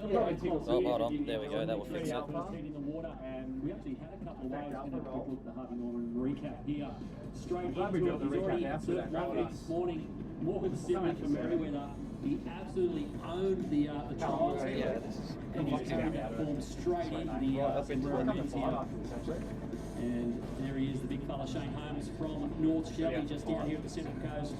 Oh, hold on. There we go. That will fix it. In the water, and we actually had a couple of waves. And a quick look at the Harvey Norman recap here. Straight into it. He's already surfed one this morning. Morgan Sibley for Merriweather. He absolutely owned the trials here. And he's carried that form straight into the events here. And there he is, the big fella Shane Holmes from North Shelby, just down here at the Central Coast.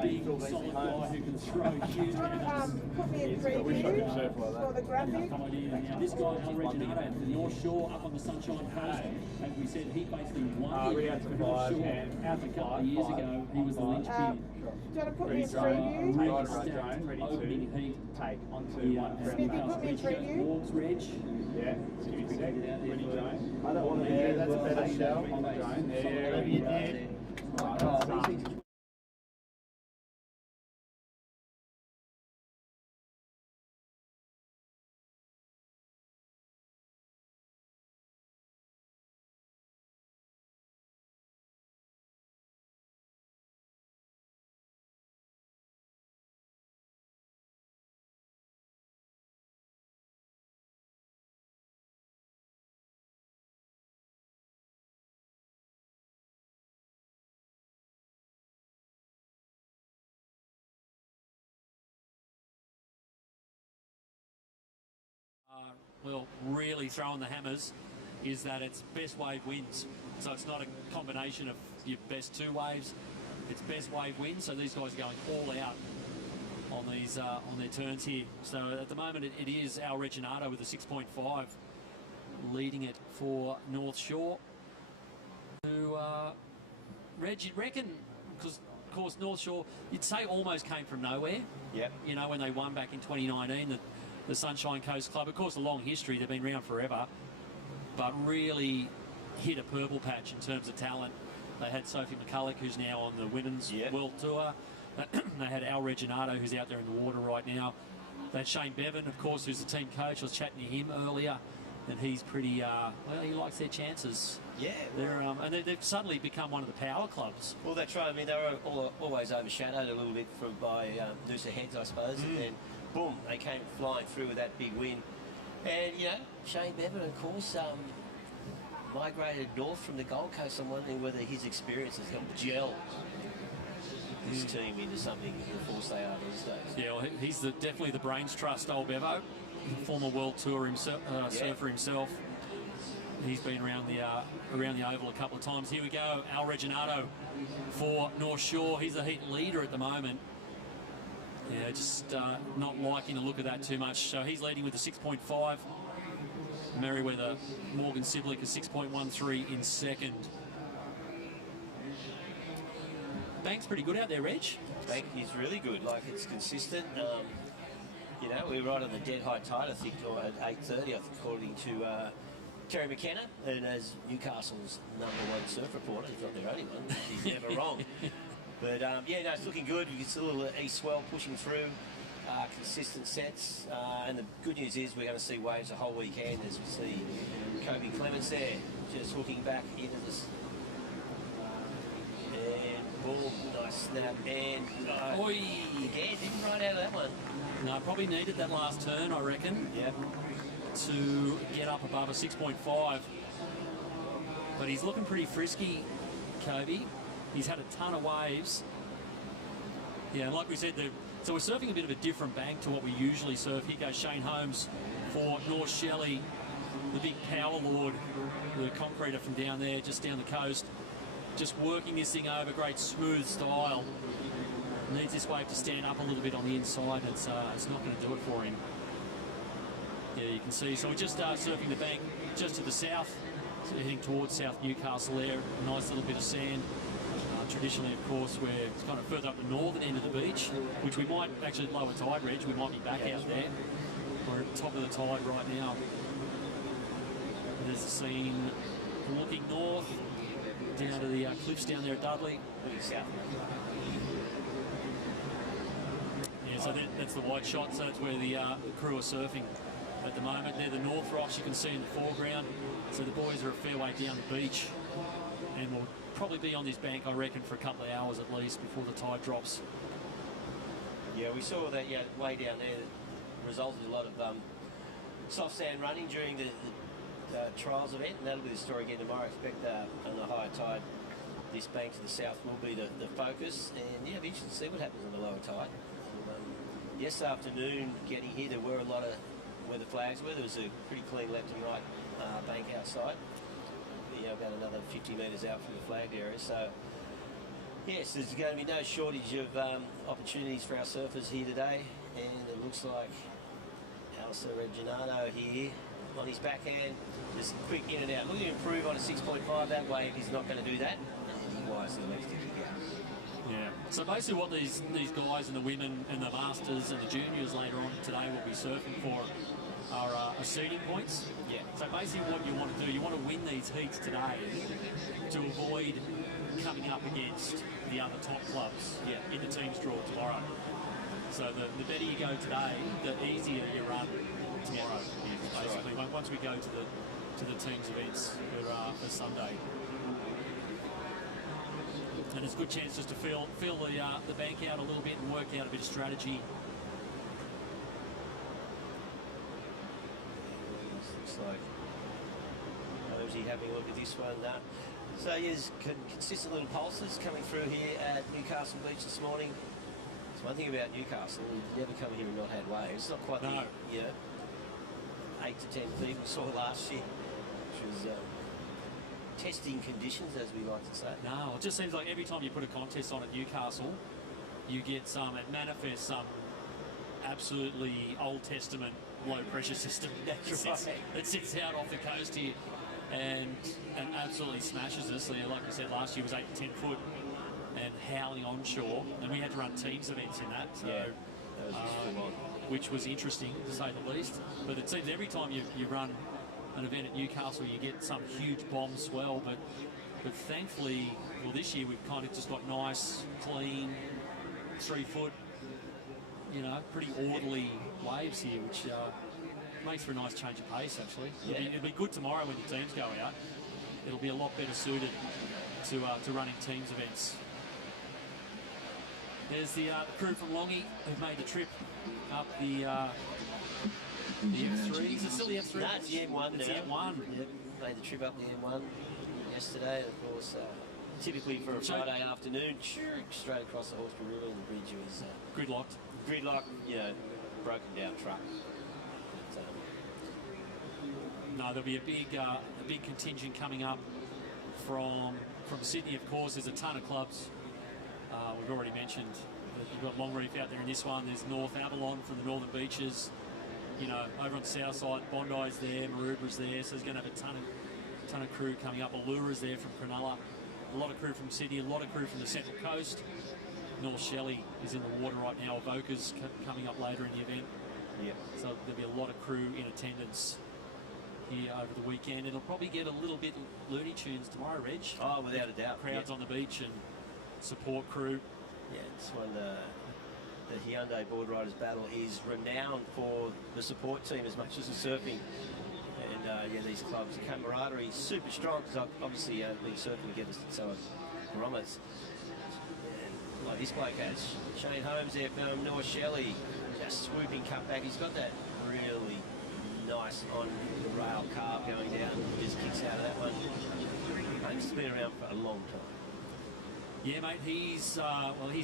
Big, solid guy who can throw huge amounts. Put me in preview for the graphic. Now this guy, Al Reginato from the North Shore, up on the Sunshine Coast. As we said, he basically won the North Shore a couple of years ago. He was the linchpin. Do you want to put me in preview? Really stacked opening heat. Take onto Smithy, put me in preview. Wargs Reg. Yeah, excuse me, Winnie Jones. I don't want to do Yeah, that's a better shell on the drone. Whatever you did. Well, really throwing the hammers is that it's best wave wins. So it's not a combination of your best two waves, it's best wave wins. So these guys are going all out on these on their turns here. So at the moment it is Al Reginato with a 6.5 leading it for North Shore. Who, Reg, you'd reckon, because of course North Shore, you'd say almost came from nowhere. Yep. You know, when they won back in 2019, the Sunshine Coast Club, of course, a long history, they've been around forever, but really hit a purple patch in terms of talent. They had Sophie McCulloch, who's now on the Women's World Tour. They had Al Reginato, who's out there in the water right now. They had Shane Bevan, of course, who's the team coach. I was chatting to him earlier, and he's pretty, well, he likes their chances. Yeah. And they've suddenly become one of the power clubs. Well, that's right. I mean, they were always overshadowed a little bit by Noosa Heads, I suppose. And then, boom, they came flying through with that big win. And, you know, Shane Bevan, of course, migrated north from the Gold Coast. I'm wondering whether his experience has helped gel this team into something the force they are these days. Yeah, well, he's definitely the brains trust, old Bevo, former World Tour surfer himself. He's been around the oval a couple of times. Here we go, Al Reginato for North Shore. He's the heat leader at the moment. Yeah, just not liking the look of that too much. So he's leading with a 6.5. Merriweather, Morgan Siblick, a 6.13 in second. Bank's pretty good out there, Reg. Bank is really good. Like, it's consistent. You know, we're right on the dead high tide, I think, or at 8:30, according to Terry McKenna, and as Newcastle's #1 surf reporter. He's not their only one. He's never wrong. But yeah, no, it's looking good. You can see a little east swell pushing through, consistent sets. And the good news is we're going to see waves the whole weekend as we see Kobe Clements there, just hooking back into this. And boom, nice snap. And Oi! Again, didn't ride out of that one. No, probably needed that last turn, I reckon. Yep. To get up above a 6.5. But he's looking pretty frisky, Kobe. He's had a ton of waves. Yeah, and like we said, so we're surfing a bit of a different bank to what we usually surf. Here goes Shane Holmes for North Shelley, the big power lord, the concreter from down there, just down the coast. Just working this thing over, great smooth style. Needs this wave to stand up a little bit on the inside. It's not going to do it for him. Yeah, you can see. So we're just surfing the bank just to the south, so heading towards South Newcastle there. A nice little bit of sand. Traditionally, of course, we're kind of further up the northern end of the beach, which we might actually lower tide, Reg. We might be back out there. We're at the top of the tide right now. And there's the scene looking north, down to the cliffs down there at Dudley. South. Yeah, so that's the wide shot. So that's where the crew are surfing at the moment. They're the North Rocks you can see in the foreground. So the boys are a fair way down the beach, and we'll probably be on this bank, I reckon, for a couple of hours at least before the tide drops. Yeah, we saw that way down there resulted in a lot of soft sand running during the trials event, and that'll be the story again tomorrow. I expect on the higher tide, this bank to the south will be the focus, and yeah, it'll be interesting to see what happens on the lower tide. Yesterday afternoon, getting here, there were a lot of where the flags were. There was a pretty clean left and right bank outside. Yeah, about another 50 metres out from the flagged area. So yes, there's going to be no shortage of opportunities for our surfers here today, and it looks like Alistair Reginato here on his backhand, just quick in and out. Looking to improve on a 6.5 that way. He's not going to do that. He wisely elects to kick out. Yeah. So basically what these guys and the women and the masters and the juniors later on today will be surfing for are seeding points. Yeah. So basically what you want to do, you want to win these heats today to avoid coming up against the other top clubs in the team's draw tomorrow. So the better you go today, the easier you run tomorrow. Yeah, basically, right. Once we go to the team's events for Sunday. And it's a good chance just to feel the bank out a little bit and work out a bit of strategy. Looks like Ozy having a look at this one. So there's consistent little pulses coming through here at Newcastle Beach this morning. It's one thing about Newcastle, you never come here and not had waves. It's not quite the 8 to 10 feet we saw last year, which was testing conditions, as we like to say. No, it just seems like every time you put a contest on at Newcastle, you get it manifests some absolutely Old Testament low pressure system that sits out off the coast here and absolutely smashes us. So, like I said, last year was 8 to 10 foot and howling onshore, and we had to run teams events in that. So, yeah, that was which was interesting to say the least. But it seems every time you run an event at Newcastle, you get some huge bomb swell, but thankfully, well, this year we've kind of just got nice, clean, 3 foot, pretty orderly waves here, which makes for a nice change of pace, actually. Yeah. It'll be good tomorrow when the teams go out. It'll be a lot better suited to running teams events. There's the crew from Longy who've made the trip up the F3. Is it still the F3? No, it's the M1 It's now. the M1. Yep, made the trip up the M1 yesterday. Of course, typically for a Friday afternoon, straight across the Hawkesbury River, and the bridge was Gridlocked. Broken down truck. But, no, there'll be a big contingent coming up from Sydney. Of course, there's a ton of clubs. We've already mentioned that you've got Longreef out there in this one. There's North Avalon from the Northern Beaches. Over on the south side, Bondi's there, Maroubra's there, so there's going to have a ton of crew coming up. Allura's there from Cronulla, a lot of crew from Sydney, a lot of crew from the Central Coast. North Shelley is in the water right now. Avoca's coming up later in the event. yeah. So there'll be a lot of crew in attendance here over the weekend. It'll probably get a little bit Looney Tunes tomorrow, Reg. Oh, without a doubt. Crowds on the beach and support crew. Yeah, it's one. The Hyundai Boardriders battle is renowned for the support team as much as the surfing. And these clubs, the camaraderie is super strong because I've obviously been surfing together since I was barometers. And like this bloke has Shane Holmes there from North Shelley, just swooping cutback. He's got that really nice on the rail carve going down. He just kicks out of that one. And he's been around for a long time. Yeah, mate, he's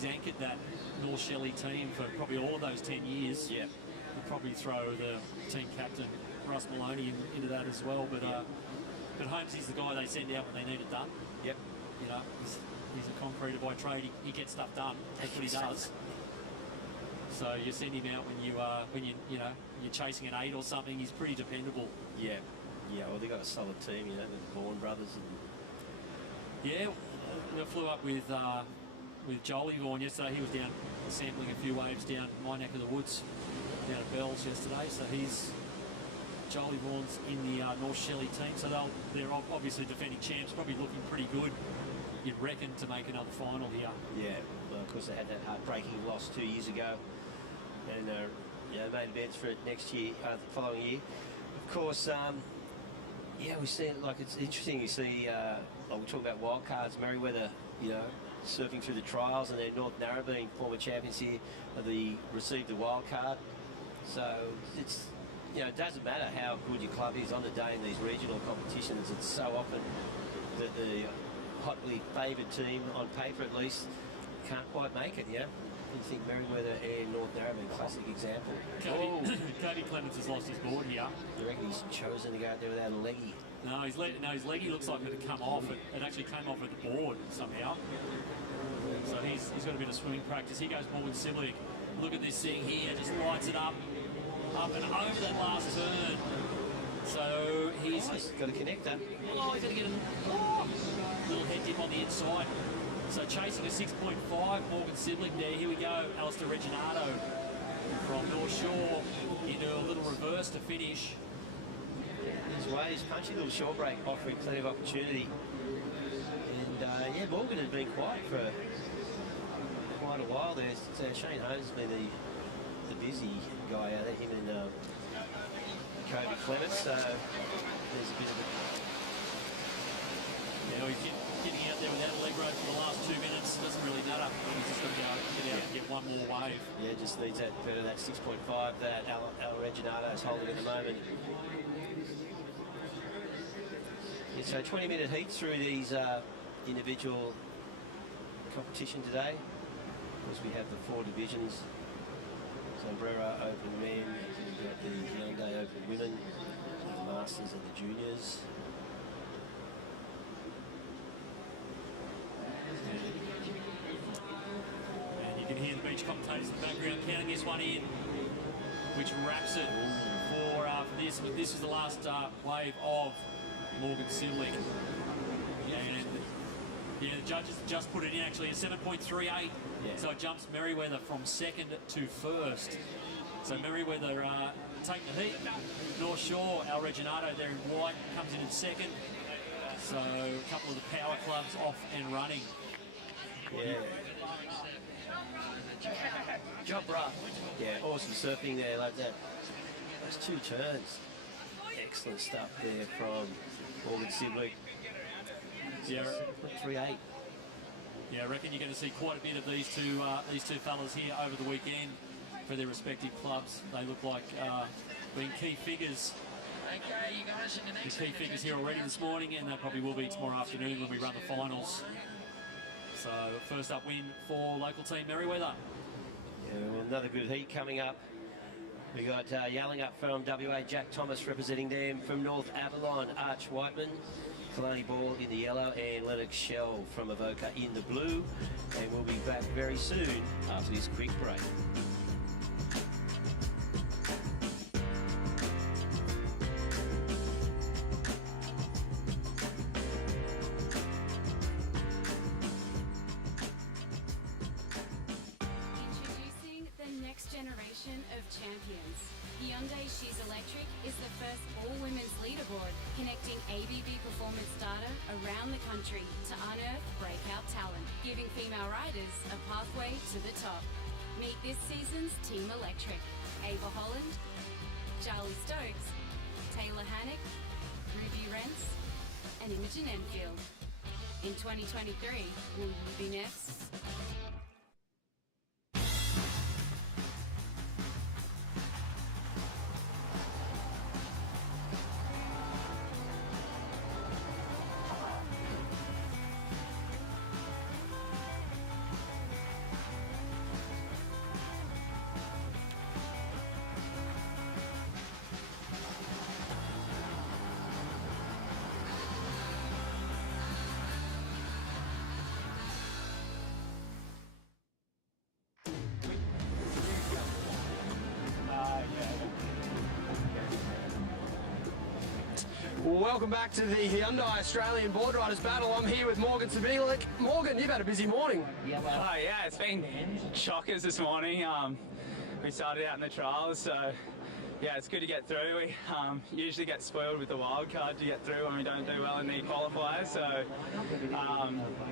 anchored that North Shelley team for probably all of those 10 years. Yeah. We'll probably throw the team captain, Russ Maloney, into that as well. But Holmes is the guy they send out when they need it done. Yep. He's a concreter by trade. He gets stuff done. That's what he does. So you send him out when you're chasing an 8 or something. He's pretty dependable. Yeah. Well, they got a solid team, the Bourne brothers. And yeah, we flew up with Jolie Vaughan yesterday. He was down sampling a few waves down my neck of the woods, down at Bells yesterday. So Jolie Vaughan's in the North Shelley team. So they're obviously defending champs, probably looking pretty good, you'd reckon, to make another final here. yeah, well, of course they had that heartbreaking loss 2 years ago, and made events for it next year, the following year. Of course, we see it's interesting. You see, we talk about wild cards. Merriweather, surfing through the trials, and then North Narrabeen, former champions here, received the wild card. So it's, it doesn't matter how good your club is on the day in these regional competitions. It's so often that the hotly favoured team, on paper at least, can't quite make it. You think Merriweather and North Narrabeen, classic example. Cody Clements has lost his board here. You reckon he's chosen to go out there without a leggy? No, his leggy looks like it had come off. It actually came off at the board somehow. So he's got a bit of swimming practice. He goes Morgan Sibley. Look at this thing here, just lights it up and over that last turn. So he's got a connector. Oh, he's going to get a little head dip on the inside. So chasing a 6.5, Morgan Sibley there. Here we go, Alistair Reginato from North Shore into a little reverse to finish. His waves, punchy little short break, offering plenty of opportunity. And Morgan had been quiet for quite a while there. So Shane Holmes has been the busy guy out there, him and Kobe Clements. So there's a bit of a... He's getting out there without a leg rope for the last 2 minutes. Doesn't really matter. He's just got to go get out and get one more wave. Yeah, just needs that 6.5 that Al Reginato is holding at the moment. Yeah, so 20-minute heats through these individual competition today. Of course, we have the 4 divisions. Zambrero Open Men, we've got the Hyundai Open Women, the Masters and the Juniors. And you can hear the beach commentators in the background counting this one in, which wraps it for this. But this is the last wave of Morgan Sibley. And the judges just put it in actually a 7.38. So it jumps Merriweather from second to first. So Merriweather taking the heat. North Shore, Al Reginato there in white, comes in second. So a couple of the power clubs off and running. Yeah. Job rough. Yeah, awesome surfing there, like that. Those 2 turns. Excellent stuff there from Morgan Sibley. Yeah. 3.8. Yeah, I reckon you're going to see quite a bit of these two fellas here over the weekend for their respective clubs. They look like being key figures. Okay, you guys in the next key figures here already this morning, and they probably will be tomorrow afternoon when we run the finals. So first up win for local team Merriweather. Yeah, well, another good heat coming up. We got yelling up from WA, Jack Thomas representing them from North Avalon, Arch Whiteman, Kalani Ball in the yellow, and Lennox Shell from Avoca in the blue. And we'll be back very soon after this quick break. Champions. Hyundai She's Electric is the first all-women's leaderboard connecting ABB performance data around the country to unearth breakout talent, giving female riders a pathway to the top. Meet this season's Team Electric: Ava Holland, Charlie Stokes, Taylor Hannock, Ruby Rentz, and Imogen Enfield. In 2023, will you be next? Welcome back to the Hyundai Australian Boardriders battle. I'm here with Morgan Sabilik. Morgan, you've had a busy morning. Yeah, it's been shockers this morning. We started out in the trials, so yeah, it's good to get through. We usually get spoiled with the wild card to get through when we don't do well in the qualifiers. So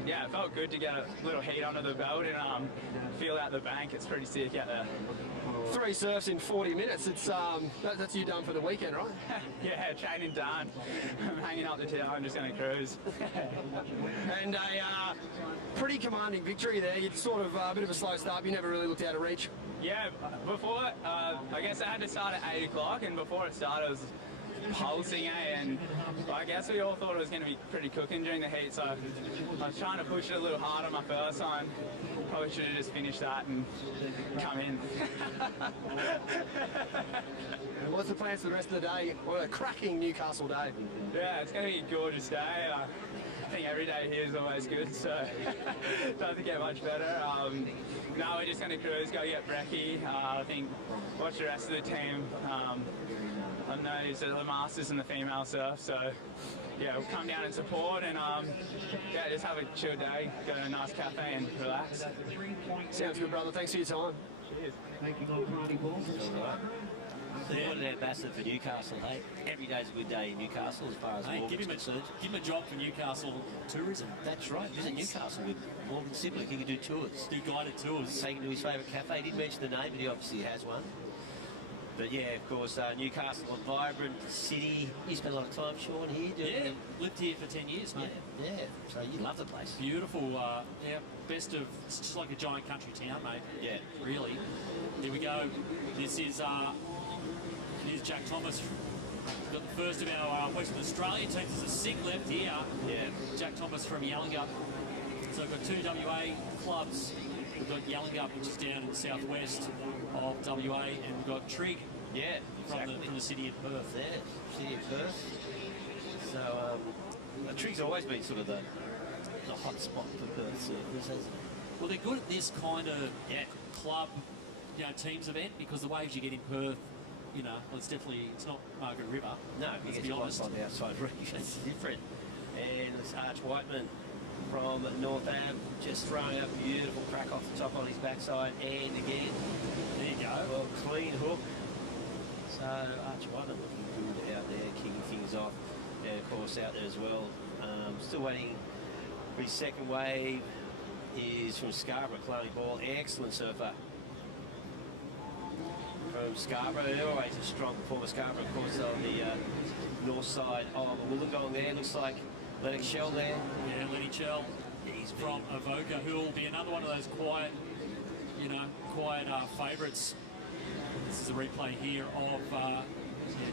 yeah, it felt good to get a little heat under the belt and feel out the bank. It's pretty sick out there. 3 surfs in 40 minutes. It's that's you done for the weekend, right? Yeah, training done. I'm hanging up the towel. I'm just going to cruise. And a pretty commanding victory there. You'd sort of a bit of a slow start. You never really looked out of reach. Yeah, before, I guess I had to start at 8 o'clock, and before it started, I was pulsing, and I guess we all thought it was going to be pretty cooking during the heat, so I was trying to push it a little harder my first time. Probably should have just finished that and come in. What's the plans for the rest of the day? What a cracking Newcastle day. Yeah, it's going to be a gorgeous day. I think every day here is always good, so doesn't get much better. No, we're just going to cruise, go get brekkie. I think watch the rest of the team. I know it's the Masters and the female surf, so yeah, we'll come down and support and yeah, just have a chill day, go to a nice cafe and relax. Sounds good, brother. Thanks for your time. Cheers. So what an ambassador for Newcastle, hey? Every day's a good day in Newcastle as far as Morgan's concerned. Give him a job for Newcastle tourism. That's right. Visit Newcastle with Morgan Sibley. He can do tours. Do guided tours. Take him to his favourite cafe. He didn't mention the name, but he obviously has one. But yeah, of course, Newcastle, a vibrant city. You spent a lot of time, Sean, here. Yeah, lived here for 10 years, mate. Yeah, so you love the place. Beautiful, yeah, best of, it's just like a giant country town, mate. Yeah. Really. Here we go. This is here's Jack Thomas. We've got the first of our Western Australian teams. There's a sink left here. Yeah. Jack Thomas from Yallingup. So we've got 2 WA clubs. We've got Yallingup, which is down in the southwest of WA, and we've got Trig from the city of Perth. Yeah, city of Perth. So Trig's always been sort of the hot spot for Perth surfers, hasn't it? Well, they're good at this kind of club, teams event, because the waves you get in Perth, well, it's not Margaret River. No, let's you be get honest. on the outside reef. It's different. And it's Arch Whiteman from North Am, just throwing a beautiful crack off the top on his backside, and again, there you go. Well, clean hook. So Arch Whiteman looking good out there, kicking things off. And of course out there as well. Still waiting for his second wave. Is from Scarborough, Kalani Ball, excellent surfer. From Scarborough, always a strong performer. Scarborough, of course, on the north side of Wollongong there. Looks like Lennox Shell there. Yeah, Lenny Chell. He's from Avoca, who will be another one of those quiet favourites. This is a replay here of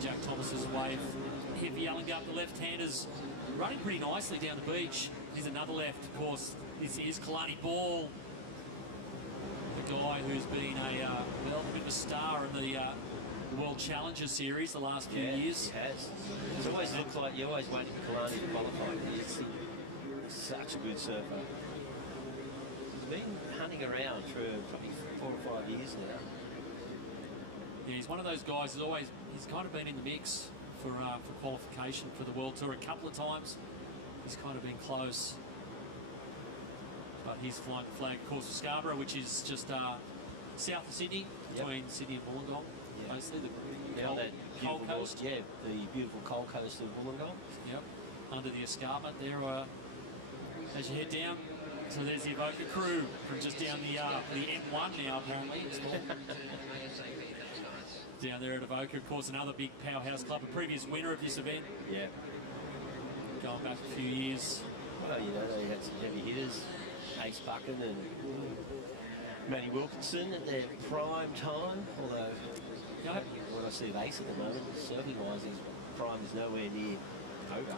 Jack Thomas's wave. Heavy Yallingup, the left-handers running pretty nicely down the beach. Here's another left, of course. This is Kalani Ball, the guy who's been a bit of a star in the World Challenger Series the last few years. He has. It's always looked like you always waited for Kalani to qualify. He's such a good surfer. He's been hunting around for probably 4 or 5 years now. Yeah, he's one of those guys he's kind of been in the mix for qualification for the World Tour a couple of times. He's kind of been close. But he's flying the flag, of course, for Scarborough, which is just south of Sydney, between Sydney and Wollongong, mostly the coal coast. Yeah, the beautiful coal coast of Wollongong. Yep, under the escarpment there, as you head down. So there's the Avoca crew from just down the M1 now, apparently. It's called. Down there at Avoca, of course, another big powerhouse club, a previous winner of this event. Yeah. Going back a few years. Well, they had some heavy hitters. Ace Buchan and Matty Wilkinson at their prime time, although what I see of Ace at the moment, surfing-wise, his prime is nowhere near Avoca.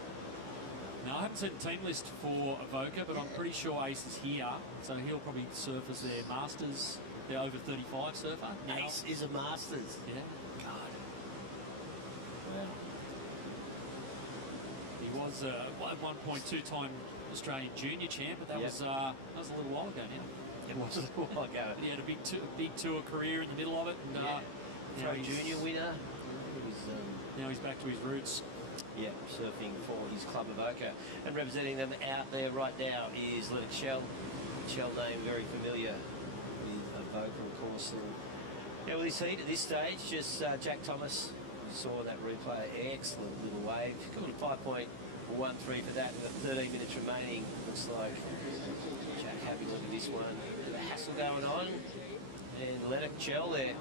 Now, I haven't seen the team list for Avoca, but I'm pretty sure Ace is here, so he'll probably surf as their Masters, their over 35 surfer. Now, Ace is a Masters. Yeah. God. Wow. He was at one point 2-time Australian junior champ, but that was a little while ago now. It was a little while ago. But he had a big tour career in the middle of it, and now he's junior winner. Now he's back to his roots. Yeah, surfing for his club Avoca, and representing them out there right now is Lennox Shell. Shell name very familiar with Avoca, of course. And, yeah, well, his heat at this stage, just Jack Thomas. We saw that replay, excellent little wave. Got a 5.13 for that. We've got 13 minutes remaining. Looks like Jack happy. Look at this one. Bit of a hassle going on. And Lennox Shell there.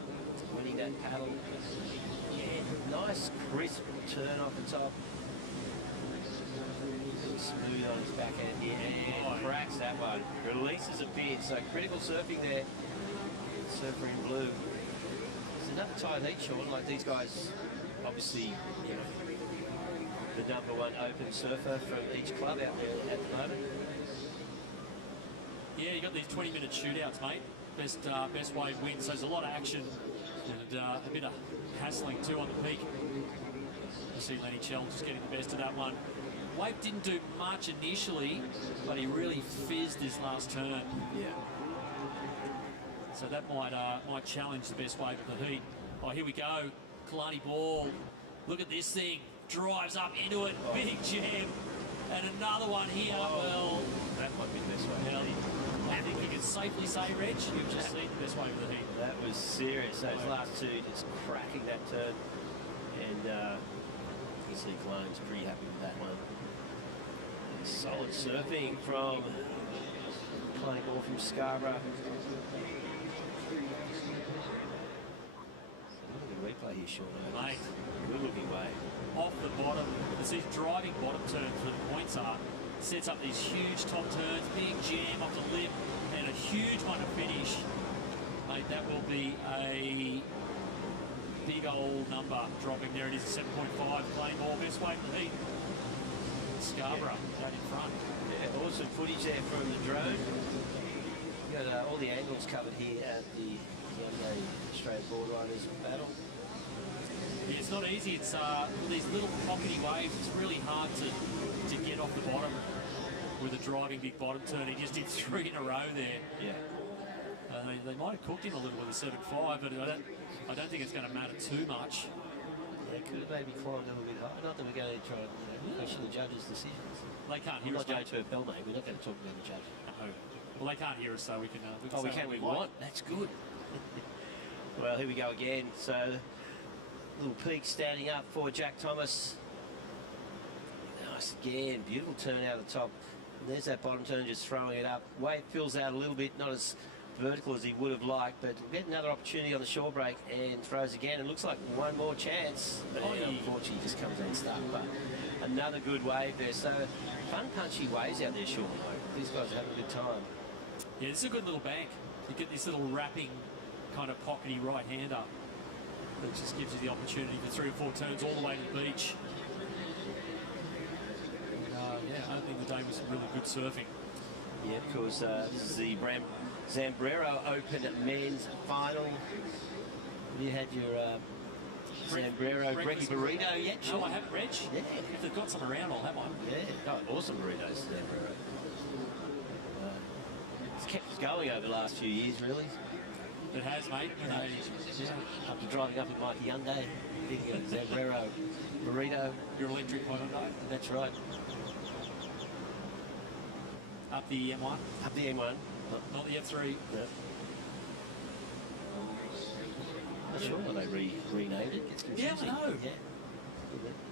winning that paddle. Yeah, nice crisp turn off the top. Smooth on his backhand here, and cracks that one. Releases a bit, so critical surfing there. Surfer in blue. It's another tight heat, Sean. Like these guys, obviously, you know, the #1 open surfer from each club out there at the moment. Yeah, you got these 20-minute shootouts, mate. Best wave wins. So there's a lot of action and a bit of hassling too on the peak. You see Lenny Chell just getting the best of that one. Wave didn't do much initially, but he really fizzed his last turn. Yeah. So that might challenge the best wave of the heat. Oh, here we go. Kalani Ball. Look at this thing. Drives up into it. Big jam. And another one here. Well, that might be the best wave of the heat. I think you can safely say, Reg, you've just seen the best wave of the heat. That was serious. Those last two just cracking that turn. And you see Kalani's pretty happy with that one. Solid surfing from Kalani Ball from Scarborough. Look at the replay here, Sean. Mate. Good looking wave. Off the bottom, it's these driving bottom turns where the points are. Sets up these huge top turns, big jam off the lip, and a huge one to finish. Mate, that will be a big old number dropping there. It is a 7.5. Playing ball, best wave of the heat. Scarborough out in front. Yeah, awesome footage there from the drone. Got all the angles covered here at the Hyundai Australian Boardriders battle. Yeah, it's not easy. It's these little pockety waves. It's really hard to get off the bottom with a driving big bottom turn. He just did 3 in a row there. Yeah. They might have cooked him a little with a 7.5, but I don't think it's going to matter too much. Yeah, could have maybe climbed a little bit higher. Not that we're going to try and question the judges' decisions. They can't hear We're us. not going to a bell, mate. We're not going to talk about the judges. No. Well, they can't hear us, so we can. We can. We want. That's good. Well, here we go again. So, little peak standing up for Jack Thomas. Nice again. Beautiful turn out of the top. And there's that bottom turn, just throwing it up. Wave fills out a little bit, not as vertical as he would have liked, but we'll get another opportunity on the shore break and throws again. It looks like one more chance, but unfortunately just comes unstuck. But another good wave there. So fun punchy waves out there, Sean. These guys are having a good time. Yeah, this is a good little bank. You get this little wrapping kind of pockety right-hander that just gives you the opportunity for 3 or 4 turns all the way to the beach. Yeah, opening the day with some really good surfing. Yeah, of course, this is the Zambrero Open men's final. Have you had your Zambrero brekkie burrito yet, Sean? No, I haven't, Reg. Yeah. If they've got some around, I'll have one. Yeah, oh, awesome burritos, Zambrero. It's kept us going over the last few years, really. It has, mate. After driving up with my Hyundai, thinking of Zambrero burrito. Your electric Hyundai. That's right. Up the M1. Up the M1. Not the F3. Yeah. Not sure why they renamed it. It's confusing. Yeah, I know. Yeah.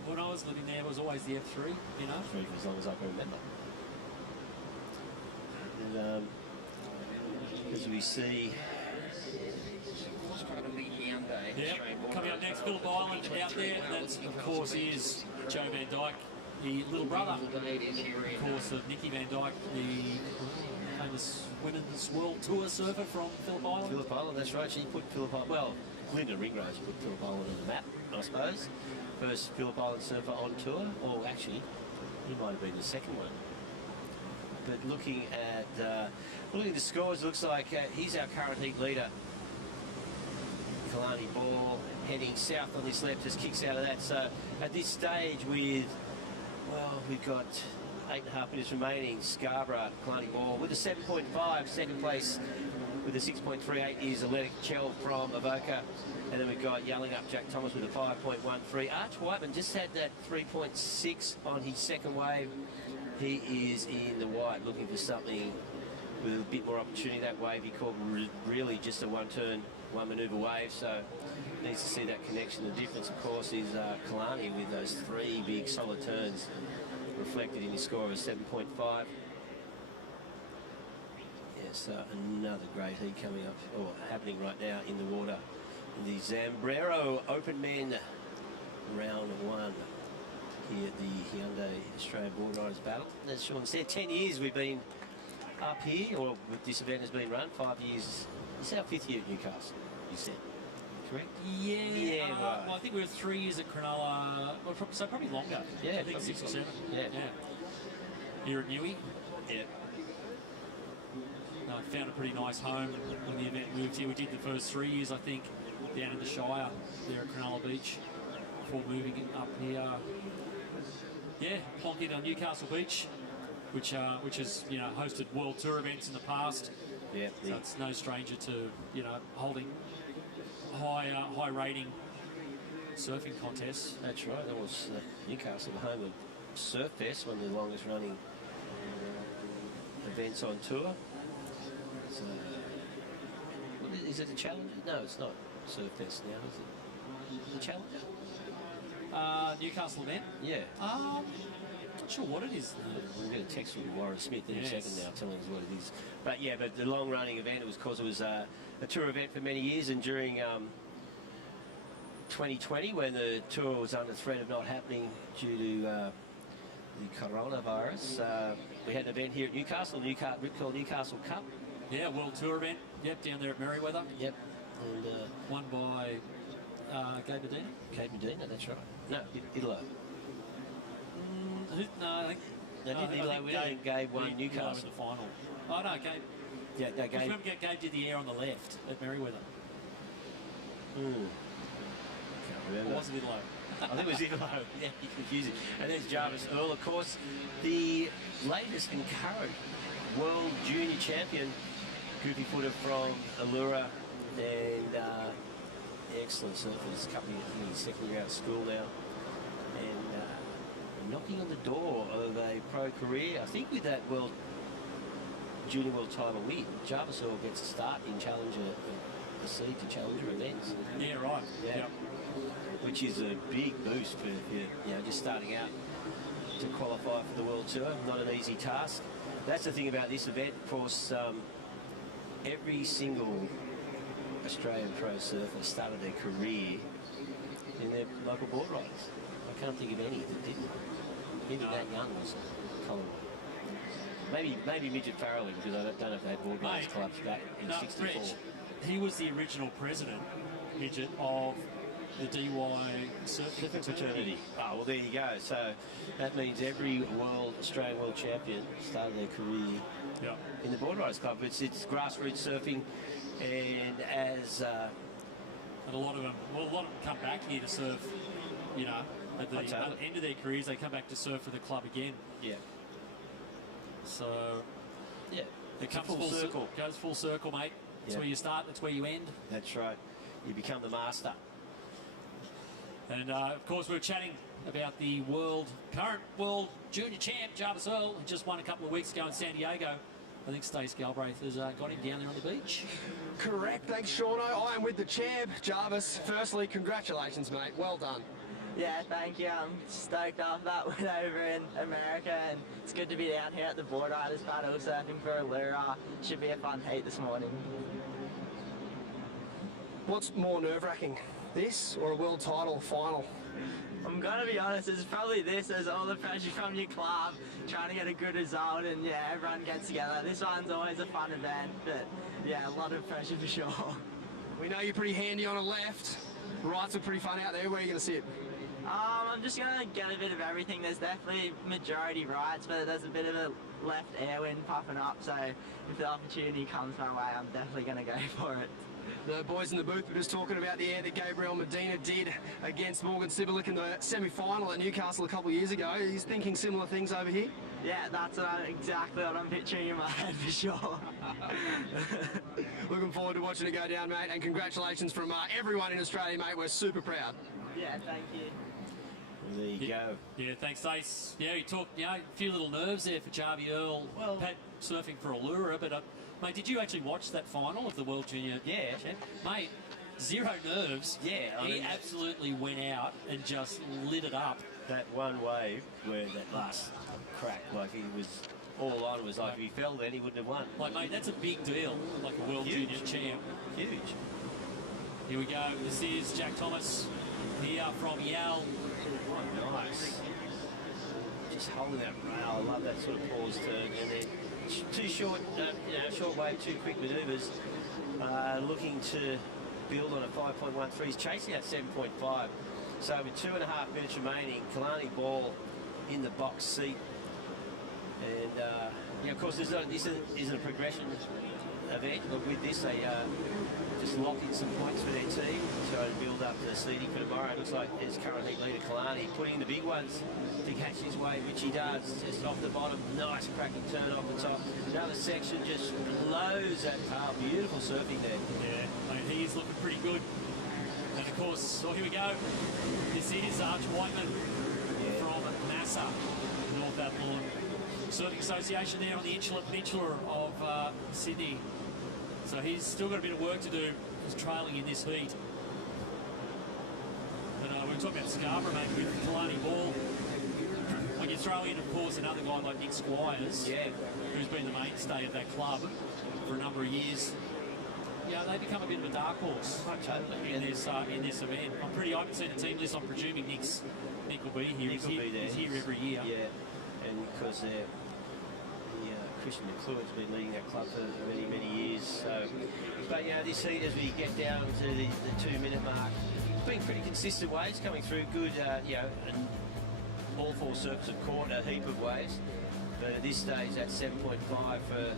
When I was living there, it was always the F3, you know. For as long as I can remember. And, as we see, yeah, coming up next, Phillip Island out there. That's, of course, is Joe Van Dyke, the little brother, of course, of Nicky Van Dyke, the famous Women's World Tour surfer from Phillip Island. Phillip Island, that's right. She put Phillip Island, well, Linda Ringrose put Phillip Island on the map, I suppose. First Phillip Island surfer on tour, or actually, he might have been the second one. But looking at the scores, it looks like he's our current heat leader. Kalani Ball heading south on this left, just kicks out of that. So at this stage we've got 8.5 minutes remaining. Scarborough, Kalani Ball with a 7.5, second place with a 6.38 is Athletic Chell from Avoca. And then we've got yelling up Jack Thomas with a 5.13. Arch Whiteman just had that 3.6 on his second wave. He is in the white looking for something with a bit more opportunity. That wave he called really just a one-turn, one-manoeuvre wave, so needs to see that connection. The difference, of course, is Kalani with those 3 big solid turns reflected in his score of a 7.5. Yes, another great heat coming up, or happening right now in the water The Zambrero Open Men round 1 here at the Hyundai Australian Boardriders Battle. As Sean said, 10 years we've been up here, or this event has been run, 5 years. It's our 5th year at Newcastle, you said, correct? Yeah, right. well, I think we were 3 years at Cronulla, well, so probably longer. Yeah, I think 6 or 7. Yeah. Here at Newey. Yeah. Found a pretty nice home when the event moved here. We did the first 3 years, I think, down in the Shire there at Cronulla Beach before moving it up here. Yeah, plonking on Newcastle Beach, which has hosted World Tour events in the past. Yeah. So it's no stranger to holding high rating surfing contests. That's right. That was Newcastle, the home of Surf Fest, one of the longest running events on tour. So, is it a Challenger? No, it's not Surf Fest now, is it? The Challenger? Newcastle event? Yeah. Not sure what it is. We'll get a text from Warren Smith in a second now telling us what it is. But yeah, but the long running event, it was because it was a tour event for many years, and during 2020, when the tour was under threat of not happening due to the coronavirus, we had an event here at Newcastle, called Newcastle Cup. Yeah, World Tour event. Yep, down there at Merriweather. Yep. And won by Gabe Medina. Gabe Medina, that's right. No, Idolo. No, I think... No, didn't Idolo win? I think Gabe won Newcastle. in the final. Oh, no, Gabe... Yeah, no, I Gabe... remember Gabe did the air on the left at Merriweather. Can't remember. Or was it Idolo? I think it was Idolo. Yeah, you're confusing. And there's Jarvis Earl, of course, the latest and current world junior champion, goofy footer from Allura, and excellent surfers, coming in his second year out of school now, and knocking on the door of a pro career. I think with that junior world title win, Jarvis Earl gets a start in Challenger, the seed to Challenger events. Yeah, right. Yeah. Yep. Which is a big boost for just starting out to qualify for the World Tour. Not an easy task. That's the thing about this event, of course. Every single Australian pro surfer started their career in their local board riders. I can't think of any that didn't. Even that young was Colin. Maybe Midget Farrelly, because I don't know if they had board riders clubs back in '64. Rich, he was the original president, Midget, of the DY surfing fraternity. Oh, well, there you go. So that means every Australian world champion started their career in the Boardriders Club. It's grassroots surfing, and as and a lot of them come back here to surf. At the end of their careers, they come back to surf for the club again. Yeah. So yeah, it comes full circle. Goes full circle, mate. That's where you start. That's where you end. That's right. You become the master. And of course, we're chatting about the current world junior champ, Jarvis Earl, who just won a couple of weeks ago in San Diego. I think Stace Galbraith has got him down there on the beach. Correct, thanks Shauno. I am with the champ, Jarvis. Firstly, congratulations, mate. Well done. Yeah, thank you. I'm stoked off that win over in America, and it's good to be down here at the Boardriders Battle surfing for Allura. Should be a fun heat this morning. What's more nerve-wracking, this or a world title final? I'm gonna be honest, it's probably this. There's all the pressure from your club, trying to get a good result, and yeah, everyone gets together. This one's always a fun event, but yeah, a lot of pressure for sure. We know you're pretty handy on a left. Rights are pretty fun out there. Where are you going to sit? I'm just going to get a bit of everything. There's definitely majority rights, but there's a bit of a left air wind popping up, so if the opportunity comes my way, I'm definitely going to go for it. The boys in the booth were just talking about the air that Gabriel Medina did against Morgan Sibilic in the semi-final at Newcastle a couple of years ago. He's thinking similar things over here? Yeah, that's exactly what I'm picturing in my head for sure. Looking forward to watching it go down, mate, and congratulations from everyone in Australia, mate. We're super proud. Yeah, thank you. There you go. Yeah, thanks, Stace. Yeah, you talked, a few little nerves there for Jarvis Earl. Well, surfing for Allura, but mate, did you actually watch that final of the World Junior? Yeah. Mate, zero nerves. Yeah. He absolutely went out and just lit it up. That one wave where that last crack, like he was all on, was like if he fell then he wouldn't have won. Like, mate, that's a big deal, like a World Junior champ. Huge. Here we go. This is Jack Thomas here from Yale. Nice. Just holding that rail. I love that sort of pause turn. And then too short, short wave, too quick manoeuvres. Looking to build on a 5.13. He's chasing at 7.5. So with 2.5 minutes remaining, Kalani Ball in the box seat. And of course, this isn't a progression event, but with this, they just lock in some points for their team, try to build up the seeding for tomorrow. It looks like there's current heat leader Kalani putting the big ones to catch his way, which he does, just off the bottom. Nice cracking turn off the top. Another section just blows that tail. Beautiful surfing there. Yeah, I mean, he's looking pretty good. And of course, here we go. This is Arch Whiteman from Massa, North Athlone Surfing Association there on the Insular Peninsula of Sydney. So he's still got a bit of work to do. He's trailing in this heat. But we were talking about Scarborough, mate, with Kalani Ball. When you throw in, of course, another guy like Nick Squires, who's been the mainstay of that club for a number of years, they become a bit of a dark horse in this event. I haven't seen the team list. I'm presuming Nick will be here. He's here every year. Yeah, and because Christian McClure's been leading that club for many, many years. So, but this heat, as we get down to the 2-minute mark, it's been pretty consistent waves coming through. Good, and all four surfers have caught a heap of waves. But at this stage, that's 7.5 for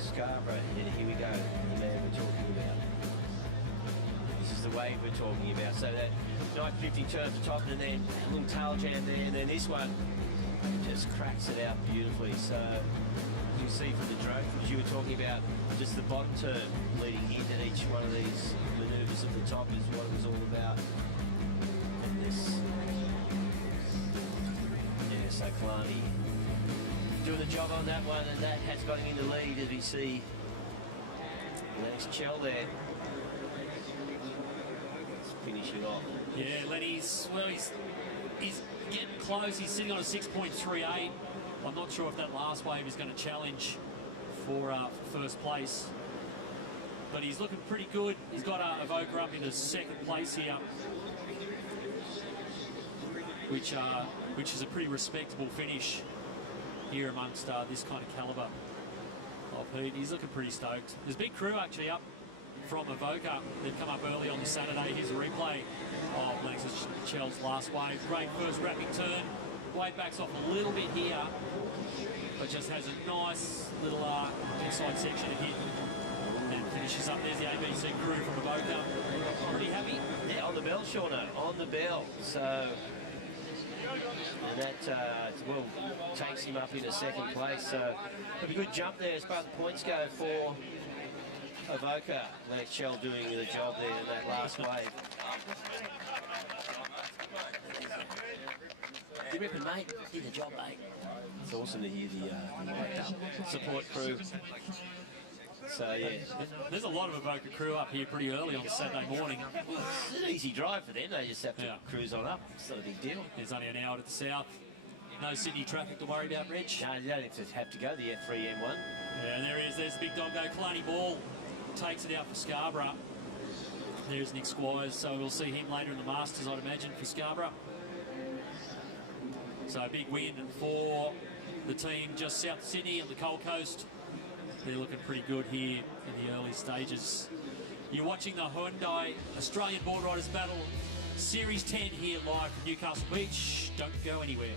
Scarborough. Here we go, the man we're talking about. This is the wave we're talking about. So that 950 turn for top, and then a little tail jam there, and then this one just cracks it out beautifully. So you can see from the drone, as you were talking about, just the bottom turn leading into each one of these manoeuvres at the top is what it was all about. And this, so Kalani doing the job on that one, and that has got him in the lead as we see Lennox Chell there. It's finishing off. Yeah, Lenny's, he's getting close. He's sitting on a 6.38. I'm not sure if that last wave is going to challenge for first place, but he's looking pretty good. He's got Avoca up into second place here, which is a pretty respectable finish here amongst this kind of calibre of heat. He's looking pretty stoked. There's a big crew actually up from Avoca. They've come up early on the Saturday. Here's a replay of Lennox Chell's last wave. Great first wrapping turn. Wave backs off a little bit here, but just has a nice little inside section to hit and finishes up. There's the ABC crew from Avoca. Pretty happy. Yeah, on the bell, Shauna, on the bell. So, and that takes him up into second place. So, a good jump there as far as the points go for Avoca. Lennox Chell doing the job there in that last wave. You reckon, mate? Did the job, mate. It's awesome to hear the support crew. So, yeah. There's a lot of Avoca crew up here pretty early on Saturday morning. Well, it's an easy drive for them. They just have to cruise on up. It's not a big deal. There's only an hour to the south. No Sydney traffic to worry about, Reg. No, you don't have to go the F3, M1. Yeah, and there he is. There's the big dog go. Kalani Ball takes it out for Scarborough. There's Nick Squires, so we'll see him later in the Masters, I'd imagine, for Scarborough. So a big win for the team just south of Sydney on the Cold Coast. They're looking pretty good here in the early stages. You're watching the Hyundai Australian Boardriders Battle Series 10 here live from Newcastle Beach. Don't go anywhere.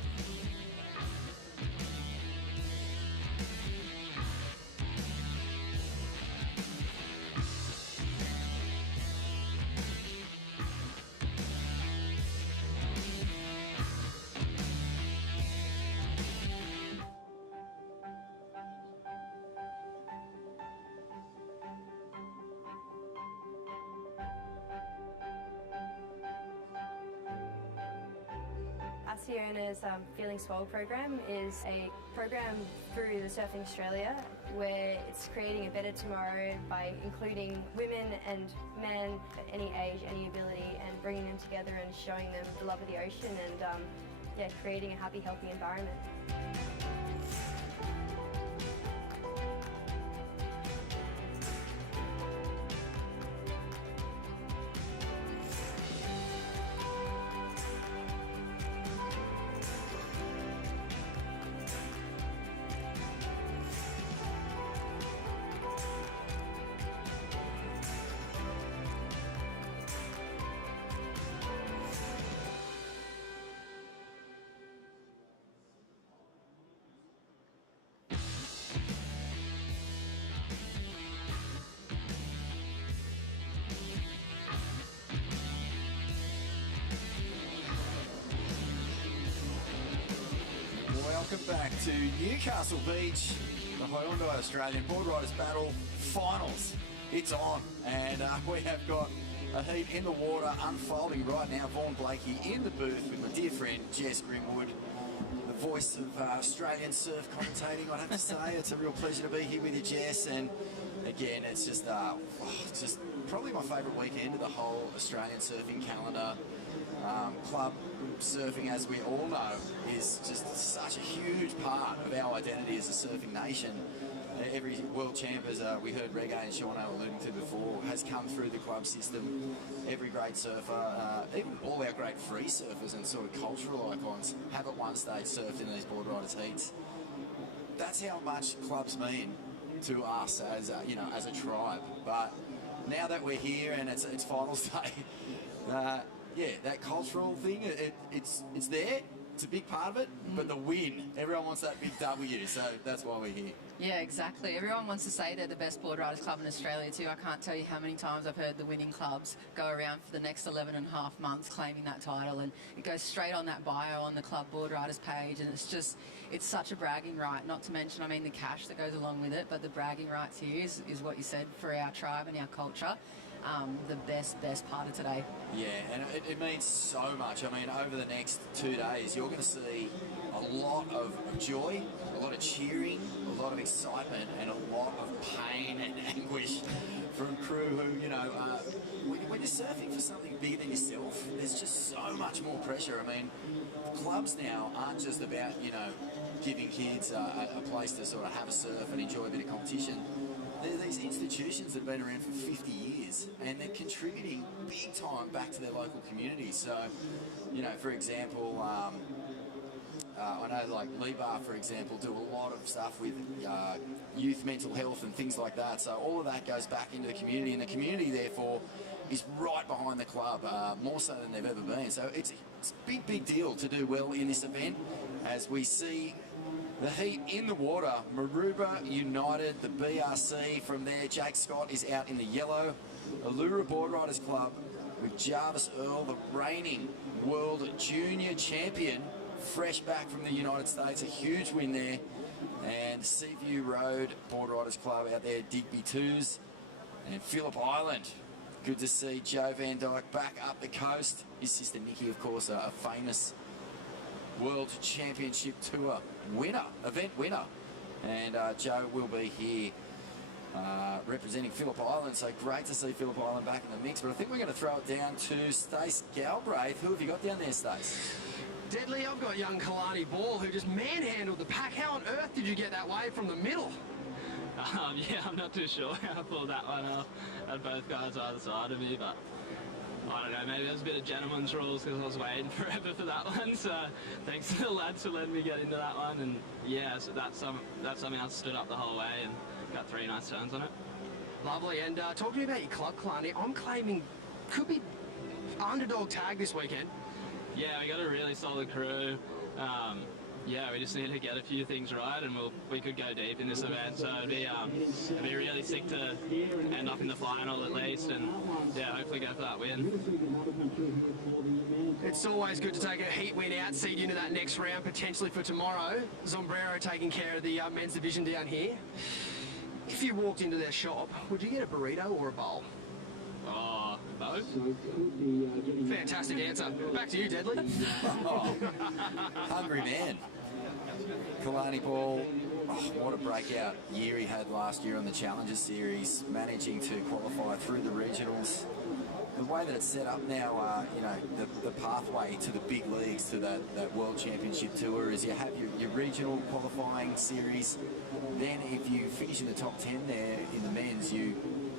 Siona's Feeling Swole program is a program through the Surfing Australia where it's creating a better tomorrow by including women and men at any age, any ability, and bringing them together and showing them the love of the ocean and creating a happy, healthy environment. Welcome back to Newcastle Beach, the Hyundai Australian Boardriders Battle Finals. It's on, and we have got a heat in the water unfolding right now. Vaughan Blakey in the booth with my dear friend Jess Grimwood, the voice of Australian surf commentating, I'd have to say. It's a real pleasure to be here with you, Jess, and again, it's just probably my favourite weekend of the whole Australian surfing calendar. Club surfing, as we all know, is just such a huge part of our identity as a surfing nation. Every world champ, as we heard Reggae and Shauna alluding to before, has come through the club system. Every great surfer, even all our great free surfers and sort of cultural icons, have at one stage surfed in these Boardriders heats. That's how much clubs mean to us as a tribe. But now that we're here and it's finals day, yeah, that cultural thing, it's there. It's a big part of it, but the win, everyone wants that big W, so that's why we're here. Yeah, exactly. Everyone wants to say they're the best Boardriders club in Australia too. I can't tell you how many times I've heard the winning clubs go around for the next 11 and a half months claiming that title, and it goes straight on that bio on the club Boardriders page, and it's such a bragging right, not to mention, I mean, the cash that goes along with it, but the bragging rights here is what you said for our tribe and our culture. The best part of today. Yeah, and it means so much. I mean, over the next 2 days, you're going to see a lot of joy, a lot of cheering, a lot of excitement, and a lot of pain and anguish from crew who, when you're surfing for something bigger than yourself, there's just so much more pressure. I mean, clubs now aren't just about, giving kids a place to sort of have a surf and enjoy a bit of competition. They're these institutions that have been around for 50 years, and they're contributing big time back to their local communities. So, for example, I know like Lebar, for example, do a lot of stuff with youth mental health and things like that. So all of that goes back into the community, and the community, therefore, is right behind the club, more so than they've ever been. So it's a big deal to do well in this event, as we see the heat in the water. Maroubra United, the BRC from there. Jake Scott is out in the yellow. Allura Boardriders Club with Jarvis Earl, the reigning world junior champion, fresh back from the United States. A huge win there. And Seaview Road Boardriders Club out there, Digby Twos. And Phillip Island. Good to see Joe Van Dyke back up the coast. His sister Nikki, of course, a famous World Championship Tour event winner, and Joe will be here representing Phillip Island, so great to see Phillip Island back in the mix. But I think we're going to throw it down to Stace Galbraith. Who have you got down there, Stace? Deadly, I've got young Kalani Ball, who just manhandled the pack. How on earth did you get that wave from the middle? Yeah, I'm not too sure how I pulled that one off. Had both guys either side of me, but I don't know, maybe there was a bit of gentleman's rules because I was waiting forever for that one, so thanks to the lads for letting me get into that one. And yeah, so that's something I stood up the whole way and got 3 nice turns on it. Lovely. And talk to me about your club, Kalani. I'm claiming could be underdog tag this weekend. Yeah, we got a really solid crew. Yeah, we just need to get a few things right, and we could go deep in this event. So it'd be really sick to end up in the final at least, and yeah, hopefully go for that win. It's always good to take a heat win out, seed into that next round potentially for tomorrow. Zambrero taking care of the men's division down here. If you walked into their shop, would you get a burrito or a bowl? Oh, both? Fantastic answer. Back to you, Deadly. Oh, hungry man. Kalani Ball, what a breakout year he had last year on the Challenger Series, managing to qualify through the regionals. The way that it's set up now, the pathway to the big leagues, to that World Championship Tour, is you have your regional qualifying series. Then if you finish in the top 10 there in the men's, you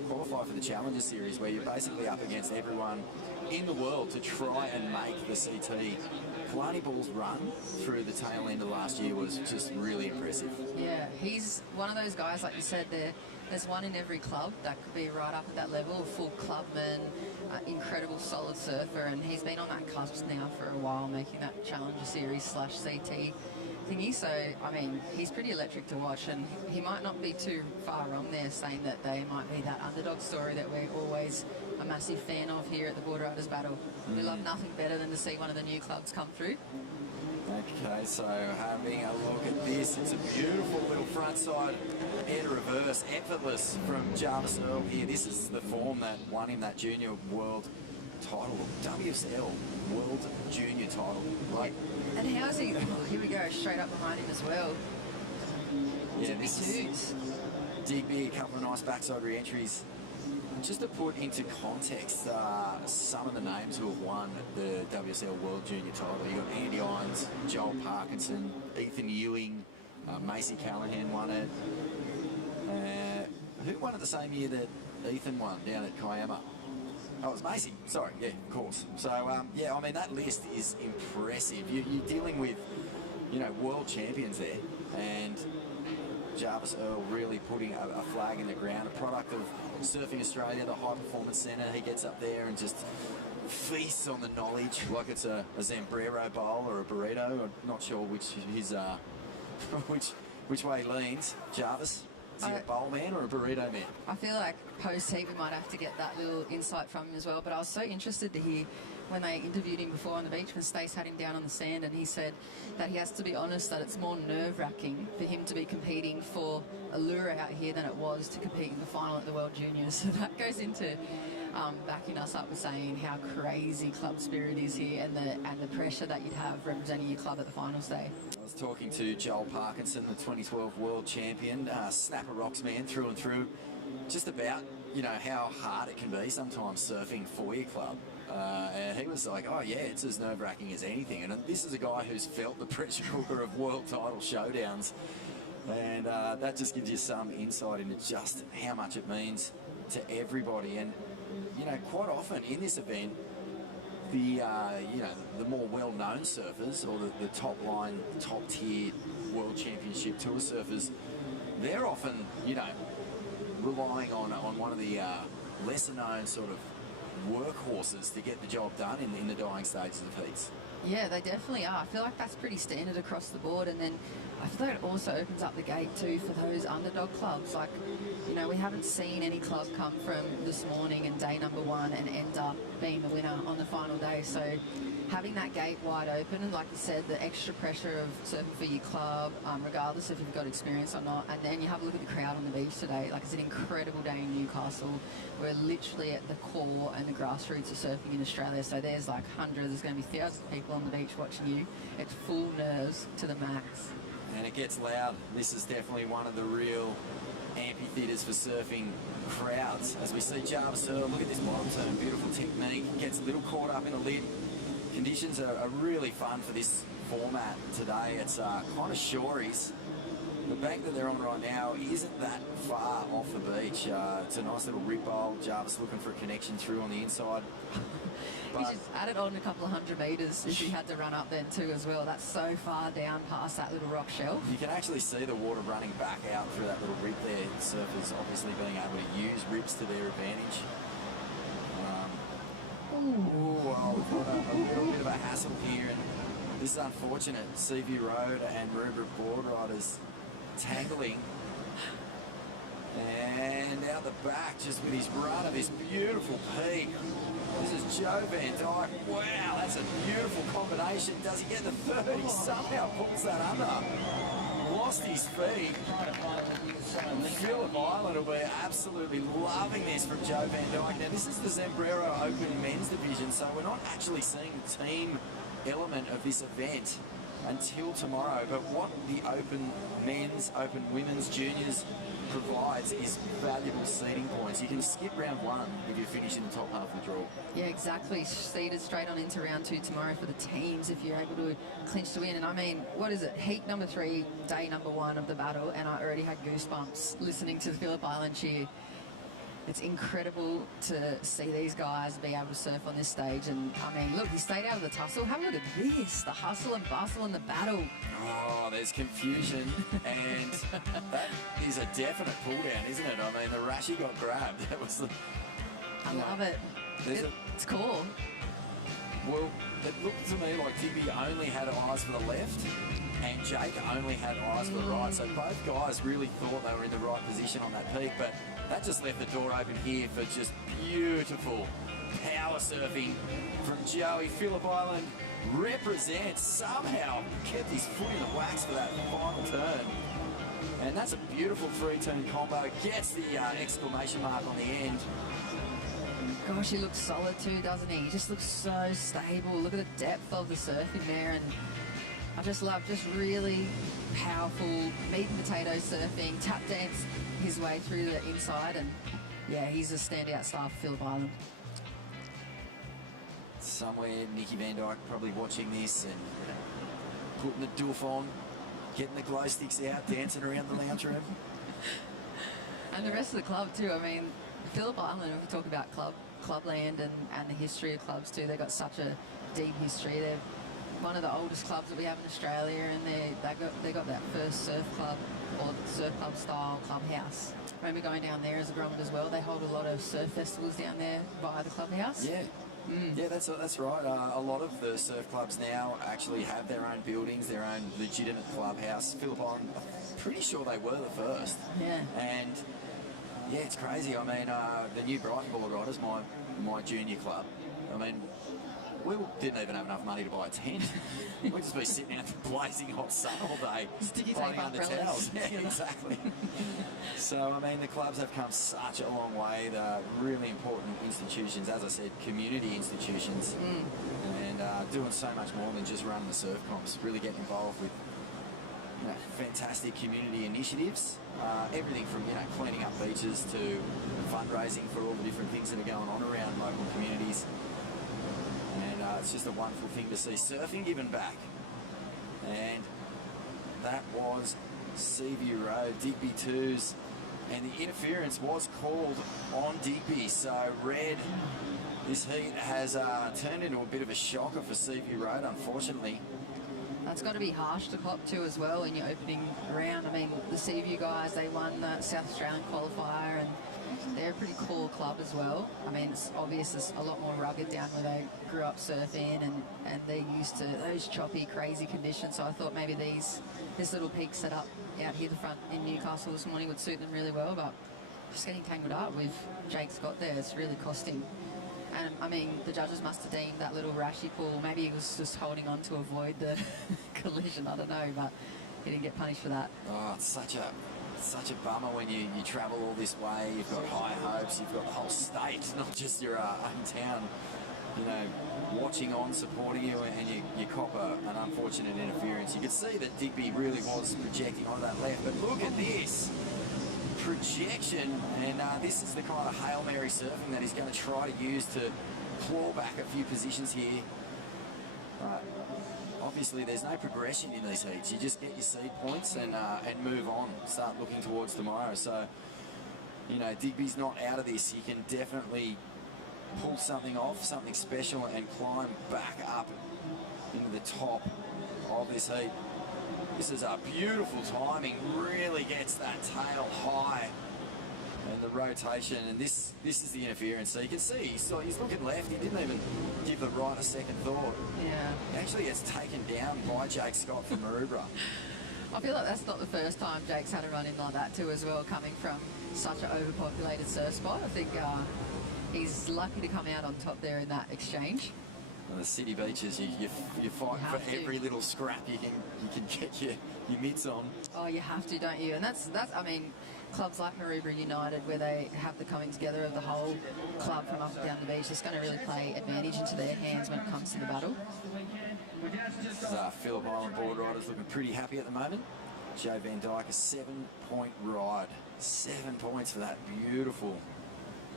qualify for the Challenger Series, where you're basically up against everyone in the world to try and make the CT. Kalani Ball's run through the tail end of last year was just really impressive. Yeah, he's one of those guys, like you said, there's one in every club that could be right up at that level, a full clubman, incredible solid surfer, and he's been on that cusp now for a while, making that Challenger Series / CT thingy. So, I mean, he's pretty electric to watch, and he might not be too far wrong there saying that they might be that underdog story that we're always a massive fan of here at the Boardriders Battle. We love nothing better than to see one of the new clubs come through. Okay, so having a look at this, it's a beautiful little front side air to reverse, effortless from Jarvis Earl here. This is the form that won him that junior world title, WSL World Junior title. Like, and how's he? Oh, here we go, straight up behind him as well. Yeah, this is Digby, a couple of nice backside re-entries. Just to put into context some of the names who have won the WSL World Junior title. You've got Andy Irons, Joel Parkinson, Ethan Ewing, Macy Callahan won it. Who won it the same year that Ethan won down at Kiama? Oh, it was Macy. Sorry, yeah, of course. So, yeah, I mean, that list is impressive. You're dealing with, you know, world champions there. And Jarvis Earl really putting a flag in the ground, a product of Surfing Australia, the High Performance Centre. He gets up there and just feasts on the knowledge like it's a Zambrero bowl or a burrito. I'm not sure which his which way he leans. Jarvis, is he a bowl man or a burrito man? I feel like post-heat we might have to get that little insight from him as well, but I was so interested to hear when they interviewed him before on the beach when Stace had him down on the sand, and he said that he has to be honest that it's more nerve-wracking for him to be competing for a lure out here than it was to compete in the final at the World Juniors. So that goes into backing us up with saying how crazy club spirit is here and the pressure that you'd have representing your club at the finals day. I was talking to Joel Parkinson, the 2012 world champion, snapper rocks man through and through, just about, you know, how hard it can be sometimes surfing for your club. And he was like, oh yeah, it's as nerve-wracking as anything. And this is a guy who's felt the pressure cooker of world title showdowns. And that just gives you some insight into just how much it means to everybody. And, you know, quite often in this event, the, you know, the more well-known surfers or the top-line, top-tier World Championship Tour surfers, they're often, you know, relying on one of the lesser-known sort of workhorses to get the job done in the dying stages of heats. Yeah, they definitely are. I feel like that's pretty standard across the board, and then I feel like it also opens up the gate too for those underdog clubs. Like, you know, we haven't seen any club come from this morning and day number one and end up being the winner on the final day. So having that gate wide open, and like you said, the extra pressure of surfing for your club, regardless if you've got experience or not. And then you have a look at the crowd on the beach today. Like, it's an incredible day in Newcastle. We're literally at the core and the grassroots of surfing in Australia. So there's like hundreds, there's going to be thousands of people on the beach watching you. It's full nerves to the max. And it gets loud. This is definitely one of the real amphitheatres for surfing crowds. As we see Jarvis Earl, look at this bottom turn, beautiful technique, gets a little caught up in the lid. Conditions are really fun for this format today. It's kind of shoreys. The bank that they're on right now isn't that far off the beach. It's a nice little rip bowl. Jarvis looking for a connection through on the inside. He just added on a couple of 100 metres if he had to run up then too as well. That's so far down past that little rock shelf. You can actually see the water running back out through that little rip there. Surfers obviously being able to use rips to their advantage. Well, we've got a little bit of a hassle here, and this is unfortunate. Seaview Road and Maroubra Boardriders tangling. And out the back, just with his run of this beautiful peak. This is Joe Van Dyke. Wow, that's a beautiful combination. Does he get the 30? Somehow pulls that under. Lost his feet. Phillip Island will be absolutely loving this from Joe Van Dyke. Now, this is the Zambrero Open Men's Division, so we're not actually seeing the team element of this event until tomorrow. But what the Open Men's, Open Women's, Juniors provides is valuable seeding points. You can skip round one if you finish in the top half of the draw. Yeah, exactly. Seeded straight on into round two tomorrow for the teams if you're able to clinch to win. And I mean, what is it? Heat number 3, day number 1 of the battle, and I already had goosebumps listening to the Phillip Island cheer. It's incredible to see these guys be able to surf on this stage. And I mean, look, he stayed out of the tussle. Have a look at this, the hustle and bustle and the battle. Oh, there's confusion, and that is a definite pull down, isn't it? I mean, the Rashi got grabbed. That was the... I love it. It's cool. Well, it looked to me like Digby only had eyes for the left, and Jake only had eyes for the right. So both guys really thought they were in the right position on that peak, but that just left the door open here for just beautiful power surfing from Joey. Phillip Island represents, somehow kept his foot in the wax for that final turn. And that's a beautiful three-turn combo. Gets the exclamation mark on the end. Gosh, he looks solid too, doesn't he? He just looks so stable. Look at the depth of the surf in there, and I just love just really powerful meat and potato surfing, tap dance his way through the inside, and yeah, he's a standout star for Phillip Island. Somewhere Nicky Van Dyke probably watching this and putting the doof on, getting the glow sticks out, dancing around the lounge room. And the rest of the club too. I mean, Phillip Island, if we talk about clubland and the history of clubs too, they've got such a deep history. They're one of the oldest clubs that we have in Australia, and they got that first surf club, or surf club style clubhouse. I remember going down there as a grommet as well. They hold a lot of surf festivals down there via the clubhouse. Yeah. Yeah, that's right. A lot of the surf clubs now actually have their own buildings, their own legitimate clubhouse. Phillip Island, I'm pretty sure they were the first. Yeah. And yeah, it's crazy. I mean, the new Brighton Boardriders, my junior club. I mean, we didn't even have enough money to buy a tent. We'd just be sitting out in the blazing hot sun all day, hiding under towels. Yeah, exactly. So, I mean, the clubs have come such a long way. They're really important institutions, as I said, community institutions, and doing so much more than just running the surf comps, really getting involved with fantastic community initiatives, everything from cleaning up beaches to fundraising for all the different things that are going on around local communities. And it's just a wonderful thing to see surfing given back. And that was Seaview Road, Digby 2s, and the interference was called on Digby. So red, this heat has turned into a bit of a shocker for Seaview Road, unfortunately. That's got to be harsh to clock too as well in your opening round. I mean, the Seaview guys, they won the South Australian qualifier, and they're a pretty cool club as well. I mean, it's obvious it's a lot more rugged down where they grew up surfing, and they're used to those choppy, crazy conditions. So I thought maybe this little peak set up out here the front in Newcastle this morning would suit them really well, but just getting tangled up with Jake Scott there, it's really cost him. And I mean, the judges must have deemed that little rashy pull, maybe he was just holding on to avoid the collision, I don't know, but he didn't get punished for that. Oh, it's such a bummer when you travel all this way. You've got high hopes, you've got the whole state, not just your hometown, watching on, supporting you, and you cop an unfortunate interference. You could see that Digby really was projecting on that left, but look at this projection, and this is the kind of Hail Mary surfing that he's going to try to use to claw back a few positions here. But obviously there's no progression in these heats. You just get your seed points and move on, start looking towards tomorrow. So, Digby's not out of this. He can definitely pull something off, something special, and climb back up into the top of this heat. This is a beautiful timing, really gets that tail high, and the rotation, and this is the interference. So you can see he's looking left, he didn't even give the right a second thought. Yeah. He actually gets taken down by Jake Scott from Maroubra. I feel like that's not the first time Jake's had a run in like that too as well, coming from such an overpopulated surf spot. I think he's lucky to come out on top there in that exchange. On the city beaches, you fight for every little scrap you can get your mitts on. Oh, you have to, don't you? And that's I mean, clubs like Maroubra United, where they have the coming together of the whole club from up and down the beach, it's going to really play advantage into their hands when it comes to the battle. Phillip Island Boardriders looking pretty happy at the moment. Joe Van Dyke, a 7-point ride. 7 points for that beautiful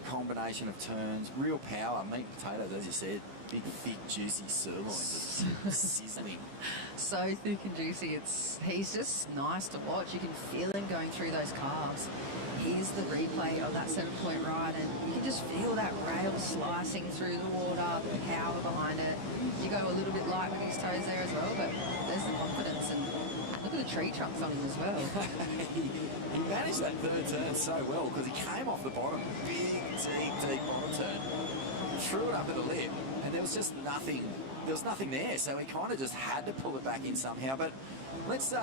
combination of turns. Real power, meat and potatoes, as you said. Big, thick, juicy sirloin, just sizzling. So thick and juicy. He's just nice to watch. You can feel him going through those calves. Here's the replay of that 7-point ride, and you can just feel that rail slicing through the water, the power behind it. You go a little bit light with his toes there as well, but there's the confidence, and look at the tree trunks on him as well. He managed that third turn so well because he came off the bottom, big, deep bottom turn, threw it up at the lip, and there was just nothing. There was nothing there, so he kind of just had to pull it back in somehow. But let's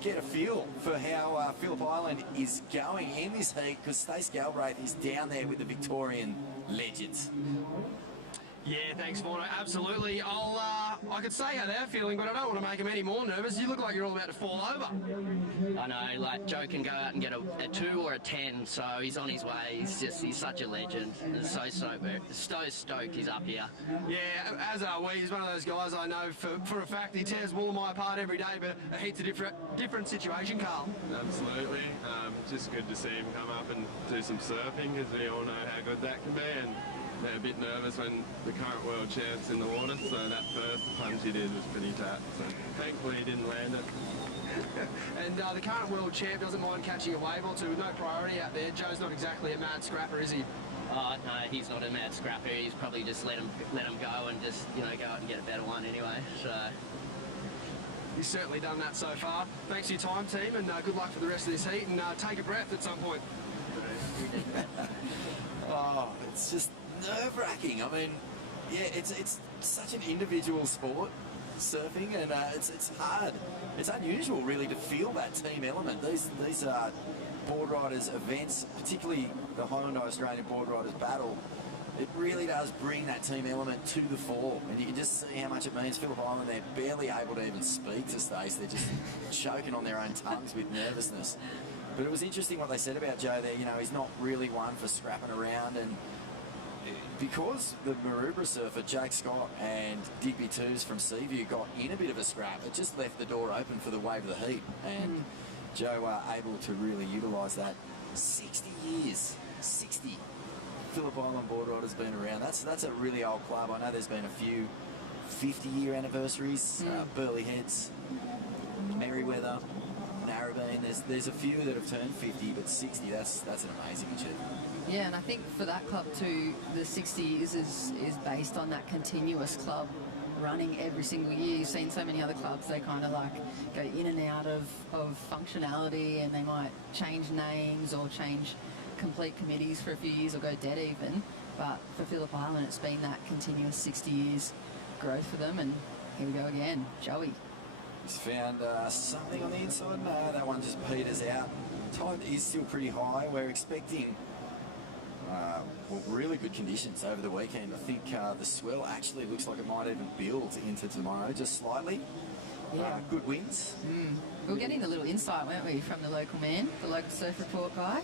get a feel for how Phillip Island is going in this heat, because Stace Galbraith is down there with the Victorian legends. Yeah, thanks, Mono. Absolutely. I could say how they're feeling, but I don't want to make them any more nervous. You look like you're all about to fall over. I know, like Joe can go out and get a 2 or a 10, so he's on his way. He's such a legend. And so stoked he's up here. Yeah, as are we. He's one of those guys I know for a fact he tears Woolamai apart every day, but a heap's a different situation, Carl. Absolutely. Just good to see him come up and do some surfing, because we all know how good that can be. And they're a bit nervous when the current world champ's in the water, so that first punch he did was pretty tap. So thankfully he didn't land it. And the current world champ doesn't mind catching a wave or two with no priority out there. Joe's not exactly a mad scrapper, is he? Oh, no, he's not a mad scrapper. He's probably just let him go and just, go out and get a better one anyway. So he's certainly done that so far. Thanks for your time, team, and good luck for the rest of this heat, and take a breath at some point. Oh, it's just nerve-wracking. I mean, yeah, it's such an individual sport, surfing, and it's hard. It's unusual, really, to feel that team element. These are Boardriders events, particularly the Hyundai Australian Boardriders battle. It really does bring that team element to the fore, and you can just see how much it means. Phillip Island, they're barely able to even speak to Stace. They're just choking on their own tongues with nervousness. But it was interesting what they said about Joe there. He's not really one for scrapping around, and because the Maroubra surfer, Jake Scott and Digby Twos from Seaview got in a bit of a scrap, it just left the door open for the wave of the heat. And Joe able to really utilise that. 60 years. 60. Phillip Island Boardriders been around. That's a really old club. I know there's been a few 50-year anniversaries. Burleigh Heads, Merriweather, Narrabeen. There's a few that have turned 50, but 60, that's an amazing achievement. Yeah, and I think for that club too, the 60s is based on that continuous club running every single year. You've seen so many other clubs, they kind of like go in and out of functionality, and they might change names or change complete committees for a few years or go dead even. But for Phillip Island, it's been that continuous 60 years growth for them, and here we go again, Joey. He's found something on the inside. No, that one just peters out. Tide is still pretty high. We're expecting really good conditions over the weekend. I think the swell actually looks like it might even build into tomorrow, just slightly. Yeah. Good winds. We were getting a little insight, weren't we, from the local man, the local surf report guy?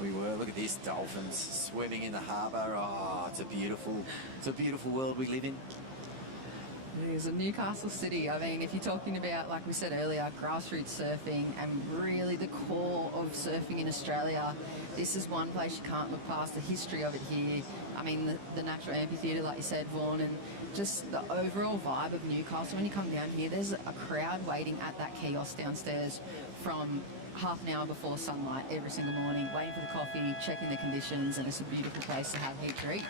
We were. Look at this, dolphins swimming in the harbour. Oh, it's a beautiful world we live in. It is a Newcastle city. I mean, if you're talking about, like we said earlier, grassroots surfing and really the core of surfing in Australia, this is one place you can't look past the history of it here. I mean, the natural amphitheatre, like you said, Vaughan, and just the overall vibe of Newcastle. When you come down here, there's a crowd waiting at that kiosk downstairs from half an hour before sunlight every single morning, waiting for the coffee, checking the conditions, and it's a beautiful place to have heat to eat.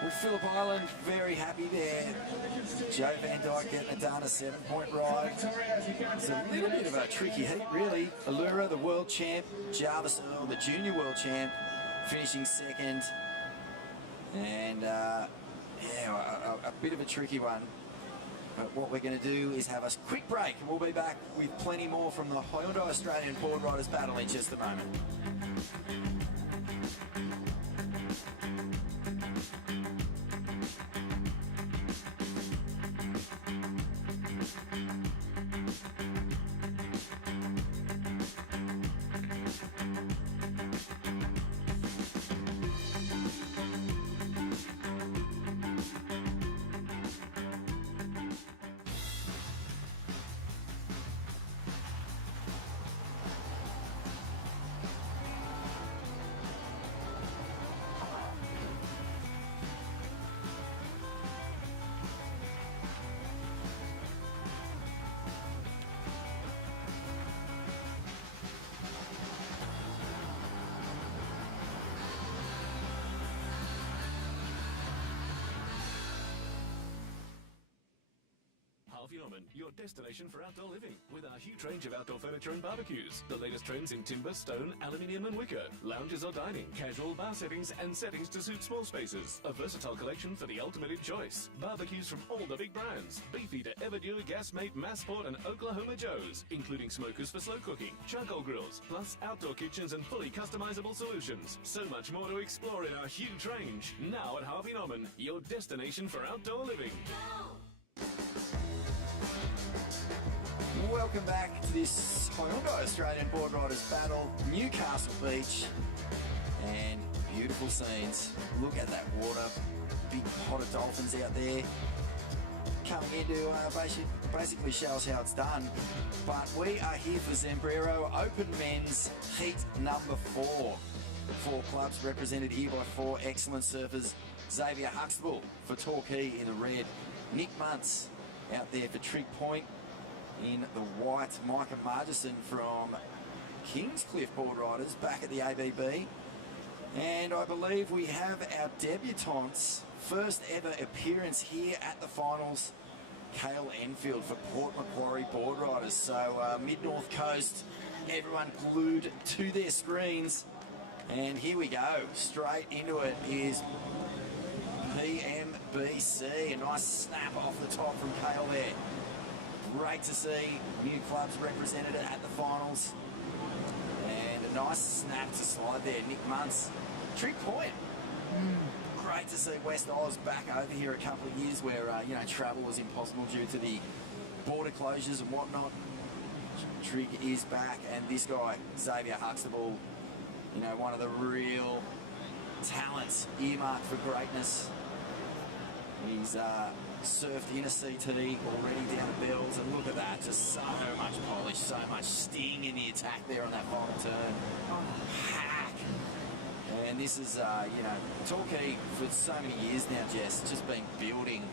Well, Phillip Island, very happy there. Joe Van Dyke getting it done, a 7-point ride. It's a little bit of a tricky heat, really. Allura, the world champ. Jarvis Earl, the junior world champ, finishing second. And, a bit of a tricky one. But what we're going to do is have a quick break, and we'll be back with plenty more from the Hyundai Australian Boardriders battle in just a moment. Harvey Norman, your destination for outdoor living, with our huge range of outdoor furniture and barbecues. The latest trends in timber, stone, aluminium and wicker, lounges or dining, casual bar settings and settings to suit small spaces. A versatile collection for the ultimate in choice. Barbecues from all the big brands. Beefeater, Everdure, Gasmate, Massport and Oklahoma Joe's, including smokers for slow cooking, charcoal grills, plus outdoor kitchens and fully customizable solutions. So much more to explore in our huge range. Now at Harvey Norman, your destination for outdoor living. Welcome back to this Hyundai Australian Boardriders battle, Newcastle Beach, and beautiful scenes. Look at that water, big pot of dolphins out there, coming in to basically show us how it's done. But we are here for Zambrero Open Men's Heat number 4. 4 clubs represented here by 4 excellent surfers. Xavier Huxtable for Torquay in the red. Nick Muntz out there for Trig Point in the white. Micah Margison from Kingscliff Boardriders back at the ABB. And I believe we have our debutante's first ever appearance here at the finals, Kale Enfield for Port Macquarie Boardriders. So mid-north coast, everyone glued to their screens. And here we go, straight into it is PMBC. A nice snap off the top from Kale there. Great to see new clubs represented at the finals. And a nice snap to slide there. Nick Muntz, Trig Point. Great to see West Oz back over here a couple of years where, you know, travel was impossible due to the border closures and whatnot. Trig is back, and this guy, Xavier Huxtable, you know, one of the real talents earmarked for greatness. He's surfed in a CT already down the bells, and look at that, just so much polish, so much sting in the attack there on that final turn. Hack! And this is, you know, Torquay for so many years now, Jess, just been building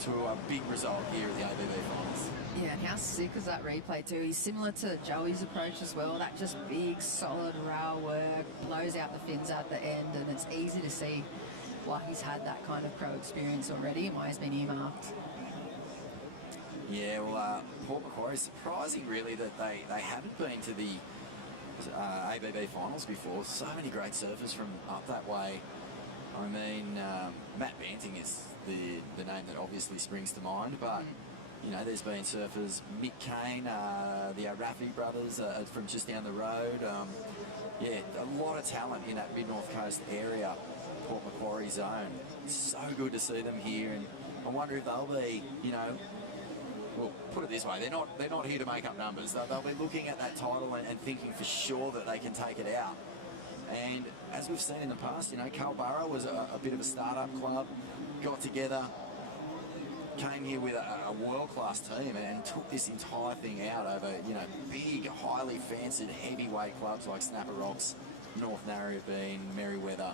to a big result here at the ABB Finals. Yeah, and how sick is that replay too? He's similar to Joey's approach as well. That just big, solid rail work, blows out the fins at the end, and it's easy to see why he's had that kind of pro experience already and why he's been earmarked. Yeah, well, Port Macquarie, surprising really that they haven't been to the ABB Finals before. So many great surfers from up that way. I mean, Matt Banting is the name that obviously springs to mind, but you know, there's been surfers, Mick Kane, the Rafferty brothers from just down the road. Yeah, a lot of talent in that mid-north coast area, Port Macquarie zone. It's so good to see them here, and I wonder if they'll be, you know, well, put it this way, they're not here to make up numbers. They'll be looking at that title and thinking for sure that they can take it out. And as we've seen in the past, you know, Culburra was a bit of a start-up club, got together, came here with a world-class team and took this entire thing out over, you know, big, highly fancied heavyweight clubs like Snapper Rocks, North Narrabeen, Merriweather,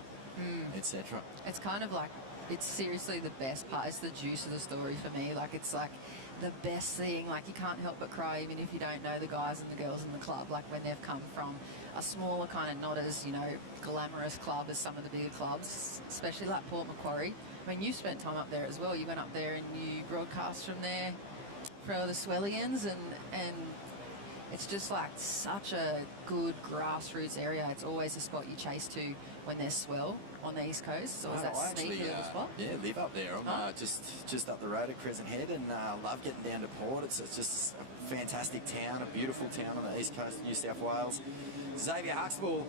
etc. It's kind of like, it's seriously the best part. It's the juice of the story for me. Like, it's like the best thing. Like, you can't help but cry even if you don't know the guys and the girls in the club, like when they've come from a smaller kind of, not as, you know, glamorous club as some of the bigger clubs, especially like Port Macquarie. I mean, you spent time up there as well. You went up there and you broadcast from there for the Swellians, and it's just like such a good grassroots area. It's always a spot you chase to when there's swell on the East Coast. So is that sneaky little spot? Yeah, live up there. I'm just up the road at Crescent Head, and love getting down to Port. It's just a fantastic town, a beautiful town on the East Coast of New South Wales. Xavier Huxtable,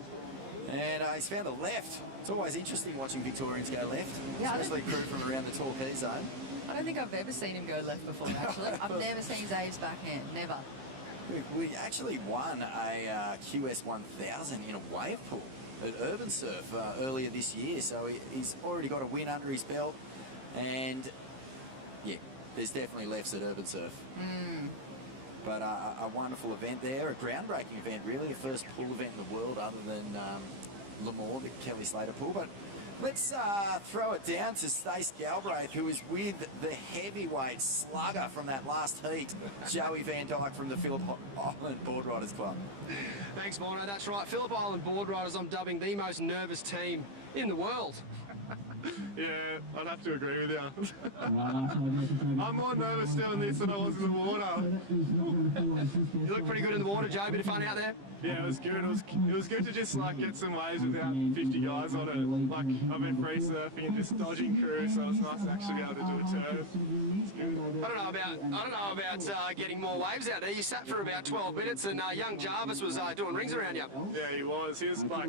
and he's found a left. It's always interesting watching Victorians go left, especially crew from around the Torquay zone. I don't think I've ever seen him go left before, actually. I've never seen Zave's backhand, never. We actually won a QS 1000 in a wave pool at Urban Surf earlier this year, so he's already got a win under his belt, and yeah, there's definitely lefts at Urban Surf. But a wonderful event there, a groundbreaking event really, the first pool event in the world other than Lemoore, the Kelly Slater pool. But let's throw it down to Stace Galbraith, who is with the heavyweight slugger from that last heat, Joey Van Dyke from the Phillip Island Boardriders Club. Thanks, Mono. That's right. Phillip Island Boardriders, I'm dubbing the most nervous team in the world. Yeah, I'd have to agree with you. I'm more nervous doing this than I was in the water. You look pretty good in the water, Joe. Bit of fun out there. Yeah, it was good. It was good to just like get some waves without 50 guys on it. Like I've been free surfing and just dodging crew, so it's nice to actually be able to do a turn. It's good. I don't know about getting more waves out there. You sat for about 12 minutes, and young Jarvis was doing rings around you. Yeah, he was. He was like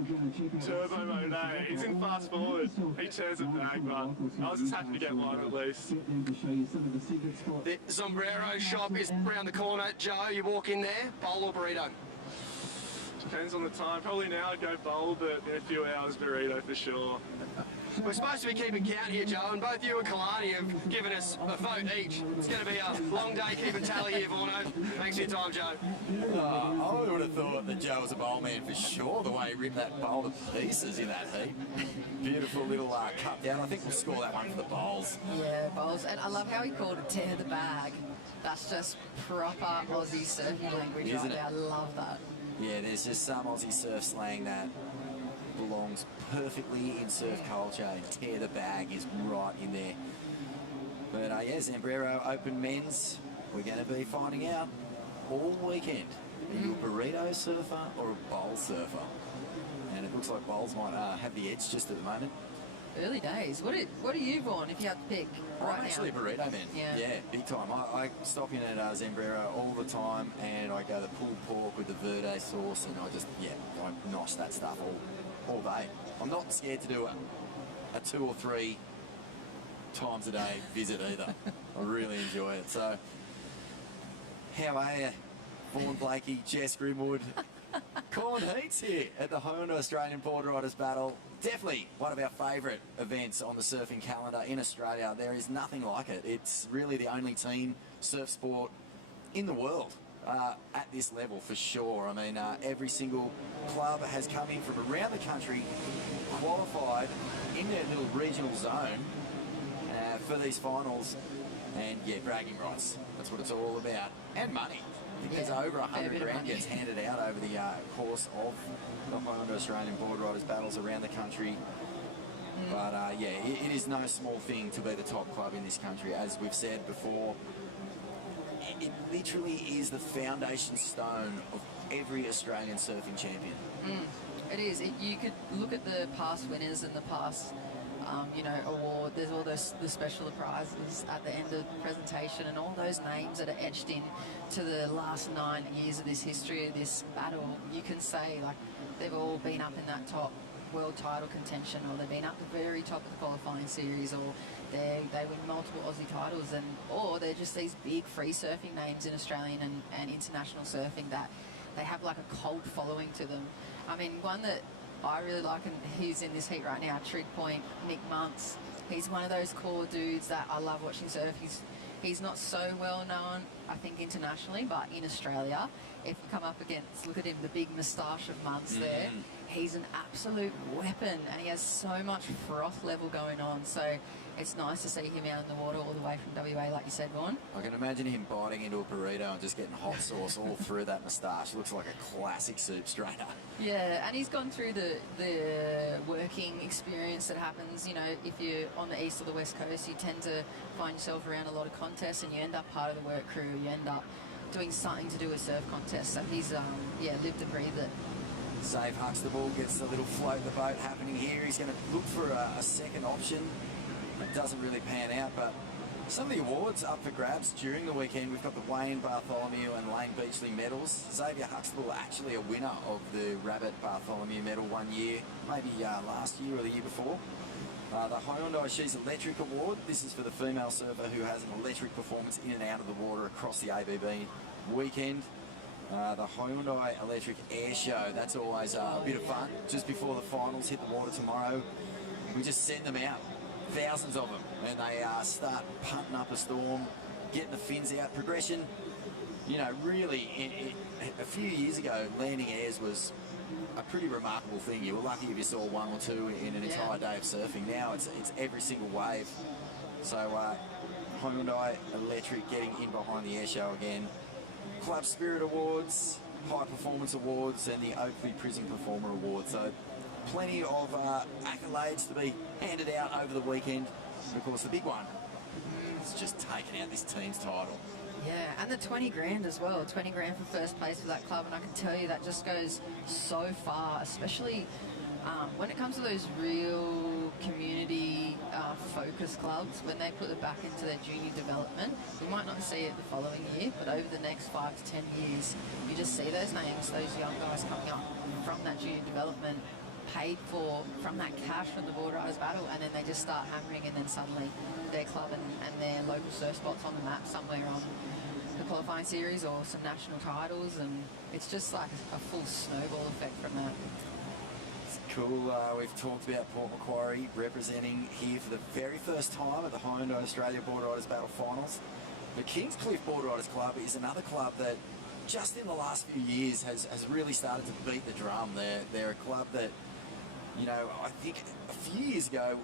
turbo mode. He's in fast forward. He turns it back, but I was just happy to get mine at least. The Zambrero shop is around the corner. Joe, you walk in there, bowl or burrito? Depends on the time. Probably now I'd go bowl, but in a few hours burrito for sure. We're supposed to be keeping count here, Joe, and both you and Kalani have given us a vote each. It's going to be a long day keeping tally here, Vorno. Thanks for your time, Joe. I would have thought that Joe was a bowl man for sure, the way he ripped that bowl to pieces in that heat. Beautiful little cut down. I think we'll score that one for the bowls. Yeah, bowls. And I love how he called it tear the bag. That's just proper Aussie surfing language right there. I love that. Yeah, there's just some Aussie surf slang that belongs perfectly in surf culture, and tear the bag is right in there. But yeah, Zambrero Open Men's, we're going to be finding out all weekend. Are you a burrito surfer or a bowl surfer? And it looks like bowls might have the edge just at the moment. Early days. What are you, Vaughn, if you had to pick right now? I'm actually a burrito man. Yeah, big time. I stop in at Zambrero all the time, and I go the pulled pork with the verde sauce, and I nosh that stuff all day. I'm not scared to do a 2 or 3 times a day visit either. I really enjoy it. So, how are you, Vaughan Blakey, Jess Grimwood? Calling heats here at the Hyundai Australian Boardriders Battle. Definitely one of our favourite events on the surfing calendar in Australia. There is nothing like it. It's really the only team surf sport in the world at this level for sure. I mean, every single club has come in from around the country, qualified in their little regional zone for these finals, and yeah, bragging rights. That's what it's all about. And money. I think there's over 100 grand gets handed out over the course of the Hyundai Australian Boardriders battles around the country. But yeah, it is no small thing to be the top club in this country. As we've said before, it literally is the foundation stone of every Australian surfing champion. It is. You could look at the past winners and the past award. There's all the special prizes at the end of the presentation, and all those names that are etched in to the last 9 years of this history of this battle. You can say like they've all been up in that top world title contention, or they've been up the very top of the qualifying series, or they win multiple Aussie titles, or they're just these big free surfing names in Australian and international surfing that they have like a cult following to them. I mean, one that I really like, and he's in this heat right now, Trig Point, Nick Monks. He's one of those core dudes that I love watching surf. He's not so well known, I think, internationally, but in Australia, if you come up against, look at him, the big moustache of Monks there, he's an absolute weapon, and he has so much froth level going on. So it's nice to see him out in the water all the way from WA, like you said, Vaughn. I can imagine him biting into a burrito and just getting hot sauce all through that moustache. Looks like a classic soup strainer. Yeah, and he's gone through the working experience that happens. You know, if you're on the east or the west coast, you tend to find yourself around a lot of contests, and you end up part of the work crew. You end up doing something to do with surf contests. So he's lived and breathed it. Save Huxtable gets a little float the boat happening here. He's going to look for a second option. It doesn't really pan out, but some of the awards up for grabs during the weekend. We've got the Wayne Bartholomew and Lane Beachley medals. Xavier Huxtable actually a winner of the Rabbit Bartholomew medal one year, maybe last year or the year before. The Hyundai She's Electric Award. This is for the female surfer who has an electric performance in and out of the water across the ABB weekend. The Hyundai Electric Air Show, that's always a bit of fun. Just before the finals hit the water tomorrow, we just send them out, thousands of them, and they start punting up a storm, getting the fins out. Progression, you know, really, a few years ago, landing airs was a pretty remarkable thing. You were lucky if you saw 1 or 2 in an entire day of surfing. Now it's every single wave. So Hyundai Electric getting in behind the air show again. Club Spirit Awards, High Performance Awards, and the Oakley Prison Performer Award. So plenty of accolades to be handed out over the weekend. And of course, the big one is just taking out this team's title. Yeah, and the 20 grand as well. 20 grand for first place for that club, and I can tell you that just goes so far, especially when it comes to those real community focus clubs, when they put it back into their junior development. We might not see it the following year, but over the next 5 to 10 years, you just see those names, those young guys coming up from that junior development, paid for from that cash from the Boardriders battle, and then they just start hammering, and then suddenly their club and their local surf spots on the map somewhere on the qualifying series or some national titles, and it's just like a full snowball effect from that. Cool. We've talked about Port Macquarie representing here for the very first time at the Hyundai Australia Boardriders Battle Finals. The Kingscliff Boardriders Club is another club that just in the last few years has really started to beat the drum. They're a club that, you know, I think a few years ago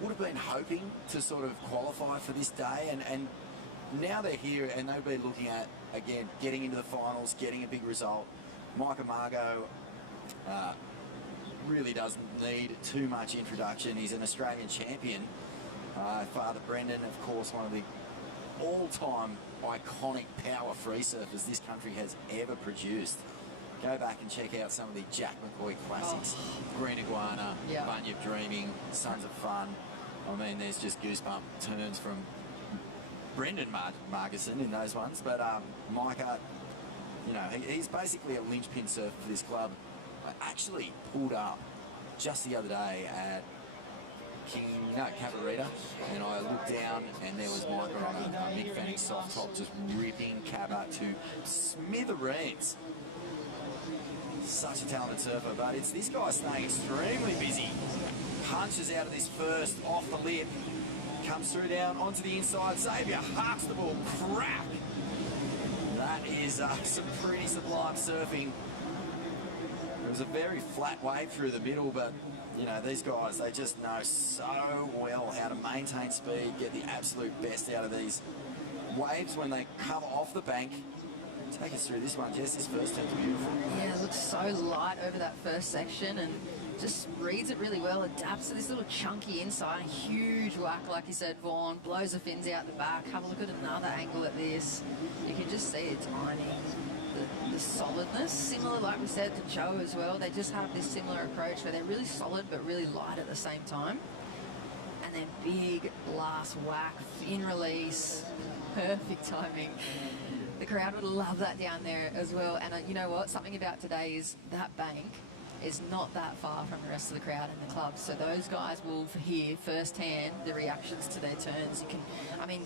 would have been hoping to sort of qualify for this day, and now they're here and they'll be looking at, again, getting into the finals, getting a big result. Micah Margot really doesn't need too much introduction. He's an Australian champion. Father Brendan, of course, one of the all-time iconic power free surfers this country has ever produced. Go back and check out some of the Jack McCoy classics. Green Iguana, Bunyip Dreaming, Sons of Fun. I mean, there's just goosebump turns from Brendan Margison in those ones. But Micah, you know, he's basically a linchpin surfer for this club. I actually pulled up just the other day at Cabarita, and I looked down and there was Micah on a Mick Fanning soft top just ripping Cabba to smithereens. Such a talented surfer, but it's this guy staying extremely busy. Punches out of this first, off the lip, comes through down onto the inside. Xavier harks the ball, crack! That is some pretty sublime surfing. It was a very flat wave through the middle, but you know, these guys, they just know so well how to maintain speed, get the absolute best out of these waves when they come off the bank. Take us through this one, Jess. This first turn's beautiful. Yeah, it looks so light over that first section and just reads it really well, adapts to this little chunky inside, huge whack, like you said, Vaughan, blows the fins out the back. Have a look at another angle at this. You can just see it tiny. The solidness, similar like we said to Joe as well. They just have this similar approach where they're really solid but really light at the same time. And then big last whack, fin release, perfect timing. The crowd would love that down there as well. And you know what? Something about today is that bank is not that far from the rest of the crowd in the club. So those guys will hear firsthand the reactions to their turns. You can, I mean,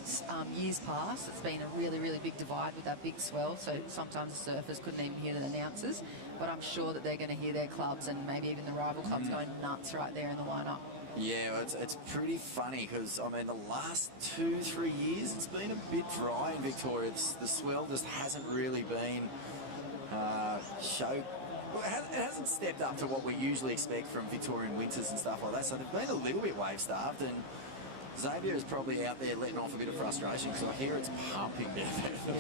years past, it's been a really, really big divide with that big swell. So sometimes the surfers couldn't even hear the announcers. But I'm sure that they're going to hear their clubs and maybe even the rival clubs going nuts right there in the lineup. Yeah, it's pretty funny because, I mean, the last 2-3 years, it's been a bit dry in Victoria. The swell just hasn't really been it hasn't stepped up to what we usually expect from Victorian winters and stuff like that. So they've been a little bit wave-starved, and Xavier is probably out there letting off a bit of frustration because I hear it's pumping down there.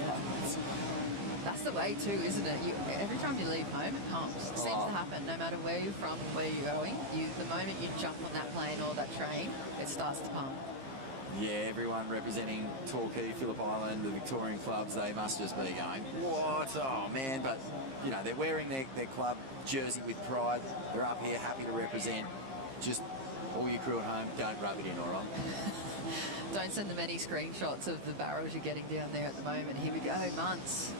That's the way too, isn't it? Every time you leave home, it pumps. It seems to happen, no matter where you're from and where you're going. The moment you jump on that plane or that train, it starts to pump. Yeah, everyone representing Torquay, Phillip Island, the Victorian clubs, they must just be going, what? Oh, man. But, you know, they're wearing their club jersey with pride. They're up here happy to represent. Just all your crew at home, don't rub it in, all right? Don't send them any screenshots of the barrels you're getting down there at the moment. Here we go, Muntz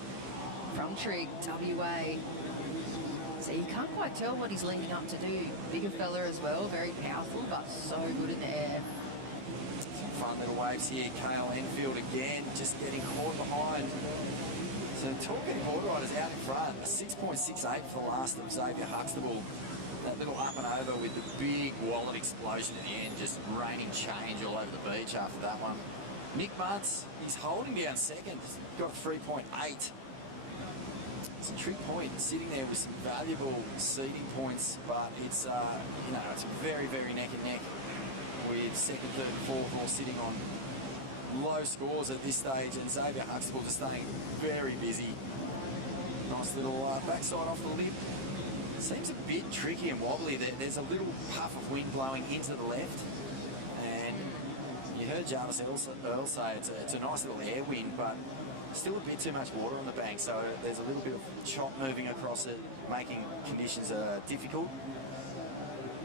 from Trigg, WA. So you can't quite tell what he's leaning up to do. Bigger fella as well, very powerful, but so good in the air. Fun little waves here. Kale Enfield again, just getting caught behind. So Torquay Boardriders out in front. A 6.68 for the last of Xavier Huxtable. That little up and over with the big wallet explosion in the end, just raining change all over the beach after that one. Nick Muntz, he's holding down second. He's got 3.8. It's a trick point, sitting there with some valuable seeding points, but it's you know, it's very, very neck and neck, with second, third, and fourth all sitting on low scores at this stage, and Xavier Huxtable just staying very busy. Nice little backside off the lip. Seems a bit tricky and wobbly. There's a little puff of wind blowing into the left, and you heard Jarvis Earl say it's a nice little air wind, but still a bit too much water on the bank, so there's a little bit of chop moving across it, making conditions difficult.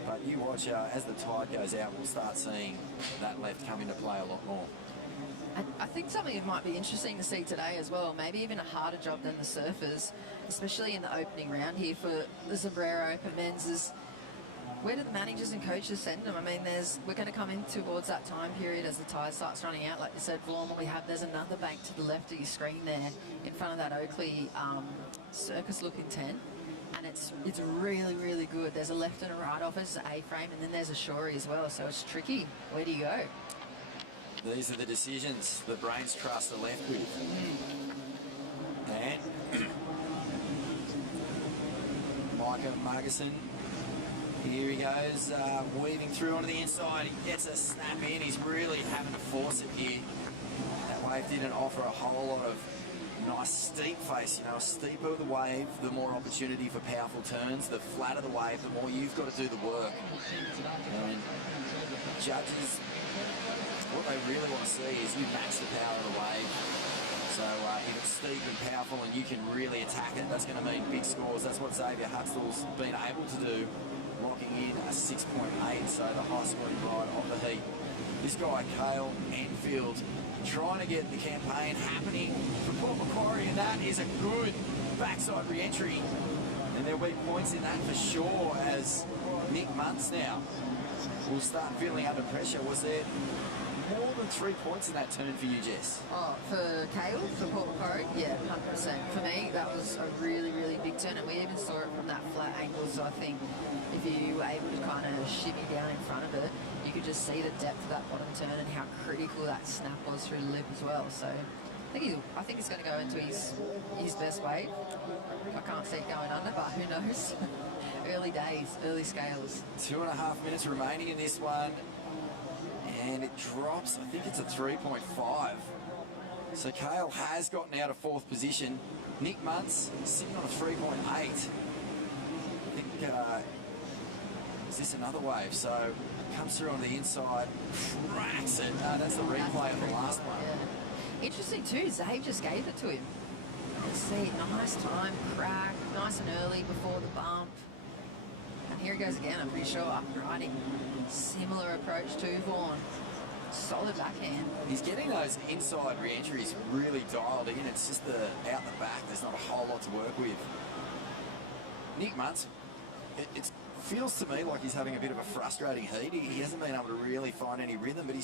But you watch, as the tide goes out, we'll start seeing that left come into play a lot more. I think something that might be interesting to see today as well, maybe even a harder job than the surfers, especially in the opening round here for the Zambrero Open men's, is where do the managers and coaches send them? I mean, we're going to come in towards that time period as the tide starts running out. Like you said, Vaughn, what we have, there's another bank to the left of your screen there in front of that Oakley circus-looking tent. And it's really, really good. There's a left and a right off as an A-frame, and then there's a shorey as well, so it's tricky. Where do you go? These are the decisions the brains trust are left with. And Micah Margison, here he goes, weaving through onto the inside. He gets a snap in. He's really having to force it here. That wave didn't offer a whole lot of nice steep face. You know, steeper the wave, the more opportunity for powerful turns. The flatter the wave, the more you've got to do the work. And judges, what they really want to see is you match the power of the wave. So if it's steep and powerful and you can really attack it, that's going to mean big scores. That's what Xavier Huxtall's been able to do, locking in a 6.8, so the high scoring ride of the heat. This guy, Cale Enfield, trying to get the campaign happening for Port Macquarie, and that is a good backside re-entry. And there'll be points in that for sure, as Nick Muntz now will start feeling under pressure. Was there more than 3 points in that turn for you, Jess? Oh, for Cale, for Port Macquarie? Yeah, 100%. For me, that was a really, really big turn, and we even saw it from that flat angle, so I think if you were able to kind of shimmy down in front of it, you could just see the depth of that bottom turn and how critical that snap was through the lip as well. So I think he's going to go into his best wave. I can't see it going under, but who knows? Early days, early scales. 2.5 minutes remaining in this one, and it drops. I think it's a 3.5. So Cale has gotten out of 4th position. Nick Muntz sitting on a 3.8. I think, is this another wave? So comes through on the inside, cracks it. That's the replay of the last one. Yeah. Interesting too, Zabe just gave it to him. Let's see, nice time, crack, nice and early before the bump. And here he goes again, I'm pretty sure, riding similar approach to Vaughn. Solid backhand. He's getting those inside re-entries really dialed in. It's just out the back, there's not a whole lot to work with. Nick Muntz, it feels to me like he's having a bit of a frustrating heat. He hasn't been able to really find any rhythm, but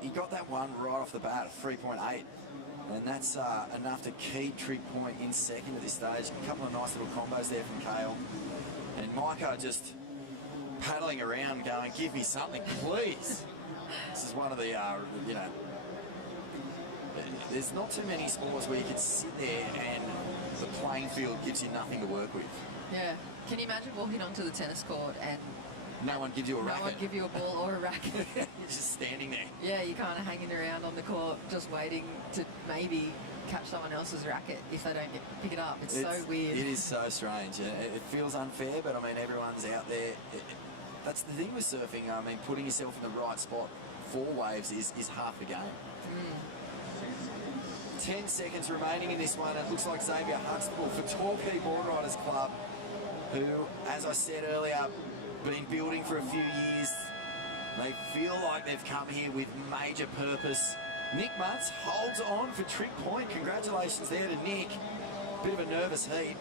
he got that one right off the bat, 3.8. And that's enough to keep Trig Point in second at this stage. A couple of nice little combos there from Cale. And Micah just paddling around going, give me something, please. This is one of the, you know, there's not too many sports where you can sit there and the playing field gives you nothing to work with. Yeah. Can you imagine walking onto the tennis court and no one gives you a racket? No one give you a ball or a racket. You're just standing there. Yeah, you're kind of hanging around on the court, just waiting to maybe catch someone else's racket if they don't pick it up. It's so weird. It is so strange. It feels unfair, but I mean, everyone's out there. That's the thing with surfing. I mean, putting yourself in the right spot for waves is half the game. 10 seconds remaining in this one. It looks like Xavier Huxtable for Torquay Boardriders Club, who, as I said earlier, been building for a few years. They feel like they've come here with major purpose. Nick Muntz holds on for Trig Point. Congratulations there to Nick. Bit of a nervous heat.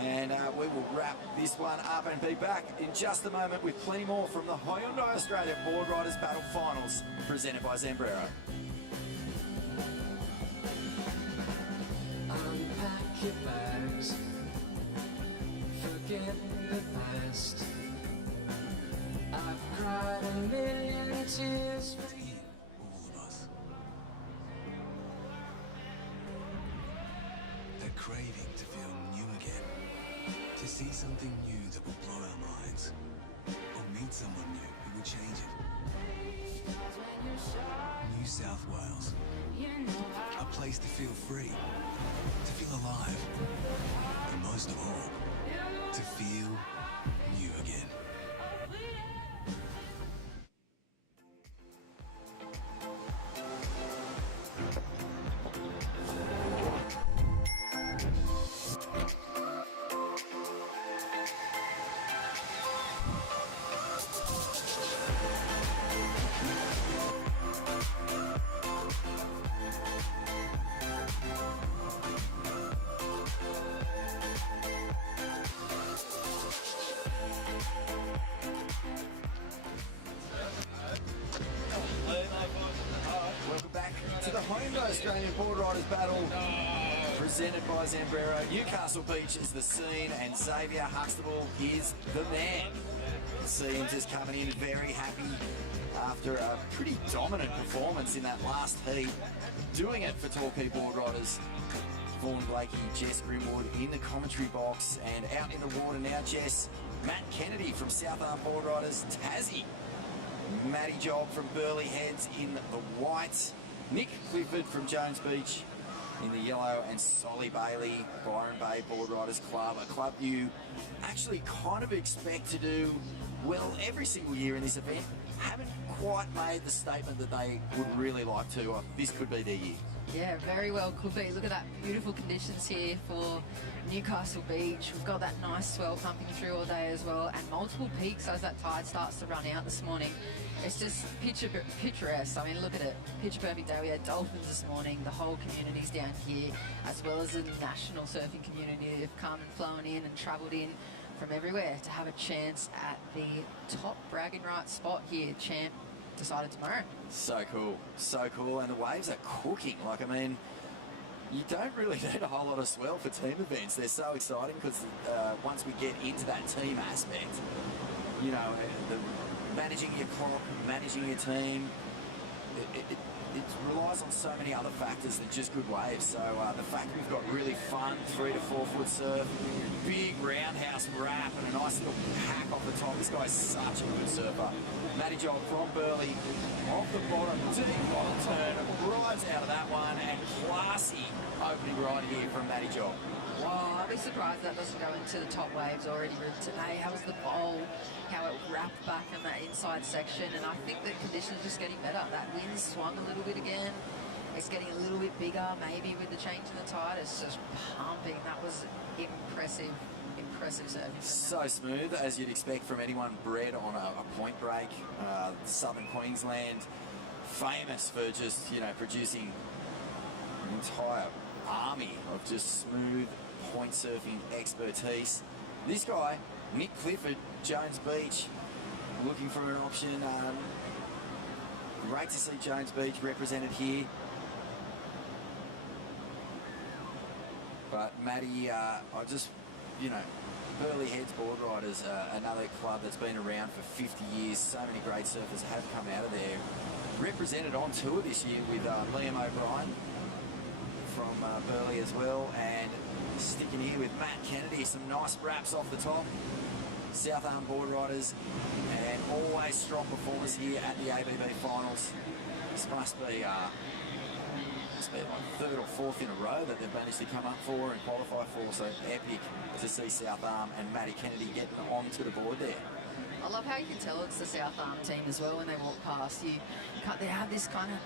And we will wrap this one up and be back in just a moment with plenty more from the Hyundai Australia Boardriders Battle Finals, presented by Zambrero. Unpack your bags, forget the past. I've cried a million tears for you. All of us. That craving to feel new again. To see something new that will blow our minds. Or meet someone new who will change it. New South Wales. A place to feel free. To feel alive. And most of all, to feel Australian Boardriders battle presented by Zambrero. Newcastle Beach is the scene, and Xavier Huxtable is the man. See him just coming in very happy after a pretty dominant performance in that last heat. Doing it for Torquay Boardriders. Vaughan Blakey, Jess Grimwood in the commentary box, and out in the water now, Jess. Matt Kennedy from South Arm Boardriders, Tassie. Matty Job from Burleigh Heads in the white. Nick Clifford from Jones Beach in the yellow, and Solly Bailey, Byron Bay Boardriders Club, a club you actually kind of expect to do well every single year in this event. Haven't quite made the statement that they would really like to. This could be their year. Yeah, very well could be. Look at that beautiful conditions here for Newcastle Beach. We've got that nice swell pumping through all day as well, and multiple peaks as that tide starts to run out this morning. It's just picturesque. I mean, look at it. Picture perfect day. We had dolphins this morning. The whole community's down here, as well as the national surfing community have come and flown in and travelled in from everywhere to have a chance at the top bragging rights spot here. Champ decided tomorrow. So cool, so cool, and the waves are cooking. Like, I mean, you don't really need a whole lot of swell for team events. They're so exciting because once we get into that team aspect, you know, managing your clock, managing your team, it relies on so many other factors than just good waves. So the fact we've got really fun 3 to 4 foot surf, big roundhouse wrap, and a nice little hack off the top. This guy's such a good surfer. Matty Job from Burleigh, off the bottom, deep bottom turn, rides out of that one, and classy opening ride here from Matty Job. Wow, I'd be surprised that doesn't go into the top waves already ripped today. How was the bowl, how it wrapped back in that inside section, and I think the conditions are just getting better. That wind swung a little bit again. It's getting a little bit bigger, maybe with the change in the tide. It's just pumping. That was impressive. Impressive surfing. So smooth, as you'd expect from anyone bred on a point break. Southern Queensland, famous for just, you know, producing an entire army of just smooth point surfing expertise. This guy, Nick Clifford, Jones Beach, looking for an option. Great to see Jones Beach represented here. But Matty, I just, you know, Burleigh Heads Boardriders, another club that's been around for 50 years. So many great surfers have come out of there. Represented on tour this year with Liam O'Brien from Burleigh as well, and sticking here with Matt Kennedy. Some nice wraps off the top. South Arm Boardriders, and always strong performers here at the ABB Finals. This must be like 3rd or 4th in a row that they've managed to come up for and qualify for, so epic to see South Arm and Matty Kennedy getting onto the board there. I love how you can tell it's the South Arm team as well when they walk past. They have this kind of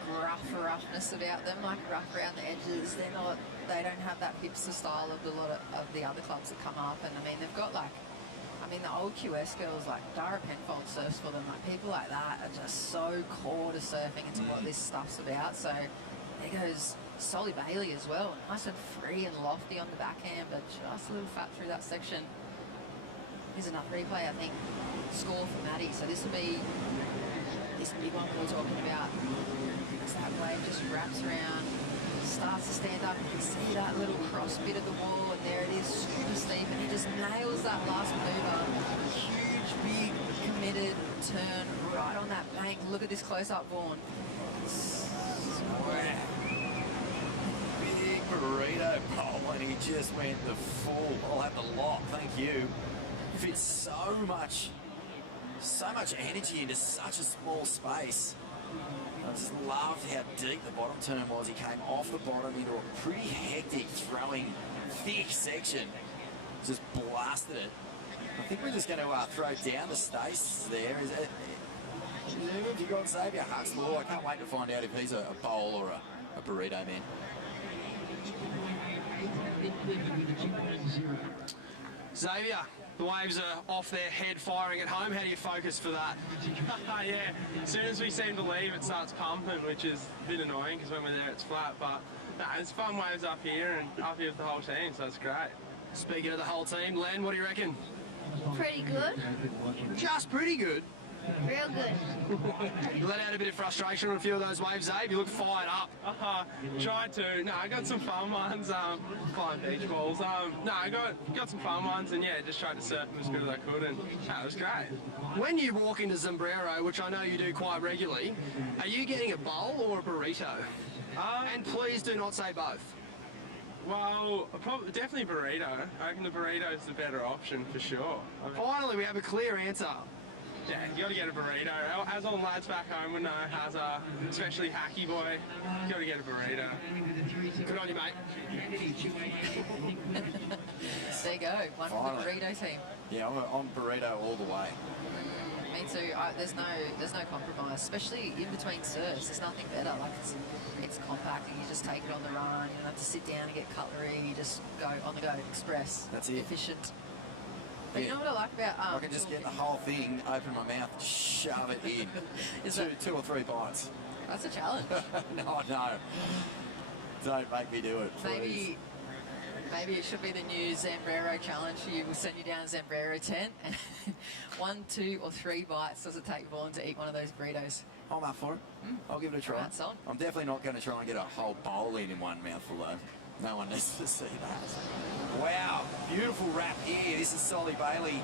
roughness about them, like rough around the edges. They don't have that hipster style of a lot of the other clubs that come up. And I mean, they've got like, the old QS girls like Dara Penfold surfs for them. Like people like that are just so core to surfing and to what this stuff's about. So there goes Solly Bailey as well. Nice and free and lofty on the backhand, but just a little fat through that section. Here's another replay, I think. Score for Matty. So this will be this big one we were talking about. As that wave just wraps around, starts to stand up. You can see that little cross bit of the wall, and there it is, super steep, and he just nails that last maneuver. Huge, big, committed turn right on that bank. Look at this close-up, Vaughan. Wow. Big burrito bowl, and he just went the full. I'll have the lot, thank you. Fits so much energy into such a small space. I just loved how deep the bottom turn was. He came off the bottom into a pretty hectic, throwing, thick section. Just blasted it. I think we're just going to throw down the Stace there. Have you got Xavier Huxtable? I can't wait to find out if he's a bowl or a burrito man. Xavier, the waves are off their head firing at home. How do you focus for that? Yeah, as soon as we seem to leave, it starts pumping, which is a bit annoying because when we're there, it's flat. But no, it's fun waves up here and up here with the whole team, so it's great. Speaking of the whole team, Len, what do you reckon? Pretty good. Just pretty good. Real good. You let out a bit of frustration on a few of those waves, Abe. You look fired up. Tried to. No, I got some fun ones. Flying beach balls. No, I got some fun ones, and yeah, just tried to surf them as good as I could, and it was great. When you walk into Zambrero, which I know you do quite regularly, are you getting a bowl or a burrito? And please do not say both. Well, definitely burrito. I reckon the burrito is the better option for sure. Finally, we have a clear answer. Yeah, you got to get a burrito. As all the lads back home would know, especially Hacky Boy, you got to get a burrito. Good on you, mate. There you go, one for the burrito team. Yeah, I'm burrito all the way. Me too. There's no compromise, especially in between serves. There's nothing better. Like it's compact, and you just take it on the run. You don't have to sit down and get cutlery. You just go on the go, express. That's it. Efficient. But you know what I like about I can just get the whole thing, open my mouth, shove it in. Two or three bites. That's a challenge. No. Don't make me do it, please. Maybe it should be the new Zambrero challenge. You will send you down a Zambrero tent, and 1, 2, or 3 bites does it take Vaughan to eat one of those burritos? I'm up for it. I'll give it a try. Right, son. I'm definitely not going to try and get a whole bowl in one mouthful though. No one needs to see that. Wow, beautiful wrap here. This is Solly Bailey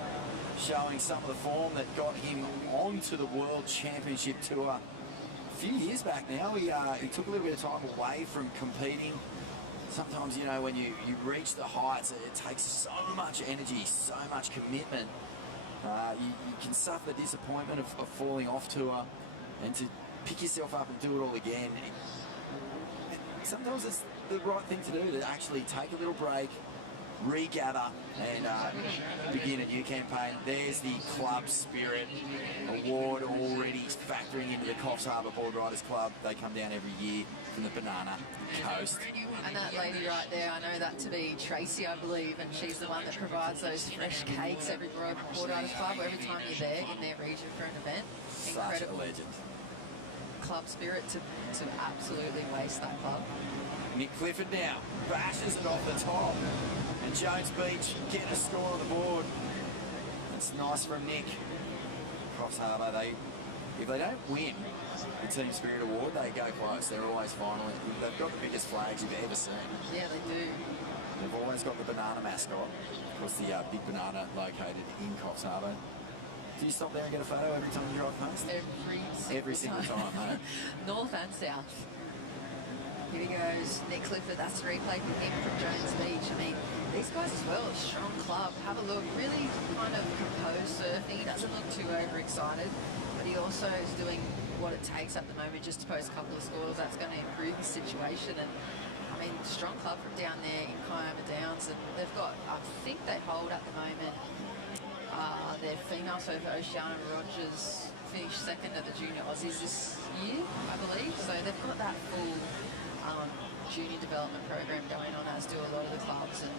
showing some of the form that got him onto the World Championship Tour a few years back now. He took a little bit of time away from competing. Sometimes, you know, when you reach the heights, it takes so much energy, so much commitment. You can suffer the disappointment of falling off tour, and to pick yourself up and do it all again. Sometimes it's the right thing to do, to actually take a little break, regather, and begin a new campaign. There's the Club Spirit Award already factoring into the Coffs Harbour Boardriders Club. They come down every year from the Banana Coast. And that lady right there, I know that to be Tracy, I believe, and she's the one that provides those fresh cakes every Boardriders Club every time you're there in their region for an event. Incredible. Such a legend. Club spirit to absolutely waste that club. Nick Clifford now bashes it off the top, and Jones Beach getting a score on the board. It's nice from Nick. Coffs Harbour, if they don't win the Team Spirit Award, they go close. They're always final. They've got the biggest flags you've ever seen. Yeah, they do. They've always got the banana mascot. Of course, the big banana located in Coffs Harbour. Do you stop there and get a photo every time you drive past? Every single time, mate. North and south. Here he goes, Nick Clifford. That's the replay from him from Jones Beach. I mean, these guys as well, a strong club. Have a look, really kind of composed surfing. He doesn't look too overexcited, but he also is doing what it takes at the moment just to post a couple of scores. That's going to improve the situation. And I mean, strong club from down there in Kiama Downs, and they've got, I think they hold at the moment, their female surfer Oceana Rogers finished second at the Junior Aussies this year, I believe. So they've got that full junior development program going on, as do a lot of the clubs. And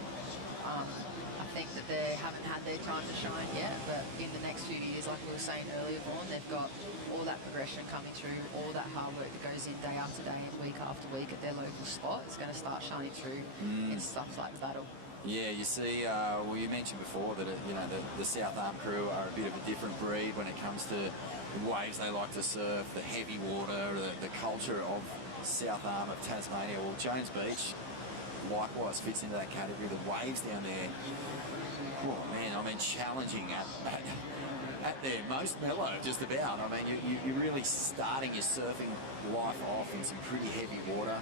I think that they haven't had their time to shine yet, but in the next few years, like we were saying earlier, Vaughan, they've got all that progression coming through, all that hard work that goes in day after day and week after week at their local spot. It's going to start shining through in stuff like the battle. Yeah, you see, well, you mentioned before that, the South Arm crew are a bit of a different breed when it comes to the waves they like to surf, the heavy water, the culture of South Arm of Tasmania. Well, Jones Beach likewise fits into that category. The waves down there, oh man, I mean, challenging at their most mellow, just about. I mean, you're really starting your surfing life off in some pretty heavy water.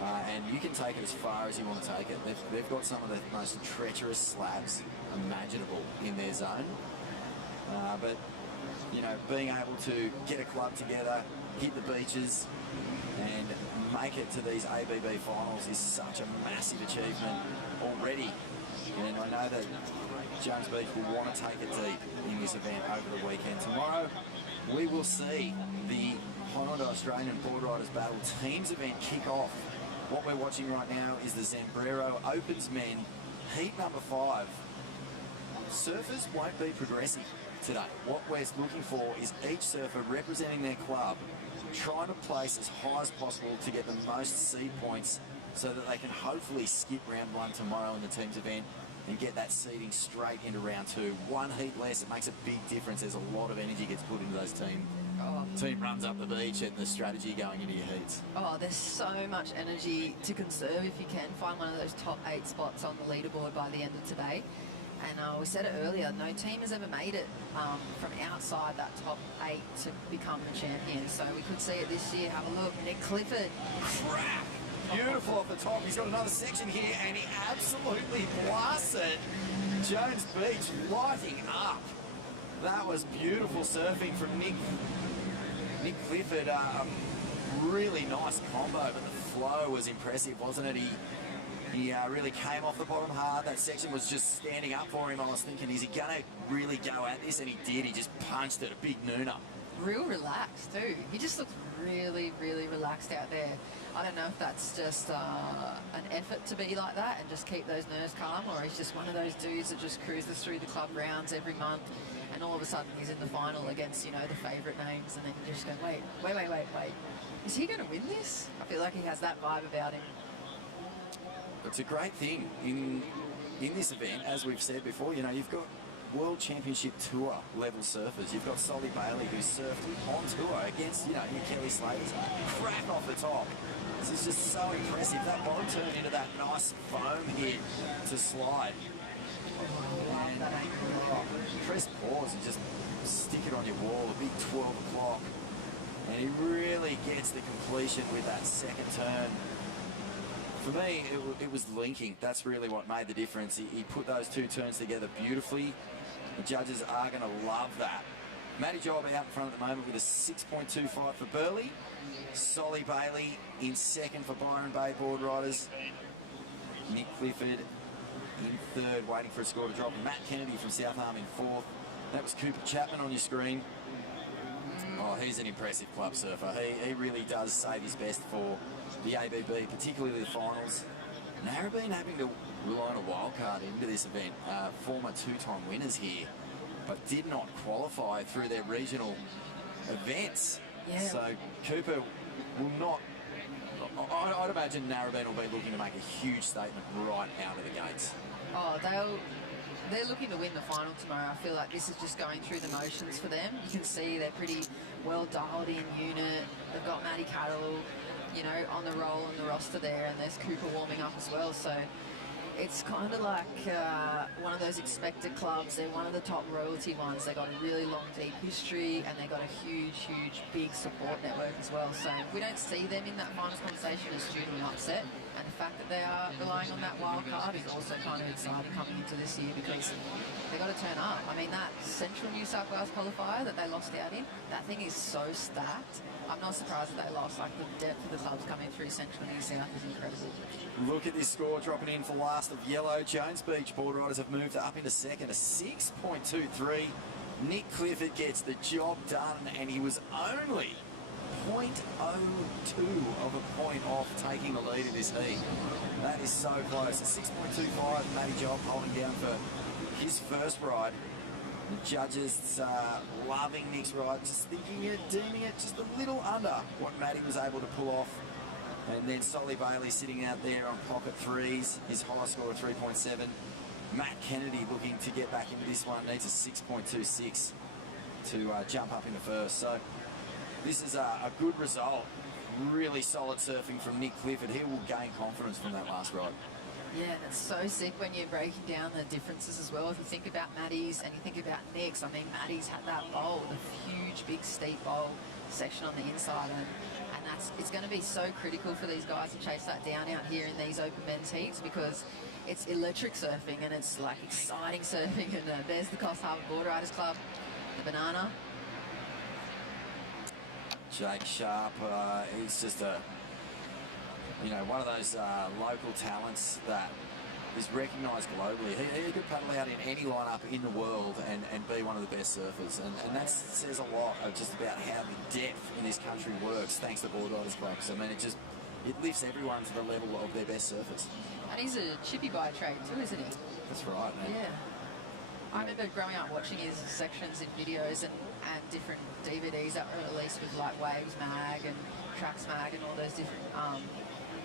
And you can take it as far as you want to take it. They've got some of the most treacherous slabs imaginable in their zone. But, being able to get a club together, hit the beaches, and make it to these ABB finals is such a massive achievement already. And I know that Jones Beach will want to take it deep in this event over the weekend. Tomorrow, we will see the Hyundai Australian Boardriders Battle Teams event kick off. What we're watching right now is the Zambrero Opens Men, heat number 5. Surfers won't be progressing today. What we're looking for is each surfer representing their club, trying to place as high as possible to get the most seed points so that they can hopefully skip round 1 tomorrow in the teams event and get that seeding straight into round 2. One heat less, it makes a big difference. There's a lot of energy gets put into those team runs up the beach and the strategy going into your heats. Oh, there's so much energy to conserve if you can find one of those top 8 spots on the leaderboard by the end of today. And we said it earlier, no team has ever made it from outside that top 8 to become the champion. So we could see it this year. Have a look. Nick Clifford. Crap! Beautiful off the top. He's got another section here, and he absolutely blasts it. Jones Beach lighting up. That was beautiful surfing from Nick Clifford. Really nice combo, but the flow was impressive, wasn't it? He really came off the bottom hard. That section was just standing up for him. I was thinking, is he going to really go at this? And he did. He just punched it, a big nooner. Real relaxed too. He just looks really, really relaxed out there. I don't know if that's just an effort to be like that and just keep those nerves calm, or he's just one of those dudes that just cruises through the club rounds every month, and all of a sudden he's in the final against, you know, the favourite names, and then you just go, wait. Is he going to win this? I feel like he has that vibe about him. It's a great thing in this event, as we've said before. You know, you've got World Championship Tour level surfers. You've got Solly Bailey, who surfed on tour against, you know, your Kelly Slaters. Crack off the top. This is just so impressive. That bottom turned into that nice foam hit to slide. And press pause and just stick it on your wall, a big 12 o'clock. And he really gets the completion with that second turn. For me, it was linking. That's really what made the difference. He put those 2 turns together beautifully. The judges are going to love that. Matty Job out in front at the moment with a 6.25 for Burley. Solly Bailey in second for Byron Bay Boardriders. Nick Clifford in third, waiting for a score to drop. Matt Kennedy from South Arm in fourth. That was Cooper Chapman on your screen. Oh, he's an impressive club surfer. He really does save his best for the ABB, particularly the finals. Narrabeen having to rely on a wild card into this event. Former 2-time winners here, but did not qualify through their regional events. Yeah. So Cooper will not... I'd imagine Narrabeen will be looking to make a huge statement right out of the gates. Oh, they're looking to win the final tomorrow. I feel like this is just going through the motions for them. You can see they're pretty well dialed in unit. They've got Matty Carroll, you know, on the roll on the roster there, and there's Cooper warming up as well. So it's kind of like one of those expected clubs. They're one of the top royalty ones. They got a really long, deep history, and they got a huge, big support network as well. So we don't see them in that finals conversation as due to an upset. And the fact that they are relying on that wild card is also kind of exciting coming into this year, because they got to turn up. I mean, that Central New South Wales qualifier that they lost out in, that thing is so stacked. I'm not surprised that they lost. Like, the depth of the clubs coming through Central New South is incredible. Look at this score dropping in for last of yellow. Jones Beach Boardriders have moved up into second, a 6.23. Nick Clifford gets the job done, and he was only 0.02 of a point off taking the lead in this heat. That is so close. A 6.25, Matty Job holding down for his first ride. The judges loving Nick's ride, just thinking it, deeming it just a little under what Matty was able to pull off. And then Solly Bailey sitting out there on pocket threes, his high score of 3.7. Matt Kennedy looking to get back into this one, needs a 6.26 to jump up into first. So this is a good result. Really solid surfing from Nick Clifford. He will gain confidence from that last ride. Yeah, that's so sick when you're breaking down the differences as well. If you think about Matty's and you think about Nick's, I mean, Matty's had that bowl, the huge, big, steep bowl section on the inside, and it's going to be so critical for these guys to chase that down out here in these open men's heats, because it's electric surfing and it's like exciting surfing. And there's the Coffs Harbour Boardriders Club, the banana. Jake Sharp, he's just one of those local talents that is recognised globally. He could paddle out in any lineup in the world and be one of the best surfers. And that says a lot of just about how the depth in this country works, thanks to Boardriders clubs. I mean, it lifts everyone to the level of their best surfers. And he's a chippy by trade too, isn't he? That's right, man. Yeah. I remember growing up watching his sections in videos and different DVDs that were released with like Waves Mag and Tracks Mag and all those different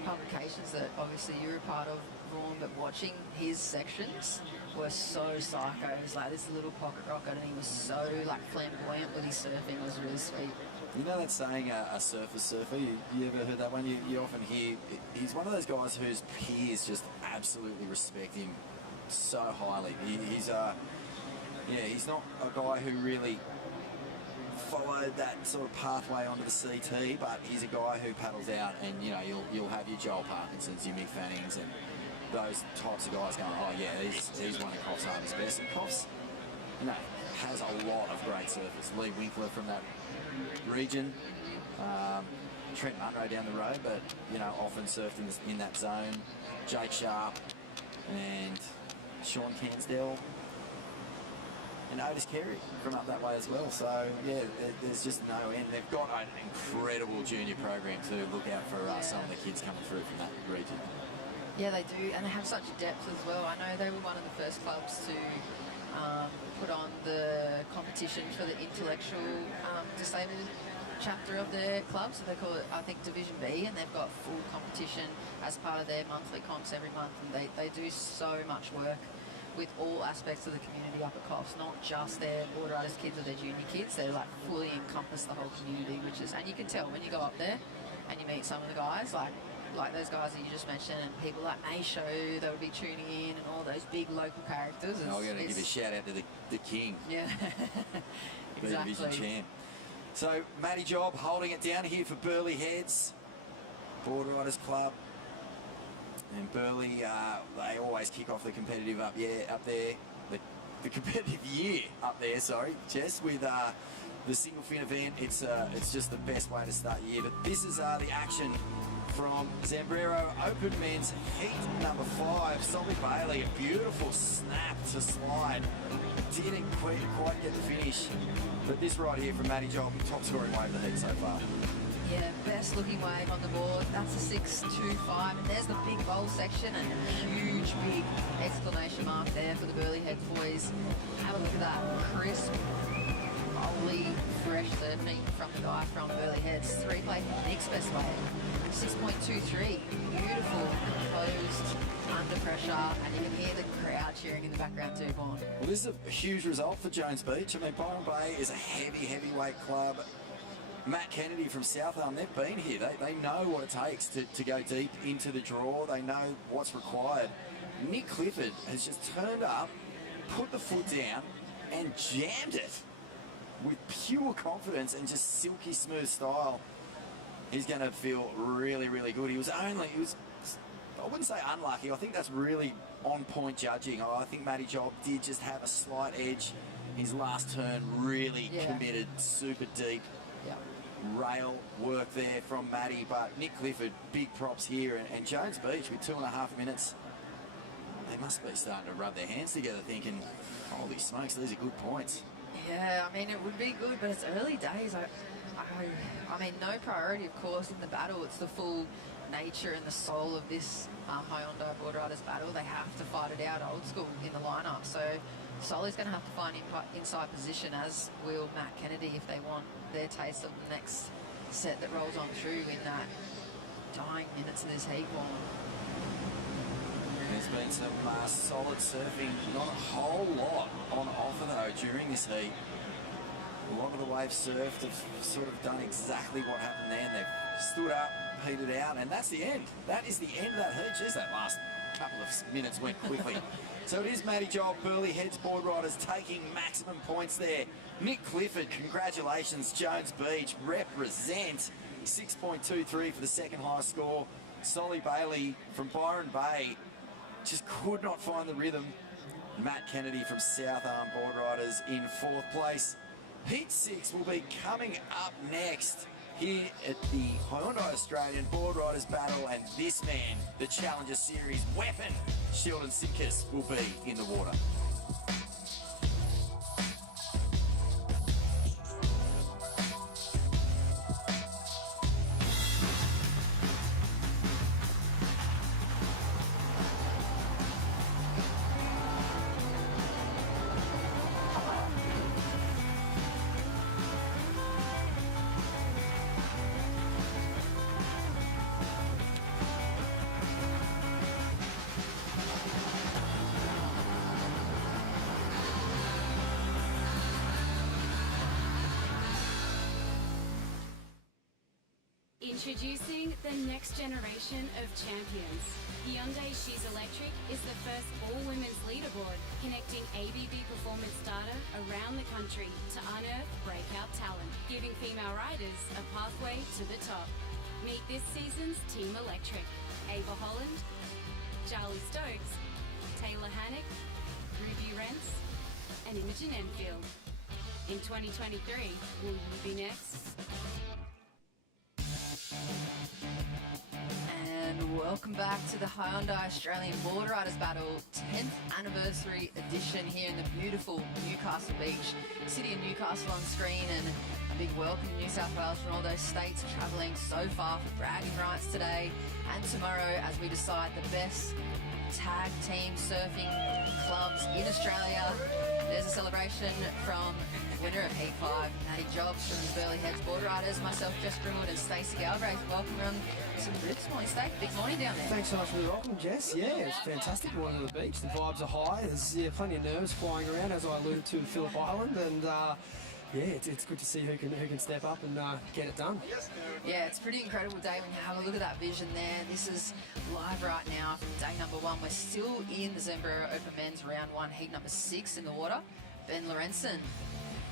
publications that obviously you're a part of Vaughan, but watching his sections were so psycho. It was like this little pocket rocket, and he was so like flamboyant with his surfing. It was really sweet. You know that saying, a surfer's surfer? You ever heard that one? You often hear, he's one of those guys whose peers just absolutely respect him so highly. He's not a guy who really followed that sort of pathway onto the CT, but he's a guy who paddles out, and you know, you'll have your Joel Parkinsons, your Mick Fannings, and those types of guys going, oh yeah, he's one of Coff's hardest best. And Coff's, you know, has a lot of great surfers. Lee Winkler from that region, Trent Munro down the road, but you know, often surfed in that zone. Jake Sharp and Sean Cansdell and Otis Carey from up that way as well. So yeah, there's just no end. They've got an incredible junior program to look out for some of the kids coming through from that region. Yeah, they do, and they have such depth as well. I know they were one of the first clubs to put on the competition for the intellectual disabled chapter of their club, so they call it, I think, Division B, and they've got full competition as part of their monthly comps every month, and they do so much work with all aspects of the community up at Coffs, not just their Boardriders kids or their junior kids. They like fully encompass the whole community, which is, and you can tell when you go up there and you meet some of the guys, like those guys that you just mentioned, and people like May Show that would be tuning in, and all those big local characters. I'm going to give a shout out to the king. Yeah, exactly. Division champ. So Matty Job holding it down here for Burleigh Heads, Boardriders Club. And Burleigh, they always kick off the competitive up there. The competitive year up there, sorry, Jess, with the single fin event. It's just the best way to start the year. But this is the action from Zambrero Open Men's Heat number 5. Solly Bailey, a beautiful snap to slide. Didn't quite get the finish. But this right here from Matty Job, top scoring wave of the heat so far. Yeah, best looking wave on the board. That's a 6.25, and there's the big bowl section and a huge big exclamation mark there for the Burleigh Heads boys. Have a look at that crisp, holy, fresh surfing from the guy from Burleigh Heads. 3-play Nick's best wave, 6.23. Beautiful, composed, under pressure, and you can hear the crowd cheering in the background too, Vaughan. Well, this is a huge result for Jones Beach. I mean, Byron Bay is a heavyweight club. Matt Kennedy from South Arm, they've been here. They know what it takes to go deep into the draw. They know what's required. Nick Clifford has just turned up, put the foot down, and jammed it with pure confidence and just silky smooth style. He's going to feel really, really good. I wouldn't say unlucky. I think that's really on point judging. I think Matty Job did just have a slight edge. His last turn really committed, super deep. Rail work there from Matty, but Nick Clifford, big props here, and Jones Beach with 2.5 minutes. They must be starting to rub their hands together thinking, holy smokes, these are good points. Yeah, I mean, it would be good, but it's early days. I mean, no priority, of course, in the battle. It's the full nature and the soul of this Hyundai Boardriders battle. They have to fight it out old school in the lineup. So Solly's going to have to find inside position, as will Matt Kennedy, if they want their taste of the next set that rolls on through in that dying minutes of this heat one. There's been some solid surfing, not a whole lot on offer though during this heat. A lot of the waves surfed have sort of done exactly what happened there. They've stood up, petered out, and that's the end. That is the end of that heat. Jeez, that last couple of minutes went quickly. So it is Matty Job, Burleigh Heads Boardriders taking maximum points there. Nick Clifford, congratulations. Jones Beach represent 6.23 for the second highest score. Solly Bailey from Byron Bay just could not find the rhythm. Matt Kennedy from South Arm Boardriders in 4th place. Heat 6 will be coming up next here at the Hyundai Australian Boardriders Battle, and this man, the Challenger Series weapon, Sheldon Sitkus, will be in the water. Introducing the next generation of champions. Hyundai She's Electric is the first all-women's leaderboard connecting ABB performance data around the country to unearth breakout talent, giving female riders a pathway to the top. Meet this season's Team Electric. Ava Holland, Charlie Stokes, Taylor Hannock, Ruby Rentz, and Imogen Enfield. In 2023, will you be next? And welcome back to the Hyundai Australian Boardriders Battle 10th anniversary edition here in the beautiful Newcastle Beach. City of Newcastle on screen, and a big welcome to New South Wales from all those states travelling so far for bragging rights today and tomorrow as we decide the best tag team surfing clubs in Australia. There's a celebration from winner of Heat 5, Natty Jobs from the Burleigh Heads Boardriders, myself, Jess Greenwood, and Stacey Galbraith. Welcome around some this morning, Stacey. Big morning down there. Thanks so much for the welcome, Jess. Yeah, it's fantastic morning on the beach. The vibes are high. There's plenty of nerves flying around, as I alluded to, Phillip Island, and it's good to see who can step up and get it done. Yeah, it's pretty incredible day when you have a look at that vision there. This is live right now from day number 1. We're still in the Zambrero Open Men's round 1, heat number 6 in the water. Ben Lorenzen,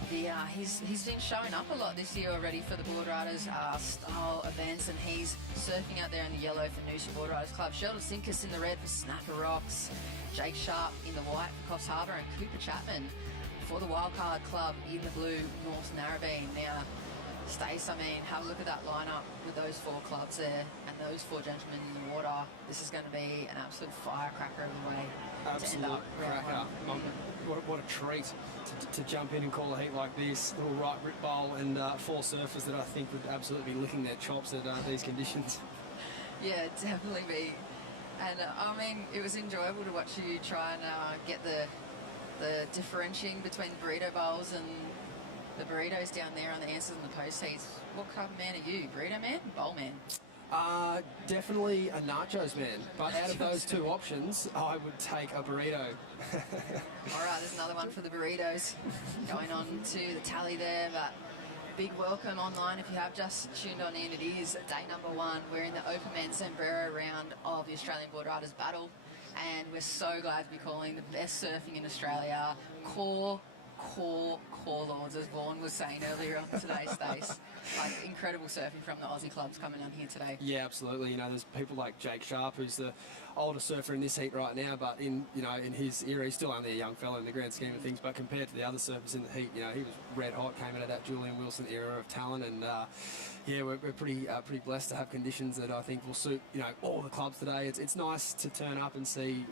he's been showing up a lot this year already for the Boardriders style events, and he's surfing out there in the yellow for Noosa Boardriders Club. Sheldon Sinkus in the red for Snapper Rocks. Jake Sharp in the white for Coffs Harbour, and Cooper Chapman for the Wildcard Club in the blue, North Narrabeen. Now, Stace, I mean, have a look at that lineup with those 4 clubs there and those 4 gentlemen in the water. This is going to be an absolute firecracker of a way to end up round 1. What a treat to jump in and call a heat like this. Little right rip bowl and 4 surfers that I think would absolutely be licking their chops at these conditions. Yeah, definitely be. And I mean, it was enjoyable to watch you try and get the differentiating between the burrito bowls and the burritos down there on the answers in the post heats. What kind of man are you? Burrito man? Bowl man? Definitely a nachos man, but out of those 2 options, I would take a burrito. All right, there's another one for the burritos going on to the tally there, but big welcome online if you have just tuned on in. It is day number 1. We're in the Open Men's Zambrero round of the Australian Boardriders Battle, and we're so glad to be calling the best surfing in Australia core lords, as Vaughan was saying earlier on today's Stace. Like, incredible surfing from the Aussie clubs coming on here today. Yeah, absolutely. You know, there's people like Jake Sharp, who's the older surfer in this heat right now, but in his era, he's still only a young fella in the grand scheme of things. But compared to the other surfers in the heat, he was red hot, came out of that Julian Wilson era of talent, and we're pretty blessed to have conditions that I think will suit all the clubs today. It's nice to turn up and see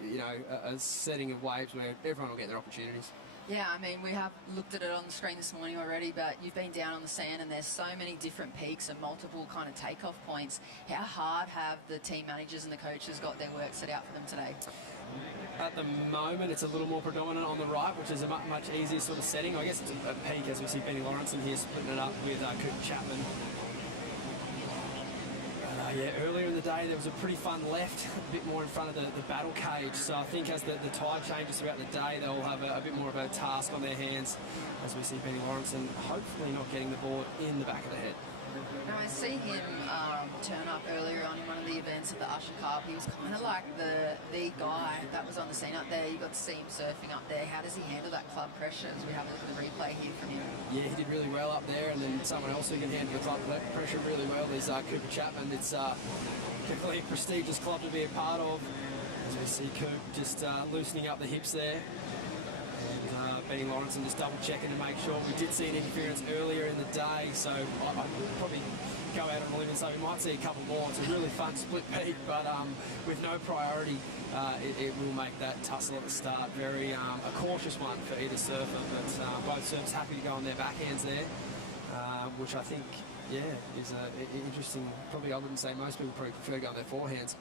a setting of waves where everyone will get their opportunities. Yeah, I mean, we have looked at it on the screen this morning already, but you've been down on the sand and there's so many different peaks and multiple kind of takeoff points. How hard have the team managers and the coaches got their work set out for them today? At the moment, it's a little more predominant on the right, which is a much easier sort of setting. I guess it's a peak, as we see Benny Lawrence in here splitting it up with Cooper Chapman. Earlier in the day there was a pretty fun left, a bit more in front of the battle cage, so I think as the tide changes throughout the day they'll have a bit more of a task on their hands as we see Benny Lawrence and hopefully not getting the board in the back of the head. Now, I see him turn up earlier on in one of the events at the Usher Cup. He was kind of like the guy that was on the scene up there. You got to see him surfing up there. How does he handle that club pressure as we have a look at the replay here from him? Yeah, he did really well up there, and then someone else who can handle the club pressure really well is Cooper Chapman. It's definitely a prestigious club to be a part of. As we see Coop just loosening up the hips there. And Benny Lawrence and just double checking to make sure. We did see an interference earlier in the day, so I would probably go out on a limb and say we might see a couple more. It's a really fun split peak, but with no priority, it will make that tussle at the start very a cautious one for either surfer. But both surfers happy to go on their backhands there, which I think, is interesting. Probably I wouldn't say most people probably prefer to go on their forehands.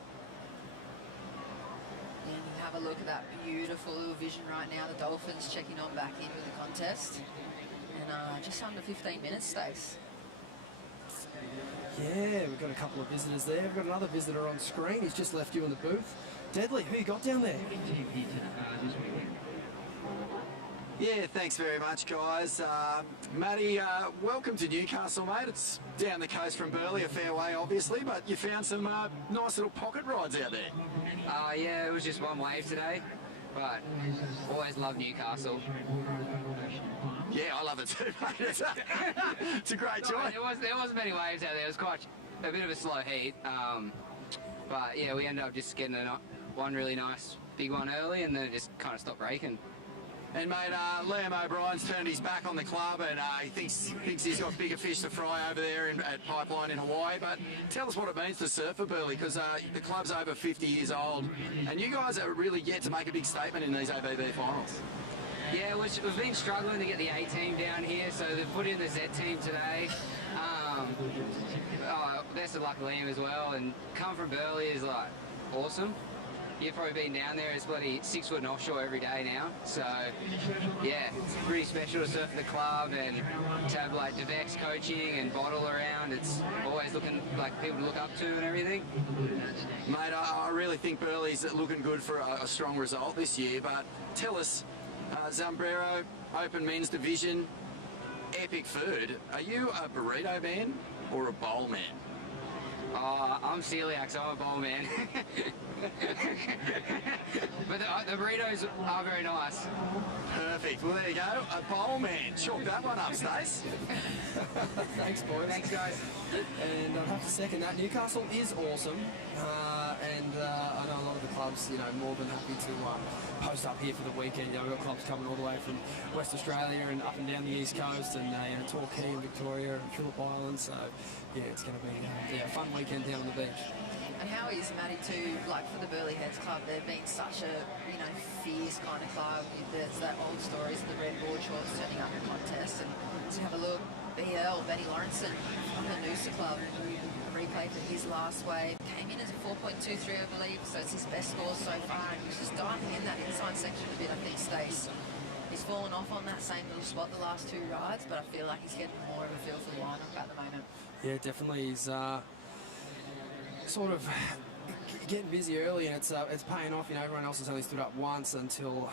Have a look at that beautiful little vision right now. The Dolphins checking on back in with the contest. And just under 15 minutes, Stace. Yeah, we've got a couple of visitors there. We've got another visitor on screen. He's just left you in the booth. Deadly, who you got down there? Yeah, thanks very much, guys. Matty, welcome to Newcastle, mate. It's down the coast from Burleigh, a fair way, obviously, but you found some nice little pocket rides out there. Yeah, it was just one wave today, but always love Newcastle. Yeah, I love it too, mate. It's a great joy. There wasn't many waves out there. It was quite a bit of a slow heat, but yeah, we ended up just getting one really nice big one early, and then it just kind of stopped breaking. And mate, Liam O'Brien's turned his back on the club, and he thinks he's got bigger fish to fry over there at Pipeline in Hawaii. But tell us what it means to surf for Burleigh, because the club's over 50 years old, and you guys are really yet to make a big statement in these ABB finals. Yeah, we've been struggling to get the A team down here, so they've put in the Z team today. Best of luck, Liam, as well. And come from Burleigh is like awesome. You've probably been down there. It's bloody 6 foot and offshore every day now. So, yeah, it's pretty special to surf the club and to have like Devex coaching and Bottle around. It's always looking like people to look up to and everything. Mate, I really think Burleigh's looking good for a strong result this year. But tell us, Zambrero, Open Men's Division, epic food. Are you a burrito man or a bowl man? I'm celiac, so I'm a bowl man. But the burritos are very nice. Perfect. Well, there you go. A bowl man. Chalk that one up, Stace. Thanks, boys. Thanks, guys. And I'd have to second that. Newcastle is awesome. And I know a lot of the clubs, more than happy to post up here for the weekend. We've got clubs coming all the way from West Australia and up and down the East Coast, and Torquay and Victoria and Phillip Island. So, yeah, it's going to be a fun weekend down on the beach. And how is Matty too, like for the Burleigh Heads Club, they've been such a, fierce kind of club. There's that old stories of the red board shorts turning up in contests, and to have a look, Benny Lawrenson from the Noosa Club, a replay for his last wave, came in as a 4.23, I believe, so it's his best score so far, and he was just diving in that inside section a bit, I think, Stace. He's fallen off on that same little spot the last 2 rides, but I feel like he's getting more of a feel for the lineup at the moment. Yeah, definitely. He's sort of getting busy early, and it's paying off. Everyone else has only stood up once until,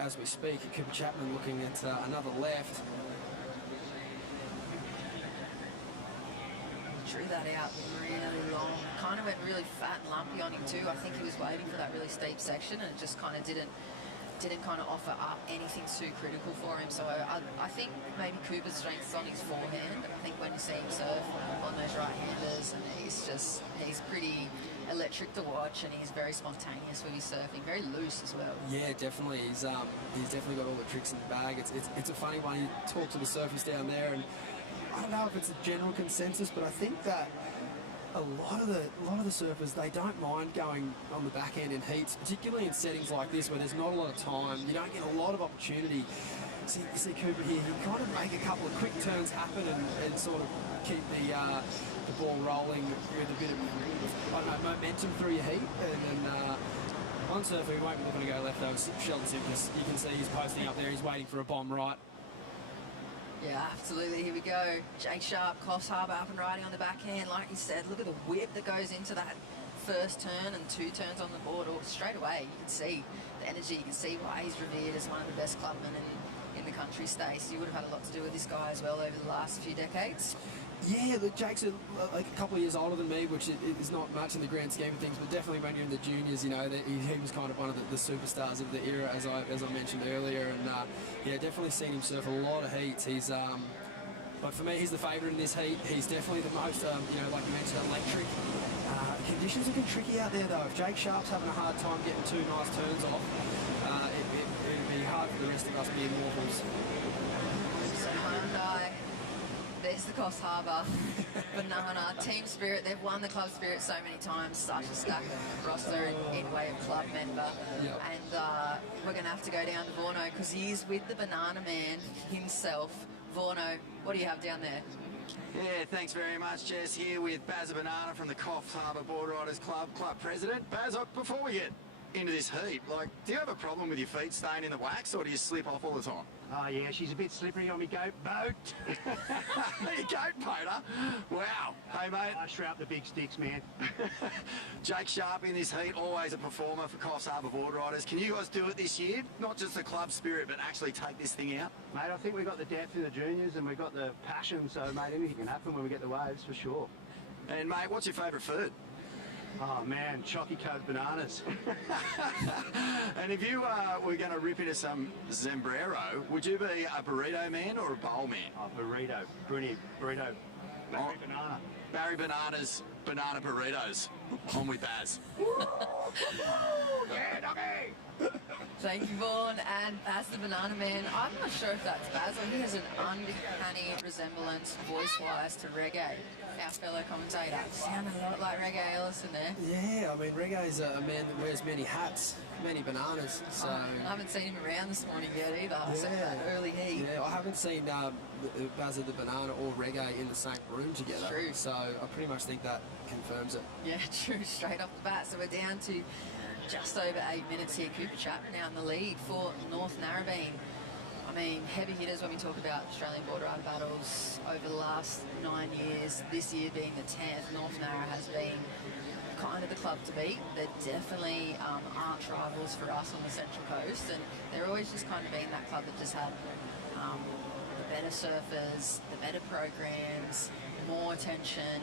as we speak, Cooper Chapman looking at another left. Drew that out really long. Kind of went really fat and lumpy on him too. I think he was waiting for that really steep section, and it just kind of didn't kind of offer up anything too critical for him. So I think maybe Cooper's strength's on his forehand, and I think when you see him surf on those right-handers, and he's pretty electric to watch, and he's very spontaneous with his surfing, very loose as well. Yeah, definitely. He's definitely got all the tricks in the bag. It's a funny one. You talk to the surfers down there, and I don't know if it's a general consensus, but I think that a lot of the surfers, they don't mind going on the back end in heats, particularly in settings like this where there's not a lot of time. You don't get a lot of opportunity. So you see Cooper here, he kind of make a couple of quick turns happen and sort of keep the ball rolling with a bit of momentum through your heat. And then one surfer who won't be looking to go left, though, is Sheldon Simkus. You can see he's posting up there, he's waiting for a bomb right. Yeah, absolutely. Here we go. Jake Sharp, Coffs Harbour up and riding on the backhand. Like you said, look at the whip that goes into that first turn and 2 turns on the board. Or straight away, you can see the energy. You can see why he's revered as one of the best clubmen in the country, Stace. You would have had a lot to do with this guy as well over the last few decades. Yeah, look, Jake's a couple of years older than me, which is not much in the grand scheme of things, but definitely when you're in the juniors, he was kind of one of the superstars of the era, as I mentioned earlier, and yeah, definitely seen him surf a lot of heats. He's but for me, he's the favourite in this heat. He's definitely the most, like you mentioned, electric. Conditions are getting tricky out there, though. If Jake Sharp's having a hard time getting 2 nice turns off, it'd be hard for the rest of us being mortals. So Hyundai. There's the Coffs Harbour, Banana, Team Spirit. They've won the Club Spirit so many times, such a stacked roster in way of club member. Yep. And we're going to have to go down to Vorno because he's with the Banana Man himself. Vorno, what do you have down there? Yeah, thanks very much, Jess. Here with Baz Banana from the Coffs Harbour Boardriders Club president. Baz, before we get into this heat. Like, do you have a problem with your feet staying in the wax, or do you slip off all the time? Oh yeah, she's a bit slippery on me goat boat. Your goat boater? Wow. Hey mate. I strap the big sticks, man. Jake Sharp in this heat, always a performer for Coffs Harbour Boardriders. Can you guys do it this year? Not just the club spirit, but actually take this thing out? Mate, I think we've got the depth in the juniors and we've got the passion, so mate, anything can happen when we get the waves, for sure. And mate, what's your favourite food? Oh man, chocky coat bananas. And if you were going to rip into some Zambrero, would you be a burrito man or a bowl man? Oh, burrito. Brilliant. Burrito. Barry Banana. Barry Bananas, banana burritos. On with Baz. Yeah, doggy! Thank you, Vaughan. And that's the Banana Man. I'm not sure if that's Basil. He has an uncanny resemblance, voice-wise, to Reggae, our fellow commentator. Sound a lot like Reggae Ellison there. Yeah, I mean, Reggae's a man that wears many hats, many bananas. So I haven't seen him around this morning yet either, except for that early heat. Yeah, I haven't seen Basil the Banana or Reggae in the same room together. True. So I pretty much think that confirms it. Yeah, true, straight off the bat. So we're down to just over 8 minutes here. Cooper Chapman now in the lead for North Narrabeen. I mean, heavy hitters when we talk about Australian border rider battles over the last 9 years, this year being the 10th, North Narra has been kind of the club to beat. They're definitely arch rivals for us on the Central Coast, and they're always just kind of been that club that just had the better surfers, the better programs, more attention,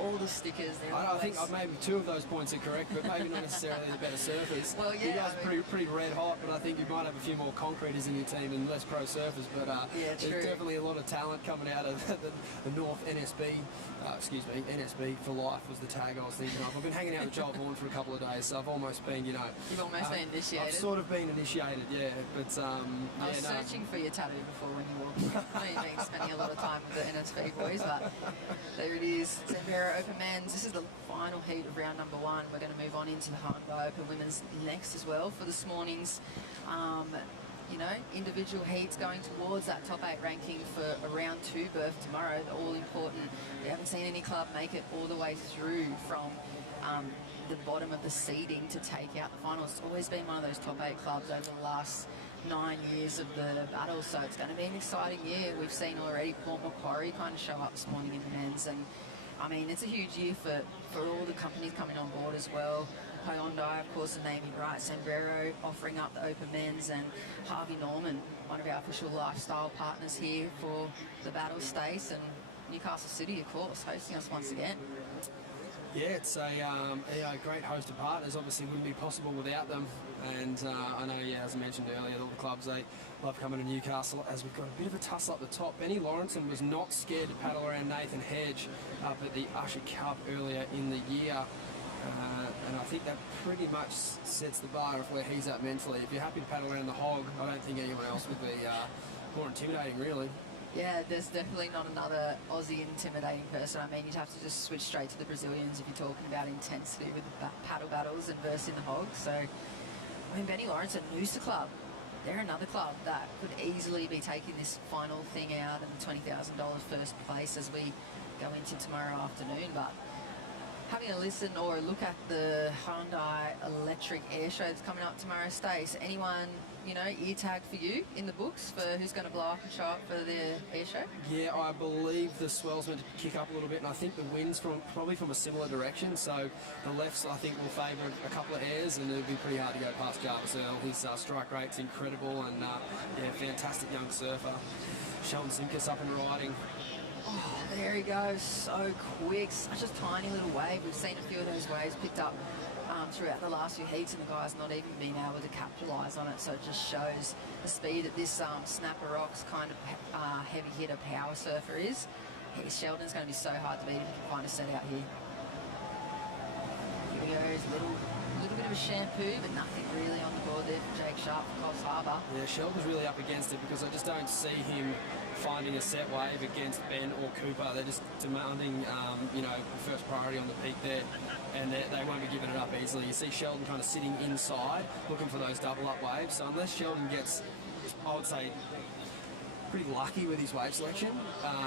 all the stickers. I think maybe two of those points are correct, but maybe not necessarily the better surfers. Well, yeah, you guys are pretty red hot, but I think you might have a few more concreters in your team and less pro surfers. But yeah, there's definitely a lot of talent coming out of the North NSB. NSB for life was the tag I was thinking of. I've been hanging out with Joel Vaughan for a couple of days, so I've almost been, You've almost been initiated? I've sort of been initiated, yeah. But I was searching for your tattoo before when you walked in. I know you've been spending a lot of time with the NSB boys, but there it is. Zambrero Open Men's. This is the final heat of round number 1. We're going to move on into the Hyundai Open Women's next as well for this morning's individual heats going towards that top 8 ranking for a round 2 berth tomorrow. They're all important. We haven't seen any club make it all the way through from the bottom of the seeding to take out the finals. It's always been one of those top 8 clubs over the last 9 years of the battle, so it's going to be an exciting year. We've seen already Port Macquarie kind of show up this morning in the men's, and I mean, it's a huge year for all the companies coming on board as well. Hyundai, of course, and naming right, Zambrero offering up the Open Men's, and Harvey Norman, one of our official lifestyle partners here for the Battle Stace, and Newcastle City, of course, hosting us once again. Yeah, it's a great host of partners. Obviously, wouldn't be possible without them. And I know, as I mentioned earlier, all the clubs, they love coming to Newcastle, as we've got a bit of a tussle up the top. Benny Lawrenson was not scared to paddle around Nathan Hedge up at the Usher Cup earlier in the year. And I think that pretty much sets the bar of where he's at mentally. If you're happy to paddle around the hog, I don't think anyone else would be more intimidating, really. Yeah, there's definitely not another Aussie intimidating person. I mean, you'd have to just switch straight to the Brazilians if you're talking about intensity with the paddle battles and versing the hog. So, I mean, Benny Lawrence at Noosa Club, they're another club that could easily be taking this final thing out and the $20,000 first place as we go into tomorrow afternoon. But having a listen or a look at the Hyundai electric air show that's coming up tomorrow, Stace, anyone, ear tag for you in the books for who's going to blow up and show up for the air show? Yeah, I believe the swell's meant to kick up a little bit, and I think the wind's probably from a similar direction, so the lefts, I think, will favour a couple of airs, and it'll be pretty hard to go past Jarvis Earl. His strike rate's incredible, and fantastic young surfer. Sheldon Simkus up and riding. Oh, there he goes, so quick, such a tiny little wave. We've seen a few of those waves picked up throughout the last few heats, and the guy's not even been able to capitalise on it, so it just shows the speed that this Snapper Rocks kind of heavy hitter power surfer is. Sheldon's going to be so hard to beat if he can find a set out here. Here he goes, a little bit of a shampoo, but nothing really on the board there for Jake Sharp for Coffs Harbour. Yeah, Sheldon's really up against it because I just don't see him finding a set wave against Ben or Cooper. They're just demanding, first priority on the peak there, and they won't be giving it up easily. You see Sheldon kind of sitting inside, looking for those double up waves. So unless Sheldon gets, I would say, pretty lucky with his wave selection.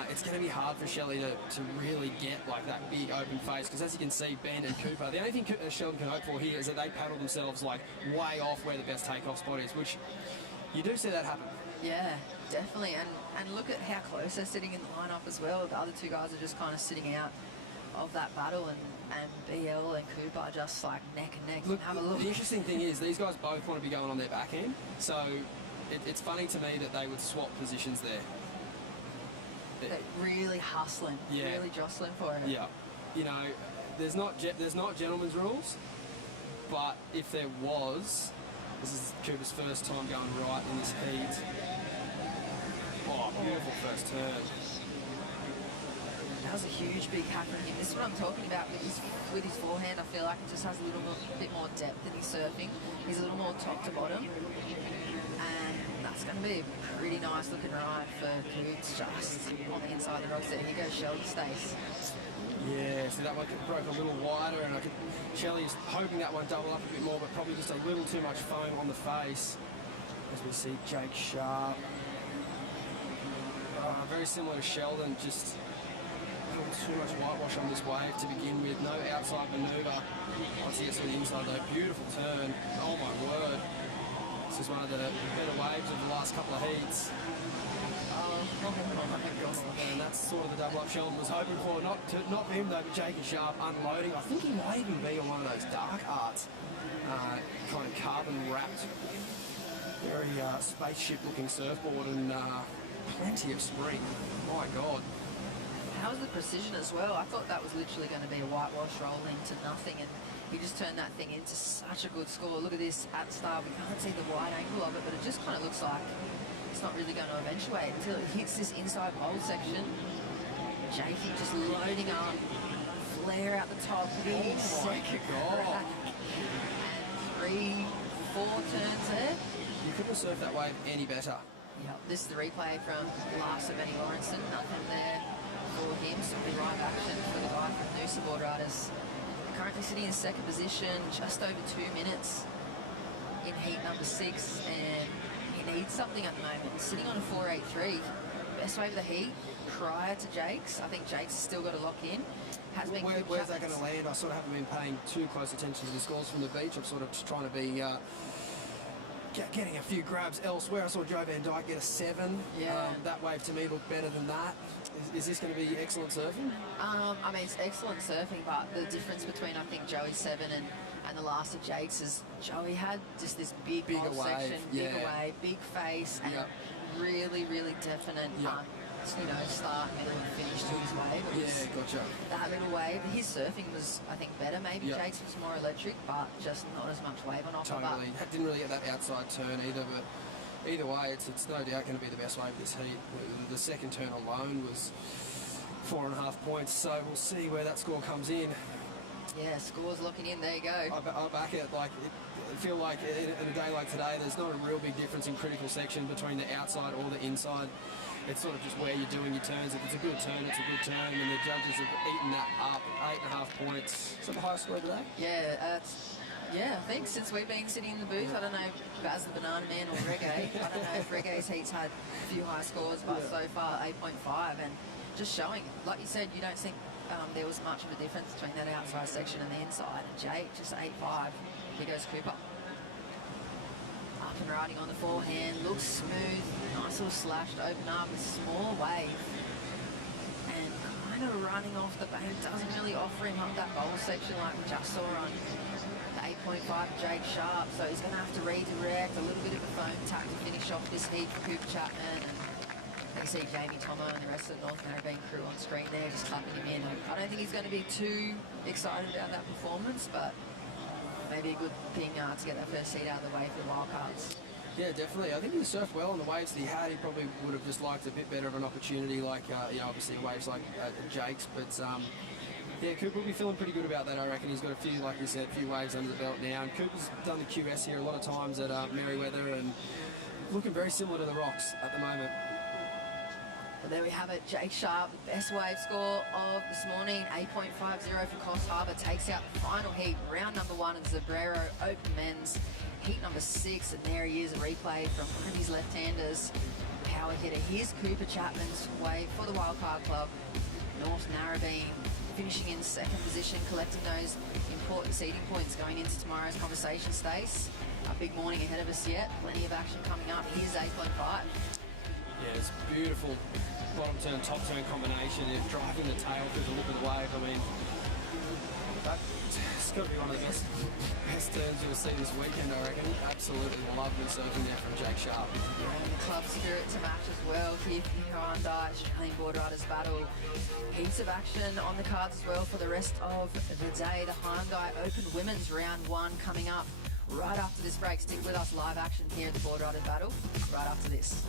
It's going to be hard for Shelley to really get like that big open face, because as you can see, Ben and Cooper, the only thing Sheldon can hope for here is that they paddle themselves like way off where the best takeoff spot is, which you do see that happen. Yeah, definitely. And look at how close they're sitting in the lineup as well. The other two guys are just kind of sitting out of that battle, and BL and Cooper are just like neck and neck. Look, have a look. The interesting thing is these guys both want to be going on their backhand, so it's funny to me that they would swap positions there. They're really hustling, really jostling for it. Yeah, you know, there's not gentlemen's rules, but if there was, this is Cooper's first time going right in this heat. Oh, beautiful first turn. That was a huge big hack from him. This is what I'm talking about with his forehand. I feel like it just has a little bit more depth in his surfing. He's a little more top to bottom. And that's going to be a pretty nice looking ride for Coots just on the inside of the rocks there. Here goes Shelley Stace. Yeah, so that one broke a little wider, and Shelley's hoping that one double up a bit more, but probably just a little too much foam on the face. As we see Jake Sharp. Very similar to Sheldon, just too much whitewash on this wave to begin with. No outside manoeuvre. Once he gets to the inside though, beautiful turn. Oh my word. This is one of the better waves of the last couple of heats. And that's sort of the double up Sheldon was hoping for. Not for him though, but Jake Sharp unloading. I think he might even be on one of those dark arts, kind of carbon wrapped, very spaceship looking surfboard, and plenty of spring. My God. How's the precision as well? I thought that was literally going to be a whitewash roll into nothing, and he just turned that thing into such a good score. Look at this at the start. We can't see the wide angle of it, but it just kind of looks like it's not really going to eventuate until it hits this inside bowl section. Jakey just loading up, flare out the top, big second crack, and 3-4 turns there. You couldn't have surfed that wave any better. Yep, this is the replay from last of Benny Lawrenson. Nothing there for him, simply right action for the guy from Noosa Boardriders. Currently sitting in second position, just over 2 minutes in heat number 6, and he needs something at the moment. He's sitting on a 4.83. Best wave of the heat prior to Jake's. I think Jake's still got to lock in. Where's that going to land? I sort of haven't been paying too close attention to the scores from the beach. I'm sort of just trying to be getting a few grabs elsewhere. I saw Joe Van Dyke get a 7. Yeah. That wave to me looked better than that. Is this going to be excellent surfing? I mean, it's excellent surfing, but the difference between, I think, Joey's 7 and the last of Jake's is Joey had just this bigger section, bigger wave, big face, and really, really definite, start, middle, and finish to his wave. Gotcha. That little wave, his surfing was, I think, better. Maybe Jake's was more electric, but just not as much wave on offer. Totally. Didn't really get that outside turn either, but either way, it's no doubt going to be the best wave of this heat. The second turn alone was 4.5 points, so we'll see where that score comes in. Yeah, score's looking in. There you go. I back it. Like, I feel like in a day like today, there's not a real big difference in critical section between the outside or the inside. It's sort of just where you're doing your turns. If it's a good turn, it's a good turn, and the judges have eaten that up. 8.5 points. Is that the highest score today? Yeah, I think since we've been sitting in the booth, I don't know if Baz the Banana Man or Reggae. I don't know if Reggae's heats had a few high scores, but so far 8.5, and just showing, like you said, you don't think there was much of a difference between that outside section and the inside. And Jake just 8.5. Here goes Cooper. Up and riding on the forehand, looks smooth, nice little slash to open up, a small wave, and kind of running off the bank. Doesn't really offer him up that bowl section like we just saw on the 8.5 Jake Sharp, so he's going to have to redirect. A little bit of a foam tack to finish off this heat for Cooper Chapman. And you see Jamie Tomo and the rest of the North Caribbean crew on screen there just clapping him in. I don't think he's going to be too excited about that performance, but maybe a good thing to get that first seat out of the way for the wildcards. Yeah, definitely. I think he surfed well on the waves that he had. He probably would have just liked a bit better of an opportunity, like, obviously waves like Jake's. But, yeah, Cooper will be feeling pretty good about that, I reckon. He's got a few, like you said, a few waves under the belt now. And Cooper's done the QS here a lot of times at Merriweather, and looking very similar to the Rocks at the moment. Well, there we have it. Jake Sharp, the best wave score of this morning, 8.50 for Coffs Harbour, takes out the final heat, round number 1 of Zambrero Open Men's, heat number 6, and there he is, a replay from one of his left-handers. Power power hitter. Here's Cooper Chapman's way for the Wildcard Club. North Narrabeen finishing in second position, collecting those important seeding points going into tomorrow's conversation space. A big morning ahead of us yet. Plenty of action coming up. Here's 8.5. Yeah, it's beautiful. Bottom turn, top turn combination. They're driving the tail through the lip of the wave. I mean, it's got to be one of the best turns you'll see this weekend, I reckon. Absolutely lovely surfing there from Jake Sharp. And the club spirit to match as well here for the Hyundai Australian Boardriders battle. Heaps of action on the cards as well for the rest of the day. The Hyundai Open Women's Round 1 coming up right after this break. Stick with us, live action here at the Boardriders battle right after this.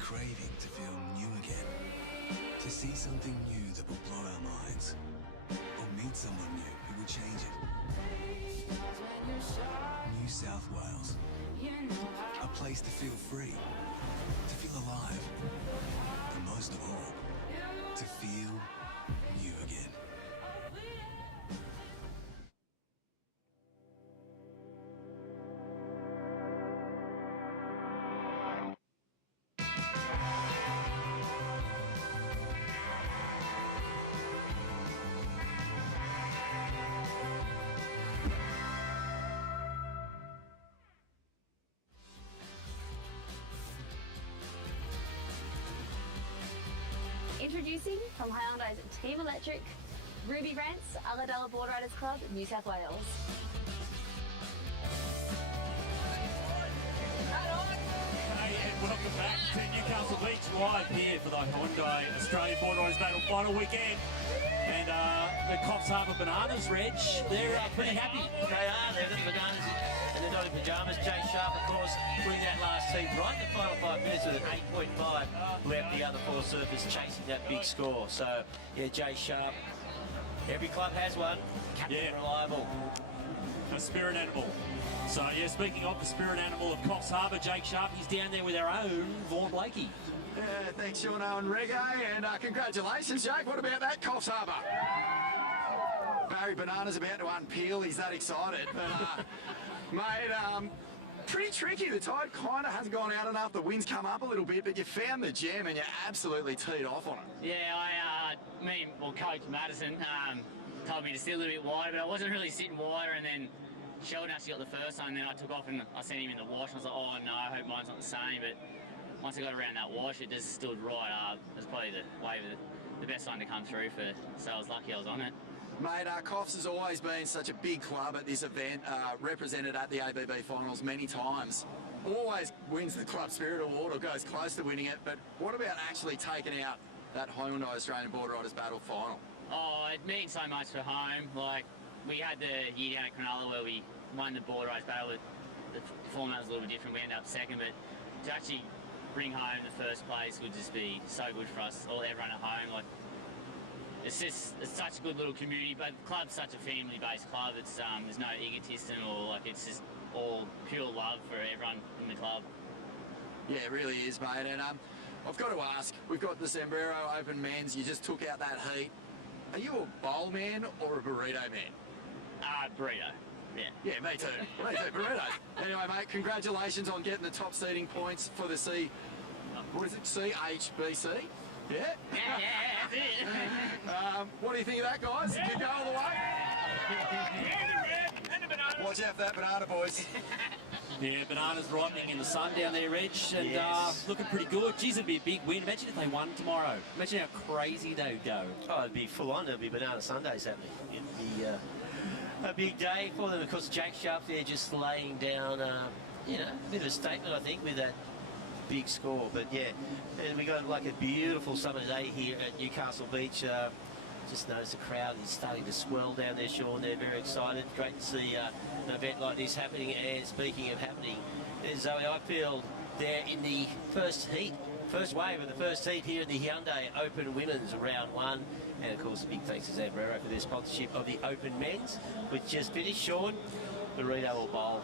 Craving to feel new again, to see something new that will blow our minds, or meet someone new who will change it. New South Wales, a place to feel free, to feel alive, and most of all, to feel new again. Introducing from Hyundai's Team Electric, Ruby Rants, Ulladulla Boardriders Club, New South Wales. Hey, and welcome back to Newcastle Beach, live here for the Hyundai Australian Boardriders Battle final weekend. And the Coffs Harbour Bananas, Reg, they're pretty happy. They are, they've got the bananas and they're not in pyjamas. Jay Sharp, of course, winning that last heat right in the final 5 minutes with an 8.5 left. The other 4 surfers chasing that big score. So, yeah, Jay Sharp, every club has one. Captain reliable. A spirit animal. So, yeah, speaking of the spirit animal of Coffs Harbour, Jake Sharp, he's down there with our own Vaughan Blakey. Yeah, thanks, Seano and Reggae, and congratulations, Jake. What about that, Coffs Harbour? Barry Banana's about to unpeel. He's that excited. But, mate, pretty tricky. The tide kind of hasn't gone out enough. The wind's come up a little bit, but you found the gem and you absolutely teed off on it. Yeah, Coach Madison told me to steer a little bit wider, but I wasn't really sitting wider, and then Sheldon actually got the first one, and then I took off and I sent him in the wash. I was like, oh no, I hope mine's not the same, but once I got around that wash, it just stood right up. It was probably the wave, the best one to come through for, so I was lucky I was on it. Mate, Coffs has always been such a big club at this event, represented at the ABB finals many times. Always wins the club spirit award or goes close to winning it, but what about actually taking out that Hyundai Australian Boardriders Battle final? Oh, it means so much for home. Like, we had the year down at Cronulla where we won the Boardriders Battle. The format was a little bit different. We ended up second, but to actually bring home the first place would just be so good for us, everyone at home. Like, it's such a good little community, but the club's such a family-based club. It's there's no egotism or it's just all pure love for everyone in the club. Yeah, it really is, mate. And I've got to ask, we've got the Zambrero Open Men's. You just took out that heat. Are you a bowl man or a burrito man? Burrito. Yeah. Yeah, me too. Me too, burritos. Anyway, mate, congratulations on getting the top seeding points for the CHBC. Yeah? Yeah. What do you think of that, guys? Did you go all the way? Watch out for that banana, boys. Yeah, bananas ripening in the sun down there, Reg, and looking pretty good. Geez, it'd be a big win. Imagine if they won tomorrow. Imagine how crazy they would go. Oh, it'd be full on. There'd be banana Sundays happening. It'd be a big day for them. Of course, Jack Sharp there just laying down, a bit of a statement, I think, with that big score. But yeah, and we got like a beautiful summer day here at Newcastle Beach. Just noticed the crowd is starting to swell down there, Sean. They're very excited. Great to see an event like this happening. And speaking of happening, there's Zoe Eichfield there in the first heat, first wave of the first heat here in the Hyundai Open Women's Round 1. And of course, a big thanks to Zambrero for their sponsorship of the Open Men's, which just finished. Sean, burrito or bowl?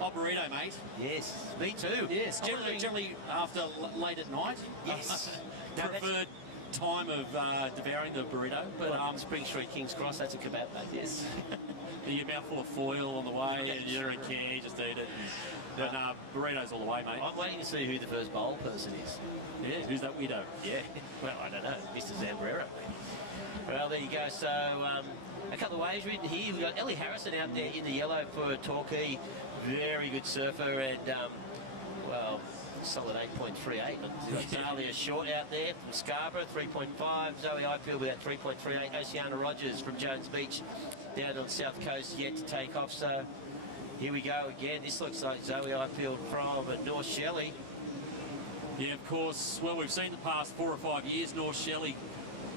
Oh, burrito, mate. Yes, me too. Yes, generally after late at night. Yes. Preferred time of devouring the burrito, but Spring Street, King's Cross, that's a kebab, mate. Yes. You get a mouthful of foil on the way, and you don't care, you just eat it. But burritos all the way, mate. I'm waiting to see who the first bowl person is. Yeah, who's that widow? Yeah, well, I don't know, Mr. Zambrero. Well, there you go. So, a couple of waves ridden here. We've got Ellie Harrison out there in the yellow for Torquay. Very good surfer, and, well, solid 8.38. Zalia Short out there from Scarborough, 3.5. Zoe Ifield with that 3.38. Oceana Rogers from Jones Beach down on the south coast yet to take off. So here we go again. This looks like Zoe Ifield from North Shelley. Yeah, of course. Well, we've seen the past 4 or 5 years North Shelley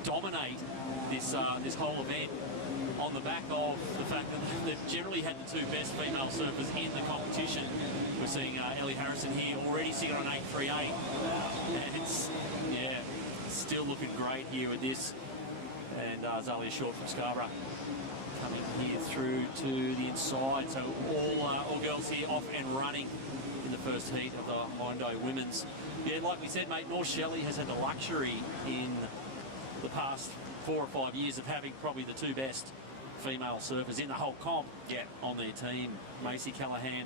dominate this this whole event on the back of the fact that they've generally had the two best female surfers in the competition. We're seeing Ellie Harrison here already sitting on 8.38. And it's, yeah, still looking great here with this. And Zalia Short from Scarborough coming here through to the inside. So all girls here off and running in the first heat of the Hyundai Women's. Yeah, like we said, mate, North Shelley has had the luxury in the past 4 or 5 years of having probably the two best female surfers in the whole comp on their team. Macy Callahan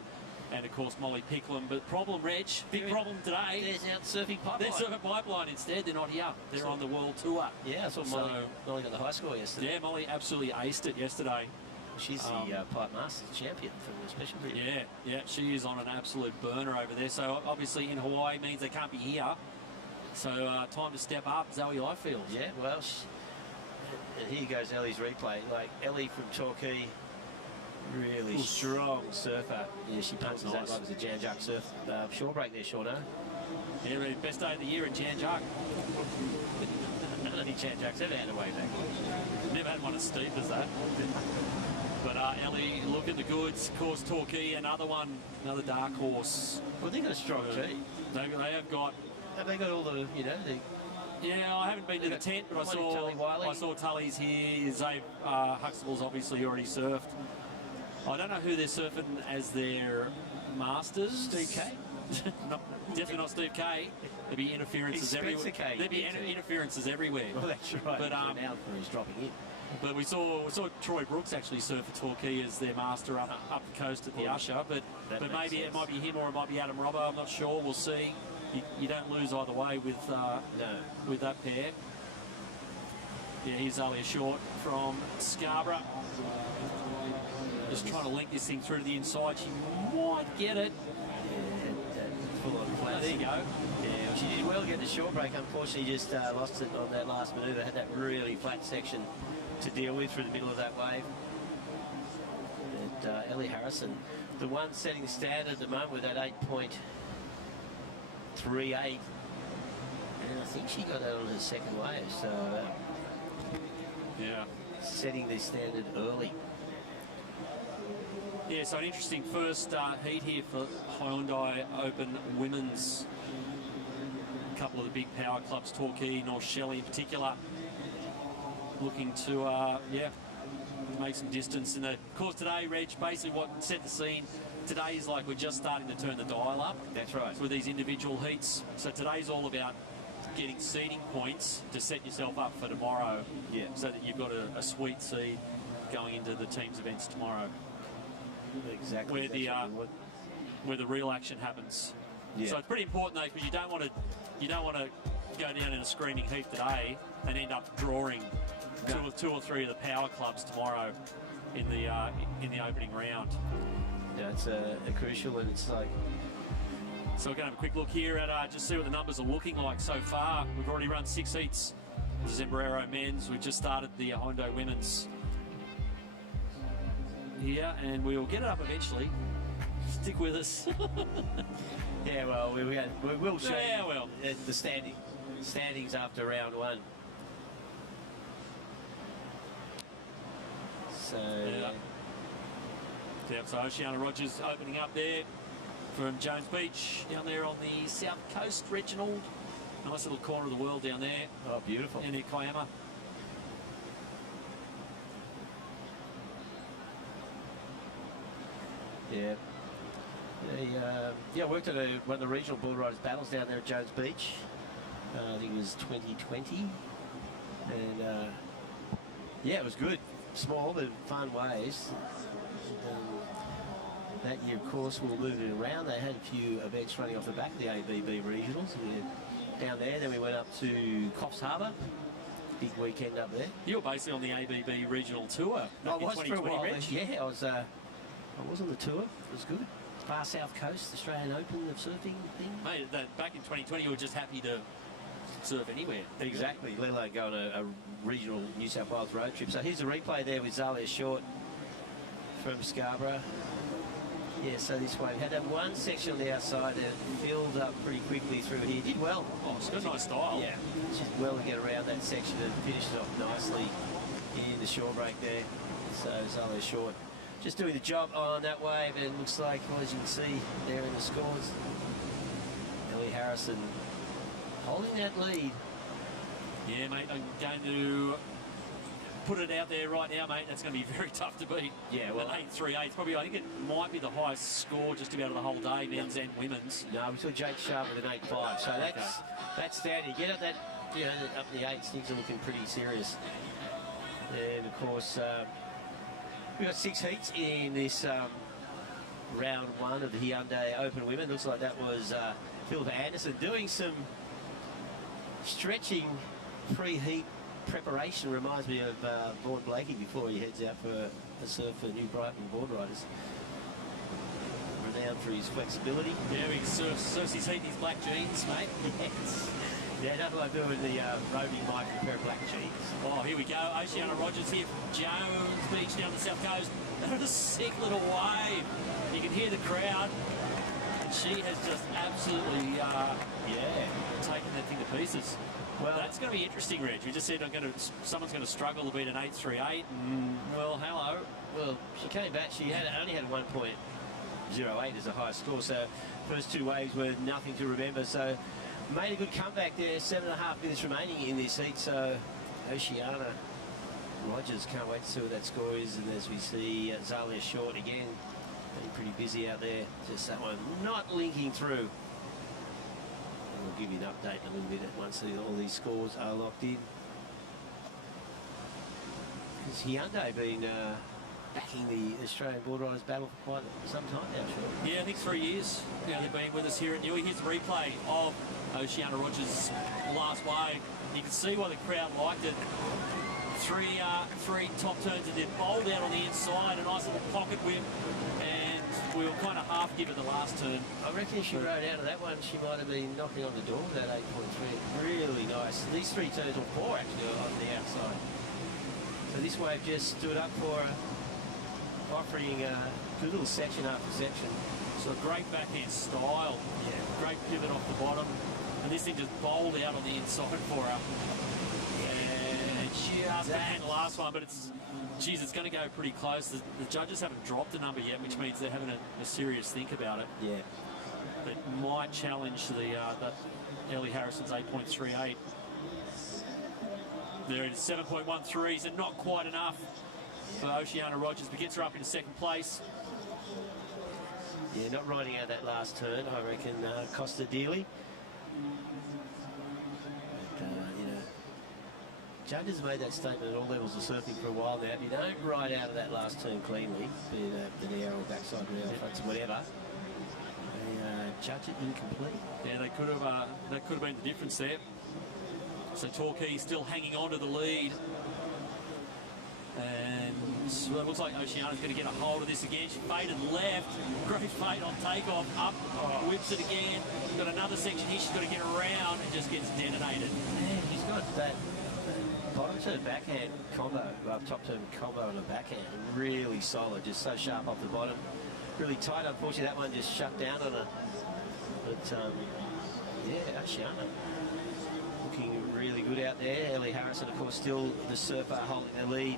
and, of course, Molly Picklum. But problem, Reg, big problem today. There's out surfing pipeline. They're surfing pipeline instead. They're not here. They're on the world tour. Yeah, I saw Molly got the high score yesterday. Yeah, Molly absolutely aced it yesterday. She's the Pipe Masters champion for the special period. Yeah, she is on an absolute burner over there. So obviously in Hawaii means they can't be here. So time to step up, Zoe Ifield. Yeah, well, and here goes Ellie's replay. Like, Ellie from Torquay, really strong surfer. Yeah, she punches that like it was a Jan Juck surf shore break there, Shauna. Yeah, really best day of the year in Jan Juck. None of the Jan Jucks ever had a way back. Never had one as steep as that. But Ellie looking the goods. Of course, Torquay, another dark horse. Well, they've got a strong team. They have got. Have they got all the, you know, Yeah, I haven't been to the tent, but I saw Tully's here. Zave Huxtable's obviously already surfed. I don't know who they're surfing as their masters. Steve Kay? Definitely not Steve Kay. There'd be interferences everywhere. There'd be interferences everywhere. Well, that's right. But he's dropping in. But we saw Troy Brooks actually surf for Torquay as their master up the coast at the Usher. But maybe it might be him or it might be Adam Robbo. I'm not sure. We'll see. You don't lose either way with that pair. Yeah, here's Zalia Short from Scarborough. Just trying to link this thing through to the inside. She might get it. Full on flat. There you go. Yeah, she did well getting the short break. Unfortunately, just lost it on that last manoeuvre. Had that really flat section to deal with through the middle of that wave. And Ellie Harrison, the one setting the standard at the moment with that 8.38. And I think she got that on her second wave. So, yeah, setting the standard early. Yeah, so an interesting first heat here for Hyundai Open Women's. A couple of the big power clubs, Torquay, North Shelley in particular, looking to, make some distance. And of course today, Reg, basically what set the scene today is like we're just starting to turn the dial up. That's right. With these individual heats. So today's all about getting seeding points to set yourself up for tomorrow. Yeah. So that you've got a sweet seed going into the team's events tomorrow. Exactly. Where the real action happens. Yeah. So it's pretty important though, because you don't want to go down in a screaming heat today and end up drawing two or three of the power clubs tomorrow in the opening round. Yeah, it's a crucial, and it's like. So we're going to have a quick look here at just see what the numbers are looking like so far. We've already run 6 heats. The Zambrero men's. We've just started the Hyundai women's. Yeah, and we'll get it up eventually. Stick with us. Yeah, well, we will show you the standings after round 1. So yeah, so Oceana Rogers opening up there from Jones Beach down there on the south coast, Reginald. Nice little corner of the world down there. Oh, beautiful. Down near Kiama. Yeah. I worked at one of the regional Boardriders battles down there at Jones Beach. I think it was 2020. And yeah, it was good. Small but fun waves. That year, of course, we were moving it around. They had a few events running off the back of the ABB regionals. We were down there, then we went up to Coffs Harbour. Big weekend up there. You were basically on the ABB regional tour. I was for a while. Reg. Yeah, I was on the tour. It was good. Far South Coast, Australian Open of surfing thing. Mate, back in 2020, you were just happy to surf anywhere. Exactly, let alone go on a regional New South Wales road trip. So here's a replay there with Zalia Short from Scarborough. Yeah, so this way we had that one section on the outside that filled up pretty quickly through here. Did well. Oh, it's got nice style. Yeah, just well to get around that section and finish it off nicely in the shore break there. So Zalia Short just doing the job on that wave, and it looks like, well, as you can see there in the scores, Ellie Harrison holding that lead. Yeah, mate, I'm going to put it out there right now, mate. That's going to be very tough to beat. Yeah, well, an 8.38. Probably, I think it might be the highest score just about of the whole day, men's and women's. No, we saw Jake Sharp with an 8.5. So that's standing. Get up that, up the 8s, things are looking pretty serious. And of course, we've got 6 heats in this round 1 of the Hyundai Open Women. Looks like that was Philippa Anderson doing some stretching pre-heat preparation. Reminds me of Vaughan Blakey before he heads out for a surf for New Brighton Boardriders. Renowned for his flexibility. Yeah, he surfs his heat in his black jeans, mate. Yes. Yeah, nothing like doing the roving mic with a pair of black jeans. Oh, here we go. Oceana Rogers here from Jones Beach down the south coast. That is a sick little wave. You can hear the crowd. And she has just absolutely, taken that thing to pieces. Well, that's going to be interesting, Reg. We just said someone's going to struggle to beat an 8.38. Well, hello. Well, she came back. She only had 1.08 as a high score. So first 2 waves were nothing to remember. So made a good comeback there. 7.5 minutes remaining in this heat. So Oceana Rogers, can't wait to see what that score is. And as we see Zalia Short again, being pretty busy out there. Just that one not linking through. We'll give you an update in a little bit once all these scores are locked in. Has Hyundai been backing the Australian Boardriders battle for quite some time now, sure? Yeah, I think 3 years now they've been with us here at Newey. Here's the replay of Oceana Rogers' last wave. You can see why the crowd liked it. Three top turns and then bowled out on the inside, a nice little pocket whip, and we were kind of half give it the last turn. I reckon she rode out of that one, she might have been knocking on the door with that 8.3. Really nice. These 3 turns, or 4 actually, on the outside. So this wave just stood up for her, offering a good little section after section. So great backhand style. Yeah. Great pivot off the bottom. And this thing just bowled out on the inside for her. And just banged the last one, but it's going to go pretty close. The judges haven't dropped a number yet, which means they're having a serious think about it. Yeah. It might challenge the Ellie Harrison's 8.38. There it is, 7.13s, and not quite enough for Oceana Rogers, but gets her up into 2nd place. Yeah, not riding out that last turn, I reckon, cost her dearly. But, judges made that statement at all levels of surfing for a while now. If you don't ride out of that last turn cleanly, be it an air or backside rail, fronts, whatever, they judge it incomplete. Yeah, that could have been the difference there. So Torquay still hanging on to the lead. And well, it looks like Oceana's going to get a hold of this again. She faded left. Great fade on takeoff. Up, whips it again. Got another section here. She's got to get around and just gets detonated. Man, he's got that bottom turn backhand combo, top turn combo on the backhand. Really solid, just so sharp off the bottom. Really tight. Unfortunately, that one just shut down on her. But yeah, Oceana looking really good out there. Ellie Harrison, of course, still the surfer holding the lead.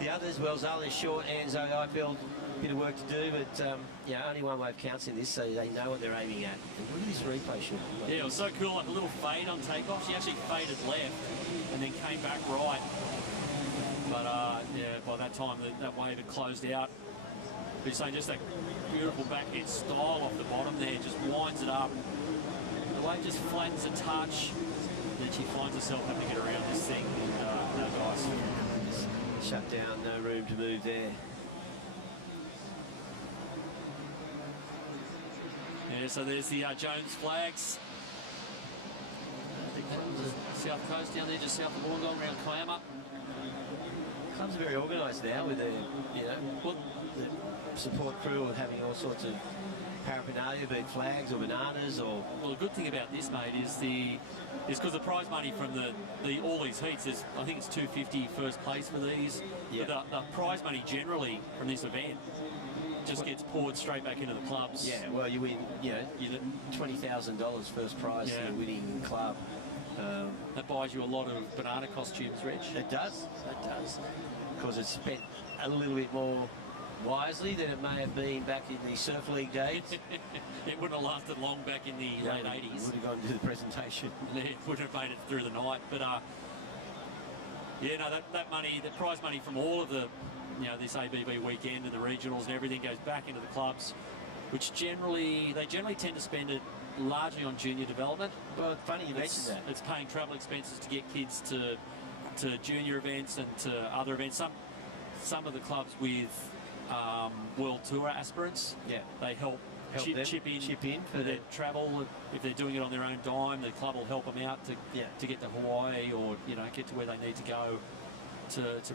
The others, well, Zalia Short and Zoe Eiffeld bit of work to do, but yeah, only one wave counts in this, so they know what they're aiming at. And look at this replay shot. Yeah, it was so cool, like a little fade on takeoff. She actually faded left and then came back right. But yeah, by that time that wave had closed out. But you're saying just that beautiful backhand style off the bottom there, just winds it up. The wave just flattens a touch. Then she finds herself having to get around this thing. And no dice. Just shut down, no room to move there. Yeah, so there's the Jones flags. The South Coast down there, just south of Wollongong, around Kiama. Clubs are very organised now with their, you know, the support crew are having all sorts of paraphernalia, be it flags or bananas or... Well, the good thing about this, mate, is because the prize money from all these heats is, I think it's $250 first place for these. Yeah. But the prize money generally from this event just gets poured straight back into the clubs. Yeah, well, you win, you know, you $20,000 first prize for the winning club. That buys you a lot of banana costumes, Reg. It does. It does. Because it's spent a little bit more wisely than it may have been back in the Surf League days. It wouldn't have lasted long back in the late 80s. Would have gone to the presentation. It wouldn't have made it through the night. But yeah, no, that money, the prize money from all of the, you know, this ABB weekend and the regionals and everything goes back into the clubs, which they generally tend to spend it largely on junior development. Well, it's funny you mentioned that. It's paying travel expenses to get kids to junior events and to other events. Some of the clubs with World Tour aspirants, they help chip in for their travel. If they're doing it on their own dime, the club will help them out to get to Hawaii or, you know, get to where they need to go to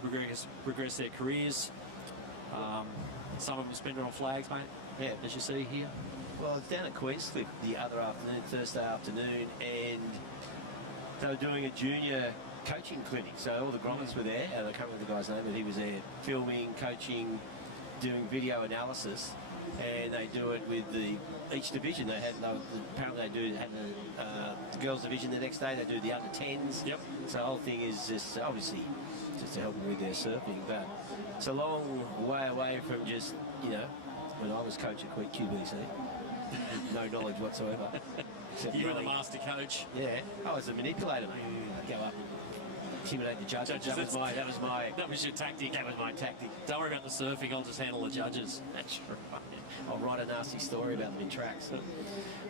progress their careers. Some of them spend it on flags, mate. Yeah, as you see here. Well, it's down at Queenscliff the other afternoon, Thursday afternoon, and they were doing a junior coaching clinic. So all the grommets were there. I can't remember the guy's name, but he was there filming, coaching, doing video analysis, and they do it with each division. Apparently they had the girls division the next day. They do the under 10s. Yep. So the whole thing is just obviously just to help them with their surfing, but it's a long way away from just, you know, when I was coach at QBC. No knowledge whatsoever. You were the master coach. Yeah, I was the manipulator, mate. I'd go up, intimidate the judges. That was your tactic. That was my tactic. Don't worry about the surfing. I'll just handle the judges. That's right. I'll write a nasty story about them in tracks.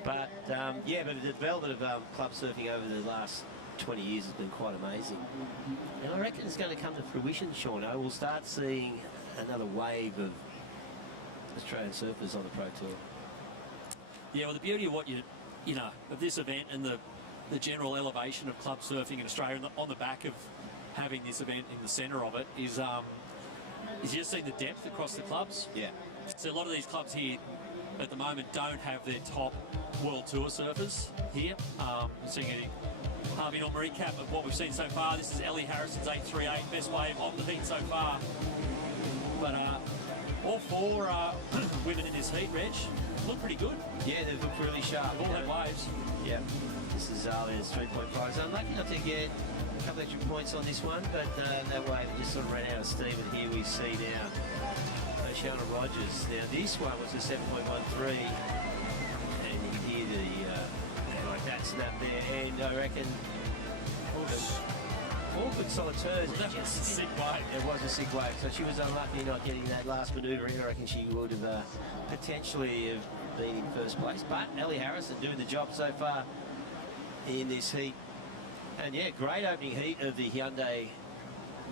But yeah, but the development of club surfing over the last 20 years has been quite amazing, and I reckon it's going to come to fruition, Sean. We'll start seeing another wave of Australian surfers on the Pro Tour. Yeah, well, the beauty of what you know of this event and the general elevation of club surfing in Australia, and on the back of having this event in the centre of it, is you just see the depth across the clubs. Yeah. So a lot of these clubs here at the moment don't have their top World Tour surfers here. Seeing a half-minute recap of what we've seen so far. This is Ellie Harrison's 838, best wave of the heat so far. But all four women in this heat, Reg, look pretty good. Yeah, they look really sharp. They've all had waves. Yeah. This is Zalia's 3.5. So unlucky not to get a couple extra points on this one, but that wave just sort of ran out of steam. And here we see now Oceana Rogers. Now this one was a 7.13, and you can hear like that snap there. And I reckon all good solid turns. That was a sick wave. It was a sick wave. So she was unlucky not getting that last manoeuvre in. I reckon she would have potentially have been in first place. But Ellie Harrison doing the job so far in this heat. And yeah, great opening heat of the Hyundai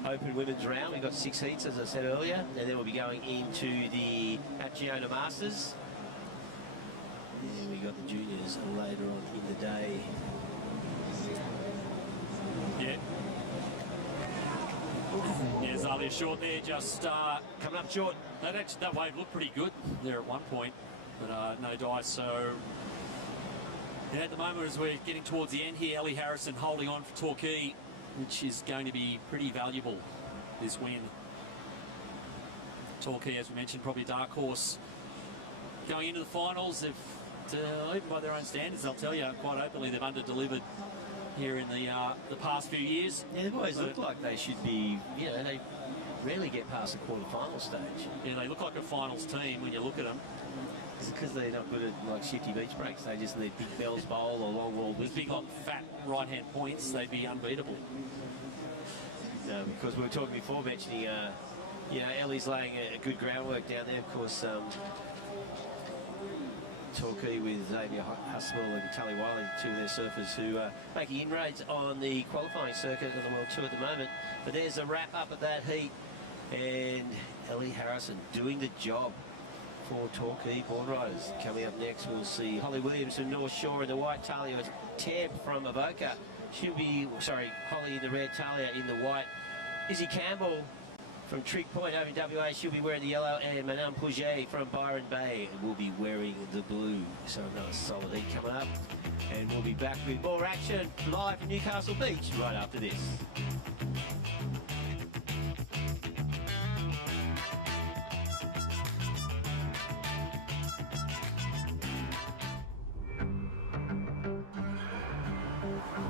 Open Women's Round. We've got 6 heats, as I said earlier, and then we'll be going into the Acciona Masters. And we got the juniors later on in the day. Yeah. Yeah, Zalia short there, just coming up short. That wave looked pretty good there at one point, but no dice. So yeah, at the moment, as we're getting towards the end here, Ellie Harrison holding on for Torquay, which is going to be pretty valuable this win. Torquay, as we mentioned, probably a dark horse going into the finals. Even by their own standards, I'll tell you quite openly, they've under-delivered here in the past few years. Yeah, they've always looked like they should be, you know, rarely get past the quarter-final stage. Yeah, they look like a finals team when you look at them. It's because they're not good at like shifty beach breaks. They just need big bells bowl or long wall. With big, fat right-hand points, they'd be unbeatable. Because we were talking before, mentioning, you know, Ellie's laying a good groundwork down there. Of course, Torquay with Xavier Huswell and Tully Wiley, two of their surfers who are making inroads on the qualifying circuit of the World Tour at the moment. But there's a wrap up at that heat, and Ellie Harrison doing the job for Torquay Boardriders. Coming up next, we'll see Holly Williams from North Shore in the white, Talia Temp from Avoca. She'll be, sorry, Holly in the red, Talia in the white. Izzy Campbell from Trig Point over in WA, she'll be wearing the yellow, and Manon Pouget from Byron Bay will be wearing the blue. So another solid heat coming up, and we'll be back with more action live from Newcastle Beach right after this.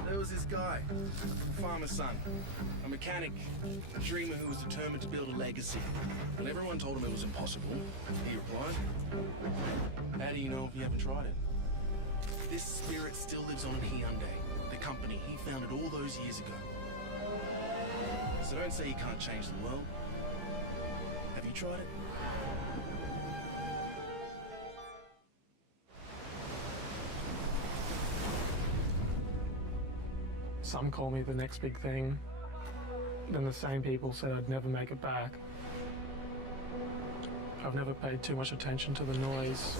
There was this guy, a farmer's son, a mechanic, a dreamer who was determined to build a legacy. When everyone told him it was impossible, he replied, "How do you know if you haven't tried it?" This spirit still lives on in Hyundai, the company he founded all those years ago. So don't say you can't change the world. Have you tried it? Some call me the next big thing. Then the same people said I'd never make it back. I've never paid too much attention to the noise.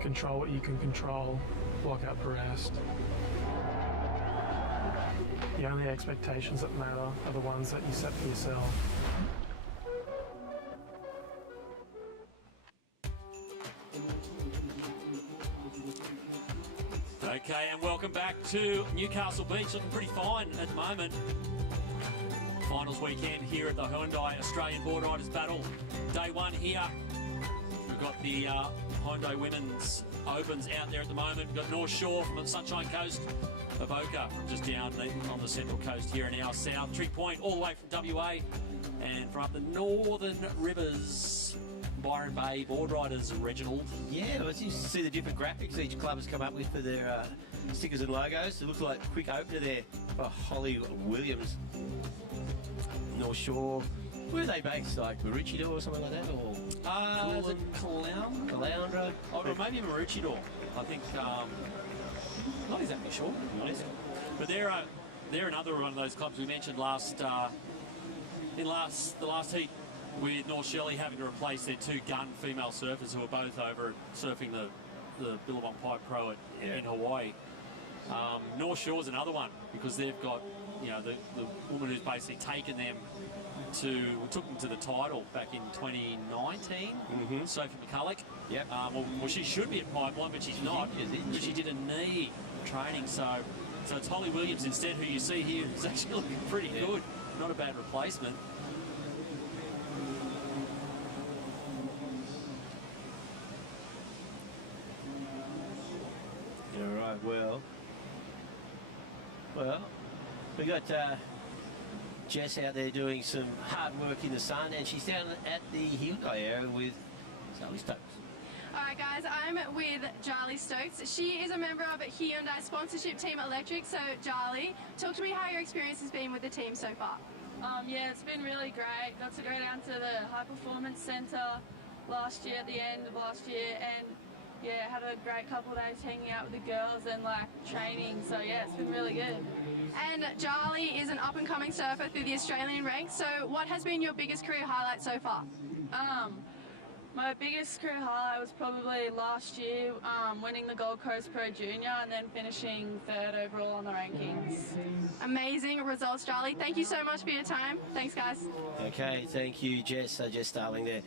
Control what you can control, block out the rest. The only expectations that matter are the ones that you set for yourself. Okay, and welcome back to Newcastle Beach. Looking pretty fine at the moment. Finals weekend here at the Hyundai Australian Boardriders Battle. Day one here. We've got the Hyundai Women's Opens out there at the moment. We've got North Shore from the Sunshine Coast, Avoca from just down on the central coast here in our south. Trig Point all the way from WA, and from up the northern rivers, Byron Bay Boardriders, Reginald. Yeah, well, it's interesting to see the different graphics each club has come up with for their stickers and logos. It looks like a quick opener there for Holly Williams. North Shore. Where are they based? Like Maroochydore or something like that? Or Is it Caloundra? Oh, or maybe Maroochydore. I think, not exactly sure. But they're another one of those clubs we mentioned the last heat, with North Shelley having to replace their two gun female surfers who are both over surfing the Billabong Pipe Pro in Hawaii. North Shore's another one, because they've got, you know, the woman who's basically taken them took them to the title back in 2019, Sophie McCulloch. Yep. Well, she should be at Pipeline, but she's not, because she did a knee training. So it's Holly Williams instead, who you see here is actually looking pretty good. Not a bad replacement. Yeah, right. Well, we got Jess out there doing some hard work in the sun, and she's down at the Hyundai area with Sally Stokes. Alright guys, I'm with Jarly Stokes. She is a member of Hyundai sponsorship team Electric. So Jarly, talk to me how your experience has been with the team so far. Yeah, it's been really great. Got to go down to the High Performance Centre last year, at the end of last year, and yeah, had a great couple of days hanging out with the girls and like training. So yeah, it's been really good. And Jarly is an up-and-coming surfer through the Australian ranks. So what has been your biggest career highlight so far? My biggest career highlight was probably last year, winning the Gold Coast Pro Junior and then finishing 3rd overall on the rankings. Amazing results, Jarly. Thank you so much for your time. Thanks, guys. Okay, thank you, Jess. Jess Starling there,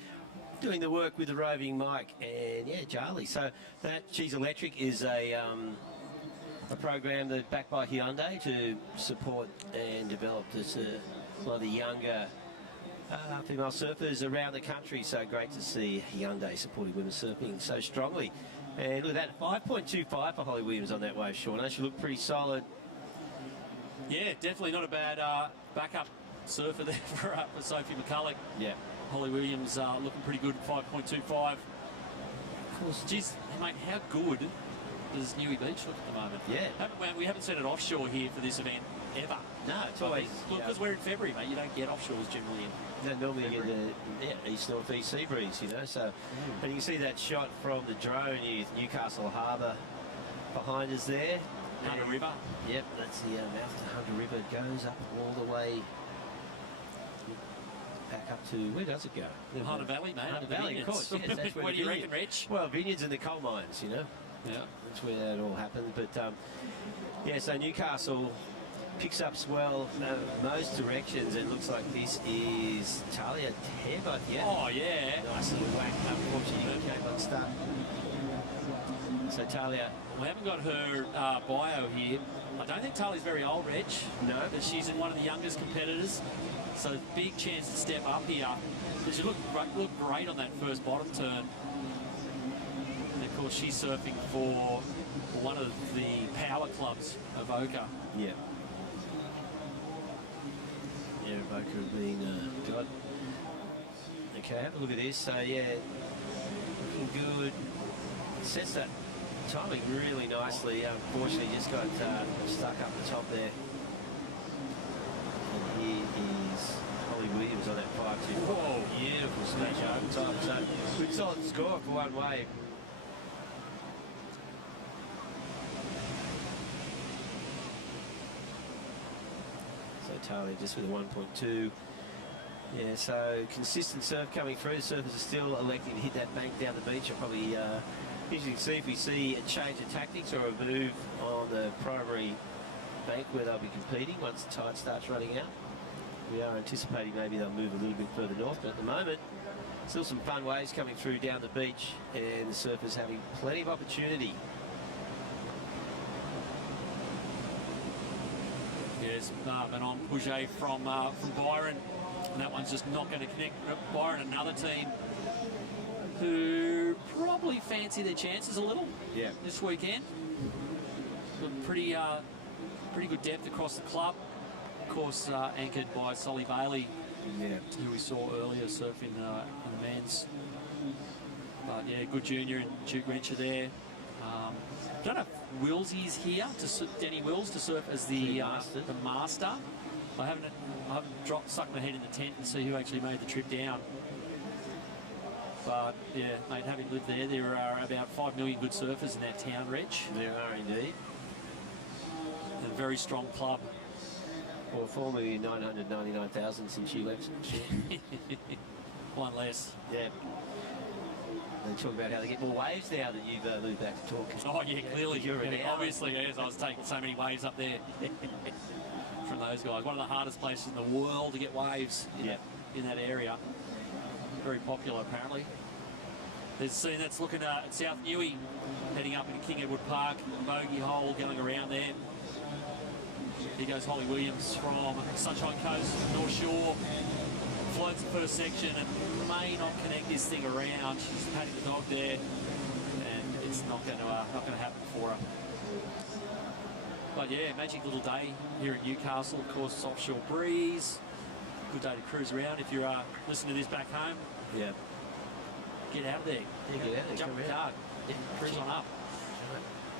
doing the work with the roving mic, and yeah, Jarly. So that She's Electric is a program that's backed by Hyundai to support and develop this, a lot of the younger female surfers around the country. So great to see Hyundai supporting women's surfing so strongly. And look at that, 5.25 for Holly Williams on that wave, Sean. She looked pretty solid. Yeah, definitely not a bad backup surfer there for Sophie McCulloch. Yeah. Holly Williams looking pretty good at 5.25. Of course, geez, mate, how good does Newey Beach look at the moment? Yeah. We haven't seen it offshore here for this event ever. No, it's always... Because we're in February, mate, you don't get offshores generally in No, normally you get the east-northeast sea breeze, you know. So, and you can see that shot from the drone with Newcastle Harbour behind us there. Hunter River. Yep, that's the mouth of the Hunter River. It goes up all the way back up to, where does it go? Hunter Valley, mate. Hunter Valley, of course, yes. That's where what do you reckon, Rich? Well, vineyards and the coal mines, you know. Yeah. That's where that all happens. But, yeah, so Newcastle picks up swell most directions. It looks like this is Talia Tebot, yeah. Oh, yeah. Nice little whack. Unfortunately, came unstuck. So Talia... We haven't got her bio here. I don't think Talia's very old, Reg. No. But she's in one of the youngest competitors. So big chance to step up here. But she looked great on that first bottom turn. And of course, she's surfing for one of the power clubs, Avoca. Yeah. Yeah, Avoca being God. Okay, have a look at this. So yeah, looking good. Sets that timing really nicely. Unfortunately, just got stuck up the top there. And here is Holly Williams on that 5-2. Whoa, beautiful smash over time. So good solid score for one wave. So Talia just with a 1.2. Yeah, so consistent surf coming through. The surfers are still electing to hit that bank down the beach. I'll probably interesting to see if we see a change of tactics or a move on the primary bank where they'll be competing once the tide starts running out. We are anticipating maybe they'll move a little bit further north, but at the moment, still some fun waves coming through down the beach and the surfers having plenty of opportunity. Yes, Manon Pouget from Byron. And that one's just not going to connect. Byron, another team who probably fancy their chances a little this weekend. Got pretty good depth across the club. Of course, anchored by Solly Bailey, who we saw earlier surfing in the men's. But yeah, good junior and Duke Rencher there. Don't know if Willsy's here, Denny Wills, to surf as the master. I haven't stuck my head in the tent and see who actually made the trip down. But yeah, mate, having lived there, there are about 5 million good surfers in that town, Reg. There are indeed. And a very strong club. Well, formerly 999,000 since she left. One less. Yeah. They talk about how they get more waves now that you've moved back to talk. Oh yeah, clearly. Obviously, yes, I was taking so many waves up there from those guys. One of the hardest places in the world to get waves in that area. Very popular, apparently. There's a scene that's looking at South Newey, heading up into King Edward Park. Bogey hole going around there. Here goes Holly Williams from Sunshine Coast, North Shore. Floats the first section and may not connect this thing around. She's patting the dog there, and it's not going to happen for her. But yeah, magic little day here at Newcastle. Of course, offshore breeze. Good day to cruise around. If you're listening to this back home, get out of there. Yeah, get out there. Jump in the car. Cruise on up.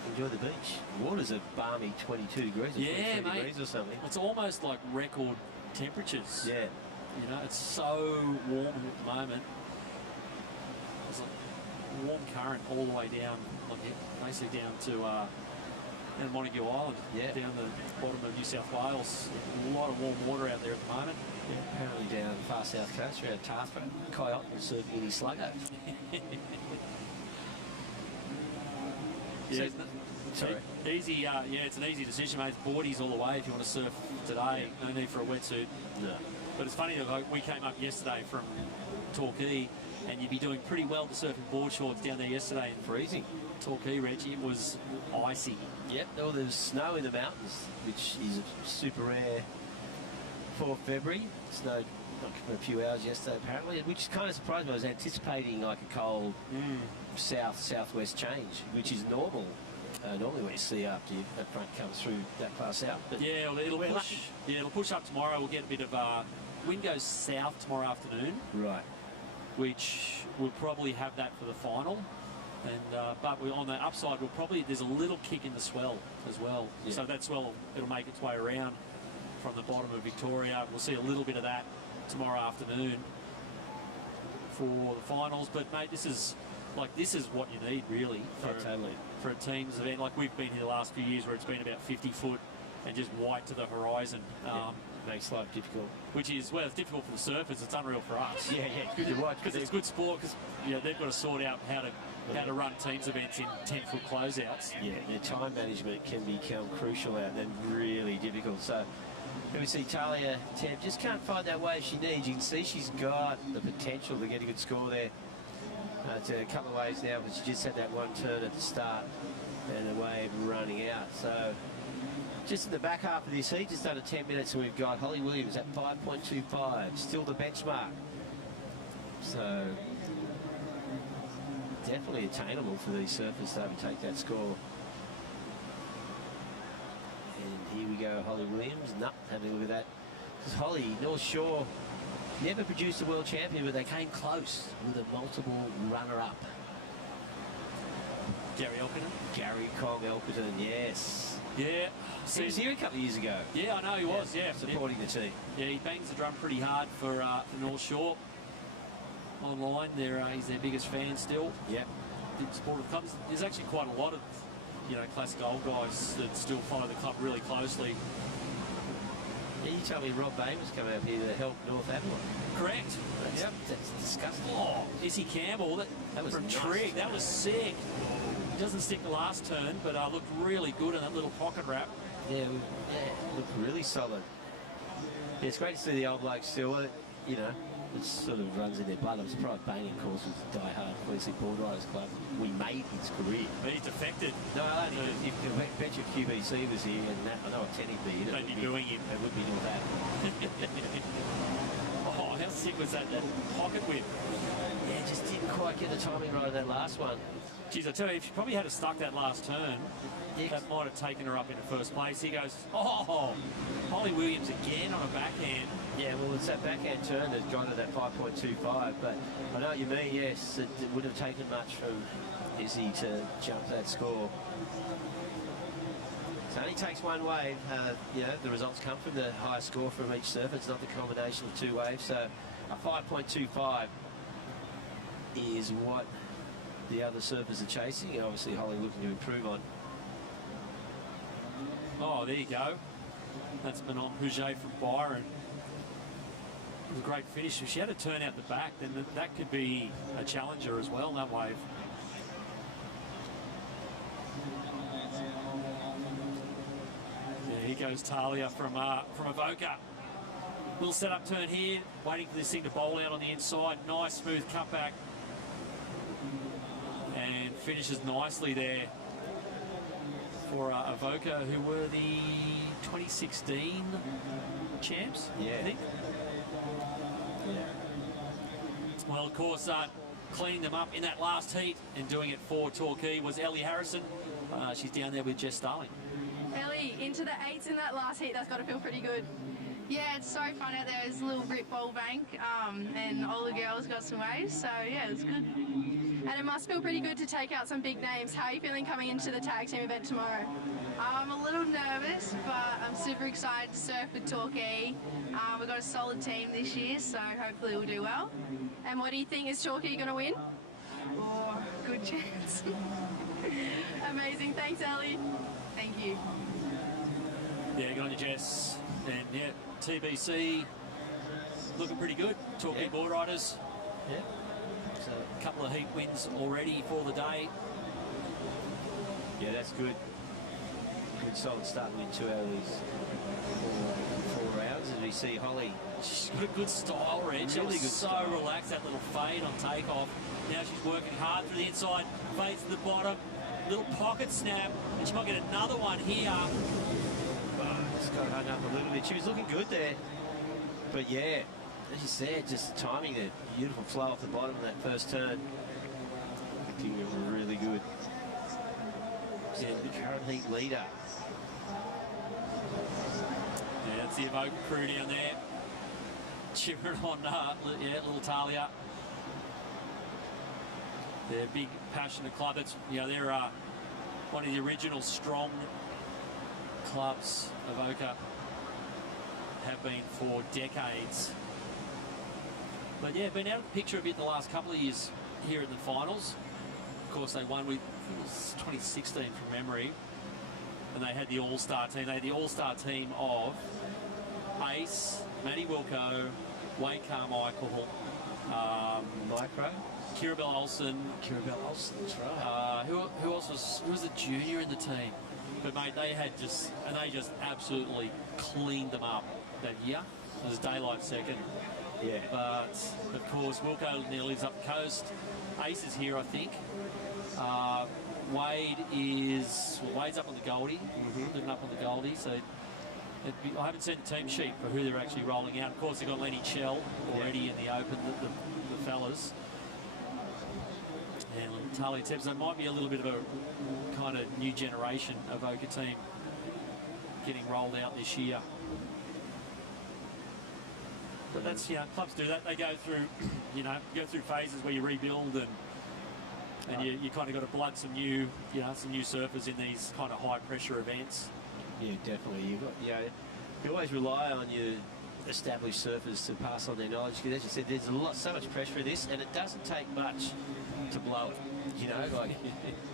Enjoy the beach. Water's a balmy 22 degrees or 23 degrees or something. It's almost like record temperatures. Yeah. You know, it's so warm at the moment. There's a warm current all the way down, like basically down to Montague Island, down the bottom of New South Wales. A lot of warm water out there at the moment. Yeah, apparently down far south coast around Tathra, Kai Otton was surfing in his sluggo. Yeah, sorry. Easy. It's an easy decision, mate. Boardies all the way if you want to surf today. No need for a wetsuit. No. But it's funny, like, we came up yesterday from Torquay, and you'd be doing pretty well to surf in board shorts down there yesterday. And freezing. Torquay, Reggie, it was icy. Yep, well, there's snow in the mountains, which is super rare for February. It snowed for a few hours yesterday, apparently, which kind of surprised me. I was anticipating like a cold southwest change, which is normal normally what you see after that front comes through that class out. But yeah, well, it'll we're push. lucky. Yeah, it'll push up tomorrow. We'll get a bit of wind goes south tomorrow afternoon, Right. which we'll probably have that for the final. And but on the upside, there's a little kick in the swell as well. Yeah. So that swell, it'll make its way around from the bottom of Victoria. We'll see a little bit of that tomorrow afternoon for the finals. But mate, this is what you need really for a team's event. Like we've been here the last few years where it's been about 50 foot and just white to the horizon. Makes life difficult. Which is, well, it's difficult for the surfers. It's unreal for us. Yeah, good to watch. Because it's good sport. Because they've got to sort out how to run teams events in 10-foot closeouts. Yeah, their time management can become crucial out and really difficult. So here we see Talia Temp just can't find that wave she needs. You can see she's got the potential to get a good score there. It's a couple of waves now, but she just had that one turn at the start and the wave running out. So just in the back half of this heat, just under 10 minutes, we've got Holly Williams at 5.25, still the benchmark. So definitely attainable for these surfers to overtake that score. And here we go, Holly Williams. Having a look at that. Because Holly, North Shore, never produced a world champion, but they came close with a multiple runner-up. Gary Elkinen. Gary Kong Elkinen, yes. Yeah. He was here a couple of years ago. Yeah, I know he was, yeah. Supporting the team. Yeah, he bangs the drum pretty hard for North Shore. Online, he's their biggest fan still. Yep. Big supporter of the club. There's actually quite a lot of, classic old guys that still follow the club really closely. Yeah, you told me Rob Bay was coming up here to help North Avalon. Correct. That's disgusting. Oh, Izzy Campbell, that was from nice. Trigg. That was sick. He doesn't stick the last turn, but looked really good in that little pocket wrap. Yeah, looked really solid. Yeah, it's great to see the old blokes still. It sort of runs in their blood. I'm surprised Bain, of course, was a die-hard Queensland Boardriders club. We made his career. But he defected. No, only if I bet you QBC was here, and I know what Tenny be. They'd be booing him. It would be North Avalon. Oh, how sick was that pocket whip? Yeah, just didn't quite get the timing right on that last one. Geez, I tell you, if she probably had stuck that last turn, that might have taken her up into first place. He goes, oh, Holly Williams again on a backhand. Yeah, well, it's that backhand turn that's gone to that 5.25, but I know what you mean, yes. It wouldn't have taken much from Izzy to jump that score. So it only takes one wave. The results come from the higher score from each surfer. It's not the combination of two waves. So a 5.25 is what the other surfers are chasing, and obviously Holly looking to improve on. Oh, there you go. That's Manon Pouget from Byron. It was a great finish. If she had to turn out the back, then that could be a challenger as well, that wave. Yeah, here goes Talia from Avoca. Little setup turn here, waiting for this thing to bowl out on the inside. Nice smooth cutback. And finishes nicely there for Avoca, who were the 2016 champs, I think. Yeah. Well, of course, cleaning them up in that last heat and doing it for Torquay was Ellie Harrison. She's down there with Jess Starling. Ellie, into the 8s in that last heat, that's got to feel pretty good. Yeah, it's so fun out there. There's a little rip bowl bank, and all the girls got some waves, so yeah, it's good. And it must feel pretty good to take out some big names. How are you feeling coming into the tag team event tomorrow? I'm a little nervous, but I'm super excited to surf with Torquay. We've got a solid team this year, so hopefully we'll do well. And what do you think? Is Torquay going to win? Oh, good chance. Amazing. Thanks, Ellie. Thank you. Yeah, good on you, Jess. And yeah, TBC looking pretty good. Torquay Boardriders. Yeah. So a couple of heat wins already for the day. Yeah, that's good. Good solid start to win 2 out of these four rounds. As we see Holly. She's got a good style, Reg. She was so relaxed, that little fade on takeoff. Now she's working hard through the inside, fades to the bottom, little pocket snap, and she might get another one here. Just got hung up a little bit. She was looking good there. But yeah, as you said, just timing that beautiful flow off the bottom of that first turn. Looking really good. the current heat leader. Yeah, that's the Evoke crew down there. Cheering on, little Talia. They're a big, passionate club. That's, they're one of the original strong clubs Evoca have been for decades. But yeah, been out of the picture a bit the last couple of years here in the finals. Of course, they won with, I think it was 2016 from memory, and they had the all-star team. They had the all-star team of Ace, Matty Wilco, Wayne Carmichael, Micro, Kirabel Olsen. Kirabel Olsen, that's right. Who else was? Who was a junior in the team? But mate, they just absolutely cleaned them up that year. It was daylight second. Yeah. But of course, Wilco now lives up the coast. Ace is here, I think. Wade's up on the Goldie, living up on the Goldie. So I haven't seen the team sheet for who they're actually rolling out. Of course, they've got Lenny Chell already in the open, the fellas. And Talia Tebs, so it might be a little bit of a kind of new generation Evoca team getting rolled out this year. But that's, clubs do that. They go through phases where you rebuild and you kind of got to blood some new surfers in these kind of high pressure events. Yeah, definitely. You always rely on your established surfers to pass on their knowledge, because as you said, there's so much pressure in this, and it doesn't take much to blow it.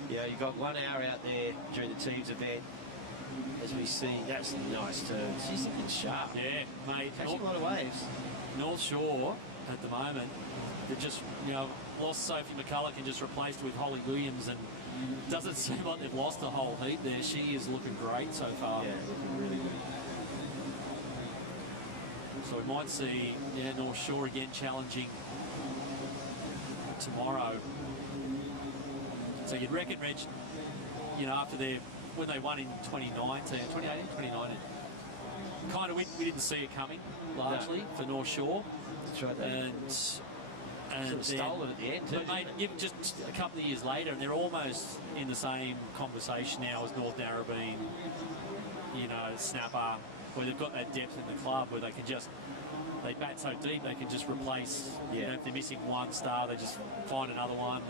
You've got 1 hour out there during the team's event. As we see, that's a nice turn. She's looking sharp. Yeah, mate. Catching a lot of waves. North Shore at the moment, they've just lost Sophie McCulloch and just replaced with Holly Williams, and it doesn't seem like they've lost the whole heat there. She is looking great so far. Yeah, looking really good. So we might see North Shore again challenging tomorrow. So you'd reckon, Reg, after when they won in 2018, kind of we didn't see it coming largely for North Shore. That's right. And sort of stole it at the end. But mate, even just a couple of years later, and they're almost in the same conversation now as North Narrabeen, Snapper, where they've got that depth in the club where they bat so deep they can just replace. If they're missing one star, they just find another one,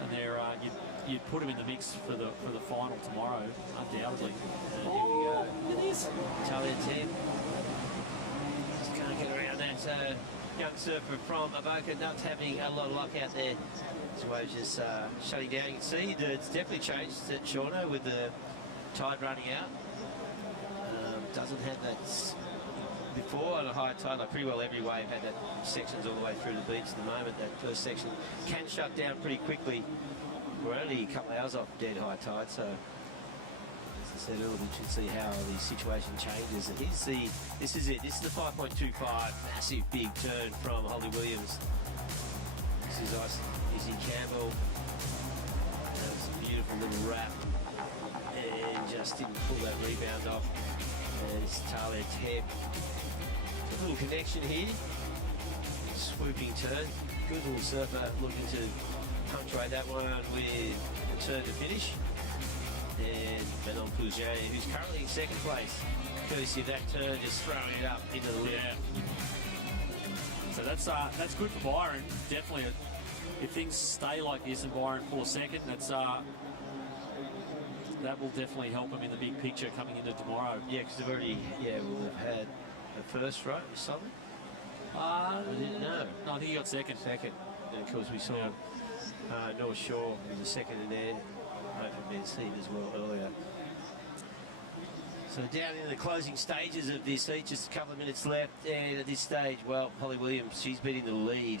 and they're you'd put them in the mix for the final tomorrow, undoubtedly. Here we go. Look at this. Talia Teb. Just can't get around that young surfer from Evoca, not having a lot of luck out there. This wave's just shutting down. You can see that it's definitely changed at Shauno with the tide running out. Doesn't have that before on a high tide. Like pretty well every wave had that sections all the way through the beach at the moment. That first section can shut down pretty quickly. We're only a couple of hours off dead high tide, so as I said earlier, we should see how the situation changes. And this is it. This is the 5.25, massive big turn from Holly Williams. This is Izzy Campbell. That's a beautiful little wrap, and just didn't pull that rebound off. And it's Talia Teb. A little connection here. Swooping turn. Good little surfer looking to punctuate that one with a turn to finish. And Manon Pouget, who's currently in second place, courtesy of that turn, just throwing it up into the lip. So that's good for Byron. Definitely, if things stay like this and Byron for second, that will definitely help him in the big picture coming into tomorrow. Yeah, because they've already, we'll have had a first, right, with Southern? No, I think he got second. Second. And of course we saw North Shore was the second in there, open men's heat as well earlier. So down in the closing stages of this heat, just a couple of minutes left, and at this stage, well, Holly Williams, she's been in the lead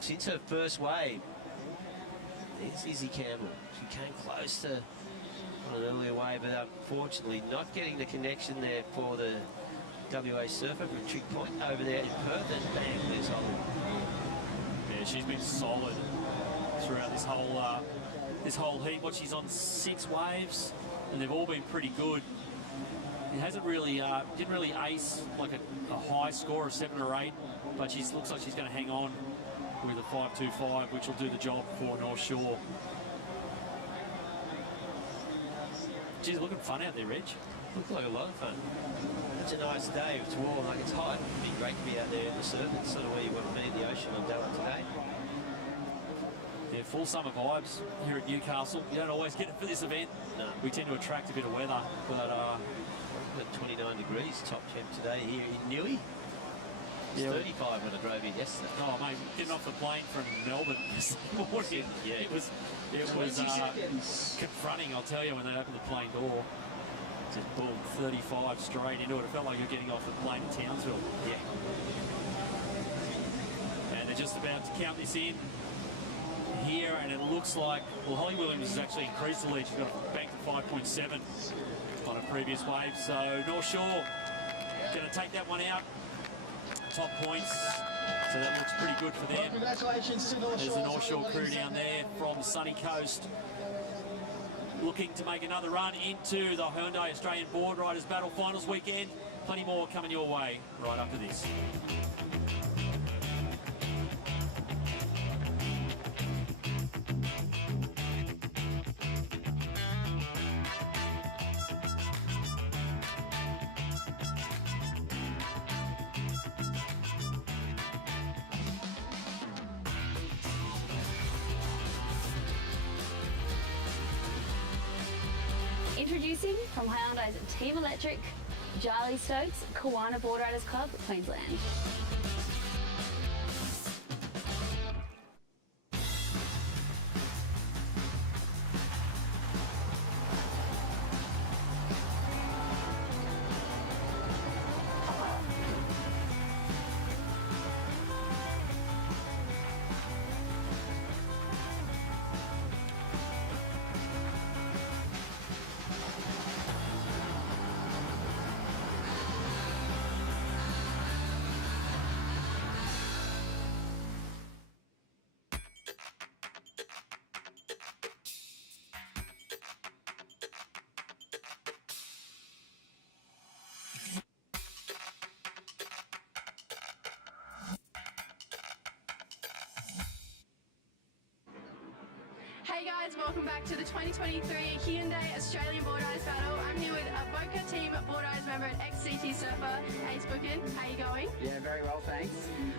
since her first wave. There's Izzy Campbell. She came close to on an earlier wave, but unfortunately not getting the connection there for the WA surfer from Trick Point over there in Perth, and bang, there's Holly. Yeah, she's been solid throughout this whole heat. What, she's on 6 waves, and they've all been pretty good. It hasn't really didn't really ace like a high score of 7 or 8, but she looks like she's going to hang on with a 5.25, which will do the job for North Shore. Geez, looking fun out there, Reg. Looked like a lot of fun. It's a nice day. It's warm, like it's hot. It'd be great to be out there in the surf. It's sort of where you want to be in the ocean on Della today. Yeah, full summer vibes here at Newcastle. You don't always get it for this event. No. We tend to attract a bit of weather, but at 29 degrees top temp today here in Newey. It's 35 when I drove in yesterday. Oh mate, getting off the plane from Melbourne this morning, it was confronting, I'll tell you, when they opened the plane door. Just boom, 35 straight into it. It felt like you're getting off the plane in Townsville. Yeah. And they're just about to count this in here, and it looks like, well, Holly Williams has actually increased the lead. She's got a bank to 5.7 on a previous wave. So North Shore going to take that one out. Top points, so that looks pretty good for them. Well, congratulations to North Shore. There's the North Shore crew down there from Sunny Coast, looking to make another run into the Hyundai Australian Boardriders Battle Finals weekend. Plenty more coming your way right after this. Introducing from Hyundai's Team Electric, Charlie Stokes, Kiwana Boardriders Club, Queensland. Hey guys, welcome back to the 2023 Hyundai Australian Boardriders Battle. I'm here with a Boca Team Boardriders member and ex-CT surfer, Ace Bookin. How you going? Yeah, very well, thanks.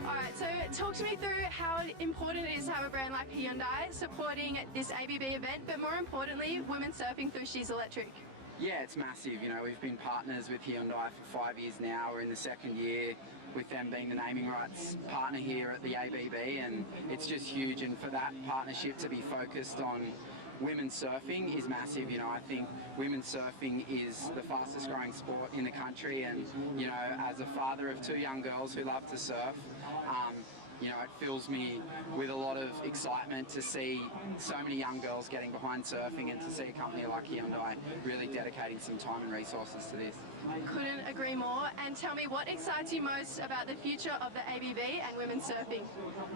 Alright, so talk to me through how important it is to have a brand like Hyundai supporting this ABB event, but more importantly, women surfing through She's Electric. Yeah, it's massive. You know, we've been partners with Hyundai for 5 years now. We're in the second year with them being the naming rights partner here at the ABB, and it's just huge. And for that partnership to be focused on women's surfing is massive. You know, I think women's surfing is the fastest growing sport in the country, and, you know, as a father of 2 young girls who love to surf, you know, it fills me with a lot of excitement to see so many young girls getting behind surfing and to see a company like Hyundai really dedicating some time and resources to this. I couldn't agree more. And tell me, what excites you most about the future of the ABB and women's surfing?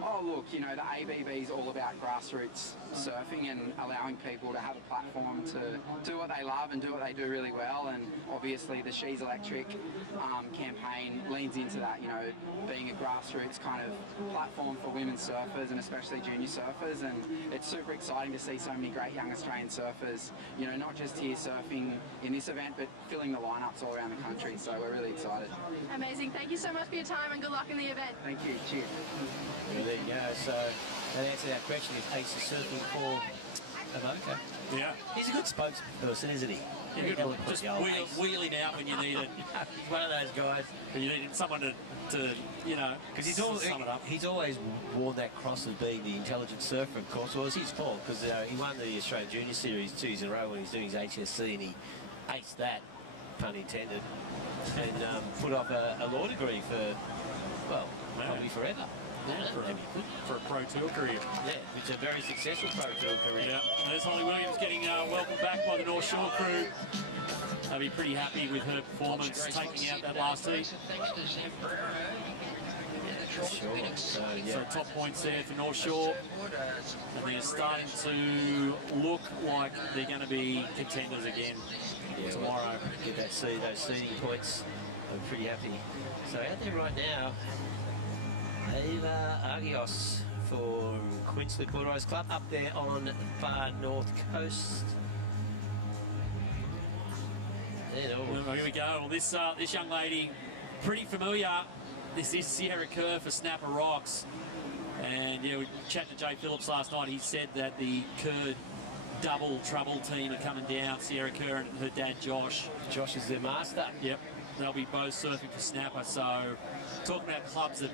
Oh, look, you know, the ABB is all about grassroots surfing and allowing people to have a platform to do what they love and do what they do really well. And obviously the She's Electric campaign leans into that, you know, being a grassroots kind of platform for women surfers and especially junior surfers. And it's super exciting to see so many great young Australian surfers, you know, not just here surfing in this event, but filling the lineups all around the country. So we're really excited. Amazing. Thank you so much for your time and good luck in the event. Thank you. Cheers. Well, there you go. So that answer that question is Ace is surfing for Avoca. Yeah. He's a good spokesperson, isn't he? Yeah, Very good. eloquent, Just the old Ace. wheeling out when you need it. He's one of those guys. You need someone to you know, because sum it up. he's always worn that cross of being the intelligent surfer, of course. Well, it was his fault because he won the Australian Junior Series 2 years in a row when he was doing his HSC, and he aced that, pun intended, and put off a law degree for, well, probably forever. Yeah, for a Pro Tour career. Yeah, it's a very successful Pro Tour career. Yeah, there's Holly Williams getting welcomed back by the North Shore crew. They'll be pretty happy with her performance, taking out that last heat. Sure. So top points there for North Shore. And they're starting to look like they're going to be contenders again tomorrow. Get that those seeding points. I'm pretty happy. So out there right now, Ava Agios for Queensland Boardriders Club up there on far north coast. there. Well, here we go. Well, this young lady, pretty familiar. This is Sierra Kerr for Snapper Rocks. And yeah, we chatted to Jay Phillips last night. He said that the Kerr double trouble team are coming down, Sierra Kerr and her dad Josh. Josh is their master. Yep. They'll be both surfing for Snapper. So talking about clubs that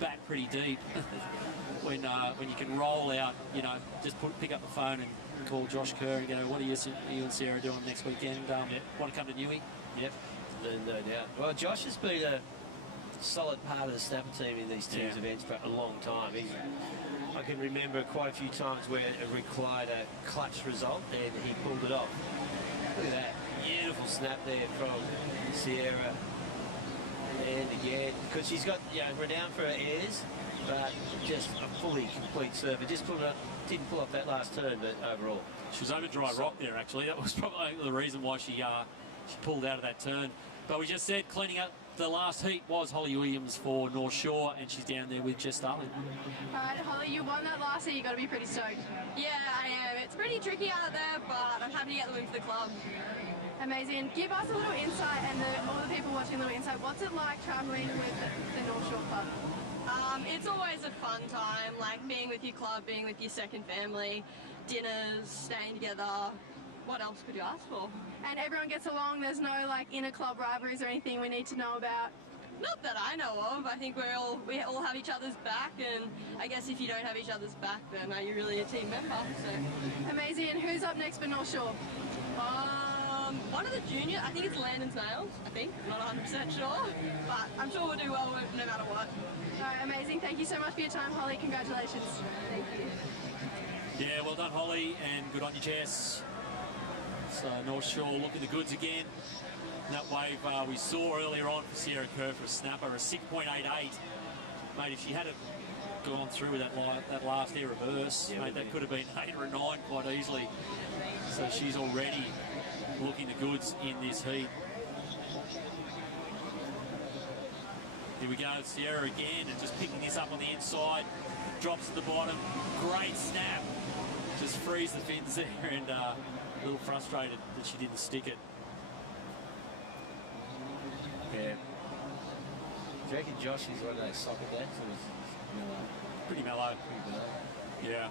bat pretty deep. when you can roll out, you know, just pick up the phone and call Josh Kerr and go, what are you and Sarah doing next weekend? Want to come to Newey? Yep, no doubt. Well, Josh has been a solid part of the Snapper team in these teams events for a long time. I can remember quite a few times where it required a clutch result and he pulled it off. Look at that beautiful snap there from Sierra. And again, because she's got, you know, renowned for her airs, but just a fully complete surfer. Just didn't pull off that last turn, but overall. She was over dry rock there, actually. That was probably the reason why she pulled out of that turn. But we just said cleaning up the last heat was Holly Williams for North Shore, and she's down there with Jess Starling. All right, Holly, you won that last heat. You've got to be pretty stoked. Yeah, I am. It's pretty tricky out there, but I'm happy to get the win for the club. Amazing. Give us a little insight, and all the people watching a little insight. What's it like travelling with the North Shore Club? It's always a fun time, like being with your club, being with your second family, dinners, staying together. What else could you ask for? And everyone gets along. There's no like inner club rivalries or anything we need to know about. Not that I know of. I think we all have each other's back, and I guess if you don't have each other's back, then are you really a team member? So. Amazing. And who's up next for North Shore? One of the juniors, I think it's Landon's Nails, I think. I'm not 100% sure, but I'm sure we'll do well no matter what. All right, amazing. Thank you so much for your time, Holly. Congratulations. Thank you. Yeah, well done, Holly, and good on you, Jess. So North Shore looking the goods again. That wave we saw earlier on for Sierra Kerr for a snapper, a 6.88. Mate, if she had gone through with that last air reverse, mate, that could have been 8 or a 9 quite easily. So she's already looking the goods in this heat. Here we go, Sierra again, and just picking this up on the inside. Drops to the bottom. Great snap. Just frees the fins there, and a little frustrated that she didn't stick it. Yeah. Do you reckon Josh is one of those soccer dads, or is he mellow? Pretty mellow. Pretty mellow. Yeah.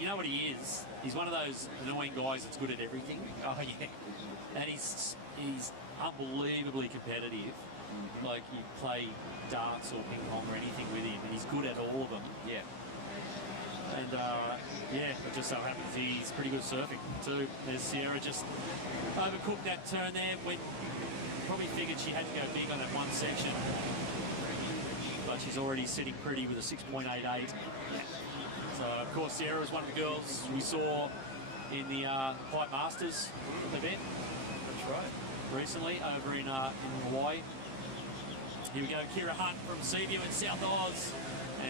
You know what he is? He's one of those annoying guys that's good at everything. Oh, yeah. And he's unbelievably competitive. Like, you play darts or ping pong or anything with him, and he's good at all of them. Yeah. And, yeah, it just so happens he's pretty good at surfing, too. There's Sierra just overcooked that turn there when probably figured she had to go big on that one section. But she's already sitting pretty with a 6.88. So, of course, Sierra is one of the girls we saw in the Pipe Masters event. That's right. Recently, over in Hawaii. Here we go, Kira Hunt from Seaview in South Oz.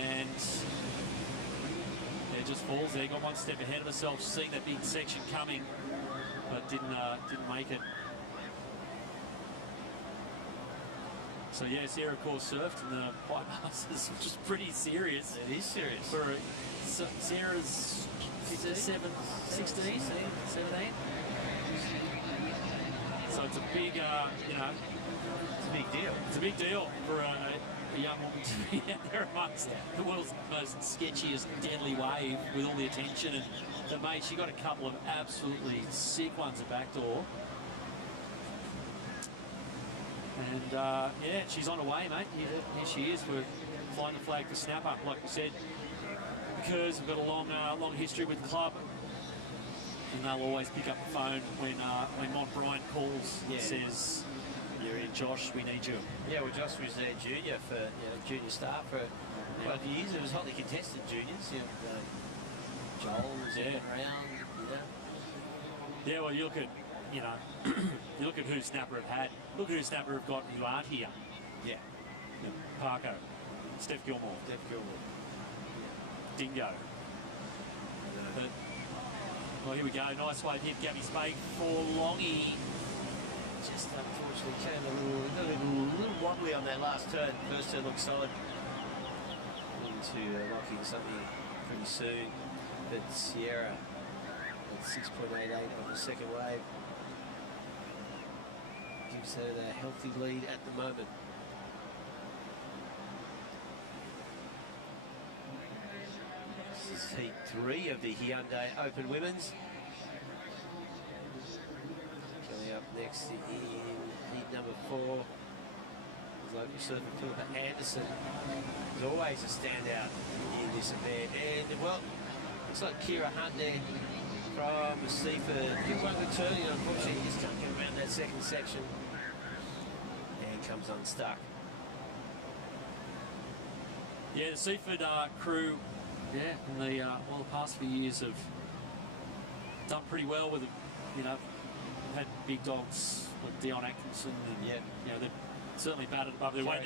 And there just falls there, got one step ahead of herself, seeing that big section coming, but didn't make it. So yeah, Sierra of course surfed in the Pipe Masters, which is pretty serious. It is serious. For Sierra's 16, 17? So it's a big, you know, it's a big deal. It's a big deal for a young woman to be out there amongst the world's most sketchiest, deadly wave with all the attention. And so, mate, she got a couple of absolutely sick ones at backdoor. And yeah, she's on her way, mate. Here she is. We're flying the flag for Snapper. Like we said, the Kerrs have got a long history with the club. And they'll always pick up the phone when Mont Bryant calls and says, "You're in, Josh. We need you." Yeah, well, Josh was their junior for junior star for quite a few years. It was hotly contested juniors. Joel was in and around. Yeah, well, you look at you look at who Snapper have had. Look at who Snapper have got who aren't here. Yeah. Parko, Steph Gilmore, Dingo. But, well, here we go. Nice wave hit, Gabby Spade for Longy. Just unfortunately came a little wobbly on that last turn. First turn looked solid. Into locking something pretty soon. But Sierra at 6.88 on the second wave. gives her the healthy lead at the moment. This is heat 3 of the Hyundai Open Women's. Coming up next in heat number 4, local surfer Philippa Anderson is always a standout in this event. And, well, looks like Kira Hunt there from Seaford. Good one good turning, unfortunately, just can't get around that second section. And comes unstuck. Yeah, the Seaford crew, in the the past few years have done pretty well with, had big dogs like Dion Atkinson, and they've certainly batted above their weight.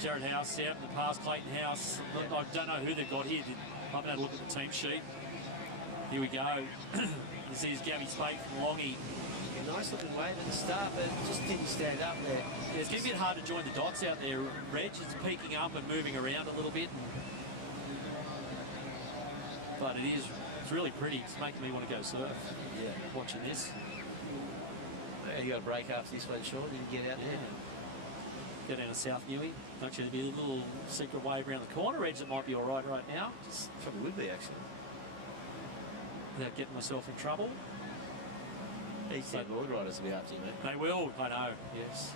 Jared House, in the past, Clayton House. I don't know who they've got here. I haven't had a look at the team sheet. Here we go. This is Gabby Spake from Longy. A nice looking wave at the start, but it just didn't stand up there. Yeah, it's getting a bit hard to join the dots out there, Reg. It's peaking up and moving around a little bit. But it's really pretty. It's making me want to go surf. Yeah. Watching this. Yeah, you got a break after this one, Sean. Did you get out there? Go down to South Newey. Actually, there'll be a little secret wave around the corner, Reg, that might be all right now. Probably would be, actually. Without getting myself in trouble. He said Boardriders will be after you, mate. They will, I know, yes.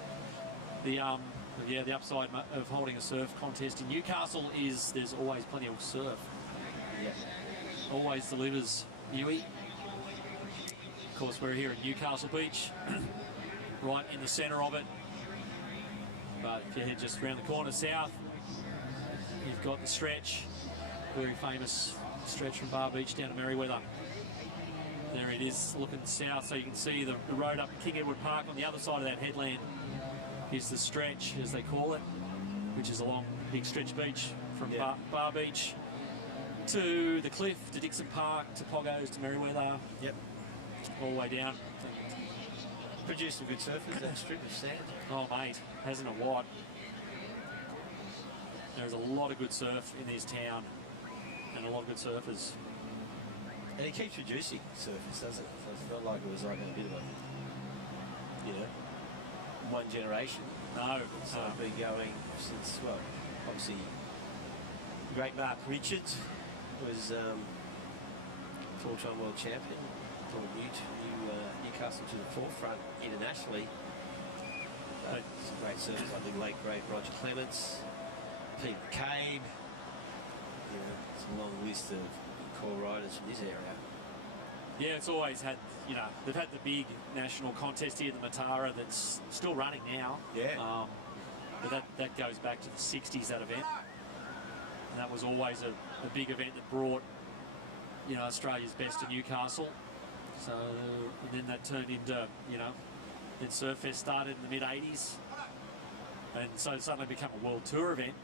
The upside of holding a surf contest in Newcastle is there's always plenty of surf. Yeah. Always delivers Newey. Of course, we're here at Newcastle Beach, right in the centre of it. But if you head just around the corner south, you've got the stretch, very famous stretch from Bar Beach down to Merriweather. There it is, looking south, so you can see the road up King Edward Park. On the other side of that headland is the stretch, as they call it, which is along Big Stretch Beach from Bar Beach to the cliff, to Dixon Park, to Poggos, to Merriweather. Yep. All the way down. Produced some good surfers, that strip of sand. Oh, mate, hasn't it what? There's a lot of good surf in this town, and a lot of good surfers. And he keeps producing surfers, doesn't it? So it's not like it was like a bit of a, one generation. No. It's been going since, well, obviously, great Mark Richards was four-time world champion, brought Newcastle to the forefront internationally. Some great surfers like the late great Roger Clements, Pete McCabe. It's a long list of core riders from this area. Yeah, it's always had, they've had the big national contest here, the Matara, that's still running now. Yeah. But that goes back to the 60s, that event. And that was always a big event that brought, Australia's best to Newcastle. So then that turned into, then Surf Fest started in the mid-80s. And so it suddenly became a world tour event.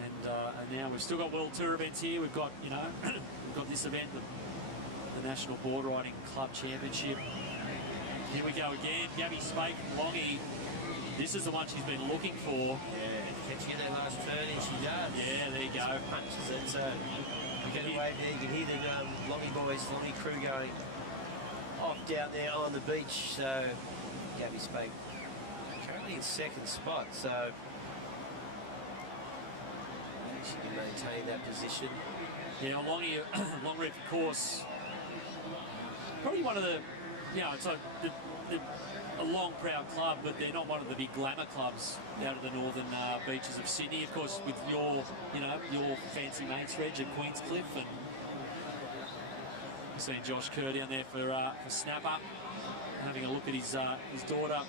And now we've still got world tour events here. We've got, we've got this event, the National Board Riding Club Championship. Here we go again. Gabby Spake from Longy. This is the one she's been looking for. Yeah, catching in that last turn, and she does. Yeah, there you go. Punches it, so you get away there. You can hear the Longy boys, Longy crew going off down there on the beach. So Gabby Spake currently in second spot, so she can maintain that position. Yeah, Longy, Long Reef, of course, probably one of the, it's like a long, proud club, but they're not one of the big glamour clubs out of the northern beaches of Sydney. Of course, with your fancy mates, Reg, at Queenscliff, and we've seen Josh Kerr down there for Snap Up, having a look at his daughter,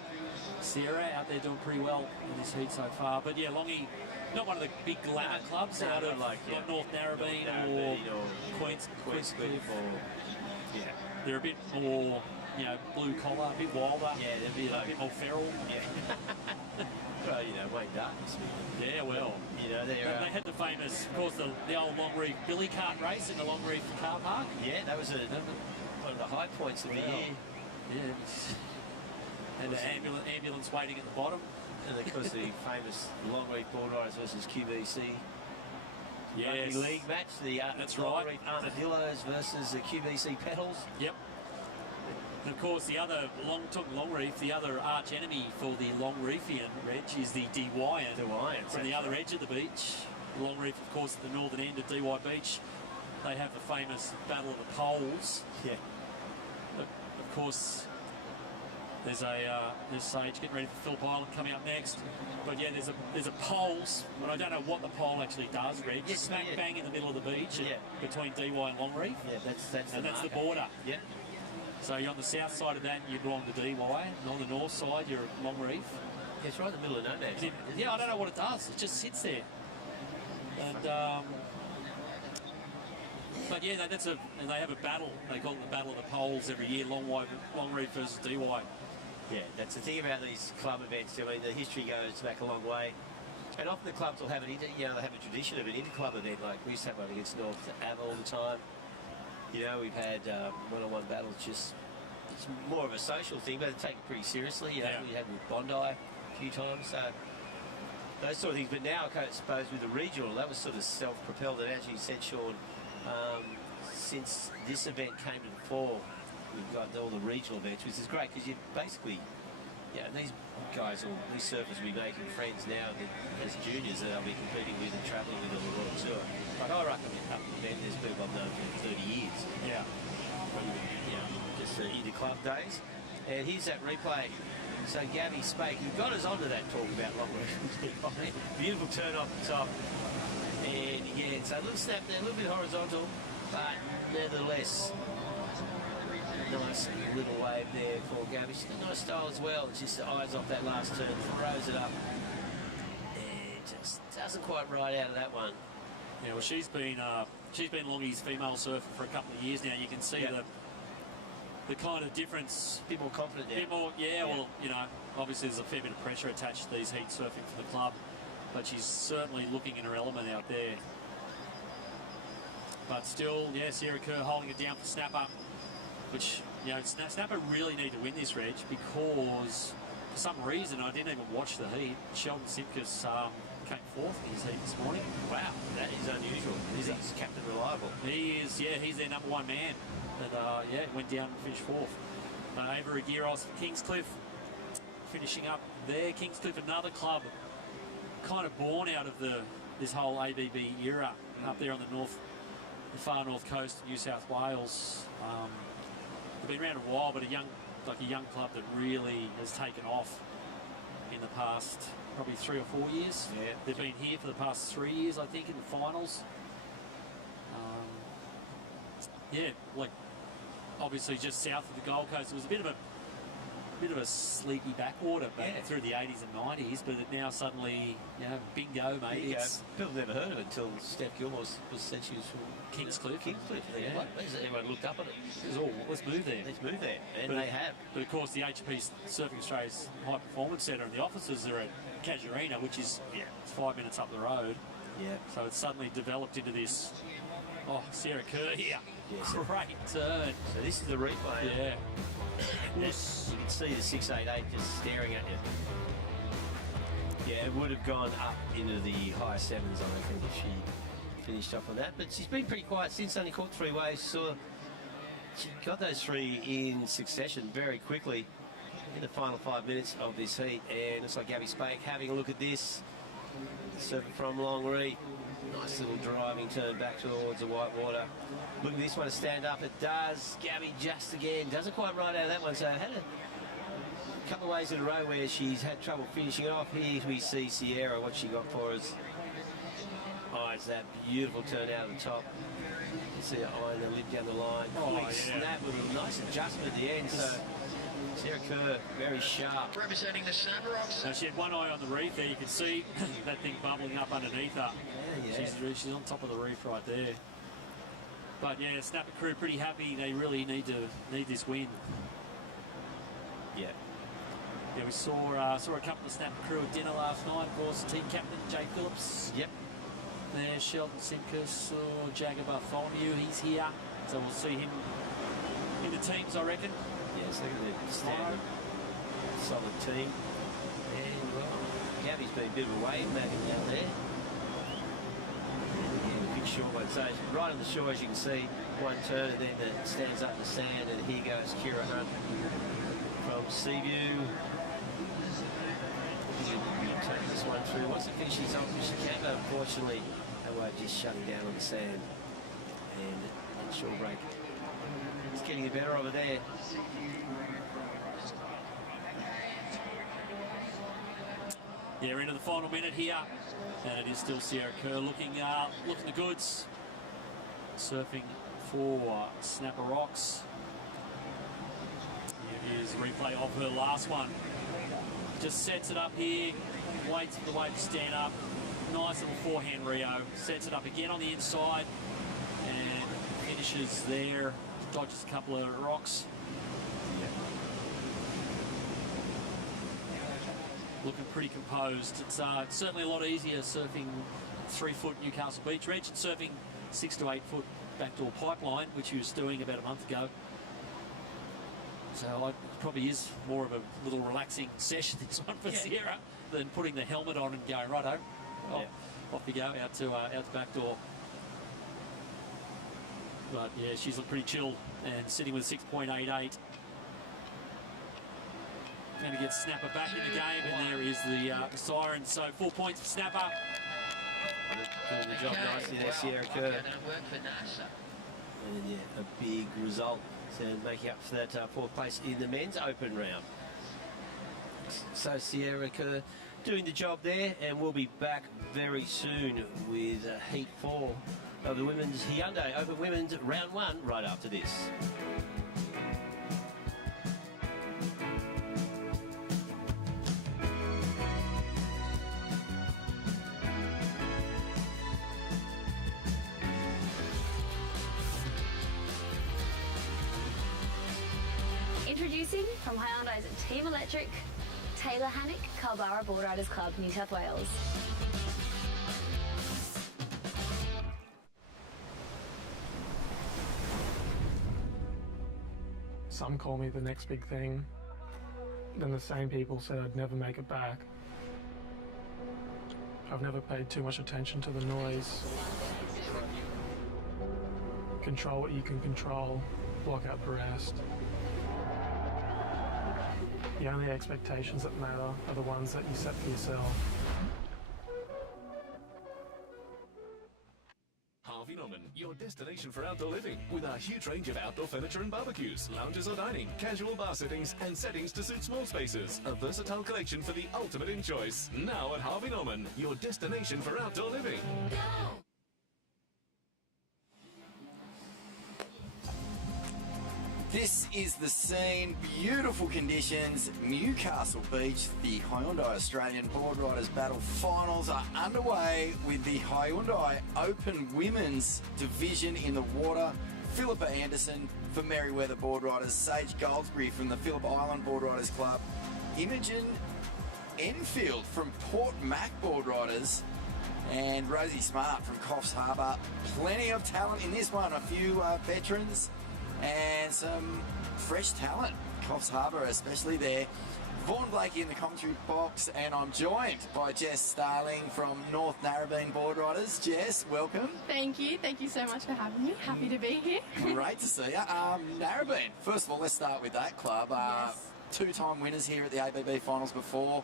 Sarah, out there doing pretty well in this heat so far. But yeah, Longy, not one of the big glamour clubs out of like North Narrabeen or Queenscliff. They're a bit more, blue collar, a bit wilder. Yeah, they're a bit more feral. Yeah. Well, Wayne Darkness. Yeah, well. They had the famous, of course, the old Long Reef billy cart race in the Long Reef car park. Yeah, that was one of the high points of the year. Yeah. And the ambulance waiting at the bottom. And of course the famous Long Reef Boardriders versus QBC Rugby League match. The that's Long right. Reef Armadillos versus the QBC Petals. Yep. And of course, the other Longreef, the other arch enemy for the Longreefian, Reg, is the Dewaian. From the other edge of the beach. Longreef, of course, at the northern end of Dee Beach. They have the famous Battle of the Poles. Yeah. But of course, there's Sage getting ready for Phillip Island coming up next. But yeah, there's a poles, and I don't know what the pole actually does, Reg. Yes, Smack bang in the middle of the beach, between Dee and Longreef. Yeah, that's the border. Yeah. So you're on the south side of that, you belong to Dee, and on the north side, you're at Longreef. Yeah, it's right in the middle of no man's land. Yeah, I don't know what it does. It just sits there. And but yeah, and they have a battle. They call it the Battle of the Poles every year. Longreef versus Dee. Yeah, that's the thing about these club events. I mean, the history goes back a long way, and often the clubs will have they have a tradition of an inter-club event. Like we used to have one against North Ava all the time. You know, we've had one-on-one battles. It's more of a social thing, but they take it pretty seriously. You know, we had with Bondi a few times. So those sort of things. But now, I suppose with the regional, that was sort of self-propelled. And as you said, Sean, since this event came to the fore, we've got all the regional events, which is great because you basically, these guys, or these surfers, will be making friends now as juniors that I'll be competing with and travelling with on the World Tour. Like I reckon up in the bend, there's people I've known for 30 years. Yeah. From, just the inter-club days. And here's that replay. So Gabby Spake, who got us onto that talk about Longreef. Beautiful turn off the top. And yeah, so a little snap there, a little bit horizontal, but nevertheless, nice little wave there for Gabby. She's got a nice style as well. It's just the eyes off that last turn, throws it up. And just doesn't quite ride out of that one. Yeah, well, she's been Longie's female surfer for a couple of years now. You can see the kind of difference. A bit more confident now. Well, obviously there's a fair bit of pressure attached to these heat surfing for the club, but she's certainly looking in her element out there. But still, Sierra Kerr holding it down for Snapper, which, Snapper really need to win this, Reg, because for some reason, I didn't even watch the heat. Sheldon Simkus came fourth in his heat this morning. Wow, that is unusual. He's Captain Reliable. He is, he's their number one man. And, went down and finished fourth. Ava Aguirre for Kingscliff, finishing up there. Kingscliff, another club kind of born out of this whole ABB era up there on the far north coast of New South Wales. They've been around a while, but a young club that really has taken off in the past probably 3 or 4 years. Yeah. They've been here for the past 3 years, I think, in the finals. Obviously just south of the Gold Coast. It was a bit of a sleepy backwater back through the 80s and 90s, but now suddenly, bingo, mate. People never heard of it until Steph Gilmore said she was from Kingscliff. Everyone looked up at it. Let's move there. And they have. But of course, the HP Surfing Australia's High Performance Centre and the offices are at Casuarina, which is it's 5 minutes up the road. Yeah. So it's suddenly developed into this. Oh, Sierra Kerr here. Yes. Great turn. So this is the replay. Yeah. Yes. You can see the 688 just staring at you. Yeah, it would have gone up into the high sevens, I think, if she finished off on that. But she's been pretty quiet since. Only caught 3 waves. So she got those 3 in succession very quickly in the final 5 minutes of this heat. And it's like Gabby Spake having a look at this. Surfing from Longreef. Nice little driving turn back towards the white water. Look at this one to stand up. It does. Gabby just again. Doesn't quite ride out of that one. So had a couple of ways in a row where she's had trouble finishing it off. Here we see Sierra, what she got for us. Oh, it's that beautiful turn out of the top. You see her eyeing the lid down the line. Quick snap with a nice adjustment at the end. So Sierra Kerr, very sharp. Representing the Zambrero. Now she had one eye on the reef there. You can see that thing bubbling up underneath her. Yeah. She's on top of the reef right there. But yeah, Snapper crew pretty happy. They really need this win. Yeah. Yeah, we saw a couple of Snapper crew at dinner last night. Of course, team captain Jay Phillips. Yep. There's Sheldon Simkus or Jagger Bartholomew. He's here, so we'll see him in the teams, I reckon. Yes, they're going to stand solid team. And well, Gabby's been a bit of a wave making down there. big short one. So right on the shore, as you can see, one turn and then it stands up in the sand, and here goes Kira Hunt from Seaview. Take this one through. Wants to finish his off if she can, but unfortunately, that wave just shutting down on the sand. And that short break is getting the better of her there. Yeah, we're into the final minute here, and it is still Sierra Kerr looking the goods. Surfing for Snapper Rocks. Here is a replay of her last one. Just sets it up here, waits for the wave to stand up. Nice little forehand Rio. Sets it up again on the inside and finishes there. Dodges a couple of rocks. Looking pretty composed. It's certainly a lot easier surfing 3-foot Newcastle Beach Edge and surfing 6 to 8 foot backdoor pipeline, which he was doing about a month ago. So it probably is more of a little relaxing session, this one for Sierra, than putting the helmet on and going, righto, off you go, out to backdoor. But yeah, she's looked pretty chilled and sitting with 6.88. Going to get Snapper back in the game, and there is the siren. So 4 points for Snapper. Doing the job nicely there, Sierra Kerr. And yeah, a big result. So making up for that 4th place in the men's open round. So Sierra Kerr doing the job there, and we'll be back very soon with Heat 4 of the women's Hyundai Open Women's Round 1 right after this. Introducing from Hyundai's Team Electric, Taylor Hannock, Culburra Boardriders Club, New South Wales. Some call me the next big thing. Then the same people said I'd never make it back. I've never paid too much attention to the noise. Control what you can control, block out the rest. The only expectations that matter are the ones that you set for yourself. Harvey Norman, your destination for outdoor living, with our huge range of outdoor furniture and barbecues, lounges or dining, casual bar settings, and settings to suit small spaces. A versatile collection for the ultimate in choice. Now at Harvey Norman, your destination for outdoor living. This is the scene, beautiful conditions, Newcastle Beach. The Hyundai Australian Boardriders Battle Finals are underway with the Hyundai Open Women's Division in the water. Philippa Anderson for Merriweather Boardriders, Sage Goldsbury from the Phillip Island Boardriders Club, Imogen Enfield from Port Mac Boardriders, and Rosie Smart from Coffs Harbour. Plenty of talent in this one, a few veterans and some fresh talent. Coffs Harbour especially there. Vaughan Blakey in the commentary box, and I'm joined by Jess Starling from North Narrabeen Boardriders. Jess, welcome. Thank you so much for having me. Happy to be here. Great to see you. Narrabeen, first of all, let's start with that club. Two-time winners here at the ABB Finals before.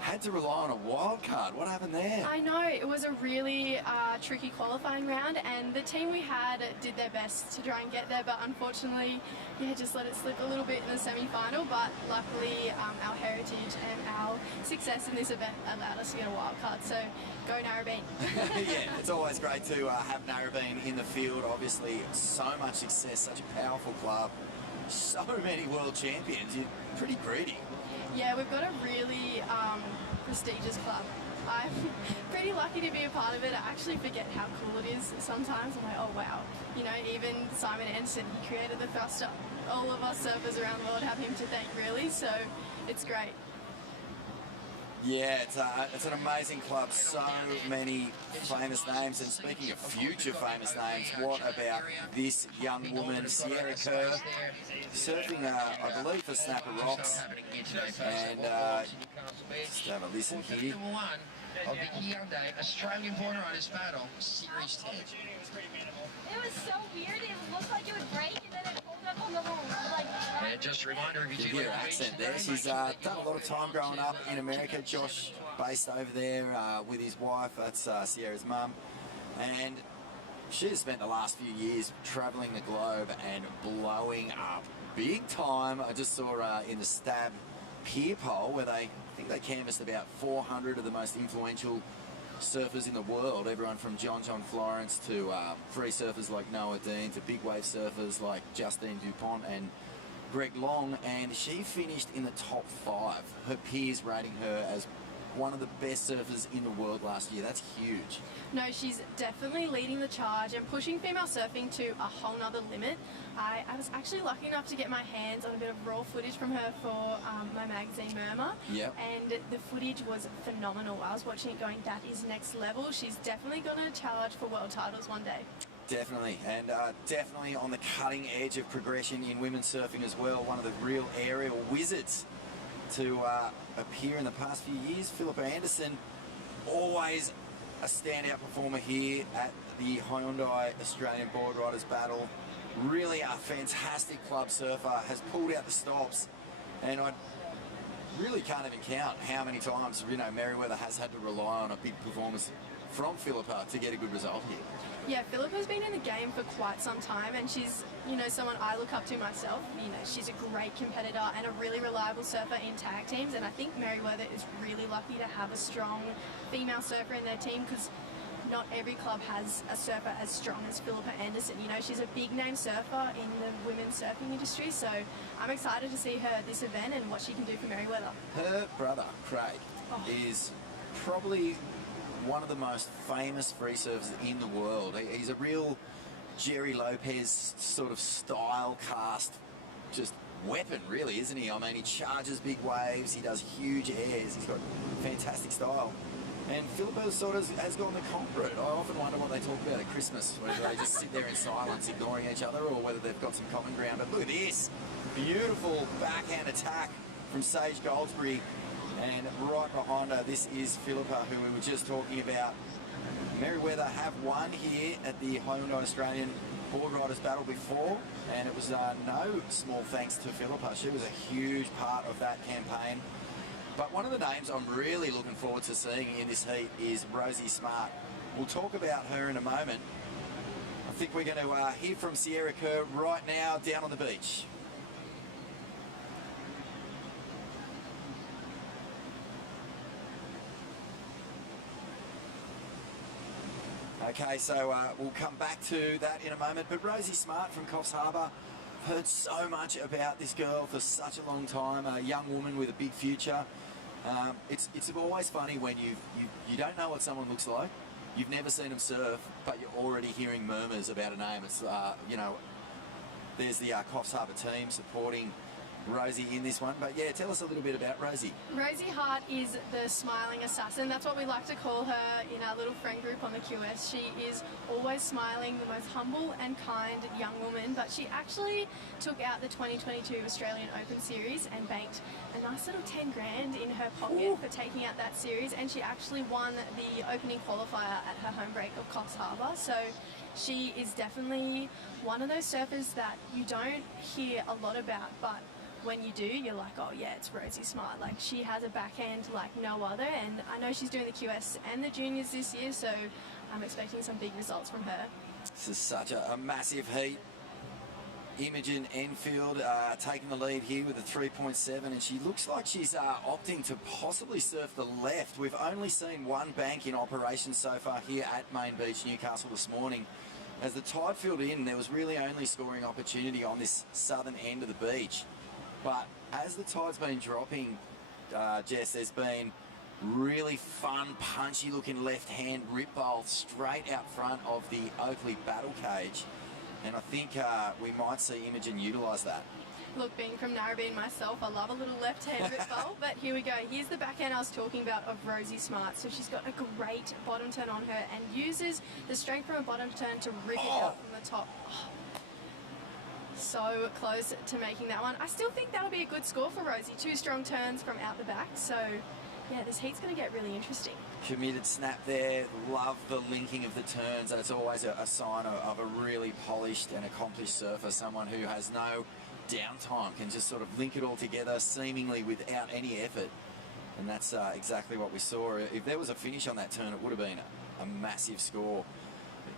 Had to rely on a wild card. What happened there? I know, it was a really tricky qualifying round, and the team we had did their best to try and get there, but unfortunately, just let it slip a little bit in the semi-final. But luckily, our heritage and our success in this event allowed us to get a wild card. So, go Narrabeen. Yeah, it's always great to have Narrabeen in the field. Obviously, so much success, such a powerful club, so many world champions. You're pretty greedy. Yeah, we've got a really prestigious club. I'm pretty lucky to be a part of it. I actually forget how cool it is sometimes. I'm like, oh wow. Even Simon Ensign, he created the thruster. All of us surfers around the world have him to thank, really, so it's great. Yeah, it's an amazing club. So many famous names. And speaking of future famous names, what about this young woman, Sierra Kerr, surfing, I believe, for Snapper Rocks. And just have a listen here. of the Hyundai Australian Boardriders Battle Series 10. It was so weird. It looked like it would break, and then it pulled up on the little, like... And just a reminder, if You you do hear like her the accent beach, there. She's done a lot of time growing up in America. Josh based over there with his wife. That's Sierra's mum. And she's spent the last few years travelling the globe and blowing up big time. I just saw in the Stab Peer Poll where I think they canvassed about 400 of the most influential surfers in the world. Everyone from John Florence to free surfers like Noah Dean to big wave surfers like Justine Dupont and Greg Long, and she finished in the top 5. Her peers rating her as one of the best surfers in the world last year. That's huge. No, she's definitely leading the charge and pushing female surfing to a whole nother limit. I was actually lucky enough to get my hands on a bit of raw footage from her for my magazine Murmur. Yep. And the footage was phenomenal. I was watching it going, that is next level. She's definitely going to challenge for world titles one day. Definitely, and definitely on the cutting edge of progression in women's surfing as well. One of the real aerial wizards to appear in the past few years. Philippa Anderson, always a standout performer here at the Hyundai Australian Boardriders Battle. Really a fantastic club surfer, has pulled out the stops, and I really can't even count how many times, you know, Merriweather has had to rely on a big performance from Philippa to get a good result here. Yeah, Philippa's been in the game for quite some time, and she's, you know, someone I look up to myself. You know, she's a great competitor and a really reliable surfer in tag teams, and I think Merriweather is really lucky to have a strong female surfer in their team, because not every club has a surfer as strong as Philippa Anderson. You know, she's a big name surfer in the women's surfing industry, so I'm excited to see her at this event and what she can do for Merriweather. Her brother, Craig, is probably one of the most famous free surfers in the world. He's a real Jerry Lopez sort of style cast, just weapon really, isn't he? I mean, he charges big waves, he does huge airs, he's got fantastic style. And Philippa sort of has gone the conqueror. I often wonder what they talk about at Christmas, whether they just sit there in silence ignoring each other or whether they've got some common ground. But look at this, beautiful backhand attack from Sage Goldsberry. And right behind her, this is Philippa, who we were just talking about. Merriweather have won here at the Hyundai Australian Boardriders Battle before, and it was no small thanks to Philippa. She was a huge part of that campaign. But one of the names I'm really looking forward to seeing in this heat is Rosie Smart. We'll talk about her in a moment. I think we're going to hear from Sierra Kerr right now down on the beach. Okay, so we'll come back to that in a moment. But Rosie Smart from Coffs Harbour, heard so much about this girl for such a long time. A young woman with a big future. It's always funny when you don't know what someone looks like. You've never seen them surf, but you're already hearing murmurs about a name. It's you know, there's the Coffs Harbour team supporting Rosie in this one. But yeah, tell us a little bit about Rosie. Rosie Hart is the smiling assassin. That's what we like to call her in our little friend group on the QS. She is always smiling, the most humble and kind young woman, but she actually took out the 2022 Australian Open Series and banked a nice little 10 grand in her pocket for taking out that series, and she actually won the opening qualifier at her home break of Coffs Harbour. So she is definitely one of those surfers that you don't hear a lot about, but when you do, you're like, oh yeah, it's Rosie Smart. Like, she has a backhand like no other, and I know she's doing the QS and the juniors this year, so I'm expecting some big results from her. This is such a massive heat. Imogen Enfield taking the lead here with a 3.7, and she looks like she's opting to possibly surf the left. We've only seen one bank in operation so far here at Main Beach, Newcastle this morning. As the tide filled in, there was really only scoring opportunity on this southern end of the beach. But as the tide's been dropping, Jess, there's been really fun, punchy looking left-hand rip bowl straight out front of the Oakley battle cage. And I think we might see Imogen utilise that. Look, being from Narrabeen myself, I love a little left-hand rip bowl, but here we go. Here's the backhand I was talking about of Rosie Smart. So she's got a great bottom turn on her and uses the strength from a bottom turn to rip it out from the top. So close to making that one. I still think that'll be a good score for Rosie. 2 strong turns from out the back, so yeah, this heat's going to get really interesting. Committed snap there, love the linking of the turns. That's always a sign of a really polished and accomplished surfer, someone who has no downtime, can just sort of link it all together seemingly without any effort. And that's exactly what we saw. If there was a finish on that turn, it would have been a massive score.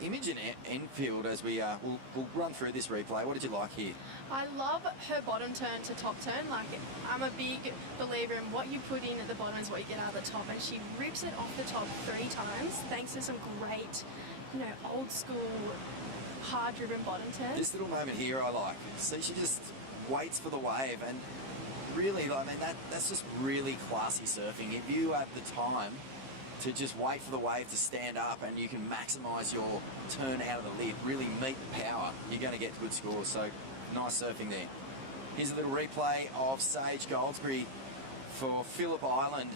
Imogen Enfield, as we'll run through this replay, what did you like here? I love her bottom turn to top turn. Like, I'm a big believer in what you put in at the bottom is what you get out of the top, and she rips it off the top 3 times thanks to some great, you know, old school, hard-driven bottom turns. This little moment here I like. See, she just waits for the wave, and really, I mean, that's just really classy surfing. If you have the time to just wait for the wave to stand up and you can maximise your turn out of the lip, really meet the power, you're going to get good scores. So nice surfing there. Here's a little replay of Sage Goldsberry for Phillip Island.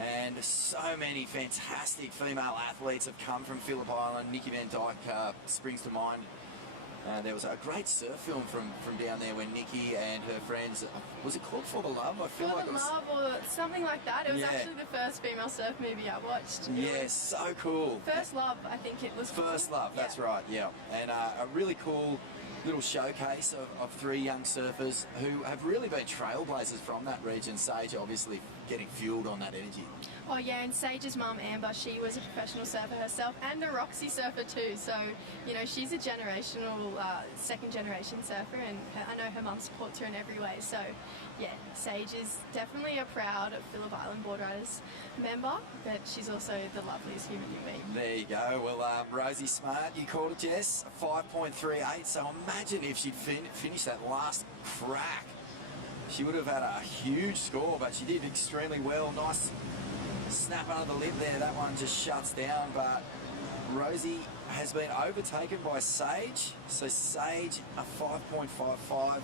And so many fantastic female athletes have come from Phillip Island. Nikki Van Dyke springs to mind. There was a great surf film from down there when Nikki and her friends, was it called For the Love? I feel For like the it was, Love or something like that. It was Yeah. actually the first female surf movie I watched. yeah, so cool. First Love, I think it was called. First Love, that's right, yeah. And a really cool little showcase of 3 young surfers who have really been trailblazers from that region. Sage obviously getting fueled on that energy. Oh yeah, and Sage's mum, Amber, she was a professional surfer herself and a Roxy surfer too. So, you know, she's a generational, second generation surfer, and I know her mum supports her in every way. So, yeah, Sage is definitely a proud Phillip Island Boardriders member, but she's also the loveliest human you meet. There you go. Well, Rosie Smart, you called it, Jess, 5.38. So imagine if she'd finished that last crack. She would have had a huge score, but she did extremely well. Nice snap under the lip there. That one just shuts down, but Rosie has been overtaken by Sage. So Sage, a 5.55.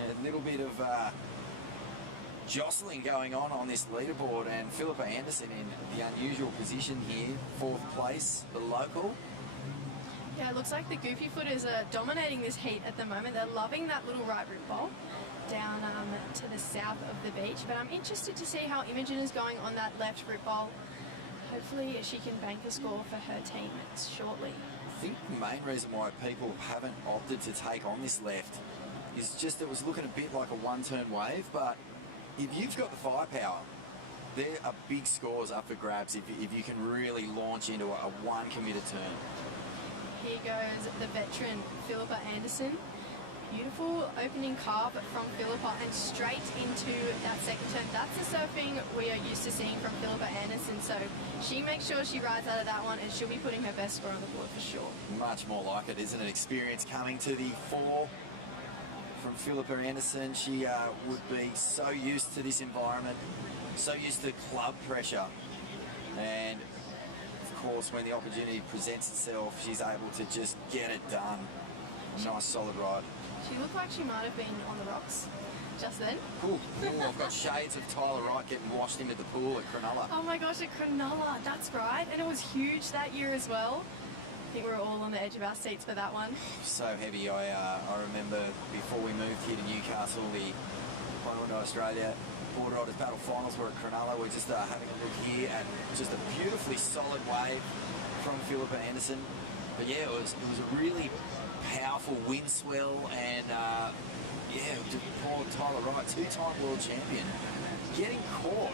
And a little bit of jostling going on this leaderboard, and Philippa Anderson in the unusual position here, 4th place, the local. Yeah, it looks like the Goofy Footers are dominating this heat at the moment. They're loving that little right rip bowl down to the south of the beach. But I'm interested to see how Imogen is going on that left rip bowl. Hopefully she can bank a score for her team shortly. I think the main reason why people haven't opted to take on this left is just it was looking a bit like a one-turn wave, but if you've got the firepower, there are big scores up for grabs if you can really launch into a one committed turn. Here goes the veteran Philippa Anderson. Beautiful opening carve from Philippa and straight into that second turn. That's the surfing we are used to seeing from Philippa Anderson. So she makes sure she rides out of that one, and she'll be putting her best score on the board for sure. Much more like it, isn't it? Experience coming to the fore from Philippa Anderson. She would be so used to this environment, so used to club pressure. And of course, when the opportunity presents itself, she's able to just get it done. Nice solid ride. She looked like she might have been on the rocks just then. Cool. Oh, I've got shades of Tyler Wright getting washed into the pool at Cronulla. Oh my gosh, at Cronulla, that's right. And it was huge that year as well. I think we were all on the edge of our seats for that one. So heavy. I remember before we moved here to Newcastle, the Hyundai Australia Boardriders Battle Finals were at Cronulla. We're just having a look here at just a beautifully solid wave from Philippa Anderson. But yeah, it was a really powerful wind swell, and just poor Tyler Wright, 2-time world champion, getting caught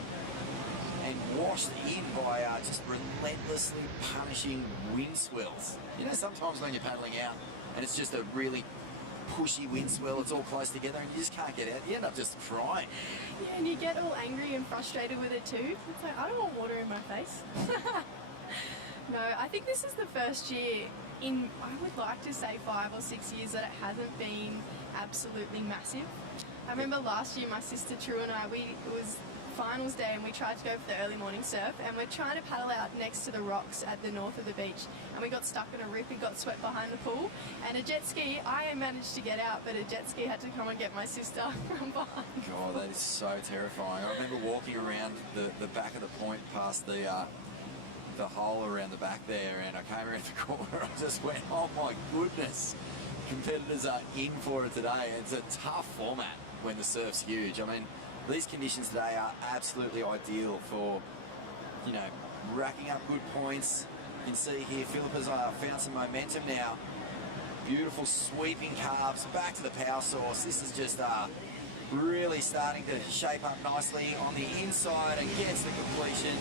and washed in by just relentlessly punishing wind swells. You know, sometimes when you're paddling out and it's just a really pushy wind swell, it's all close together and you just can't get out, you end up just crying. Yeah, and you get all angry and frustrated with it too. It's like, I don't want water in my face. No, I think this is the first year in, I would like to say 5 or 6 years, that it hasn't been absolutely massive. I remember last year my sister True and I, it was finals day and we tried to go for the early morning surf, and we're trying to paddle out next to the rocks at the north of the beach, and we got stuck in a rip and got swept behind the pool, and a jet ski, I managed to get out, but a jet ski had to come and get my sister from behind. God, that is so terrifying. I remember walking around the back of the point past the hole around the back there, and I came around the corner and I just went, oh my goodness, competitors are in for it today. It's a tough format when the surf's huge. I mean, these conditions today are absolutely ideal for, you know, racking up good points. You can see here Philippa's found some momentum now. Beautiful sweeping calves, back to the power source. This is just really starting to shape up nicely on the inside and gets the completion.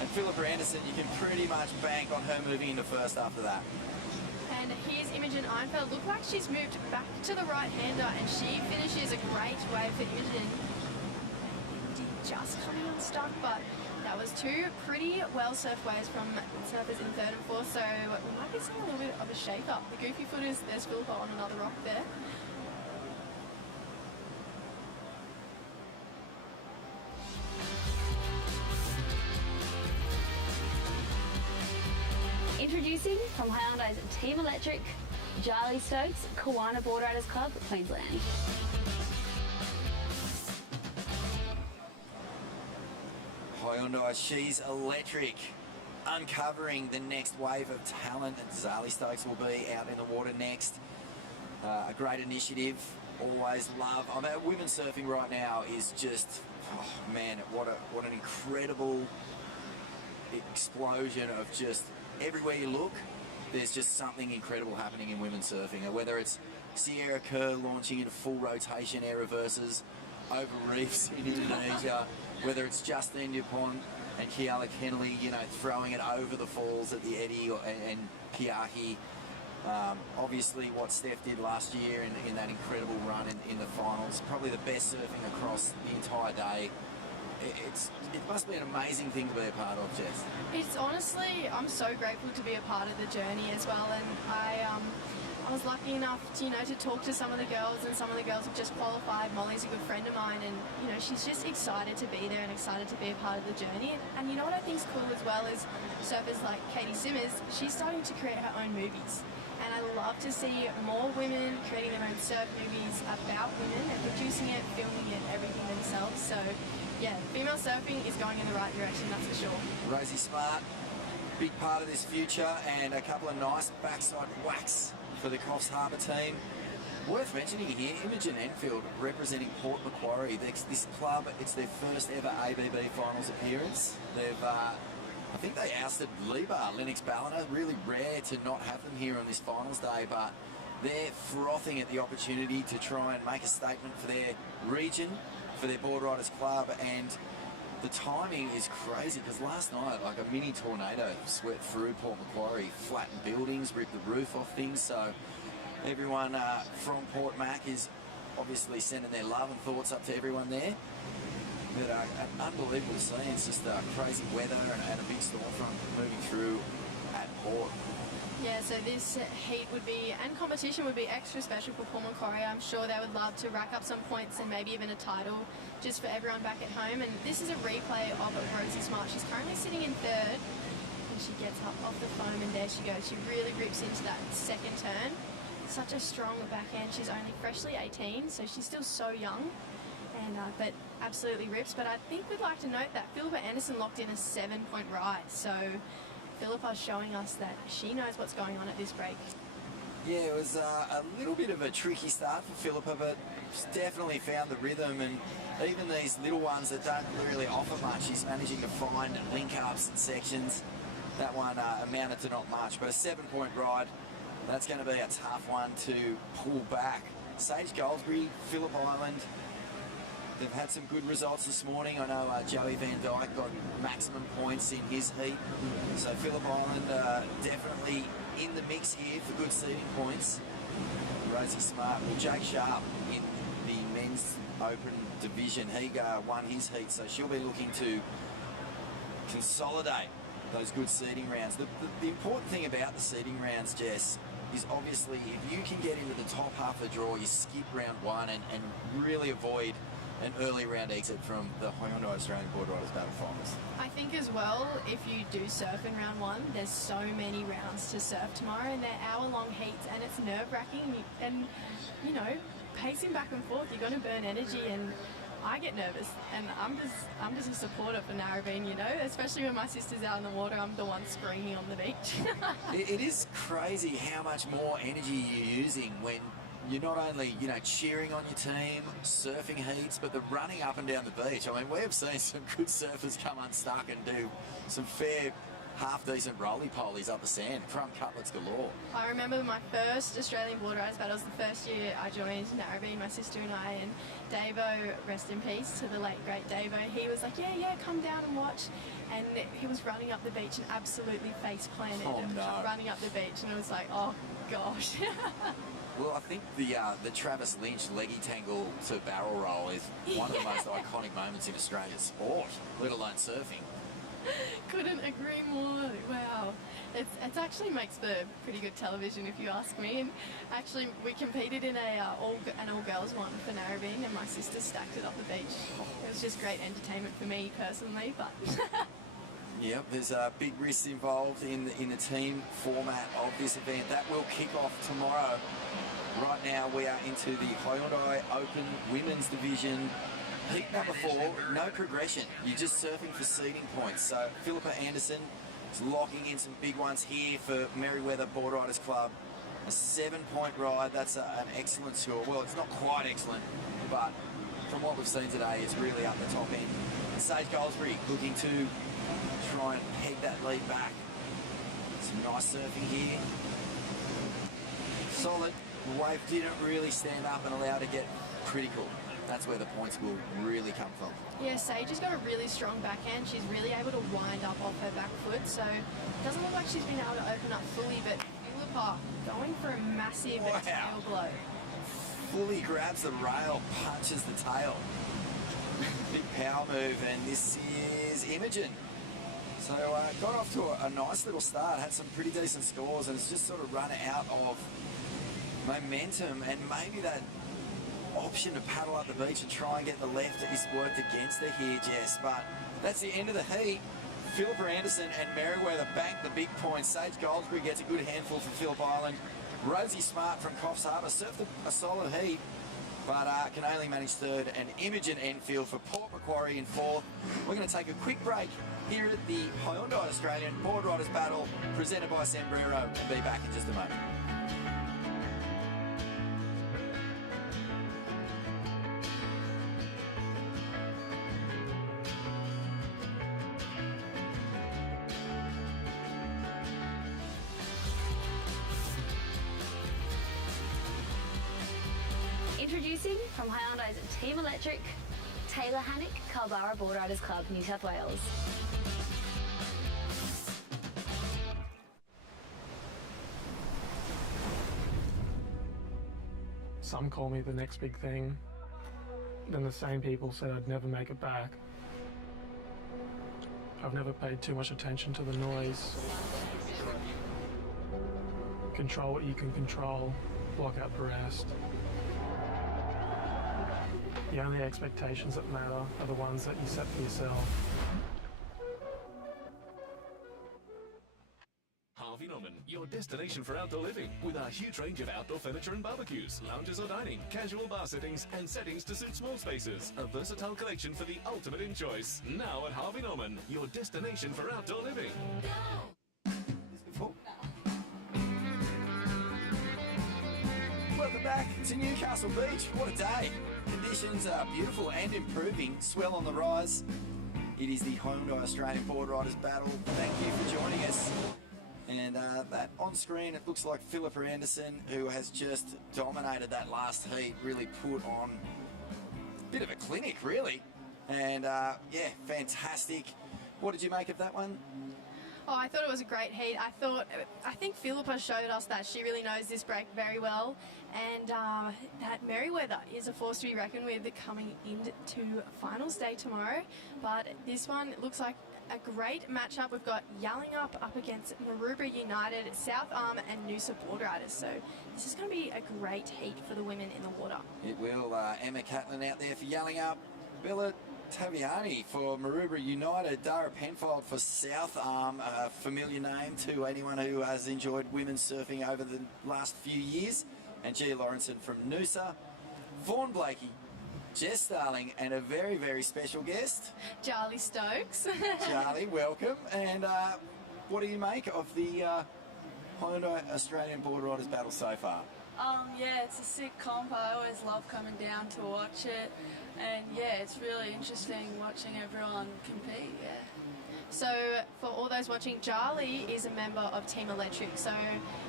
And Philippa Anderson, you can pretty much bank on her moving into first after that. And here's Imogen Einfeld. Look like she's moved back to the right-hander, and she finishes a great wave for Imogen. Just coming unstuck, but that was two pretty well-surfed waves from surfers in third and fourth, so we might be seeing a little bit of a shake-up. The goofy footers, there's Philippa on another rock there. Introducing from Hyundai's Team Electric, Charlie Stokes, Kiwana Boardriders Club, Queensland. Hyundai, she's electric, uncovering the next wave of talent, and Zali Stokes will be out in the water next. A great initiative, always love. I mean, women's surfing right now is just, oh man, what an incredible explosion of just everywhere you look. There's just something incredible happening in women's surfing. Whether it's Sierra Kerr launching into full rotation air reverses over reefs in Indonesia, whether it's Justine Dupont and Kiala Kennelly, you know, throwing it over the falls at the Eddy and Keahi. Obviously what Steph did last year in that incredible run in the finals, probably the best surfing across the entire day. It must be an amazing thing to be a part of, Jess. It's honestly, I'm so grateful to be a part of the journey as well, and I was lucky enough to, you know, to talk to some of the girls, and some of the girls have just qualified. Molly's a good friend of mine, and you know, she's just excited to be there and excited to be a part of the journey. And you know what I think's cool as well is surfers like Katie Simmers, she's starting to create her own movies. And I love to see more women creating their own surf movies about women and producing it, filming it, everything themselves. So yeah, female surfing is going in the right direction, that's for sure. Rosie Smart, big part of this future, and a couple of nice backside whacks for the Coffs Harbour team. Worth mentioning here, Imogen Enfield representing Port Macquarie. This club, it's their first ever ABB finals appearance. They've, I think they ousted Libar, Lennox Balliner. Really rare to not have them here on this finals day, but they're frothing at the opportunity to try and make a statement for their region, for their Boardriders club, and the timing is crazy because last night, like a mini tornado swept through Port Macquarie, flattened buildings, ripped the roof off things. So everyone from Port Mac is obviously sending their love and thoughts up to everyone there. But an unbelievable scene. It's just crazy weather and a big storm front moving through at Port. Yeah, so this heat would be, and competition would be extra special for Port Macquarie. I'm sure they would love to rack up some points and maybe even a title just for everyone back at home. And this is a replay of Rosie Smart. She's currently sitting in third, and she gets up off the foam, and there she goes. She really grips into that second turn. Such a strong backhand. She's only freshly 18, so she's still so young. And but absolutely rips. But I think we'd like to note that Philippa Anderson locked in a 7-point ride. So Philippa's showing us that she knows what's going on at this break. Yeah, it was a little bit of a tricky start for Philippa, but she's definitely found the rhythm, and even these little ones that don't really offer much, she's managing to find link-ups and sections. That one amounted to not much, but a 7-point ride, that's going to be a tough one to pull back. Sage Goldsbury, Phillip Island, they've had some good results this morning. I know Joey Van Dyke got maximum points in his heat. So Phillip Island definitely in the mix here for good seeding points. Rosie Smart, well, Jake Sharp in the men's open division, he won his heat, so she'll be looking to consolidate those good seeding rounds. The important thing about the seeding rounds, Jess, is obviously if you can get into the top half of the draw, you skip round one and really avoid an early round exit from the Hyundai Australian Boardriders Battle Finals. I think as well, if you do surf in round one, there's so many rounds to surf tomorrow, and they're hour-long heats, and it's nerve-wracking, and you know, pacing back and forth, you're going to burn energy, and I get nervous, and I'm just a supporter for Narrabeen, you know, especially when my sister's out in the water, I'm the one screaming on the beach. It is crazy how much more energy you're using when you're not only, you know, cheering on your team, surfing heats, but the running up and down the beach. I mean, we have seen some good surfers come unstuck and do some fair, half-decent roly-polies up the sand, crumb cutlets galore. I remember my first Australian Boardriders battle was the first year I joined Narrabeen, my sister and I, and Davo, rest in peace to the late great Davo, he was like, yeah, come down and watch. And he was running up the beach and absolutely face-planted running up the beach, and it was like, oh gosh. Well, I think the Travis Lynch leggy tangle to barrel roll is one of the most iconic moments in Australian sport, let alone surfing. Couldn't agree more. Wow. It actually makes for pretty good television if you ask me. And actually we competed in an all-girls one for Narrabeen, and my sister stacked it up the beach. It was just great entertainment for me personally, but... Yep, there's big risks involved in the team format of this event. That will kick off tomorrow. Right now we are into the Hyundai Open Women's Division. Heat number 4, no progression. You're just surfing for seeding points. So Philippa Anderson is locking in some big ones here for Merriweather Boardriders Club. A 7-point ride, that's an excellent score. Well, it's not quite excellent, but from what we've seen today, it's really up the top end. And Sage Goldsbury looking to try and peg that lead back. Some nice surfing here. Solid. The wave didn't really stand up and allow to get critical. That's where the points will really come from. Yeah, Sage has got a really strong backhand. She's really able to wind up off her back foot, so it doesn't look like she's been able to open up fully, but Philippa going for a massive tail blow. Fully grabs the rail, punches the tail. Big power move, and this is Imogen. So got off to a nice little start, had some pretty decent scores, and it's just sort of run out of momentum, and maybe that option to paddle up the beach and try and get the left is worked against her here, Jess. But that's the end of the heat. Philippa Anderson and Merriweather bank the big points. Sage Goldsbury gets a good handful for Phillip Island. Rosie Smart from Coffs Harbour surfed a solid heat, but can only manage third. And Imogen Enfield for Port Macquarie in fourth. We're going to take a quick break here at the Hyundai Australian Boardriders Battle presented by Zambrero, and be back in just a moment. Introducing from Hyundai's Team Electric, Taylor Hannock, Culburra Boardriders Club, New South Wales. Some call me the next big thing. Then the same people said I'd never make it back. I've never paid too much attention to the noise. Control what you can control, block out the rest. The only expectations that matter are the ones that you set for yourself. Harvey Norman, your destination for outdoor living, with our huge range of outdoor furniture and barbecues, lounges or dining, casual bar settings, and settings to suit small spaces. A versatile collection for the ultimate in choice. Now at Harvey Norman, your destination for outdoor living. Welcome back to Newcastle Beach. What a day. Conditions are beautiful and improving. Swell on the rise. It is the Hyundai Australian Boardriders Battle. Thank you for joining us. And that on screen, it looks like Philippa Anderson, who has just dominated that last heat, really put on a bit of a clinic, really. And yeah, fantastic. What did you make of that one? Oh, I thought it was a great heat. I think Philippa showed us that she really knows this break very well, and that Merriweather is a force to be reckoned with coming into finals day tomorrow. But this one looks like a great matchup. We've got Yallingup up against Maroubra United, South Arm and Noosa Boardriders. So this is going to be a great heat for the women in the water. It will. Emma Catlin out there for Yallingup, Bella Taviani for Maroubra United, Dara Penfold for South Arm, a familiar name to anyone who has enjoyed women's surfing over the last few years, and Gia Lawrenson from Noosa, Vaughan Blakey, Jess Starling, and a very, very special guest, Charlie Stokes. Charlie, welcome. And what do you make of the Hyundai Australian Boardriders Battle so far? Yeah, it's a sick comp. I always love coming down to watch it, and yeah, it's really interesting watching everyone compete. Yeah. So, for all those watching, Charlie is a member of Team Electric. So,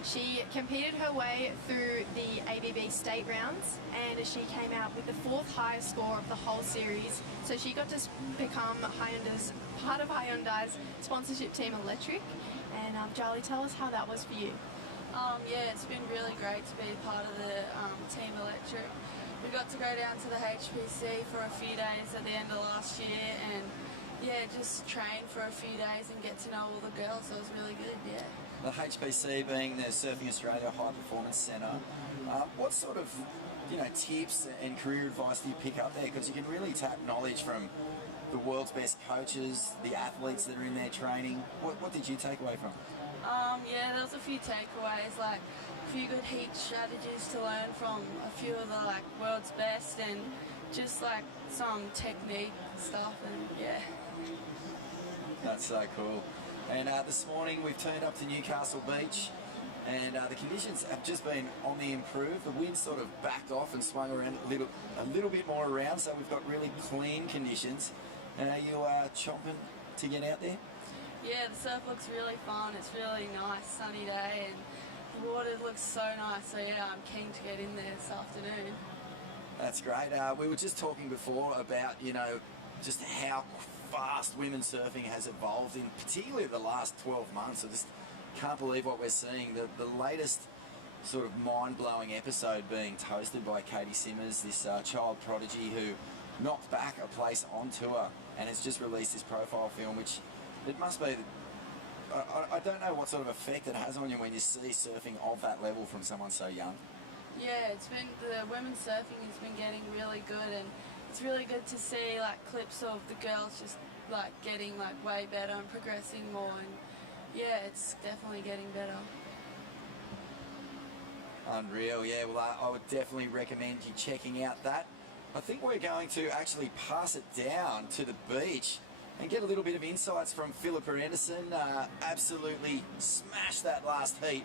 she competed her way through the ABB state rounds, and she came out with the 4th highest score of the whole series. So, she got to become part of Hyundai's sponsorship Team Electric. And Charlie, tell us how that was for you. Yeah, it's been really great to be part of the Team Electric. We got to go down to the HPC for a few days at the end of last year, and yeah, just train for a few days and get to know all the girls. So it was really good, yeah. The HPC being the Surfing Australia High Performance Centre, what sort of tips and career advice do you pick up there? Because you can really tap knowledge from the world's best coaches, the athletes that are in there training. What did you take away from it? Yeah, there was a few takeaways, like a few good heat strategies to learn from a few of the world's best, and just some technique stuff, and yeah. That's so cool. And this morning we've turned up to Newcastle Beach, and the conditions have just been on the improve. The wind sort of backed off and swung around a little bit more around, so we've got really clean conditions. And are you chomping to get out there? Yeah, the surf looks really fun. It's really nice, sunny day, and the water looks so nice. So yeah, I'm keen to get in there this afternoon. That's great. We were just talking before about, just how fast women's surfing has evolved in particularly the last 12 months. I just can't believe what we're seeing. The latest sort of mind-blowing episode being toasted by Katie Simmers, this child prodigy who knocked back a place on tour and has just released this profile film, which it must be, I don't know what sort of effect it has on you when you see surfing of that level from someone so young. Yeah, the women's surfing has been getting really good, and it's really good to see clips of the girls just getting way better and progressing more, and yeah, it's definitely getting better. Unreal, yeah. Well, I would definitely recommend you checking out that. I think we're going to actually pass it down to the beach and get a little bit of insights from Philippa Anderson. Absolutely smashed that last heat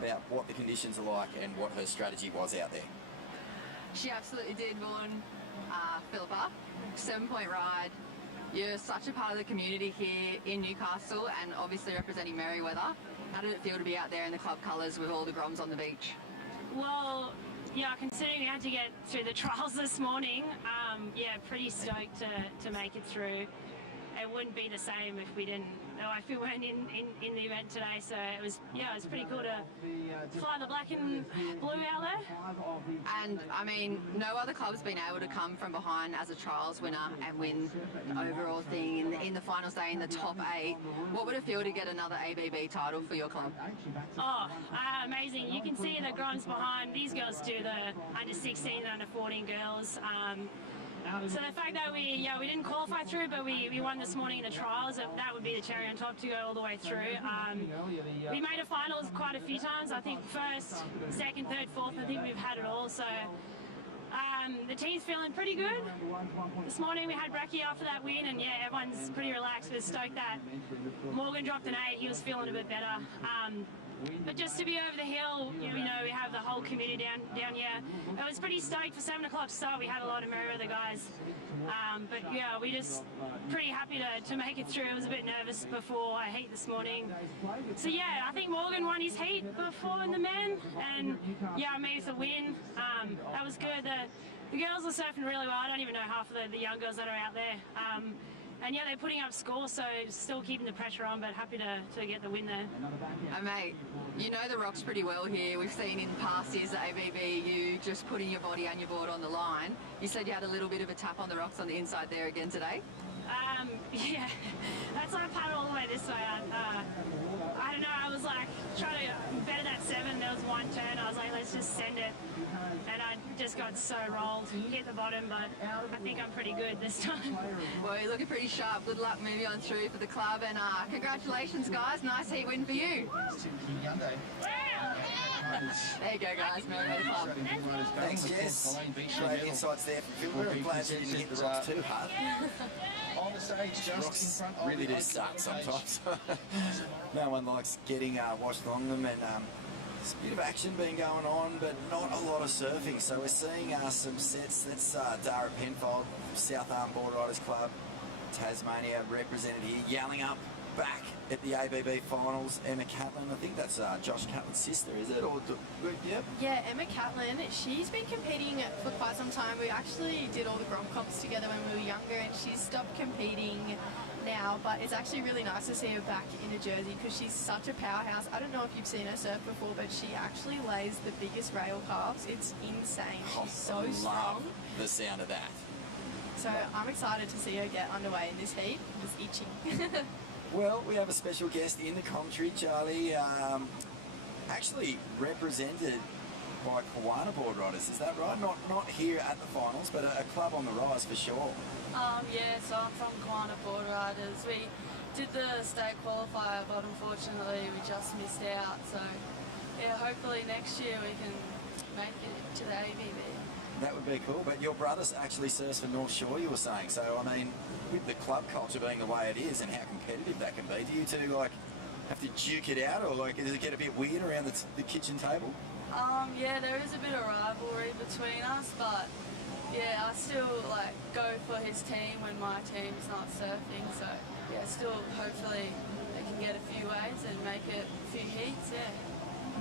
about what the conditions are like and what her strategy was out there. She absolutely did, Vaughan. Philippa, 7-point ride. You're such a part of the community here in Newcastle and obviously representing Merewether. How did it feel to be out there in the club colours with all the groms on the beach? Well, yeah, considering we had to get through the trials this morning, yeah, pretty stoked to make it through. It wouldn't be the same if we weren't in the event today. So it was pretty cool to fly the black and blue out there. And I mean, no other club's been able to come from behind as a trials winner and win the overall thing in the finals day in the top 8. What would it feel to get another ABB title for your club? Oh, amazing! You can see the groms behind. These girls do the under 16 and under 14 girls. So the fact that we didn't qualify through, but we won this morning in the trials, that would be the cherry on top to go all the way through. We made a finals quite a few times. I think first, second, third, fourth, I think we've had it all. So the team's feeling pretty good. This morning we had Brecky after that win, and yeah, everyone's pretty relaxed. We're stoked that Morgan dropped an 8. He was feeling a bit better. But just to be over the hill, we have the whole community down here. I was pretty stoked for 7 o'clock start. We had a lot of Merewether guys. But yeah, we just pretty happy to make it through. I was a bit nervous before our heat this morning. So yeah, I think Morgan won his heat before in the men, and yeah, I made the win. That was good. The girls are surfing really well. I don't even know half of the young girls that are out there. And yeah, they're putting up scores, so still keeping the pressure on, but happy to get the win there. Mate, you know the rocks pretty well here. We've seen in past years at ABB you just putting your body and your board on the line. You said you had a little bit of a tap on the rocks on the inside there again today? Yeah, that's why I paddled all the way this way. I don't know, I was trying to better that 7. There was one turn, I was like, let's just send it. And I just got so rolled, hit the bottom, but I think I'm pretty good this time. Well, you're looking pretty sharp. Good luck moving on through for the club, and congratulations, guys. Nice heat win for you. There you go, guys. Merewether Club. Thanks, Jess. Great insights there from Phil. Very glad you didn't hit the rocks too hard. On the stage, just in front of really do suck sometimes. No one likes getting washed along them, and There's a bit of action been going on, but not a lot of surfing. So we're seeing some sets. That's Dara Penfold, South Arm Boardriders Club, Tasmania, represented here, yelling up back at the ABB finals. Emma Catlin, I think that's Josh Catlin's sister, is it? Or yeah. Yeah, Emma Catlin, she's been competing for quite some time. We actually did all the Grom comps together when we were younger, and she's stopped competing now, but it's actually really nice to see her back in a jersey because she's such a powerhouse. I don't know if you've seen her surf before, but she actually lays the biggest rail calves. It's insane. She's so strong. The sound of that. So I'm excited to see her get underway in this heat. I'm just itching. Well, we have a special guest in the commentary, Charlie, actually represented by Kawana Boardriders, is that right? Not here at the finals, but a club on the rise for sure. Yeah, so I'm from Kawana Boardriders. We did the state qualifier, but unfortunately we just missed out. So yeah, hopefully next year we can make it to the ABB. That would be cool, but your brother actually surfs for North Shore, you were saying. So, I mean, with the club culture being the way it is and how competitive that can be, do you two, like, have to duke it out, or, like, does it get a bit weird around the kitchen table? Yeah, there is a bit of rivalry between us, but, yeah, I still, like, go for his team when my team's not surfing, so, yeah, still, hopefully, they can get a few waves and make it a few heats, yeah.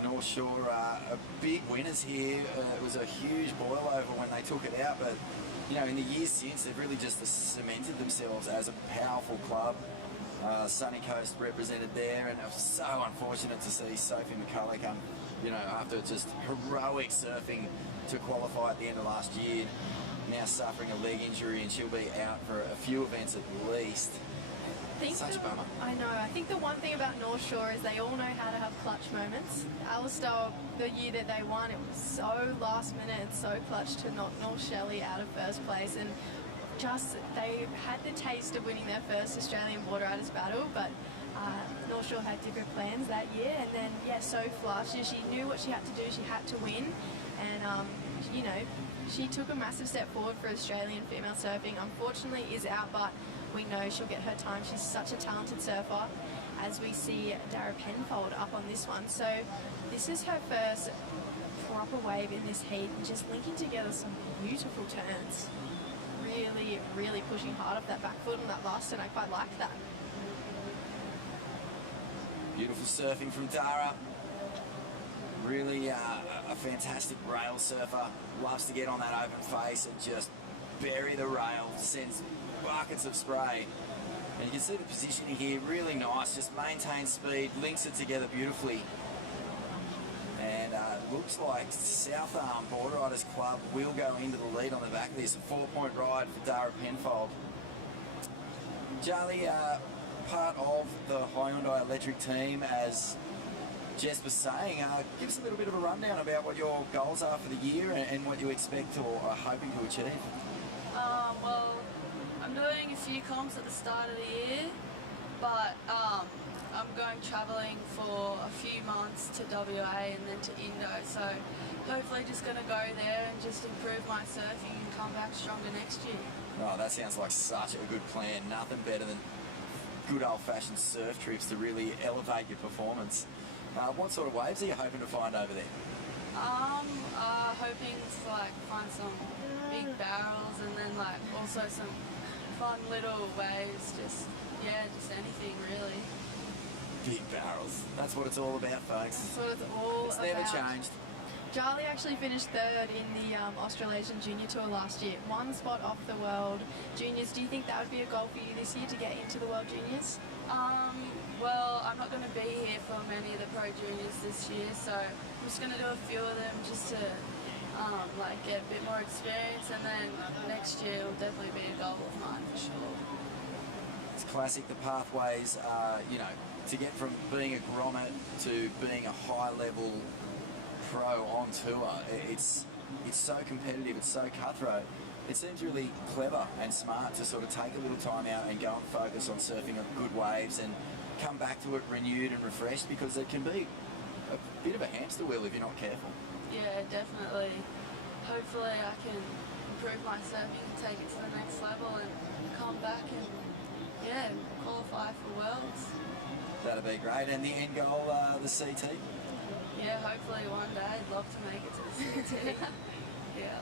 North Shore are big winners here. It was a huge boil over when they took it out, but you know, in the years since, they've really just cemented themselves as a powerful club. Sunny Coast represented there, and it was so unfortunate to see Sophie McCulloch come, you know, after just heroic surfing to qualify at the end of last year, now suffering a leg injury, and she'll be out for a few events at least. Such a bummer. I know. I think the one thing about North Shore is they all know how to have clutch moments. Alistair, the year that they won, it was so last minute and so clutch to knock North Shelley out of first place, and just they had the taste of winning their first Australian Boardriders battle, but North Shore had different plans that year, and then yeah, so flush. She knew what she had to do. She had to win, and you know, she took a massive step forward for Australian female surfing. Unfortunately, is out, but we know she'll get her time. She's such a talented surfer, as we see Dara Penfold up on this one. So this is her first proper wave in this heat, just linking together some beautiful turns. Really, really pushing hard off that back foot on that last turn. I quite like that. Beautiful surfing from Dara. Really a fantastic rail surfer. Loves to get on that open face and just bury the rail, sends buckets of spray. And you can see the positioning here, really nice, just maintains speed, links it together beautifully. And looks like South Arm Boardriders Club will go into the lead on the back of this. A 4-point ride for Dara Penfold. Charlie, part of the Hyundai electric team, as Jess was saying, give us a little bit of a rundown about what your goals are for the year and what you expect or are hoping to achieve. Well, I'm doing a few comps at the start of the year, but I'm going travelling for a few months to WA and then to Indo, so hopefully just going to go there and just improve my surfing and come back stronger next year. Oh, that sounds like such a good plan. Nothing better than good old-fashioned surf trips to really elevate your performance. What sort of waves are you hoping to find over there? Hoping to like find some big barrels and then like also some fun little waves, just anything really. Big barrels. That's what it's all about, folks. That's what it's all about. It's never changed. Charlie actually finished third in the Australasian Junior Tour last year. One spot off the World Juniors. Do you think that would be a goal for you this year to get into the World Juniors? Well, I'm not going to be here for many of the Pro Juniors this year, so I'm just going to do a few of them just to like get a bit more experience, and then next year will definitely be a goal of mine for sure. It's classic, the pathways, you know, to get from being a grommet to being a high-level pro on tour, it's so competitive, it's so cutthroat. It seems really clever and smart to sort of take a little time out and go and focus on surfing on good waves and come back to it renewed and refreshed, because it can be a bit of a hamster wheel if you're not careful. Yeah, definitely. Hopefully I can improve my surfing and take it to the next level and come back and, yeah, qualify for Worlds. That'd be great. And the end goal, the CT? yeah, hopefully one day I'd love to make it to the CT. Yeah.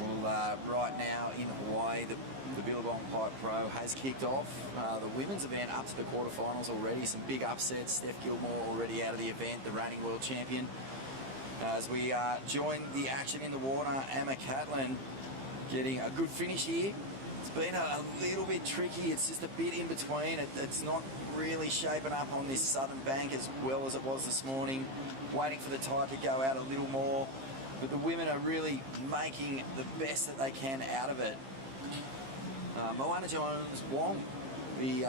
Well, right now in Hawaii, the Billabong Pipe Pro has kicked off. The women's event up to the quarterfinals already. Some big upsets. Steph Gilmore already out of the event, the reigning world champion. As we join the action in the water, Emma Catlin getting a good finish here. It's been a little bit tricky. It's just a bit in between. It's not really shaping up on this southern bank as well as it was this morning. Waiting for the tide to go out a little more. But the women are really making the best that they can out of it. Moana Jones-Wong, the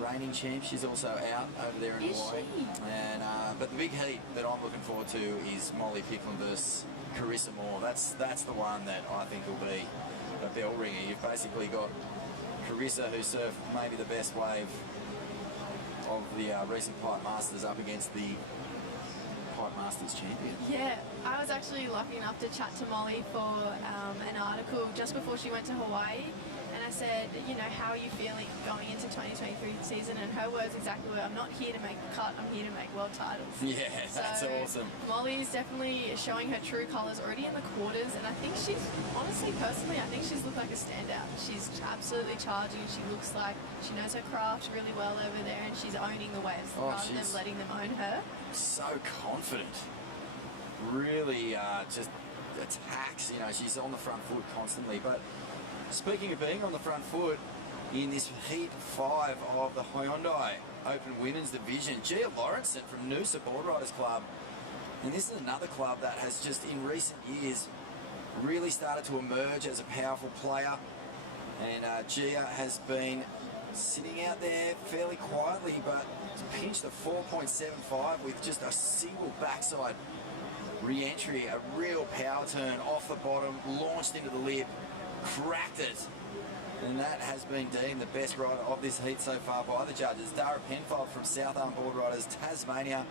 reigning champ, she's also out over there in Hawaii. And but the big heat that I'm looking forward to is Molly Picklin versus Carissa Moore. That's the one that I think will be a bell ringer. You've basically got Carissa, who surfed maybe the best wave of the recent Pipe Masters, up against the Pipe Masters champion. Yeah, I was actually lucky enough to chat to Molly for an article just before she went to Hawaii, and I said, you know, how are you feeling going into 2023 season? And her words exactly were, I'm not here to make the cut, I'm here to make world titles. Yeah, that's awesome. Molly is definitely showing her true colours already in the quarters, and I think she's, honestly, personally, I think she's looked like a standout. She's absolutely charging. She looks like she knows her craft really well over there, and she's owning the waves rather than letting them own her. So confident. Really just attacks. You know, she's on the front foot constantly. But speaking of being on the front foot, in this Heat 5 of the Hyundai Open Women's Division, Gia Lawrenson from Noosa Boardriders Club. And this is another club that has just in recent years really started to emerge as a powerful player. And Gia has been sitting out there fairly quietly, but pinched a 4.75 with just a single backside re-entry, a real power turn off the bottom, launched into the lip, cracked it, and that has been deemed the best rider of this heat so far by the judges. Dara Penfold from South Arm Boardriders, Tasmania,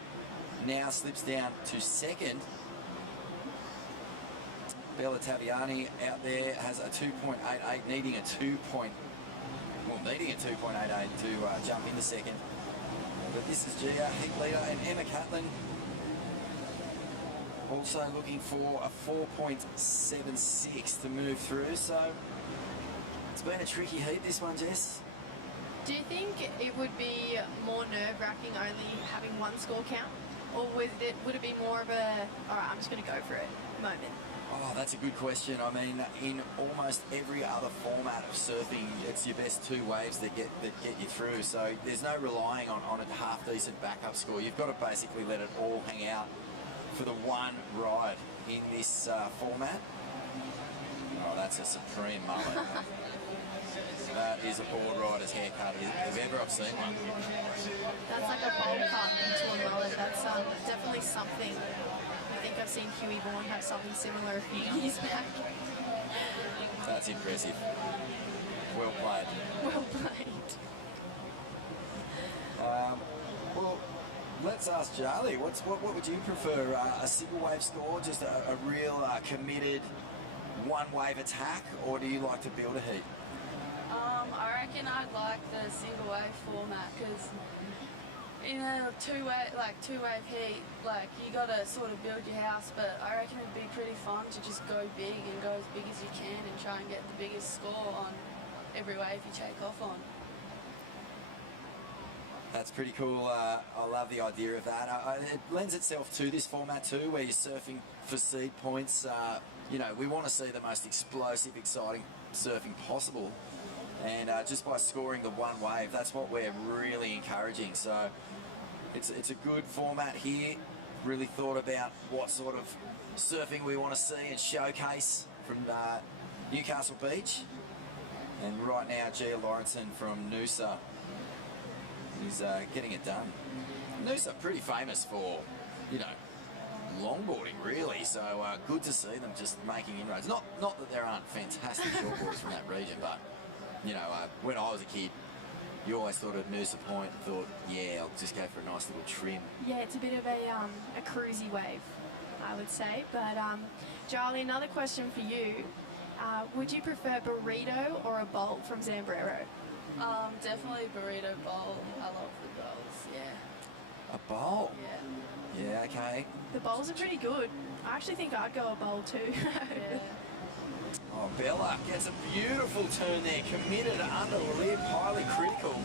now slips down to second. Bella Taviani out there has a 2.88, needing a 2.88 to jump into second. But this is Gia, heat leader, and Emma Catlin also looking for a 4.76 to move through. So it's been a tricky heat, this one, Jess. Do you think it would be more nerve-wracking only having one score count? Or would it be more of a, all right, I'm just going to go for it moment? Oh, that's a good question. I mean, in almost every other format of surfing, it's your best two waves that get you through. So there's no relying on a half-decent backup score. You've got to basically let it all hang out for the one ride in this format. Oh, that's a supreme mullet. That is a board rider's haircut, if ever I've seen one. That's like a bowl cut into a mullet. That's definitely something. I think I've seen Huey Vaughan have something similar a few years back. That's impressive. Well played. Well played. Well, let's ask Charlie, what would you prefer? A single wave score, just a real committed one wave attack, or do you like to build a heat? I reckon I'd like the single wave format, because in a two-wave heat, like, you gotta sort of build your house, but I reckon it'd be pretty fun to just go big and go as big as you can and try and get the biggest score on every wave you take off on. That's pretty cool. I love the idea of that. It lends itself to this format too, where you're surfing for seed points. You know, we want to see the most explosive, exciting surfing possible. And just by scoring the one wave, that's what we're really encouraging. So it's a good format here. Really thought about what sort of surfing we want to see and showcase from Newcastle Beach. And right now, Gia Lawrenson from Noosa is getting it done. Noosa pretty famous for, you know, longboarding really, so good to see them just making inroads. Not that there aren't fantastic shortboarders from that region, but you know, when I was a kid, you always thought of Noosa Point and thought, yeah, I'll just go for a nice little trim. Yeah, it's a bit of a cruisy wave, I would say. But Charlie, another question for you. Would you prefer burrito or a bolt from Zambrero? Definitely burrito bowl. I love the bowls, yeah. A bowl? Yeah. Yeah, okay. The bowls are pretty good. I actually think I'd go a bowl too. Yeah. Oh, Bella gets a beautiful turn there. Committed under lip, highly critical.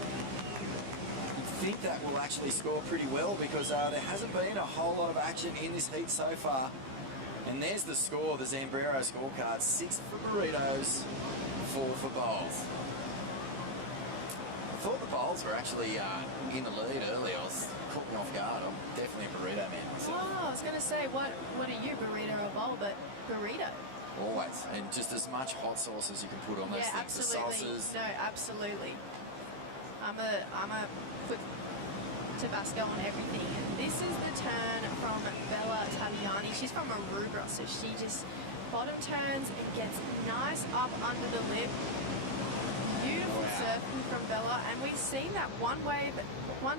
You'd think that will actually score pretty well because there hasn't been a whole lot of action in this heat so far. And there's the score, the Zambrero scorecard. 6 for burritos, 4 for bowls. I thought the bowls were actually in the lead early. I was caught me off guard. I'm definitely a burrito man myself. Oh, I was going to say, what are you, burrito or bowl? But burrito. Always. And just as much hot sauce as you can put on those Yeah, things. absolutely. The sauces. No, absolutely. I'm a put Tabasco on everything. And this is the turn from Bella Taviani. She's from Aruba, so she just bottom turns and gets nice up under the lip. Beautiful surfing from Bella, and we've seen that one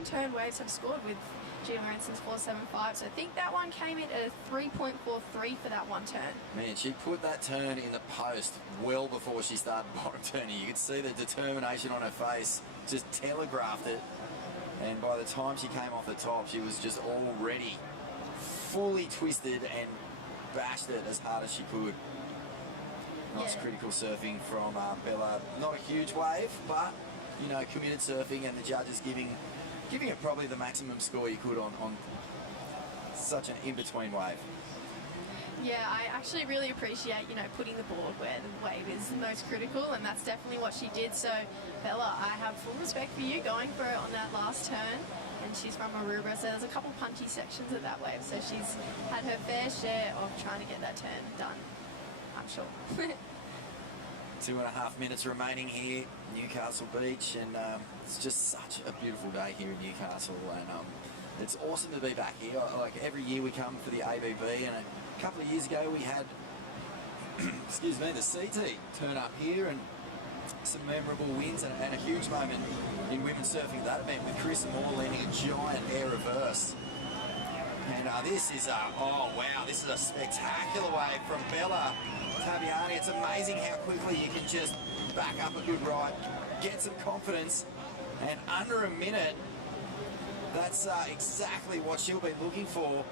turn waves have scored with Gina Ranson's 4.75, so I think that one came in at a 3.43 for that one turn. Man, she put that turn in the post well before she started bottom turning. You could see the determination on her face, just telegraphed it. And by the time she came off the top, she was just already fully twisted and bashed it as hard as she could. Nice critical surfing from Bella. Not a huge wave, but, you know, committed surfing, and the judges giving it probably the maximum score you could on such an in-between wave. Yeah, I actually really appreciate, you know, putting the board where the wave is most critical, and that's definitely what she did. So, Bella, I have full respect for you going for it on that last turn. And she's from Aruba, so there's a couple punchy sections of that wave. So she's had her fair share of trying to get that turn done, I'm sure. 2.5 minutes remaining here, Newcastle Beach, and it's just such a beautiful day here in Newcastle, and it's awesome to be back here. Like every year we come for the ABB, and a couple of years ago we had, excuse me, the CT turn up here, and some memorable wins and a huge moment in women's surfing at that event with Chris Moore landing a giant air reverse. And this is oh wow, this is a spectacular wave from Bella Taviani. It's amazing how quickly you can just back up a good ride, get some confidence, and under a minute, that's exactly what she'll be looking for.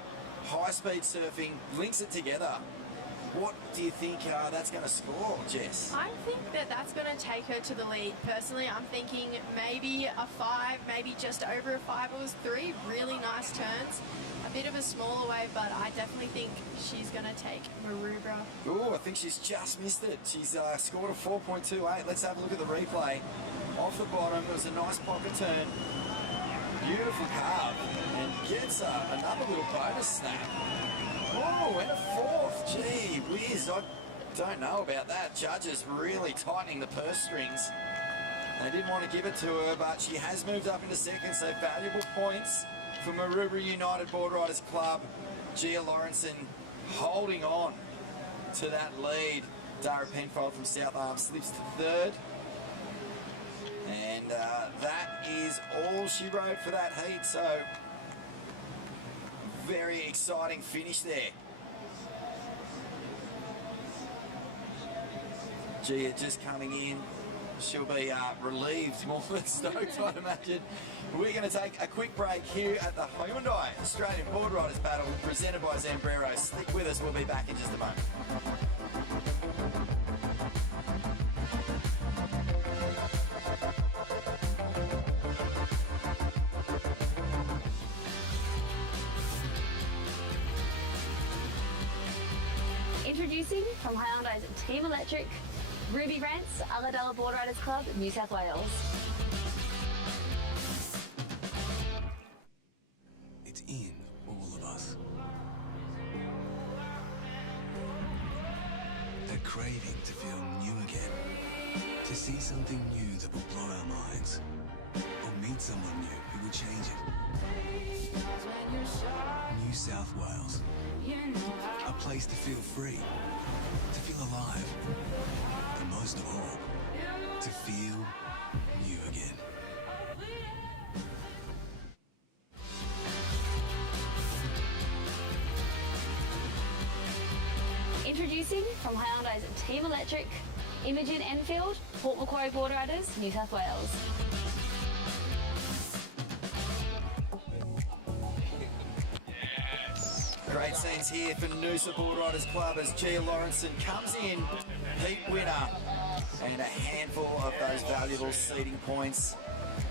High-speed surfing, links it together. What do you think that's going to score, Jess? I think that's going to take her to the lead. Personally, I'm thinking maybe a 5, maybe just over a 5. It was 3 really nice turns. A bit of a smaller wave, but I definitely think she's going to take Maroubra. Oh, I think she's just missed it. She's scored a 4.28. Let's have a look at the replay. Off the bottom, it was a nice pocket turn. Beautiful carve, and gets another little bonus snap. Oh, and a 4th. Gee whiz, I don't know about that. Judges really tightening the purse strings. They didn't want to give it to her, but she has moved up into second, so valuable points for Maroubra United Boardriders Club. Gia Lawrenson holding on to that lead. Dara Penfold from South Arm slips to 3rd. And that is all she wrote for that heat, so very exciting finish there. Gia just coming in. She'll be relieved more than stoked, I'd imagine. We're going to take a quick break here at the Hyundai Australian Boardriders Battle presented by Zambrero. Stick with us, we'll be back in just a moment. Introducing from Hyundai's Team Electric, Ruby Rants, Ulladulla Boardriders Club, New South Wales. It's in all of us. That craving to feel new again. To see something new that will blow our minds. Or meet someone new who will change it. New South Wales. A place to feel free. To feel alive. And most of all, to feel new again. Introducing from Hyundai's Team Electric, Imogen Enfield, Port Macquarie Boardriders, New South Wales. Great scenes here for Noosa Boardriders Club as Gia Lawrenson comes in, heat winner, and a handful of those valuable seeding points.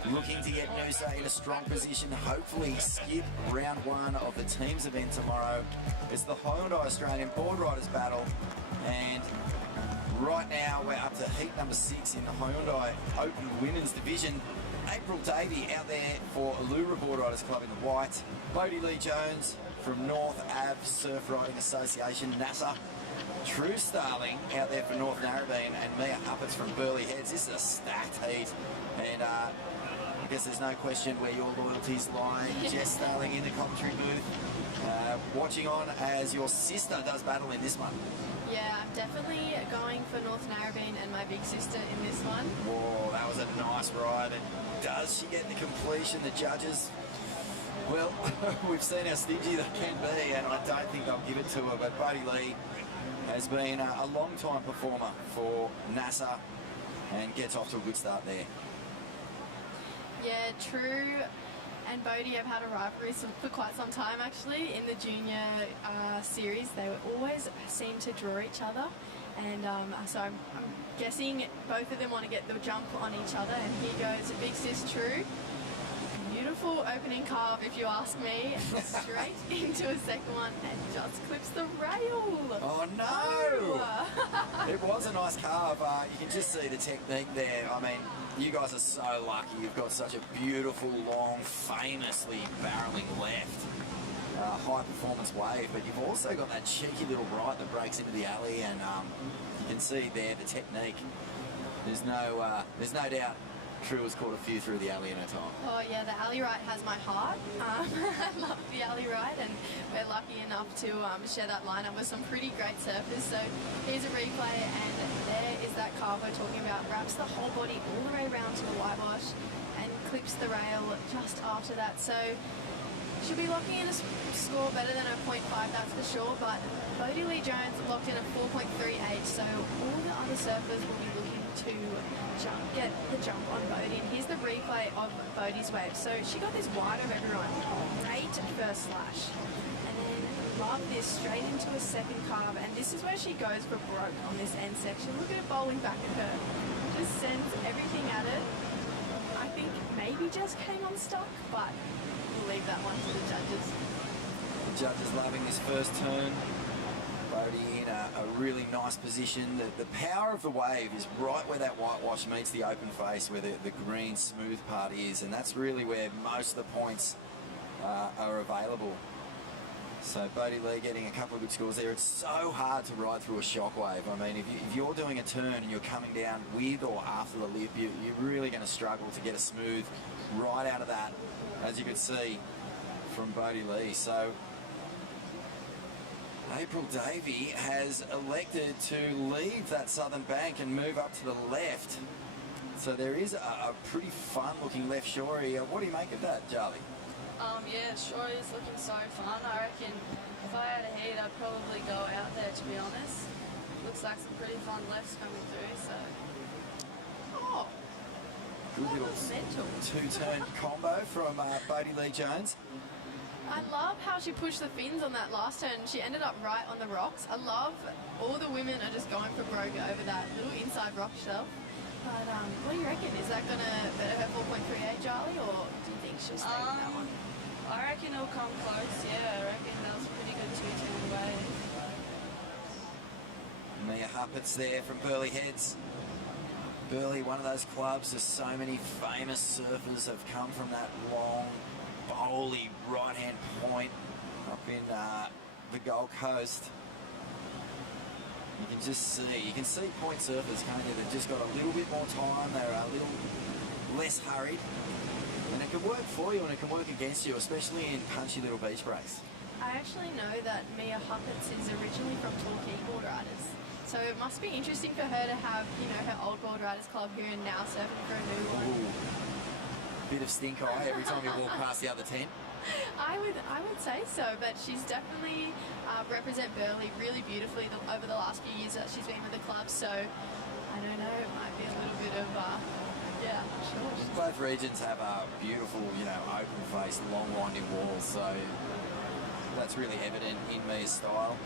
Looking to get Noosa in a strong position, hopefully skip round one of the teams event tomorrow. It's the Hyundai Australian Boardriders battle, and right now we're up to heat number 6 in the Hyundai Open Women's Division. April Davey out there for Allura Boardriders Club in the white. Bodie Lee Jones from North Ave Surf Riding Association, NASA. True Starling out there for North Narrabeen, and Mia Hupperts from Burleigh Heads. This is a stacked heat, and I guess there's no question where your loyalties lie. Jess Starling in the commentary booth, watching on as your sister does battle in this one. Yeah, I'm definitely going for North Narrabeen and my big sister in this one. Whoa, that was a nice ride. And does she get the completion? The judges, well, we've seen how stingy they can be, and I don't think they'll give it to her. But Bodie Lee has been a long-time performer for NASA and gets off to a good start there. Yeah, True and Bodie have had a rivalry for quite some time, actually. In the junior series, they would always seem to draw each other, and so I'm guessing both of them want to get the jump on each other. And here goes Big Sis True. Beautiful opening carve, if you ask me. Straight into a second one and just clips the rail. Oh no! It was a nice carve. You can just see the technique there. I mean, you guys are so lucky. You've got such a beautiful, long, famously barreling left, high performance wave, but you've also got that cheeky little right that breaks into the alley, and you can see there the technique. There's no doubt True has caught a few through the alley in her time. Oh yeah, the alley right has my heart. I love the alley right, and we're lucky enough to share that lineup with some pretty great surfers. So here's a replay, and there is that carve we're talking about. Wraps the whole body all the way around to the whitewash and clips the rail just after that. So she'll be locking in a score better than a 0.5, that's for sure. But Bodie Lee Jones locked in a 4.38, so all the other surfers will be looking to get the jump on Bodie. And here's the replay of Bodie's wave. So she got this wide of everyone. Great first slash. And then love this straight into a second carve. And this is where she goes for broke on this end section. Look at it bowling back at her. Just sends everything at it. I think maybe just came unstuck, but we'll leave that one to the judges. The judges loving this first turn. Bodie in a really nice position. The power of the wave is right where that whitewash meets the open face, where the green smooth part is, and that's really where most of the points are available. So Bodie Lee getting a couple of good scores there. It's so hard to ride through a shockwave. I mean, if you're doing a turn and you're coming down with or after the lip, you're really going to struggle to get a smooth ride out of that, as you could see from Bodie Lee. So April Davey has elected to leave that southern bank and move up to the left. So there is a pretty fun-looking left shorey. What do you make of that, Charlie? Yeah, shorey is looking so fun. I reckon if I had a heat, I'd probably go out there, to be honest. Looks like some pretty fun lefts coming through, so... Oh! Good little two-turn combo from Bodie Lee Jones. I love how she pushed the fins on that last turn. She ended up right on the rocks. I love all the women are just going for broke over that little inside rock shelf. But what do you reckon? Is that going to better her 4.38, Charlie, or do you think she'll stay with that one? I reckon it'll come close, yeah. I reckon that was a pretty good two-turn wave. Mia Hupperts there from Burleigh Heads. Burleigh, one of those clubs, there's so many famous surfers have come from that long, bowly right-hand point up in the Gold Coast. You can see point surfers coming in. They've just got a little bit more time. They're a little less hurried. And it can work for you and it can work against you, especially in punchy little beach breaks. I actually know that Mia Hupperts is originally from Torquay Boardriders. So it must be interesting for her to have, her old Boardriders club here and now surfing for a new one. Ooh. Bit of stink eye every time you walk past the other tent. I would say so, but she's definitely represent Burleigh really beautifully over the last few years that she's been with the club. So I don't know, it might be a little bit of yeah, sure. Both regions have a beautiful, open-faced, long winding walls. So that's really evident in Mia's style.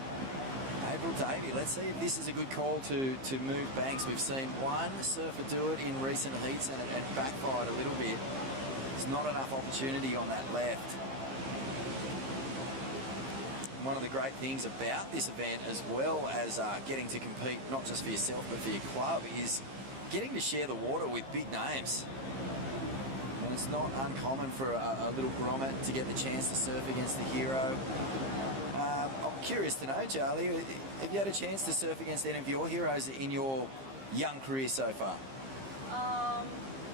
April Davey, let's see if this is a good call to move banks. We've seen one surfer do it in recent heats and it backfired a little bit. There's not enough opportunity on that left. One of the great things about this event, as well as getting to compete not just for yourself but for your club, is getting to share the water with big names. And it's not uncommon for a little grommet to get the chance to surf against the hero. I'm curious to know, Charlie, have you had a chance to surf against any of your heroes in your young career so far?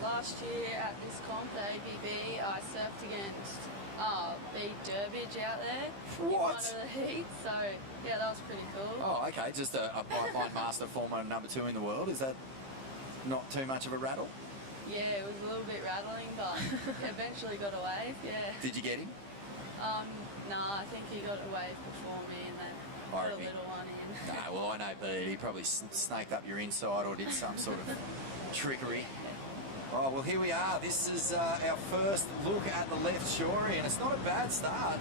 Last year at this comp, the ABB, I surfed against B. Durbidge out there in one of the heats, so yeah, that was pretty cool. Oh, okay, just a pipeline master, former number 2 in the world. Is that not too much of a rattle? Yeah, it was a little bit rattling, but eventually got a wave, yeah. Did you get him? Nah, I think he got a wave before me and then got a little one in. Nah, well, I know Bede. He probably snaked up your inside or did some sort of trickery. Oh, well, here we are. This is our first look at the left shore, and it's not a bad start.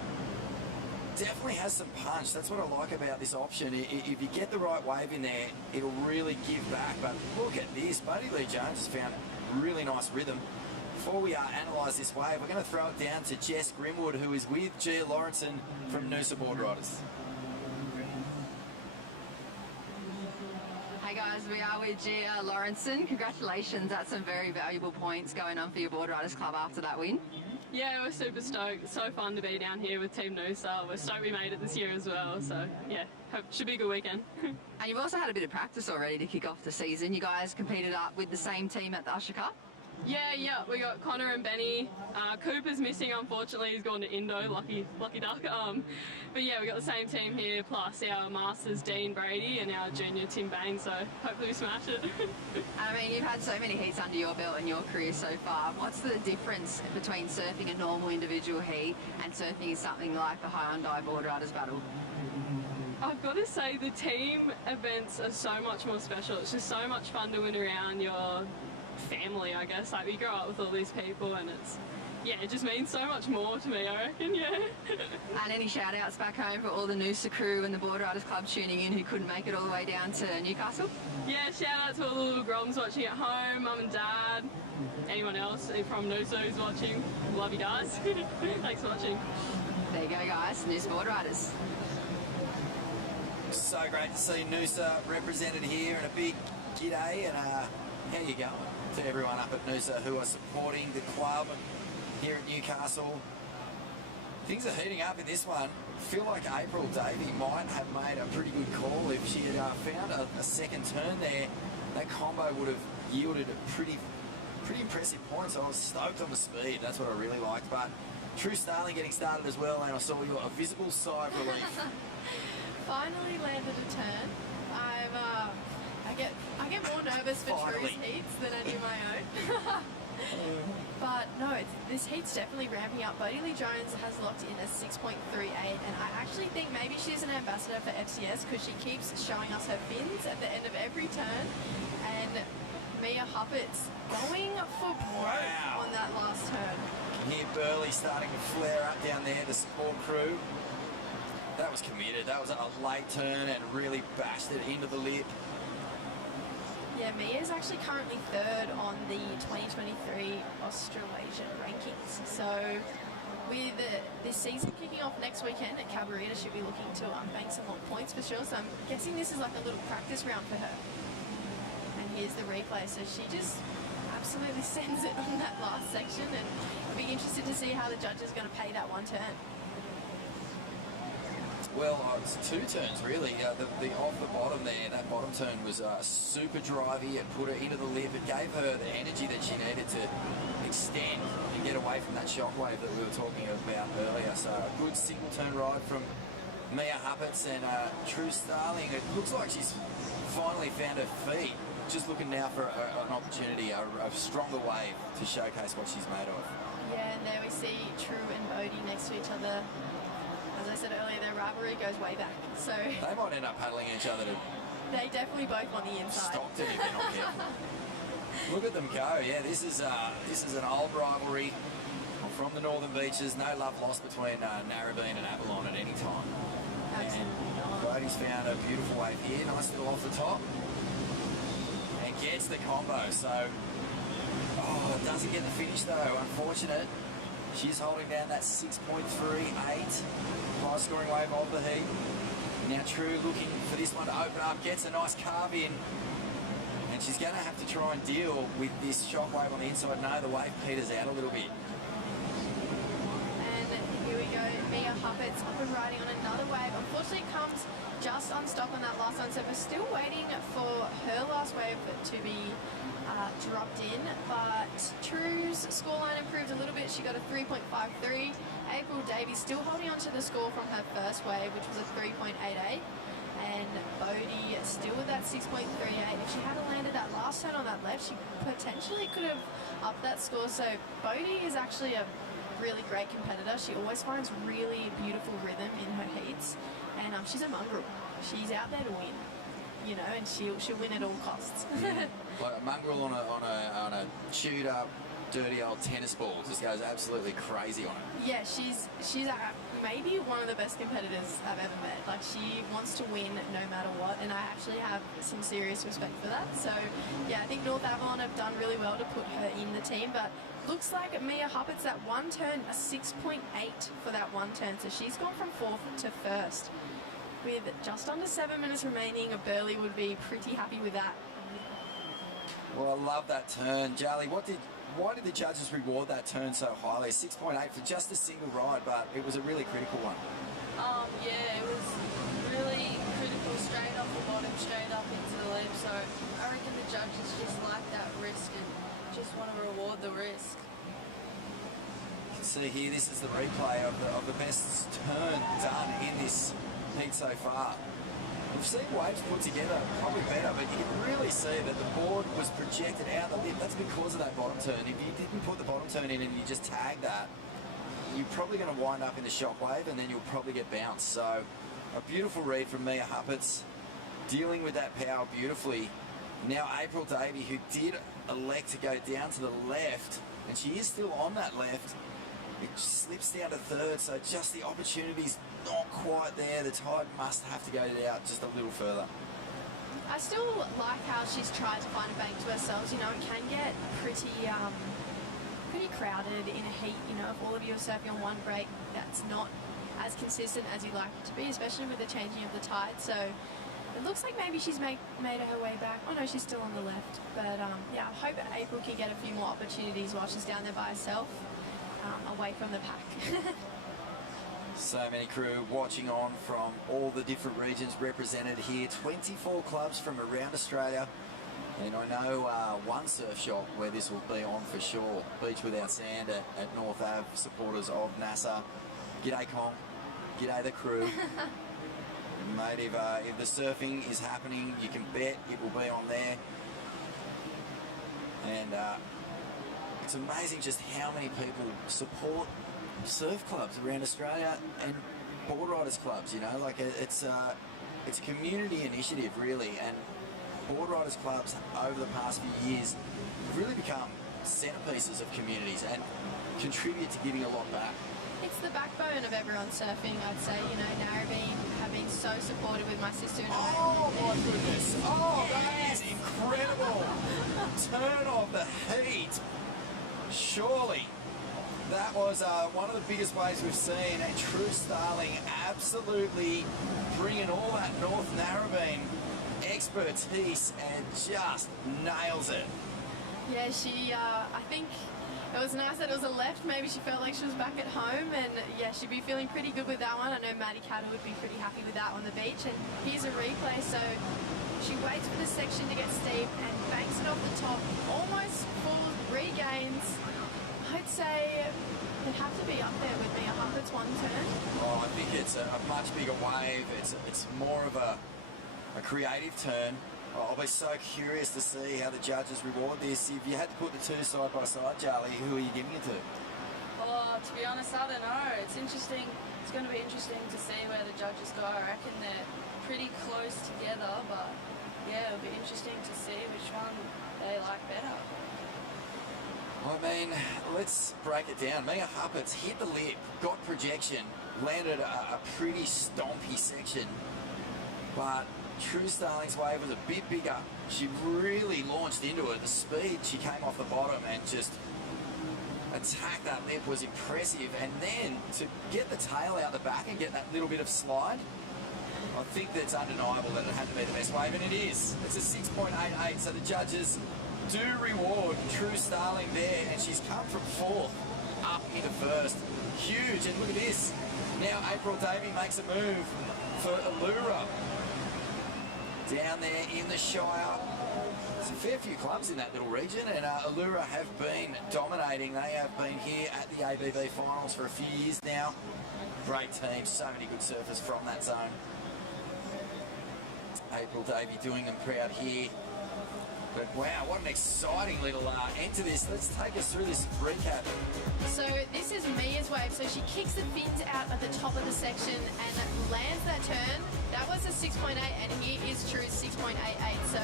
Definitely has some punch. That's what I like about this option. If you get the right wave in there, it'll really give back. But look at this. Buddy Lee Jones has found a really nice rhythm. Before we analyse this wave, we're going to throw it down to Jess Grimwood, who is with Gia Lawrenson from Noosa Boardriders. Hey guys, we are with Gia Lawrenson. Congratulations, that's some very valuable points going on for your Boardriders club after that win. Yeah, we're super stoked. It's so fun to be down here with Team Noosa. We're stoked we made it this year as well. So yeah, should be a good weekend. And you've also had a bit of practice already to kick off the season. You guys competed up with the same team at the Usher Cup? Yeah, we got Connor and Benny. Cooper's missing, unfortunately. He's gone to Indo, lucky duck. But yeah, we got the same team here, plus our masters Dean Brady and our junior Tim Bain. So hopefully we smash it. I mean, you've had so many heats under your belt in your career so far. What's the difference between surfing a normal individual heat and surfing something like the Hyundai Boardriders Battle? I've got to say the team events are so much more special. It's just so much fun to win around your family, I guess. Like, we grow up with all these people and it just means so much more to me, I reckon, yeah. And any shout outs back home for all the Noosa crew and the Boardriders Club tuning in who couldn't make it all the way down to Newcastle? Yeah, shout out to all the little groms watching at home, mum and dad, anyone else from Noosa who's watching. Love you guys. Thanks for watching. There you go, guys. Noosa Boardriders. So great to see Noosa represented here, and a big g'day, and how you going to everyone up at Noosa who are supporting the club here at Newcastle. Things are heating up in this one. I feel like April Davey might have made a pretty good call. If she had found a second turn there, that combo would have yielded a pretty impressive points. I was stoked on the speed. That's what I really liked. But True Starling getting started as well, and I saw a visible sigh of relief. Finally landed a turn. I get more nervous for True's heats than I do my own. But no, this heat's definitely ramping up. Bodie Lee Jones has locked in a 6.38, and I actually think maybe she's an ambassador for FCS because she keeps showing us her fins at the end of every turn. And Mia Huppett's going for broke on that last turn. You can hear Burley starting to flare up down there, the support crew. That was committed. That was a late turn and really bashed it into the lip. Yeah, Mia's actually currently third on the 2023 Australasian rankings. So with this season kicking off next weekend at Cabarita, she'll be looking to bank some more points for sure. So I'm guessing this is like a little practice round for her. And here's the replay. So she just absolutely sends it on that last section, and I'll be interested to see how the judge is going to pay that one turn. Well, it's two turns really. The off the bottom there, that bottom turn was super drivey. It put her into the lip. It gave her the energy that she needed to extend and get away from that shockwave that we were talking about earlier. So a good single turn ride from Mia Huppets and True Starling. It looks like she's finally found her feet. Just looking now for an opportunity, a stronger wave to showcase what she's made of. Yeah, and there we see True and Bodie next to each other. As I said earlier, their rivalry goes way back. So they might end up paddling each other to... They definitely both on the inside. Stockton if they're not careful. Look at them go. Yeah, this is an old rivalry. from the Northern Beaches. No love lost between Narrabeen and Avalon at any time. And Bodie's found a beautiful wave here. Nice little off the top. And gets the combo. So, doesn't get the finish though. Unfortunate. She's holding down that 6.38 high scoring wave of the heat. Now True looking for this one to open up, gets a nice carve in. And she's going to have to try and deal with this shockwave on the inside. No, the wave peters out a little bit. And here we go, Mia Huppets up and riding on another wave. Unfortunately, it comes just unstuck on that last one, so we're still waiting for her last wave to be dropped in. But True's scoreline improved a little bit. She got a 3.53. April Davies still holding on to the score from her first wave, which was a 3.88. And Bodie still with that 6.38. If she had landed that last turn on that left, she potentially could have upped that score. So Bodie is actually a really great competitor. She always finds really beautiful rhythm in her heats, and she's a mongrel. She's out there to win, you know, and she'll win at all costs. Like a mongrel on a chewed up, dirty old tennis ball, just goes absolutely crazy on it. Yeah, she's maybe one of the best competitors I've ever met. Like, she wants to win no matter what, and I actually have some serious respect for that. So yeah, I think North Avalon have done really well to put her in the team, but looks like Mia Huppets, that one turn, a 6.8 for that one turn, so she's gone from 4th to 1st. With just under 7 minutes remaining, a Burley would be pretty happy with that. Well, I love that turn. Jarly, why did the judges reward that turn so highly? 6.8 for just a single ride, but it was a really critical one. Yeah, it was really critical, straight off the bottom, straight up into the lip. So I reckon the judges just like that risk and just want to reward the risk. You can see here, this is the replay of the best turn done in this heat so far. We've seen waves put together probably better, but you can really see that the board was projected out the lip. That's because of that bottom turn. If you didn't put the bottom turn in and you just tag that, you're probably going to wind up in the shockwave and then you'll probably get bounced. So a beautiful read from Mia Huppets, dealing with that power beautifully. Now April Davey, who did elect to go down to the left, and she is still on that left, it slips down to 3rd, so just the opportunity's not quite there. The tide must have to go out just a little further. I still like how she's tried to find a bank to herself. You know, it can get pretty crowded in a heat. You know, if all of you are surfing on one break, that's not as consistent as you'd like it to be, especially with the changing of the tide. So it looks like maybe she's made her way back. Oh no, she's still on the left. But yeah, I hope April can get a few more opportunities while she's down there by herself, away from the pack. So many crew watching on from all the different regions represented here. 24 clubs from around Australia. And I know one surf shop where this will be on for sure. Beach Without Sand at North Ave, supporters of NASA. G'day Kong, g'day the crew. Mate, if the surfing is happening, you can bet it will be on there. And it's amazing just how many people support surf clubs around Australia and Boardriders clubs. You know, like it's a community initiative really, and Boardriders clubs over the past few years have really become centerpieces of communities and contribute to giving a lot back. It's the backbone of everyone surfing, I'd say. You know, Narrabeen have been so supportive with my sister and I. Oh my goodness! Oh, that is incredible! Turn of the heat. Surely that was one of the biggest waves we've seen, and True Starling absolutely bringing all that North Narrabeen expertise and just nails it. Yeah, she, I think it was nice that it was a left. Maybe she felt like she was back at home, and yeah, she'd be feeling pretty good with that one. I know Maddie Cattle would be pretty happy with that on the beach. And here's a replay. So she waits for the section to get steep and banks it off the top, almost full, regains. I'd say it'd have to be up there with Mia Huppets one turn. Oh, I think it's a much bigger wave. It's more of a creative turn. I'll be so curious to see how the judges reward this. If you had to put the two side by side, Charlie, who are you giving it to? Oh, to be honest, I don't know. It's interesting. It's going to be interesting to see where the judges go. I reckon they're pretty close together, but yeah, it'll be interesting to see which one they like better. I mean, let's break it down. Mia Huppert's hit the lip, got projection, landed a pretty stompy section, but True Starling's wave was a bit bigger. She really launched into it. The speed, she came off the bottom and just attacked that lip was impressive. And then to get the tail out the back and get that little bit of slide, I think that's undeniable that it had to be the best wave, and it is. It's a 6.88, so the judges do reward True Starling there, and she's come from 4th up into 1st. Huge, and look at this. Now April Davey makes a move for Allura. Down there in the Shire. There's a fair few clubs in that little region, and Allura have been dominating. They have been here at the ABB finals for a few years now. Great team, so many good surfers from that zone. April Davey doing them proud here. But wow, what an exciting little end to this. Let's take us through this recap. So this is Mia's wave. So she kicks the fins out at the top of the section and lands that turn. That was a 6.8, and here is True's 6.88. So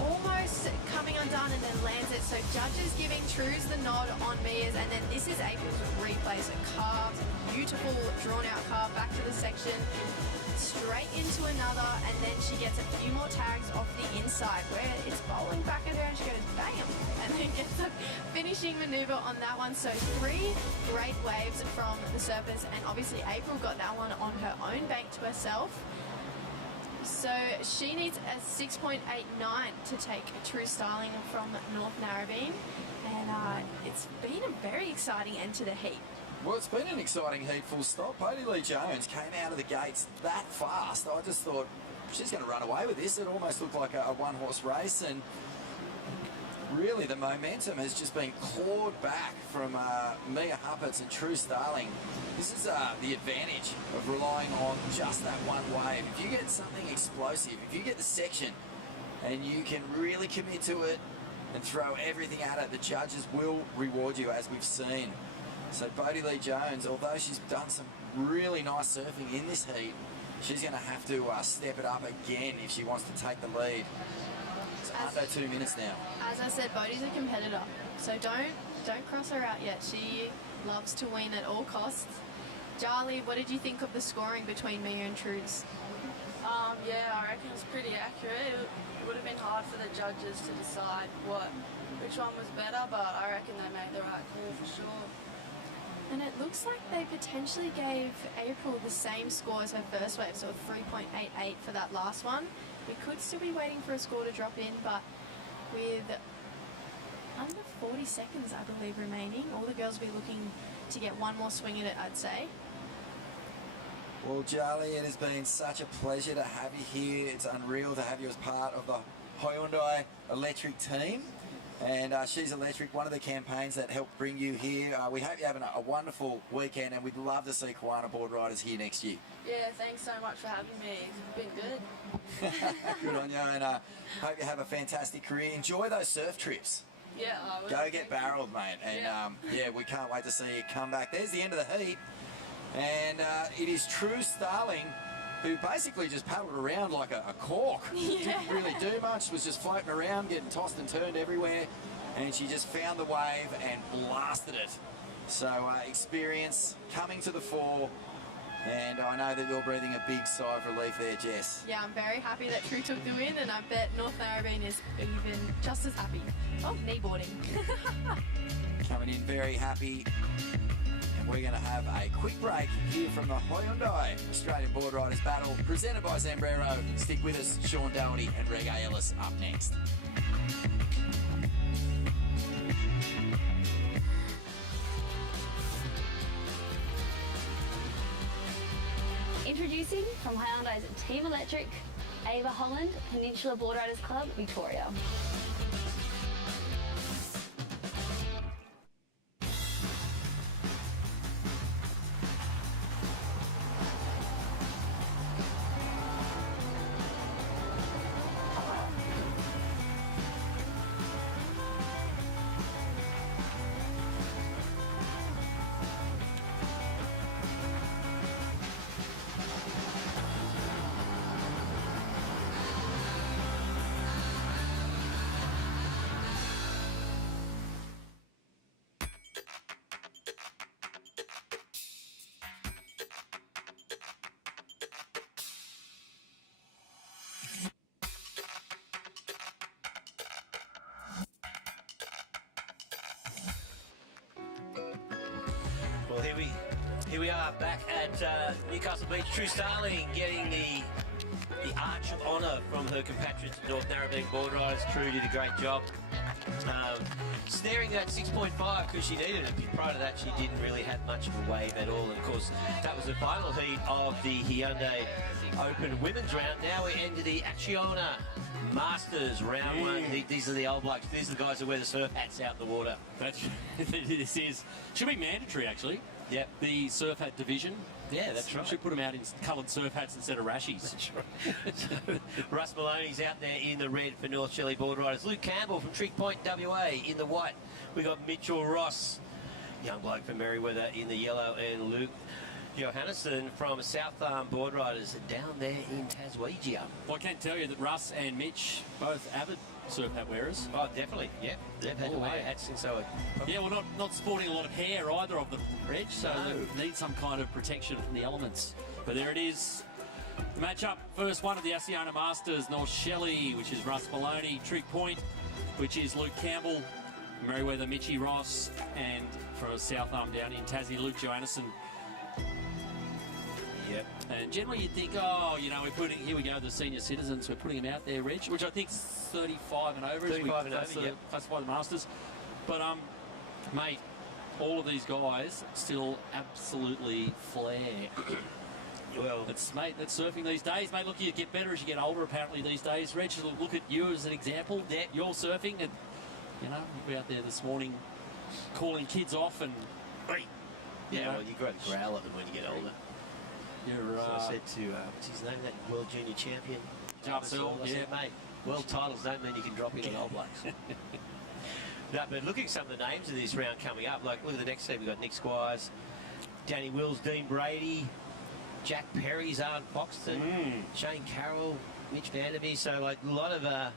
almost coming undone and then lands it. So judges giving True's the nod on Mia's, and then this is April's replay. So carved, beautiful drawn out carve back to the section. Straight into another, and then she gets a few more tags off the inside where it's bowling back at her and she goes bam, and then gets a finishing maneuver on that one. So 3 great waves from the surfers, and obviously April got that one on her own bank to herself. So she needs a 6.89 to take True Starling from North Narrabeen, and it's been a very exciting end to the heat. Well, it's been an exciting heat, full stop. Bodie Lee Jones came out of the gates that fast. I just thought she's going to run away with this. It almost looked like a one-horse race, and really the momentum has just been clawed back from Mia Huppert's and True Starling. This is the advantage of relying on just that one wave. If you get something explosive, if you get the section and you can really commit to it and throw everything at it, the judges will reward you, as we've seen. So Bodie Lee Jones, although she's done some really nice surfing in this heat, she's going to have to step it up again if she wants to take the lead. It's under 2 minutes now. As I said, Bodie's a competitor, so don't cross her out yet. She loves to win at all costs. Charlie, what did you think of the scoring between Mia and True's? Yeah, I reckon it's pretty accurate. It would have been hard for the judges to decide which one was better, but I reckon they made the right call for sure. And it looks like they potentially gave April the same score as her first wave, so a 3.88 for that last one. We could still be waiting for a score to drop in, but with under 40 seconds, I believe, remaining, all the girls will be looking to get one more swing at it, I'd say. Well, Charlie, it has been such a pleasure to have you here. It's unreal to have you as part of the Hyundai electric team. And She's Electric, one of the campaigns that helped bring you here. We hope you're having a wonderful weekend, and we'd love to see Kiwana Boardriders here next year. Yeah, thanks so much for having me. It's been good. Good on you, and hope you have a fantastic career. Enjoy those surf trips. Yeah, I will. Go get barreled, mate. And yeah, we can't wait to see you come back. There's the end of the heat. And it is True Starling, who basically just paddled around like a cork. Yeah. Didn't really do much, was just floating around, getting tossed and turned everywhere, and she just found the wave and blasted it. So experience coming to the fore, and I know that you're breathing a big sigh of relief there, Jess. Yeah, I'm very happy that True took the win, and I bet North Narrabeen is even just as happy. Oh, kneeboarding. Coming in very happy. We're going to have a quick break here from the Hyundai Australian Boardriders Battle, presented by Zambrero. Stick with us, Sean Doherty and Reggae Ellis up next. Introducing from Hyundai's Team Electric, Ava Holland, Peninsula Boardriders Club, Victoria. Here we are back at Newcastle Beach. True Starling getting the Arch of Honour from her compatriots at North Narrabeen Boardriders. True did a great job. Snaring that 6.5 because she needed it. Prior to that, she didn't really have much of a wave at all. And of course, that was the final heat of the Hyundai Open Women's Round. Now we're into the Acciona Masters Round 1. These are the old blokes. These are the guys who wear the surf hats out in the water. This should be mandatory, actually. Yep. The surf hat division. Yeah, that's right. Should put them out in coloured surf hats instead of rashies. That's right. So, Russ Maloney's out there in the red for North Shelley Boardriders. Luke Campbell from Trick Point, WA, in the white. We got Mitchell Ross, young bloke from Merriweather, in the yellow, and Luke Johannesson from South Arm Boardriders down there in Taswegia. Well, I can tell you that Russ and Mitch, both avid surf hat wearers. Oh, definitely, yeah. They've had to wear hats since they were... Yeah, well, not sporting a lot of hair either of them, Reg, so they need some kind of protection from the elements. But there it is. The match-up, first one of the Acciona Masters, North Shelley, which is Russ Maloney, Trick Point, which is Luke Campbell, Merriweather, Mitchie Ross, and from South Arm down in Tassie, Luke Johannesson. Yep. And generally you'd think, oh, you know, here we go, the senior citizens, we're putting them out there, Reg, which I think is 35 and over. 35 and over, yep. Classify the Masters. But, mate, all of these guys still absolutely flare. Well, that's surfing these days, mate. Look, you get better as you get older, apparently, these days. Reg, look at you as an example. Yeah, you're surfing, and, you know, we're out there this morning calling kids off and... Yeah, well, you grow to growl at them when you get older. So I said to, what's his name, that world junior champion? Jarvisell, I said, mate, world titles don't mean you can drop into old blokes. No, but looking at some of the names of this round coming up, like look at the next team, we've got Nick Squires, Danny Wills, Dean Brady, Jack Perry, Zard Foxton, Shane Carroll, Mitch Vanderby, so like a lot of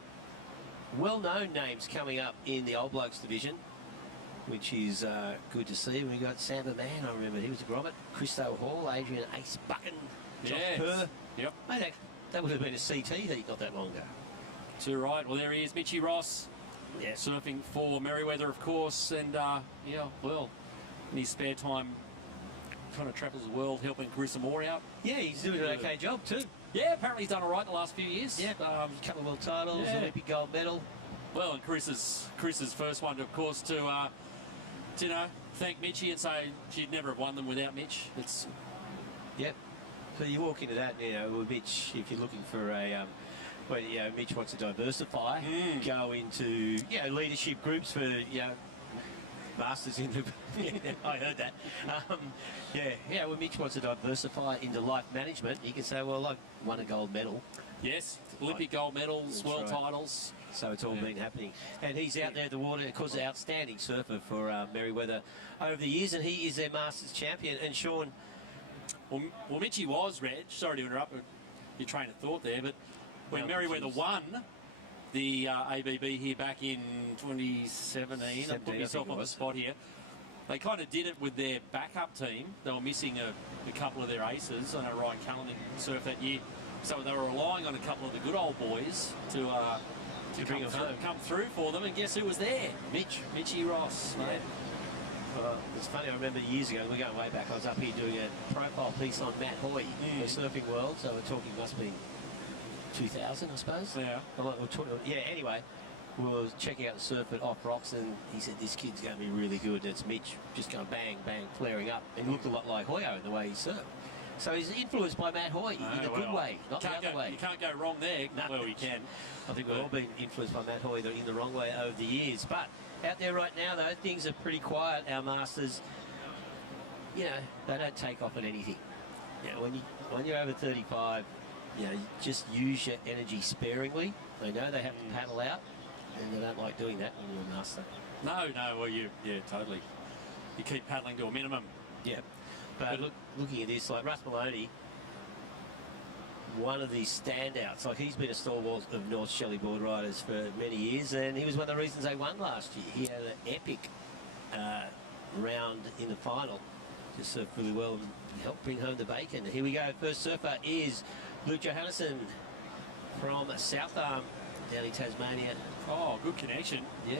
well-known names coming up in the old blokes division, which is good to see. We got Samba Man, I remember he was a grommet. Christo Hall, Adrian Ace Buchan, Josh Kerr. Yep. Mate, that would have been a CT heat not that long ago. Too right. Well, there he is, Mitchie Ross. Yeah. Surfing for Merriweather, of course. And, yeah, well, in his spare time, kind of travels the world helping Carissa Moore out. Yeah, he's doing an okay job too. Yeah, apparently he's done all right the last few years. Yeah, a couple of world titles, Olympic gold medal. Well, and Carissa's first one, of course, to you know, thank Mitchie and say she'd never have won them without Mitch. It's Yep. So you walk into that, you know, with Mitch, if you're looking for a, well, you know, Mitch wants to diversify, go into, you know, leadership groups for, you know, masters in the, I heard that. Yeah, well, Mitch wants to diversify into life management. You can say, well, I've won a gold medal. Yes, Olympic gold medals, world titles. So it's all been happening. And he's out there at the water, of course, an outstanding surfer for Merriweather over the years, and he is their Masters champion. And Sean... Well, Mitchie was, Reg, sorry to interrupt your train of thought there, but when Merriweather won the ABB here back in 2017, I put myself on the spot here, they kind of did it with their backup team. They were missing a couple of their aces. I know Ryan Callan surfed that year, so they were relying on a couple of the good old boys to come through for them, and guess who was there? Mitchie Ross, mate. Well, it's funny, I remember years ago, we're going way back, I was up here doing a profile piece on Matt Hoy, the surfing world, so we're talking, must be 2000, I suppose? Yeah. Yeah, anyway, we were checking out the surf at Off Rocks, and he said, this kid's going to be really good. It's Mitch, just going bang, bang, flaring up. And looked a lot like Hoyo in the way he surfed. So he's influenced by Matt Hoy in a good way, not the other way. You can't go wrong there. No. Well, we can. I think we've all been influenced by Matt Hoy in the wrong way over the years. But out there right now, though, things are pretty quiet. Our Masters, you know, they don't take off on anything. You know, when you're over 35, you know, you just use your energy sparingly. They know they have to paddle out, and they don't like doing that when you're a Master. No, well, yeah, totally. You keep paddling to a minimum. Yeah. But looking at this, like Russ Maloney, one of the standouts, like he's been a stalwart of North Shelley Boardriders for many years, and he was one of the reasons they won last year. He had an epic round in the final, just surfed really well and helped bring home the bacon. Here we go, first surfer is Luke Johannesson from South Arm down in Tasmania. Oh, good connection. Yeah,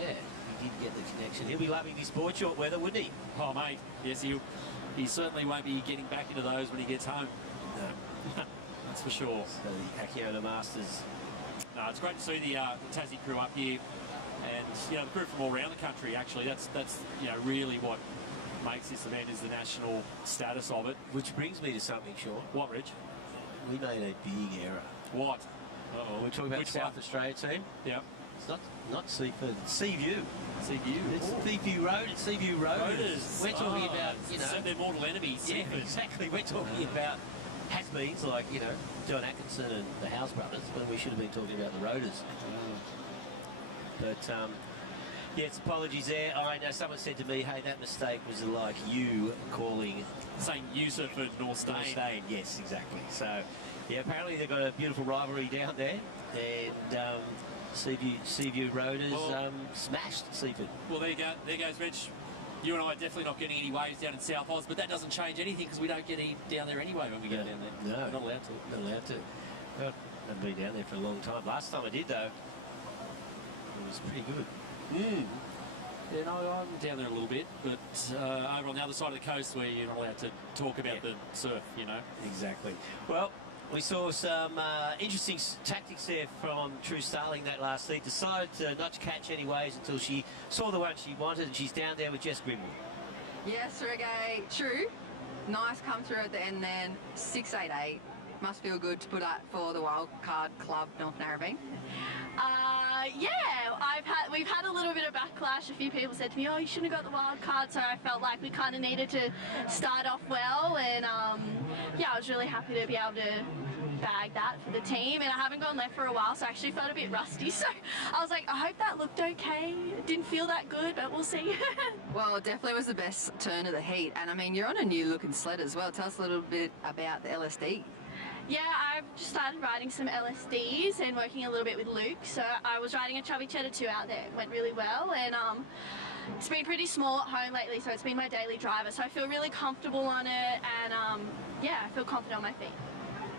didn't get the connection. He'll be loving this board short weather, wouldn't he? Oh, mate, yes, he certainly won't be getting back into those when he gets home. No. That's for sure. So the Acciona Masters. No, it's great to see the Tassie crew up here, and you know the crew from all around the country. Actually, that's you know really what makes this event is the national status of it. Which brings me to something, Sean. What, Rich? We made a big error. What? We're talking about the South Australia team. Yeah. It's not Seaford, it's Seaview. Seaview. It's Seaview Road. It's Seaview Roaders. We're talking about, you know, their mortal enemies. Yeah, Seaford. exactly. We're talking about has-beens like, you know, John Atkinson and the House brothers, when we should have been talking about the Roaders. But yes, apologies there. I know someone said to me, hey, that mistake was like you calling... Saying Yusuff and North Stain. Yes, exactly. So, yeah, apparently they've got a beautiful rivalry down there. And Seaview Roaders smashed Seaford. Well, there you go. There goes Rich. You and I are definitely not getting any waves down in South Oz, but that doesn't change anything because we don't get any down there anyway when we go down there. No. We're not allowed to. Not allowed to. I haven't been down there for a long time. Last time I did, though, it was pretty good. Yeah, no, I'm down there a little bit, but over on the other side of the coast where you're not allowed to talk about the surf, you know. Exactly. Well, we saw some interesting tactics there from True Starling that last heat. Decided not to catch any waves until she saw the one she wanted, and she's down there with Jess Grimwood. Yes, Reggae, true. Nice come through at the end then, 688. Must feel good to put that for the Wildcard Club, North Narrabeen. Yeah, we've had a little bit of backlash. A few people said to me, oh, you shouldn't have got the wild card, so I felt like we kind of needed to start off well, and yeah, I was really happy to be able to bag that for the team, and I haven't gone left for a while, so I actually felt a bit rusty, so I was like, I hope that looked okay. It didn't feel that good, but we'll see. Well, it definitely was the best turn of the heat, and I mean, you're on a new looking sled as well. Tell us a little bit about the LSD. Yeah, I've just started riding some LSDs and working a little bit with Luke. So I was riding a Chubby Cheddar 2 out there. It went really well, and it's been pretty small at home lately, so it's been my daily driver. So I feel really comfortable on it, and yeah, I feel confident on my feet.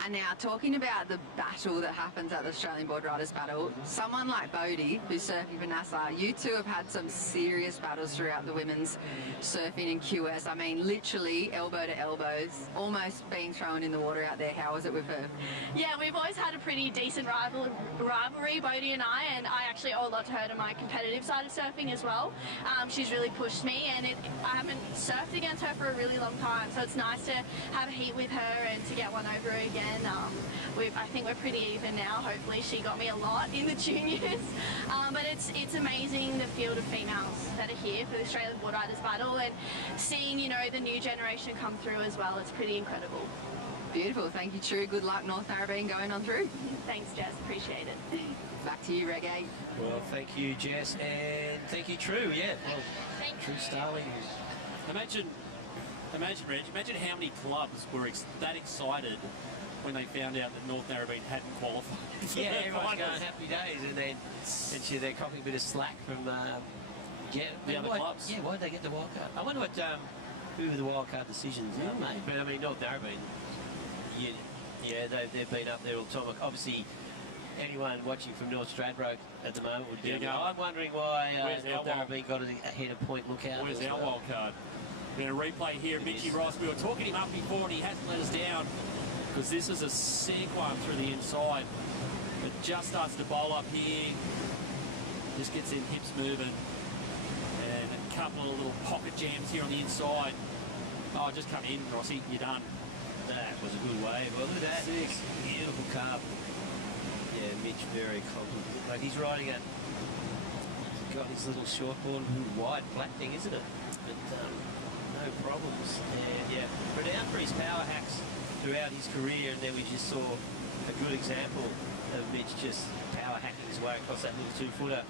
And now, talking about the battle that happens at the Australian Boardriders battle, someone like Bodie, who's surfing for NASA, you two have had some serious battles throughout the women's surfing in QS. I mean, literally elbow to elbows, almost being thrown in the water out there. How was it with her? Yeah, we've always had a pretty decent rivalry, Bodie and I actually owe a lot to her to my competitive side of surfing as well. She's really pushed me, and I haven't surfed against her for a really long time, so it's nice to have a heat with her and to get one over her again. I think we're pretty even now. Hopefully she got me a lot in the juniors, but it's amazing the field of females that are here for the Australian Boardriders battle, and seeing, you know, the new generation come through as well. It's pretty incredible. Beautiful. Thank you, True. Good luck, North Narrabeen, going on through. Thanks, Jess. Appreciate it. Back to you, Reggae. Well, thank you, Jess, and thank you, True. Yeah, well, True Starling. Imagine, Reg, imagine how many clubs were that excited when they found out that North Narrabeen hadn't qualified. Yeah, everyone's going happy days, and then they're copying a bit of slack from the other clubs. Yeah, why did they get the wild card? I wonder what who the wild card decisions are made. But I mean, North Narrabeen, yeah, they've been up there all the time. Obviously, anyone watching from North Stradbroke at the moment would be. I'm wondering why North Narrabeen got ahead of Point Lookout. Where's our wild card? We're going to replay here. Mitchy Ross. We were talking him up before, and he hasn't let us down, because this is a sick one through the inside. It just starts to bowl up here. Just gets in, hips moving. And a couple of little pocket jams here on the inside. Oh, just come in, Rossi. You're done. That was a good wave. Well, look at that. Six. Beautiful carp. Yeah, Mitch very confident. Like he's riding it. He's got his little shortboard, wide flat thing, isn't it? But no problems. And yeah, renowned for his power hacks throughout his career, and then we just saw a good example of Mitch just power hacking his way across that little 2-footer.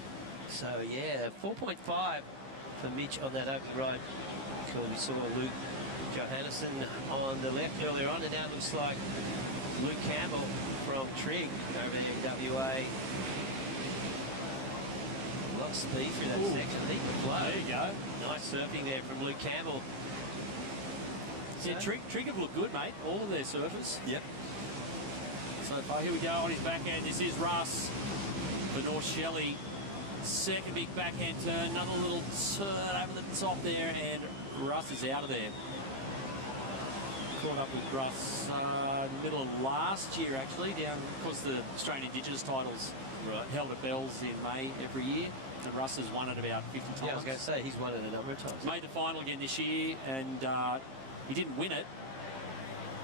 So yeah, 4.5 for Mitch on that open ride. We saw Luke Johannesson on the left earlier on, and now it looks like Luke Campbell from Trig over in WA. A lot of speed through that section. I think the flow. There you go. Nice surfing there from Luke Campbell. Yeah, Trig have looked good, mate. All of their surfers. Yep. So far, here we go on his backhand. This is Russ for North Shelley. Second big backhand turn, another little turn over the top there, and Russ is out of there. Caught up with Russ middle of last year, actually, down because the Australian Indigenous titles held at Bells in May every year. And Russ has won it about 50 times. Yeah, I was going to say, he's won it a number of times. Made the final again this year, and he didn't win it,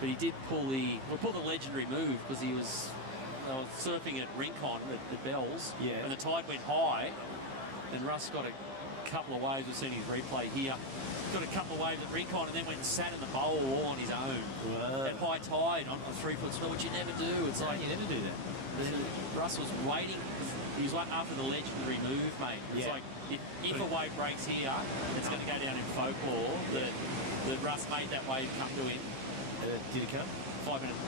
but he did pull the legendary move because he was surfing at Rincon at Bells, and the tide went high, and Russ got a couple of waves. We've seen his replay here. Got a couple of waves at Rincon and then went and sat in the bowl all on his own. At high tide on a 3-foot swell, which you never do. It's like you never do that. Russ was waiting. He was after the legendary move, mate. It's like if a wave breaks here, it's going to go down in folklore that Russ made that wave come to him. Did it come? 5 minutes,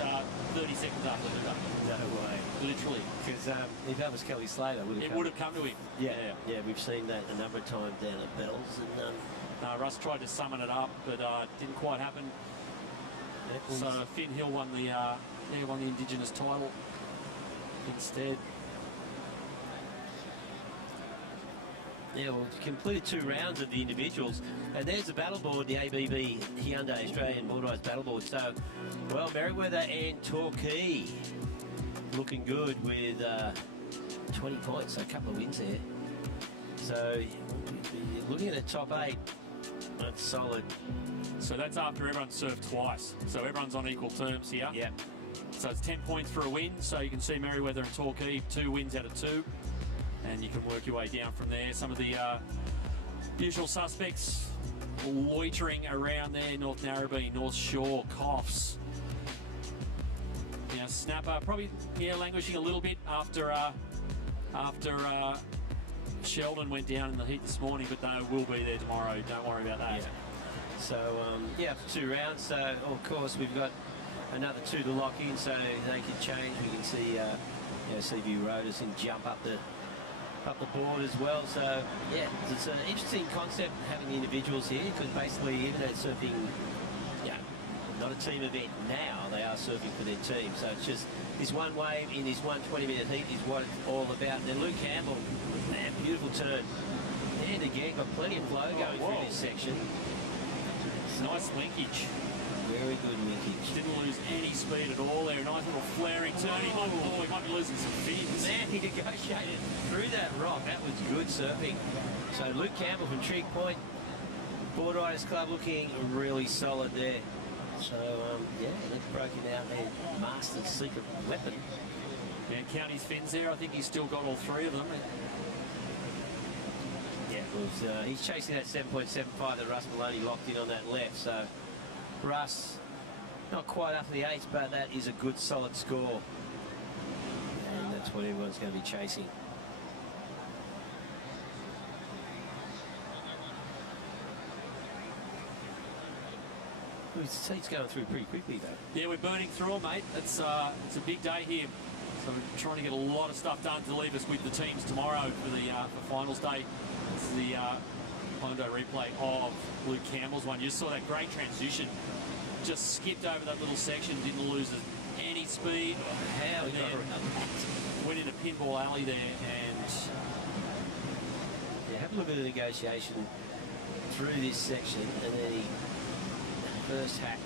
30 seconds after the done. No way. Literally. Because if that was Kelly Slater, it would have come to him. Yeah, we've seen that a number of times down at Bells. And Russ tried to summon it up, but didn't quite happen. So Finn Hill won the Indigenous title instead. Yeah, well, completed 2 rounds of the individuals, and there's the battle board, the ABB Hyundai Australian Boardriders battle board. So, well, Merriweather and Torquay looking good with 20 points, so a couple of wins there. So, looking at the top 8, that's solid. So that's after everyone's served twice. So everyone's on equal terms here. Yeah. So it's 10 points for a win. So you can see Merriweather and Torquay, 2 wins out of 2. And you can work your way down from there. Some of the usual suspects loitering around there. North Narrabeen, North Shore, Coffs. Now Snapper probably languishing a little bit after Sheldon went down in the heat this morning, but they will be there tomorrow. Don't worry about that. Yeah. So after 2 rounds. So of course we've got another 2 to lock in, so they can change. We can see CV Rotors and jump up the board as well. So yeah, it's an interesting concept having the individuals here, because basically even though it's surfing, not a team event now, they are surfing for their team. So it's just this one wave in this 1 20-minute heat is what it's all about. And then Luke Campbell, man, beautiful turn. And again, got plenty of flow going through this section. Nice linkage. Very good linkage. Didn't lose any speed at all there. Nice little flaring turn. He might be losing some fins. Man, he negotiated through that rock. That was good surfing. So Luke Campbell from Trig Point. Boardriders Club looking really solid there. So, they've broken out their master's secret weapon. Yeah, count his fins there. I think he's still got all 3 of them. Yeah, well, he's chasing that 7.75 that Russ Maloney locked in on that left. So, Russ, not quite up to the 8s, but that is a good, solid score. And that's what everyone's going to be chasing. It's going through pretty quickly, though. Yeah, we're burning through it, mate. It's a big day here. So we're trying to get a lot of stuff done to leave us with the teams tomorrow for the finals day. This is the Hyundai replay of Luke Campbell's one. You just saw that great transition. Just skipped over that little section, didn't lose any speed. How he got went into pinball alley there, and have a look at the negotiation through this section, and then he first hack,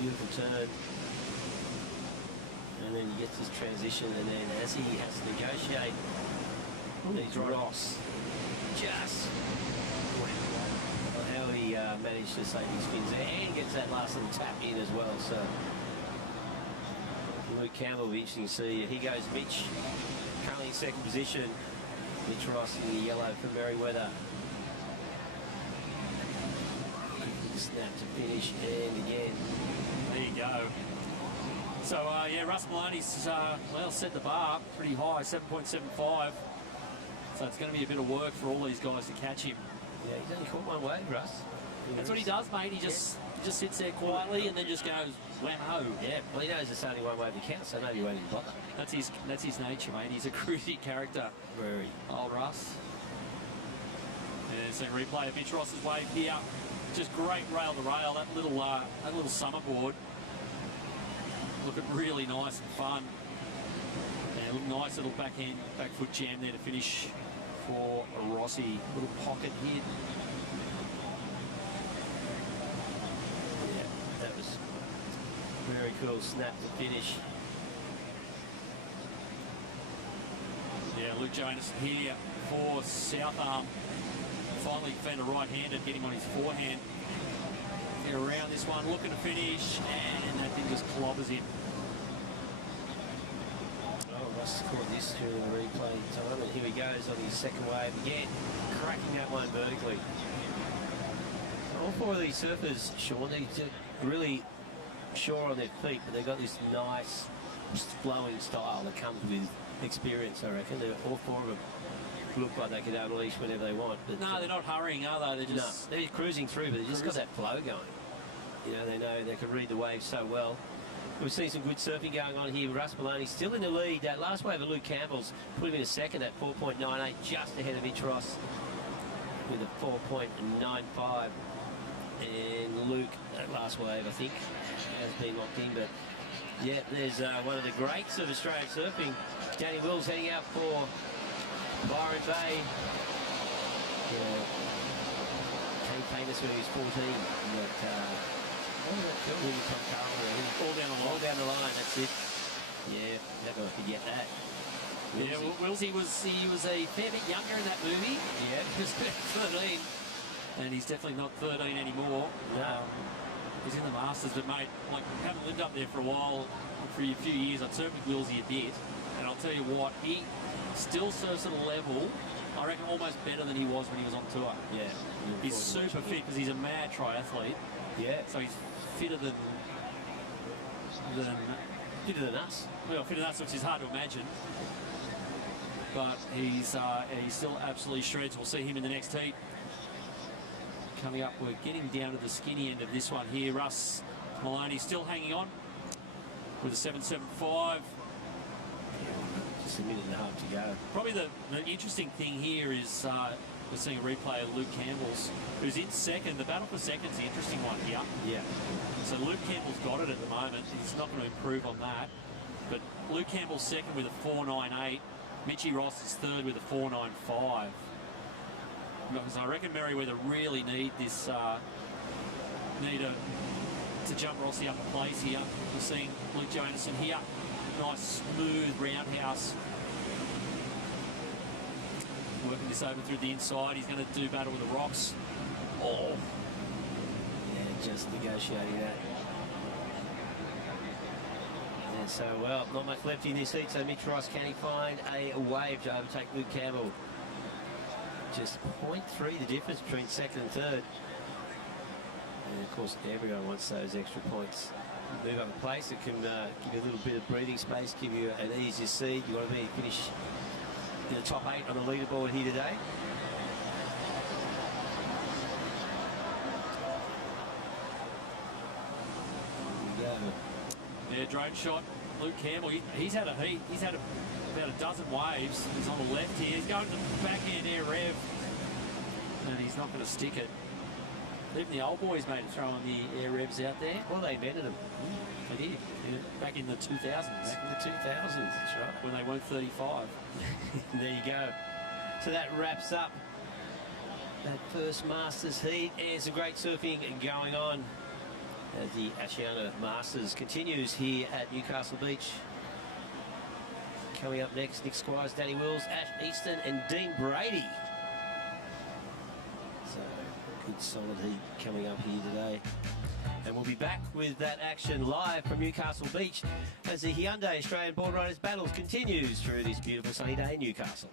beautiful turn, and then he gets his transition, and then as he has to negotiate, these rocks just how he managed to save his fins there, and gets that last little tap in as well. So Luke Campbell will be interesting to see. He goes Mitch, currently in 2nd position. Mitch Ross in the yellow for Merriweather. Snap to finish, and again. There you go. So, Russ Maloney's, set the bar pretty high, 7.75. So it's going to be a bit of work for all these guys to catch him. Yeah, he's only caught 1 wave, Russ. That's what he does, mate. He just sits there quietly and then just goes wham-ho. Yeah, well, he knows it's only 1 wave to count, so maybe he won't even bother. That's his nature, mate. He's a gritty character. Very. Old Russ. And so replay of Mitch Ross's wave here. Just great rail to rail. That little summer board looking really nice and fun. And nice little back foot jam there to finish for Rossi. Little pocket hit. Yeah, that was very cool snap to finish. Yeah, Luke Jonas here for South Arm. Finally found a right-handed, get him on his forehand. They're around this one, looking to finish, and that thing just clobbers him. Oh, Russ caught this through the replay time, and here he goes on his second wave again, cracking that one vertically. All four of these surfers, Sean, they're really sure on their feet, but they've got this nice flowing style that comes with experience, I reckon. All four of them look like they could unleash whenever they want. But No, they're not hurrying, are they? They're just... No, they're cruising through, but they've just got that flow going. You know they can read the waves so well. We've seen some good surfing going on here. Russ Maloney still in the lead. That last wave of Luke Campbell's put him in a second at 4.98, just ahead of Mitch Ross with a 4.95. And Luke, that last wave, I think, has been locked in. But yeah, there's one of the greats of Australian surfing. Danny Wills heading out for Byron Bay. Yeah. Came famous when he was 14. But, all down the line, that's it. Yeah, never forget that. Yeah, Willsey was a fair bit younger in that movie. Yeah. He was 13. And he's definitely not 13 anymore. No. He's in the Masters, but mate, like, haven't lived up there for a while, for a few years. I'd surfed with Willsey a bit, and I'll tell you what, he still surfs at a level, I reckon, almost better than he was when he was on tour. Yeah. He's super fit because he's a mad triathlete. Yeah. So he's fitter than us. Well, fitter than us, which is hard to imagine. But he's still absolutely shreds. We'll see him in the next heat. Coming up, we're getting down to the skinny end of this one here. Russ Maloney still hanging on with a 7.75. Just a minute and a half to go. Probably the interesting thing here is we're seeing a replay of Luke Campbell's, who's in second. The battle for second's the interesting one here. Yeah. So Luke Campbell's got it at the moment. He's not going to improve on that. But Luke Campbell's second with a 4.98. Mitchy Ross is third with a 4.95. Because I reckon Merriweather really need this, to jump Rossi up a place here. We're seeing Luke Jonason here. Nice, smooth roundhouse. Working this over through the inside. He's going to do battle with the rocks. Oh. Yeah, just negotiating that. Yeah, so, well, not much left in this heat, so Mitch Ross, can he find a wave to overtake Luke Campbell? Just 0.3 the difference between second and third. And of course, everyone wants those extra points. Move up a place, it can give you a little bit of breathing space, give you an easier seed. You want to finish in the top 8 on the leaderboard here today. There we go. Yeah, drone shot. Luke Campbell, he's had a heat. He's had about a dozen waves. He's on the left here. He's going to the backhand air rev. And he's not going to stick it. Even the old boys made it throwing the air revs out there. Well, they invented them. They did. Yeah. Back in the 2000s. Back in the 2000s, that's right. When they weren't 35. There you go. So that wraps up that first Masters heat. And some great surfing going on as the Ashiana Masters continues here at Newcastle Beach. Coming up next, Nick Squires, Danny Wills, Ash Easton and Dean Brady. So, good solid heat coming up here today. And we'll be back with that action live from Newcastle Beach as the Hyundai Australian Boardriders battles continues through this beautiful sunny day in Newcastle.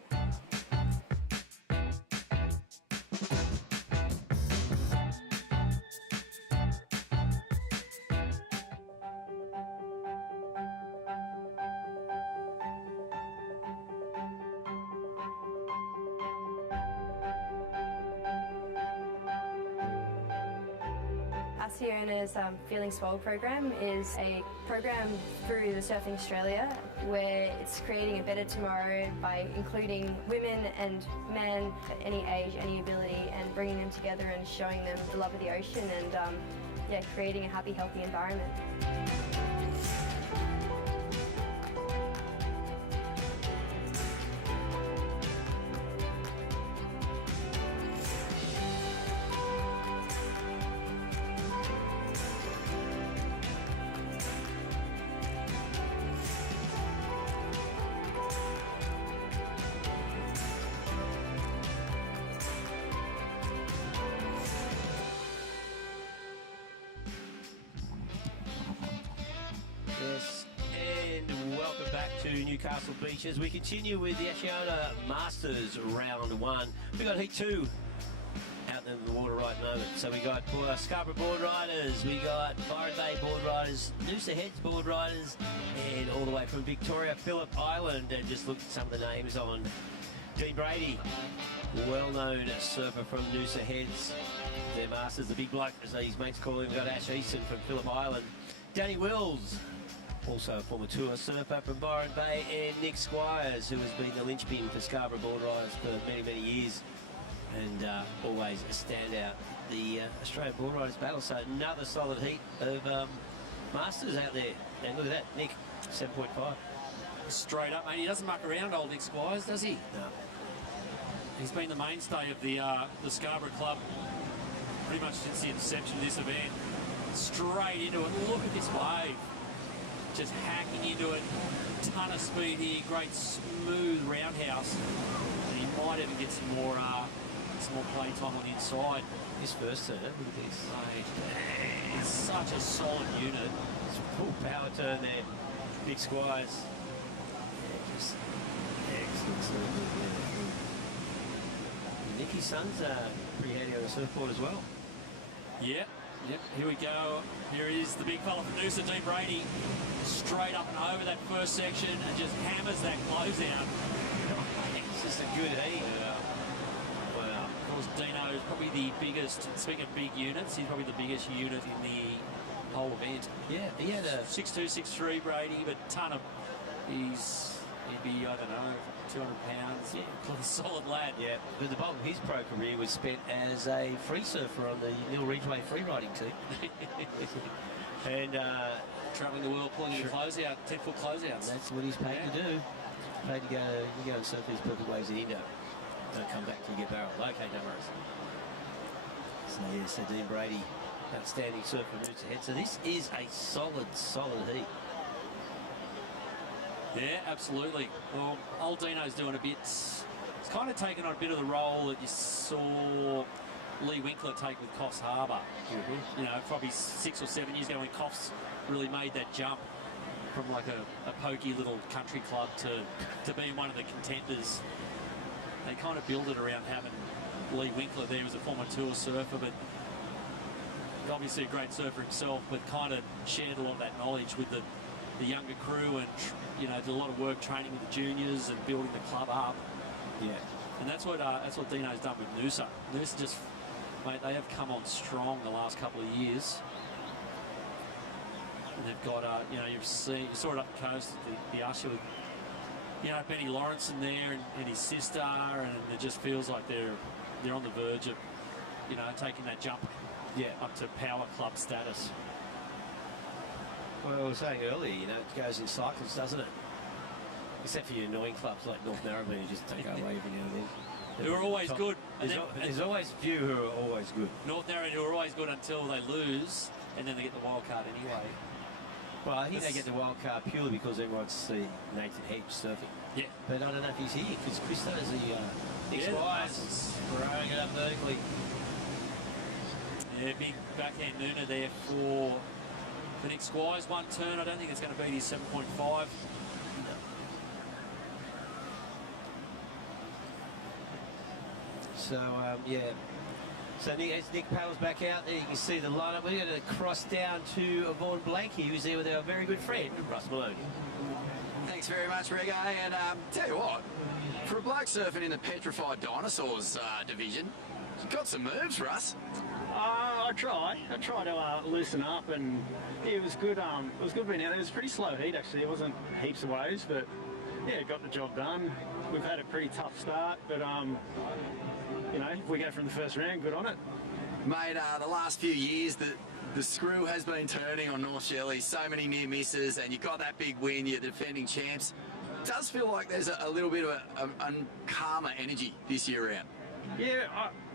Fiona's Feeling Swell program is a program through the Surfing Australia where it's creating a better tomorrow by including women and men at any age, any ability, and bringing them together and showing them the love of the ocean and yeah, creating a happy, healthy environment. Yes, and welcome back to Newcastle Beach as we continue with the Ashiona Masters Round 1. We've got Heat 2 out in the water right now. So we got Scarborough Boardriders, we got Byron Bay Boardriders, Noosa Heads Boardriders, and all the way from Victoria, Phillip Island. And just look at some of the names on Dean Brady, well-known surfer from Noosa Heads. Their Masters, the big bloke, as his mates call him. We've got Ash Easton from Phillip Island. Danny Wills, also a former tour surfer from Byron Bay, and Nick Squires, who has been the linchpin for Scarborough Boardriders for many, many years, and always a standout the Australian Boardriders battle. So another solid heat of Masters out there. And look at that, Nick, 7.5. Straight up, mate. He doesn't muck around, old Nick Squires, does he? No. He's been the mainstay of the Scarborough Club pretty much since the inception of this event. Straight into it. Look at this wave. Just hacking into it. Ton of speed here. Great smooth roundhouse. And he might even get some more play time on the inside. His first turn, look at this. It's such a solid unit. It's a full power turn there. Big Squires. Yeah, just excellent. Nicky's son's pretty handy on the surfboard as well. Yep, here we go. Here is the big fella from Noosa, Dean Brady. Straight up and over that first section and just hammers that closeout. It's just a good heat. Wow. Of course, Dino is probably the biggest, speaking of big units, he's probably the biggest unit in the whole event. Yeah, he had a 6'2", 6'3", Brady, but ton of, he'd be, I don't know, 200 pounds. Yeah, solid lad. Yeah, but the bulk of his pro career was spent as a free surfer on the Neil Ridgway free riding team. And travelling the world, pulling in closeout, 10-foot closeouts. That's what he's paid to do. Paid to go and surf these perfect waves in Indo. Don't come back till you get barreled. Okay, no worries. So yeah, so Dean Brady, outstanding surfer from Noosa Head. So this is a solid heat. Yeah, absolutely. Well, old Dino's doing a bit. It's kind of taken on a bit of the role that you saw Lee Winkler take with Coffs Harbour. You know, probably 6 or 7 years ago when Coffs really made that jump from like a pokey little country club to being one of the contenders. They kind of built it around having Lee Winkler there as a former tour surfer, but obviously a great surfer himself, but kind of shared a lot of that knowledge with the younger crew, and you know, did a lot of work training with the juniors and building the club up. Yeah, and that's what Dino's done with Noosa. Noosa just, mate, they have come on strong the last couple of years, and they've got you know, you saw it up the coast, the Usher with, you know, Benny Lawrence in there and his sister, and it just feels like they're on the verge of, you know, taking that jump, up to power club status. Well, I was saying earlier, you know, it goes in cycles, doesn't it? Except for your annoying clubs like North Narrabeen, who just take away every now and then. Who are always good. There's always a few who are always good. North Narrabeen who are always good until they lose, and then they get the wild card anyway. Well, I think they get the wild card purely because everyone wants to see Nathan Hedge surfing. Yeah. But I don't know if he's here, because Chris does the X-Wise, throwing it up vertically. Yeah, big backhand nooner there for Nick Squires. One turn, I don't think it's going to beat his 7.5. So, yeah. So as Nick paddles back out there, you can see the lineup. We're going to cross down to Vaughan Blakey, who's there with our very good friend, Russ Maloney. Thanks very much, Reggae. And tell you what, for a bloke surfing in the Petrified Dinosaurs division, you've got some moves, Russ. I try to loosen up, and yeah, it was good. It was good being out there. It was a pretty slow heat actually. It wasn't heaps of waves, but yeah, got the job done. We've had a pretty tough start, but you know, if we go from the first round, good on it. Mate, the last few years, the screw has been turning on North Shelley. So many near misses, and you got that big win. You're the defending champs. It does feel like there's a little bit of a calmer energy this year round. Yeah,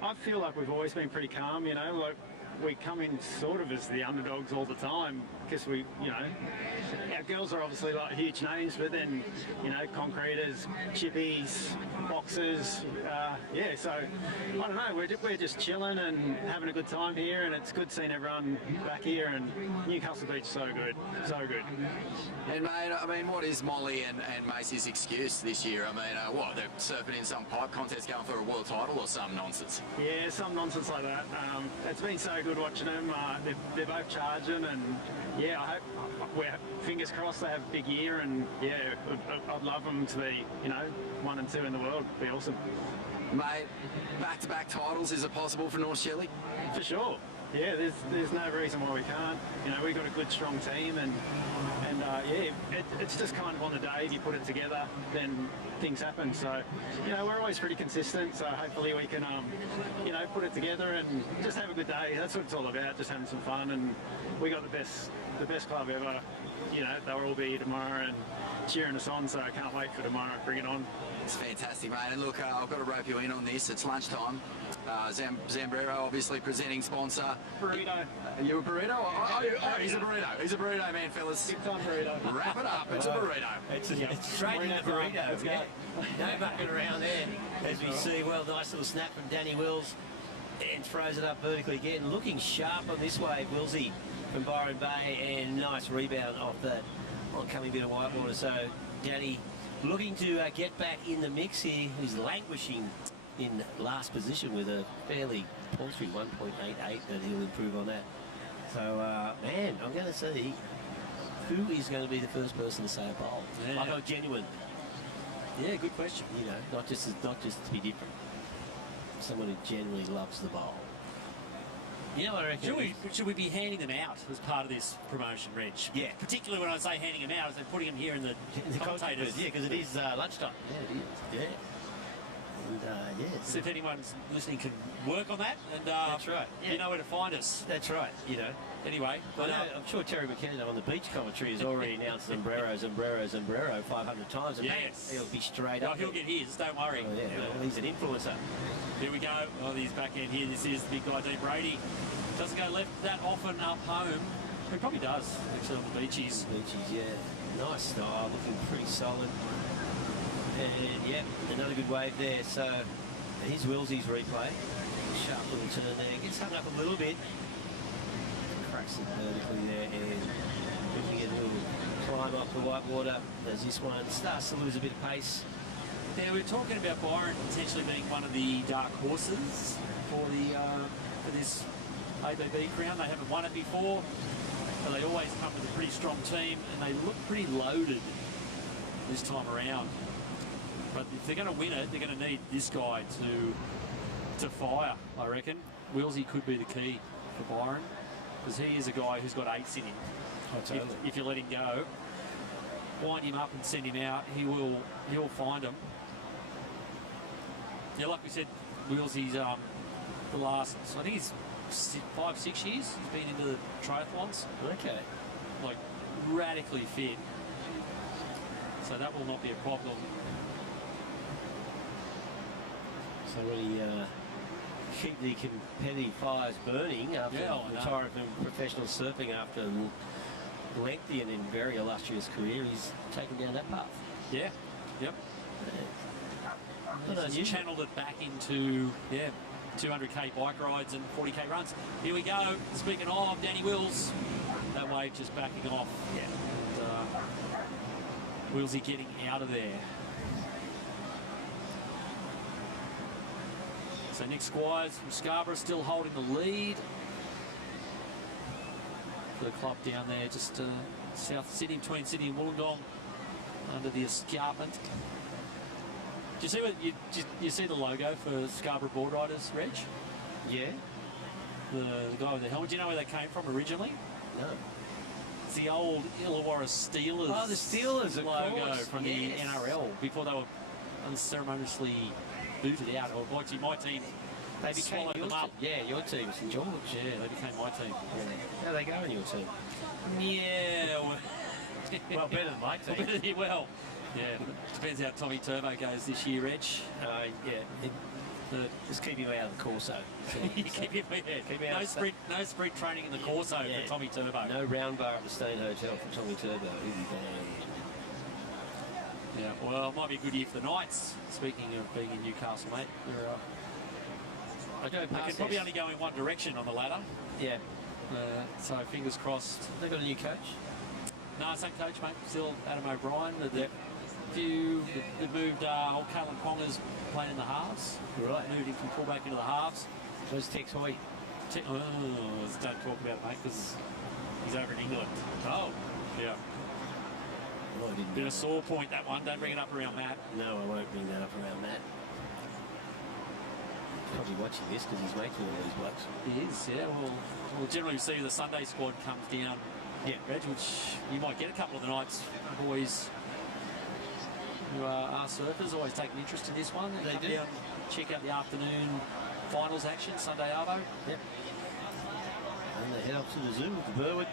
I feel like we've always been pretty calm, you know, like we come in sort of as the underdogs all the time because we, you know, our girls are obviously like huge names, but then, you know, concreters, chippies, boxers, yeah, so I don't know, we're just chilling and having a good time here, and it's good seeing everyone back here, and Newcastle Beach so good, so good. And mate, I mean, what is Molly and Macy's excuse this year? I mean, what, they're surfing in some pipe contest going for a world title or some nonsense? Yeah, some nonsense like that. It's been so good watching them. They're both charging, and yeah, I hope, we're fingers crossed they have a big year, and yeah, I'd love them to be, you know, 1 and 2 in the world. It'd be awesome. Mate, back-to-back titles, is it possible for North Shelley? For sure. Yeah, there's no reason why we can't. You know, we've got a good, strong team, and yeah, it's just kind of on the day, if you put it together, then things happen. So, you know, we're always pretty consistent, so hopefully we can, you know, put it together and just have a good day. That's what it's all about, just having some fun, and we got the best club ever. You know, they'll all be here tomorrow and cheering us on, so I can't wait for tomorrow. Bring it on. It's fantastic, mate. And look, I've got to rope you in on this. It's lunchtime. Zambrero, obviously, presenting sponsor. Burrito. Are you a burrito? Oh, he's a burrito. He's a burrito, man, fellas. Big time burrito. Wrap it up. It's a burrito. It's straight in the burrito. Let's go. No bucket around there. As we see, well, nice little snap from Danny Wills. And throws it up vertically again. Looking sharp on this wave, Willsy from Byron Bay. And nice rebound off that oncoming bit of whitewater. So, Danny looking to get back in the mix here. He's languishing in last position with a fairly paltry 1.88, but he'll improve on that. So, man, I'm going to see who is going to be the first person to say a bowl. Yeah. I know, genuine. Yeah, good question. You know, not just to be different. Someone who genuinely loves the bowl. You know what I reckon? Should we be handing them out as part of this promotion, Reg? Yeah. Particularly when I say handing them out, as they're putting them here in the commentators. Yeah, because it is lunchtime. Yeah, it is. Yeah. And, yes. So if anyone's listening can work on that, and that's right. Yeah. You know where to find us. That's right. You know. Anyway, but I'm sure Terry McKenna on the beach commentary has already announced Zambrero 500 times. And yes. He'll be straight up. He'll get his, don't worry. Oh, yeah, well, he's an influencer. Here we go. Oh, he's back end here. This is the big guy, Dean Brady. Doesn't go left that often up home. He probably does, actually, on the beaches. Beaches, yeah. Nice style, looking pretty solid. And, yeah, another good wave there. So, here's Willsy's replay. Sharp little turn there. Gets hung up a little bit. Cracks it vertically there, and looking at a little climb up the whitewater as this one starts to lose a bit of pace. Now, we're talking about Byron potentially being one of the dark horses for this ABB crown. They haven't won it before, but they always come with a pretty strong team, and they look pretty loaded this time around. But if they're going to win it, they're going to need this guy to fire, I reckon. Willsy could be the key for Byron, because he is a guy who's got ace in him. Oh, totally. If you let him go, wind him up and send him out, he'll find him. Yeah, like we said, Willsy's the last, I think he's 5-6 years he's been into the triathlons. Okay. Like, radically fit. So that will not be a problem. So really keep the competitive fires burning after retiring from professional surfing after a lengthy and very illustrious career. He's taken down that path. Yeah. Yep. He's channeled it back into 200k bike rides and 40k runs. Here we go. Speaking of Danny Wills, that wave just backing off. Yeah. And, Willsy getting out of there. So Nick Squires from Scarborough still holding the lead. For the club down there, just south Sydney, between Sydney and Wollongong, under the escarpment. Do you see you see the logo for Scarborough Boardriders, Reg? Yeah. The guy with the helmet. Do you know where they came from originally? No. It's the old Illawarra Steelers. Oh, the Steelers logo of course. from the NRL before they were unceremoniously booted out. Or actually, my team. They became them up. Yeah, your team, St George. Yeah, they became my team. Yeah. How they go in your team? Yeah. Well, better than my team. Well, yeah. Depends how Tommy Turbo goes this year, Reg. Yeah. Just keep him out of the Corso. Keep him out. No sprint training in the Corso for Tommy Turbo. No round bar at the Stain Hotel for Tommy Turbo. He'll be banned. Yeah, well, it might be a good year for the Knights. Speaking of being in Newcastle, mate, I go they past can probably only go in one direction on the ladder. Yeah. So fingers crossed. They got a new coach? No, same coach, mate. Still Adam O'Brien. They've moved old Callum Ponga's playing in the halves. Right. Moved him from fullback into the halves. Where's Tex Hoy? Don't talk about it, mate, because he's over in England. Oh. Yeah. Oh, I didn't Bit of a sore point, that one. Don't bring it up around Matt. No, I won't bring that up around Matt. He's probably watching this because he's making all these blokes. He is, yeah. We'll generally see the Sunday squad comes down. Yeah. Reg, which you might get a couple of the Knights boys who are surfers, always take an interest in this one. They come down, check out the afternoon finals action, Sunday Arvo. Yep. And they head off to the zoo with the Burwood.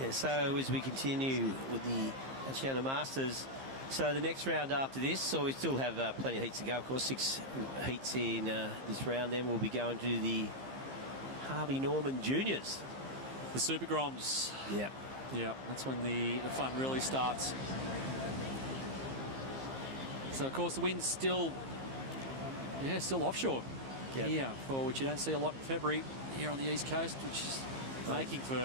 Yeah, so as we continue with the Oceania Masters, so the next round after this, so we still have plenty of heats to go, of course, 6 heats in this round, then we'll be going to the Harvey Norman Juniors. The Super Groms. Yeah. Yeah, that's when the fun really starts. So, of course, the wind's still offshore here, for which you don't see a lot in February here on the East Coast, which is making for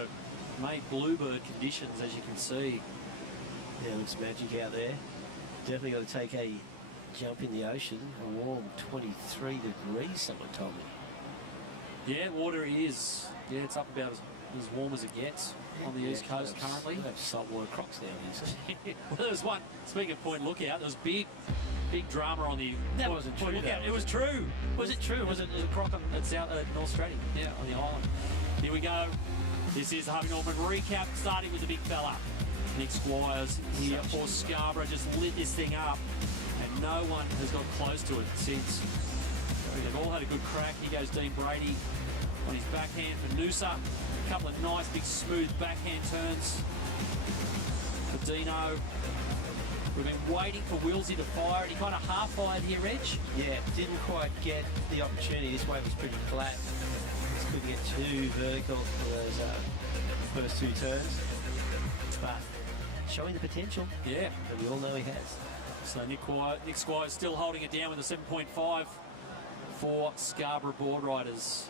May bluebird conditions, as you can see. Yeah, it looks magic out there. Definitely got to take a jump in the ocean. A warm 23 degrees, someone told me. Yeah, water is. Yeah, it's up about as warm as it gets on the East Coast currently. We have saltwater crocs down here. Well, there was one, speaking of Point Lookout, there was big drama on the That wasn't true. Lookout. Though, it was true. Was it true? Was it a croc at South North Strading? Yeah, on the island. Here we go. This is Harvey Norman recap, starting with the big fella. Nick Squires here for Scarborough, just lit this thing up, and no one has got close to it since. They've all had a good crack. Here goes Dean Brady on his backhand for Noosa. A couple of nice, big, smooth backhand turns for Dino. We've been waiting for Wilsey to fire, and he kind of half-fired here, Reg. Yeah, didn't quite get the opportunity. This wave was pretty flat. Just couldn't get too vertical for those first 2 turns. But showing the potential. Yeah. And we all know he has. So Nick Squires still holding it down with a 7.5 for Scarborough Boardriders.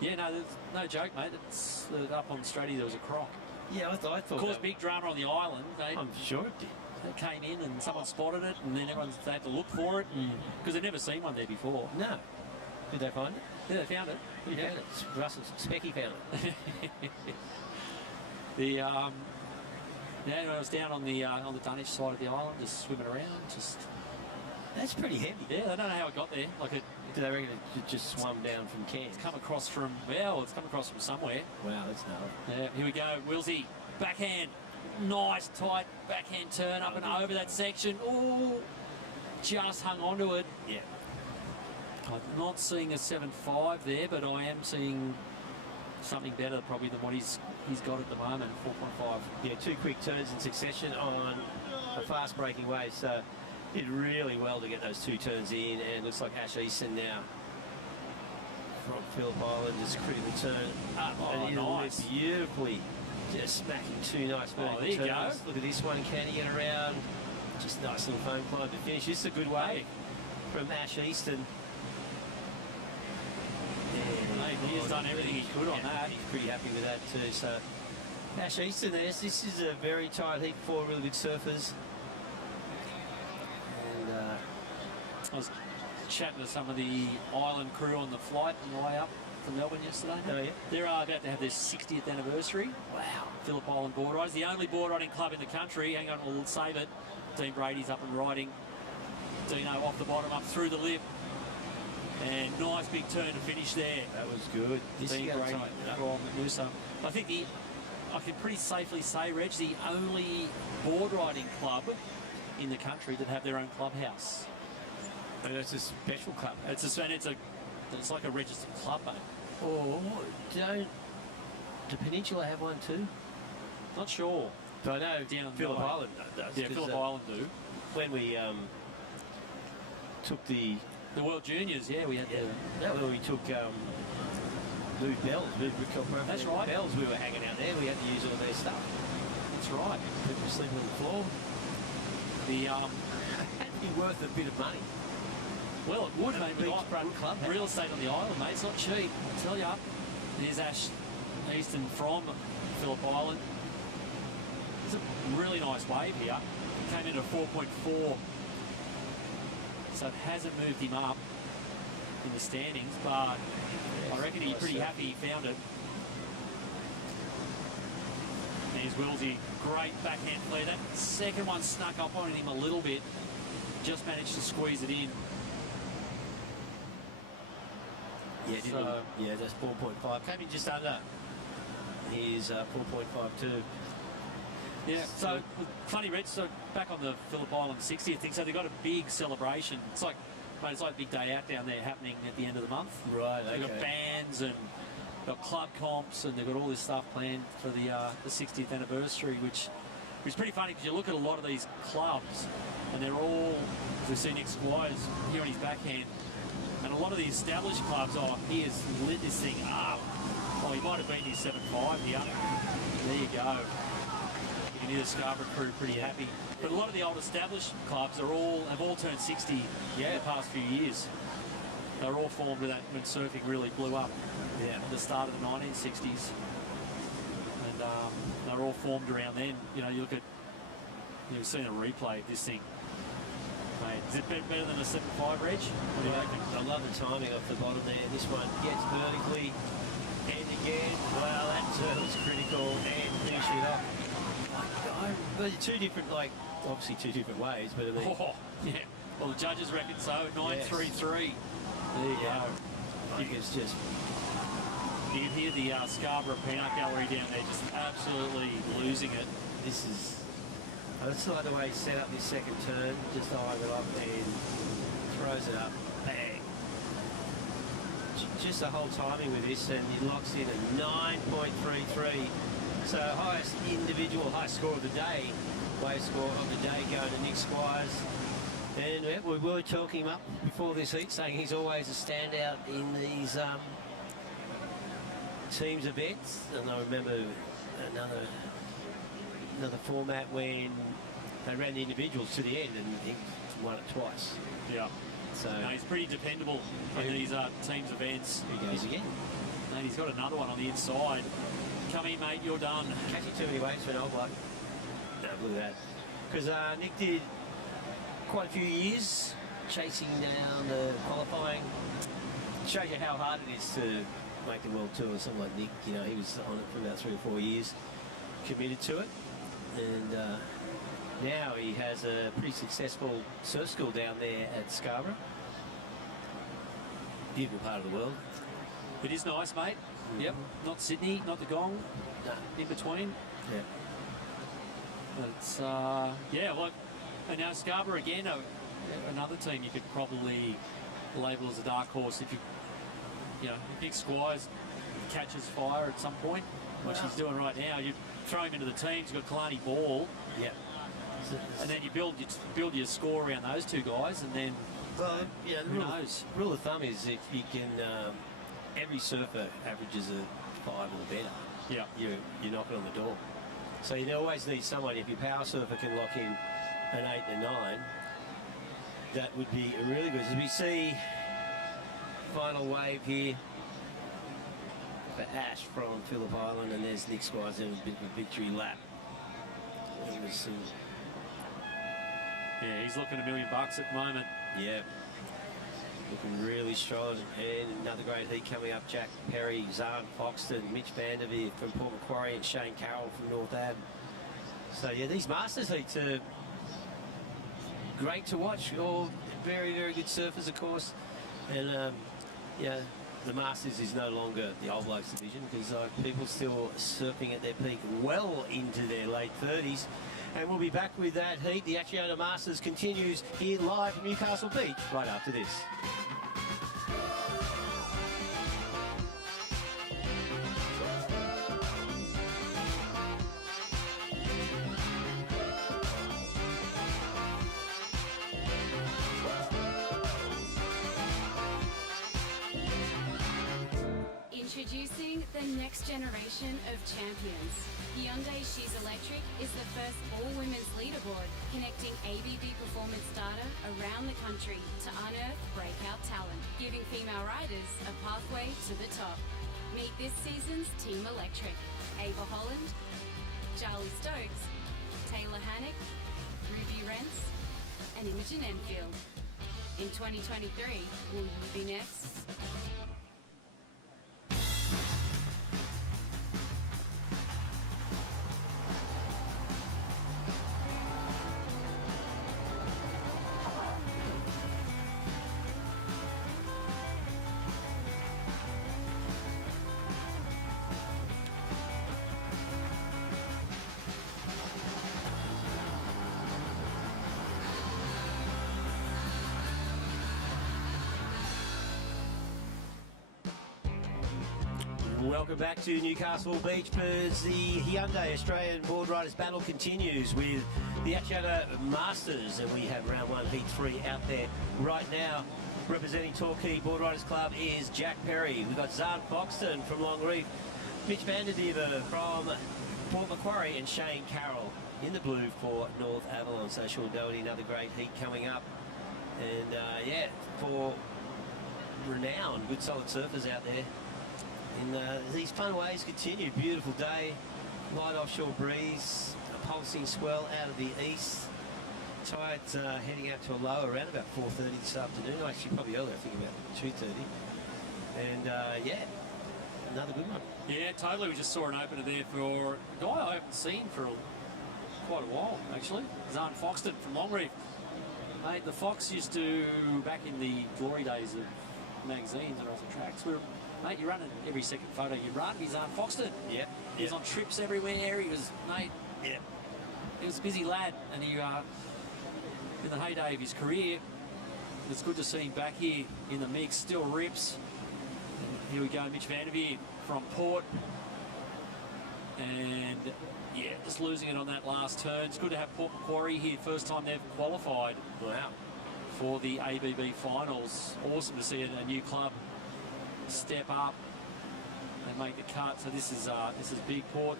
Yeah, no, there's no joke, mate. It's up on Strady there was a croc. Yeah, I thought. Caused big drama on the island. I'm sure it did. They came in and someone spotted it, and then they had to look for it because they've never seen one there before. No. Did they find it? Yeah, they found it. Who found it? Russell Specky found it. I was down on the Dunwich side of the island, just swimming around, just. That's pretty heavy. Yeah, I don't know how it got there. Do they reckon it just swum down from Cairns? It's come across from somewhere. Wow, that's gnarly. Yeah, here we go. Willsey, backhand. Nice, tight backhand turn up and over that section. Oh, just hung onto it. Yeah. I'm not seeing a 7.5 there, but I am seeing something better probably than what he's got at the moment, 4.5. Yeah, 2 quick turns in succession on a fast breaking wave, so did really well to get those 2 turns in, and looks like Ash Easton now from Phillip Island just critically turn up and nice. Beautifully, just smacking 2 nice vertical there you turns. go. Look at this one, can he get around? Just nice little foam climb to finish. This is a good wave from Ash Easton. He's done everything he could on that. He's pretty happy with that too. So Ash Easton, this is a very tight heat for really good surfers. And I was chatting to some of the island crew on the flight on the way up from Melbourne yesterday. Oh, yeah? They're about to have their 60th anniversary. Wow. Phillip Island Boardriders, the only board riding club in the country. Hang on, we'll save it. Dean Brady's up and riding. Dino off the bottom, up through the lip. And nice big turn to finish there. That was good. Dean Brady from Noosa. I think I can pretty safely say, Reg, the only board riding club in the country that have their own clubhouse. And it's a special club. It's like a registered club, mate. Oh, do Peninsula have one too? Not sure. But I know down on Phillip the Island does. Yeah, 'cause, Phillip Island do. When we took the World Juniors, yeah, we had when we took Lou Bells, That's right. Bells, we were hanging out there. We had to use all their stuff. That's right. People were sleeping on the floor. That'd be worth a bit of money. Well, it would, mate. Beachfront club. Real estate on the island, mate. It's not cheap. I tell you. There's Ash Easton from Phillip Island. There's a really nice wave here. Came in at 4.4. So it hasn't moved him up in the standings, but I reckon he's pretty happy he found it. There's Willsy. Great backhand flare. That second one snuck up on him a little bit. Just managed to squeeze it in. Yeah, that's 4.5. Came in just under. He's 4.52. Yeah, so funny, Reg, so back on the Phillip Island 60th thing, so they've got a big celebration. It's like, mate, it's like a big day out down there happening at the end of the month. Right, so they've got bands and got club comps, and they've got all this stuff planned for the 60th anniversary, which is pretty funny because you look at a lot of these clubs and they're all, as we see Nick Squires here on his backhand, and a lot of the established clubs, he has lit this thing up. Oh, he might have been his 7.5 here. There you go. You can hear the Scarborough crew pretty happy. But a lot of the old established clubs have all turned 60 in the past few years. They were all formed when surfing really blew up at the start of the 1960s. And they were all formed around then. You know, you've seen a replay of this thing. Mate, is it better than a 7.5, Reg? What do you reckon? I love the timing off the bottom there. This one gets vertically, and again, well, that turtle's critical, and finish it off. But two different, obviously two different ways, but I mean... yeah. Well, the judges reckon so, 9.33. There you go. I think it's just... You can hear the Scarborough Peanut Gallery down there just absolutely losing it. This is... I just like the way he set up this second turn, just eye it up and throws it up, bang. Just the whole timing with this, and he locks in a 9.33. So highest score of the day, wave score of the day going to Nick Squires. And we were talking him up before this heat, saying he's always a standout in these teams events. And I remember another format when they ran the individuals to the end and he won it twice. Yeah. So no, he's pretty dependable in these teams events. He goes again. And he's got another one on the inside. Come in, mate, you're done. Catching too many waves for an old bloke. No, look at that. Because Nick did quite a few years chasing down the qualifying. Shows you how hard it is to make the World Tour. Someone like Nick, you know, he was on it for about 3 or 4 years, committed to it. And now he has a pretty successful surf school down there at Scarborough. Beautiful part of the world. It is nice, mate. Yep. Not Sydney, not the Gong. No. In between. Yeah. But it's, look, and now Scarborough again, another team you could probably label as a dark horse if if Nick Squires catches fire at some point, which he's doing right now. You throw him into the teams, you've got Kalani Ball. Yeah. And then you build your score around those two guys, and then who knows? Rule of thumb is if you can, every surfer averages a 5 or better. Yeah. You're knocking on the door. So you always need someone. If your power surfer can lock in an 8 and 9, that would be really good. As we see, final wave here for Ash from Phillip Island, and there's Nick Squires in a bit of a victory lap. Yeah, he's looking $1 million at the moment. Yeah. Looking really strong. And another great heat coming up. Jack Perry, Zahn Foxton, Mitch Vanderveer from Port Macquarie, and Shane Carroll from North Ab. So yeah, these Masters heats are great to watch. All very, very good surfers, of course. And the Masters is no longer the old blokes division, because people still surfing at their peak well into their late 30s. And we'll be back with that heat. The Acciona Masters continues here live from Newcastle Beach right after this. Introducing the next generation of champions. Hyundai She's Electric is the first all-women's leaderboard connecting ABB performance data around the country to unearth breakout talent, giving female riders a pathway to the top. Meet this season's Team Electric. Ava Holland, Charlie Stokes, Taylor Hannock, Ruby Rentz, and Imogen Enfield. In 2023, will you be next? Welcome back to Newcastle Beach as the Hyundai Australian Boardriders battle continues with the Acciona Masters, and we have round 1, heat 3 out there right now. Representing Torquay Boardriders Club is Jack Perry. We've got Zahn Foxton from Longreef, Mitch Vanderdiver from Port Macquarie, and Shane Carroll in the blue for North Avalon. So Sean Doherty, another great heat coming up. And yeah, for renowned, good solid surfers out there. And these fun waves continue. Beautiful day, light offshore breeze, a pulsing swell out of the east. Tides heading out to a low around about 4:30 this afternoon. Actually, probably earlier, I think about 2:30. And yeah, another good one. Yeah, totally. We just saw an opener there for a guy I haven't seen for quite a while, actually. Zahn Foxton from Longreef. Mate, the Fox used to, back in the glory days of magazines and off the tracks, mate, you're running every second photo you run. He's on Foxton. Yep. He was on trips everywhere. He was, mate. Yep. He was a busy lad, and he, in the heyday of his career, it's good to see him back here in the mix. Still rips. And here we go, Mitch Vanderveer from Port, and yeah, just losing it on that last turn. It's good to have Port Macquarie here. First time they've qualified. Wow. For the ABB finals. Awesome to see a new club step up and make the cut. So this is Big Port.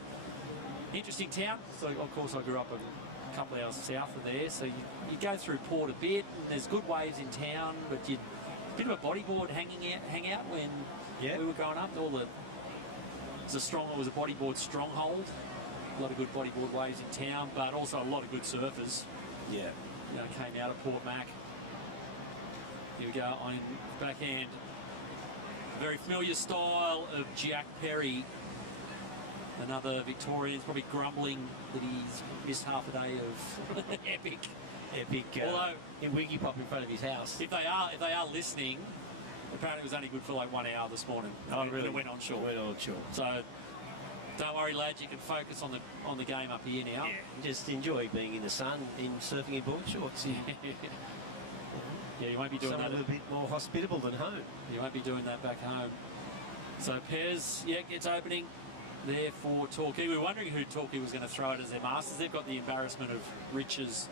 Interesting town. So of course I grew up a couple of hours south of there. So you go through Port a bit, and there's good waves in town, but you bit of a bodyboard hangout when we were growing up. It was a bodyboard stronghold. A lot of good bodyboard waves in town, but also a lot of good surfers. Yeah. You know, came out of Port Mac. Here we go on backhand. Very familiar style of Jack Perry. Another Victorian, probably grumbling that he's missed half a day of epic. Although in Wiggy Pop in front of his house. If they are listening, apparently it was only good for like 1 hour this morning. Oh, really? It went on shore. Went on shore. So don't worry, lads. You can focus on the game up here now. Yeah, just enjoy being in the sun, surfing in board shorts. Yeah, you won't be doing that. A little bit more hospitable than home. You won't be doing that back home. So Pairs, gets opening there for Torquay. We were wondering who Torquay was going to throw it as their Masters. They've got the embarrassment of riches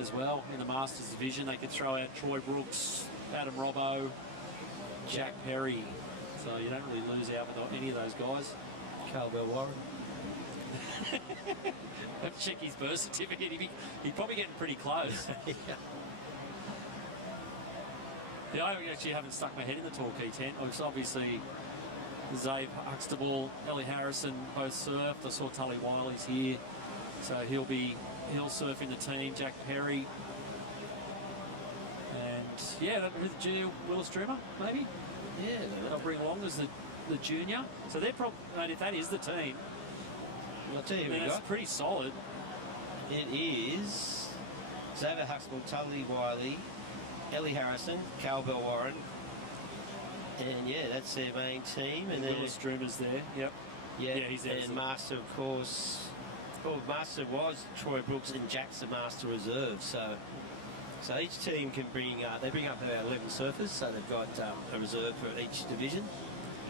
as well in the Masters division. They could throw out Troy Brooks, Adam Robbo, Jack Perry. So you don't really lose out with any of those guys. Carl Bell Warren. Have to check his birth certificate. He's probably getting pretty close. Yeah, I actually haven't stuck my head in the Torquay tent. Obviously, Zave Huxtable, Ellie Harrison both surfed. I saw Tully Wiley's here, so he'll surf in the team. Jack Perry, and yeah, Junior Willis Dreamer maybe. Yeah, they'll bring along as the junior. So they're probably, if that is the team, I'll tell you, it's pretty solid. It is Xavier Huxtable, Tully Wiley, Ellie Harrison, Carl Bell Warren, and yeah, that's their main team. And then Willis Dreamer's there. Yep. Yeah, he's there. And Master, of course. Well, Master was Troy Brooks, and Jack's the Master Reserve. So each team can bring. They bring up about 11 surfers. So they've got a reserve for each division.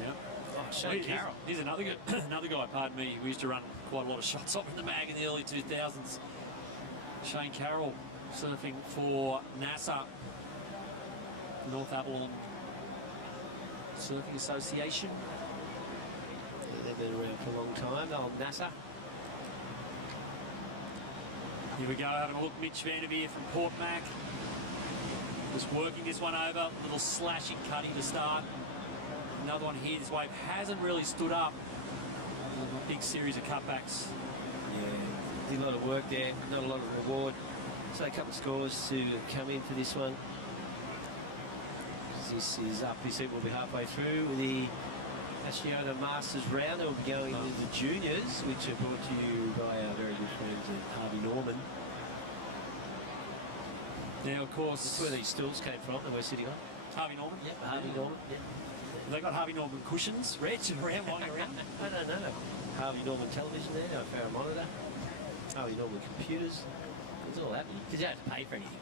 Yeah. Oh, Shane Carroll. He's another guy. Pardon me. We used to run quite a lot of shots off in the mag in the early 2000s. Shane Carroll surfing for NASA. North Avalon Surfing Association. They've been around for a long time. Old NASA. Here we go, having a look. Mitch Vanderveer from Port Mac. Just working this one over. Little slashing cutting to start. Another one here. This wave hasn't really stood up. Big series of cutbacks. Yeah, did a lot of work there. Not a lot of reward. So a couple of scores to come in for this one. This is up. This we'll be halfway through the Asciano Masters round. They'll be going into the juniors, which are brought to you by our very good friends at Harvey Norman. Now, of course, this is where these stools came from that we're sitting on. Harvey Norman? Yep, Harvey Norman. Yep. They got Harvey Norman cushions, Reg, around, lying around? I don't know. Harvey Norman television there, our Farrah monitor. Harvey Norman computers. It's all happening. Because you don't have to pay for anything.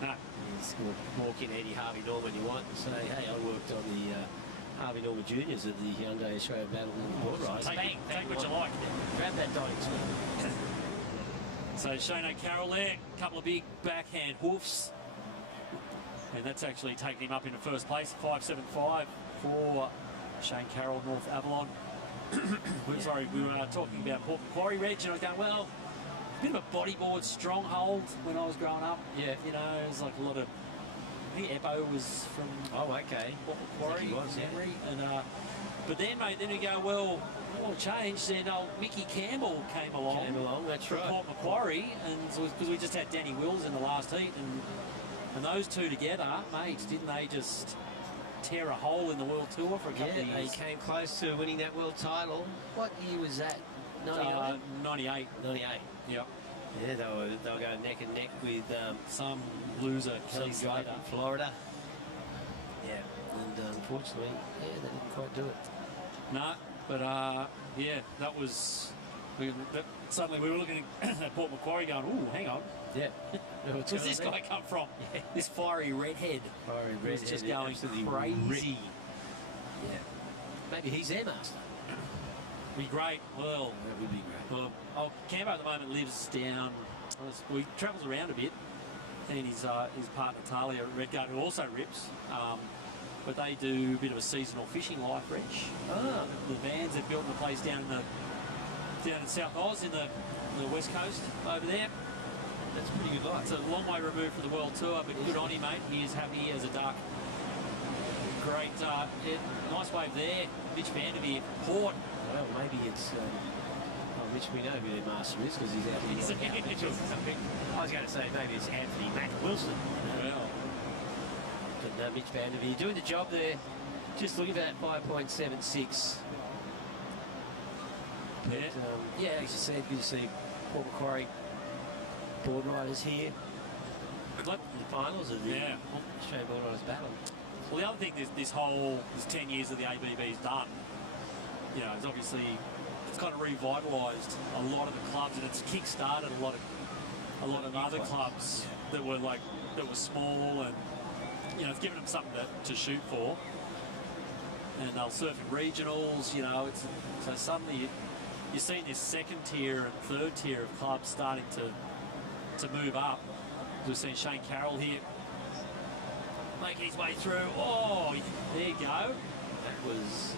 No. You just walk in any Harvey Norman you want and say, hey, I worked on the Harvey Norman Juniors at the Hyundai Australia Battle Boardriders. Take what you like. Grab that dining screen. So Shane O'Carroll there, a couple of big backhand hoofs. And that's actually taken him up into first place, 5.75 for Shane Carroll, North Avalon. Sorry, we were talking about Port Macquarie, Reg, and I was going, well, a bit of a bodyboard stronghold when I was growing up. Yeah. You know, it was like a lot of, I think Eppo was from Port Macquarie, Henry. And, but then, mate, then we go, well, all changed. Then old Mickey Campbell came along. That's from right. Port Macquarie, and because we just had Danny Wills in the last heat, and those two together, mate, didn't they just tear a hole in the World Tour for a couple of years? They came close to winning that world title. What year was that? 99? 98. 98. Yep. Yeah, they were going neck and neck with some loser, Kelly some guy Slater. from Florida. Yeah, and unfortunately, yeah, they didn't quite do it. No, but yeah, that was. Suddenly we were looking at Port Macquarie going, ooh, hang on. Yeah. Where's this guy come from? Yeah. This fiery redhead. Fiery was redhead, just going crazy. Yeah. Maybe he's their master. Be great. Well, that would be great. Well, Cambo at the moment lives down. He travels around a bit, and his partner Talia at Redguard, who also rips. But they do a bit of a seasonal fishing life, Reg. The vans have built in a place down in South Oz, in the west coast over there. That's pretty good life. It's a long way removed from the World Tour, but good on him, mate. He is happy as a duck. Great, nice wave there. Mitch Vanderveer, Port. Well, maybe it's Mitch. We know who their master is because he's out here. I was going to say maybe it's Anthony Mac Wilson. Well, but Mitch Vanderveer doing the job there. Just looking for that 5.76. But, yeah, as you said, good to see Port Macquarie Boardriders here. The finals of the Australian Boardriders battle. Well, the other thing this 10 years of the ABB's done, you know, is obviously it's kind of revitalised a lot of the clubs, and it's kick-started a lot of other clubs that were small, and you know, it's given them something to shoot for. And they'll surf in regionals, you know. So suddenly you're seeing this second tier and third tier of clubs starting to move up. We've seen Shane Carroll here making his way through. Oh, there you go. That was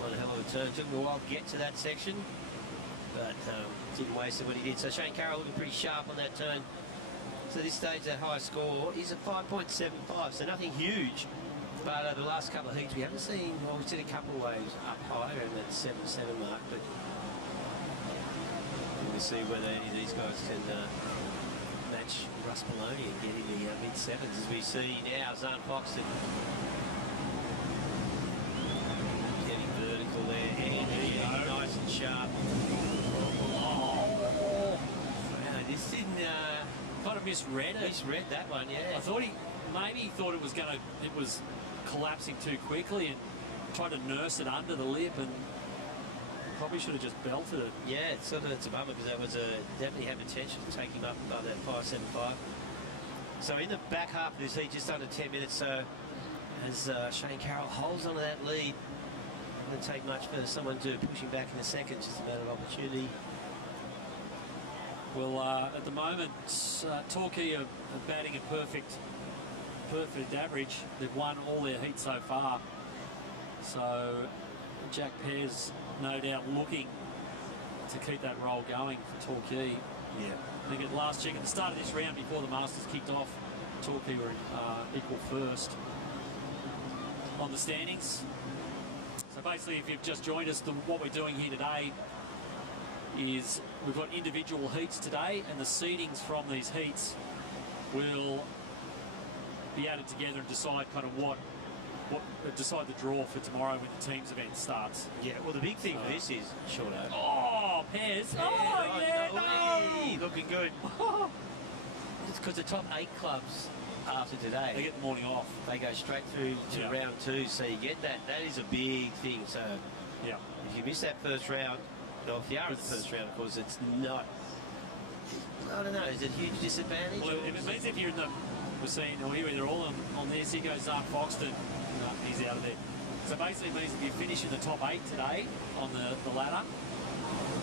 one hell of a turn. Took him a while to get to that section, but didn't waste it when he did. So Shane Carroll looking pretty sharp on that turn. So this stage, that high score is a 5.75, so nothing huge. But the last couple of heats we haven't seen, well, we've seen a couple of waves up higher in that 7.7 mark, but we'll see whether any of these guys can match Russ Maloney and get in the mid-sevens, as we see now Zan Foxton getting vertical there, hanging nice and sharp. Oh, wow, this didn't... kind of misread it. Misread that one, yeah. I thought he thought it was collapsing too quickly and tried to nurse it under the lip, and probably should have just belted it. Yeah, it's a bummer because that was definitely had potential to take him up above that 5.75. So in the back half of this heat, just under 10 minutes, so as Shane Carroll holds onto that lead, it doesn't take much for someone to push him back in the second, just a matter of opportunity. Well, at the moment, Torquay are batting a perfect average. They've won all their heats so far. So Jack Pear's no doubt looking to keep that roll going for Torquay. Yeah. I think at last check, at the start of this round, before the Masters kicked off, Torquay were equal first on the standings. So basically, if you've just joined us, what we're doing here today is we've got individual heats today, and the seedings from these heats will be added together and decide kind of what decide the draw for tomorrow when the teams event starts. Yeah, well, the big thing for this is, Shorto. Oh, Pez. Oh, yeah, no. Looking good. It's because the top 8 clubs after today, they get the morning off. They go straight through to round 2, so you get that. That is a big thing. So yeah, if you miss that first round, well, if you are in the first round, of course, it's not. I don't know. Is it a huge disadvantage? Well, it means if you're in the, we're seeing, or here they're all on this. Here goes Foxton. No, he's out of there. So basically, it means if you finish in the top 8 today on the ladder,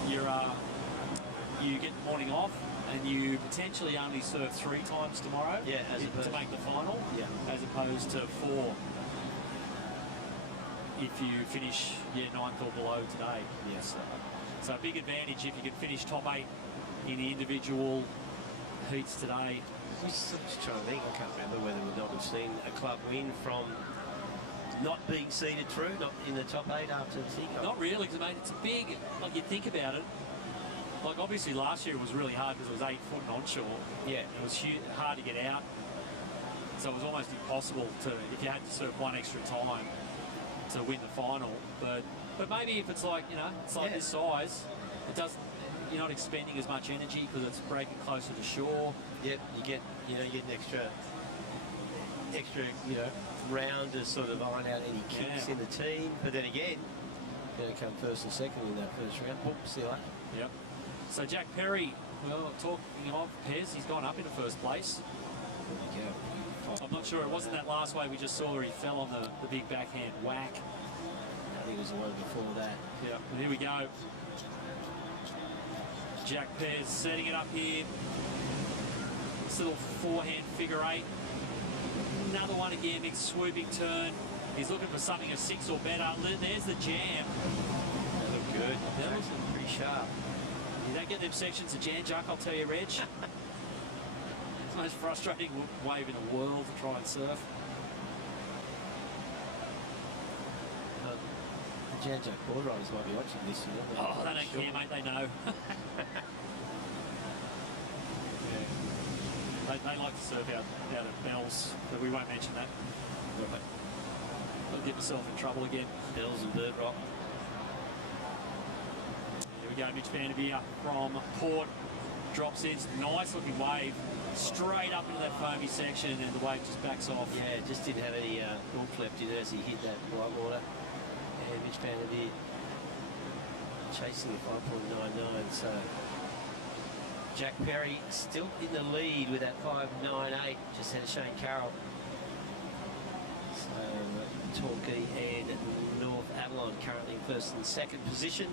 you get the morning off, and you potentially only serve 3 times tomorrow. Yeah, to make the final. Yeah. As opposed to 4 if you finish 9th or below today. Yes. So a big advantage if you can finish top 8 in the individual heats today. I'm just trying to think. I can't remember whether or not we've seen a club win from not being seeded through, not in the top 8 after the thing. Not really, because mate, it's a big. Like you think about it. Like obviously last year it was really hard because it was 8 foot and onshore. Yeah. It was hard to get out. So it was almost impossible to, if you had to serve 1 extra time to win the final. But maybe if it's like, it's like this size, it doesn't. You're not expending as much energy because it's breaking closer to shore. Yep, you get an extra, round to sort of iron out any kinks in the team. But then again, you're going to come first and second in that first round. Oh, see you later. Yep. So Jack Perry, well, talking of Pez, he's gone up into first place. There you go. I'm not sure, it wasn't that last way we just saw where he fell on the big backhand whack. I think it was the one before that. Yeah, but here we go. Jack Pez setting it up here. This little forehand figure 8. Another one again, big swooping turn. He's looking for something a 6 or better. There's the jam. That looked good. That looks pretty sharp. You don't get them sections of jam, Jack, I'll tell you, Reg. It's the most frustrating wave in the world to try and surf. The Jan Jack Boardriders might be watching this year. Oh, they don't care, mate, they know. They like to surf out at Bells, but we won't mention that. I'll get myself in trouble again. Bells and Bird Rock. Here we go, Mitch Vanderveer from Port. Drops in, nice looking wave. Straight up into that foamy section, and the wave just backs off. Yeah, just didn't have any oomph left in it as he hit that white water. And Mitch Vanderveer chasing the 5.99, so Jack Perry still in the lead with that 5.98. Just had Shane Carroll. So Torquay and North Avalon currently in first and second position.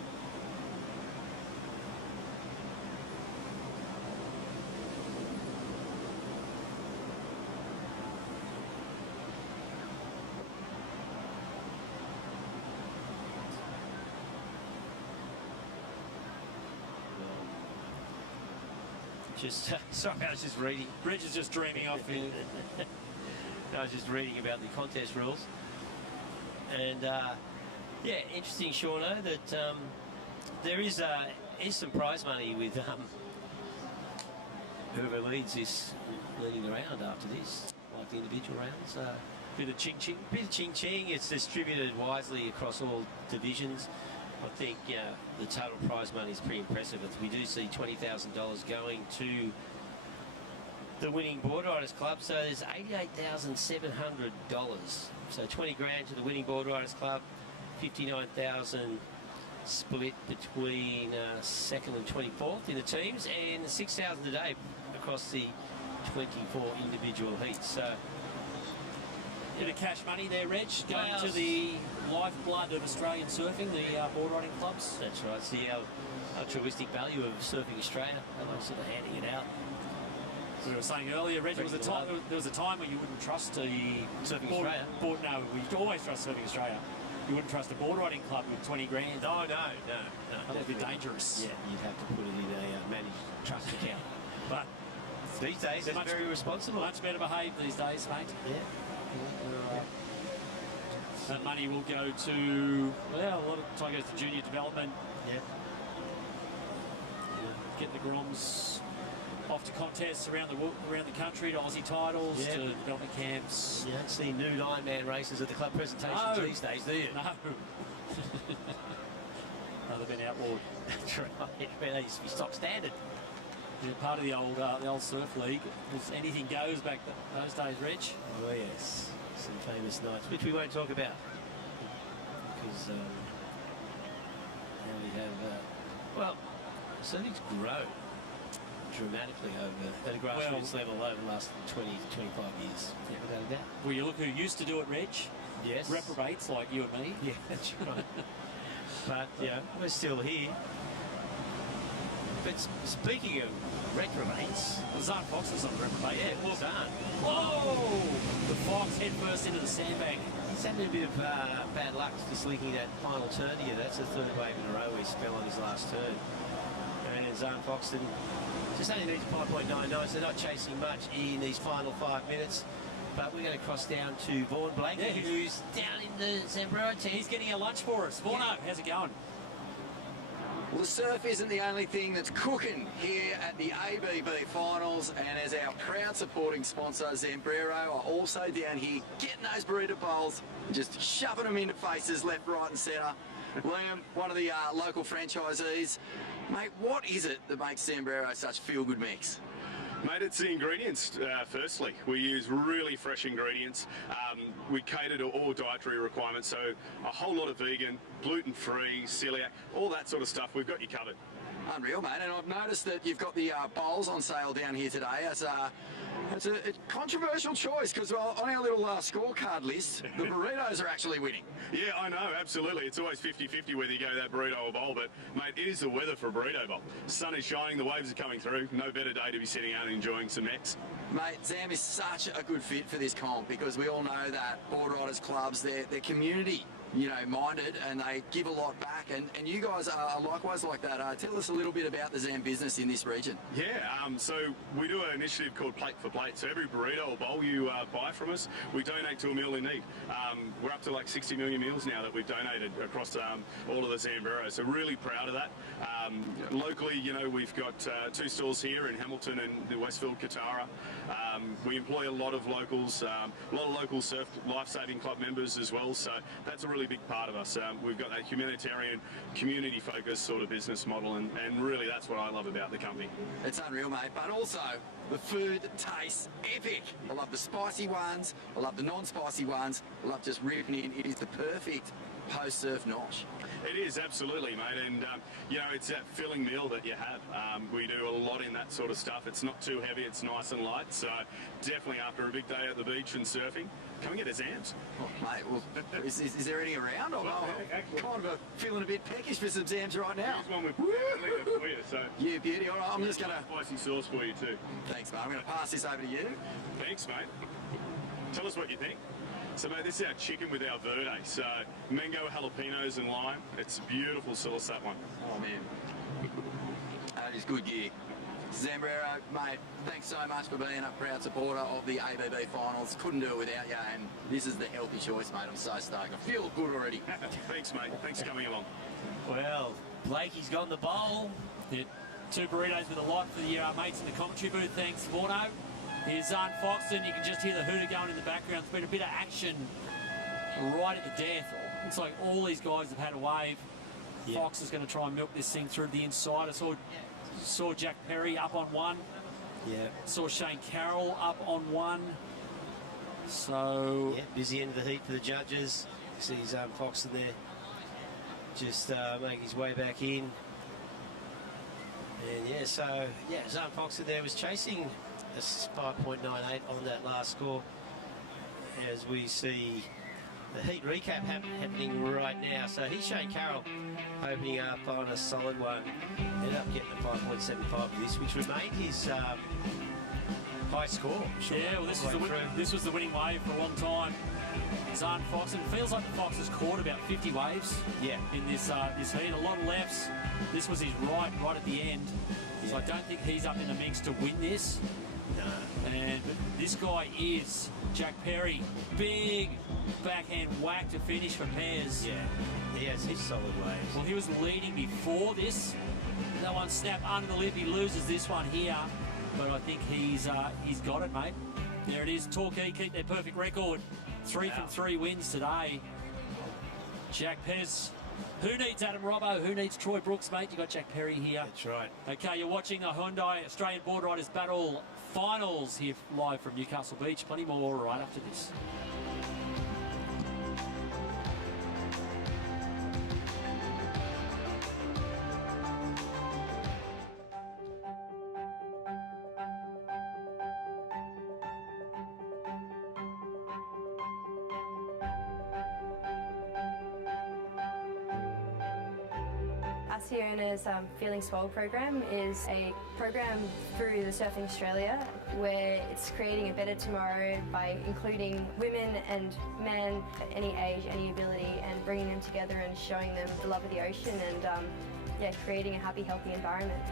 Just sorry, I was just reading. Reg is just dreaming off here. I was just reading about the contest rules, and yeah, interesting, Shauno, that there is some prize money with whoever leads the round after this, like the individual rounds. Bit of ching ching. Bit of ching ching. It's distributed wisely across all divisions. I think the total prize money is pretty impressive. We do see $20,000 going to the winning Boardriders Club, so there's $88,700. So 20 grand to the winning Boardriders Club, 59,000 split between 2nd and 24th in the teams, and 6,000 today across the 24 individual heats. So bit of cash money there, Reg, going to the lifeblood of Australian surfing, the board riding clubs. That's right. It's the altruistic value of Surfing Australia. I like sort of handing it out. We were saying earlier, Reg, there was a time when you wouldn't trust the Surfing Australia. No, we always trust Surfing Australia. you wouldn't trust a board riding club with 20 grand. No. That would be dangerous. Yeah, you'd have to put it in a managed trust account. But these days, they're very responsible. Much better behaved these days, mate. Yeah. That money will go to, well, a lot of time goes to junior development. Yeah. Get the Groms off to contests around the country, to Aussie titles, Yeah. to development camps. You don't see nude Ironman races at the club presentations these days, do you? No. No, they've been outlawed. That's right. They used to be stock standard. Yeah, part of the old surf league was anything goes back those days, Reg. Oh yes, some famous nights, which we won't talk about because now we have well, surfing's grown dramatically at a grassroots level over the last 20 to 25 years. Yeah, without a doubt. Well, you look who used to do it, Reg. Yes. Reprobates like you and me. Yeah, that's right. But yeah, we're still here. But speaking of reprobates, Zahn Fox is on reprobate. Yeah, well done. Whoa! The Fox head first into the sandbag. He's had a bit of bad luck just linking that final turn here. That's the third wave in a row where he fell on his last turn. And Zahn Foxton just only needs 5.99, so not chasing much in these final 5 minutes. But we're going to cross down to Vaughan Blakey, who's down in the Zambrero team. He's getting a lunch for us. Vaughno, how's it going? Well, the surf isn't the only thing that's cooking here at the ABB Finals, and as our proud supporting sponsor, Zambrero, are also down here getting those burrito bowls, just shoving them into faces left, right and centre. Liam, one of the local franchisees, mate, what is it that makes Zambrero such a feel-good mix? Mate, it's the ingredients, firstly. We use really fresh ingredients. We cater to all dietary requirements, so a whole lot of vegan, gluten-free, celiac, all that sort of stuff, we've got you covered. Unreal, mate, and I've noticed that you've got the bowls on sale down here today. It's a controversial choice because on our little scorecard list, the burritos are actually winning. Yeah, I know, absolutely. It's always 50-50 whether you go that burrito or bowl, but, mate, it is the weather for a burrito bowl. Sun is shining, the waves are coming through. No better day to be sitting out and enjoying some necks. Mate, Zam is such a good fit for this comp because we all know that Boardriders clubs, they're community, minded, and they give a lot back, and you guys are likewise like that. Tell us a little bit about the Zam business in this region. Yeah, so we do an initiative called Plate for Plate. So every burrito or bowl you buy from us, we donate to a meal in need. We're up to like 60 million meals now that we've donated across all of the Zambrero, so really proud of that. Locally, we've got 2 stores here in Hamilton and the Westfield, Katara. We employ a lot of locals, a lot of local surf life-saving club members as well, so that's a really big part of us. We've got that humanitarian, community-focused sort of business model, and really that's what I love about the company. It's unreal, mate, but also the food tastes epic. I love the spicy ones, I love the non-spicy ones, I love just ripping in. It is the perfect post-surf nosh. It is, absolutely, mate, and it's that filling meal that you have. We do a lot in that sort of stuff. It's not too heavy, it's nice and light, so definitely after a big day at the beach and surfing, come and get a Zams. Oh, mate, well, is there any around? I'm kind of feeling a bit peckish for some Zams right now. Here's one with for you, so. You beauty, all right, I'm just going to... Spicy sauce for you too. Thanks, mate. I'm going to pass this over to you. Thanks, mate. Tell us what you think. So, mate, this is our chicken with our verde. So, mango, jalapenos and lime. It's beautiful sauce, that one. Oh, man. That is good gear. Zambrero, mate, thanks so much for being a proud supporter of the ABB Finals. Couldn't do it without you, and this is the healthy choice, mate. I'm so stoked. I feel good already. Thanks, mate. Thanks for coming along. Well, Blakey's got the bowl. Yeah. 2 burritos with a lot for the mates in the commentary booth. Thanks, Vaughno. Here's Zahn Foxton. You can just hear the hooter going in the background. There's been a bit of action right at the death. Looks like all these guys have had a wave. Yeah. Fox is going to try and milk this thing through the inside. I saw Jack Perry up on 1. Yeah. Saw Shane Carroll up on 1. So... Yeah, busy end of the heat for the judges. You see Zahn Foxton there. Just making his way back in. And yeah, so, Zahn Foxton there was chasing a 5.98 on that last score. As we see the heat recap happening right now. So here's Shane Carroll opening up on a solid one. Ended up getting a 5.75 for this, which remained his high score. Yeah, well, this was the winning wave for a long time. Zahn Fox, and it feels like the Fox has caught about 50 waves in this this heat. A lot of lefts. This was his right at the end. So I don't think he's up in the mix to win this. No. And this guy is Jack Perry. Big backhand whack to finish for Pez. Yeah, he has his solid waves. Well, he was leading before this. That one snapped under the lip. He loses this one here, but I think he's got it, mate. There it is. Torquay keep their perfect record. 3 from 3 wins today. Jack Pez. Who needs Adam Robbo? Who needs Troy Brooks, mate? You got Jack Perry here. That's right. Okay, you're watching the Hyundai Australian Boardriders Battle Finals here live from Newcastle Beach. Plenty more right after this. Siona's Feeling Swell program is a program through the Surfing Australia where it's creating a better tomorrow by including women and men at any age, any ability, and bringing them together and showing them the love of the ocean and creating a happy, healthy environment.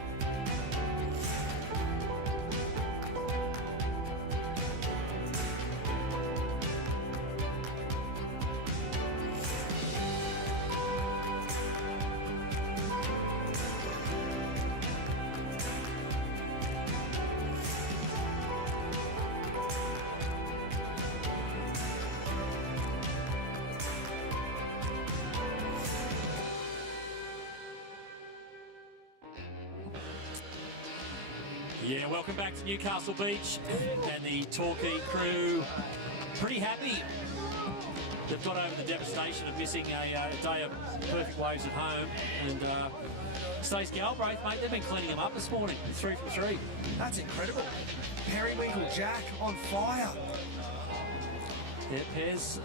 Yeah, welcome back to Newcastle Beach, and the Torquay crew pretty happy. They've got over the devastation of missing a day of perfect waves at home, and Stace Galbraith, mate, they've been cleaning them up this morning. 3 from 3. That's incredible. Periwinkle Jack on fire. Yeah, Pez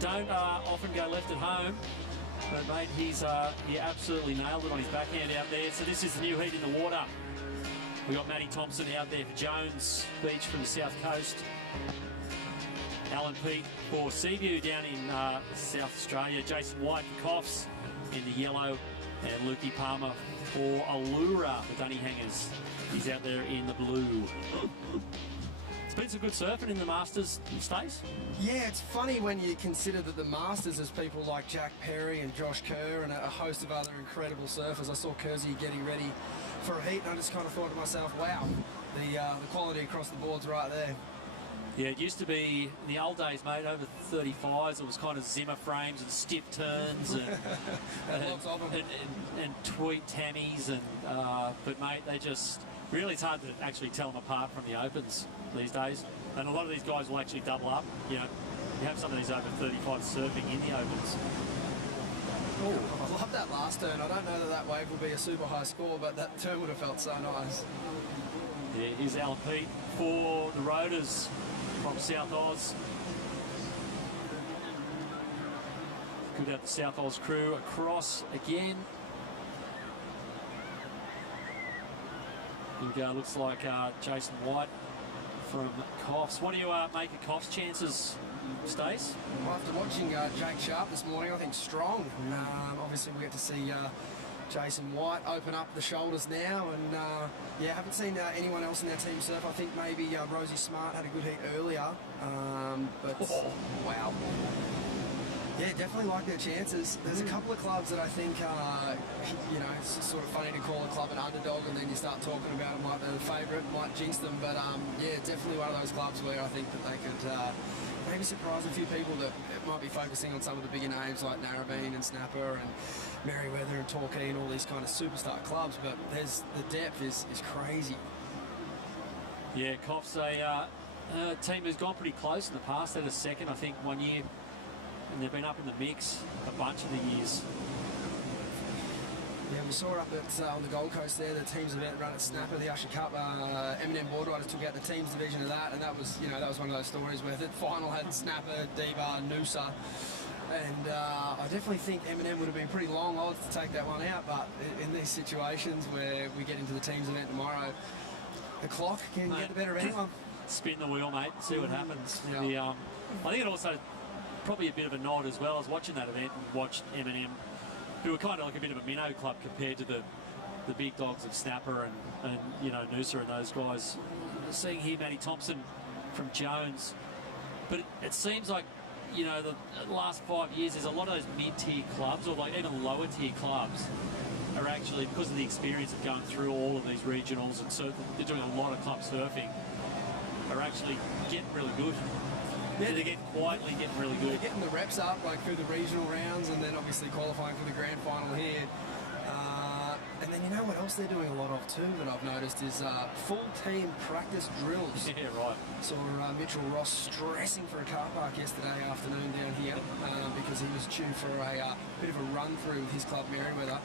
don't often go left at home, but mate, he absolutely nailed it on his backhand out there. So this is the new heat in the water. We got Matty Thompson out there for Jones Beach from the south coast. Alan Peake for Seaview down in South Australia. Jason White for Coffs in the yellow. And Lukey Palmer for Allura, the Dunny Hangers. He's out there in the blue. It's been some good surfing in the Masters, Stace. Yeah, it's funny when you consider that the Masters is people like Jack Perry and Josh Kerr and a host of other incredible surfers. I saw Kersey getting ready for a heat and I just kind of thought to myself, wow, the quality across the board's right there. Yeah, it used to be, in the old days, mate, over 35s, it was kind of Zimmer frames and stiff turns and tweet tammies. But, mate, they just, really it's hard to actually tell them apart from the opens these days. And a lot of these guys will actually double up. You know, you have some of these over 35s surfing in the opens. Oh, I love that last turn. I don't know that wave will be a super high score, but that turn would have felt so nice. Yeah, here's Alan Peake for the Roaders from South Oz. Good out the South Oz crew across again. Here we go, looks like Jason White from Coffs. What do you make of Coffs' chances, Stace? Well, after watching Jake Sharp this morning, I think strong. Obviously, we get to see Jason White open up the shoulders now, and yeah, haven't seen anyone else in their team surf. I think maybe Rosie Smart had a good heat earlier, but wow. Yeah, definitely like their chances. There's a couple of clubs that I think, you know, it's sort of funny to call a club an underdog and then you start talking about them like they're the favourite, might jinx them, but yeah, definitely one of those clubs where I think that they could maybe surprise a few people that might be focusing on some of the bigger names like Narrabeen and Snapper and Merriweather and Torquay and all these kind of superstar clubs, but there's the depth is crazy. Yeah, Coffs a team who's gone pretty close in the past. They had a second, I think, 1 year. And they've been up in the mix a bunch of the years. Yeah, we saw up at on the Gold Coast there, the teams event run at Snapper, the Usher Cup. M&M Boardriders took out the teams division of that, and that was, you know, that was one of those stories where the final had Snapper, Diva, Noosa, and I definitely think M&M would have been pretty long odds to take that one out. But in these situations where we get into the teams event tomorrow, the clock can get the better of anyone. Spin the wheel, mate. See what happens. Yeah. I think it also probably a bit of a nod as well. I was watching that event and watched Eminem, who were kind of like a bit of a minnow club compared to the big dogs of Snapper and you know, Noosa and those guys. Seeing here Matty Thompson from Jones, but it seems like, you know, the last 5 years there's a lot of those mid-tier clubs, or like even lower tier clubs, are actually, because of the experience of going through all of these regionals and so they're doing a lot of club surfing, are actually getting really good. Yeah, they're quietly getting really good. They're getting the reps up, like through the regional rounds, and then obviously qualifying for the grand final here. And then you know what else they're doing a lot of too that I've noticed is full team practice drills. Yeah, right. Saw Mitchell Ross stressing for a car park yesterday afternoon down here because he was due for a bit of a run through with his club Merriweather.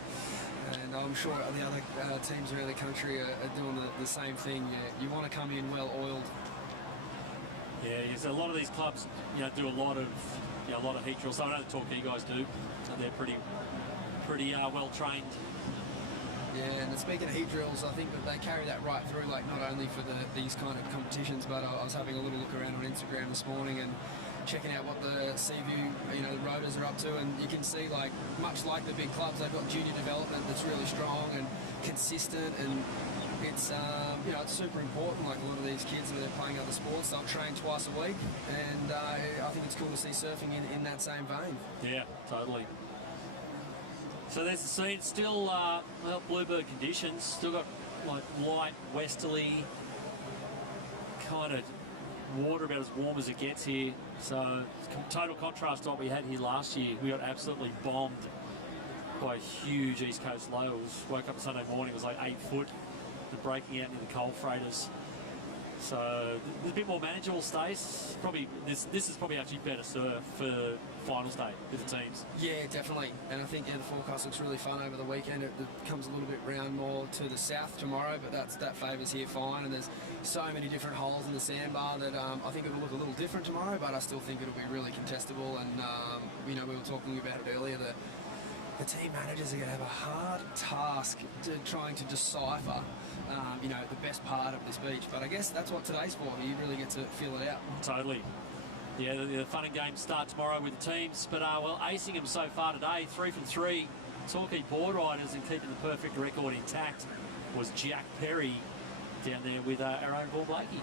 And I'm sure the other teams around the country are doing the same thing. You want to come in well oiled. Yeah, yes, a lot of these clubs, you know, do a lot of heat drills. I know the Torquay guys do, and they're pretty well trained. Yeah, and speaking of heat drills, I think that they carry that right through, like not only for these kind of competitions, but I was having a little look around on Instagram this morning and checking out what the Seaview, you know, Roaders are up to, and you can see, like, much like the big clubs, they've got junior development that's really strong and consistent, and it's you know, it's super important. Like a lot of these kids when they're playing other sports, they'll train twice a week, and I think it's cool to see surfing in that same vein. Yeah, totally. So there's the scene, still well, bluebird conditions, still got like light westerly kind of water, about as warm as it gets here. So total contrast to what we had here last year. We got absolutely bombed by a huge East Coast low. Woke up on Sunday morning, it was like 8 foot, and breaking out into the coal freighters. So there's a bit more manageable stays. Probably this is probably actually better surf for final day with the teams. Yeah, definitely. And I think the forecast looks really fun over the weekend. It comes a little bit round more to the south tomorrow, but that favours here fine. And there's so many different holes in the sandbar that I think it'll look a little different tomorrow, but I still think it'll be really contestable. And you know, we were talking about it earlier. The team managers are going to have a hard task trying to decipher, you know, the best part of this beach. But I guess that's what today's for. You really get to feel it out. Totally. Yeah, the fun and games start tomorrow with the teams. But, well, acing them so far today, 3 from 3. Torquay Boardriders, and keeping the perfect record intact was Jack Perry down there with our own Paul Blakey.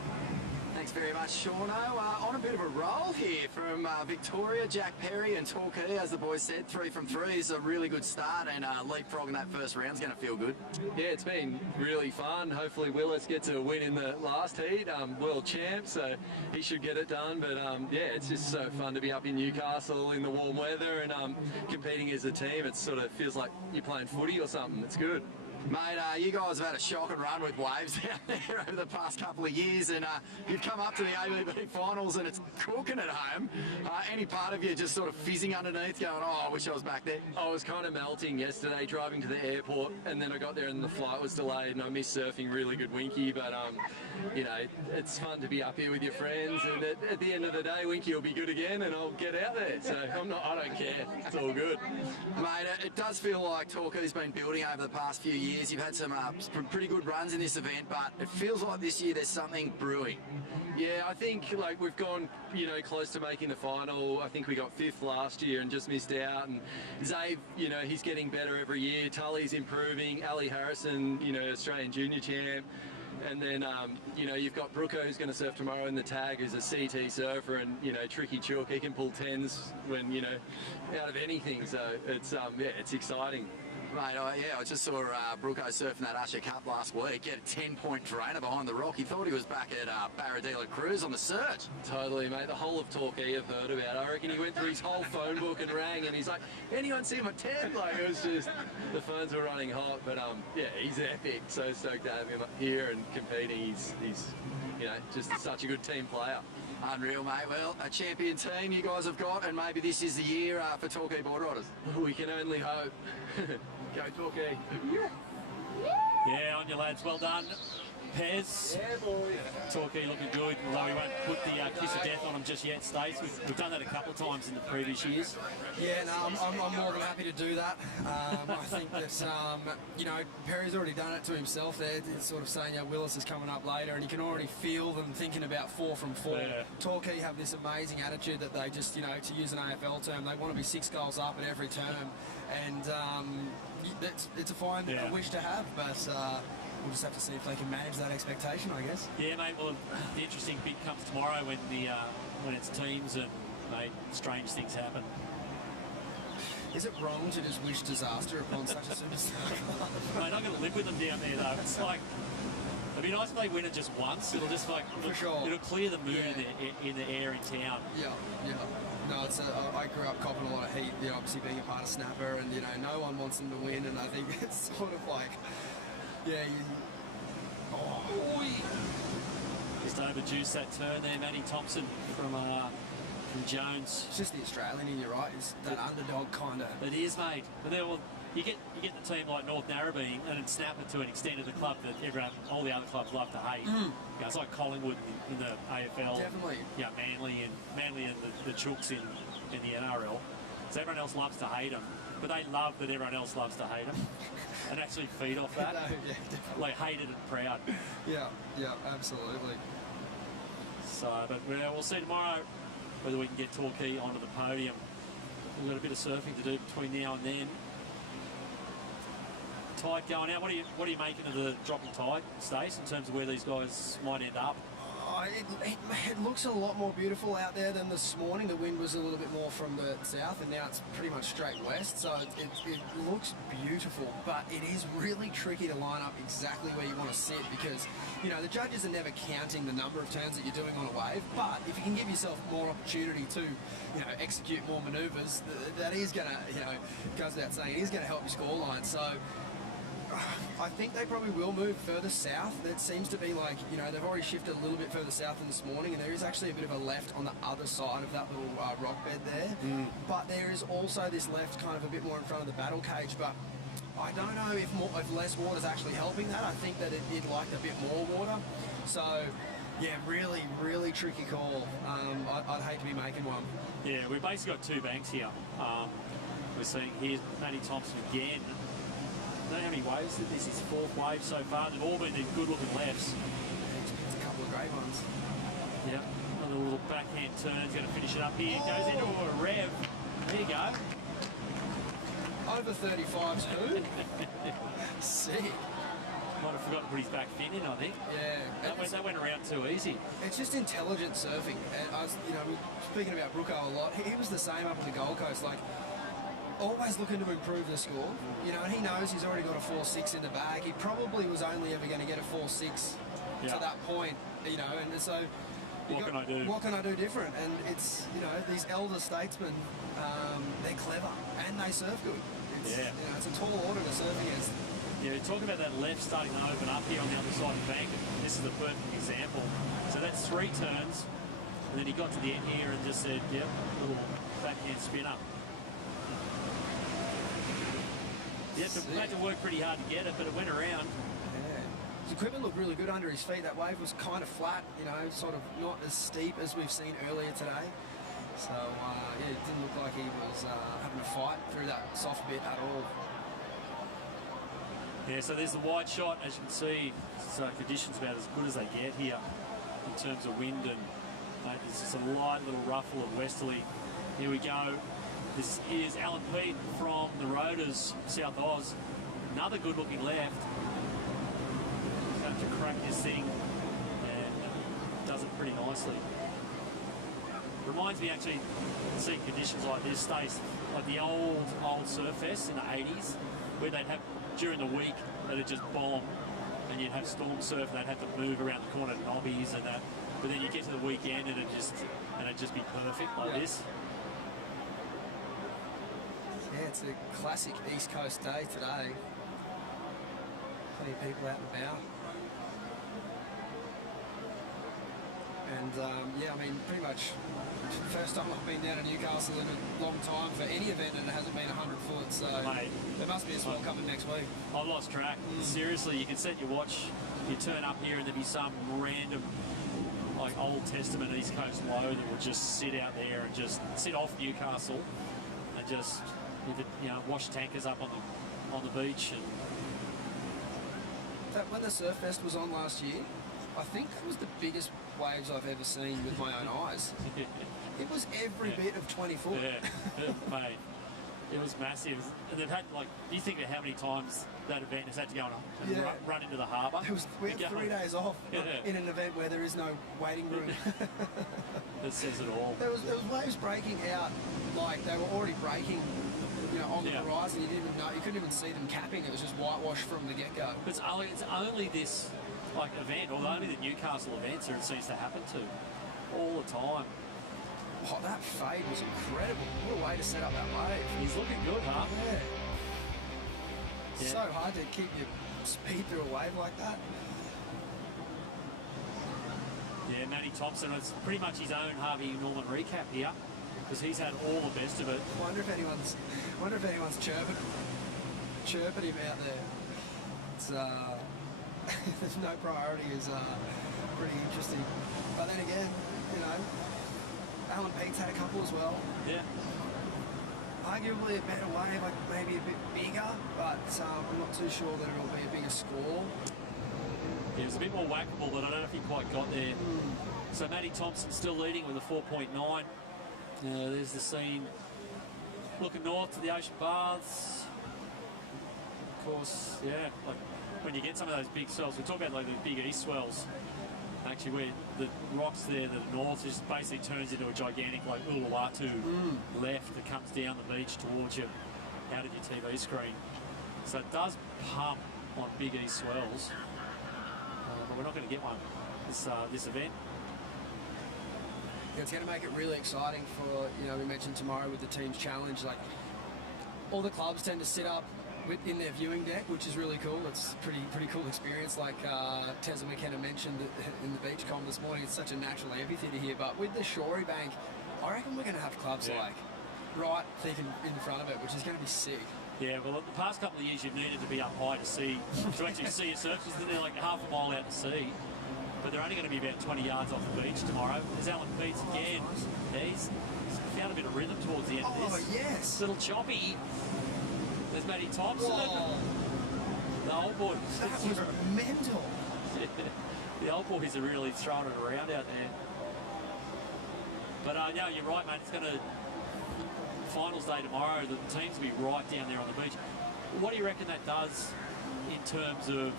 Thanks very much, Shauno. On a bit of a roll here from Victoria, Jack Perry and Torquay, as the boys said, 3 from 3 is a really good start, and leapfrogging that first round is going to feel good. Yeah, it's been really fun. Hopefully Willis gets a win in the last heat, world champ, so he should get it done. But yeah, it's just so fun to be up in Newcastle in the warm weather and competing as a team. It sort of feels like you're playing footy or something. It's good. Mate, you guys have had a shock and run with waves down there over the past couple of years, and you've come up to the ABB finals and it's cooking at home. Any part of you just sort of fizzing underneath going, oh, I wish I was back there? I was kind of melting yesterday driving to the airport, and then I got there and the flight was delayed and I missed surfing really good winky, but you know, it's fun to be up here with your friends, and at the end of the day, winky will be good again and I'll get out there, so I don't care. It's all good. Mate, it does feel like Torquay's been building over the past few years. You've had some pretty good runs in this event, but it feels like this year there's something brewing. Yeah, I think like we've gone, you know, close to making the final. I think we got 5th last year and just missed out. And Zave, you know, he's getting better every year. Tully's improving. Ali Harrison, you know, Australian junior champ. And then, you know, you've got Brooko, who's going to surf tomorrow in the tag, who's a CT surfer, and, you know, Tricky Chook, he can pull 10s when, you know, out of anything. So it's, yeah, it's exciting. Mate, I just saw Brooko surfing that Usher Cup last week, get a 10-point drainer behind the rock. He thought he was back at Barradilla Cruise on the Surge. Totally, mate. The whole of Torquay have heard about it. I reckon he went through his whole phone book and rang, and he's like, anyone see my 10? Like, it was just, the phones were running hot. But, yeah, he's epic. So stoked to have him up here and competing. He's you know, just such a good team player. Unreal, mate. Well, a champion team you guys have got, and maybe this is the year for Torquay Boardriders. We can only hope. Go Torquay. Yeah, on your lads, well done. Pez, Torquay looking good, although we won't put the kiss of death on him just yet, Stace. We've done that a couple of times in the previous years. Yeah, no, I'm more than happy to do that. I think that, you know, Perry's already done it to himself there. It's sort of saying, Willis is coming up later, and you can already feel them thinking about 4 from 4. Yeah. Torquay have this amazing attitude that they just, you know, to use an AFL term, they want to be 6 goals up at every term. And it's a fine wish to have, but we'll just have to see if they can manage that expectation, I guess. Yeah, mate. Well, the interesting bit comes tomorrow when it's teams and, mate, strange things happen. Is it wrong to just wish disaster upon such a superstar? Mate, I'm going to live with them down there, though. It's like, it'd be nice if they win it just once. It'll just like, for sure, it'll clear the mood in the air in town. Yeah. No, I grew up copping a lot of heat, you know, obviously being a part of Snapper, and, you know, no one wants them to win, and I think it's sort of like, Just overjuiced that turn there, Matty Thompson from Jones. It's just the Australian in you, right? It's that underdog kind of. It is, mate. But then, well, you get the team like North Narrabeen and Snapper to an extent of the club that all the other clubs love to hate. You know, it's like Collingwood in the AFL. Definitely. Yeah, Manly and the Chooks in the NRL. So everyone else loves to hate them, but they love that everyone else loves to hate them. And actually feed off that. Like hated and proud. Yeah, absolutely. So, but we'll see tomorrow whether we can get Torquay onto the podium. We've got a bit of surfing to do between now and then. Tide going out. What are you making of the dropping tide, Stace, in terms of where these guys might end up? It looks a lot more beautiful out there than this morning. The wind was a little bit more from the south, and now it's pretty much straight west, so it looks beautiful, but it is really tricky to line up exactly where you want to sit, because, you know, the judges are never counting the number of turns that you're doing on a wave, but if you can give yourself more opportunity to, you know, execute more manoeuvres, that is going to, you know, goes without saying, it is going to help your scoreline. So I think they probably will move further south. It seems to be like, you know, they've already shifted a little bit further south than this morning, and there is actually a bit of a left on the other side of that little rock bed there. But there is also this left kind of a bit more in front of the battle cage, but I don't know if less water is actually helping that. I think that it liked a bit more water. So, yeah, really, really tricky call. I'd hate to be making one. Yeah, we've basically got 2 banks here. We're seeing here's Matty Thompson again. I don't know how many waves that this is 4th wave so far. They've all been good-looking lefts. It's a couple of great ones. Yeah, another little backhand turn. He's going to finish it up here. Goes into a rev. There you go. Over 35's who? Sick. Might have forgotten to put his back fin in, I think. Yeah. That went around too easy. It's just intelligent surfing. And speaking about Brooko a lot, he was the same up on the Gold Coast. Like, always looking to improve the score, you know, and he knows he's already got a 4.6 in the bag. He probably was only ever going to get a 4.6 to that point, you know, and so what can I do? What can I do different? And it's, you know, these elder statesmen, they're clever and they surf good. It's, you know, it's a tall order to surf against. Yeah, you're talking about that left starting to open up here on the other side of the bank. This is the perfect example. So that's 3 turns, and then he got to the end here and just said, yep, little backhand spin up. You had to work pretty hard to get it, but it went around. Yeah. His equipment looked really good under his feet. That wave was kind of flat, you know, sort of not as steep as we've seen earlier today. So, yeah, it didn't look like he was having a fight through that soft bit at all. Yeah, so there's the wide shot. As you can see, conditions about as good as they get here in terms of wind, and there's just a light little ruffle of westerly. Here we go. This is Alan Pete from the Roaders, South Oz. Another good-looking left. He's going to crack this thing and does it pretty nicely. Reminds me actually seeing conditions like this, Stace, like the old surf fests in the 80s, where they'd have during the week they'd just bomb, and you'd have storm surf and they'd have to move around the corner to nobbies and that. But then you get to the weekend and it'd just be perfect like this. Yeah, it's a classic East Coast day today. Plenty of people out and about. And yeah, I mean, pretty much first time I've been down to Newcastle in a long time for any event, and it hasn't been 100 foot, so mate, there must be a swell coming next week. I've lost track. Seriously, you can set your watch you turn up here and there'd be some random, like Old Testament East Coast low that would just sit out there and just sit off Newcastle and just, you know, wash tankers up on the beach. And that when the Surf Fest was on last year, I think that was the biggest waves I've ever seen with my own eyes. It was every bit of 20 foot. Yeah, mate. It was massive. And they've had, like, do you think of how many times that event has had to go and run into the harbour? We had 3 days off in an event where there is no waiting room. That says it all. There was waves breaking out, like they were already breaking, you know, on the horizon. You didn't even know, you couldn't even see them capping. It was just whitewash from the get-go. It's only this, like, event, or only the Newcastle events that it seems to happen to all the time. Oh, that fade was incredible. What a way to set up that wave. He's looking good, huh? Yeah. So hard to keep your speed through a wave like that. Yeah, Matty Thompson, it's pretty much his own Harvey Norman recap here, because he's had all the best of it. Wonder if anyone's chirping him out there. It's there's no priority is pretty interesting. But then again, you know, Alan Pete's had a couple as well. Yeah. Arguably a better wave, like maybe a bit bigger, but I'm not too sure that it'll be a bigger score. Yeah, it was a bit more whackable, but I don't know if he quite got there. So Matty Thompson still leading with a 4.9. There's the scene looking north to the ocean baths. Of course, yeah, like when you get some of those big swells, we talk about like the big east swells, actually where the rocks there, the north, just basically turns into a gigantic like Uluwatu left that comes down the beach towards you out of your TV screen. So it does pump on big east swells, but we're not going to get one this event. Yeah, it's going to make it really exciting for, you know, we mentioned tomorrow with the team's challenge, like all the clubs tend to sit up in their viewing deck, which is really cool. It's pretty cool experience. Like Tezza McKenna mentioned in the beach com this morning, it's such a natural amphitheatre here. But with the Shorey Bank, I reckon we're going to have clubs like right thinking in front of it, which is going to be sick. Yeah, well, the past couple of years you've needed to be up high to actually see your surfers. They're like half a mile out to sea, but they're only going to be about 20 yards off the beach tomorrow. There's Alan Peets again. He's found a bit of rhythm towards the end of this. Oh yes, it's a little choppy. There's Matty Thompson. Whoa. The old boys. That was mental. The old boys are really throwing it around out there. But yeah, you're right, mate. It's going to finals day tomorrow. The teams will be right down there on the beach. What do you reckon that does in terms of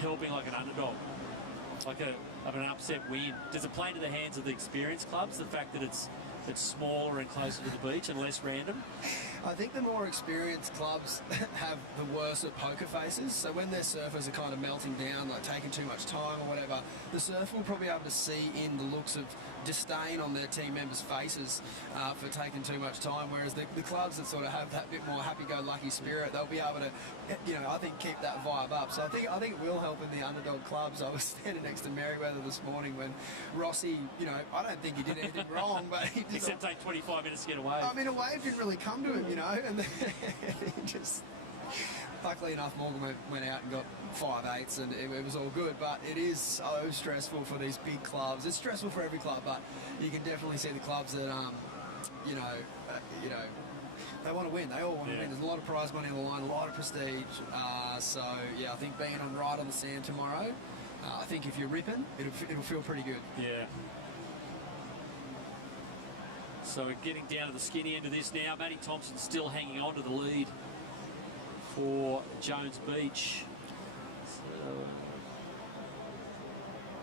helping like an underdog, like an upset win? Does it play into the hands of the experienced clubs? The fact that it's smaller and closer to the beach and less random? I think the more experienced clubs have the worse at poker faces. So when their surfers are kind of melting down, like taking too much time or whatever, the surfer will probably be able to see in the looks of disdain on their team members' faces for taking too much time. Whereas the clubs that sort of have that bit more happy-go-lucky spirit, they'll be able to, you know, I think keep that vibe up. So I think it will help in the underdog clubs. I was standing next to Merriweather this morning when Rossi, you know, I don't think he did anything wrong, but he did. Except take 25 minutes to get away. I mean, a wave didn't really come to him, you know, and then he just, luckily enough, Morgan went out and got 5/8s, and it was all good. But it is so stressful for these big clubs. It's stressful for every club, but you can definitely see the clubs that, you know, they want to win. They all want to win. There's a lot of prize money on the line, a lot of prestige. So yeah, I think being right on the sand tomorrow, I think if you're ripping, it'll feel pretty good. Yeah. So we're getting down to the skinny end of this now. Matty Thompson still hanging on to the lead for Jones Beach.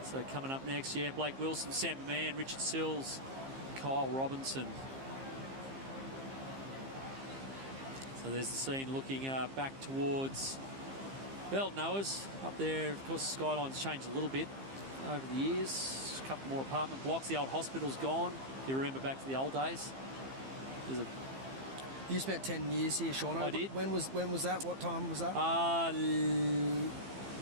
So coming up next, yeah, Blake Wilson, Sam Mann, Richard Sills, Kyle Robinson. So there's the scene looking back towards Belt Noah's up there. Of course, the skyline's changed a little bit over the years. A couple more apartment blocks. The old hospital's gone. You remember back to the old days? You spent 10 years here, Sean. I did. When was that? What time was that?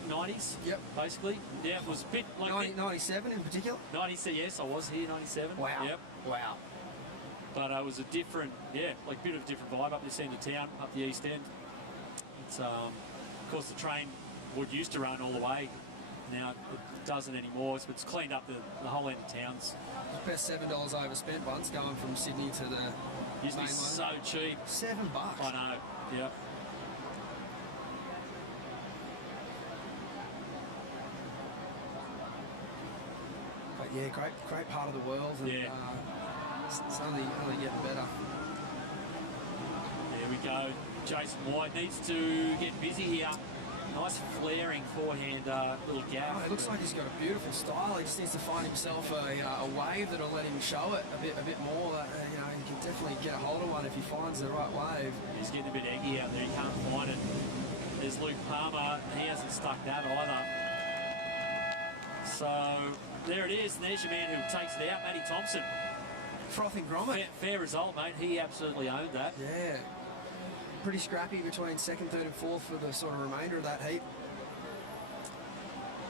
90s. Yep. Basically. Yeah, it was a bit like 97 in particular? 97, yes, I was here, 97. Wow. Yep. Wow. But it was a different, like a bit of a different vibe up this end of town, up the east end. It's, of course, the train would used to run all the way. Now it doesn't anymore. It's cleaned up the whole end of towns. Best $7 overspent once going from Sydney to the Used to be mainland. so cheap. $7. I know. Yeah. But yeah, great part of the world, and Yeah. it's only getting better. There we go. Jason White needs to get busy here. Nice flaring forehand little gap. Oh, it looks like he's got a beautiful style. He just needs to find himself a wave that'll let him show it a bit more. You know, he can definitely get a hold of one if he finds the right wave. He's getting a bit eggy out there. He can't find it. There's Luke Palmer. He hasn't stuck that either. So there it is. And there's your man who takes it out, Matty Thompson. Frothing grommet. Fair result, mate. He absolutely owned that. Yeah. Pretty scrappy between second, third and fourth for the sort of remainder of that heat.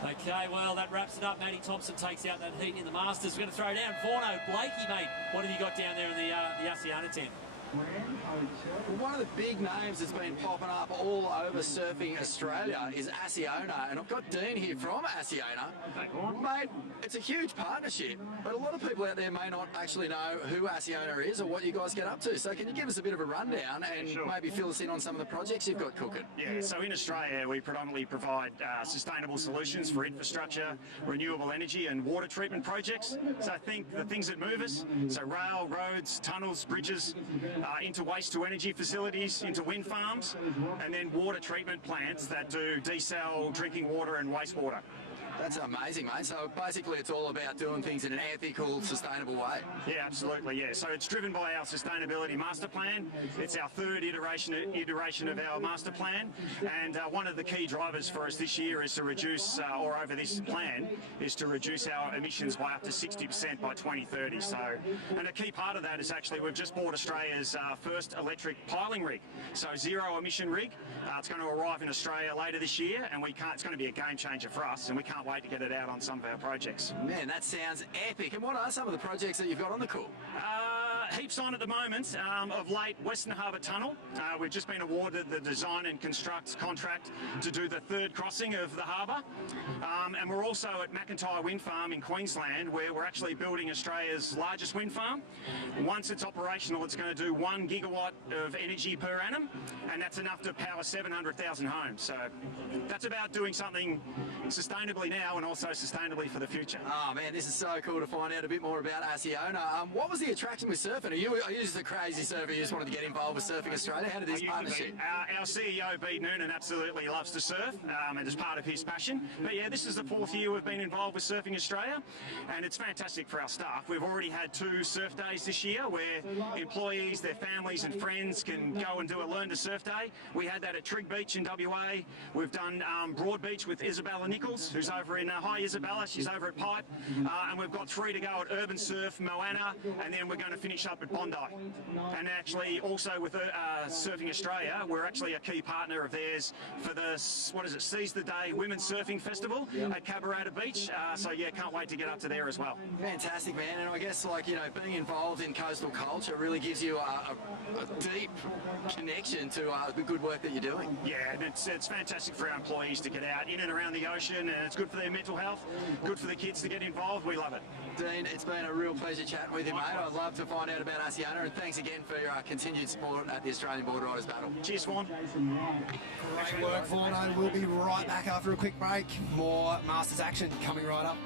Okay, well, that wraps it up. Matty Thompson takes out that heat in the Masters. We're going to throw down Vorno. Blakey, mate, what have you got down there in the Asiana tent? Well, one of the big names that's been popping up all over Surfing Australia is Asiona, and I've got Dean here from Asiona. Mate, it's a huge partnership, but a lot of people out there may not actually know who Asiona is or what you guys get up to. So can you give us a bit of a rundown and maybe fill us in on some of the projects you've got cooking? Yeah, so in Australia we predominantly provide sustainable solutions for infrastructure, renewable energy and water treatment projects. So I think the things that move us, so rail, roads, tunnels, bridges, into waste-to-energy facilities, into wind farms, and then water treatment plants that do desal drinking water and wastewater. That's amazing, mate. So basically it's all about doing things in an ethical, sustainable way. Yeah, absolutely, yeah. So it's driven by our sustainability master plan. It's our third iteration of our master plan, and one of the key drivers for us this year is to reduce, or over this plan, is to reduce our emissions by up to 60% by 2030. So, and a key part of that is actually we've just bought Australia's first electric piling rig. So zero emission rig. It's going to arrive in Australia later this year, and it's going to be a game changer for us, and we can't wait to get it out on some of our projects. Man, that sounds epic. And what are some of the projects that you've got on the cool? Heaps on at the moment. Of late, Western Harbour Tunnel. We've just been awarded the design and construct contract to do the third crossing of the harbour. And we're also at McIntyre Wind Farm in Queensland, where we're actually building Australia's largest wind farm. Once it's operational, it's going to do 1 gigawatt of energy per annum, and that's enough to power 700,000 homes. So that's about doing something sustainably now and also sustainably for the future. Oh man, this is so cool to find out a bit more about Asiona. What was the attraction with surfing? Are you just a crazy surfer? You just wanted to get involved with Surfing Australia? How did this partnership? Our CEO, Pete Noonan, absolutely loves to surf, and it's part of his passion. But yeah, this is the 4th year we've been involved with Surfing Australia, and it's fantastic for our staff. We've already had 2 surf days this year where employees, their families and friends can go and do a Learn to Surf Day. We had that at Trig Beach in WA. We've done Broad Beach with Isabella Nichols, who's over in, hi Isabella, she's over at Pipe. And we've got 3 to go at Urban Surf, Moana, and then we're going to finish up at Bondi. And actually also with Surfing Australia, we're actually a key partner of theirs for the, Seize the Day Women's Surfing Festival at Cabarata Beach. So yeah, can't wait to get up to there as well. Fantastic, man. And I guess, like, you know, being involved in coastal culture really gives you a deep connection to the good work that you're doing. Yeah, and it's fantastic for our employees to get out in and around the ocean, and it's good for their mental health, good for the kids to get involved. We love it. Dean, it's been a real pleasure chatting with you, mate. I'd love to find out about Asiana, and thanks again for your continued support at the Australian Boardriders battle. Cheers, Vaughan. Great work, Vaughan. We'll be right back after a quick break. More Masters action coming right up.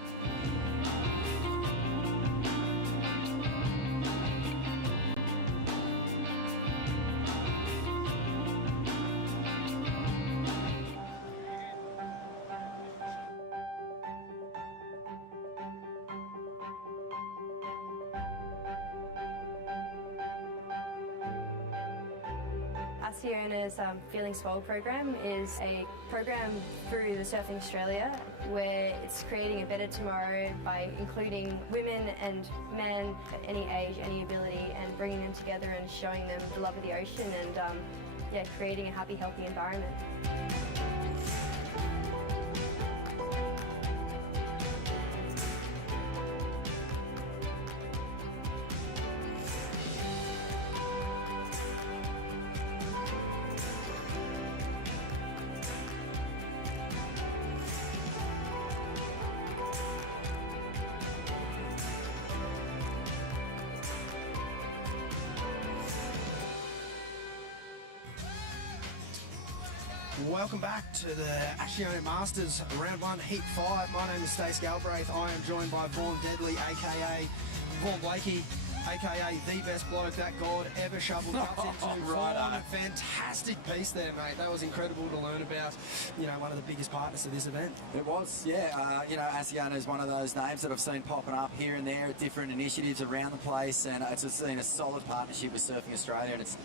Asiona's Feeling Swole program is a program through the Surfing Australia where it's creating a better tomorrow by including women and men at any age, any ability, and bringing them together and showing them the love of the ocean and creating a happy, healthy environment. Welcome back to the Asciano Masters Round 1, Heat 5. My name is Stace Galbraith. I am joined by Vaughan Deadly, a.k.a. Vaughan Blakey, a.k.a. the best bloke that God ever shoveled cuts into. Vaughan, a fantastic piece there, mate. That was incredible to learn about, you know, one of the biggest partners of this event. It was, yeah. You know, Asciano is one of those names that I've seen popping up here and there at different initiatives around the place, and it's just been a solid partnership with Surfing Australia, and it's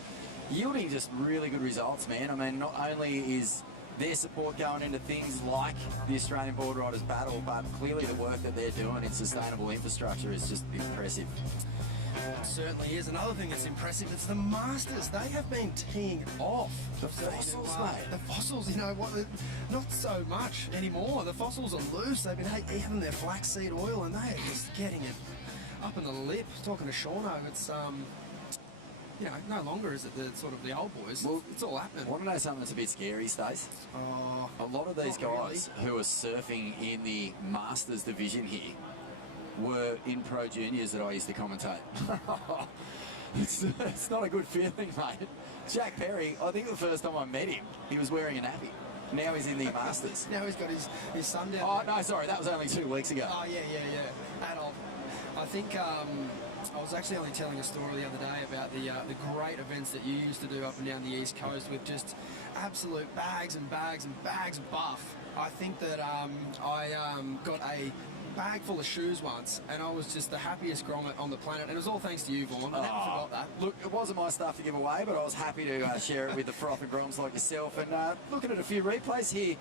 yielding just really good results, man. I mean, not only is their support going into things like the Australian Boardriders Battle, but clearly the work that they're doing in sustainable infrastructure is just impressive. It certainly is. Another thing that's impressive, it's the Masters. They have been teeing off. The fossils, mate. The fossils, you know what? Not so much anymore. The fossils are loose. They've been having their flaxseed oil, and they are just getting it up in the lip. Talking to Shauno, it's you know, no longer is it the sort of the old boys. Well, it's all happening. Want to know something that's a bit scary, Stace? Oh, a lot of these guys who are surfing in the Masters division here were in pro juniors that I used to commentate. It's not a good feeling, mate. Jack Perry, I think the first time I met him, he was wearing a nappy. Now he's in the Masters. Now he's got his son down Oh, there. no, sorry, that was only 2 weeks ago. Oh, yeah. Adult. I think I was actually only telling a story the other day about the great events that you used to do up and down the East Coast with just absolute bags and bags and bags of buff. I think that I got a bag full of shoes once, and I was just the happiest grommet on the planet, and it was all thanks to you, Vaughan. I never forgot that. Look, it wasn't my stuff to give away, but I was happy to share it with the froth and groms like yourself. And looking at a few replays here,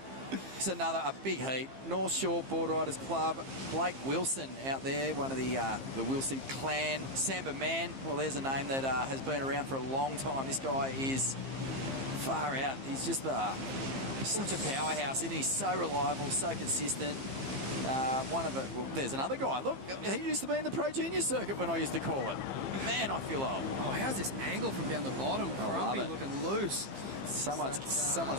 it's a big heat. North Shore Boardriders Club, Blake Wilson out there, one of the Wilson clan. Samba Man, well, there's a name that has been around for a long time. This guy is far out. He's just such a powerhouse, isn't he? He's so reliable, so consistent. There's another guy. Look, he used to be in the Pro Junior circuit when I used to call it. Man, I feel old. Oh, how's this angle from down the bottom? Grumpy looking loose. Someone's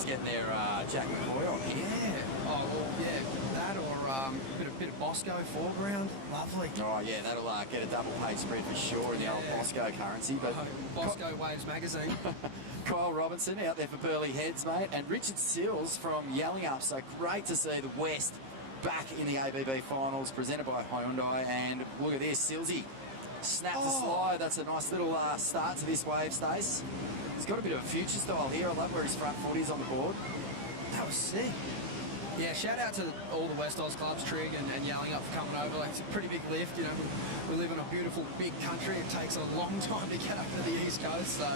getting their Jack McCoy on here. Yeah. Oh, well, yeah. That or a bit of Bosco foreground. Lovely. Oh, yeah, that'll get a double page spread for sure in the old Bosco currency. But Bosco Waves magazine. Kyle Robinson out there for Burley Heads, mate. And Richard Sills from Yelling Up. So great to see the West back in the ABB finals, presented by Hyundai. And look at this, Silsy snapped a slide. That's a nice little start to this wave, Stace. He's got a bit of a future style here. I love where his front foot is on the board. That was sick. Yeah, shout out to all the West Oz clubs, Trig and Yelling Up for coming over. Like, it's a pretty big lift, you know. We live in a beautiful big country. It takes a long time to get up to the East Coast, so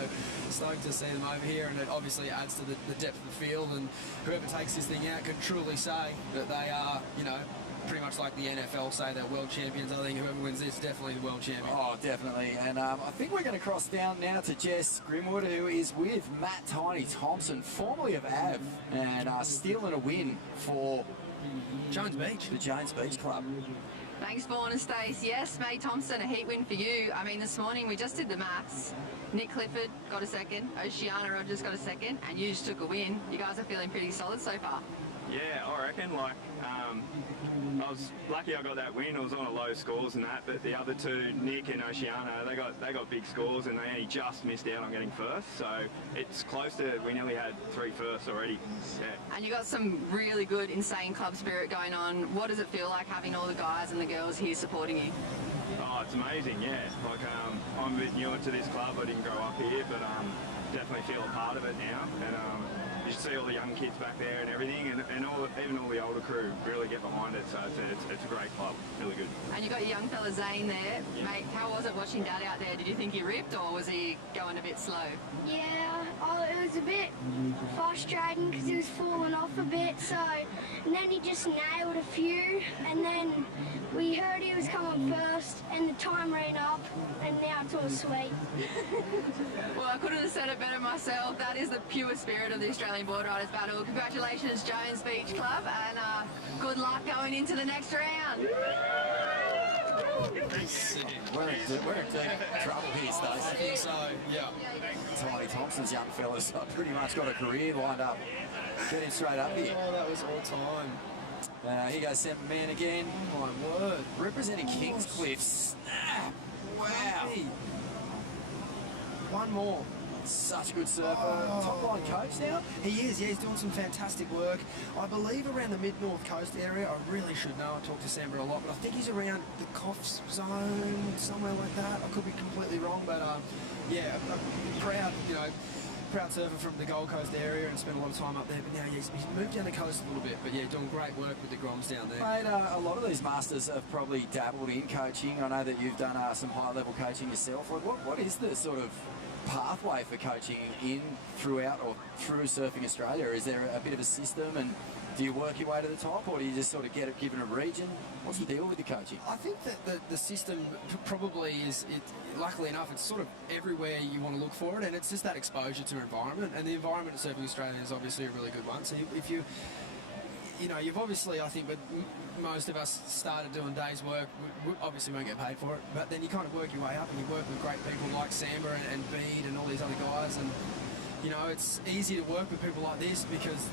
stoked to see them over here, and it obviously adds to the depth of the field, and whoever takes this thing out can truly say that they are, you know, pretty much like the NFL say they're world champions. I think whoever wins this is definitely the world champion. Oh, definitely. And I think we're going to cross down now to Jess Grimwood, who is with Matt Tiny Thompson, formerly of AV, and stealing a win for Jones Beach, the Jones Beach Club. Thanks, Vaughan and Stace. Yes, May Thompson, a heat win for you. I mean, this morning we just did the maths. Nick Clifford got a second, Oceana Rogers got a second, and you just took a win. You guys are feeling pretty solid so far. Yeah, I reckon, like, I was lucky I got that win. It was on a low scores and that, but the other two, Nick and Oceana, they got big scores and they only just missed out on getting first. So it's close to, we nearly had 3 firsts already. Yeah. And you got some really good, insane club spirit going on. What does it feel like having all the guys and the girls here supporting you? Oh, it's amazing, yeah. Like, I'm a bit newer to this club. I didn't grow up here, but definitely feel a part of it now. And you should see all the young kids back there and everything, and even all the older crew really get behind it. So it's a great club, really good. And you got your young fella Zane there, yeah. Mate. How was it watching Dad out there? Did you think he ripped, or was he going a bit slow? Yeah, it was a bit frustrating because he was falling off a bit. So, and then he just nailed a few, and then we heard he was coming first, and the time ran up, and now it's all sweet. Well, I couldn't have said it better myself. That is the pure spirit of the Australian Boardriders Battle. Congratulations, Jones Beach Club, and good luck going into the next round. We're in deep trouble here, Stace. I think so, yeah. Tiny Thompson's young fella's pretty much got a career lined up. Get him straight up here. Oh, that was all time. Here goes Sam Man again. Oh, my word. Representing Kingscliff. Snap. Wow. One more. such a good surfer. Top line coach now? He is, yeah, he's doing some fantastic work. I believe around the mid-north coast area. I really should know. I talk to Zambrero a lot, but I think he's around the Coffs zone, somewhere like that. I could be completely wrong, but yeah, a proud, proud surfer from the Gold Coast area and spent a lot of time up there, but now he's moved down the coast a little bit, but yeah, doing great work with the Groms down there. Mate, a lot of these masters have probably dabbled in coaching. I know that you've done some high-level coaching yourself. Like, what is the sort of pathway for coaching throughout or through Surfing Australia? Is there a bit of a system, and do you work your way to the top, or do you just sort of get it given a region? What's the deal with the coaching? I think that the system probably is, luckily enough, it's sort of everywhere you want to look for it, and it's just that exposure to environment, and the environment at Surfing Australia is obviously a really good one. So if you've obviously, I think, but most of us started doing days work, we obviously won't get paid for it, but then you kind of work your way up and you work with great people like Samba and Bede and all these other guys, and it's easy to work with people like this because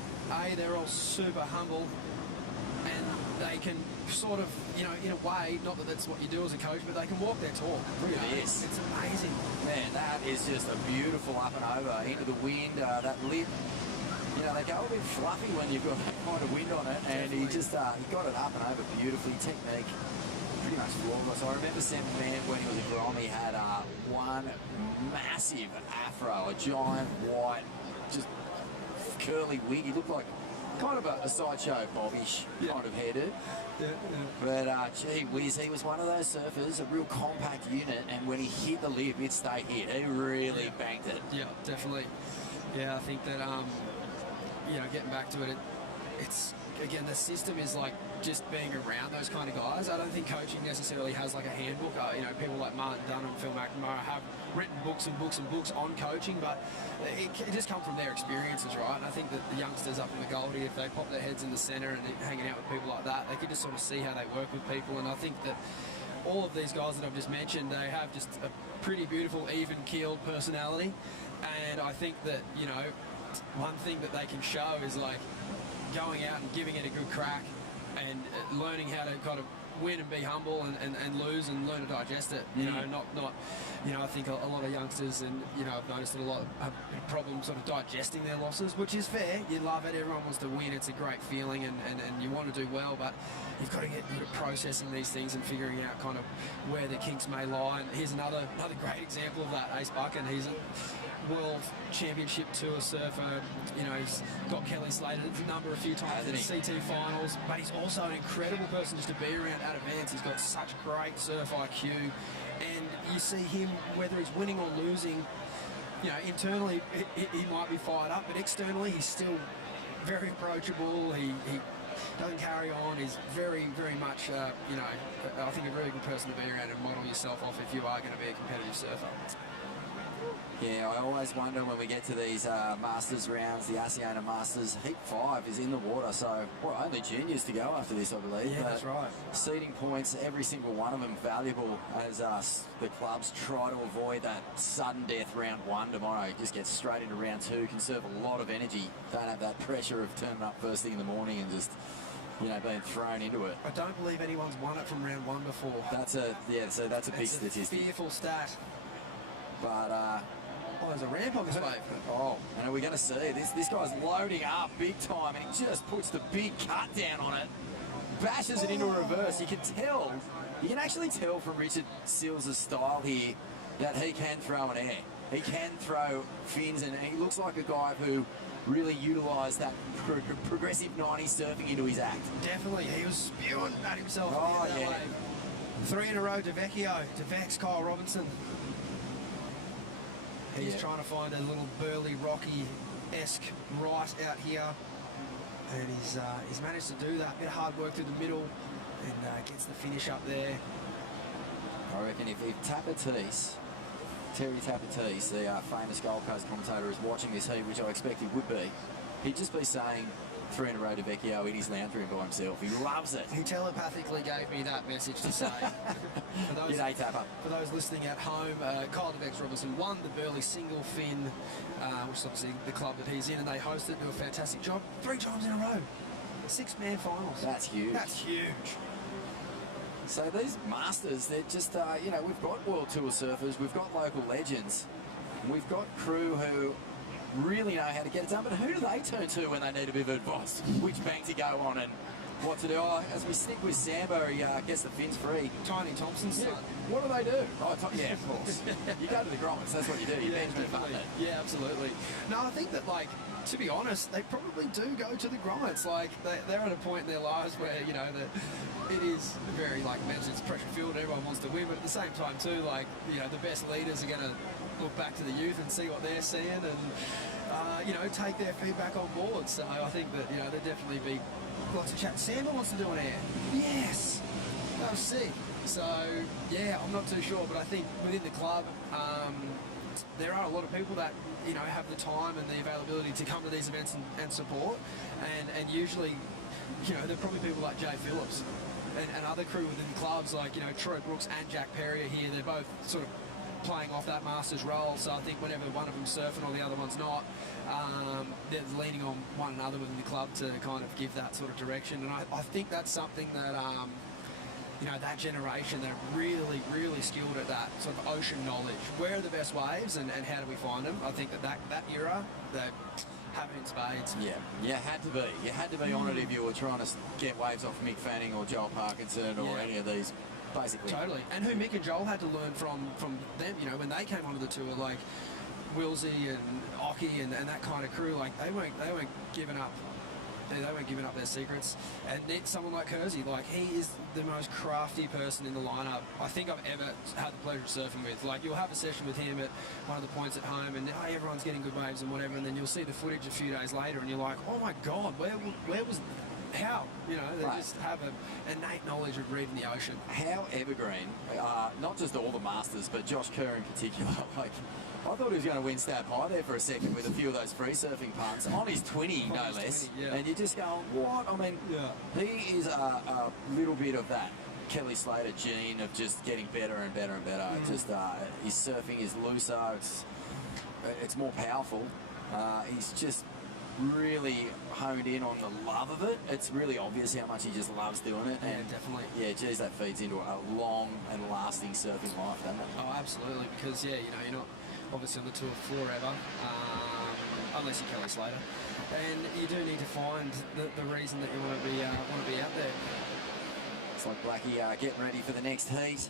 they're all super humble, and they can sort of, in a way, not that that's what you do as a coach, but they can walk their talk. It is. It's amazing. Man, that is just a beautiful up and over into the wind, that lip. They go a bit fluffy when you've got that kind of wind on it, and he just he got it up and over beautifully. Technique pretty much flawless. I remember Sam Man when he was a Grom, he had one massive afro, a giant white, just curly wig. He looked like kind of a sideshow Bobbish kind of hairdo. But gee whiz, he was one of those surfers, a real compact unit, and when he hit the lip, it stayed hit. He really banked it. Yeah, definitely. Yeah, I think that getting back to it, it's again, the system is like just being around those kind of guys. I don't think coaching necessarily has like a handbook. People like Martin Dunham and Phil McNamara have written books and books and books on coaching, but it just comes from their experiences, right? And I think that the youngsters up in the Goldie, if they pop their heads in the centre and they're hanging out with people like that, they can just sort of see how they work with people. And I think that all of these guys that I've just mentioned, they have just a pretty beautiful, even-keeled personality. And I think that, one thing that they can show is like going out and giving it a good crack and learning how to kind of win and be humble and lose and learn to digest it. I think a lot of youngsters, and I've noticed that a lot have problems sort of digesting their losses, which is fair. You love it, everyone wants to win, it's a great feeling, and you want to do well, but you've got to get good at processing these things and figuring out kind of where the kinks may lie. And here's another great example of that, Ace Buck, and he's a World Championship Tour surfer. He's got Kelly slated a few times in the CT finals, but he's also an incredible person just to be around at events. He's got such great surf IQ, and you see him, whether he's winning or losing, internally he might be fired up, but externally he's still very approachable. He doesn't carry on. He's very, very much, I think a very good person to be around and model yourself off if you are going to be a competitive surfer. Yeah, I always wonder when we get to these Masters rounds, the Asiana Masters, Heat 5 is in the water, so only juniors to go after this, I believe. Yeah, that's right. Seeding points, every single one of them valuable as the clubs try to avoid that sudden death round 1 tomorrow. Just get straight into round 2, conserve a lot of energy, don't have that pressure of turning up first thing in the morning and just being thrown into it. I don't believe anyone's won it from round 1 before. That's a big statistic. Fearful stat. But there's a ramp on his wave. Oh, and are we going to see this guy's loading up big time, and he just puts the big cut down on it, bashes it into a reverse. You can actually tell from Richard Seals' style here that he can throw an air. He can throw fins, and he looks like a guy who really utilised that progressive 90s surfing into his act. Definitely, he was spewing at himself. Oh, that wave. 3 in a row to Vecchio, to Vex, Kyle Robinson. He's trying to find a little burly, rocky-esque right out here, and he's managed to do that. Bit of hard work through the middle, and gets the finish up there. I reckon if Terry Tapatis, the famous Gold Coast commentator, is watching this heat, which I expect he would be, he'd just be saying 3 in a row to Vecchio in his lounge room by himself. He loves it. He telepathically gave me that message to say. For those listening at home, Kyle DeVex Robinson won the Burley single fin, which is obviously the club that he's in, and they hosted, do a fantastic job 3 times in a row. 6-man finals. That's huge. That's huge. So these Masters, they're just, we've got World Tour surfers, we've got local legends, We've got crew who really know how to get it done, but who do they turn to when they need a bit of advice? Which bank to go on and what to do? Oh, as we stick with Sambo, he gets the fins free. Tiny Thompson's son. What do they do? Oh, yeah, of course. You go to the grommets, that's what you do. You Benjamin Button it. Yeah, absolutely. No, I think that, like, to be honest, they probably do go to the grommets. Like, they're at a point in their lives where, you know, that it is very, like, it's pressure-filled, everyone wants to win, but at the same time, too, like, you know, the best leaders are going to look back to the youth and see what they're seeing and, you know, take their feedback on board. So I think that, you know, there'll definitely be lots of chat. Samba wants to do an air. Yes! That was sick. So, yeah, I'm not too sure, but I think within the club, there are a lot of people that, you know, have the time and the availability to come to these events and support. And usually, you know, there are probably people like Jay Phillips and other crew within clubs like, you know, Troy Brooks and Jack Perry are here. They're both sort of playing off that master's role, so I think whenever one of them's surfing or the other one's not, they're leaning on one another within the club to kind of give that sort of direction. And I think that's something that, you know, that generation, they're really, really skilled at that sort of ocean knowledge. Where are the best waves and how do we find them? I think that era, that have it in spades. Yeah, you had to be. You had to be on it if you were trying to get waves off Mick Fanning or Joel Parkinson or any of these. Basically. Totally. And who Mick and Joel had to learn from them, you know, when they came onto the tour, like Wilsey and Ockie and that kind of crew, like they weren't giving up. They weren't giving up their secrets. And someone like Kersey, like he is the most crafty person in the lineup I think I've ever had the pleasure of surfing with. Like you'll have a session with him at one of the points at home, and everyone's getting good waves and whatever, and then you'll see the footage a few days later, and you're like, oh my god, where was. How? You know, they just have an innate knowledge of reading the ocean. How evergreen, not just all the masters, but Josh Kerr in particular. Like, I thought he was going to win Stab High there for a second with a few of those free surfing punts on his 20, no less. 20, yeah. And you're just going, what? I mean, he is a little bit of that Kelly Slater gene of just getting better and better and better. Just his surfing is looser, it's more powerful. He's just really honed in on the love of it. It's really obvious how much he just loves doing it. Yeah, and definitely. Yeah, geez, that feeds into a long and lasting surfing life, doesn't it? Oh, absolutely. Because yeah, you know, you're not obviously on the tour forever, unless you're Kelly Slater, and you do need to find the reason that you want to be out there. It's like Blackie getting ready for the next heat.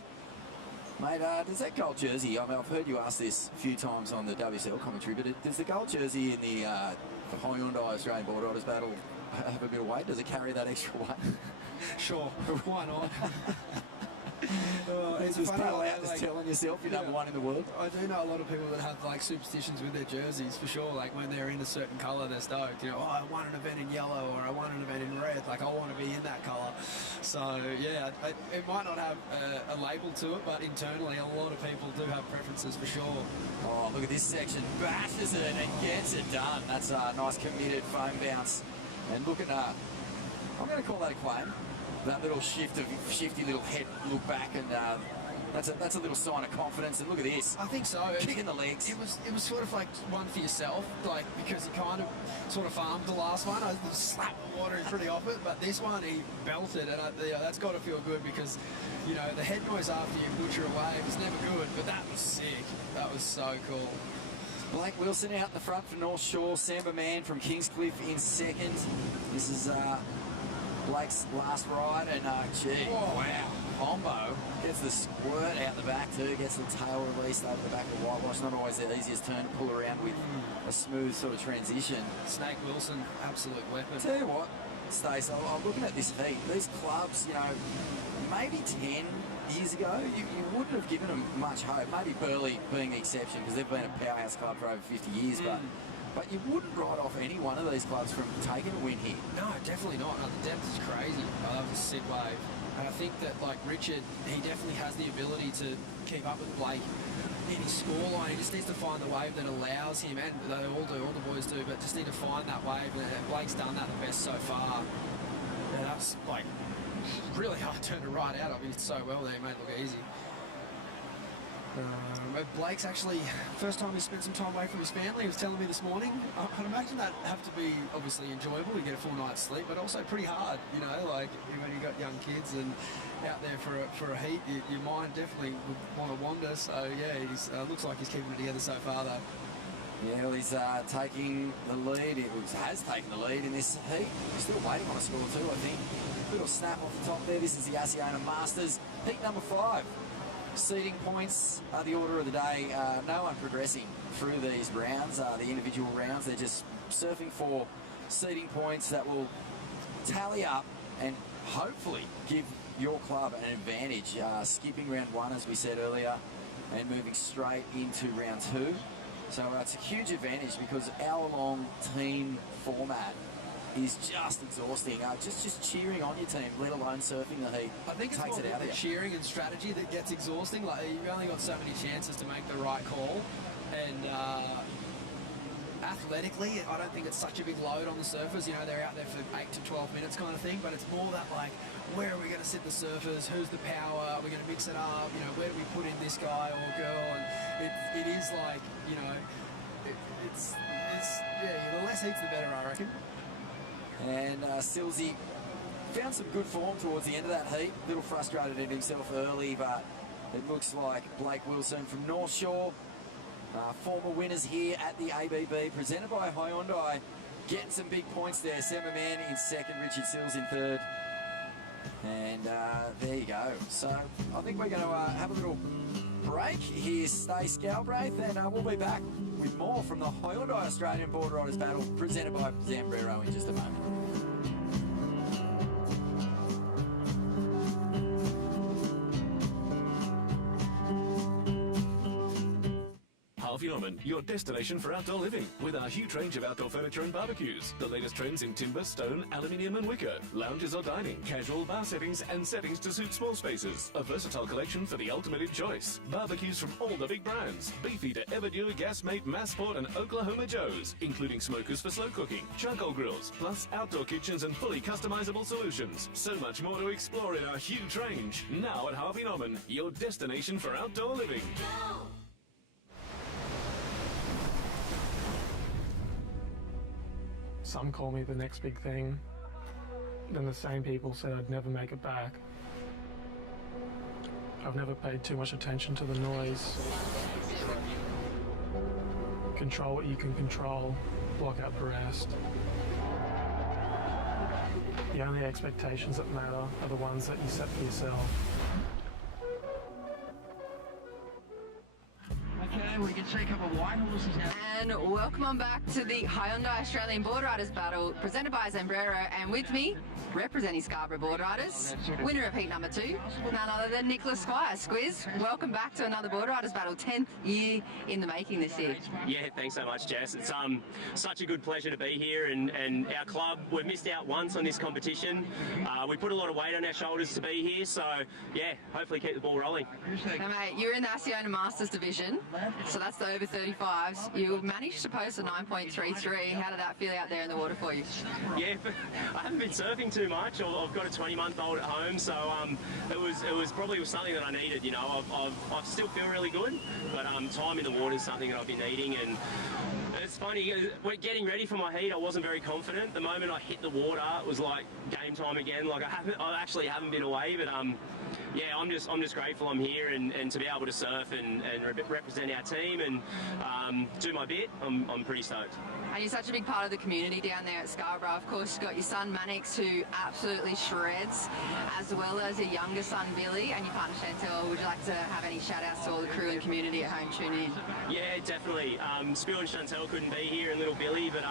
Mate, does that gold jersey, I mean, I've heard you ask this a few times on the WSL commentary, but does the gold jersey in the Hyundai Australian Boardriders battle have a bit of weight? Does it carry that extra weight? Sure, why not? It's just paddle out, just telling yourself you're number one in the world. I do know a lot of people that have like superstitions with their jerseys for sure. Like when they're in a certain colour, they're stoked. You know, oh, I won an event in yellow or I won an event in red. Like I want to be in that colour. So yeah, it might not have a label to it, but internally a lot of people do have preferences for sure. Oh, look at this section, bashes it and gets it done. That's a nice committed foam bounce. And look at I'm going to call that a claim. That little shifty little head look back, and that's a little sign of confidence. And look at this. I think so. Kicking the legs. It was sort of like one for yourself, like because he kind of sort of farmed the last one. I slapped the water pretty off it, but this one he belted, and that's got to feel good because you know the head noise after you butcher a wave is never good. But that was sick. That was so cool. Blake Wilson out the front for North Shore. Samba Man from Kingscliff in second. This is Blake's last ride, and gee, wow. Pombo gets the squirt out the back too, gets the tail released over the back of the whitewash. Not always the easiest turn to pull around with a smooth sort of transition. Snake Wilson, absolute weapon. Tell you what, Stace, I'm looking at this heat. These clubs, you know, maybe 10 years ago, you wouldn't have given them much hope. Maybe Burleigh being the exception because they've been a powerhouse club for over 50 years, but you wouldn't write off any one of these clubs from taking a win here. No, definitely not. No, the depth is crazy. I love the Sid wave. And I think that, like, Richard, he definitely has the ability to keep up with Blake in his scoreline. He just needs to find the wave that allows him, and they all do, all the boys do, but just need to find that wave, and Blake's done that the best so far. Yeah, that's, like, really hard turn to ride out of. He did so well there, he made it look easy. Blake's actually, first time he spent some time away from his family, he was telling me this morning. I'd imagine that have to be obviously enjoyable, you get a full night's sleep, but also pretty hard, you know, like when you got young kids and out there for a heat, your mind definitely would want to wander. So yeah, he's looks like he's keeping it together so far though. Yeah, well, he's taking the lead. He has taken the lead in this heat. He's still waiting on a score too, I think. Little snap off the top there. This is the Asiana Masters, heat number 5. Seeding points are the order of the day. No one progressing through these rounds, the individual rounds. They're just surfing for seeding points that will tally up and hopefully give your club an advantage. Skipping round 1, as we said earlier, and moving straight into round 2. So it's a huge advantage because hour-long team format is just exhausting. Just cheering on your team, let alone surfing the heat. I think it's takes more it out the of you. cheering and strategy that gets exhausting. Like you've only got so many chances to make the right call, and athletically, I don't think it's such a big load on the surfers. You know, they're out there for 8 to 12 minutes kind of thing, but it's more that like, where are we going to sit the surfers? Who's the power? Are we going to mix it up? You know, where do we put in this guy or girl? And it is like, you know, it's yeah, the less heats the better, I reckon. And Silsey found some good form towards the end of that heat. A little frustrated at himself early, but it looks like Blake Wilson from North Shore, former winners here at the ABB, presented by Hyundai, getting some big points there. Semmer Mann in second, Richard Sills in third. And there you go. So I think we're going to have a little break here. Stay Scalbraith, and we'll be back with more from the Hyundai Australian Boardriders battle presented by Zambrero in just a moment. Harvey Norman, your destination for outdoor living, with our huge range of outdoor furniture and barbecues. The latest trends in timber, stone, aluminium and wicker, lounges or dining, casual bar settings and settings to suit small spaces. A versatile collection for the ultimate in choice. Barbecues from all the big brands. Beefy to Everdure, Gasmate, Massport and Oklahoma Joe's, including smokers for slow cooking, charcoal grills, plus outdoor kitchens and fully customizable solutions. So much more to explore in our huge range. Now at Harvey Norman, your destination for outdoor living. Some call me the next big thing. Then the same people said I'd never make it back. I've never paid too much attention to the noise. Control what you can control, block out the rest. The only expectations that matter are the ones that you set for yourself. Okay, we can see a couple of white horses now. And welcome on back to the Hyundai Australian Boardriders battle, presented by Zambrero, and with me, representing Scarborough Boardriders, winner of heat number 2, none other than Nicholas Squire. Squiz, welcome back to another Boardriders battle, 10th year in the making this year. Yeah, thanks so much, Jess. It's such a good pleasure to be here, and our club, we've missed out once on this competition. We put a lot of weight on our shoulders to be here, so yeah, hopefully keep the ball rolling. Now, mate, you're in the Asiana Masters division, so that's the over 35s. You managed to post a 9.33. How did that feel out there in the water for you? Yeah, I haven't been surfing too much. I've got a 20-month-old at home, so it was probably something that I needed. You know, I still feel really good, but time in the water is something that I've been needing. And it's funny, when getting ready for my heat, I wasn't very confident. The moment I hit the water, it was like game time again. Like I actually haven't been away, but yeah, I'm just grateful I'm here and to be able to surf and represent our team and do my bit. I'm pretty stoked. And you're such a big part of the community down there at Scarborough. Of course, you've got your son Mannix, who absolutely shreds, as well as your younger son Billy and your partner Chantel. Would you like to have any shout-outs to all the crew and community at home tuning in? Yeah, definitely. Spill and Chantel couldn't be here, and little Billy, but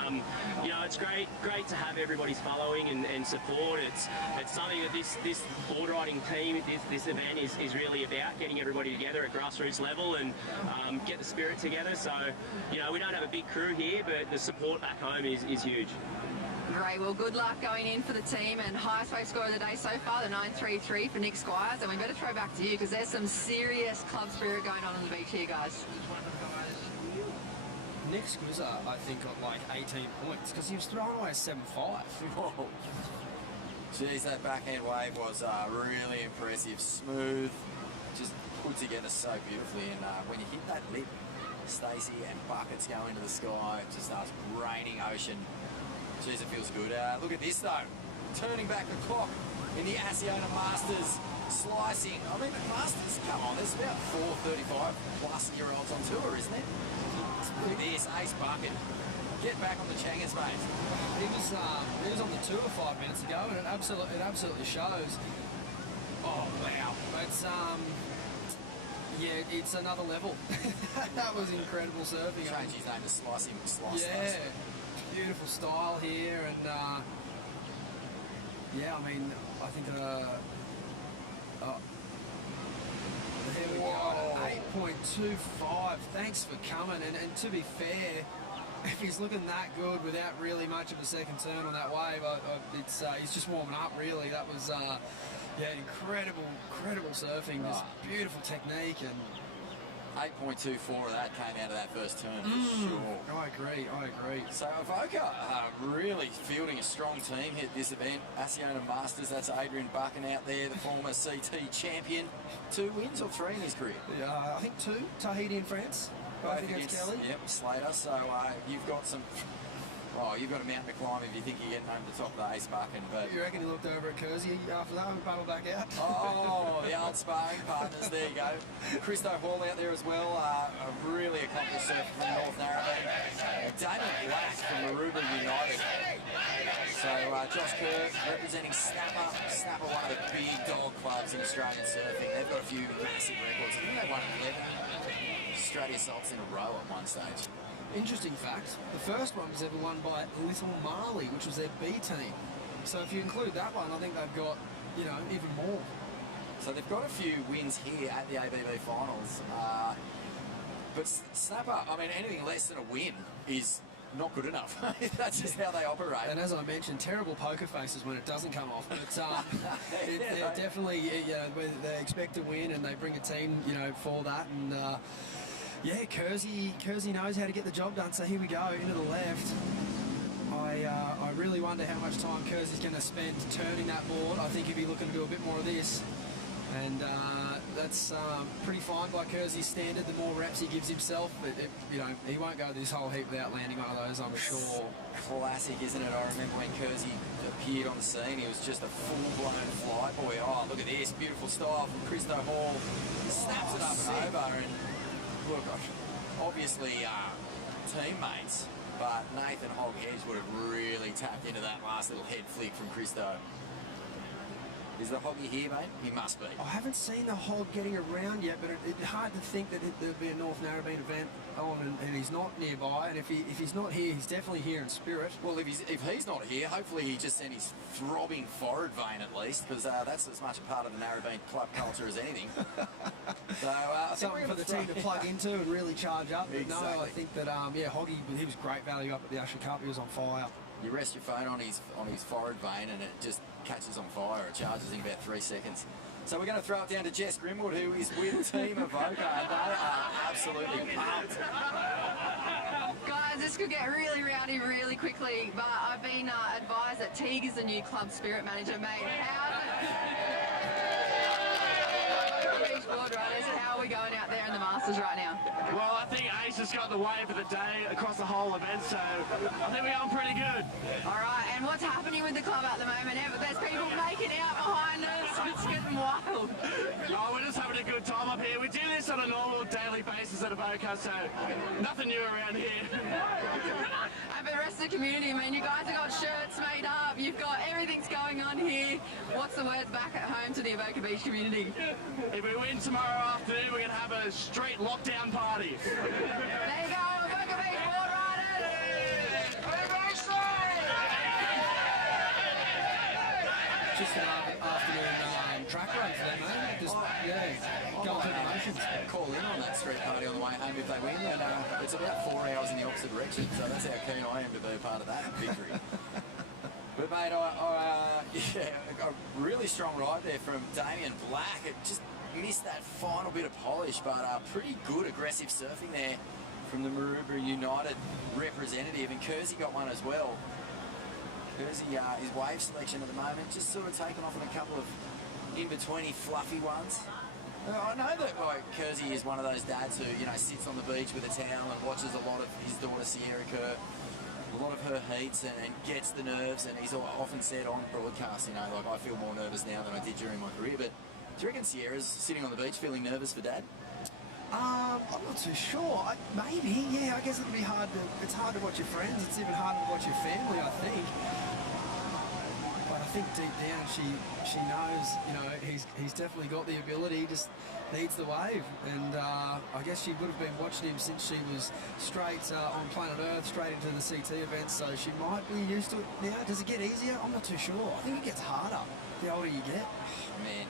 you know, it's great to have everybody's following and support. It's something that this board riding team, this event is really about, getting everybody together at grassroots level and get the spirit together. So, you know, we don't have a big crew here, but the support back home is huge. Great, well, good luck going in for the team, and highest weight score of the day so far, the 9.33 for Nick Squires, and we better throw back to you because there's some serious club spirit going on the beach here, guys. Nick Squizzer, I think, got like 18 points because he was throwing away a 7.5. Whoa. Jeez, that backhand wave was really impressive. Smooth, just put together so beautifully. And when you hit that lip, Stacey, and buckets go into the sky, it just starts raining ocean. Jeez, it feels good. Look at this though, turning back the clock in the Asiona Masters, slicing. I mean, the Masters, come on, there's about 435-plus-year-olds on tour, isn't it? Look at this, ace bucket. Get back on the Changers, mate. He was on the tour 5 minutes ago, and it absolutely shows. Oh wow, it's another level. That was incredible surfing. Change his name to Slice. Yeah, beautiful style here, and yeah, I mean, I think there we go, 8.25. Thanks for coming, and to be fair, if he's looking that good without really much of a second turn on that wave, he's just warming up, really. That was, incredible surfing. This beautiful technique, and 8.24 of that came out of that first turn, for sure. I agree. So Avoca really fielding a strong team here at this event. Asiona Masters, that's Adrian Buchan out there, the former CT champion. 2 wins or 3 in his career? I think 2, Tahiti and France. Both against Kelly. Yep, Slater. So you've got some... Oh, you've got a mountain to climb if you think you're getting over the top of the ace bucket. But you reckon he looked over at Kersey after that and paddled back out? Oh, the old sparring partners. There you go. Christo Hall out there as well. A really accomplished surfer from North Narrabeen. Damon Black from Maroubra United. So Josh Kerr representing Snapper. Snapper, one of the big dog clubs in Australian surfing. They've got a few massive records. I think they won 11 Australia Salts in a row at one stage. Interesting fact, the first one was ever won by Little Marley, which was their B team. So if you include that one, I think they've got, even more. So they've got a few wins here at the ABB finals. But Snapper, I mean, anything less than a win is not good enough. That's just how they operate. And as I mentioned, terrible poker faces when it doesn't come off. But they're definitely, they expect to win and they bring a team, for that. And yeah, Kersey knows how to get the job done. So here we go, into the left. I really wonder how much time Kersey's going to spend turning that board. I think he'll be looking to do a bit more of this. And that's pretty fine by Kersey's standard. The more reps he gives himself, he won't go this whole heap without landing one of those, I'm sure. Classic, isn't it? I remember when Kersey appeared on the scene, he was just a full-blown fly boy. Oh, look at this, beautiful style from Christo Hall. Snaps it up and over, and look, obviously teammates, but Nathan Hogg Hedge would have really tapped into that last little head flick from Christo. Is the Hoggy here, mate? He must be. I haven't seen the Hog getting around yet, but it's hard to think that there'd be a North Narrabeen event on and he's not nearby. And if he's not here, he's definitely here in spirit. Well, if he's not here, hopefully he just sent his throbbing forward vein at least, because that's as much a part of the Narrabeen club culture as anything. So something for the team to plug into and really charge up. But exactly. No, I think that Hoggy, he was great value up at the Usher Cup. He was on fire. You rest your phone on his forward vein and it just catches on fire. It charges in about 3 seconds. So we're going to throw it down to Jess Grimwood, who is with Team Avoca, and they are absolutely pumped. Guys, this could get really rowdy really quickly, but I've been advised that Teague is the new club spirit manager, mate. Boardriders, how are we going out there in the Masters right now? Well, I think Ace has got the wave of the day across the whole event, so I think we're going pretty good. All right, and what's happening with the club at the moment? There's people making out behind us. It's getting wild. Oh, we're just having a good time up here. We do this on a normal daily basis at Avoca, so nothing new around here. And for the rest of the community, I mean, you guys have got shirts made up. You've got everything's going on here. What's the words back at home to the Avoca Beach community? If we win tomorrow afternoon, we're going to have a straight lockdown party. There you go, Avoca Beach Boardriders! Just an afternoon track run for them, mate. Just, go through the motions. Call in on that street party on the way home if they win. And it's about 4 hours in the opposite direction, so that's how keen I am to be a part of that victory. But mate, a really strong ride there from Damien Black. It just missed that final bit of polish, but pretty good aggressive surfing there from the Maroubra United representative, and Kersey got one as well. Kersey, his wave selection at the moment, just sort of taken off on a couple of in-betweeny fluffy ones. I know that like Kersey is one of those dads who, you know, sits on the beach with a towel and watches a lot of his daughter Sierra Kerr, a lot of her heats, and gets the nerves, and he's often said on broadcast, you know, like, I feel more nervous now than I did during my career. But do you reckon Sierra's sitting on the beach feeling nervous for Dad? I'm not too sure. Maybe, yeah. I guess it'd be hard to. It's hard to watch your friends. It's even harder to watch your family, I think. But I think deep down she knows, you know, he's definitely got the ability. Just needs the wave, and I guess she would have been watching him since she was straight on planet Earth, straight into the CT events. So she might be used to it now. Does it get easier? I'm not too sure. I think it gets harder the older you get. Man,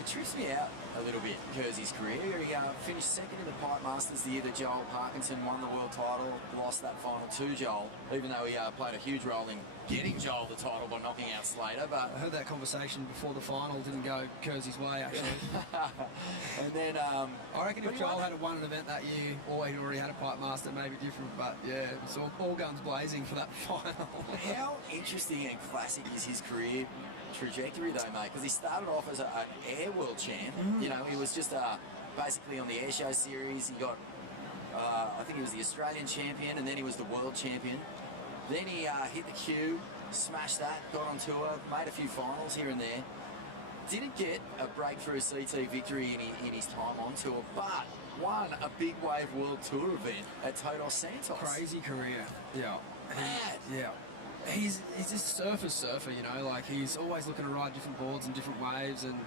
it trips me out a little bit, Kersey's career. He finished second in the Pipe Masters the year that Joel Parkinson won the world title, lost that final to Joel, even though he played a huge role in getting Joel the title by knocking out Slater. But I heard that conversation before the final didn't go Kersey's way, actually. And then I reckon if Joel had won an event that year, or he'd already had a Pipe Master, maybe different. But yeah, it's all guns blazing for that final. How interesting and classic is his career trajectory though, mate? Because he started off as an air world champ. You know, he was just basically on the air show series. He got, I think he was the Australian champion, and then he was the world champion. Then he hit the queue, smashed that, got on tour, made a few finals here and there. Didn't get a breakthrough CT victory in his time on tour, but won a big wave world tour event at Todos Santos. Crazy career. Yeah. Mad. Yeah. He's just surfer, you know, like he's always looking to ride different boards and different waves and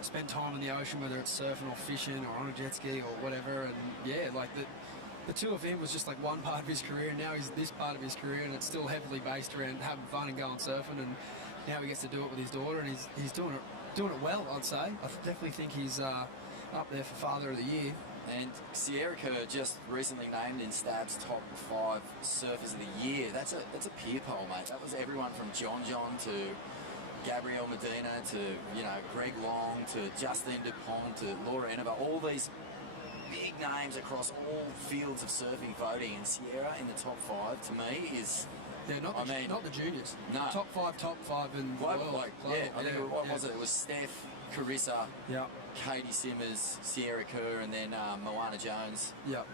spend time in the ocean, whether it's surfing or fishing or on a jet ski or whatever. And yeah, like the two of him was just like one part of his career, and now he's this part of his career, and it's still heavily based around having fun and going surfing, and now he gets to do it with his daughter, and he's doing it well, I'd say. I definitely think he's up there for Father of the Year. And Sierra Kerr just recently named in Stab's top 5 surfers of the year. That's a peer poll, mate. That was everyone from John to Gabrielle Medina to, you know, Greg Long to Justine Dupont to Laura Enever. All these big names across all fields of surfing voting, and Sierra in the top 5 to me is. Yeah, not the juniors. No. Top five in global, the world. Yeah, I think what was it? It was Steph, Carissa, Katie Simmers, Sierra Kerr, and then Moana Jones. Yep.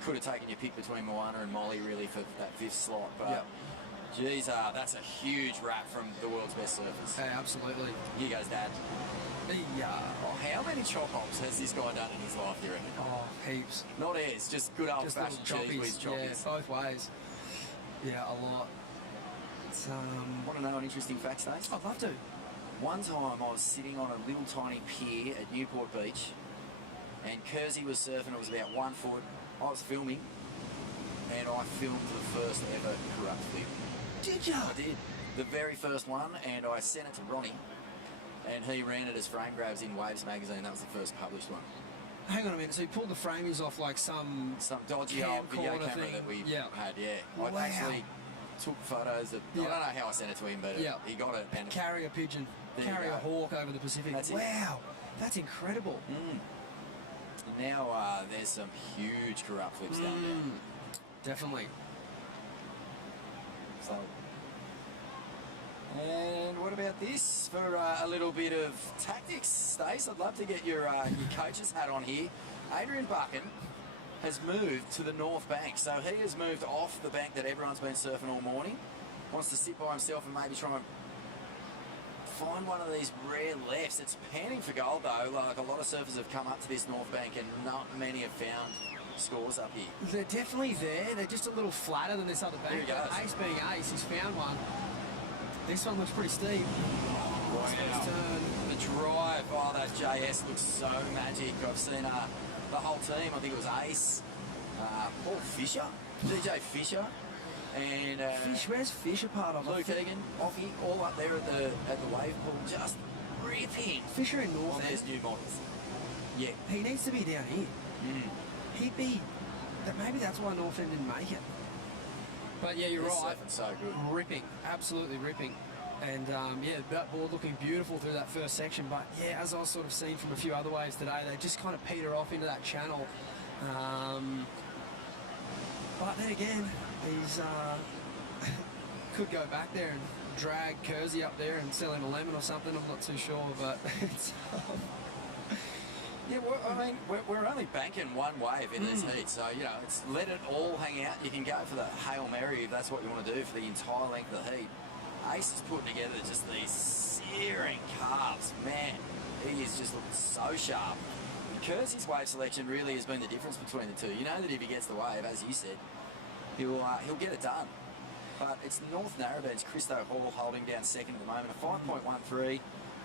Could have taken your pick between Moana and Molly really for that 5th slot, but geez, that's a huge rap from the world's best surfers. Hey, absolutely. Here goes Dad. How many chop hops has this guy done in his life, do you reckon? Oh, heaps. Not airs, just good old-fashioned cheese whiz choppies. Yeah, both ways. Yeah, a lot. It's, want to know an interesting fact, Stace? I'd love to. One time I was sitting on a little tiny pier at Newport Beach, and Kersey was surfing. It was about 1 foot. I was filming, and I filmed the first ever corrupt flip. Did you? I did. The very first one, and I sent it to Ronnie, and he ran it as frame grabs in Waves magazine. That was the first published one. Hang on a minute, so you pulled the framings off like some dodgy old video camera thing that we had, Wow. I actually took photos of, I don't know how I sent it to him, but he got it. And carrier pigeon, carrier hawk over the Pacific. That's wow, that's incredible. Now there's some huge corrupt flips down there. Definitely. So, and what about this for a little bit of tactics, Stace? I'd love to get your coach's hat on here. Adrian Buchan has moved to the north bank, so he has moved off the bank that everyone's been surfing all morning. Wants to sit by himself and maybe try and find one of these rare lefts. It's panning for gold though. Like a lot of surfers have come up to this north bank, and not many have found scores up here. They're definitely there. They're just a little flatter than this other bank. Ace being Ace, he's found one. This one looks pretty steep. Wow. The drive, that JS looks so magic. I've seen the whole team. I think it was Ace, Paul Fisher, DJ Fisher, and where's Fisher part of Luke Egan, Offie, all up there at the wave pool, just ripping. Fisher in North End. There's new models. Yeah, he needs to be down here. He'd be. Maybe that's why North End didn't make it. But yeah, you're right. So good. Ripping, absolutely ripping. And that board looking beautiful through that first section. But yeah, as I was sort of seeing from a few other waves today, they just kind of peter off into that channel. But then again, he's could go back there and drag Kersey up there and sell him a lemon or something. I'm not too sure, but it's Yeah, we're only banking one wave in this heat, so, you know, it's let it all hang out. You can go for the Hail Mary if that's what you want to do for the entire length of the heat. Ace is putting together just these searing calves. Man, he is just looking so sharp. Kersey's wave selection really has been the difference between the two. You know that if he gets the wave, as you said, he'll get it done. But it's North Narrabeen's Christo Hall holding down second at the moment, a 5.13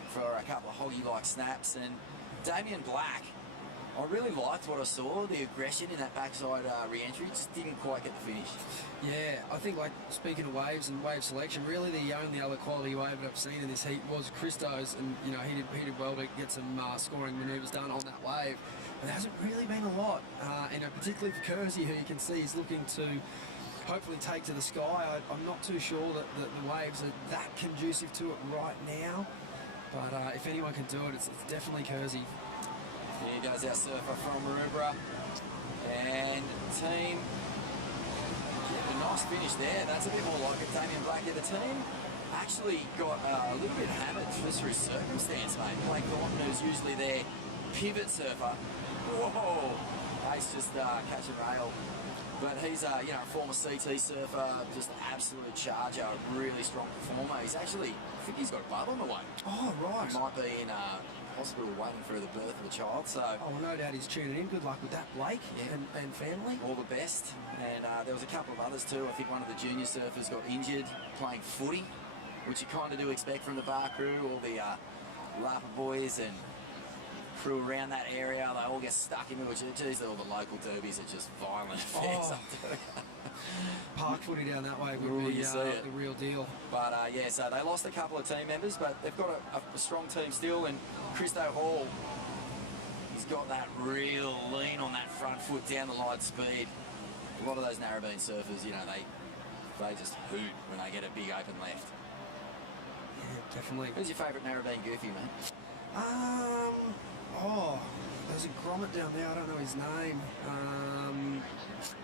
for a couple of hoggy-like snaps. And Damien Black, I really liked what I saw, the aggression in that backside re-entry, just didn't quite get the finish. Yeah, I think, like, speaking of waves and wave selection, really the only other quality wave that I've seen in this heat was Christo's, and, you know, he did well to get some scoring manoeuvres done on that wave. But there hasn't really been a lot, you know, particularly for Kersey, who you can see is looking to hopefully take to the sky. I'm not too sure that the waves are that conducive to it right now, but if anyone can do it, it's definitely Kersey. Here goes our surfer from Maroubra, and team, a nice finish there. That's a bit more like it. Damien Black here. The team actually got a little bit hammered just through circumstance, mate. Blake Thornton, who's usually their pivot surfer. Whoa! Ace just catching rail. But he's you know, a former CT surfer, just absolute charger, really strong performer. He's actually, I think he's got a bub on the way. Oh, right. He might be in hospital waiting for the birth of a child. So, oh, no doubt he's tuning in. Good luck with that, Blake, and family. All the best. And there was a couple of others too. I think one of the junior surfers got injured playing footy, which you kind of do expect from the bar crew. All the Lapa boys and crew around that area, they all get stuck into it. Geez, all the local derbies are just violent affairs up there. Park footy down that way would be the real deal. But yeah, so they lost a couple of team members, but they've got a strong team still. And Christo Hall, he's got that real lean on that front foot, down the line speed. A lot of those Narrabeen surfers, you know, they just hoot when they get a big open left. Yeah, definitely. Who's your favourite Narrabeen goofy, mate? Oh, there's a grommet down there. I don't know his name.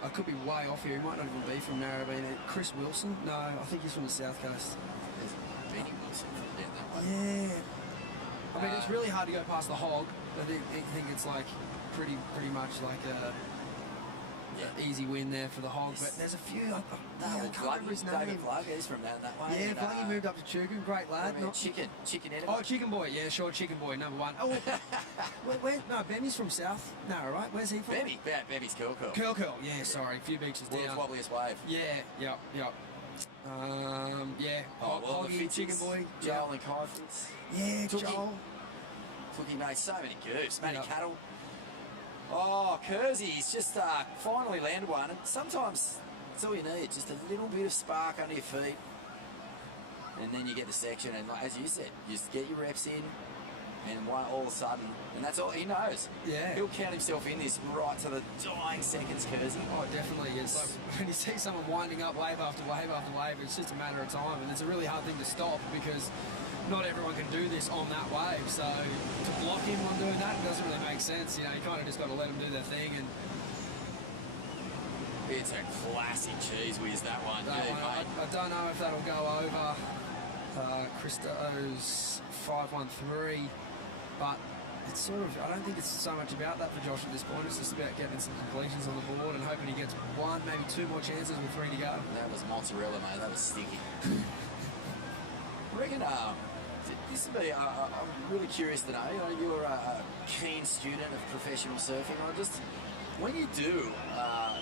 I could be way off here. He might not even be from Narrabeen. Chris Wilson? No, I think he's from the South Coast. Benny Wilson from down that way. Yeah. I mean, it's really hard to go past the hog. I think it's like pretty much like a easy win there for the hog. But there's a few. I can't remember his name. David Glug, he's from down that way. Yeah, Gluggy moved up to Chugan. Great lad. Not Chicken Enemy. Oh, Chicken Boy. Yeah, sure, Chicken Boy, number one. Oh, no, Bemmy's from South Narra, right? Where's he from? Bemmy's Curl. Curl, yeah, sorry. A few beaches down. Wobbliest wave. Yeah, yep. Yeah. Hoggy, Chicken Boy. Joel and Kai Fitz. Yeah, Joel. Tookie made so many goofs. Matty Cattle. Oh, Kersey's just finally landed one. And sometimes that's all you need, just a little bit of spark under your feet. And then you get the section. And like, as you said, you just get your reps in. And all of a sudden, and that's all he knows. Yeah. He'll count himself in this right to the dying seconds, Kersey. Oh, definitely. It's like when you see someone winding up wave after wave after wave, it's just a matter of time. And it's a really hard thing to stop because not everyone can do this on that wave. So to block him on doing that doesn't really make sense. You know, you kind of just got to let them do their thing. And it's a classic cheese whiz, that one. I don't know if that'll go over Christo's 513, but it's sort of, I don't think it's so much about that for Josh at this point. It's just about getting some completions on the board and hoping he gets one, maybe two more chances with 3 to go. That was mozzarella, mate. That was sticky. I reckon this would be, I'm really curious to know, you know, you're a keen student of professional surfing. When you do a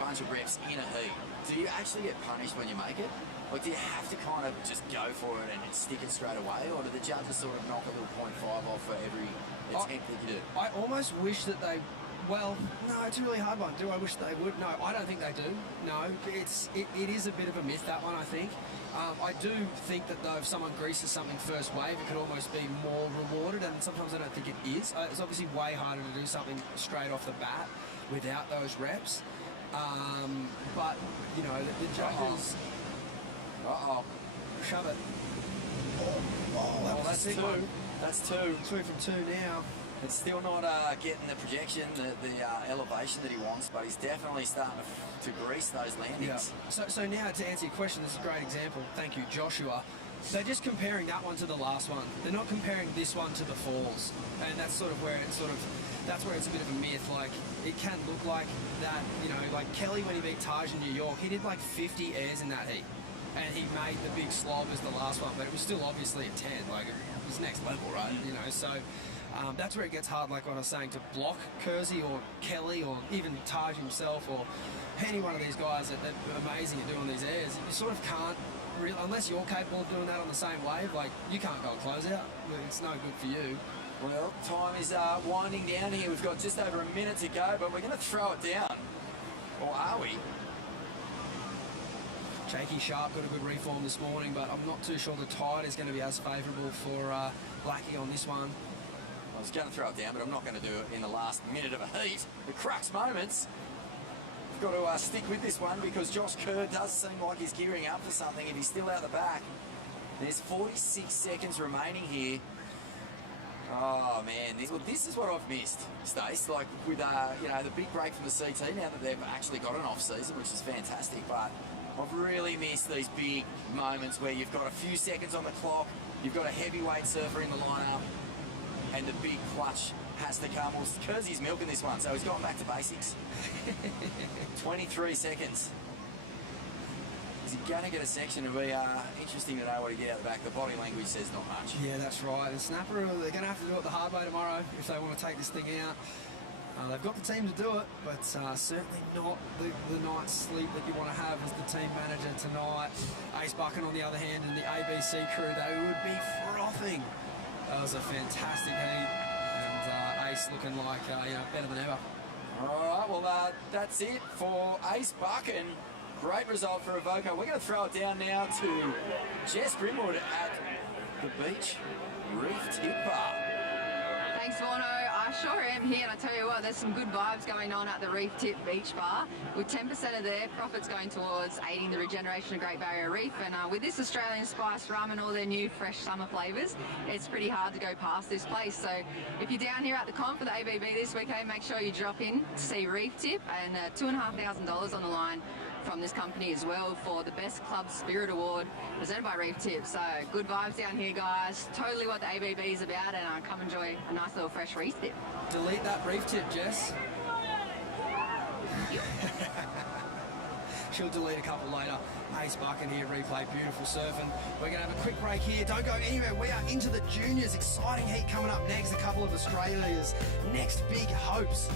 bunch of reps in a heat, do you actually get punished when you make it? Like, do you have to kind of just go for it and stick it straight away, or do the judges sort of knock a little 0.5 off for every attempt that you do? I almost wish that they, well, no, it's a really hard one. Do I wish they would? No, I don't think they do. No, it is a bit of a myth, that one, I think. I do think that, though, if someone greases something first wave, it could almost be more rewarded, and sometimes I don't think it is. It's obviously way harder to do something straight off the bat without those reps. But, you know, the judges... Shove it. That's two. That's two. 2 from 2 now. It's still not getting the projection, the elevation that he wants, but he's definitely starting to grease those landings. Yeah. So now, to answer your question, this is a great example. Thank you, Joshua. they're just comparing that one to the last one. They're not comparing this one to the falls, and that's sort of where it's that's where it's a bit of a myth. Like, it can look like that, you know, like Kelly when he beat Taj in New York, he did like 50 airs in that heat, and he made the big slob as the last one, but it was still obviously a 10. Like, it was next level, right? You know, so that's where it gets hard, like what I was saying, to block Kersey or Kelly or even Taj himself or any one of these guys that are amazing at doing these airs. You sort of can't really, unless you're capable of doing that on the same wave, like, you can't go a closeout. It's no good for you. Well, time is winding down here. We've got just over a minute to go, but we're going to throw it down. Or are we? Jakey Sharp got a good reform this morning, but I'm not too sure the tide is going to be as favourable for Blackie on this one. I was going to throw it down, but I'm not going to do it in the last minute of a heat. The crux moments. We've got to stick with this one because Josh Kerr does seem like he's gearing up for something if he's still out the back. There's 46 seconds remaining here. Oh man, this is what I've missed, Stace. Like with you know, the big break from the CT now that they've actually got an off season, which is fantastic. But I've really missed these big moments where you've got a few seconds on the clock, you've got a heavyweight surfer in the lineup, and the big clutch has to come. Well, Kersey's milking this one, so he's gone back to basics. 23 seconds. Is he going to get a section? It'll be interesting to know what he get out the back. The body language says not much. Yeah, that's right. And Snapper, they're going to have to do it the hard way tomorrow if they want to take this thing out. They've got the team to do it, but certainly not the night's sleep that you want to have as the team manager tonight. Ace Buchan, on the other hand, and the ABC crew, they would be frothing. That was a fantastic heat, and Ace looking like you know, better than ever. All right, well, that's it for Ace Buchan. Great result for Avoca. We're going to throw it down now to Jess Grimwood at the Beach Reef Tip Bar. Thanks, Vorno. I sure am here, and I tell you what, there's some good vibes going on at the Reef Tip Beach Bar, with 10% of their profits going towards aiding the regeneration of Great Barrier Reef. And with this Australian spice rum and all their new fresh summer flavours, it's pretty hard to go past this place. So if you're down here at the comp for the ABB this weekend, make sure you drop in to see Reef Tip, and $2,500 on the line from this company as well for the Best Club Spirit Award presented by Reef Tip. So good vibes down here, guys. Totally what the ABB is about, and come enjoy a nice little fresh Reef Tip. Delete that Reef Tip, Jess. She'll delete a couple later. Ace Buchan here, replay, beautiful surfing. We're going to have a quick break here. Don't go anywhere. We are into the juniors. Exciting heat coming up next. A couple of Australia's next big hopes.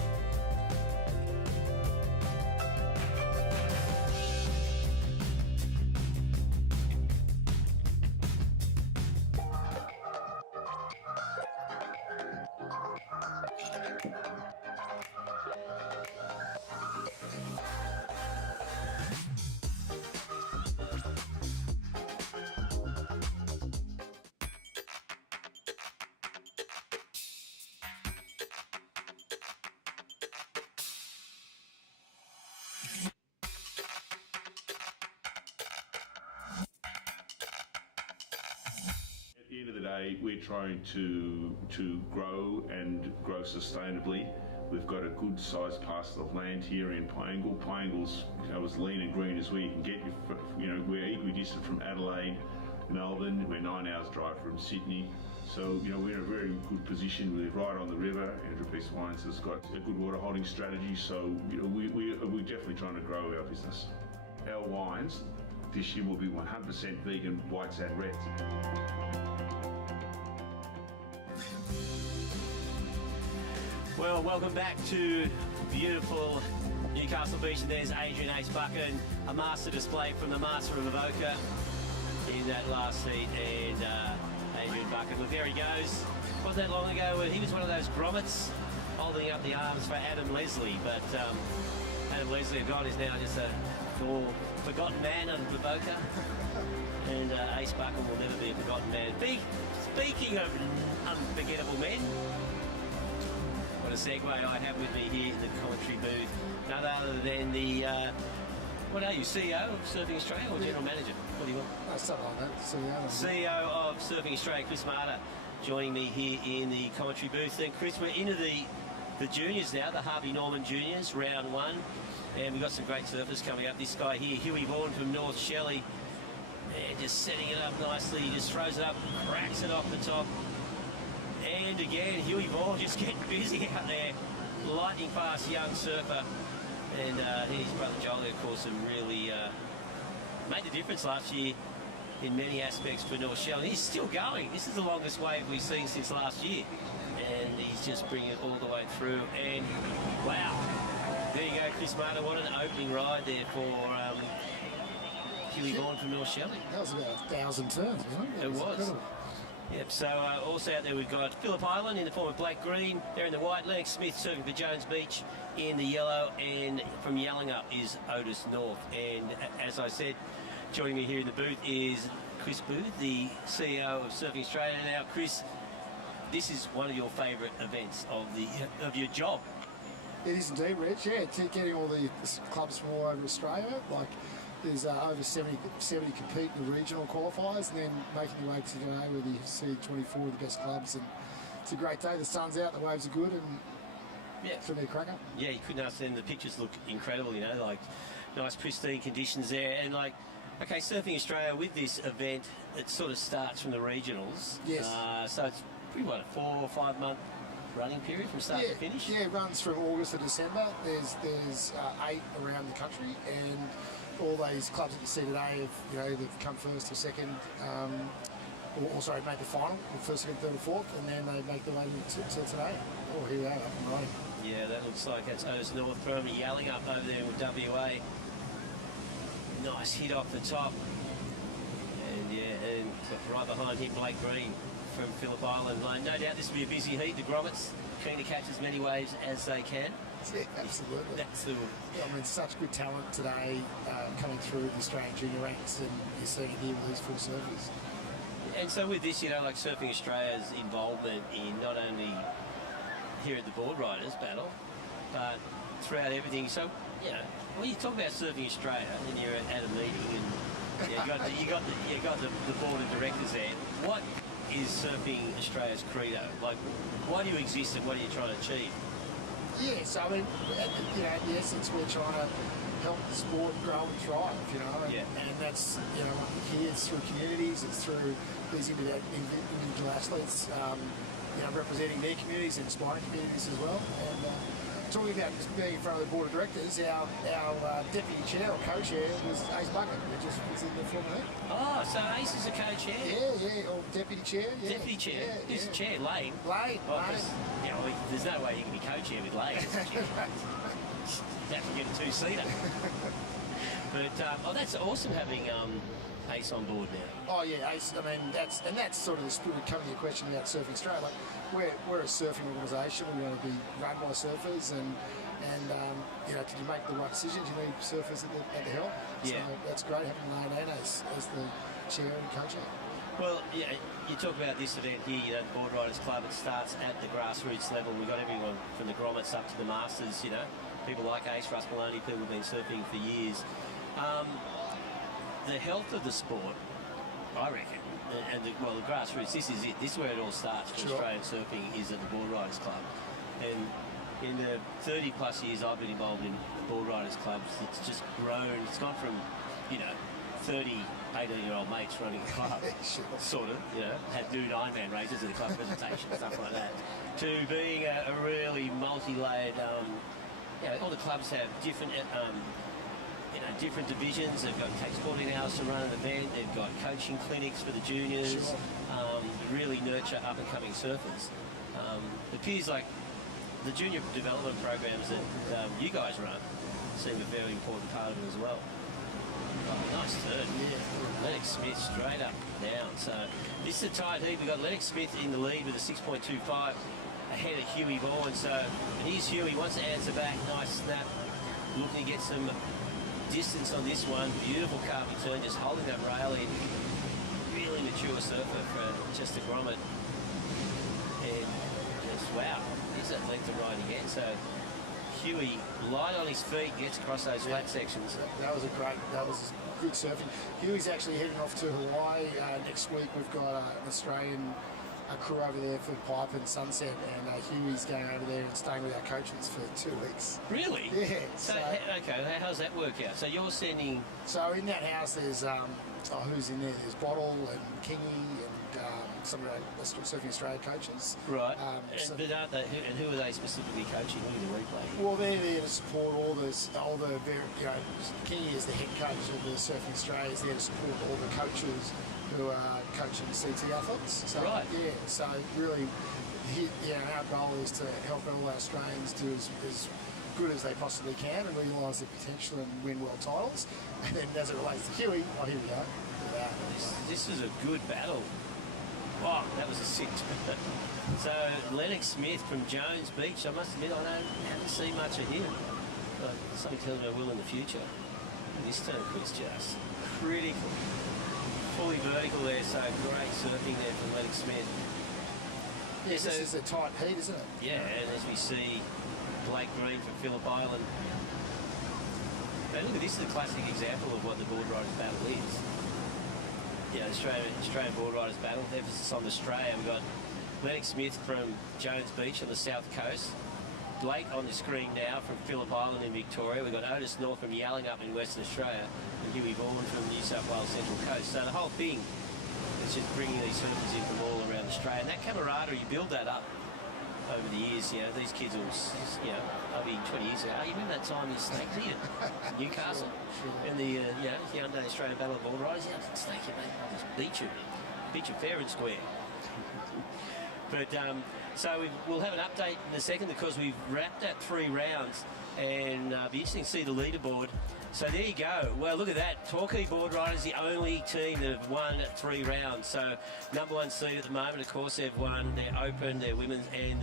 At the end of the day, we're trying to grow and grow sustainably. We've got a good sized parcel of land here in Pinegal. Pinegal's, you know, as lean and green as we can get. You know, we're equidistant from Adelaide, Melbourne. We're 9 hours drive from Sydney. So, you know, we're in a very good position. We're right on the river. Andrew Peace Wines has got a good water holding strategy. So, you know, we're definitely trying to grow our business. Our wines this year will be 100% vegan whites and reds. Well, welcome back to beautiful Newcastle Beach, and there's Adrian Ace Buchan, a master display from the Master of Avoca in that last heat, and Adrian Buchan, look, there he goes. Not that long ago, he was one of those grommets holding up the arms for Adam Leslie, but Adam Leslie, a god, is now just a forgotten man of Avoca, and Ace Buchan will never be a forgotten man. Speaking of unforgettable men, what a segue I have with me here in the commentary booth. None other than the, what are you, CEO of Surfing Australia or General Manager? What do you want? Something like that, CEO of Surfing Australia, Chris Marta, joining me here in the commentary booth. And Chris, we're into the juniors now, the Harvey Norman Juniors, round one. And we've got some great surfers coming up. This guy here, Huey Vaughan from North Shelley. And just setting it up nicely, he just throws it up, cracks it off the top. And again, Huey Ball just getting busy out there. Lightning fast young surfer. And his brother Jolie, of course, have really made the difference last year in many aspects for North Shell. And he's still going. This is the longest wave we've seen since last year. And he's just bringing it all the way through. And wow, there you go, Chris Martin. What an opening ride there for Huey Vaughan from North Shelley. That was about 1,000 turns, wasn't it? It was. Incredible. Yep, so also out there we've got Phillip Island in the form of Blake Green. They're in the white. Lennox Smith serving for Jones Beach in the yellow. And from Yallingup is Otis North. And as I said, joining me here in the booth is Chris Booth, the CEO of Surfing Australia. Now, Chris, this is one of your favourite events of your job. It is indeed, Rich. Yeah, getting all the clubs from all over Australia. Like, there's over 70 compete in the regional qualifiers, and then making your way to today where you see 24 of the best clubs. And it's a great day. The sun's out, the waves are good, and yeah, it's going to be a cracker. Yeah, you couldn't ask them. The pictures look incredible, you know, like nice pristine conditions there. And like, okay, Surfing Australia with this event, it sort of starts from the regionals. Yes. So it's pretty, what, a 4 or 5 month running period from start to finish? Yeah, it runs from August to December. There's 8 around the country, and all those clubs that you see today they've come first or second, or sorry, made the final, first, second, third, or fourth, and then they make their way to today. Oh, here we are, up and running. Yeah, that looks like that's Otis North from Yallingup over there with WA. Nice hit off the top. And yeah, and right behind him, Blake Green from Phillip Island. No doubt this will be a busy heat. The Grommets keen to catch as many waves as they can. Yeah, absolutely. Absolutely. I mean, such good talent today coming through the Australian junior ranks, and you're seeing it here with these full surfers. And so with this, like Surfing Australia's involvement in not only here at the Boardriders battle, but throughout everything. So, when you talk about Surfing Australia and you're at a meeting and you got the board of directors there, what is Surfing Australia's credo? Like, why do you exist and what are you trying to achieve? Yeah, so I mean, in the essence, we're trying to help the sport grow and thrive, and that's, here it's through communities, it's through these individual athletes, representing their communities, inspiring communities as well. And talking about being in front of the board of directors, our deputy chair or co-chair was Ace Bucket, who just was in the Formula E. Oh, so Ace is a co-chair? Yeah, or deputy chair. Yeah. Deputy chair? Who's the chair? Lane? Lane. There's no way you can be co-chair with Lane. You have to get a two-seater. But, that's awesome having Ace on board now. Oh yeah, Ace. I mean, that's sort of the spirit coming to your question about Surfing Australia. Like, we're a surfing organisation. We want to be run by surfers, and did you make the right decisions? You need surfers at the helm. So that's great having Lane and Ace as the chair and co-chair. Well, yeah, you talk about this event here, the Boardriders Club. It starts at the grassroots level. We've got everyone from the Grommets up to the Masters. People like Ace, Russ Maloney, people who've been surfing for years. The health of the sport, I reckon, and the grassroots, this is it. This is where it all starts for Australian surfing, is at the Boardriders Club. And in the 30 plus years I've been involved in Boardriders clubs, it's just grown. It's gone from, 30 18-year-old mates running a club, sort of, had nude Ironman races at a club presentation, stuff like that, to being a really multi-layered, all the clubs have different different divisions. They've got tech sporting hours to run an event. They've got coaching clinics for the juniors. Really nurture up-and-coming surfers. It appears like the junior development programs that you guys run seem a very important part of it as well. Oh, nice turn. Yeah. Lennox Smith straight up and down. So this is a tight heat. We've got Lennox Smith in the lead with a 6.25 ahead of Huey Vaughan. So here's Huey, wants to answer back. Nice snap. Looking to get some distance on this one. Beautiful carving turn, just holding that rail in. Really mature surfer for just a grommet. And just, wow, he's that length of ride again. So Huey, light on his feet, gets across those flat sections. That was good surfing. Huey's actually heading off to Hawaii next week. We've got an Australian a crew over there for Pipe and Sunset, and Huey's going over there and staying with our coaches for 2 weeks. Really? Yeah. So, okay, how does that work out? So you're sending... So in that house there's, who's in there? There's Bottle and Kingy and some of the Surfing Australia coaches. Right. But aren't they, and who are they specifically coaching? Who are the replay? Well, they're there to support all the Kingy is the head coach of the Surfing Australia, is there to support all the coaches who are coaching CT athletes. So, right. Yeah, so really, our goal is to help all our Australians do as good as they possibly can and realise their potential and win world titles. And then as it relates to Huey, here we go. This was a good battle. Wow, that was a sick. So Lennox Smith from Jones Beach, I must admit I haven't seen much of him, but something tells me I will in the future. This turn was just critical. Fully vertical there, so great surfing there from Lennox Smith. Yeah, so this is a tight heat, isn't it? Yeah, and as we see Blake Green from Phillip Island. But look, this is a classic example of what the Boardriders battle is. Yeah, Australian Boardriders battle, emphasis on Australia. We've got Lennox Smith from Jones Beach on the south coast. Blake on the screen now from Phillip Island in Victoria. We've got Otis North from Yallingup in Western Australia and Huey Vaughan from New South Wales Central Coast. So the whole thing is just bringing these surfers in from all around Australia. And that camaraderie, you build that up over the years. You know, these kids will, I'll be 20 years ago. Oh, you remember that time you snaked me at Newcastle? And the, Hyundai Australian Battle of Boardriders? Yeah, I didn't snake you, mate. I'll just beat you fair and square. But so we'll have an update in a second because we've wrapped that 3 rounds, and it'll be interesting to see the leaderboard. So there you go. Well, look at that. Torquay Boardriders, the only team that have won 3 rounds. So number 1 seed at the moment, of course, they've won their Open, their Women's, and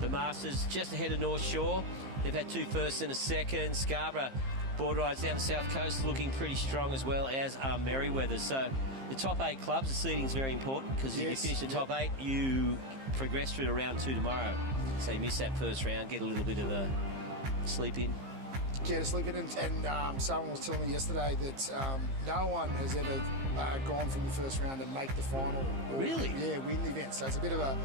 the Masters just ahead of North Shore. They've had 2 firsts and a second. Scarborough Boardriders down the south coast looking pretty strong as well, as are Merryweather. So the top 8 clubs, the seeding is very important because if you finish the top 8, you progress through to round 2 tomorrow. So you miss that first round, get a little bit of a sleep in. Yeah, to sleep in, and someone was telling me yesterday that no one has ever gone from the first round and make the final. Or, really? Yeah, win the event. So it's a bit of a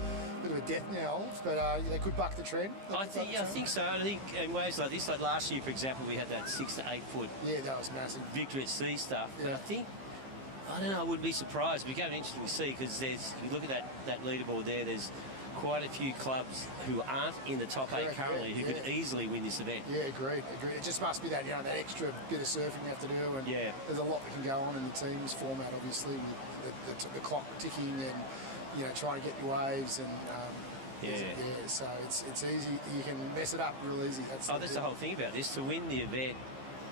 death knell, but they could buck the trend. I think so. I think in ways like this, like last year, for example, we had that 6 to 8 foot. Yeah, that was massive. Victory at sea stuff. Yeah. But I don't know, I wouldn't be surprised. It'd be kind of interesting to see because if you look at that leaderboard there, there's quite a few clubs who aren't in the top 8 currently who could easily win this event. Yeah, agreed. It just must be that that extra bit of surfing you have to do, and there's a lot that can go on in the teams format, obviously, with the clock ticking and trying to get your waves and. So it's easy. You can mess it up real easy. That's the whole thing about this. To win the event,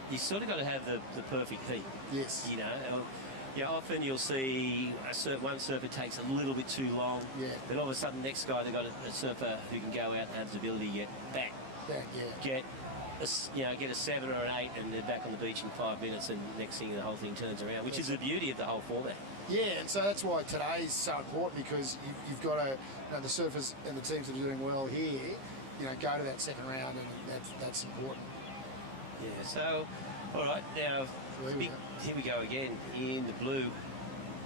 you sort of got to have the perfect heat. Yes. Often you'll see one surfer takes a little bit too long. Yeah. Then all of a sudden, next guy, they've got a surfer who can go out and has the ability to get back. Get a 7 or an 8, and they're back on the beach in 5 minutes, and next thing the whole thing turns around, which is the beauty of the whole format. Yeah, and so that's why today is so important because you've got to, the surfers and the teams that are doing well here, go to that second round, and that's important. Yeah. So, all right, now here we go again in the blue.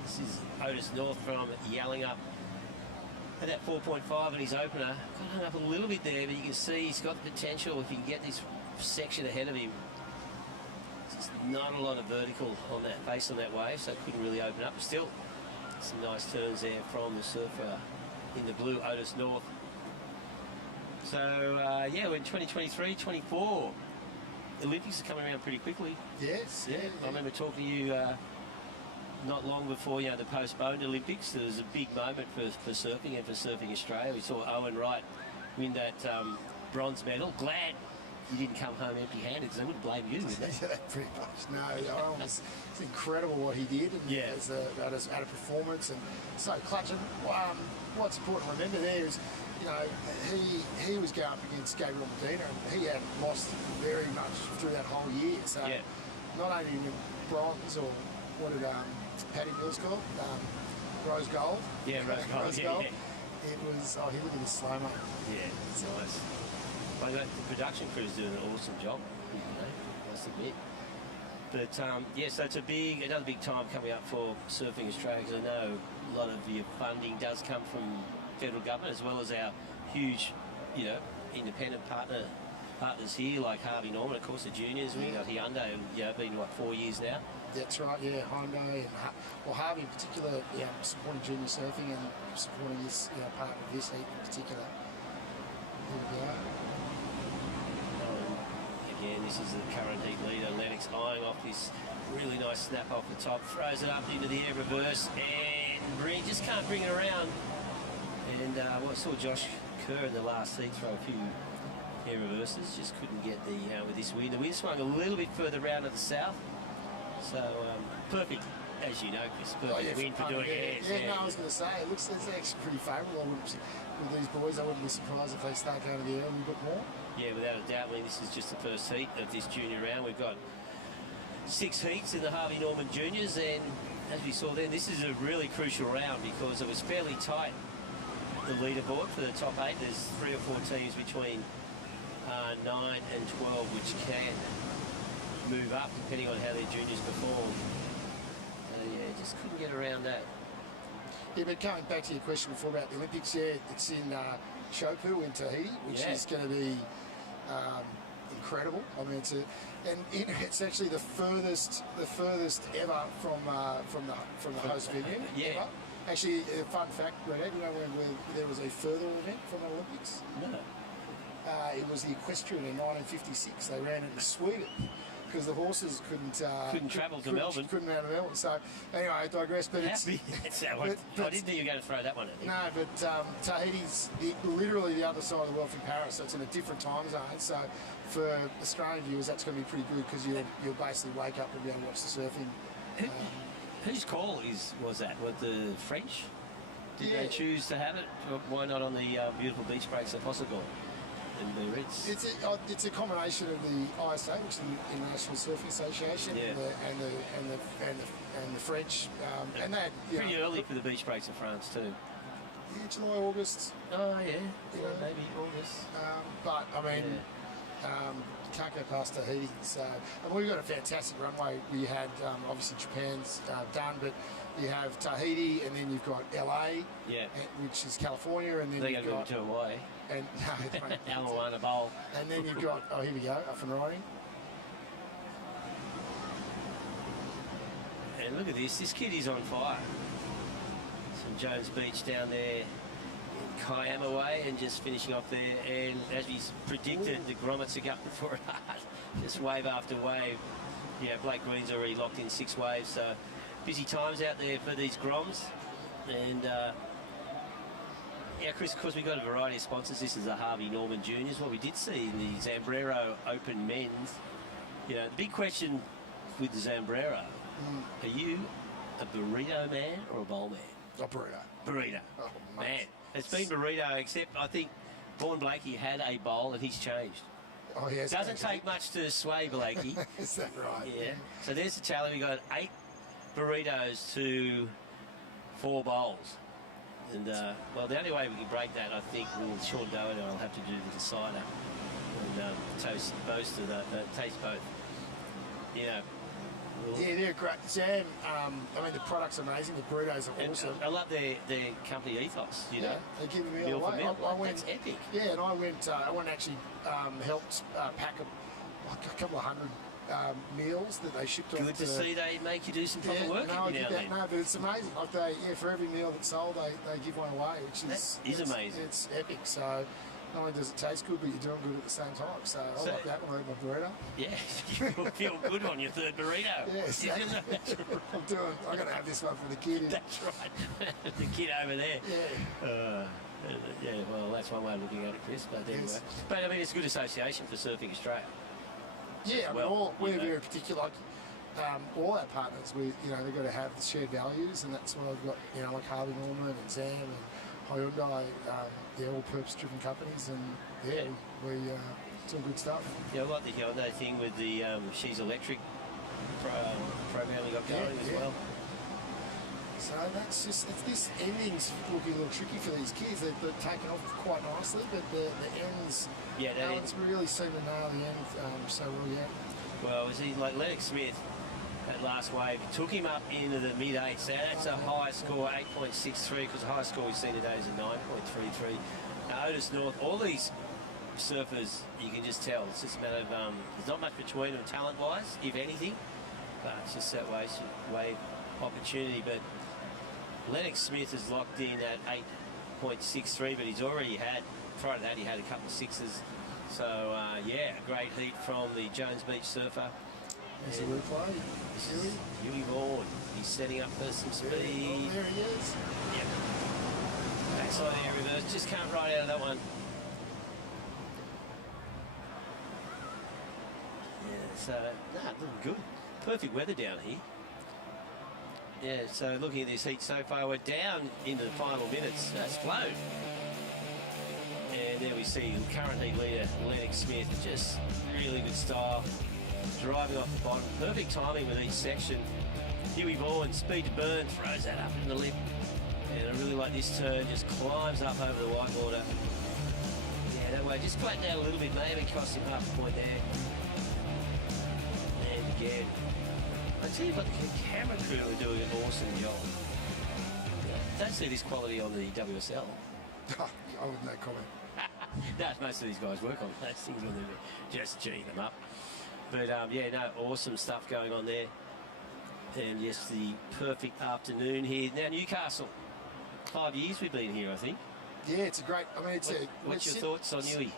This is Otis North from Yallingup. Had that 4.5 in his opener. Got hung up a little bit there, but you can see he's got the potential if he can get this section ahead of him. Just not a lot of vertical on that face on that wave, so it couldn't really open up. But still, some nice turns there from the surfer in the blue, Otis North. So, we're in 2023, 24. The Olympics are coming around pretty quickly. Yes. Yeah. I remember talking to you not long before the postponed Olympics. There was a big moment for surfing and for Surfing Australia. We saw Owen Wright win that bronze medal. Glad you didn't come home empty-handed because they wouldn't blame you, would they? Pretty much. No, it's incredible what he did and at a performance and so clutching. What's important to remember there is he was going up against Gabriel Medina and he hadn't lost very much through that whole year. So not only in bronze or what did Paddy Mills call rose gold. Yeah, rose gold. It was he looked at the slow-mo. Yeah, it's nice. The production crew's doing an awesome job, I must admit. But yeah, so it's another big time coming up for Surfing Australia, because I know a lot of your funding does come from federal government, as well as our huge, independent partners here, like Harvey Norman, of course, the juniors. We got Hyundai, been 4 years now. That's right, yeah, Hyundai and Harvey in particular, supporting junior surfing and supporting this, part of this heat in particular. There we go. Again, this is the current heat leader, Lennox, eyeing off this really nice snap off the top, throws it up into the air reverse, and just can't bring it around. And saw Josh Kerr in the last heat throw a few air reverses, just couldn't get with this wind. The wind swung a little bit further round to the south, so perfect, as you know, Chris, perfect wind for doing it. No, I was going to say, it's actually pretty favourable. With these boys, I wouldn't be surprised if they start going to the air a little bit more. Yeah, without a doubt. I mean, this is just the first heat of this junior round. We've got 6 heats in the Harvey Norman Juniors, and as we saw then, this is a really crucial round because it was fairly tight, the leaderboard for the top 8. There's 3 or 4 teams between 9 and 12 which can move up depending on how their juniors perform. Just couldn't get around that. Yeah, but coming back to your question before about the Olympics, it's in Shopu in Tahiti, which is going to be incredible. I mean, it's actually the furthest ever from the host venue. Yeah. Ever. Actually, a fun fact, Brad, you know where there was a further event from the Olympics? No. It was the equestrian in 1956. They ran it in Sweden because the horses couldn't travel to Melbourne. Couldn't out of Melbourne. So anyway, I digress. But I didn't think you were going to throw that one at me. No, but Tahiti's literally the other side of the world from Paris, so it's in a different time zone. So for Australian viewers, that's going to be pretty good because you'll basically wake up and be able to watch the surfing. Whose call was that? Was the French? Did they choose to have it? Why not on the beautiful beach breaks at Possible? It's a combination of the ISA, which is the International Surfing Association, and the French, and that pretty early for the beach breaks in France too. Yeah, July, August. Oh yeah, maybe August. But I mean, can't go past Tahiti. So we've got a fantastic runway. We had obviously Japan's done, but you have Tahiti, and then you've got LA, which is California, and then you've got to Hawaii. And Alamoana Bowl. And then you've got here we go, up and riding. And look at this kid is on fire. Some Jones Beach down there in Kiama Way, and just finishing off there. And as we predicted, the grommets are going for it hard. Just wave after wave. Yeah, Blake Green's already locked in 6 waves, so busy times out there for these groms. And Chris, of course, we've got a variety of sponsors. This is the Harvey Norman Juniors. What we did see in the Zambrero Open Men's, the big question with the Zambrero, are you a burrito man or a bowl man? A burrito. Burrito. Oh, man. It's been burrito, except I think Vaughan Blakey had a bowl and he's changed. Oh, yes. Doesn't take much to sway Blakey. Is that right? Yeah. So there's the challenge. We got 8 burritos to 4 bowls. And, well, the only way we can break that, I think, Sean Doherty will have to do the decider and taste both. Yeah, they're great. Zam, I mean, the product's amazing. The burritos are awesome. I love their company ethos, Yeah, they're giving me all away. That's epic. Yeah, and I went and actually helped pack a couple of hundred meals that they shipped on. Good to see they make you do some proper work. No, I did that. No, but it's amazing. Like for every meal that's sold, they give one away, which is amazing. It's epic. So not only does it taste good, but you're doing good at the same time. So I like that when I eat my burrito. Yeah, you feel good on your 3rd burrito. Yeah, exactly. I'm going to have this one for the kid. That's right. The kid over there. Yeah. Yeah, well, that's one way of looking at it, Chris. But anyway, but I mean, it's a good association for Surfing Australia. Yeah, we're very particular. Like all our partners, they've got to have the shared values, and that's what I've got. Like Harvey Norman and Zam and Hyundai, they're all purpose-driven companies, and we doing good stuff. Yeah, I like the Hyundai thing with the She's Electric program we got going as well. So this ending's looking a little tricky for these kids. They're taken off quite nicely, but the ends. Yeah, Alan's really seemed to nail the end so well yet. Well, is he like Lennox Smith? that last wave. Took him up into the mid-8s. That's a high score, 8.63, because the highest score we've seen today is a 9.33. Otis North, all these surfers, you can just tell. It's just a matter of, there's not much between them talent-wise, if anything. But it's just that wave opportunity. But Lennox Smith is locked in at 8.63, but he's already had, prior to that, he had a couple of sixes. So, yeah, a great heat from the Jones Beach surfer. There's a replay. This is Huey Vaughan. He's setting up for some speed. There he is. Yep. Backside air reverse. Just can't ride out of that one. Yeah, so, looking good. Perfect weather down here. Yeah, so looking at this heat so far, we're down into the final minutes. It's flowed. And there we see current heat leader Lennox Smith, just really good style, driving off the bottom. Perfect timing with each section. Huey Vaughan, speed to burn, throws that up in the lip. And I really like this turn, just climbs up over the whitewater. Yeah, that way, just flatten out a little bit, maybe cost him half a point there. And again, I tell you what, the camera crew are doing an awesome job. Don't see this quality on the WSL. I wouldn't no comment. No, most of these guys work on those things when they're just G'ing them up. But yeah, no, awesome stuff going on there. And yes, the perfect afternoon here. Now Newcastle, 5 years we've been here, I think. Yeah, it's a great, I mean, it's what's your thoughts on Huey?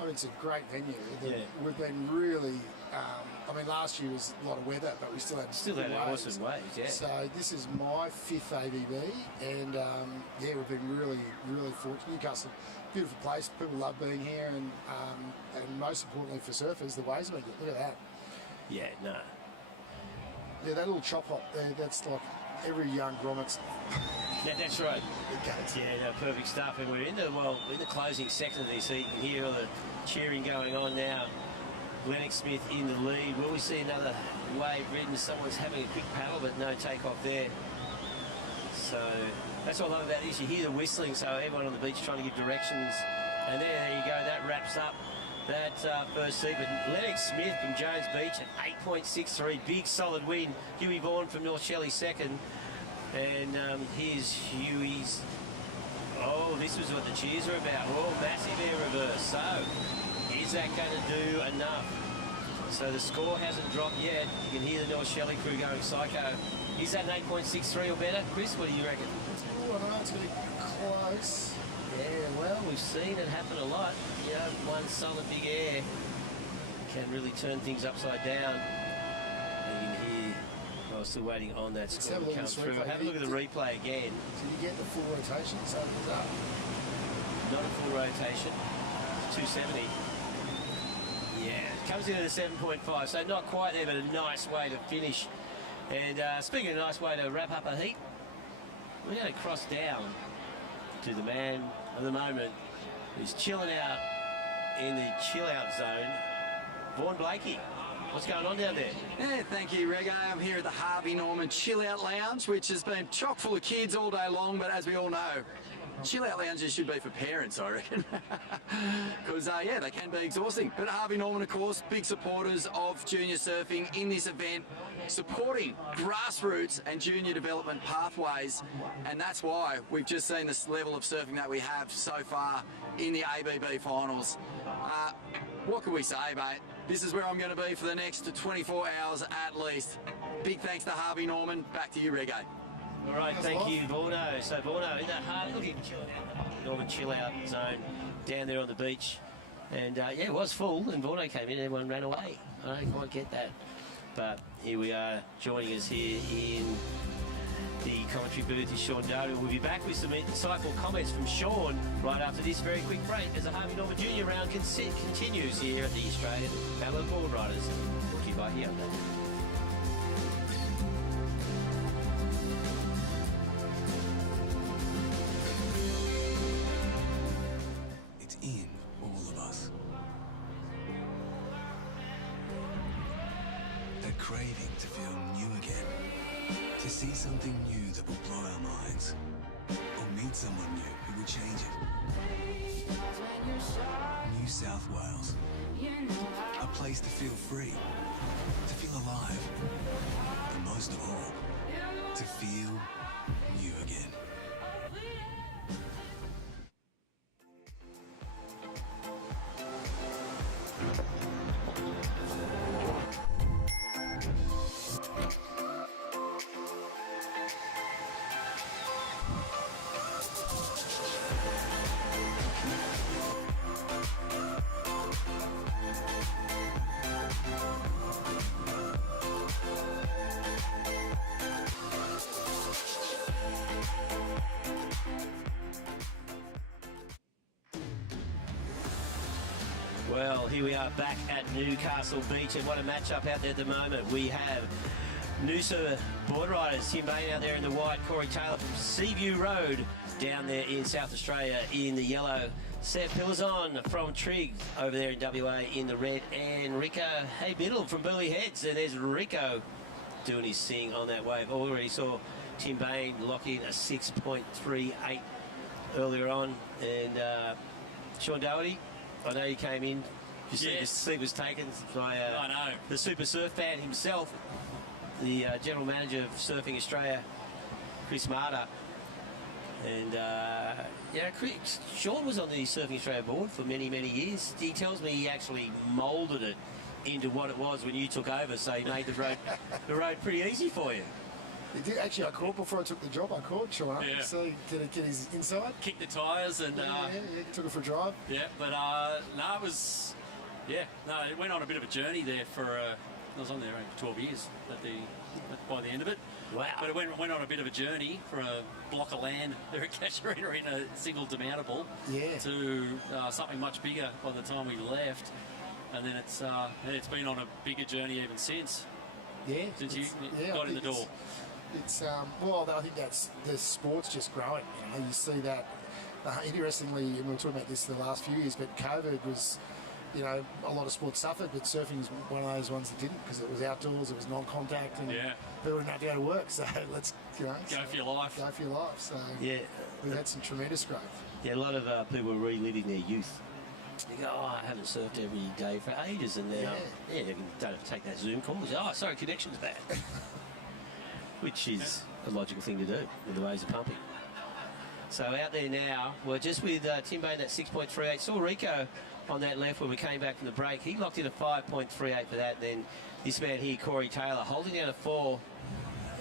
I mean, it's a great venue. Yeah. We've been really, I mean, last year was a lot of weather, but we still had awesome waves, yeah. So this is my 5th ABB, and yeah, we've been really, really fortunate. Newcastle, beautiful place. People love being here, and most importantly for surfers, the waves are good. Look at that. Yeah, no. Yeah, that little chop hop there, that's like every young grommet's. Yeah, that's right. Yeah, no, perfect stuff. And we're in the closing section of this heat. You can hear all the cheering going on now. Lennox Smith in the lead. Will we see another wave ridden? Someone's having a quick paddle, but no takeoff there. So that's what I love about this. You hear the whistling, so everyone on the beach trying to give directions. And there you go. That wraps up that first heat. But Lennox Smith from Jones Beach at 8.63. Big solid win. Huey Vaughan from North Shelley second. And here's Huey's. Oh, this was what the cheers were about. Oh, massive air reverse. So, is that going to do enough? So the score hasn't dropped yet. You can hear the North Shelley crew going psycho. Is that an 8.63 or better? Chris, what do you reckon? Oh, I don't know. It's going to be close. Yeah, well, we've seen it happen a lot. You know, one solid big air can really turn things upside down. And you can hear. I was still waiting on that score to come through. Have a look at the replay again. Did you get the full rotation? So not a full rotation. 270. Yeah, it comes in at a 7.5, so not quite there, but a nice way to finish. And speaking of a nice way to wrap up a heat, we're going to cross down to the man of the moment who's chilling out in the chill-out zone, Vaughan Blakey. What's going on down there? Yeah, thank you, Reggae. I'm here at the Harvey Norman Chill Out Lounge, which has been chock full of kids all day long, but as we all know, chill out lounges should be for parents, I reckon. Because, yeah, they can be exhausting. But Harvey Norman, of course, big supporters of junior surfing in this event, supporting grassroots and junior development pathways. And that's why we've just seen this level of surfing that we have so far in the ABB finals. What can we say, mate? This is where I'm going to be for the next 24 hours at least. Big thanks to Harvey Norman. Back to you, Reggae. All right, thank you, Vorno. So Vorno in that Harvey Norman chill out zone down there on the beach. And yeah, it was full, and Vorno came in and everyone ran away. I don't quite get that. But here we are, joining us here in the commentary booth is Sean Doty. We'll be back with some insightful comments from Sean right after this very quick break as the Harvey Norman Junior round continues here at the Australian Battle of Boardriders. Brought to you by Hyundai. It's in all of us. That craving to feel new again. To see something new that will blow our minds. Or meet someone new who will change it. New South Wales. A place to feel free. to feel alive, and most of all, to feel new again. Well, here we are back at Newcastle Beach, and what a matchup out there at the moment. We have Noosa Boardriders, Tim Bain out there in the white, Corey Taylor from Seaview Road down there in South Australia in the yellow, Seb Pillazon from Trigg over there in WA in the red, and Rico Biddle from Burleigh Heads, and there's Rico doing his thing on that wave. Already saw Tim Bain lock in a 6.38 earlier on, and Sean Doherty, I know you came in. You see the seat was taken by I know. the Super Surf fan himself, the General Manager of Surfing Australia, Chris Marta. And Sean was on the Surfing Australia board for many, many years. He tells me he actually moulded it into what it was when you took over, so he made the road pretty easy for you. He did. Actually, I called before I took the job. I called Sean up so he could get his inside. Kicked the tyres and... took it for a drive. Yeah, but no, it was... Yeah, no, it went on a bit of a journey there for... I was on there for 12 years by the end of it. Wow. But it went on a bit of a journey from a block of land there at Casuarina in a single demountable to something much bigger by the time we left. And then it's been on a bigger journey even since. Yeah. Since you got in the door. It's well, I think that's the sport's just growing. You see that. Interestingly, and we were talking about this the last few years, but COVID was, a lot of sports suffered, but surfing was one of those ones that didn't, because it was outdoors, it was non-contact, and people didn't have to go to work. So let's go for your life. Go for your life. So we've had some tremendous growth. Yeah, a lot of people were reliving their youth. You go, I haven't surfed every day for ages, and now you don't have to take that Zoom call. Sorry, connection's bad. Which is a logical thing to do with the waves are pumping. So out there now, we're just with Tim Bain at 6.38. Saw Rico on that left when we came back from the break. He locked in a 5.38 for that. Then this man here, Corey Taylor, holding down a 4.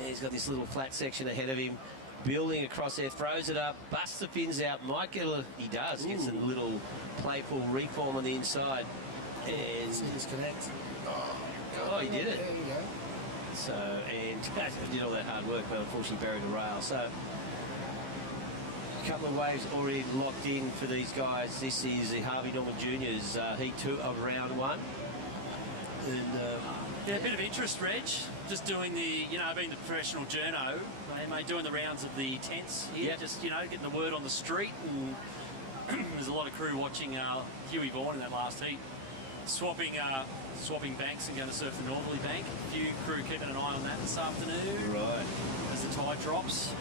He's got this little flat section ahead of him, building across there, throws it up, busts the fins out. Might get gets a little playful reform on the inside. And disconnect. Oh, he did it. There you go. So, and did all that hard work, but unfortunately buried a rail. So, a couple of waves already locked in for these guys. This is the Harvey Norman Juniors, Heat 2 of round 1. And a bit of interest, Reg. Just doing the, being the professional journo, mate, doing the rounds of the tents here. Just, getting the word on the street. And there's a lot of crew watching Huey Vaughan in that last heat. Swapping banks and going to surf the Northerly bank. A few crew keeping an eye on that this afternoon. Right. As the tide drops.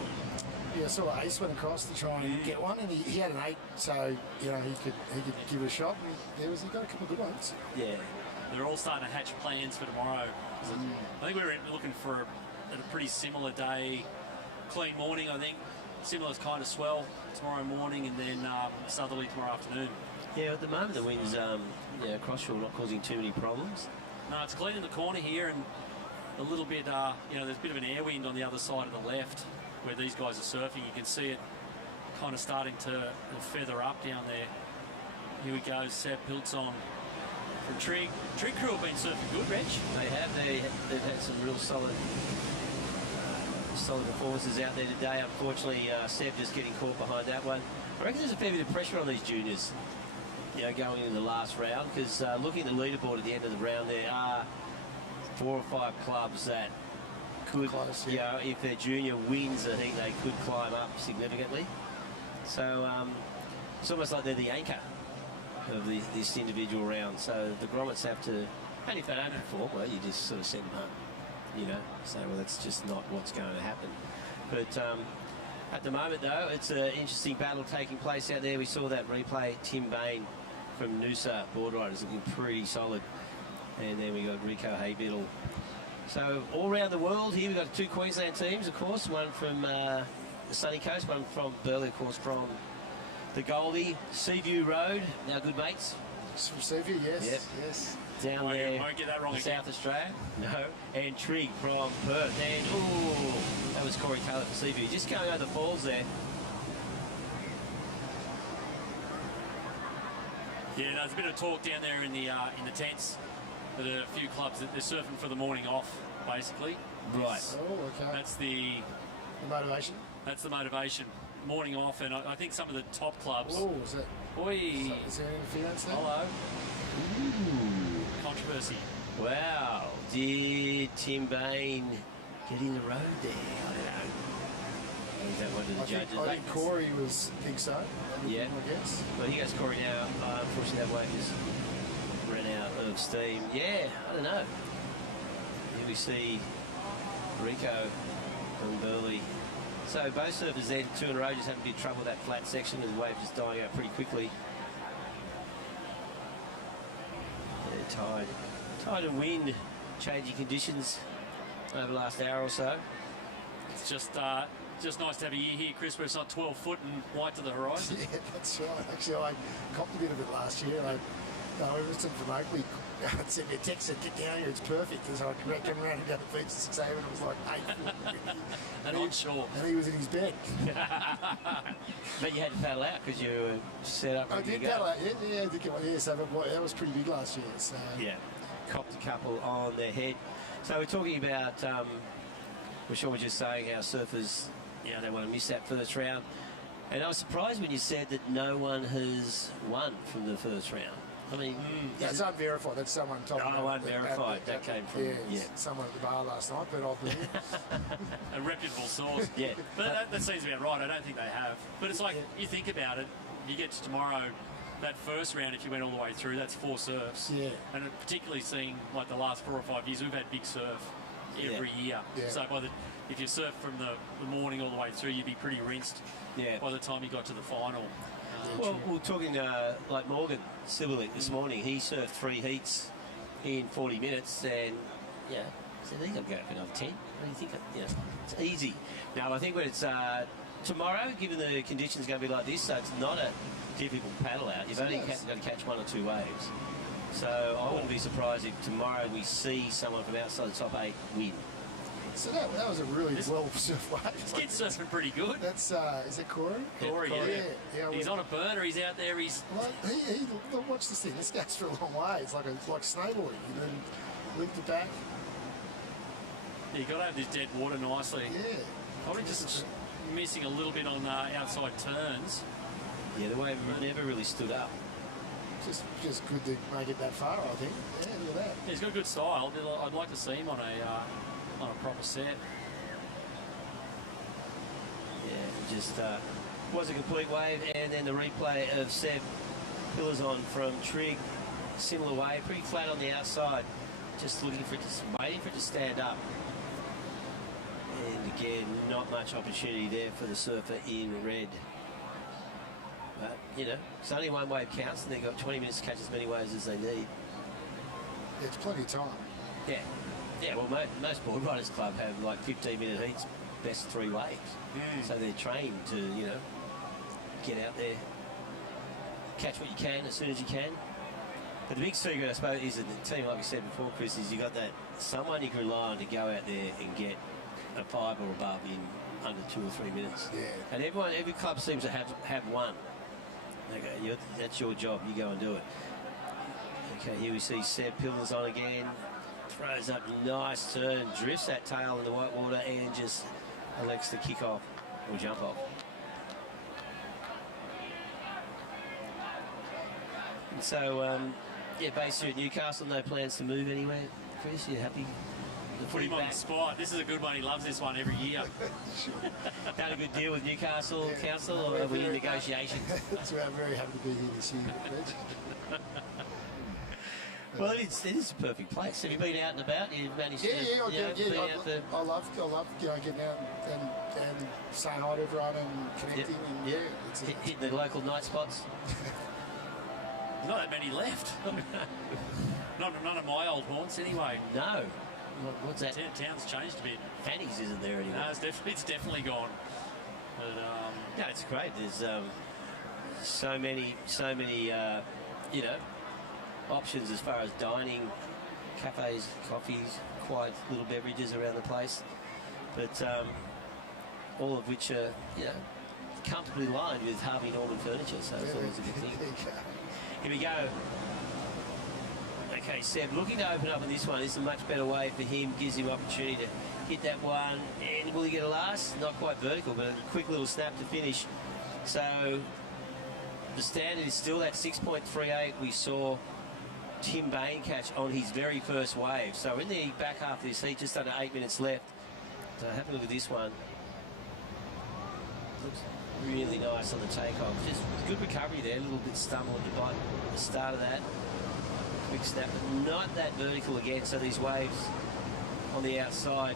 Yeah, I saw Ace went across to try and get one, and he had an 8, so he could give it a shot. And he got a couple of good ones. Yeah. They're all starting to hatch plans for tomorrow. I think we're looking for a pretty similar day. Clean morning, I think. Similar kind of swell tomorrow morning, and then southerly tomorrow afternoon. Yeah, at the moment the wind's cross-shore, not causing too many problems. No, it's clean in the corner here, and a little bit, there's a bit of an air wind on the other side of the left where these guys are surfing. You can see it kind of starting to feather up down there. Here we go, Seb Piltson from Trigg. Trigg crew have been surfing good, Reg. They have. They've had some real solid performances out there today. Unfortunately, Seb just getting caught behind that one. I reckon there's a fair bit of pressure on these juniors, going into the last round, because looking at the leaderboard at the end of the round, there are 4 or 5 clubs that could, if their junior wins, I think they could climb up significantly. So it's almost like they're the anchor of this individual round. So the grommets have to, and if they don't perform, well, you just sort of send them home, say, well, that's just not what's going to happen. But at the moment, though, it's an interesting battle taking place out there. We saw that replay, Tim Bain from Noosa Boardriders looking pretty solid And then we got Rico Haybiddle. So all around the world here, we've got 2 Queensland teams, of course. One from the sunny coast, one from Burleigh, of course, from the Goldie. Seaview Road, our good mates. From Seaview, yes. Yep. Yes. Down there, won't get that wrong South again. Australia. No. And Trigg from Perth. And, that was Corey Taylor for Seaview. Just going over the falls there. Yeah, there's a bit of talk down there in the tents that a few clubs that they're surfing for the morning off, basically. Right. Okay. That's the motivation. That's the motivation. Morning off, and I think some of the top clubs. Oh, is that? Oi. Is there interference there? Hello. Ooh. Controversy. Wow. Did Tim Bain get in the road there? I don't know. Is that one of the judges? I think Corey think so. Yeah. I guess. Well, he goes Corey now. Unfortunately, that wave just ran out of steam. Yeah, I don't know. Here we see Rico from Burleigh. So both surfers there, 2 in a row, just having a bit of trouble with that flat section, and the wave just dying out pretty quickly. Yeah, tide and wind, changing conditions over the last hour or so. It's just nice to have a year here, Chris, where it's not 12 foot and white to the horizon. Yeah, that's right. Actually, I copped a bit of it last year. Everton from Oakley sent me a text, said, get down here, it's perfect. So I came around and down the beach at 6 a.m. and it was like 8 foot. And onshore. And he was in his bed. But you had to paddle out because you were set up. I did paddle out, yeah, I did get one. Yeah, so that was pretty big last year. So. Yeah, copped a couple on their head. So we're talking about, which I was just saying, how surfers, they want to miss that first round. And I was surprised when you said that no one has won from the first round. I mean, that's unverified. That's someone told me. Oh, unverified. That came from someone at the bar last night, but I believe a reputable source. Yeah, but that seems about right. I don't think they have. But it's like you think about it. You get to tomorrow. That first round, if you went all the way through, that's 4 surfs. Yeah. And particularly seeing like the last 4 or 5 years, we've had big surf every year. Yeah. So if you surf from the morning all the way through, you'd be pretty rinsed. Yeah. By the time you got to the final. Well, we're talking like Morgan Silverlink this morning. He surfed 3 heats in 40 minutes, and so I think I'll go for another 10. What do you think? It's easy. Now I think when it's tomorrow, given the conditions going to be like this, so it's not a difficult paddle out. You've only got to catch 1 or 2 waves. So I wouldn't be surprised if tomorrow we see someone from outside the top 8 win. So that was a really well surfed wave. This kid's surfing pretty good. That's is it Corey? Corey, yeah. He's on a burner. He's out there. He's watch this thing. This goes for a long way. It's like snowboarding. You then lift it back. Yeah, you got to have this dead water nicely. Yeah. Probably just missing a little bit on outside turns. Yeah, the wave never really stood up. Just good to make it that far, I think. Yeah, look at that. Yeah, he's got good style. I'd like to see him on a proper set. Yeah, just was a complete wave, and then the replay of Seb Pillazon from Trigg, similar wave, pretty flat on the outside, just looking for it waiting for it to stand up. And again, not much opportunity there for the surfer in red. But, it's only 1 wave counts, and they've got 20 minutes to catch as many waves as they need. It's plenty of time. Yeah. Yeah, well, most Boardriders club have like 15-minute heats, best 3 waves. So they're trained to, get out there, catch what you can as soon as you can. But the big secret, I suppose, is that the team, like we said before, Chris, is you got that someone you can rely on to go out there and get a 5 or above in under 2 or 3 minutes. Yeah. And every club seems to have one. Okay, that's your job. You go and do it. Okay, here we see Seb Pillars on again. Throws up nice turn, drifts that tail in the white water, and just elects to kick off or jump off. And so, based here at Newcastle, no plans to move anywhere. Chris, you happy? Put him on the spot. This is a good one. He loves this one every year. Done a good deal with Newcastle Council, or are we in negotiations? So I'm very happy to be here this year. Well, it is a perfect place. Have you been out and about? You've managed to I love getting out and saying hi to everyone and connecting. Yep. And hitting the local night spots. Not that many left. Not on my old haunts, anyway. No. What's that? Town's changed a bit. Fanny's isn't there anymore. No, it's definitely gone. But, no, it's great. There's so many you know, options as far as dining, cafes, coffees, quiet little beverages around the place. But all of which are, you know, comfortably lined with Harvey Norman furniture, so it's always a good thing. Here we go. Okay, Seb, looking to open up on this one. This is a much better way for him, gives him opportunity to hit that one. And will he get a last? Not quite vertical, but a quick little snap to finish. So the standard is still that 6.38 we saw Tim Bain catch on his very first wave. So in the back half of this heat, just under 8 minutes left. So have a look at this one. Looks really nice on the takeoff. Just good recovery there. A little bit stumble at the start of that. Quick snap, but not that vertical again. So these waves on the outside.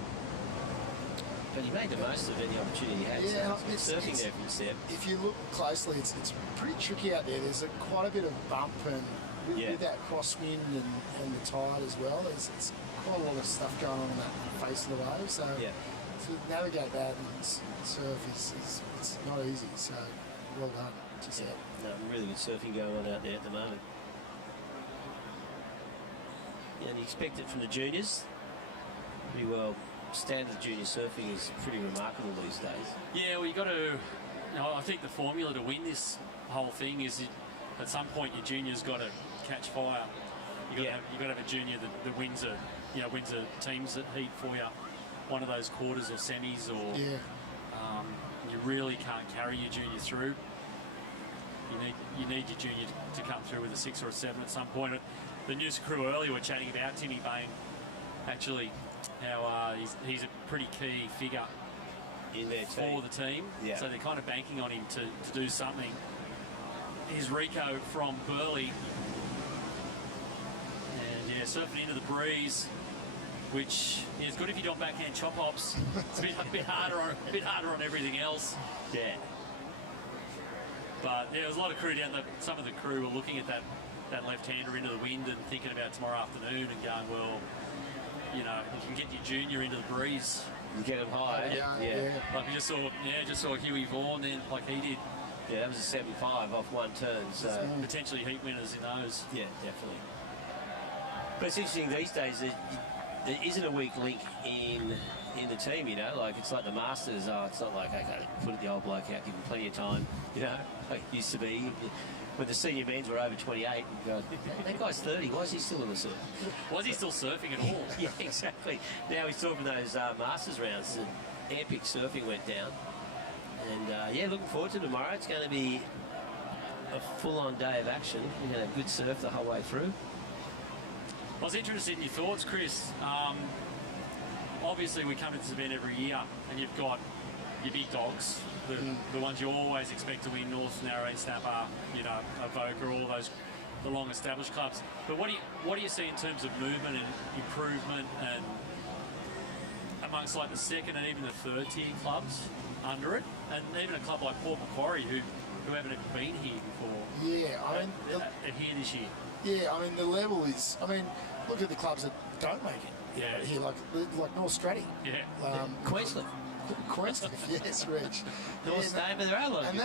But he made the most of any opportunity he had. Yeah, so it's surfing there from Seb. If you look closely, it's pretty tricky out there. There's quite a bit of bump and with that crosswind and the tide as well. There's quite a lot of stuff going on in that face of the wave. So to navigate that and surf is it's not easy. So well done. Just no, really good surfing going on out there at the moment. Yeah, and you expect it from the juniors. Pretty well. Standard junior surfing is pretty remarkable these days. Yeah, well, you got to. I think the formula to win this whole thing is at some point your junior's got to catch fire. You got to have a junior that wins a teams that heat for you, one of those quarters or semis, or you really can't carry your junior through. You need your junior to come through with a 6 or a 7 at some point. The news crew earlier were chatting about Timmy Bain, actually, how he's a pretty key figure in their for the team. Yeah. So they're kind of banking on him to do something. Here's Rico from Burleigh. And surfing into the breeze, which is good if you don't backhand chop hops. It's a bit harder on everything else. Yeah. But there was a lot of crew down there. Some of the crew were looking at that left-hander into the wind and thinking about tomorrow afternoon and going, well, you know, you can get your junior into the breeze. You get him high. Yeah. Like we just saw Huey Vaughan then, like he did. Yeah, that was a 7.5 off one turn. So potentially heat winners in those. Yeah, definitely. But it's interesting these days that there isn't a weak link in the team, you know, like it's like the Masters. It's not like, okay, put the old bloke out, give him plenty of time, you know, like it used to be. When the senior men's were over 28, and go, that guy's 30, why is he still in the surf? Was he still surfing at all? Yeah, exactly. Now he's talking those Masters rounds, and epic surfing went down. And looking forward to tomorrow. It's going to be a full-on day of action. We're going to have good surf the whole way through. I was interested in your thoughts, Chris. Obviously, we come to this event every year, and you've got your big dogs, the ones you always expect to win, North, Narrowing, Snapper, you know, Avoca, all those, the long-established clubs. But what do you see in terms of movement and improvement, and amongst like the second and even the third tier clubs under it, and even a club like Port Macquarie who haven't even been here before? Yeah, I mean, and here this year. Yeah, I mean the level is. I mean, look at the clubs that don't make it. Yeah. Here, like North Stratty. Yeah. Queensland. Queensland, yes, Reg. North State, but there are a lot. And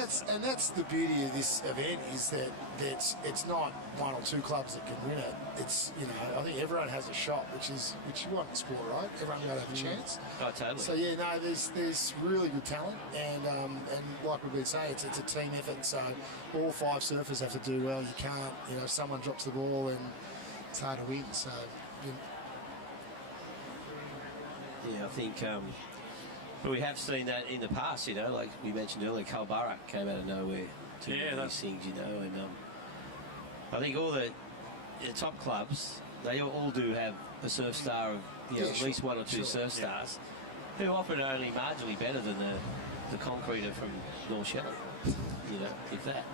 that's the beauty of this event, is that it's not one or two clubs that can win it. It's, you know, I think everyone has a shot, which you want in sport, right? Everyone got to have a chance. Oh, totally. So yeah, no, there's really good talent, and like we've been saying, it's a team effort. So all 5 surfers have to do well. You can't, you know, if someone drops the ball, and it's hard to win. So. Yeah, I think. But we have seen that in the past, you know, like we mentioned earlier, Culburra came out of nowhere to these things, you know, and I think all the top clubs, they all do have a surf star of, you know, at least 1 or 2 surf stars, who often are only marginally better than the concreter from North Shelley, you know, if that.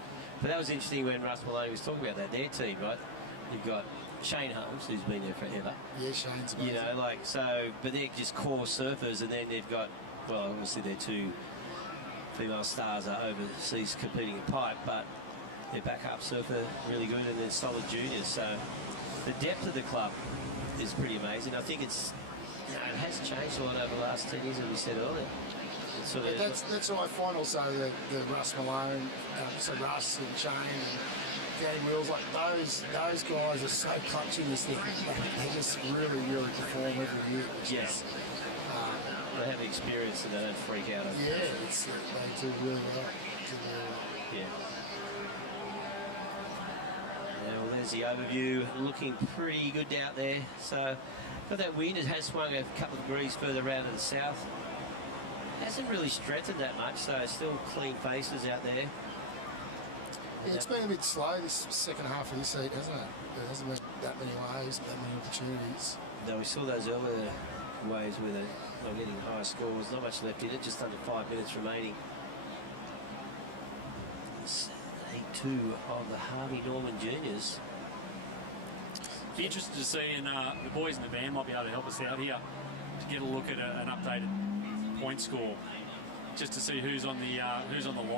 But that was interesting when Russ Maloney was talking about that, their team, right? You've got Shane Holmes, who's been there forever. Yeah, Shane's amazing. You know, like, so, but they're just core surfers, and then they've got, well, obviously their 2 female stars are overseas competing in pipe, but their backup surfer really good, and they're solid juniors. So the depth of the club is pretty amazing. I think it's, it has changed a lot over the last 10 years, as we said earlier. It's sort of, that's what I find also the Russ Malone, so Russ and Shane and Danny Wills, like those guys are so clutchy in this thing. They just really, really perform every year. Yes. They have experience and they don't freak out. Yeah, they do really well. Yeah. Well, there's the overview, looking pretty good out there. So, got that wind, it has swung a couple of degrees further around to the south. Hasn't really strengthened that much, so still clean faces out there. Yeah, it's been a bit slow this second half of this heat, hasn't it? There hasn't been that many waves, that many opportunities. Though we saw those earlier waves where they're getting high scores, not much left in it, just under 5 minutes remaining. Heat 2 of the Harvey Norman Juniors. Be interested to see, and the boys in the band might be able to help us out here to get a look at an updated point score, just to see who's on the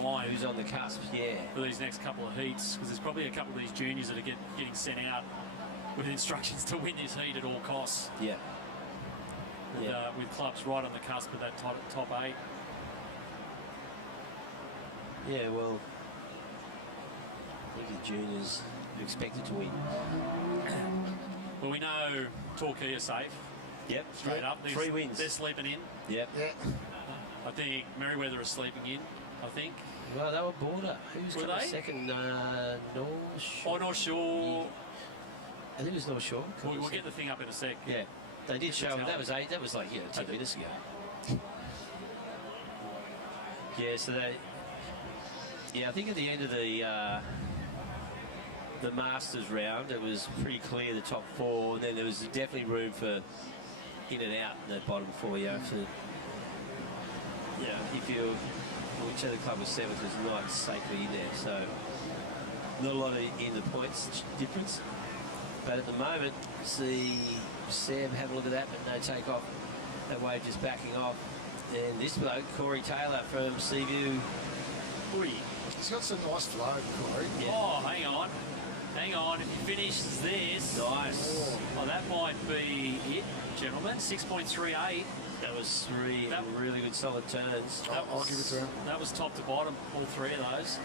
line, who's on the cusp, yeah, for these next couple of heats, because there's probably a couple of these juniors that are getting sent out with instructions to win this heat at all costs. Yeah. With clubs right on the cusp of that top 8. Yeah, well, I think the juniors are expected to win. Well, we know Torquay are safe. Yep. Straight up. 3 wins. They're sleeping in. Yep. I think Merriweather are sleeping in, I think. Well, they were Border. Who's were coming they? second? North Shore. Oh, North Shore. I think it was North Shore. We'll get the thing up in a sec. Yeah. They did show, that was like, 2 minutes ago. Yeah, so I think at the end of the Masters round, it was pretty clear the top 4, and then there was definitely room for in and out in the bottom 4, if whichever club was 7th was not safely in there, so not a lot in the points difference. But at the moment, see Sam have a look at that, but no take off. That wave just backing off. And this bloke, Corey Taylor from Seaview. He's got some nice flow, Corey. Yeah. Oh, hang on. If he finishes this. Nice. Oh, that might be it, gentlemen. 6.38. That was 3 really good solid turns. I'll give it to him. That was top to bottom, all 3 of those.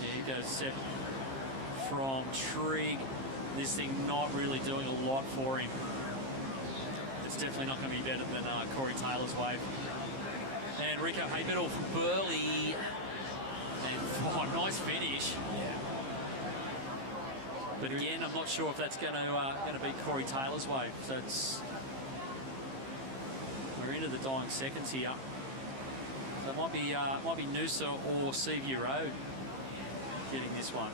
Yeah, he goes set from Trigg. This thing not really doing a lot for him. It's definitely not going to be better than Corey Taylor's wave. And Rico Haybiddle from Burley. And nice finish. Yeah. But again, I'm not sure if that's going to be Corey Taylor's wave. So we're into the dying seconds here. So it might be Noosa or Seaview Road getting this one.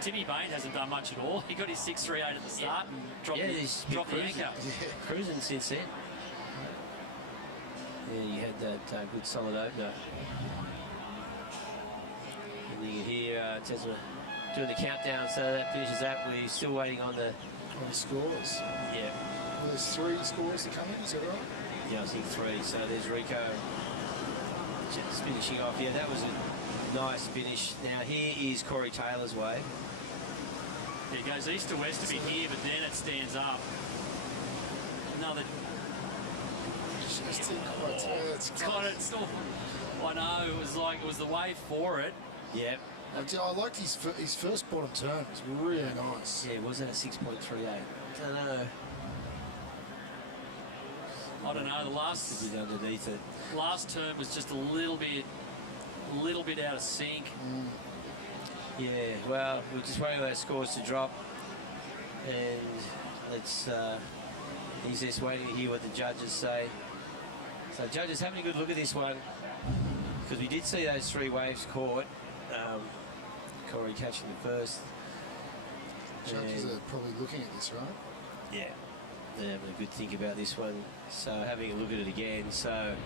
Timmy Bain hasn't done much at all. He got his 6.38 at the start and dropped the anchor. Cruising since then. Yeah, you had that good solid opener. And you hear Tesla doing the countdown, so that finishes that. We're still waiting on the scores. Yeah. Well, there's 3 scores to come in, is that right? Yeah, I think 3. So there's Rico just finishing off. Yeah, that was a nice finish. Now here is Corey Taylor's wave. It goes east to west a bit here, but then it stands up. Another. I know, it was the wave for it. Yep. I liked his first bottom turn. It was really nice. Yeah, was that a 6.38? I don't know. I don't know. The last bit underneath it. Last turn was just a little bit out of sync. Yeah, well, we're just waiting for those scores to drop, and he's just waiting to hear what the judges say. So judges, having a good look at this one, because we did see those 3 waves caught. Corey catching the first. Judges are probably looking at this, right? Yeah, they're having a good think about this one. So having a look at it again. So,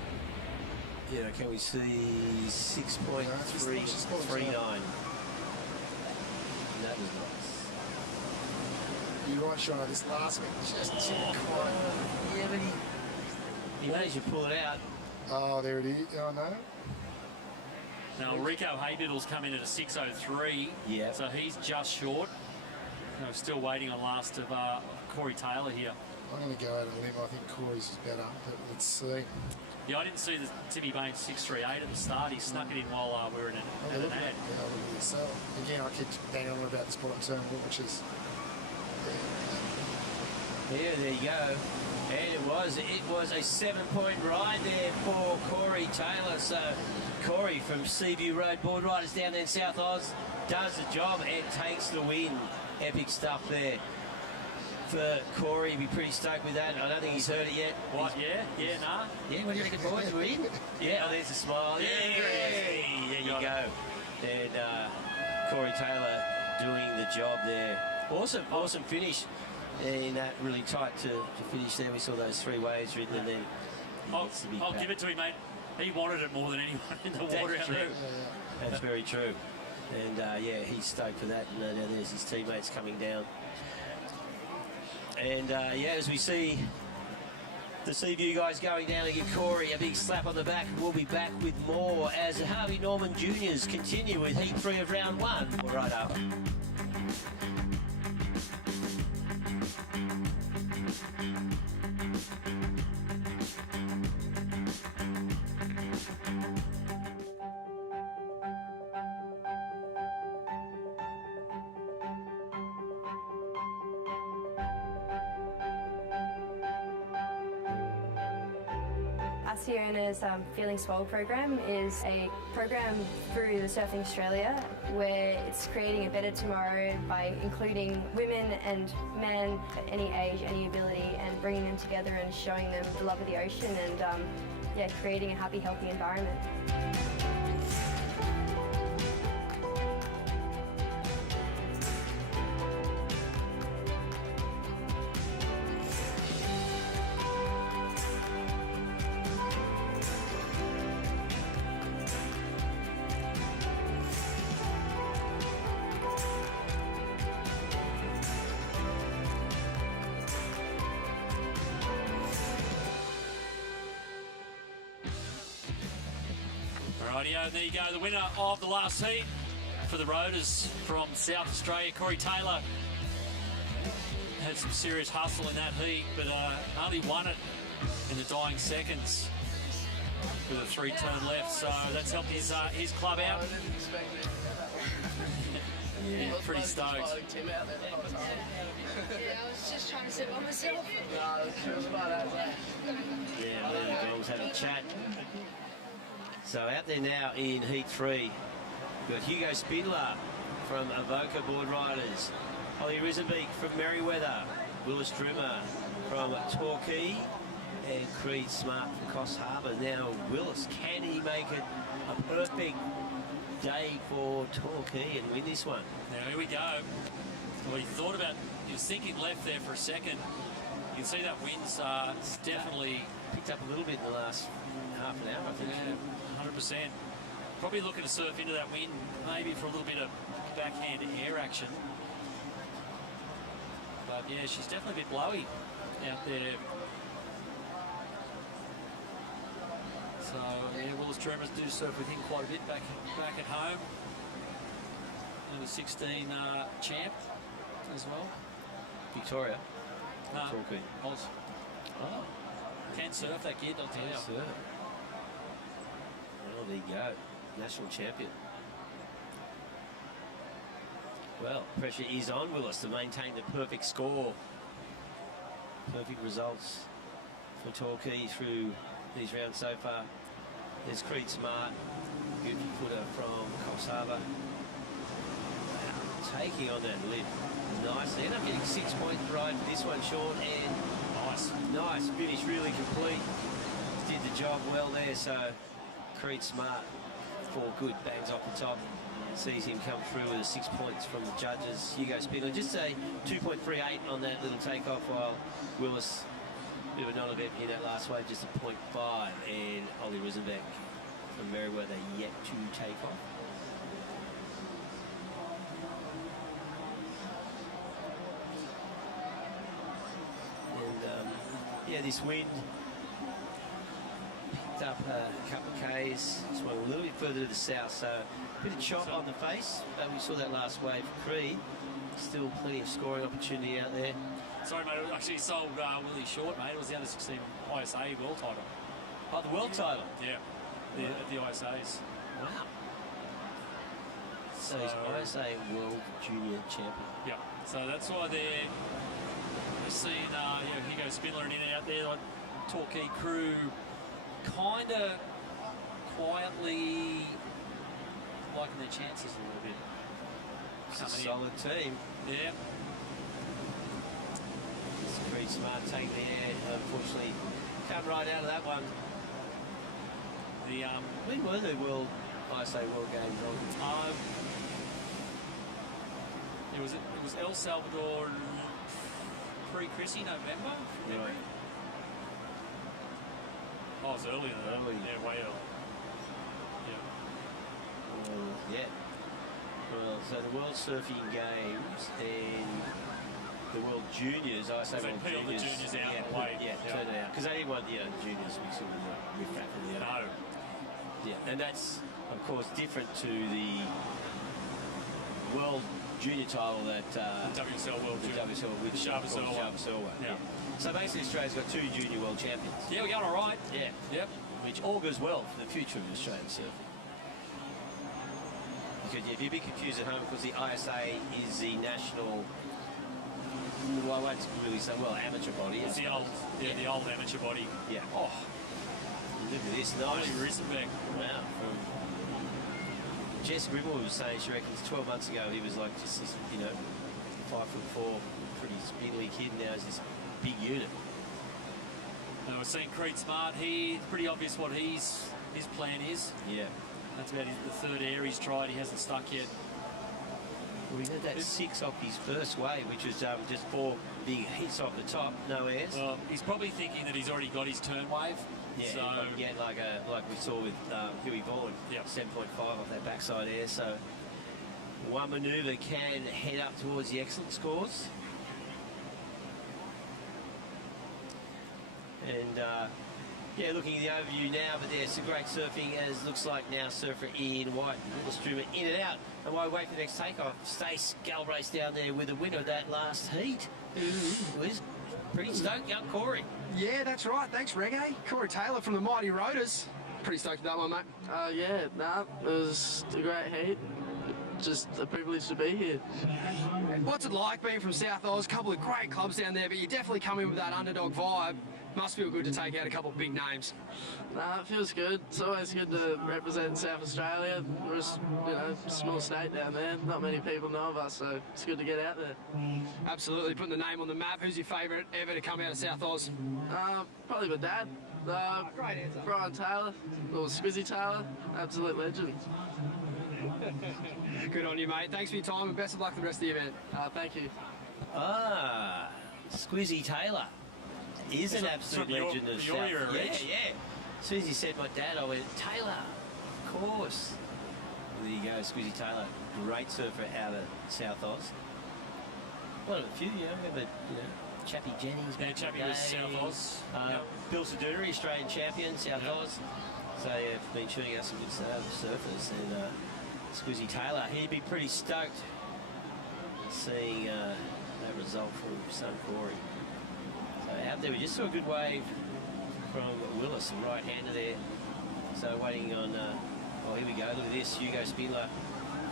can we see 6.339? That was nice. You're right, Sean. This last bit just didn't quite. Yeah, but he managed to pull it out. Oh, there it is. Oh, no. Now, Rico Haydiddle's come in at a 6:03. Yeah. So he's just short. No, still waiting on last of Corey Taylor here. I'm going to go out on a limb. I think Corey's is better, but let's see. Yeah, I didn't see the Timmy Baines 6:38 at the start. He snuck it in while we were in an ad. Yeah, look at this. So, again, I keep banging on about this bottom terminal, which is... Yeah, there you go. And it was a 7-point ride there for Corey Taylor. So Corey from Seaview Road Boardriders down there in South Oz does the job and takes the win. Epic stuff there for Corey. He'd be pretty stoked with that. I don't think he's heard it yet. What? Yeah, nah. Yeah, what do you reckon, boys? Win? Yeah, oh, there's a smile. Yeah, there you go. And Corey Taylor doing the job there. Awesome finish. In that really tight to finish there. We saw those 3 waves written, and then I'll give it to him, mate. He wanted it more than anyone in the water out there. That's very true. And yeah, he's stoked for that. And now there's his teammates coming down. And yeah, as we see the Seaview guys going down to give Corey a big slap on the back, we'll be back with more as Harvey Norman Juniors continue with Heat 3 of round 1 right up. Sierra's Feeling Swole program is a program through the Surfing Australia where it's creating a better tomorrow by including women and men at any age, any ability, and bringing them together and showing them the love of the ocean and yeah, creating a happy, healthy environment. Rightio, there you go. The winner of the last heat for the Roaders from South Australia, Corey Taylor. Had some serious hustle in that heat, but only won it in the dying seconds with a 3-turn left. So that's helped his club out. Yeah, pretty stoked. Yeah, I was just trying to sit by myself. Yeah, there the girls having a chat. So out there now in Heat 3, we've got Hugo Spindler from Avoca Boardriders, Holly Risenbeek from Merriweather, Willis Drimmer from Torquay, and Creed Smart from Coffs Harbour. Now Willis, can he make it a perfect day for Torquay and win this one? Now here we go. What he thought about, he was thinking left there for a second. You can see that wind's definitely picked up a little bit in the last half an hour, I think. Yeah, 100%. Probably looking to surf into that wind, maybe for a little bit of backhand air action. But yeah, she's definitely a bit blowy out there. So yeah, Willis Tremors do surf with him quite a bit back at home. And the 16 champ as well. Victoria. No, Torquay. Oz. Oh. Can surf that kid, I'll tell you. Surf. Well, there you go. National champion. Well, pressure is on Willis to maintain the perfect score. Perfect results for Torquay through these rounds so far. There's Creed Smart, good footer from Coffs Harbour. Wow, taking on that lip nicely. End up getting 6 points right for this one, Sean, and nice finish, really complete. Did the job well there, so Creed Smart, 4 good bangs off the top. Sees him come through with 6 points from the judges. Hugo Spindler, just a 2.38 on that little takeoff, while Willis, bit of a non-event in that last wave, just a 0.5, and Ollie Risenbeck from Merriweather yet to take off. And yeah, this wind backed up a couple of Ks, swung a little bit further to the south, so a bit of chop on the face. We saw that last wave for Creed. Still plenty of scoring opportunity out there. Sorry, mate, I actually sold Willie short, mate. It was the under-16 ISA world title. Oh, the world title? Yeah, the ISAs. Wow. So he's ISA World Junior Champion. Yeah, so that's why they're seeing Hugo Spindler and in and out there, like Torquay crew, kind of quietly liking their chances a little bit. It's a solid team. Yeah. It's pretty smart taking the air. Unfortunately, come right out of that one. When were the ISA World Games on? It was El Salvador pre-Chrissy, November. Right. Oh, it was earlier. Yeah, way early. Yeah. Well, so the World Surfing Games and the World Juniors, I say World Juniors. The juniors out of the way. Turn it out. Because they didn't want the juniors mixing with the riff-raff from the other. No. Yeah, and that's, of course, different to the World Junior title that... WSL World Junior. WSL with the Sharpsell one. Yeah. So basically Australia's got 2 junior world champions. Yeah, we got all right. Yeah. Yep. Which augurs well for the future of Australian surf. Because you'd be a bit confused at home because the ISA is the national, well, I won't really say, well, amateur body. It's the old amateur body. Yeah. Oh, look at this, nice. Respect. Wow. Jess Gribble was saying she reckons 12 months ago he was like just this, 5'4", pretty spindly kid. Now he's this big unit. Now we're seeing Creed Smart here. It's pretty obvious what his plan is. Yeah. That's about the third air he's tried. He hasn't stuck yet. Well, he had that 6 off his first wave, which was just 4 big hits off the top, no airs. Well, he's probably thinking that he's already got his turn wave. Yeah, so again, like we saw with Huey Vaughan, 7.5 off that backside air. So one manoeuvre can head up towards the excellent scores. And yeah, looking at the overview now, but there's some great surfing as looks like now surfer Ian White, little streamer in and out. And while we wait for the next takeoff, Stace Galbraith down there with the winner of that last heat, who was pretty stoked, young Corey. Yeah, that's right. Thanks, Reggae. Corey Taylor from the Mighty Roaders. Pretty stoked with that one, mate. Yeah, it was a great heat. Just a privilege to be here. What's it like being from South Oz? A couple of great clubs down there, but you definitely come in with that underdog vibe. Must feel good to take out a couple of big names. It feels good. It's always good to represent South Australia. We're just, a small state down there. Not many people know of us, so it's good to get out there. Absolutely, putting the name on the map. Who's your favourite ever to come out of South Oz? Probably my dad. Great answer. Brian Taylor, or Squizzy Taylor, absolute legend. Good on you, mate. Thanks for your time and best of luck for the rest of the event. Thank you. Squizzy Taylor is an absolute legend of South. Yeah. As soon as he said my dad, I went, Taylor, of course. There you go, Squizzy Taylor, great surfer out of South Oz. One of a few, remember, Chappie Jennings. Yeah, Chappie was South Oz. Bill Seduri, Australian champion, South Oz. So yeah, been shooting us some good surfers. And Squizzy Taylor, he'd be pretty stoked seeing that result from son Corey. So out there, we just saw a good wave from Willis, some right-hander there. So waiting on, oh here we go, look at this, Hugo Spindler.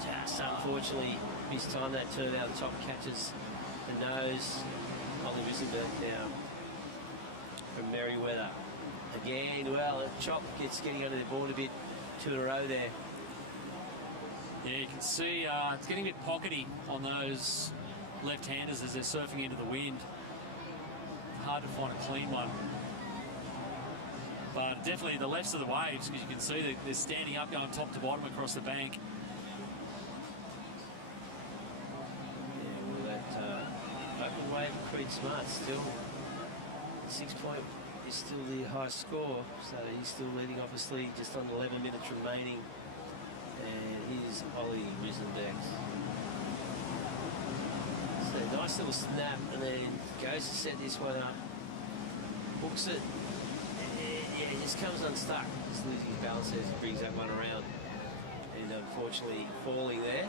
Just unfortunately missed time that turn out the top, catches the nose. Ollie Wissenberg now from Merriweather. Again, well, Chop getting under the board a bit, 2 in a row there. Yeah, you can see it's getting a bit pockety on those left-handers as they're surfing into the wind. Hard to find a clean one. But definitely the lefts of the waves, because you can see that they're standing up, going top to bottom across the bank. Yeah, well, that open wave of Creed Smart still 6 point is still the highest score, so he's still leading obviously just on 11 minutes remaining. And here's Ollie Risenbeck. So nice little snap, and then goes to set this one up. Hooks it. Yeah, he just comes unstuck. Just losing his balance as he brings that one around. And unfortunately falling there.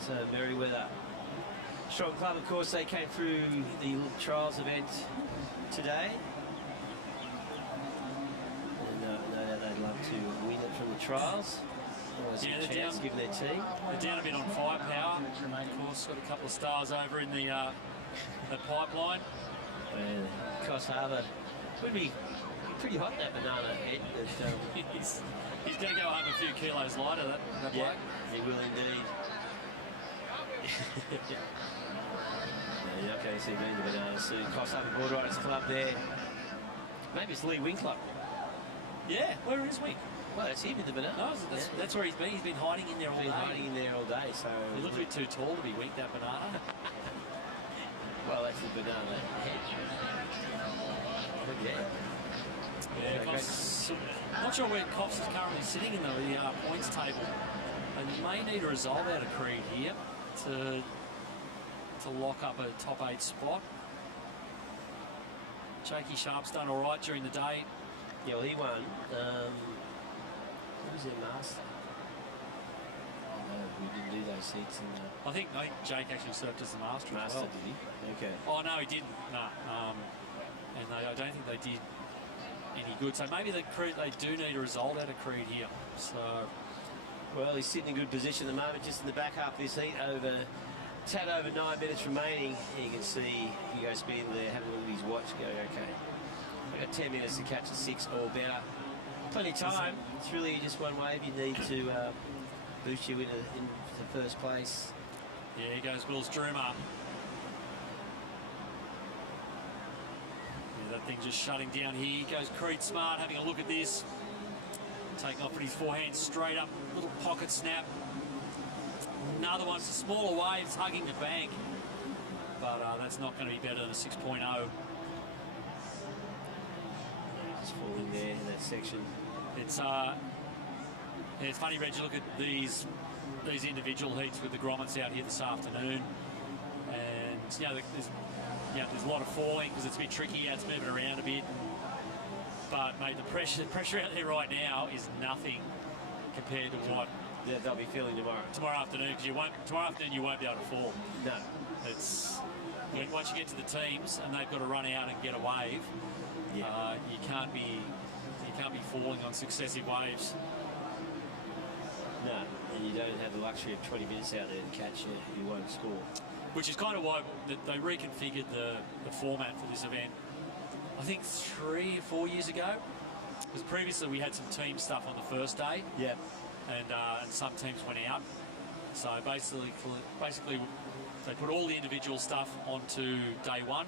So Merriweather. Strong club, of course, they came through the trials event today. And no doubt they'd love to win it from the trials. Always a chance given their team. They're down a bit on firepower. Of course, got a couple of stars over in the pipeline. And Coss Harbour would be pretty hot, that banana head. But, he's going to go home a few kilos lighter, that bloke. He will indeed. You're not going to see me in the banana soon. Coss Harbour Boardriders Club there. Maybe it's Lee Wing Club. Yeah, where is Wing? Well, that's him in the banana. No, that's where he's been. He's been hiding in there all day. Hiding in there all day, so... He looks a bit too tall to be Wink, that banana. Well, that's the banana head. Yeah, not sure where Cops is currently sitting in the points table. And you may need a result out of Creed here to lock up a top 8 spot. Jakey Sharp's done all right during the day. Yeah, well, he won. Who was their master? Oh, no, we didn't do those seats. I think Jake actually served as the master as well. Did he? Okay. Oh, no, he didn't. No. And I don't think they did any good. So maybe they do need a result out of Creed here. So, well, he's sitting in good position at the moment, just in the back half of this heat. Tad over 9 minutes remaining. You can see Hugo Speedle there having a look at his watch, going, okay, I've got 10 minutes to catch a 6 or better. Plenty of time. It's really just one wave you need to boost you into first place. Yeah, here goes Will's Droomer. Yeah, that thing just shutting down here. Goes Creed Smart, having a look at this. Taking off with his forehand straight up. Little pocket snap. Another one, smaller waves hugging the bank. But that's not going to be better than a 6.0. Just falling there in that section. It's funny, Reg, you look at these individual heats with the grommets out here this afternoon, and there's a lot of falling because it's a bit tricky. It's moving around a bit, but mate, the pressure out there right now is nothing compared to what they'll be feeling tomorrow afternoon. Because tomorrow afternoon you won't be able to fall. No, it's once you get to the teams and they've got to run out and get a wave. Yeah. You can't be falling on successive waves. No, and you don't have the luxury of 20 minutes out there to catch it. You won't score. Which is kind of why they reconfigured the format for this event. I think 3 or 4 years ago. Because previously we had some team stuff on the first day. Yeah. And some teams went out. So basically they put all the individual stuff onto day 1.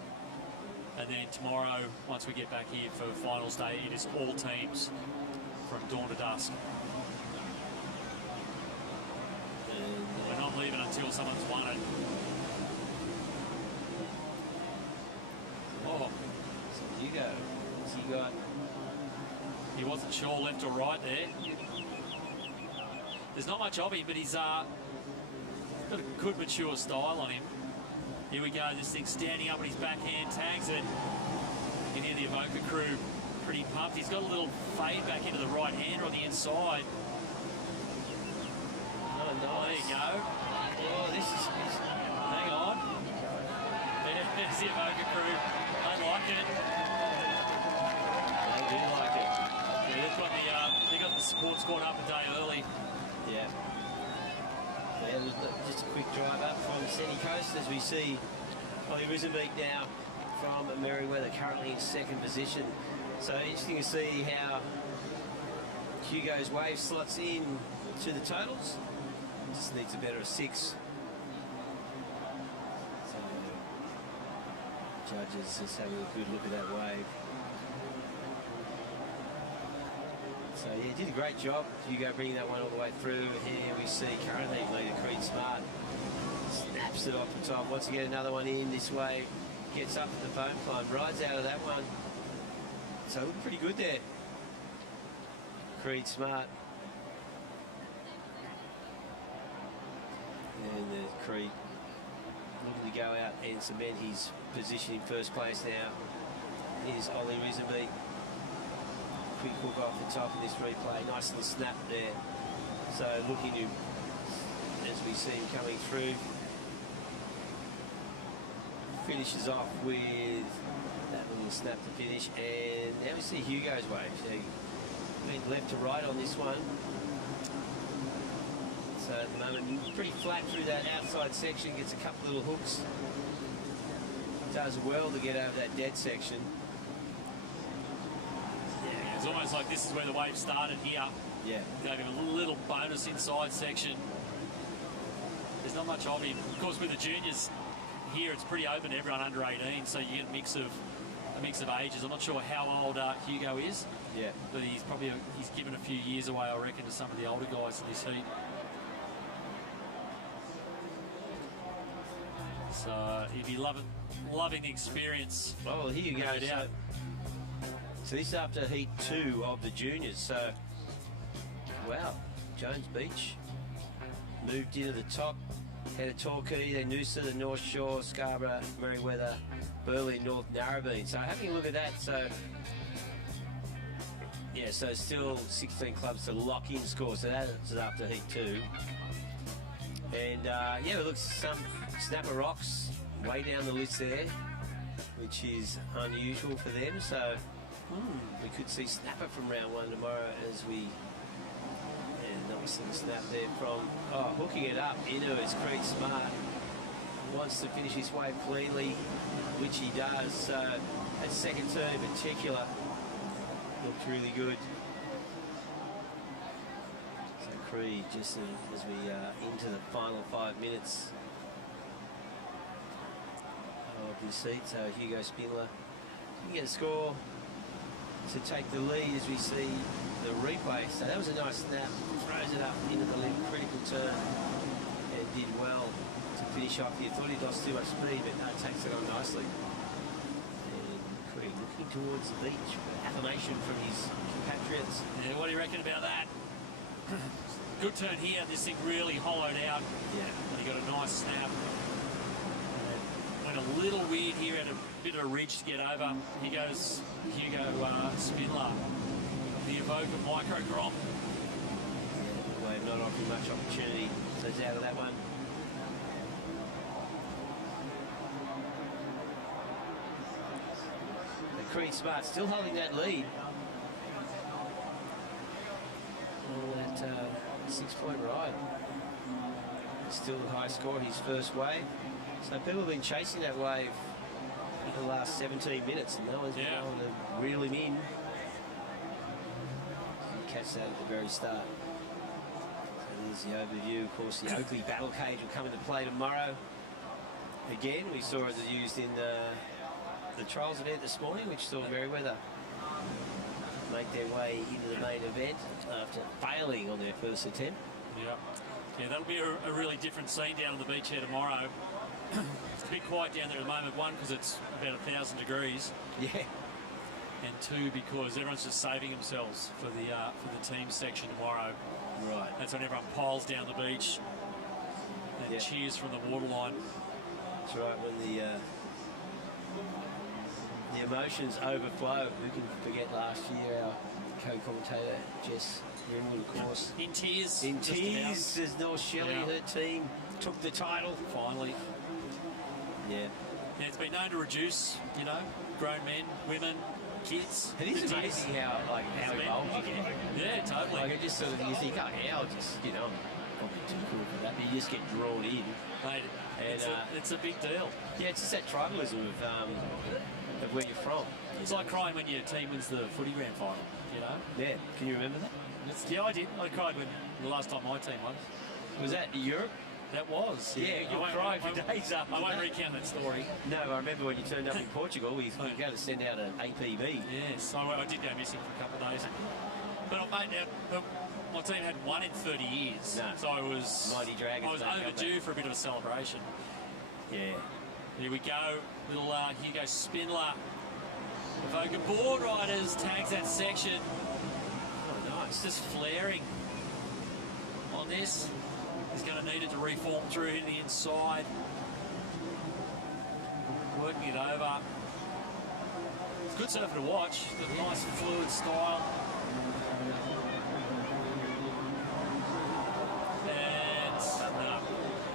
And then tomorrow, once we get back here for finals day, it is all teams from dawn to dusk. And we're not leaving until someone's won it. Oh, so Hugo, what's he got? He wasn't sure left or right there. There's not much of him, but he's got a good mature style on him. Here we go, this thing standing up on his backhand, tags it. You can hear the Evoca crew pretty pumped. He's got a little fade back into the right hander on the inside. Oh, nice. There you go. Oh, this is... Hang on. There's the Evoca crew. They like it. They do like it. Yeah, they got the support squad up a day early. Yeah. Yeah, just a quick drive up from Sunny Coast as we see Ollie Risenbeek now from Merriweather, currently in second position. So interesting to see how Hugo's wave slots in to the totals. Just needs a better 6. So judges just having a good look at that wave. So yeah, did a great job. Hugo bringing that one all the way through. Here we see currently leader Creed Smart snaps it off the top. Wants to get another one in this way. Gets up at the bone climb, rides out of that one. So looking pretty good there. Creed Smart. And there's Creed looking to go out and cement his position in first place now is Ollie Risenby. Quick hook off the top of this replay. Nice little snap there. So looking to, as we see him coming through, finishes off with that little snap to finish. And now we see Hugo's wave. So went left to right on this one. So at the moment, pretty flat through that outside section. Gets a couple little hooks. Does well to get over that dead section. It's almost like this is where the wave started here. Yeah. Gave him a little bonus inside section. There's not much of him. Of course, with the juniors here, it's pretty open to everyone under 18, so you get a mix of ages. I'm not sure how old Hugo is. Yeah. But he's given a few years away, I reckon, to some of the older guys in this heat. So he'd be loving the experience. Well, here you go. So this is after heat 2 of the juniors. So, wow, Jones Beach moved into the top. Had a Torquay, then Noosa, the North Shore, Scarborough, Merewether, Burleigh, North Narrabeen. So having a look at that, so yeah, so still 16 clubs to lock in score. So that's after heat 2. And yeah, it looks some Snapper Rocks way down the list there, which is unusual for them. So we could see Snapper from round 1 tomorrow as we. Nice little snap there from hooking it up into his Creed Smart. Wants to finish his wave cleanly, which he does. So that second turn in particular looked really good. So Creed, just as we into the final 5 minutes of this seat. So Hugo Spindler can get a score to take the lead as we see the replay. So that was a nice snap, throws it up into the limb, critical turn, and did well to finish off here. Thought he'd lost too much speed, but no, takes it on nicely. And Creed looking towards the beach for affirmation from his compatriots. Yeah, what do you reckon about that? Good turn here, this thing really hollowed out. Yeah. And he got a nice snap. Went a little weird here, had a bit of a ridge to get over. Here goes Hugo Spindler. The Evoca Micro Drop. Yeah, wave not offering much opportunity. So he's out of that one. The Creed Smart still holding that lead. On that 6-point ride. Still the high score, his first wave. So people have been chasing that wave for the last 17 minutes, and no one's been able to reel him in. Catch that at the very start. So there's the overview. Of course, the Oakley battle cage will come into play tomorrow. Again, we saw it used in the trials event this morning, which saw Merewether make their way into the main event after failing on their first attempt. Yeah, that'll be a really different scene down on the beach here tomorrow. It's a bit quiet down there at the moment. One, because it's about 1,000 degrees. Yeah. And two, because everyone's just saving themselves for the team section tomorrow. Right. That's when everyone piles down the beach and cheers from the waterline. That's right, when the emotions overflow. Who can forget last year, our co-commentator Jess Grimwood, of course. In tears. In tears as North Shelley, her team, took the title. Finally. Yeah. It's been known to reduce, grown men, women, kids. It is amazing how involved you get. Yeah, totally. Like, it just sort of, you think, I'll just, I'm probably too cool for that, but you just get drawn in. Mate, and, it's a big deal. Yeah, it's just that tribalism of where you're from. It's like crying when your team wins the footy grand final, Yeah, can you remember that? Yeah, I did. I cried when the last time my team won. Was that Europe? That was. Yeah, you cried for days after I won't recount that story. No, I remember when you turned up in Portugal, we were going to send out an APB. Yes, I did go missing for a couple of days. But, mate, my team hadn't won in 30 years. No. So I was overdue for a bit of a celebration. Yeah. Here we go. Little Hugo Spindler. Evoca Boardriders tags that section. Oh, nice. Just flaring on this. He's going to need it to reform through to the inside. working it over. It's a good surfer to watch. Got a nice fluid style.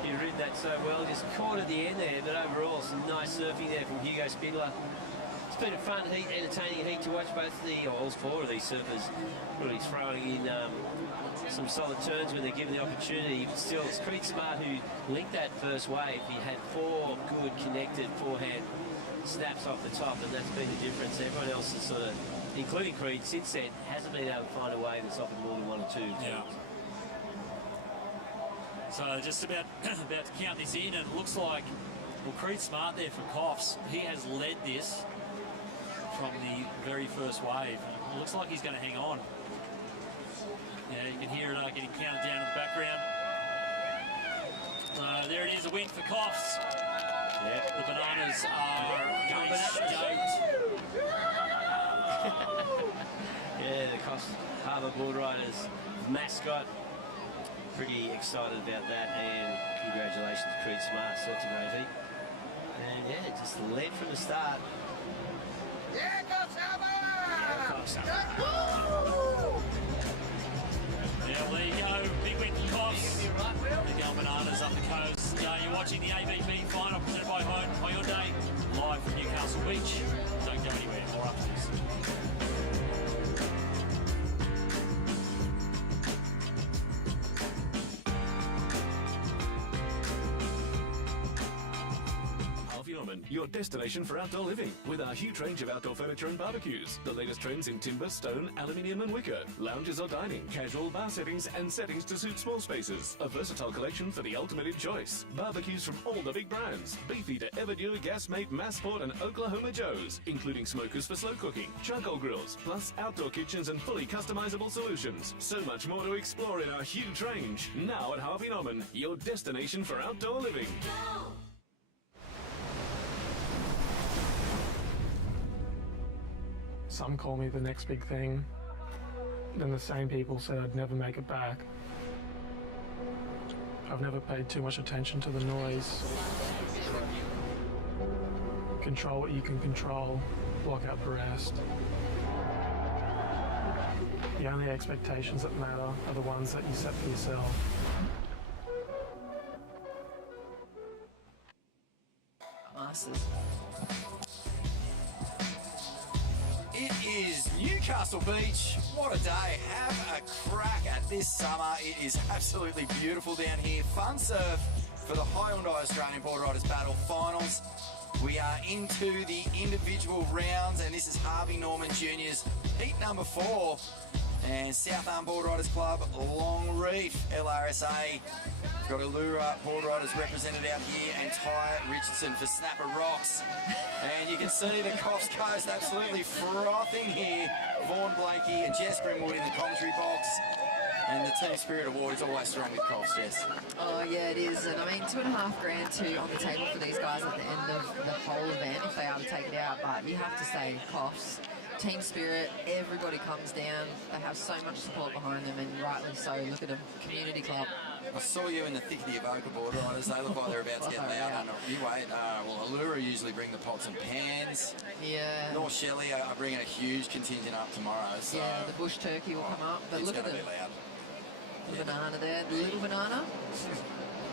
You read that so well, just caught at the end there, but overall some nice surfing there from Hugo Spindler. It's been a fun heat, entertaining heat to watch both all four of these surfers really throwing in some solid turns when they're given the opportunity. But still, it's Creed Smart who linked that first wave. He had 4 good connected forehand snaps off the top, and that's been the difference. Everyone else is sort of, including Creed, since then, hasn't been able to find a wave that's offered more than 1 or 2. Yeah. So just about to count this in, and it looks like, well, Creed Smart there for Coffs, he has led this from the very first wave. It looks like he's going to hang on. Yeah, you can hear it getting counted down in the background. There it is, a win for Coffs. Yeah. The Bananas are Yeah, the Coffs Harbour Boardriders mascot. Pretty excited about that, and congratulations to Creed Smart, sorts of great heat. And yeah, just led from the start. Yeah, Coffs Harbour! Yeah, Coffs Harbour. Yeah, well, there you go. Big win for Coffs. The Gal Bananas up the coast. You're watching the AVP final presented by Hyundai, live from Newcastle Beach. Don't go anywhere. More after this. Your destination for outdoor living with our huge range of outdoor furniture and barbecues. The latest trends in timber, stone, aluminium and wicker. Lounges or dining, casual bar settings and settings to suit small spaces. A versatile collection for the ultimate in choice. Barbecues from all the big brands. Beefy to Everdure, Gasmate, Massport and Oklahoma Joe's. Including smokers for slow cooking, charcoal grills, plus outdoor kitchens and fully customizable solutions. So much more to explore in our huge range. Now at Harvey Norman, your destination for outdoor living. Some call me the next big thing. Then the same people said I'd never make it back. I've never paid too much attention to the noise. Control what you can control, block out the rest. The only expectations that matter are the ones that you set for yourself. Masters. It is Newcastle Beach. What a day. Have a crack at this summer. It is absolutely beautiful down here. Fun surf for the Hyundai Australian Boardriders Battle Finals. We are into the individual rounds, and this is Harvey Norman Juniors heat number 4. And South Arm Boardriders Club, Long Reef, LRSA. We've got Allura Boardriders represented out here, and Ty Richardson for Snapper Rocks. And you can see the Coffs Coast absolutely frothing here. Vaughan Blakey and Jess Grimwood in the commentary box. And the Team Spirit Award is always strong with Coffs, Jess. Oh, yeah, it is. And I mean, $2.5 on the table for these guys at the end of the whole event if they are to take it out. But you have to say, Coffs, Team Spirit, everybody comes down. They have so much support behind them, and rightly so. Look at them, community club. I saw you in the thick of the Avoca Boardriders. They look like they're about to get loud. You wait. Well, Allura usually bring the pots and pans. Yeah. North Shelley are bringing a huge contingent up tomorrow. So yeah, the bush turkey will come up. But it's look at going to be loud. The banana there, the little banana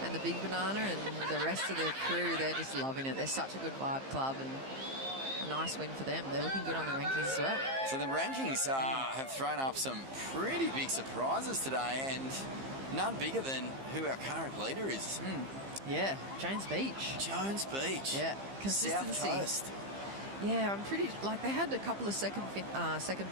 and the big banana, and the rest of the crew, they're just loving it. They're such a good vibe club, and a nice win for them. They're looking good on the rankings as well. So the rankings have thrown up some pretty big surprises today, and none bigger than who our current leader is. Yeah, Jones Beach. Jones Beach. Yeah, consistency. South Coast. Yeah, I'm pretty, like, they had a couple of second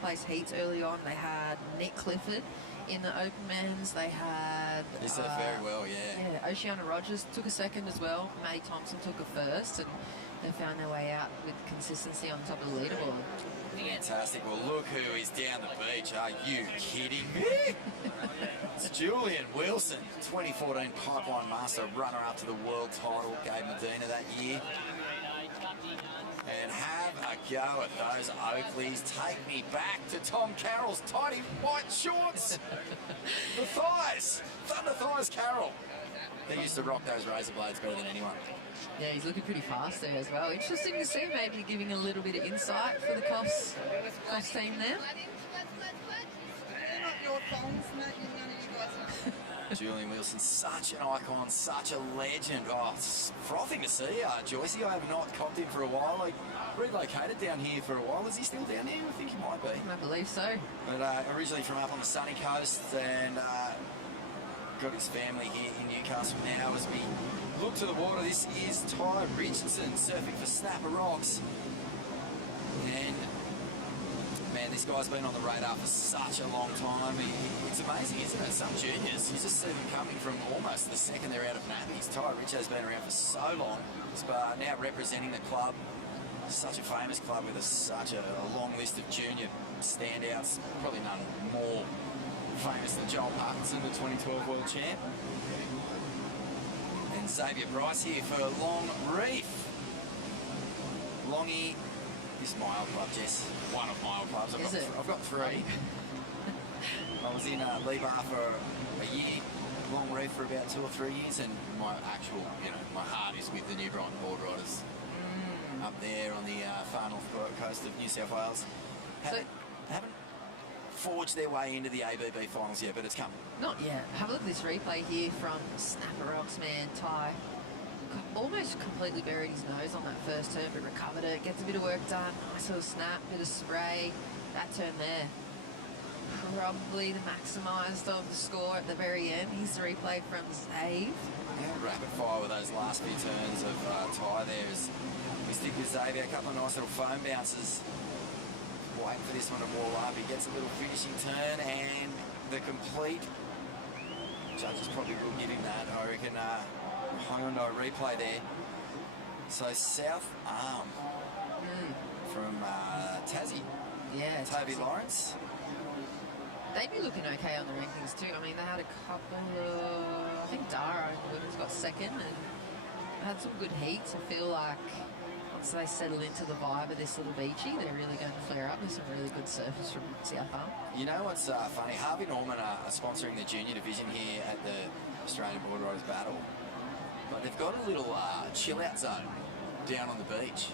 place heats early on. They had Nick Clifford in the open men's. They had... He said very well, yeah. Yeah, Oceana Rogers took a second as well. Maddie Thompson took a first, and they found their way out with consistency on top of the leaderboard. Fantastic. Well, look who is down the beach. Are you kidding me? It's Julian Wilson, 2014 Pipeline Master, runner-up to the world title, gave Medina that year. And have a go at those Oakleys. Take me back to Tom Carroll's tiny white shorts. The thighs. Thunder thighs, Carroll. They used to rock those razor blades better than anyone. Yeah, he's looking pretty fast there as well. Interesting to see, maybe giving a little bit of insight for the Coffs team there. Julian Wilson, such an icon, such a legend. Oh, it's frothing to see. Joycey, I have not copped him for a while. Like, relocated down here for a while. Is he still down here? I think he might be. I believe so. But originally from up on the sunny coast, and got his family here in Newcastle now. As we look to the water, this is Ty Richardson surfing for Snapper Rocks. And man, this guy's been on the radar for such a long time. It's amazing, isn't it? Some juniors, you just see them coming from almost the second they're out of nappies. Ty Richo's been around for so long, but now representing the club. Such a famous club with such a long list of junior standouts. Probably none more famous than Joel Parkinson, the 2012 world champ. And Xavier Bryce here for Long Reef. Longy. This is my old club, Jess. One of my old clubs. I've got three. I was in Lee Bar for a year, Long Reef for about 2 or 3 years, and my actual, my heart is with the New Brighton Boardriders up there on the far north coast of New South Wales. Haven't forged their way into the ABB finals yet, but it's coming. Not yet. Have a look at this replay here from Snapper Rocks, man. Ty almost completely buried his nose on that first turn, but recovered it, gets a bit of work done, nice little snap, bit of spray. That turn there, probably the maximised of the score at the very end. Here's the replay from Zave. Yeah, rapid fire with those last few turns of Ty there as we stick with Xavier. A couple of nice little foam bounces. Waiting for this one to wall up. He gets a little finishing turn and the complete. Judges probably will give him that, I reckon. Hyundai replay there. So South Arm from Tassie. Yeah, Toby Lawrence. They'd be looking okay on the rankings too. I mean, they had a couple of, I think Dara has got second and had some good heats. I feel like once they settle into the vibe of this little beachy, they're really going to flare up. There's some really good surfers from South Arm. You know what's funny? Harvey Norman are sponsoring the junior division here at the Australian Boardriders Battle. But they've got a little chill-out zone down on the beach.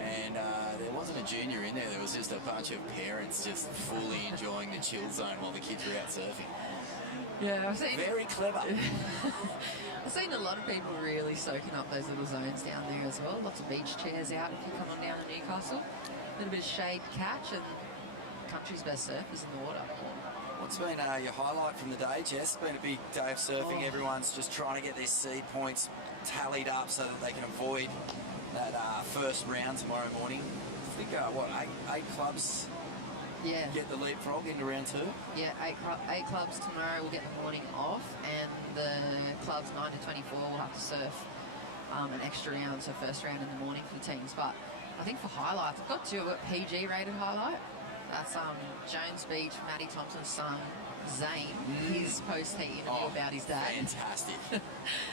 And there wasn't a junior in there. There was just a bunch of parents just fully enjoying the chill zone while the kids were out surfing. Yeah, I've seen... Very clever. I've seen a lot of people really soaking up those little zones down there as well. Lots of beach chairs out if you come on down to Newcastle. A little bit of shade to catch and country's best surfers in the water. What's been your highlight from the day, Jess? It's been a big day of surfing. Everyone's just trying to get their seed points tallied up so that they can avoid that first round tomorrow morning. I think, eight clubs get the leapfrog into round 2? Yeah, eight clubs tomorrow will get the morning off, and the clubs 9 to 24 will have to surf an extra round, so first round in the morning for the teams. But I think for highlights, I've got 2. I've got PG rated highlight. That's Jones Beach, Matty Thompson's son, Zane, his post-heat interview about his dad. Fantastic.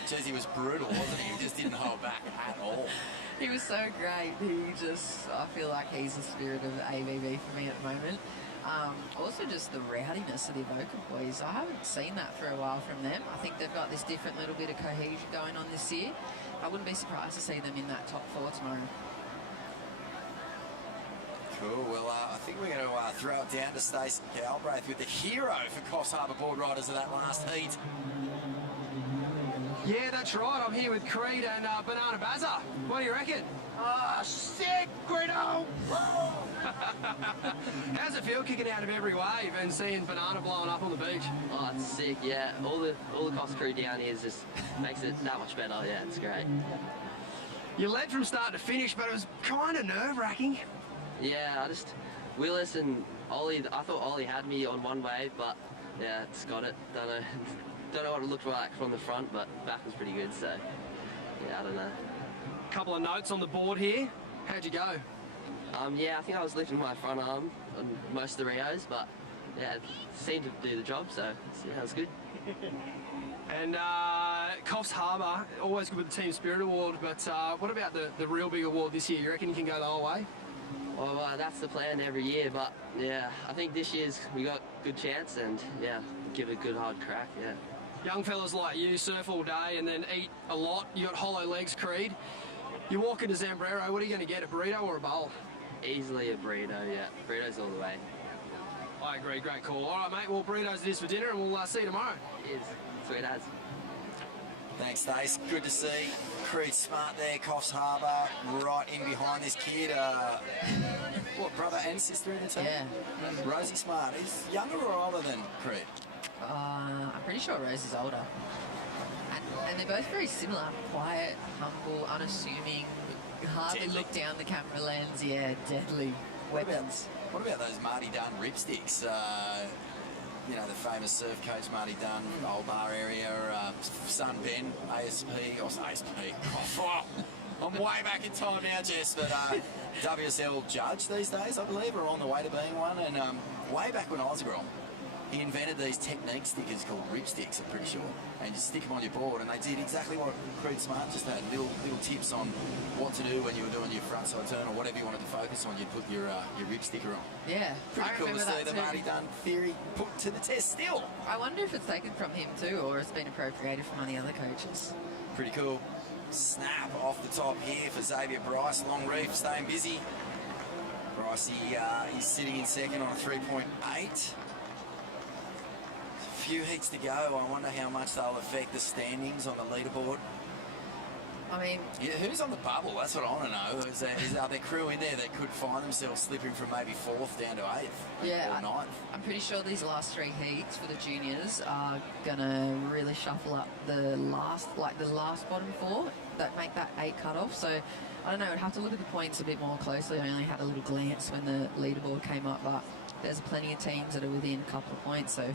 Jeez, he was brutal, wasn't he? He just didn't hold back at all. He was so great. I feel like he's the spirit of ABB for me at the moment. Also just the rowdiness of the Evoca boys. I haven't seen that for a while from them. I think they've got this different little bit of cohesion going on this year. I wouldn't be surprised to see them in that top 4 tomorrow. Cool. Well, I think we're going to throw it down to Stacey Galbraith with the hero for Coffs Harbour Boardriders of that last heat. Yeah, that's right. I'm here with Creed and Banana Bazza. What do you reckon? Sick, Guido! How's it feel kicking out of every wave and seeing Banana blowing up on the beach? Oh, it's sick, yeah. All the Coffs crew down here just makes it that much better. Yeah, it's great. You led from start to finish, but it was kind of nerve-wracking. Yeah, Willis and Ollie, I thought Ollie had me on one wave, but yeah, it's got it. Don't know what it looked like from the front, but back was pretty good, so yeah, I don't know. Couple of notes on the board here. How'd you go? Yeah, I think I was lifting my front arm on most of the Rios, but yeah, it seemed to do the job, so yeah, it was good. And Coffs Harbour, always good with the Team Spirit Award, but what about the real big award this year? You reckon you can go the whole way? Well, that's the plan every year, but yeah, I think this year's we got a good chance, and yeah, give it a good hard crack, yeah. young fellas like you surf all day and then eat a lot. You got hollow legs, Creed. You walk into Zambrero, what are you going to get, a burrito or a bowl? Easily a burrito, yeah. Burritos all the way. I agree, great call. All right, mate, well, burritos it is for dinner, and we'll see you tomorrow. It is. Sweet as. Thanks, Stace. Good to see Creed Smart there, Coffs Harbour, right in behind this kid. What, brother and sister in the team? Yeah. Rosie Smart. Is younger or older than Creed? I'm pretty sure Rose is older. And they're both very similar. Quiet, humble, unassuming, hardly Deadly. look down the camera lens. Yeah, deadly weapons. What about those Marty Dunn ripsticks? You know, the famous surf coach Marty Dunn, Old Bar area, son Ben, ASP, or ASP. I'm way back in time now, Jess, but WSL judge these days, I believe, or on the way to being one. And way back when I was growing, he invented these technique stickers called ripsticks, I'm pretty sure, and you stick them on your board, and they did exactly what Creed Smart just had, little tips on what to do when you were doing your front side turn or whatever you wanted to focus on. You'd put your rip sticker on. Yeah, Pretty I cool to remember see that the too. Marty Dunn theory put to the test still. I wonder if it's taken from him too, or it's been appropriated from one of the other coaches. Pretty cool. Snap off the top here for Xavier Bryce. Long reef, staying busy. Bryce, he's sitting in second on a 3.8. Few heats to go. I wonder how much they'll affect the standings on the leaderboard. I mean, yeah, who's on the bubble? That's what I want to know. Are there crew in there that could find themselves slipping from maybe 4th down to 8th? Yeah, or 9th? I'm pretty sure these last 3 heats for the juniors are gonna really shuffle up the last bottom 4 that make that 8 cutoff. So I don't know. I'd have to look at the points a bit more closely. I only had a little glance when the leaderboard came up, but there's plenty of teams that are within a couple of points. So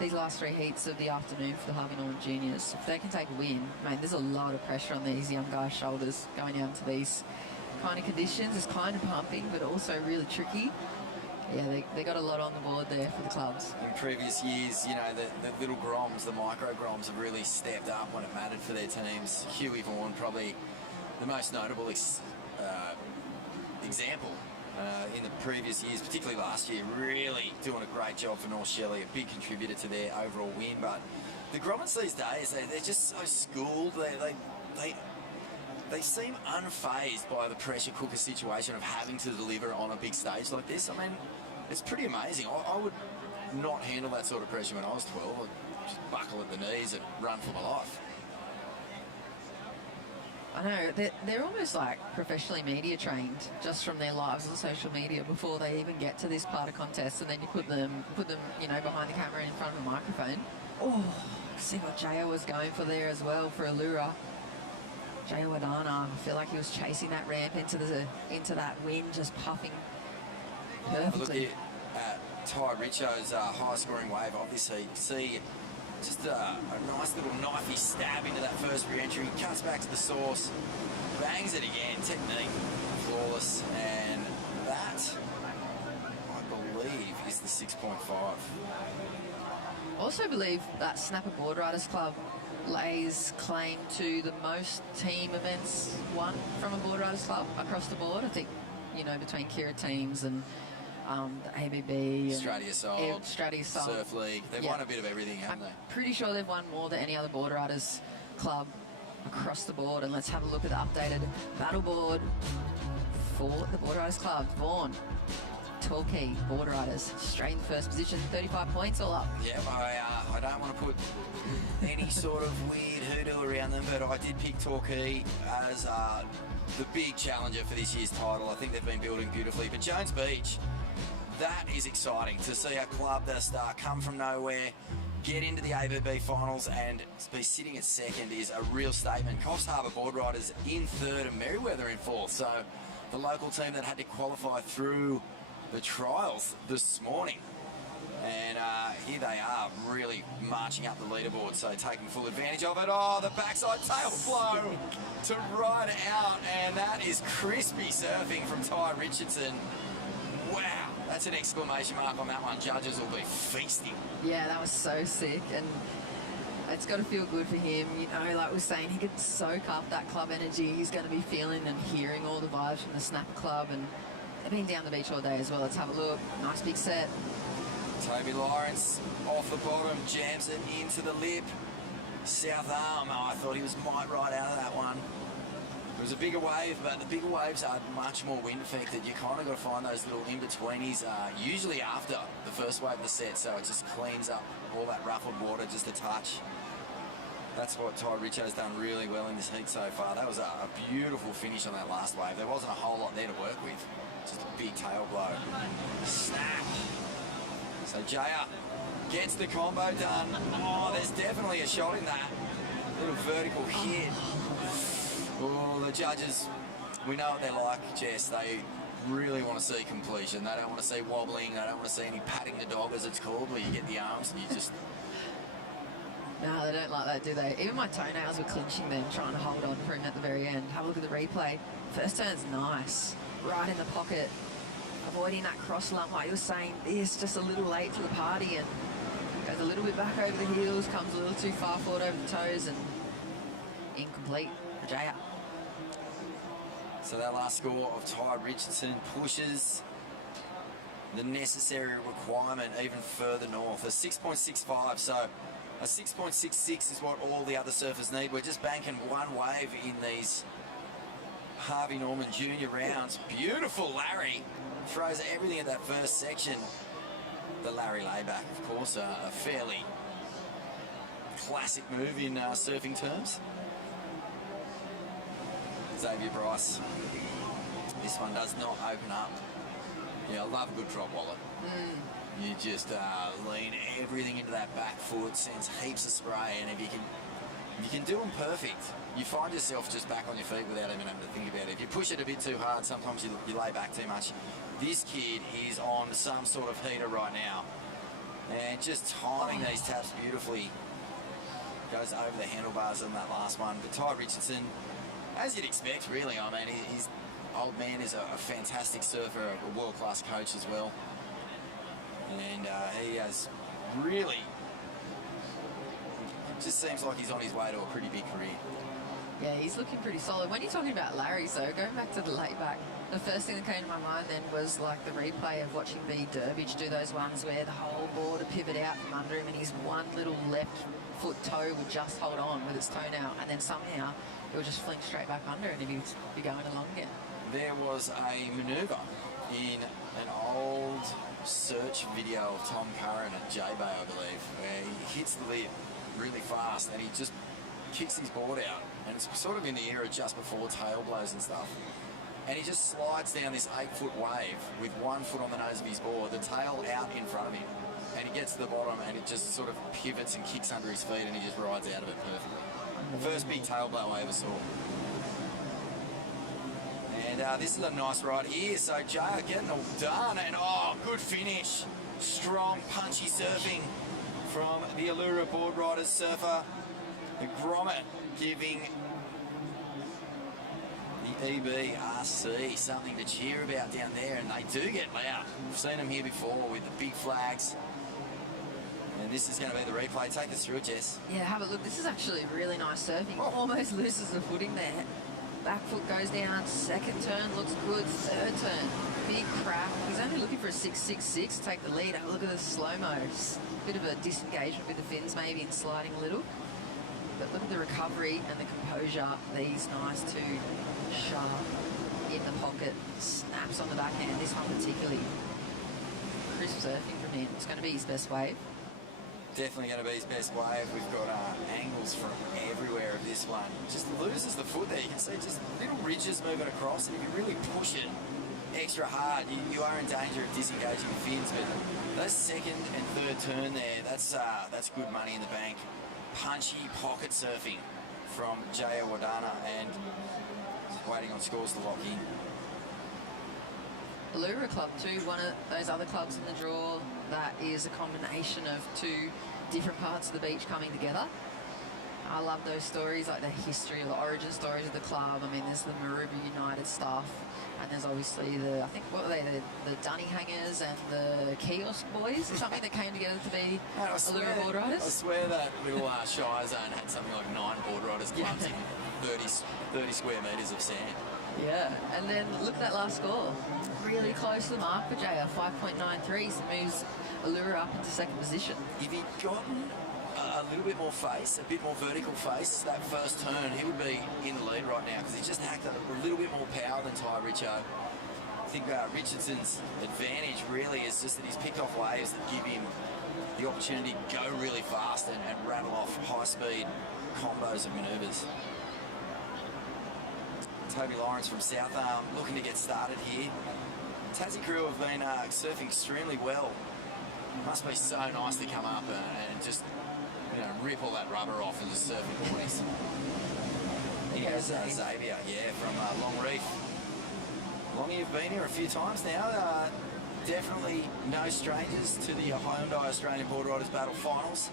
these last 3 heats of the afternoon for the Harvey Norman juniors, if they can take a win, mate, there's a lot of pressure on these young guys' shoulders going out into these kind of conditions. It's kind of pumping, but also really tricky. Yeah, they got a lot on the board there for the clubs. In previous years, you know, the little Groms, the micro Groms have really stepped up when it mattered for their teams. Huey Vaughan, probably the most notable example. In the previous years, particularly last year, really doing a great job for North Shelley, a big contributor to their overall win. But the Grommets these days, they're just so schooled. They seem unfazed by the pressure cooker situation of having to deliver on a big stage like this. I mean, it's pretty amazing. I would not handle that sort of pressure when I was 12. I'd just buckle at the knees and run for my life. I know, they're almost like professionally media trained just from their lives on social media before they even get to this part of contest, and then you put them, you know, behind the camera in front of a microphone. Oh, see what Jaya was going for there as well for Allura. Jaya Wadana, I feel like he was chasing that ramp into that wind, just puffing perfectly. Look here at Ty Richo's high scoring wave, obviously. You see just a nice little knifey stab into that first re-entry, cuts back to the source, bangs it again, technique flawless, and that, I believe, is the 6.5. Also believe that Snapper Boardriders Club lays claim to the most team events won from a Boardriders Club across the board. I think, you know, between Kira teams and the ABB, Stratia Assault, Surf League. They've won a bit of everything, haven't they? Pretty sure they've won more than any other Boardriders club across the board. And let's have a look at the updated battle board for the Boardriders Club. Vaughan, Torquay, Boardriders, straight in first position, 35 points all up. Yeah, I don't want to put any sort of weird hoodoo around them, but I did pick Torquay as the big challenger for this year's title. I think they've been building beautifully. But Jones Beach, that is exciting to see a club that's come from nowhere, get into the ABB finals and be sitting at second is a real statement. Coffs Harbour Boardriders in third and Merriweather in fourth. So the local team that had to qualify through the trials this morning. And here they are, really marching up the leaderboard, so taking full advantage of it. Oh, the backside tail flow to ride out, and that is crispy surfing from Ty Richardson. Wow, that's an exclamation mark on that one. Judges will be feasting. Yeah, that was so sick, and it's got to feel good for him. You know, like we were saying, he could soak up that club energy. He's going to be feeling and hearing all the vibes from the Snapper Club, and they've been down the beach all day as well. Let's have a look. Nice big set. Toby Lawrence off the bottom, jams it into the lip. South arm, oh, I thought he might ride out of that one. It was a bigger wave, but the bigger waves are much more wind affected. You kind of got to find those little in-betweenies, usually after the first wave of the set, so it just cleans up all that ruffled water just a touch. That's what Ty Richo's done really well in this heat so far. That was a beautiful finish on that last wave. There wasn't a whole lot there to work with. Just a big tail blow. Snap. So Jaya gets the combo done. Oh, there's definitely a shot in that. Little vertical hit. Oh, the judges, we know what they're like, Jess. They really want to see completion. They don't want to see wobbling. They don't want to see any patting the dog, as it's called, where you get the arms and you just... No, they don't like that, do they? Even my toenails were clinching then, trying to hold on for him at the very end. Have a look at the replay. First turn's nice. Right in the pocket. Avoiding that cross lump, like you were saying, this just a little late to the party and goes a little bit back over the heels, comes a little too far forward over the toes and incomplete for Jaya. So that last score of Ty Richardson pushes the necessary requirement even further north. A 6.65, so a 6.66 is what all the other surfers need. We're just banking one wave in these Harvey Norman Junior rounds. Beautiful Larry. Throws everything at that first section. The Larry layback, of course, a fairly classic move in surfing terms. Xavier Bryce. This one does not open up. Yeah, I love a good drop wallet. You just lean everything into that back foot, sends heaps of spray, and if you can do them perfect, you find yourself just back on your feet without even having to think about it. If you push it a bit too hard, sometimes you lay back too much. This kid is on some sort of heater right now, and just timing these taps beautifully. Goes over the handlebars on that last one. But Ty Richardson, as you'd expect, really. I mean, his old man is a fantastic surfer, a world-class coach as well. And he has really, just seems like he's on his way to a pretty big career. Yeah, he's looking pretty solid. When you're talking about Larry, so going back to the layback, the first thing that came to my mind then was like the replay of watching B. Durbidge do those ones where the whole board would pivot out from under him and his one little left foot toe would just hold on with its toenail, and then somehow it would just fling straight back under and he'd be going along again. There was a manoeuvre in an old search video of Tom Curran at J-Bay, I believe, where he hits the lip really fast and he just kicks his board out, and it's sort of in the era just before tail blows and stuff, and he just slides down this 8-foot wave with 1 foot on the nose of his board, the tail out in front of him, and he gets to the bottom and it just sort of pivots and kicks under his feet and he just rides out of it perfectly. The first big tail blow I ever saw. And this is a nice ride here, so Jaya getting all done, and oh, good finish. Strong, punchy surfing from the Allura Boardriders surfer. The grommet giving the EBRC something to cheer about down there, and they do get loud. We've seen them here before with the big flags. And this is going to be the replay. Take us through it, Jess. Yeah, have a look. This is actually really nice surfing. Almost loses the footing there. Back foot goes down, second turn looks good, third turn, big crack. He's only looking for a 6.66 to take the lead. Have a look at the slow-mo. Bit of a disengagement with the fins maybe and sliding a little. But look at the recovery and the composure. These nice two sharp in the pocket, snaps on the backhand. This one particularly. Crisp surfing from him. It's going to be his best wave. Definitely going to be his best wave. We've got angles from everywhere of this one. Just loses the foot there. You can see just little ridges moving across, and if you really push it extra hard, you are in danger of disengaging the fins. But those second and third turn there, that's good money in the bank. Punchy pocket surfing from Jaya Wadana, and waiting on scores to lock in. Allura Club too, one of those other clubs in the draw that is a combination of two different parts of the beach coming together. I love those stories, like the history, the origin stories of the club. I mean, there's the Maruba United stuff, and there's obviously I think, what were they, the Dunny Hangers and the Kiosk Boys, something that came together to be Allura Boardriders. I swear that little Shire Zone had something like 9 Boardriders clubs in 30 square metres of sand. Yeah, and then look at that last score. Really close to the mark for Jaya, 5.93, so moves Allura up into second position. If he'd gotten a little bit more face, a bit more vertical face, that first turn, he would be in the lead right now because he's just hacked a little bit more power than Ty Richo. I think Richardson's advantage really is just that he's picked off waves that give him the opportunity to go really fast and rattle off high-speed combos of manoeuvres. Toby Lawrence from South Arm looking to get started here. Tassie crew have been surfing extremely well. Must be so nice to come up and just, you know, rip all that rubber off and just surf the boys. Here's Xavier, yeah, from Long Reef. Longy, you've been here a few times now. Definitely no strangers to the Hyundai Australian Boardriders Battle Finals,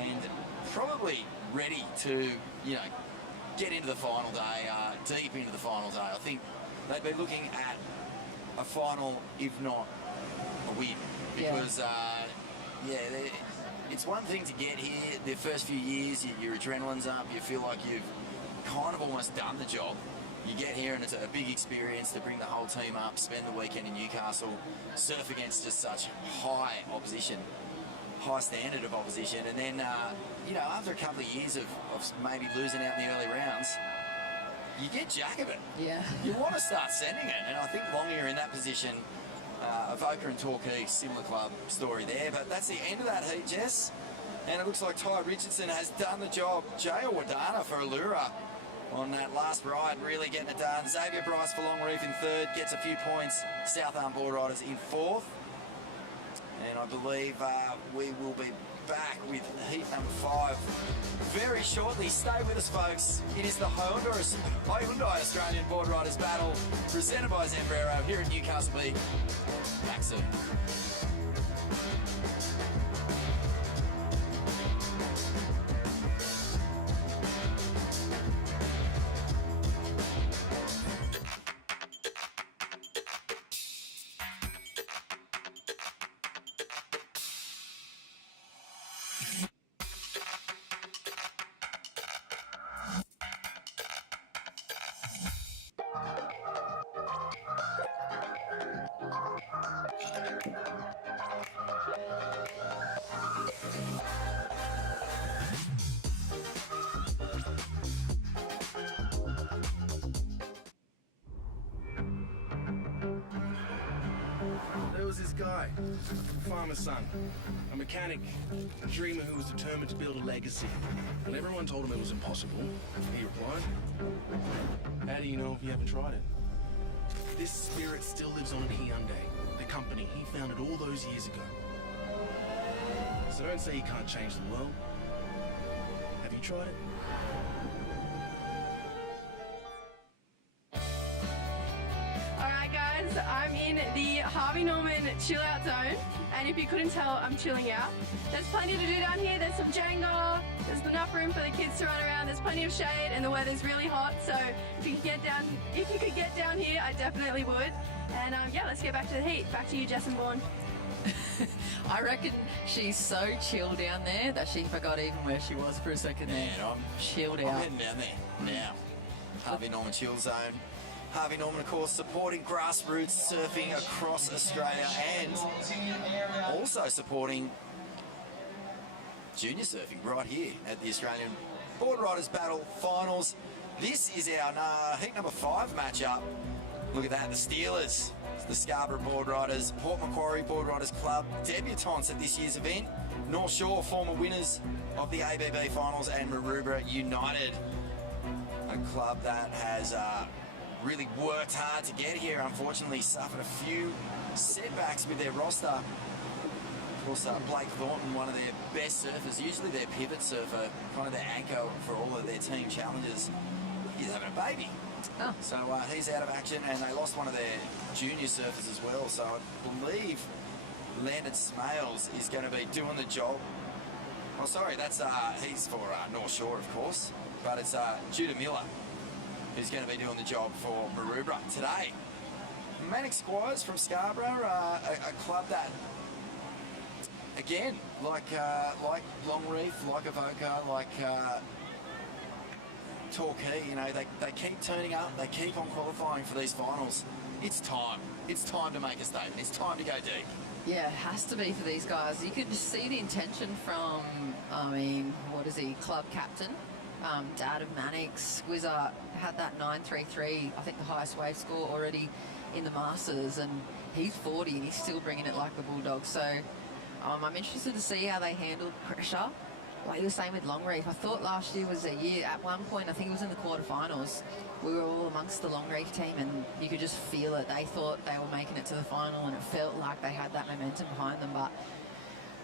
and probably ready to, you know, get into the final day, deep into the final day. I think they'd be looking at a final, if not a win, because it's one thing to get here. The first few years, your adrenaline's up. You feel like you've kind of almost done the job. You get here and it's a big experience to bring the whole team up, spend the weekend in Newcastle, surf against just such high opposition, high standard of opposition, and then, you know, after a couple of years of maybe losing out in the early rounds, you get jack of it. Yeah. You want to start sending it, and I think Longy are in that position. Avoca and Torquay, similar club story there, but that's the end of that heat, Jess. And it looks like Ty Richardson has done the job. Jay Wadana for Allura on that last ride, really getting it done. Xavier Bryce for Long Reef in third, gets a few points. South Arm Boardriders in fourth. And I believe we will be back with heat number 5 very shortly. Stay with us, folks. It is the Hyundai Australian Boardriders Battle, presented by Zambrero here at Newcastle Beach. Back soon. There was this guy, a farmer's son, a mechanic, a dreamer who was determined to build a legacy. When everyone told him it was impossible, he replied, "How do you know if you haven't tried it?" This spirit still lives on at Hyundai, the company he founded all those years ago. So don't say you can't change the world. Have you tried it? Alright guys, I'm in the Harvey Norman chill out zone, and if you couldn't tell, I'm chilling out. There's plenty to do down here. There's some Jenga, there's enough room for the kids to run around, there's plenty of shade, and the weather's really hot, so if you could get down here, I definitely would. And yeah, let's get back to the heat. Back to you, Jess and Bourne. I reckon she's so chill down there that she forgot even where she was for a second there. Man, I'm chilled out. I'm heading down there now. Harvey Norman Chill Zone. Harvey Norman, of course, supporting grassroots surfing across Australia and also supporting junior surfing right here at the Australian Boardriders Battle Finals. This is our heat number 5 matchup. Look at that, the Steelers, the Scarborough Boardriders, Port Macquarie Boardriders Club, debutantes at this year's event. North Shore, former winners of the ABB Finals, and Maroubra United, a club that has really worked hard to get here. Unfortunately, suffered a few setbacks with their roster. Of course, Blake Thornton, one of their best surfers, usually their pivot surfer, kind of their anchor for all of their team challenges. He's having a baby. Oh. So he's out of action, and they lost one of their junior surfers as well. So I believe Landon Smales is going to be doing the job. Oh, sorry, that's he's for North Shore, of course, but it's Judah Miller who's going to be doing the job for Maroubra today. Manic Squires from Scarborough, a club that, again, like Long Reef, like Avoca, like Torquay, you know, they keep turning up, they keep on qualifying for these finals. It's time. It's time to make a statement. It's time to go deep. Yeah, it has to be for these guys. You could see the intention from, I mean, what is he, club captain, dad of Mannix. Whizzer had that 9.33, I think the highest wave score already in the Masters, and he's 40 and he's still bringing it like the Bulldogs. So I'm interested to see how they handled pressure. Like you were saying with Longreef, I thought last year was a year, at one point, I think it was in the quarterfinals, we were all amongst the Longreef team and you could just feel it. They thought they were making it to the final and it felt like they had that momentum behind them, but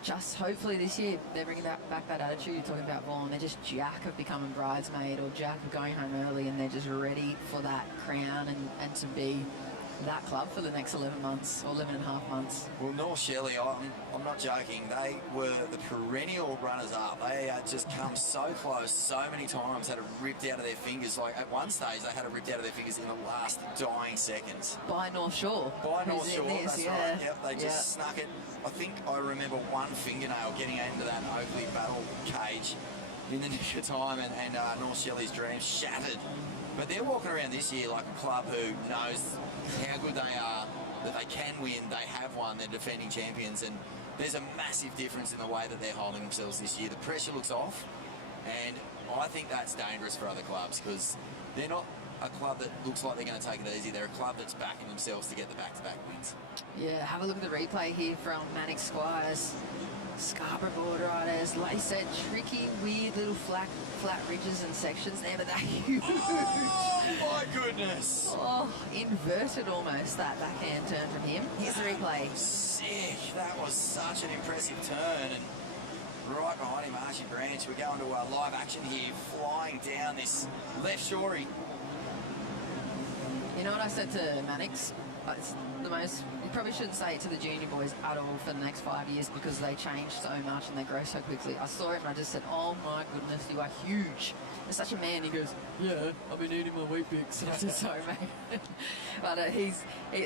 just hopefully this year they're bringing back that attitude you're talking about, Vaughan. They're just jack of becoming bridesmaid or jack of going home early, and they're just ready for that crown and to be that club for the next 11 months or 11 and a half months. Well, North Shelley, I'm not joking, they were the perennial runners-up. They had just come so close so many times, had it ripped out of their fingers. Like at one stage they had it ripped out of their fingers in the last dying seconds. By North Shore. By North Shore, that's right. Yep, they just Yeah. snuck it. I think I remember one fingernail getting into that Oakley battle cage in the nick of time, and North Shelley's dreams shattered. But they're walking around this year like a club who knows how good they are, that they can win, they have won, they're defending champions, and there's a massive difference in the way that they're holding themselves this year. The pressure looks off, and I think that's dangerous for other clubs because they're not a club that looks like they're going to take it easy. They're a club that's backing themselves to get the back-to-back wins. Yeah, have a look at the replay here from Mannix Squires. Scarborough Boardriders, like you said, tricky, weird little flat ridges and sections there, but they're huge. Oh my goodness! Oh, inverted almost, that backhand turn from him. Here's the replay. Sick. That was such an impressive turn, and right behind him, Archie Branch. We're going to live action here, flying down this left shorey. You know what I said to Mannix? It's the most, you probably shouldn't say it to the junior boys at all for the next 5 years because they change so much and they grow so quickly. I saw him and I just said, oh my goodness, you are huge. You're such a man. He goes, yeah, I've been eating my wheat bix. I said, sorry, mate. But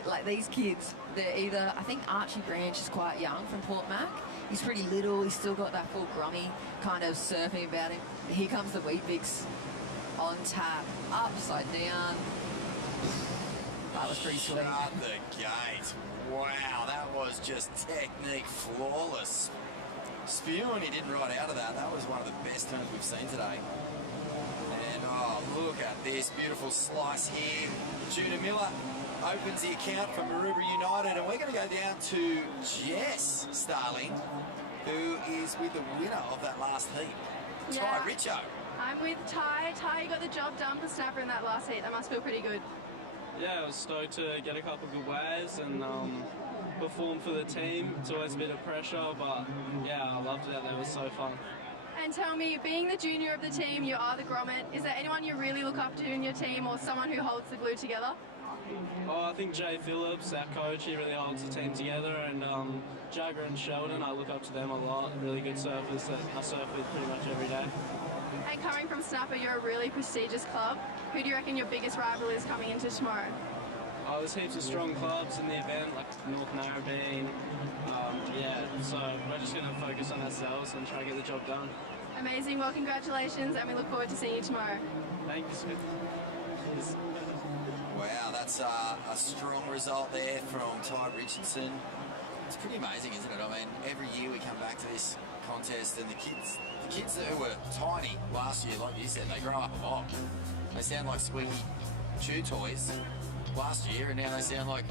like these kids, they're either, I think Archie Branch is quite young from Port Mac. He's pretty little. He's still got that full grummy kind of surfing about him. Here comes the wheat bix on tap, upside down. That was pretty sweet. Shut the gate. Wow, that was just technique flawless. Spewing, he didn't ride out of that. That was one of the best turns we've seen today. And oh, look at this beautiful slice here. Judah Miller opens the account for Maroubra United, and we're going to go down to Jess Starling, who is with the winner of that last heat, Ty Richo. I'm with Ty. Ty got the job done for Snapper in that last heat. That must feel pretty good. Yeah, I was stoked to get a couple good waves and perform for the team. It's always a bit of pressure, but yeah, I loved it out there. It was so fun. And tell me, being the junior of the team, you are the grommet. Is there anyone you really look up to in your team or someone who holds the glue together? Oh, I think Jay Phillips, our coach, he really holds the team together, and Jagger and Sheldon, I look up to them a lot. Really good surfers that I surf with pretty much every day. And coming from Snapper, you're a really prestigious club. Who do you reckon your biggest rival is coming into tomorrow? Oh, there's heaps of strong clubs in the event, like North Narrabeen. Yeah, so we're just going to focus on ourselves and try to get the job done. Amazing. Well, congratulations, and we look forward to seeing you tomorrow. Thank you, Smith. Cheers. Wow, that's a strong result there from Ty Richardson. It's pretty amazing, isn't it? I mean, every year we come back to this contest, and the kids that were tiny last year, like you said, they grow up a lot. They sound like squeaky chew toys last year, and now they sound like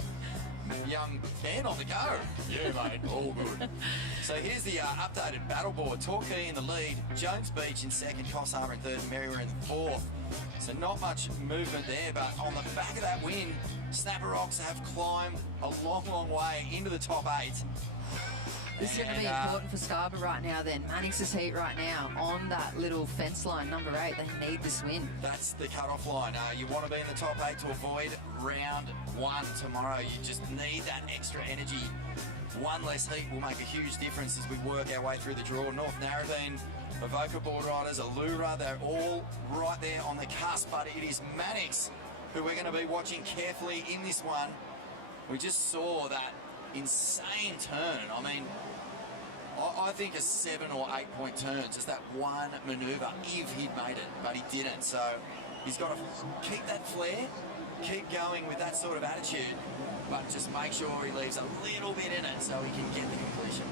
young men on the go. Yeah, mate, all good. So here's the updated battle board. Torquay in the lead, Jones Beach in second, Coffs Harbour in third, and Merriwear in fourth. So not much movement there, but on the back of that win, Snapper Rocks have climbed a long, long way into the top 8. This is going to be important for Scarborough right now then. Mannix's heat right now on that little fence line, number 8. They need this win. That's the cut-off line. You want to be in the top 8 to avoid round 1 tomorrow. You just need that extra energy. One less heat will make a huge difference as we work our way through the draw. North Narrabeen, Avoca Boardriders, Allura, they're all right there on the cusp, but it is Mannix who we're going to be watching carefully in this one. We just saw that insane turn. I mean, I think a 7 or 8 point turn, just that one manoeuvre, if he'd made it, but he didn't. So He's got to keep that flair, keep going with that sort of attitude, but just make sure he leaves a little bit in it so he can get the completion.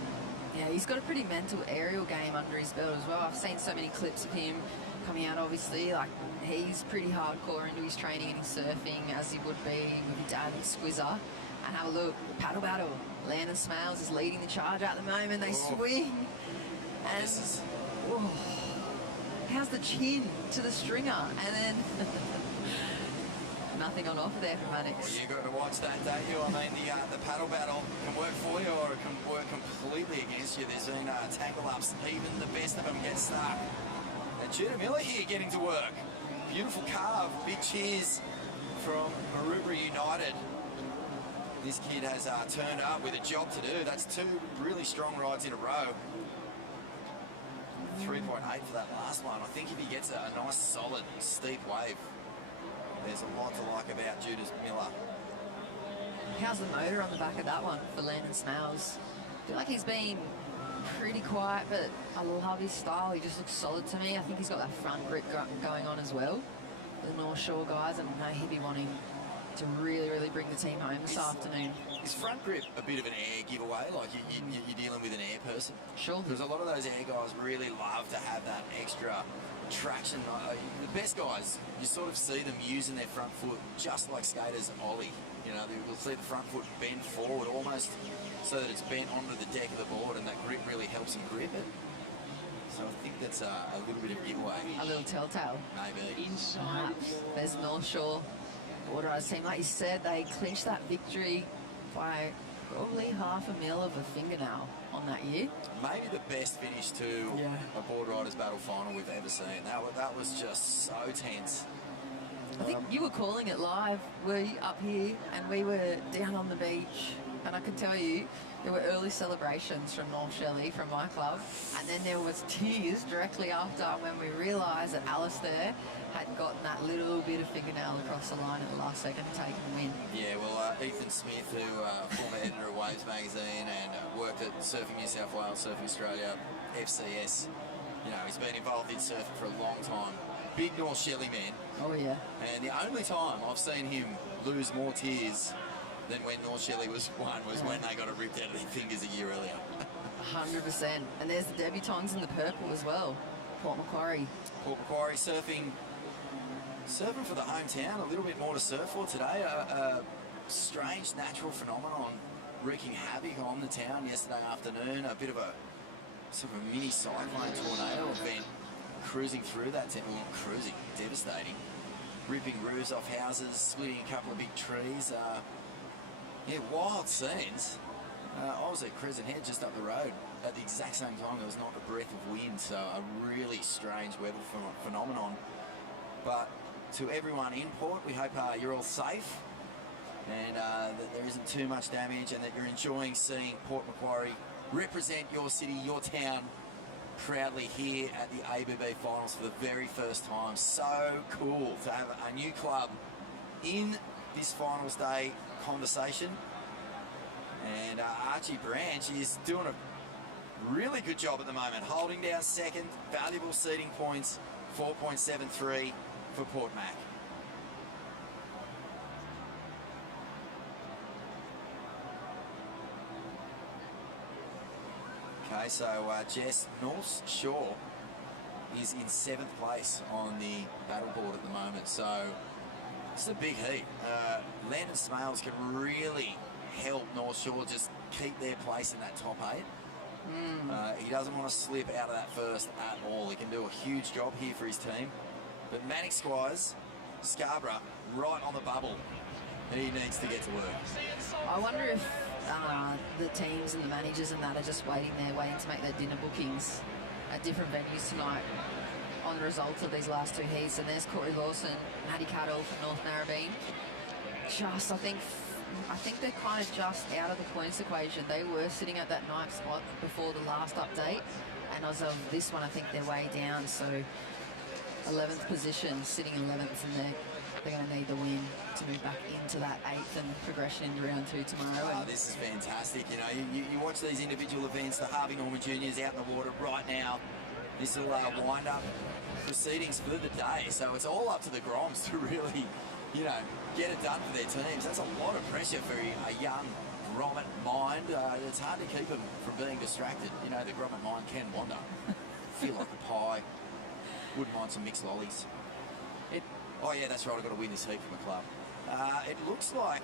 Yeah, he's got a pretty mental aerial game under his belt as well. I've seen so many clips of him coming out, obviously. Like, he's pretty hardcore into his training and his surfing, as he would be with his dad and Squizzer. And have a look, paddle battle. Landon Smales is leading the charge at the moment. They swing. And how's the chin to the stringer? And then nothing on offer there for Mannix. Well, you've got to watch that, don't you? I mean, the paddle battle can work for you or it can work completely against you. There's been tangle-ups. Even the best of them get stuck. And Judah Miller here getting to work. Beautiful carve. Big cheers from Maroubra United. This kid has turned up with a job to do. That's 2 really strong rides in a row. 3.8 for that last one. I think if he gets a nice, solid, steep wave, there's a lot to like about Judah Miller. How's the motor on the back of that one for Landon Smales? I feel like he's been pretty quiet, but I love his style. He just looks solid to me. I think he's got that front grip going on as well. The North Shore guys, and I know he'd be wanting to really bring the team home this afternoon. Is front grip a bit of an air giveaway? Like you're dealing with an air person? Sure. Because a lot of those air guys really love to have that extra traction. The best guys, you sort of see them using their front foot just like skaters ollie. You know, you'll see the front foot bend forward almost so that it's bent onto the deck of the board, and that grip really helps them grip it. So I think that's a little bit of a giveaway. A little telltale. Maybe. Perhaps. There's North Shore Boardriders team. Like you said, they clinched that victory by probably $500,000 of a fingernail on that year. Maybe the best finish to a Boardriders battle final we've ever seen. That was just so tense. I think you were calling it live. We up here and we were down on the beach, and I can tell you there were early celebrations from North Shelley, from my club, and then there was tears directly after when we realised that Alistair had gotten that little bit of fingernail across the line at the last second to take the win. Yeah, well, Ethan Smith, who former editor of Waves magazine and worked at Surfing New South Wales, Surfing Australia, FCS, you know, he's been involved in surfing for a long time. Big North Shelley man. Oh, yeah. And the only time I've seen him lose more tears than when North Shelley was won was when they got it ripped out of their fingers a year earlier. 100%. And there's the debutantes in the purple as well. Port Macquarie. Port Macquarie surfing for the hometown. A little bit more to surf for today. A strange natural phenomenon wreaking havoc on the town yesterday afternoon. A bit of a sort of a mini cyclone tornado event cruising through that town. Cruising, devastating. Ripping roofs off houses, splitting a couple of big trees. Yeah, wild scenes. I was at Crescent Head just up the road at the exact same time. There was not a breath of wind, so a really strange weather phenomenon. But to everyone in Port, we hope you're all safe and that there isn't too much damage, and that you're enjoying seeing Port Macquarie represent your city, your town, proudly here at the ABB Finals for the very first time. So cool to have a new club in this finals day conversation. And Archie Branch is doing a really good job at the moment, holding down second. Valuable seeding points, 4.73 for Port Mac. Okay, so Jess North Shore is in 7th place on the battle board at the moment, so it's a big heat. Landon Smales can really help North Shore just keep their place in that top 8. He doesn't want to slip out of that first at all. He can do a huge job here for his team. But Manic Squires, Scarborough, right on the bubble. He needs to get to work. I wonder if the teams and the managers and that are just waiting to make their dinner bookings at different venues tonight on the results of these last 2 heats. And there's Corey Lawson, Matty Cattle from North Narrabeen. Just, I think they're kind of just out of the points equation. They were sitting at that 9th spot before the last update, and as of this one, I think they're way down. So 11th position, sitting 11th, and they're going to need the win to move back into that 8th and progression into round 2 tomorrow. Oh, this is fantastic. You know, you watch these individual events. The Harvey Norman Juniors out in the water right now. This will wind up proceedings for the day. So it's all up to the Groms to really, you know, get it done for their teams. That's a lot of pressure for a young Grommet mind. It's hard to keep them from being distracted. You know, the Grommet mind can wander. Feel like a pie. Wouldn't mind some mixed lollies. Oh yeah, that's right, I've got to win this heat from a club. It looks like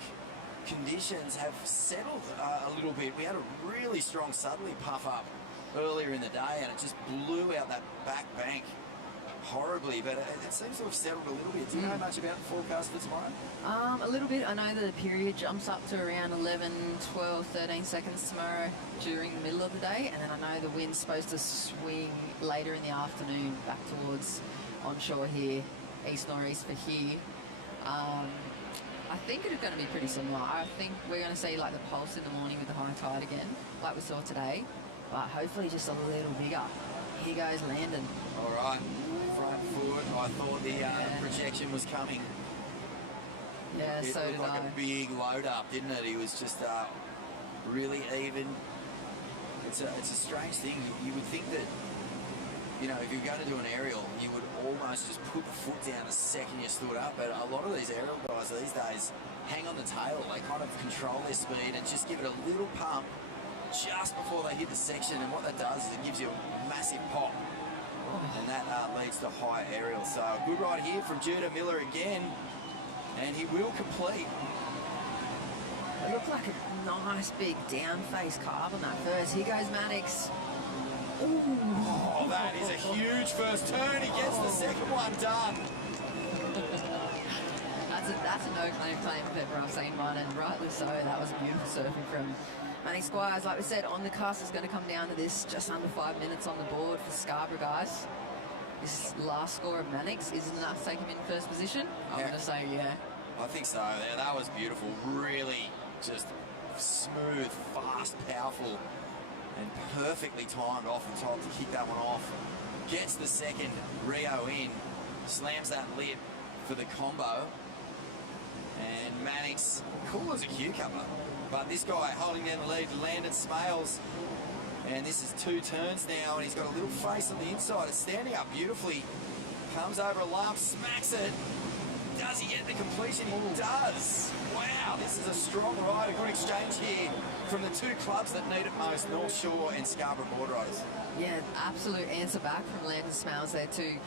conditions have settled a little bit. We had a really strong southerly puff up earlier in the day and it just blew out that back bank horribly, but it seems to have settled a little bit. Do you know much about the forecast for tomorrow? A little bit. I know the period jumps up to around 11, 12, 13 seconds tomorrow during the middle of the day, and then I know the wind's supposed to swing later in the afternoon back towards onshore here, east-northeast for here. I think it's going to be pretty similar. I think we're going to see like the pulse in the morning with the high tide again, like we saw today, but hopefully just a little bigger. Here goes Landon. All right, front foot. I thought the projection was coming. Yeah, it so looked did like I. a big load up, didn't it? He was just really even. It's a strange thing. You would think that, you know, if you're going to do an aerial, you would almost just put the foot down the second you stood up. But a lot of these aerial guys these days hang on the tail. They kind of control their speed and just give it a little pump just before they hit the section. And what that does is it gives you a massive pop. And that leads to high aerial. So good ride here from Judah Miller again. And he will complete. It looked like a nice big down face carve on that first. Here goes Mannix. Ooh. Oh, that is a huge first turn. He gets the second one done. That's a no-claim if ever I've seen one, and rightly so. That was beautiful surfing from Manny Squires. Like we said, on the cast is going to come down to this, just under 5 minutes on the board for Scarborough, guys. This last score of Mannix is enough to take him in first position. I'm going to say yeah. I think so. Yeah, that was beautiful. Really just smooth, fast, powerful, and perfectly timed off the top to kick that one off. Gets the second Rio in, slams that lid for the combo. And Mannix, cool as a cucumber. But this guy holding down the lead, Landon Smales. And this is 2 turns now, and he's got a little face on the inside. It's standing up beautifully. Comes over a lump, smacks it. Does he get the completion? He does. Wow, this is a strong ride, a good exchange here from the 2 clubs that need it most, North Shore and Scarborough Boardriders. Yeah, absolute answer back from Landon Smales there too.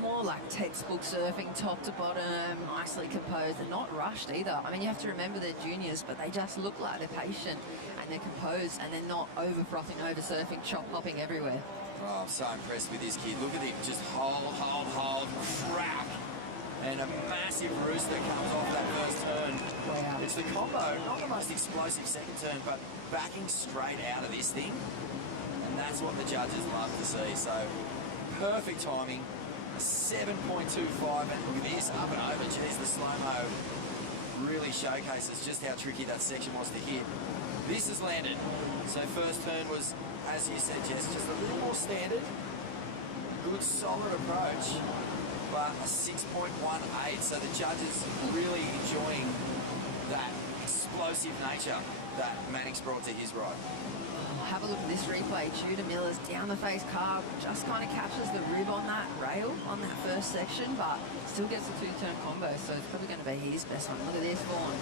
More like textbook surfing, top to bottom, nicely composed, and not rushed either. I mean, you have to remember they're juniors, but they just look like they're patient and they're composed and they're not over-frothing, over-surfing, chop-hopping everywhere. Oh, I'm so impressed with this kid. Look at him, just hold, crack. And a massive rooster comes off that first turn. Wow. It's the combo, not the most explosive second turn, but backing straight out of this thing. And that's what the judges love to see. So, perfect timing. 7.25, and look at this, up and over. Geez, the slow-mo really showcases just how tricky that section was to hit. This is landed. So first turn was, as you said, Jess, just a little more standard. Good, solid approach, but a 6.18. So the judges really enjoying that explosive nature that Mannix brought to his ride. Have a look at this replay. Judah Miller's down the face carve, just kind of captures the rib on that rail on that first section, but still gets a 2-turn combo, so it's probably going to be his best one. Look at this, Vaughan.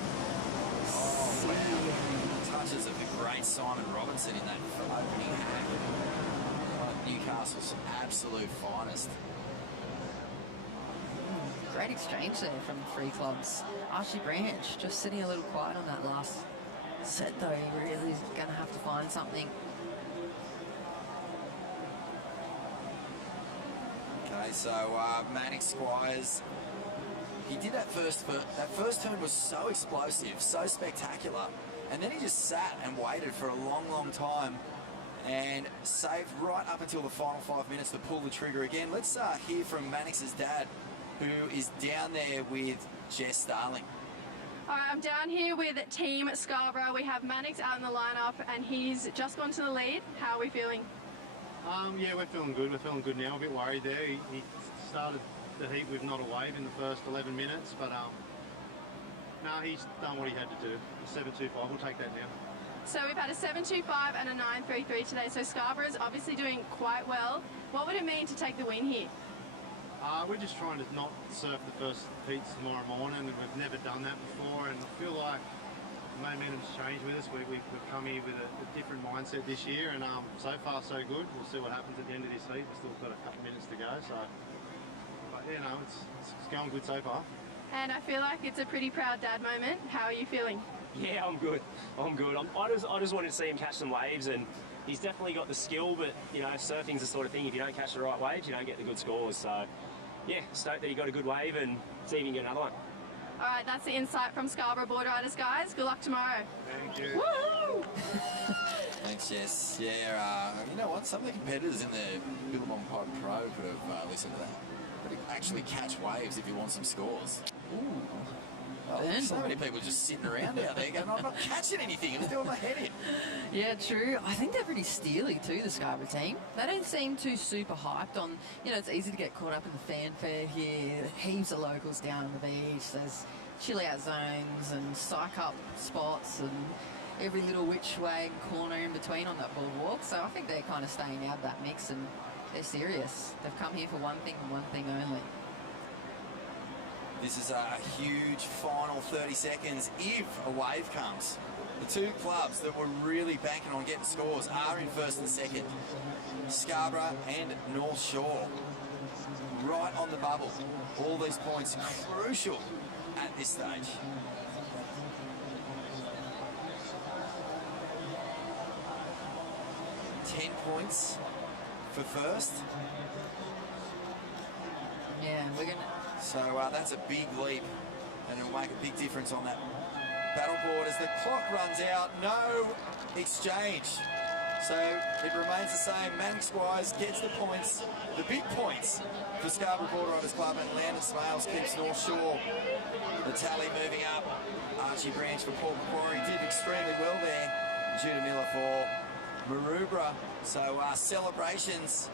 Oh, wow. Touches of the great Simon Robinson in that opening hack. One of Newcastle's absolute finest. Great exchange there from the 3 clubs. Archie Branch just sitting a little quiet on that last set though. He really is going to have to find something. Okay, so Mannix Squires, he did that first turn was so explosive, so spectacular, and then he just sat and waited for a long time and saved right up until the final 5 minutes to pull the trigger again. Let's hear from Mannix's dad, who is down there with Jess Starling. All right, I'm down here with Team Scarborough. We have Mannix out in the lineup, and he's just gone to the lead. How are we feeling? Yeah, we're feeling good. We're feeling good now. A bit worried there. He started the heat with not a wave in the first 11 minutes, but no, he's done what he had to do. A 7.25, we'll take that now. So we've had a 7.25 and a 9.33 today. So Scarborough's obviously doing quite well. What would it mean to take the win here? We're just trying to not surf the first heats tomorrow morning, and we've never done that before, and I feel like the momentum's changed with us. We've come here with a different mindset this year, and so far so good. We'll see what happens at the end of this heat. We've still got a couple of minutes to go, so, but yeah, no, it's going good so far. And I feel like it's a pretty proud dad moment. How are you feeling? Yeah, I'm good. I just wanted to see him catch some waves, and he's definitely got the skill, but you know, surfing's the sort of thing, if you don't catch the right waves, you don't get the good scores. So yeah, stoked that he got a good wave, and see if he can get another one. All right, that's the insight from Scarborough Boardriders, guys. Good luck tomorrow. Thank you. Woo! Thanks, Jess. Yeah, you know what? Some of the competitors in the Billabong Pipe Pro could have listened to that. But actually catch waves if you want some scores. Ooh. Well, so many people just sitting around out there going, I'm not catching anything. It was doing my head in. Yeah, true. I think they're pretty steely too, the Scarborough team. They don't seem too super hyped on, you know, it's easy to get caught up in the fanfare here. Heaps of locals down on the beach. There's chill out zones and psych up spots and every little which way and corner in between on that boardwalk. So I think they're kind of staying out of that mix, and they're serious. They've come here for one thing and one thing only. This is a huge final 30 seconds if a wave comes. The two clubs that were really banking on getting scores are in first and second. Scarborough and North Shore. Right on the bubble. All these points crucial at this stage. $10 points for first. Yeah, we're going to... So that's a big leap, and it'll make a big difference on that battle board as the clock runs out. No exchange. So it remains the same. Manning Squires gets the points, the big points for Scarborough Boardriders Club, and Landon Smales keeps North Shore. The tally moving up. Archie Branch for Port Macquarie did extremely well there. Judah Miller for Maroubra. So celebrations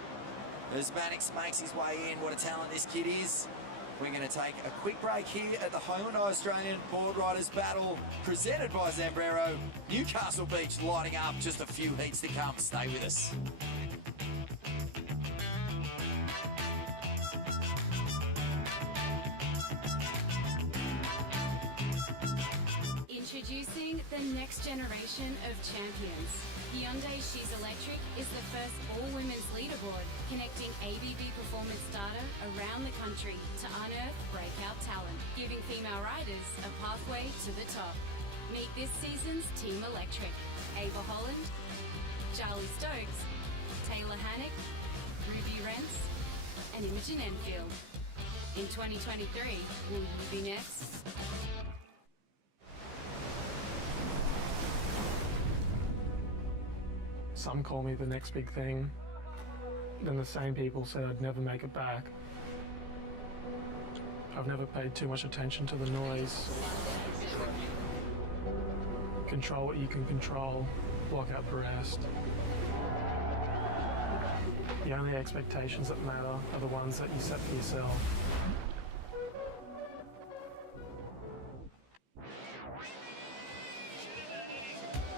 as Mannix makes his way in. What a talent this kid is. We're going to take a quick break here at the Hyundai Australian Boardriders Battle, presented by Zambrero. Newcastle Beach lighting up, just a few heats to come. Stay with us. Introducing the next generation of champions. Hyundai She's Electric is the first all-women's leaderboard connecting ABB performance data around the country to unearth breakout talent, giving female riders a pathway to the top. Meet this season's Team Electric: Ava Holland, Charlie Stokes, Taylor Hannock, Ruby Rentz, and Imogen Enfield. In 2023, will you be next? Some call me the next big thing. Then the same people said I'd never make it back. I've never paid too much attention to the noise. Control what you can control, block out the rest. The only expectations that matter are the ones that you set for yourself.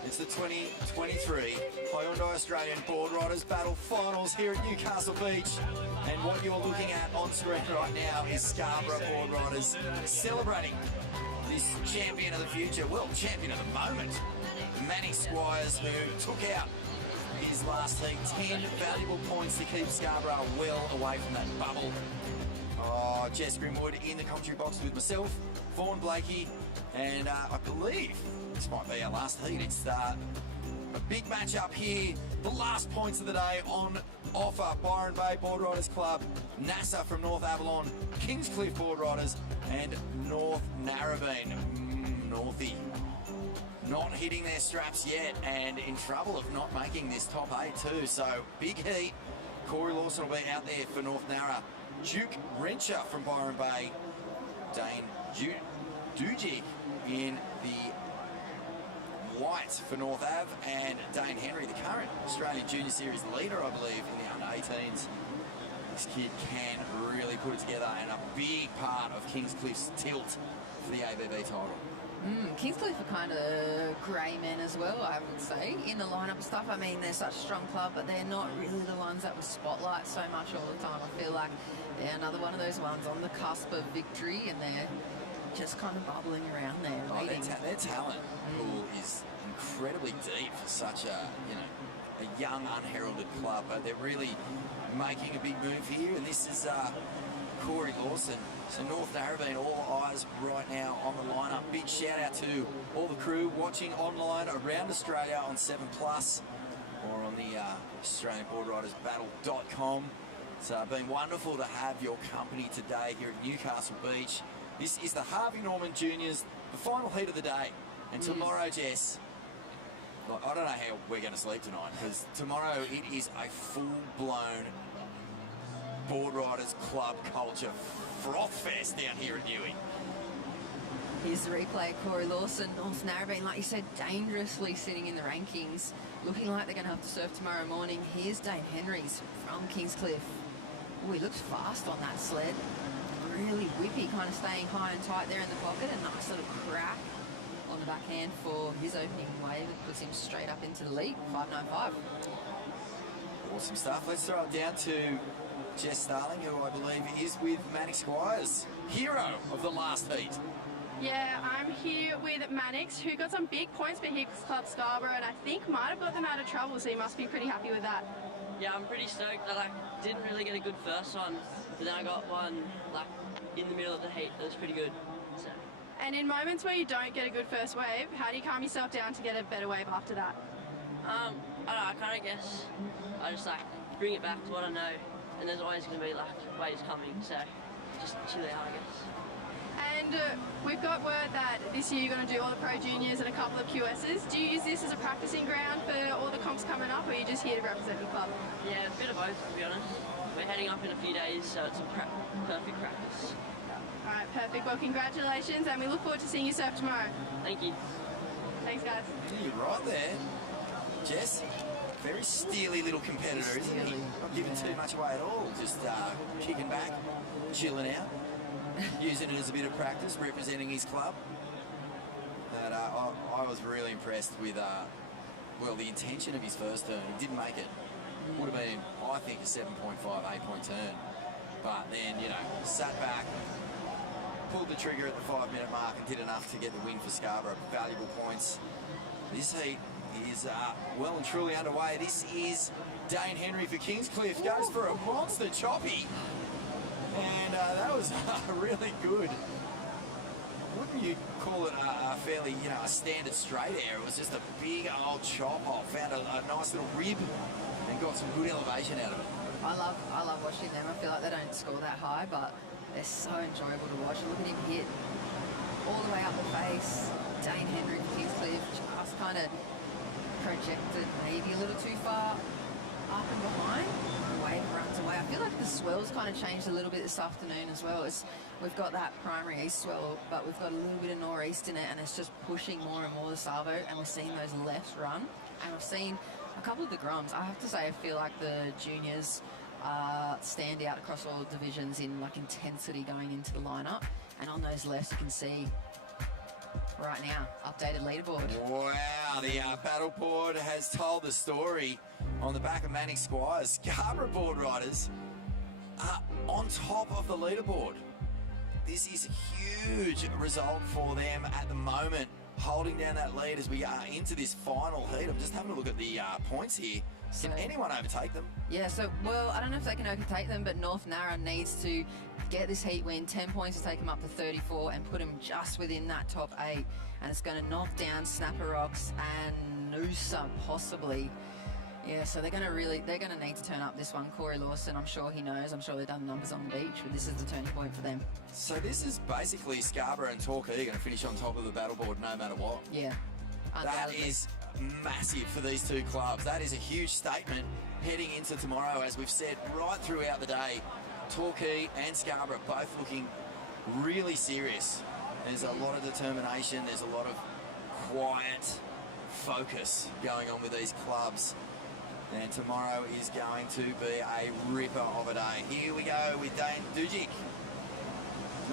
It's the 2023 Hyundai Australian Boardriders Battle Finals here at Newcastle Beach. And what you're looking at on screen right now is Scarborough Boardriders celebrating this champion of the future, well, champion of the moment, Manning Squires, who took out his last heat. 10 valuable points to keep Scarborough well away from that bubble. Oh, Jess Grimwood in the commentary box with myself, Vaughan Blakey, and I believe this might be our last heat. It's a big match up here. The last points of the day on offer. Byron Bay Boardriders Club, NASA from North Avalon, Kingscliff Boardriders, and North Narrabeen. Northie not hitting their straps yet, and in trouble of not making this top 8 too. So big heat. Corey Lawson will be out there for North Narra. Duke Rencher from Byron Bay. Dane Dujik in the white for North Ave, and Dane Henry, the current Australian Junior Series leader, I believe, in the under-18s. This kid can really put it together, and a big part of Kingscliff's tilt for the ABB title. Kingscliff are kind of grey men as well, I would say, in the lineup and stuff. I mean, they're such a strong club, but they're not really the ones that will spotlight so much all the time. I feel like they're another one of those ones on the cusp of victory, and they're just kind of bubbling around there. Their talent pool is incredibly deep for such a young, unheralded club, but they're really making a big move here, and this is Corey Lawson. So North Narrabeen, all eyes right now on the lineup. Big shout out to all the crew watching online around Australia on 7plus or on the Australian Boardriders Battle.com. It's been wonderful to have your company today here at Newcastle Beach. This is the Harvey Norman Juniors, the final heat of the day. And tomorrow, Jess, I don't know how we're going to sleep tonight, because tomorrow it is a full-blown Boardriders club culture froth fest down here at Newey. Here's the replay. Corey Lawson, North Narrabeen, like you said, dangerously sitting in the rankings, looking like they're going to have to surf tomorrow morning. Here's Dane Henrys from Kingscliff. Oh, he looks fast on that sled. Really whippy, kind of staying high and tight there in the pocket. A nice little crack on the backhand for his opening wave. It puts him straight up into the lead, 5.95. Awesome stuff. Let's throw it down to Jess Starling, who I believe is with Mannix Squires, hero of the last heat. Yeah, I'm here with Mannix, who got some big points for his club Scarborough, and I think might have got them out of trouble, so he must be pretty happy with that. Yeah, I'm pretty stoked that I didn't really get a good first one, but then I got one like in the middle of the heat that was pretty good. So. And in moments where you don't get a good first wave, how do you calm yourself down to get a better wave after that? I don't know, I kind of guess I just like bring it back to what I know, and there's always going to be like waves coming, so just chill out, I guess. And we've got word that this year you're going to do all the Pro Juniors and a couple of QSs. Do you use this as a practicing ground for all the comps coming up, or are you just here to represent your club? Yeah, a bit of both, to be honest. We're heading up in a few days, so it's a perfect practice. All right, perfect. Well, congratulations, and we look forward to seeing you surf tomorrow. Thank you. Thanks, guys. Yeah, you're right there. Jess, very steely little competitor, isn't he? Not giving too much away at all. Just kicking back, chilling out, using it as a bit of practice, representing his club. But I was really impressed with, well, the intention of his first turn. He didn't make it. Would have been, I think, a 7.5, 8-point turn. But then, sat back, pulled the trigger at the 5-minute mark and did enough to get the win for Scarborough. Valuable points. This heat is well and truly underway. This is Dane Henry for Kingscliff. Goes for a monster choppy. And that was really good. Wouldn't you call it a fairly, a standard straight air? It was just a big old chop off. Found a nice little rib and got some good elevation out of it. I love watching them. I feel like they don't score that high, but they're so enjoyable to watch. Look at him hit all the way up the face. Dane Henry from Kingscliff just kind of projected maybe a little too far up and behind. The wave runs away. I feel like the swell's kind of changed a little bit this afternoon as well. We've got that primary east swell, but we've got a little bit of nor'east in it, and it's just pushing more and more the Savo, and we're seeing those lefts run. And I've seen a couple of the Groms. I have to say, I feel like the juniors stand out across all divisions in like intensity going into the lineup. And on those lefts, you can see right now, updated leaderboard. Wow, the battle board has told the story on the back of Mannix Squires. Scarborough Boardriders are on top of the leaderboard. This is a huge result for them at the moment, holding down that lead as we are into this final heat. I'm just having a look at the points here. Can anyone overtake them? Yeah, so, well, I don't know if they can overtake them, but North Narra needs to get this heat win. 10 points to take them up to 34 and put them just within that top 8. And it's going to knock down Snapper Rocks and Noosa, possibly. Yeah, so they're going to need to turn up this one. Corey Lawson, I'm sure he knows. I'm sure they've done numbers on the beach, but this is the turning point for them. So this is basically Scarborough and Torquay going to finish on top of the battle board no matter what. Yeah. That is massive for these two clubs. That is a huge statement heading into tomorrow, as we've said right throughout the day. Torquay and Scarborough both looking really serious. There's a lot of determination. There's a lot of quiet focus going on with these clubs. And tomorrow is going to be a ripper of a day. Here we go with Dane Dujic.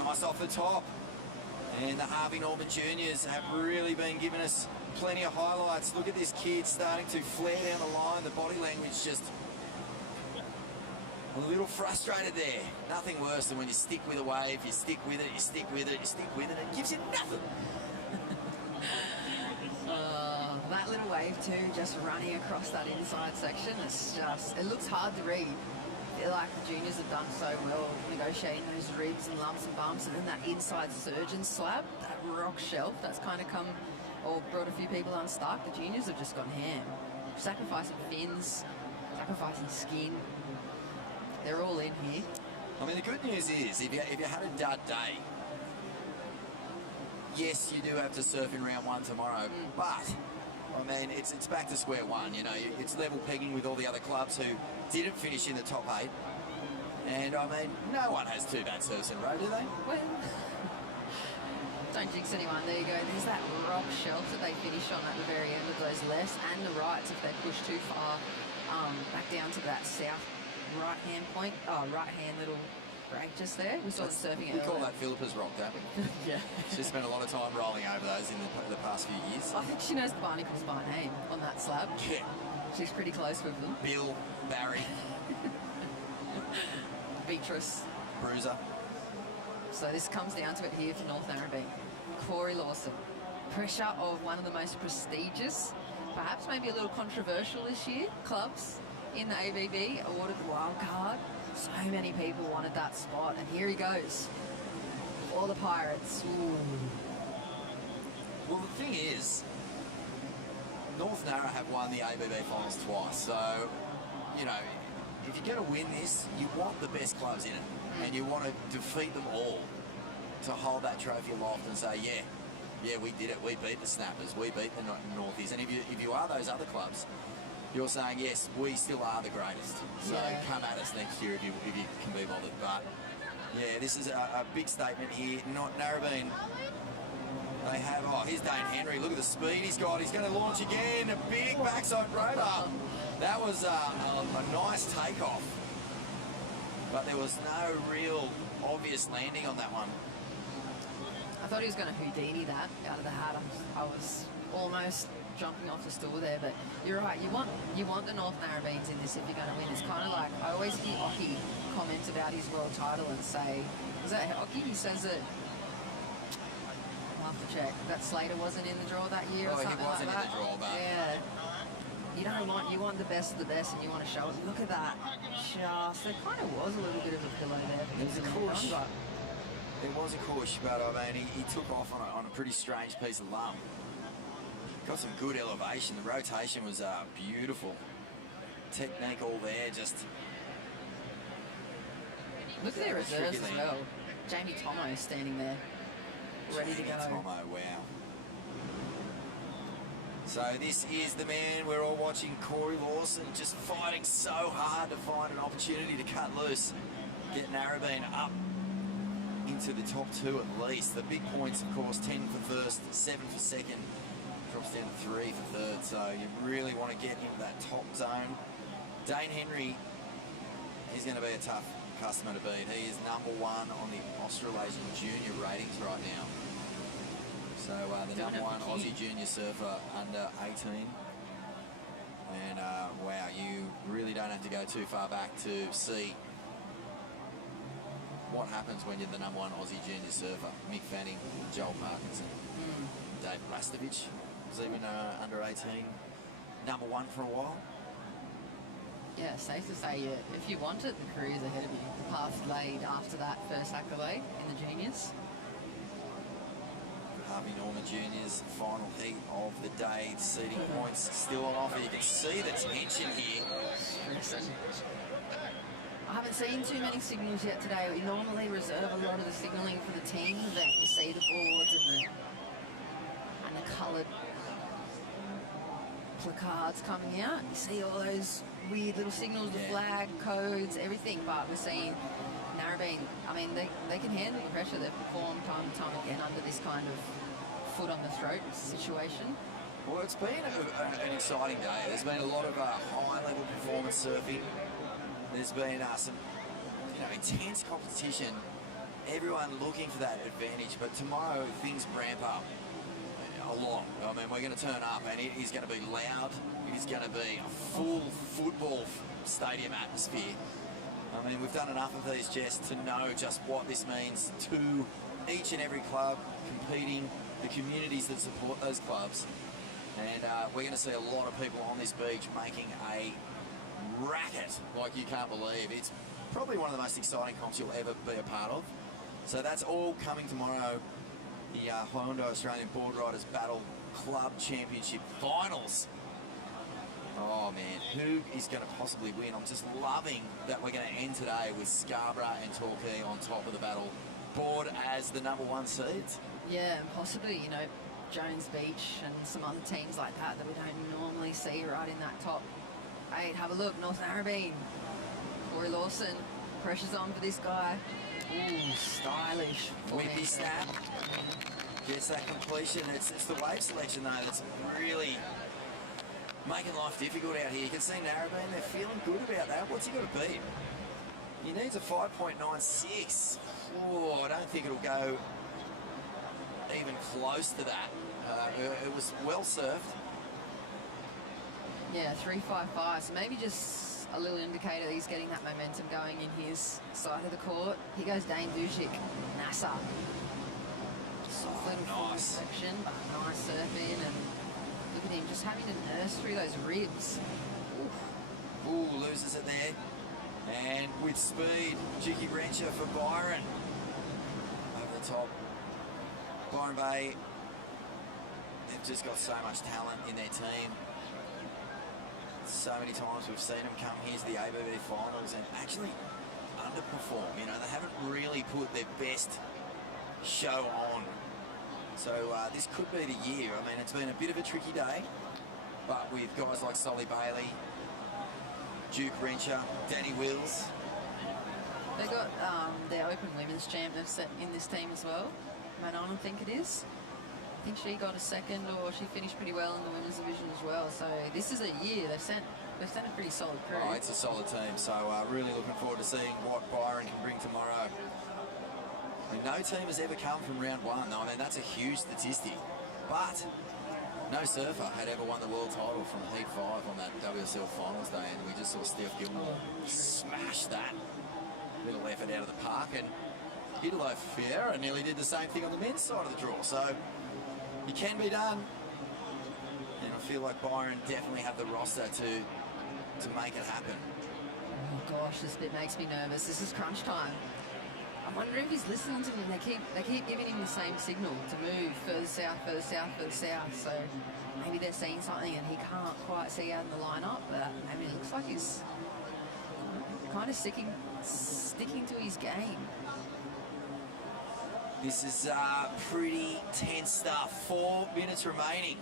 Nice off the top. And the Harvey Norman Juniors have really been giving us plenty of highlights. Look at this kid starting to flare down the line. The body language just a little frustrated there. Nothing worse than when you stick with a wave, you stick with it, you stick with it, you stick with it, and it gives you nothing. That little wave too, just running across that inside section, it's just, it looks hard to read. I feel like the juniors have done so well negotiating those ribs and lumps and bumps, and then that inside surgeon slab, that rock shelf that's kind of come or brought a few people unstuck. The juniors have just gone ham. Sacrificing fins, sacrificing skin. They're all in here. I mean, the good news is, if you had a dud day, yes, you do have to surf in round one tomorrow, but I mean, it's back to square one. You know, it's level pegging with all the other clubs who didn't finish in the top 8. And I mean, no one has 2 bad serves in a row, do they? Well, don't jinx anyone. There you go. There's that rock shelf that they finish on at the very end of those lefts and the rights if they push too far back down to that south right-hand point. Oh, right-hand little break just there. We saw it surfing We earlier. call that Philippa's rock, don't we? Yeah. She's spent a lot of time rolling over those in the past few years. I think she knows the barnacles by name on that slab. Yeah. She's pretty close with them. Bill, Barry, Beatrice. Bruiser. So this comes down to it here for North Narrabeen. Corey Lawson. Pressure of one of the most prestigious, perhaps maybe a little controversial this year, clubs in the ABB, awarded the wild card. So many people wanted that spot, and here he goes. All the Pirates. Ooh. Well, the thing is, North Narra have won the ABB finals twice, so, you know, if you're going to win this, you want the best clubs in it, and you want to defeat them all to hold that trophy aloft and say, yeah, we did it. We beat the Snappers. We beat the Northies. And if you are those other clubs, you're saying, yes, we still are the greatest. So come at us next year if you can be bothered. But, yeah, this is a big statement here. Not Narrabeen. They have, here's Dane Henry. Look at the speed he's got. He's going to launch again. A big backside rotor. That was a nice takeoff. But there was no real obvious landing on that one. I thought he was going to Houdini that out of the hat. I was almost jumping off the stool there, but you're right. You want the North Narrabeens in this if you're going to win. It's kind of like, I always hear Oki comment about his world title and say, is that Oki? He says that, I'll have to check, that Slater wasn't in the draw that year or something like that. He wasn't in the draw, but... Yeah. You want the best of the best, and you want to show it. Look at that. Just, there kind of was a little bit of a pillow there. There was a push. There was a push, but I mean, he took off on a pretty strange piece of lump. Got some good elevation. The rotation was beautiful. Technique all there, just... Look at their reserves as well. Jamie Tomo standing there, ready to go. Tomo, wow. So this is the man we're all watching, Corey Lawson, just fighting so hard to find an opportunity to cut loose, get Narrabeen up into the top 2 at least. The big points, of course, 10 for first, 7 for second, drops down to 3 for third, so you really want to get into that top zone. Dane Henry is going to be a tough customer to beat. He is #1 on the Australasian junior ratings right now. So the #1 Aussie junior surfer under 18. And wow, you really don't have to go too far back to see what happens when you're the #1 Aussie junior surfer. Mick Fanning, Joel Parkinson, Dave Rastovich was even under 18. #1 for a while. Yeah, safe to say, if you want it, the career's ahead of you. The path's laid after that first accolade in the juniors. Harvey Norman Juniors, final heat of the day. The seeding points still on offer. You can see the tension here. I haven't seen too many signals yet today. We normally reserve a lot of the signalling for the team event. You see the boards and the coloured placards coming out. You see all those weird little signals, the flag, codes, everything. But we're seeing Narrabeen, I mean, they can handle the pressure. They've performed time and time again under this kind of foot on the throat situation. Well, it's been an exciting day. There's been a lot of high-level performance surfing. There's been some intense competition everyone looking for that advantage, but tomorrow things ramp up a lot. I mean, we're going to turn up and it is going to be loud. It is going to be a full football stadium atmosphere. I mean, we've done enough of these, Jess, to know just what this means to each and every club competing, the communities that support those clubs. And we're going to see a lot of people on this beach making a racket like you can't believe. It's probably one of the most exciting comps you'll ever be a part of. So that's all coming tomorrow. The Hyundai Australian Boardriders Battle Club Championship Finals. Oh man, who is going to possibly win? I'm just loving that we're going to end today with Scarborough and Torquay on top of the battle board as the #1 seeds. Yeah, and possibly, you know, Jones Beach and some other teams like that we don't normally see right in that top 8. Have a look, North Narrabeen. Corey Lawson, pressure's on for this guy. Ooh, stylish. Whippy snap. Gets that completion. It's the wave selection though that's really making life difficult out here. You can see Narrabeen, they're feeling good about that. What's he got to beat? He needs a 5.96. Oh, I don't think it'll go even close to that. It was well surfed. Yeah, 3.55. So maybe just a little indicator that he's getting that momentum going in his side of the court. Here goes Dane Dujic, NASA. Soft little nice section, but nice surfing, and look at him just having to nurse through those ribs. Ooh, loses it there. And with speed, Jicky Wrencher for Byron. Over the top. Byron Bay, they've just got so much talent in their team. So many times we've seen them come here to the ABB finals and actually underperform. You know, they haven't really put their best show on. So this could be the year. I mean, it's been a bit of a tricky day, but with guys like Solly Bailey, Duke Wrencher, Danny Wills. They got their Open Women's Champ in this team as well. Manon, I think it is. I think she got a second, or she finished pretty well in the women's division as well. So this is a year they've sent a pretty solid crew. Oh, it's a solid team. So really looking forward to seeing what Byron can bring tomorrow. I mean, no team has ever come from round 1. I mean, that's a huge statistic. But no surfer had ever won the world title from Heat 5 on that WSL Finals Day, and we just saw Steph Gilmore smash that little effort out of the park, and Italo Fiera nearly did the same thing on the men's side of the draw. So it can be done, and I feel like Byron definitely have the roster to make it happen. Oh gosh, this bit makes me nervous. This is crunch time. I wonder if he's listening to them. They keep giving him the same signal to move further south, further south, further south. So maybe they're seeing something and he can't quite see out in the lineup. But maybe it looks like he's kind of sticking to his game. This is pretty tense stuff. 4 minutes remaining.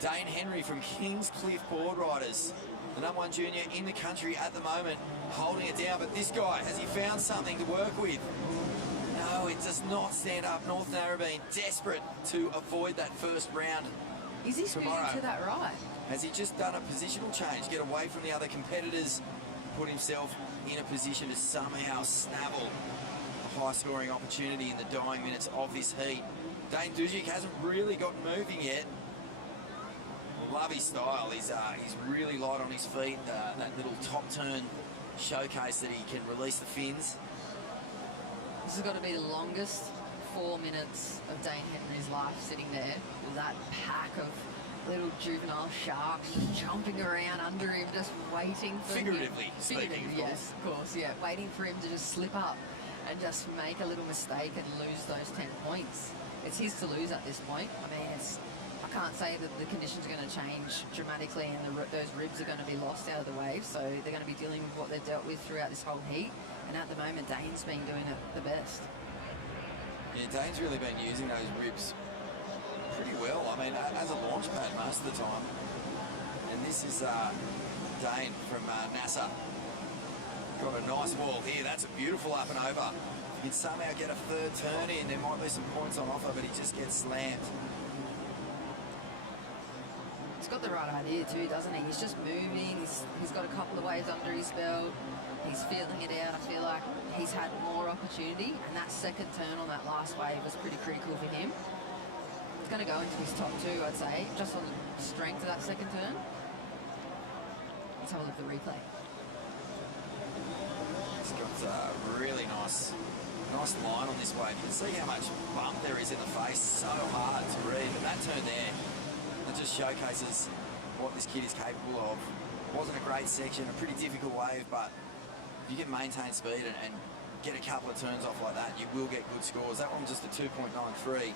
Dane Henry from Kingscliff Boardriders, the #1 junior in the country at the moment, holding it down. But this guy, has he found something to work with? No, it does not stand up. North Narrabeen desperate to avoid that first round. Is he scooting to that right? Has he just done a positional change, get away from the other competitors, put himself in a position to somehow snavel a high-scoring opportunity in the dying minutes of this heat? Dane Dujic hasn't really gotten moving yet. Love his style. He's really light on his feet. That little top turn showcase that he can release the fins. This has got to be the longest 4 minutes of Dane Henry's life, sitting there with that pack of little juvenile sharks just jumping around under him, just waiting for Figuratively him. speaking, of yes, of course, yeah. Waiting for him to just slip up and just make a little mistake and lose those 10 points. It's his to lose at this point. I mean, I can't say that the conditions are going to change dramatically and those ribs are going to be lost out of the wave, so they're going to be dealing with what they've dealt with throughout this whole heat, and at the moment Dane's been doing it the best. Yeah, Dane's really been using those ribs pretty well. I mean, as a launch pad most of the time. And this is Dane from NASA. Got a nice wall here. That's a beautiful up and over. If he can somehow get a third turn in, there might be some points on offer, but he just gets slammed. He's got got the right idea too, doesn't he? He's just moving. He's got a couple of waves under his belt. He's feeling it out. I feel like he's had more opportunity, and that second turn on that last wave was pretty critical for him. It's going to go into his top two, I'd say, just on the strength of that second turn. Let's have a look at the replay. He's got a really nice line on this wave. You can see how much bump there is in the face. So hard to read. But that turn there, it just showcases what this kid is capable of. Wasn't a great section, a pretty difficult wave, but if you can maintain speed and get a couple of turns off like that, you will get good scores. That one just a 2.93.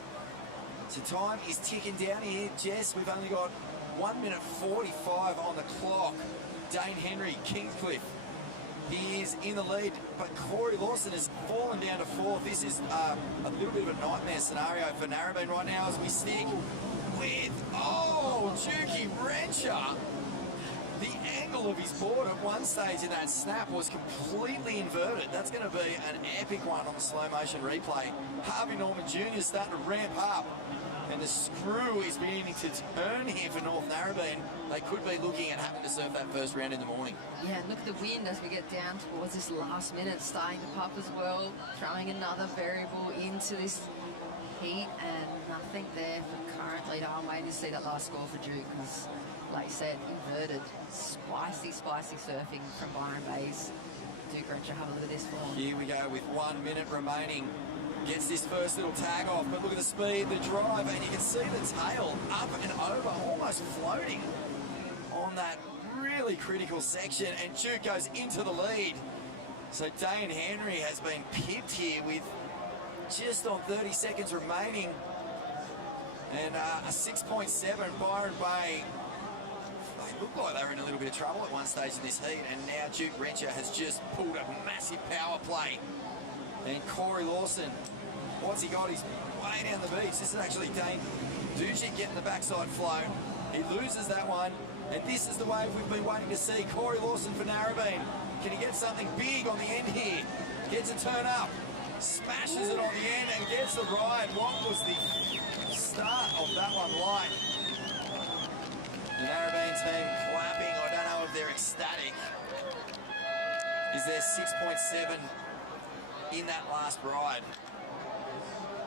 So time is ticking down here, Jess. We've only got 1 minute 45 on the clock. Dane Henry, Kingscliff. He is in the lead, but Corey Lawson has fallen down to fourth. This is a little bit of a nightmare scenario for Narrabeen right now as we stick with, Juki Rencher. The angle of his board at one stage in that snap was completely inverted. That's going to be an epic one on the slow motion replay. Harvey Norman Jr. starting to ramp up, and the screw is beginning to turn here for North Narrabeen. They could be looking at having to surf that first round in the morning. Yeah, and look at the wind as we get down towards this last minute, starting to puff as well, throwing another variable into this heat, and nothing there for current leader. I'm waiting to see that last score for Duke, because like you said, inverted, spicy surfing from Byron Bay's Duke Rencher. Have a look at this form. Here we go with 1 minute remaining. Gets this first little tag off, but look at the speed, the drive, and you can see the tail up and over, almost floating on that really critical section, and Duke goes into the lead. So Dane Henry has been pipped here with just on 30 seconds remaining, and a 6.7. Byron Bay, they looked like they were in a little bit of trouble at one stage in this heat, and now Duke Rencher has just pulled a massive power play. And Corey Lawson, what's he got? He's way down the beach. This is actually Dane Dujic getting the backside flow. He loses that one, and this is the wave we've been waiting to see. Corey Lawson for Narrabeen. Can he get something big on the end here? Gets a turn up, smashes it on the end, and gets the ride. What was the start of that one like? The Narrabeen team clapping. I don't know if they're ecstatic. Is there 6.7 in that last ride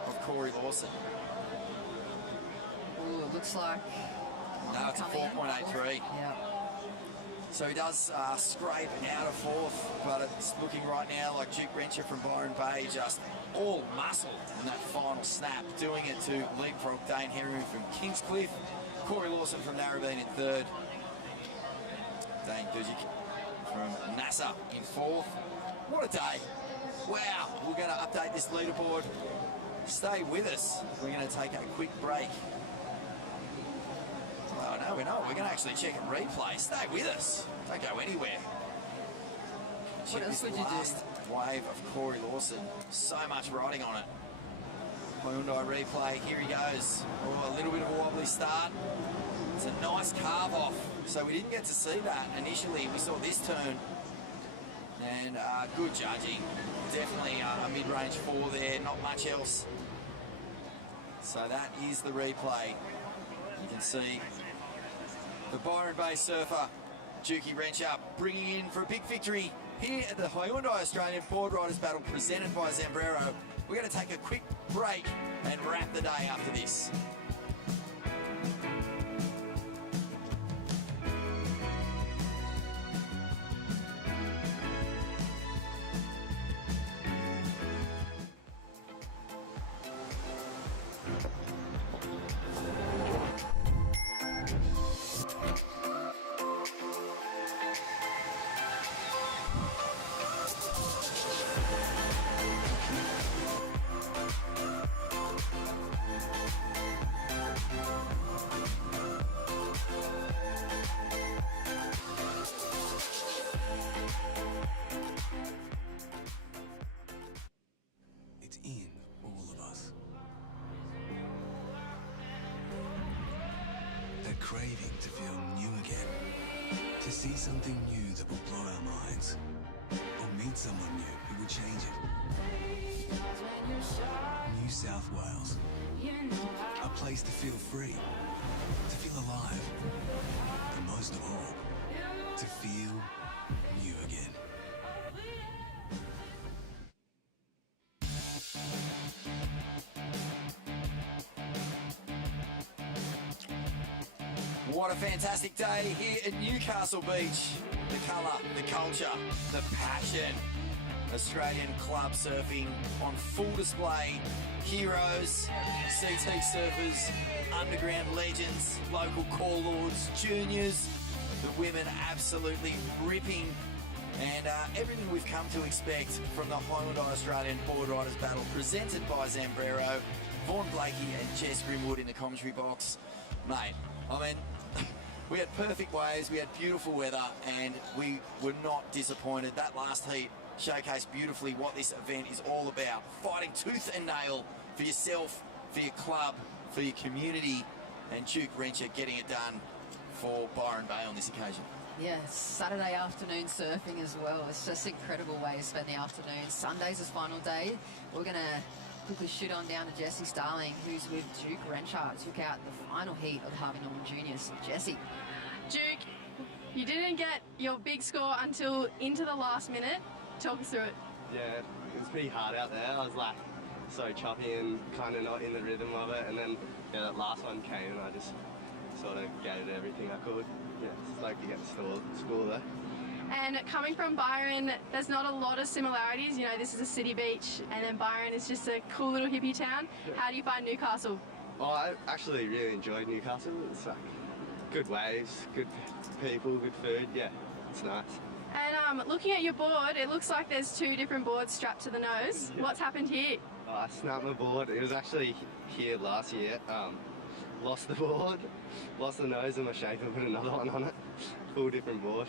of Corey Lawson? Ooh, it looks like... No, it's a 4.83. Yeah. So he does scrape out of fourth, but it's looking right now like Duke Rencher from Byron Bay just all muscle in that final snap, doing it to leapfrog Dane Henry from Kingscliff. Corey Lawson from Narrabeen in third. Dane Dujic from NASA in fourth. What a day. Wow, we're going to update this leaderboard. Stay with us. We're going to take a quick break. Oh, no, we're not. We're going to actually check a replay. Stay with us. Don't go anywhere. Check What else this would you do? last wave of Corey Lawson. So much riding on it. Hyundai replay. Here he goes. Oh, a little bit of a wobbly start. It's a nice carve off. So we didn't get to see that initially. We saw this turn. And good judging. Definitely a mid-range 4 there. Not much else. So that is the replay. You can see the Byron Bay surfer, Juki Rencher, bringing in for a big victory here at the Hyundai Australian Boardriders Battle presented by Zambrero. We're going to take a quick break and wrap the day after this. Craving to feel new again, to see something new that will blow our minds, or meet someone new who will change it. New South Wales, a place to feel free, to feel alive, and most of all, to feel new again. What a fantastic day here at Newcastle Beach. The colour, the culture, the passion. Australian club surfing on full display. Heroes, CT surfers, underground legends, local call lords, juniors. The women absolutely ripping. And everything we've come to expect from the Hyundai Australian Boardriders battle presented by Zambrero, Vaughan Blakey and Jess Grimwood in the commentary box. Mate, I mean, we had perfect waves, we had beautiful weather, and we were not disappointed. That last heat showcased beautifully what this event is all about. Fighting tooth and nail for yourself, for your club, for your community, and Duke Wrencher getting it done for Byron Bay on this occasion. Yes, Saturday afternoon surfing as well. It's just an incredible way to spend the afternoon. Sunday's his final day. We're going to quickly shoot on down to Jesse Starling, who's with Duke Wrencher, took out the final heat of the Harvey Norman Juniors. Jesse. Duke, you didn't get your big score until into the last minute. Talk us through it. Yeah, it was pretty hard out there. I was like so choppy and kind of not in the rhythm of it, and then that last one came and I just sort of gave it everything I could. Yeah, stoked to get the score there. And coming from Byron, there's not a lot of similarities. You know, this is a city beach, and then Byron is just a cool little hippie town. How do you find Newcastle? Oh, I actually really enjoyed Newcastle. It's like good waves, good people, good food. Yeah, it's nice. And looking at your board, it looks like there's two different boards strapped to the nose. Yeah. What's happened here? Oh, I snapped my board. It was actually here last year. Lost the board, lost the nose and my shaper, put another one on it. Full different board.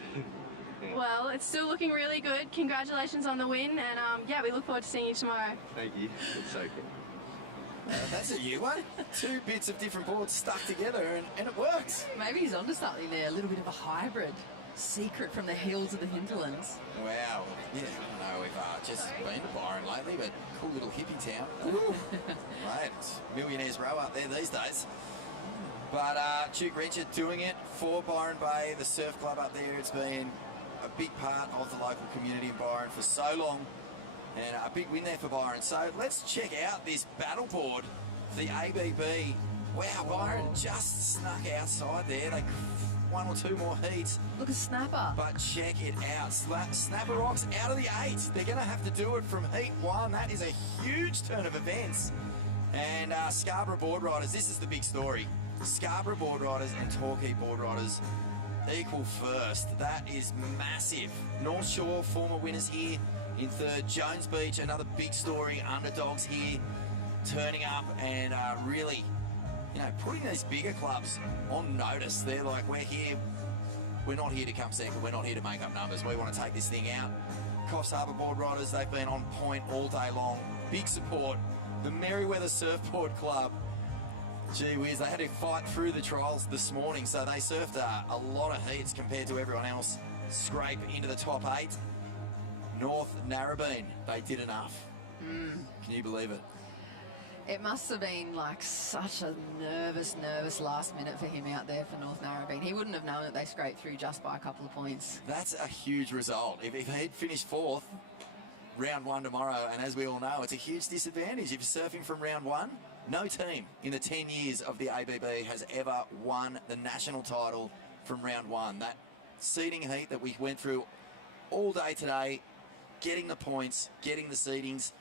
Yeah. Well, it's still looking really good. Congratulations on the win, and yeah, we look forward to seeing you tomorrow. Thank you. It's so cool. That's a new one. Two bits of different boards stuck together, and it works. Maybe he's onto something there. A little bit of a hybrid. Secret from the hills of the hinterlands. Wow. Yeah, I don't know if just been to Byron lately, but cool little hippie town. Right, millionaires row up there these days. But Duke Wrencher doing it for Byron Bay, the surf club up there. It's been a big part of the local community in Byron for so long, and a big win there for Byron. So let's check out this battle board for the ABB. Wow, Byron just snuck outside there. They one or two more heats. Look at Snapper. But check it out. Snapper Rocks out of the 8. They're going to have to do it from heat 1. That is a huge turn of events. And Scarborough Boardriders, this is the big story. Scarborough Boardriders and Torquay Boardriders equal first. That is massive. North Shore, former winners here in third. Jones Beach, another big story. Underdogs here, turning up and really, you know, putting these bigger clubs on notice. They're like, we're here. We're not here to come second. We're not here to make up numbers. We want to take this thing out. Coffs Harbour Boardriders, they've been on point all day long. Big support. The Merriweather Surfboard Club, gee whiz, they had to fight through the trials this morning, so they surfed a lot of heats compared to everyone else. Scrape into the top 8. North Narrabeen, they did enough. Can you believe it? It must have been like such a nervous last minute for him out there for North Narrabeen. He wouldn't have known that they scraped through just by a couple of points. That's a huge result. If he'd finished 4th, round 1 tomorrow, and as we all know, it's a huge disadvantage. If you're surfing from round 1, no team in the 10 years of the ABB has ever won the national title from round 1. That seeding heat that we went through all day today, getting the points, getting the seedings,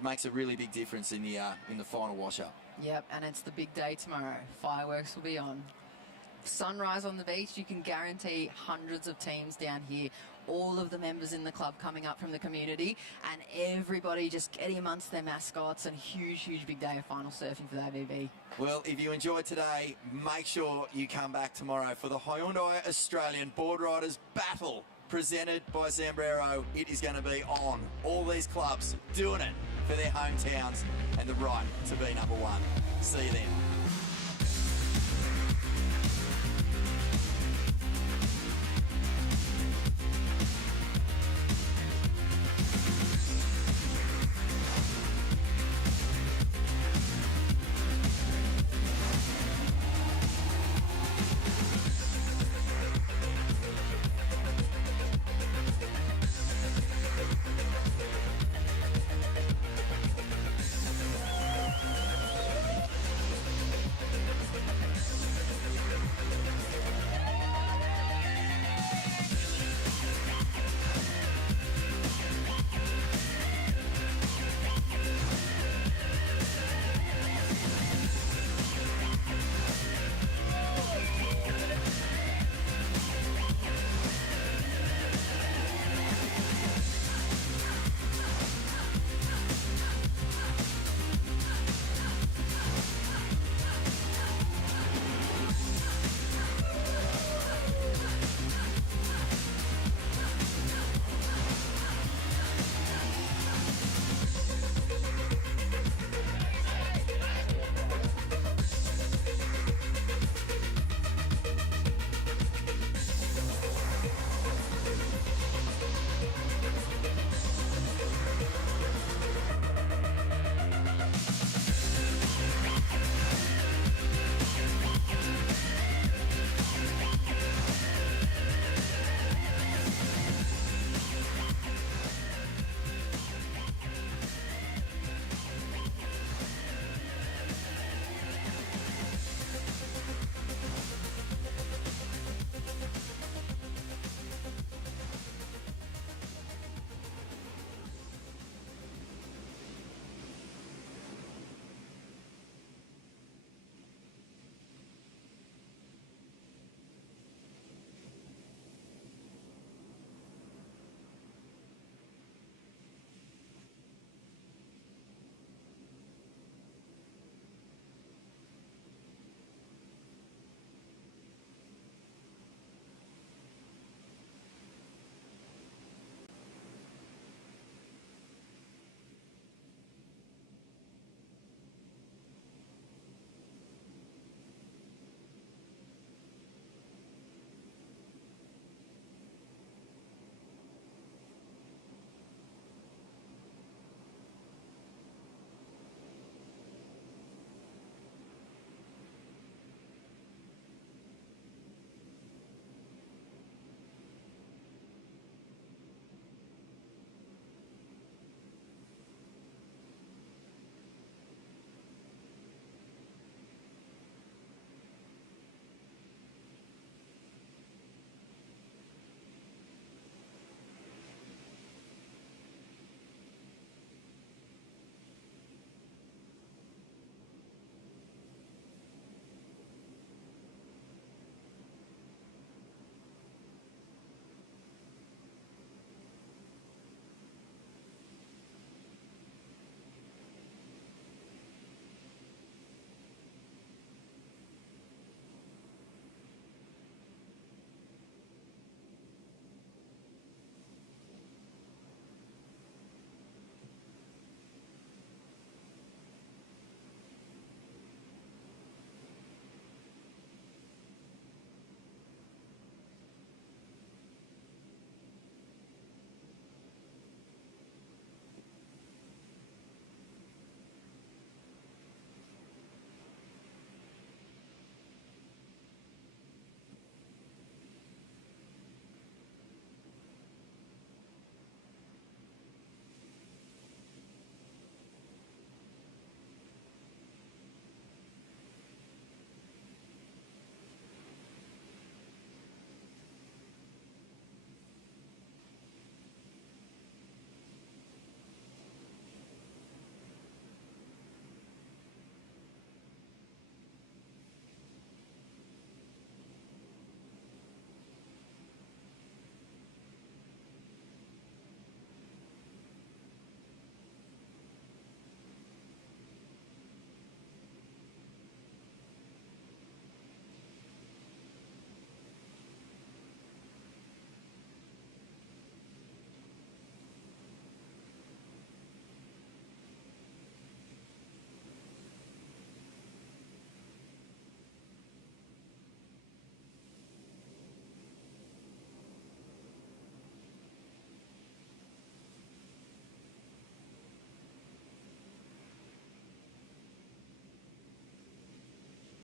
makes a really big difference in the final wash-up. Yep, and it's the big day tomorrow. Fireworks will be on. Sunrise on the beach, you can guarantee hundreds of teams down here. All of the members in the club coming up from the community, and everybody just getting amongst their mascots, and huge big day of final surfing for the ABB. Well, if you enjoyed today, make sure you come back tomorrow for the Hyundai Australian Boardriders Battle presented by Zambrero. It is going to be on. All these clubs doing it for their hometowns and the right to be number 1. See you then.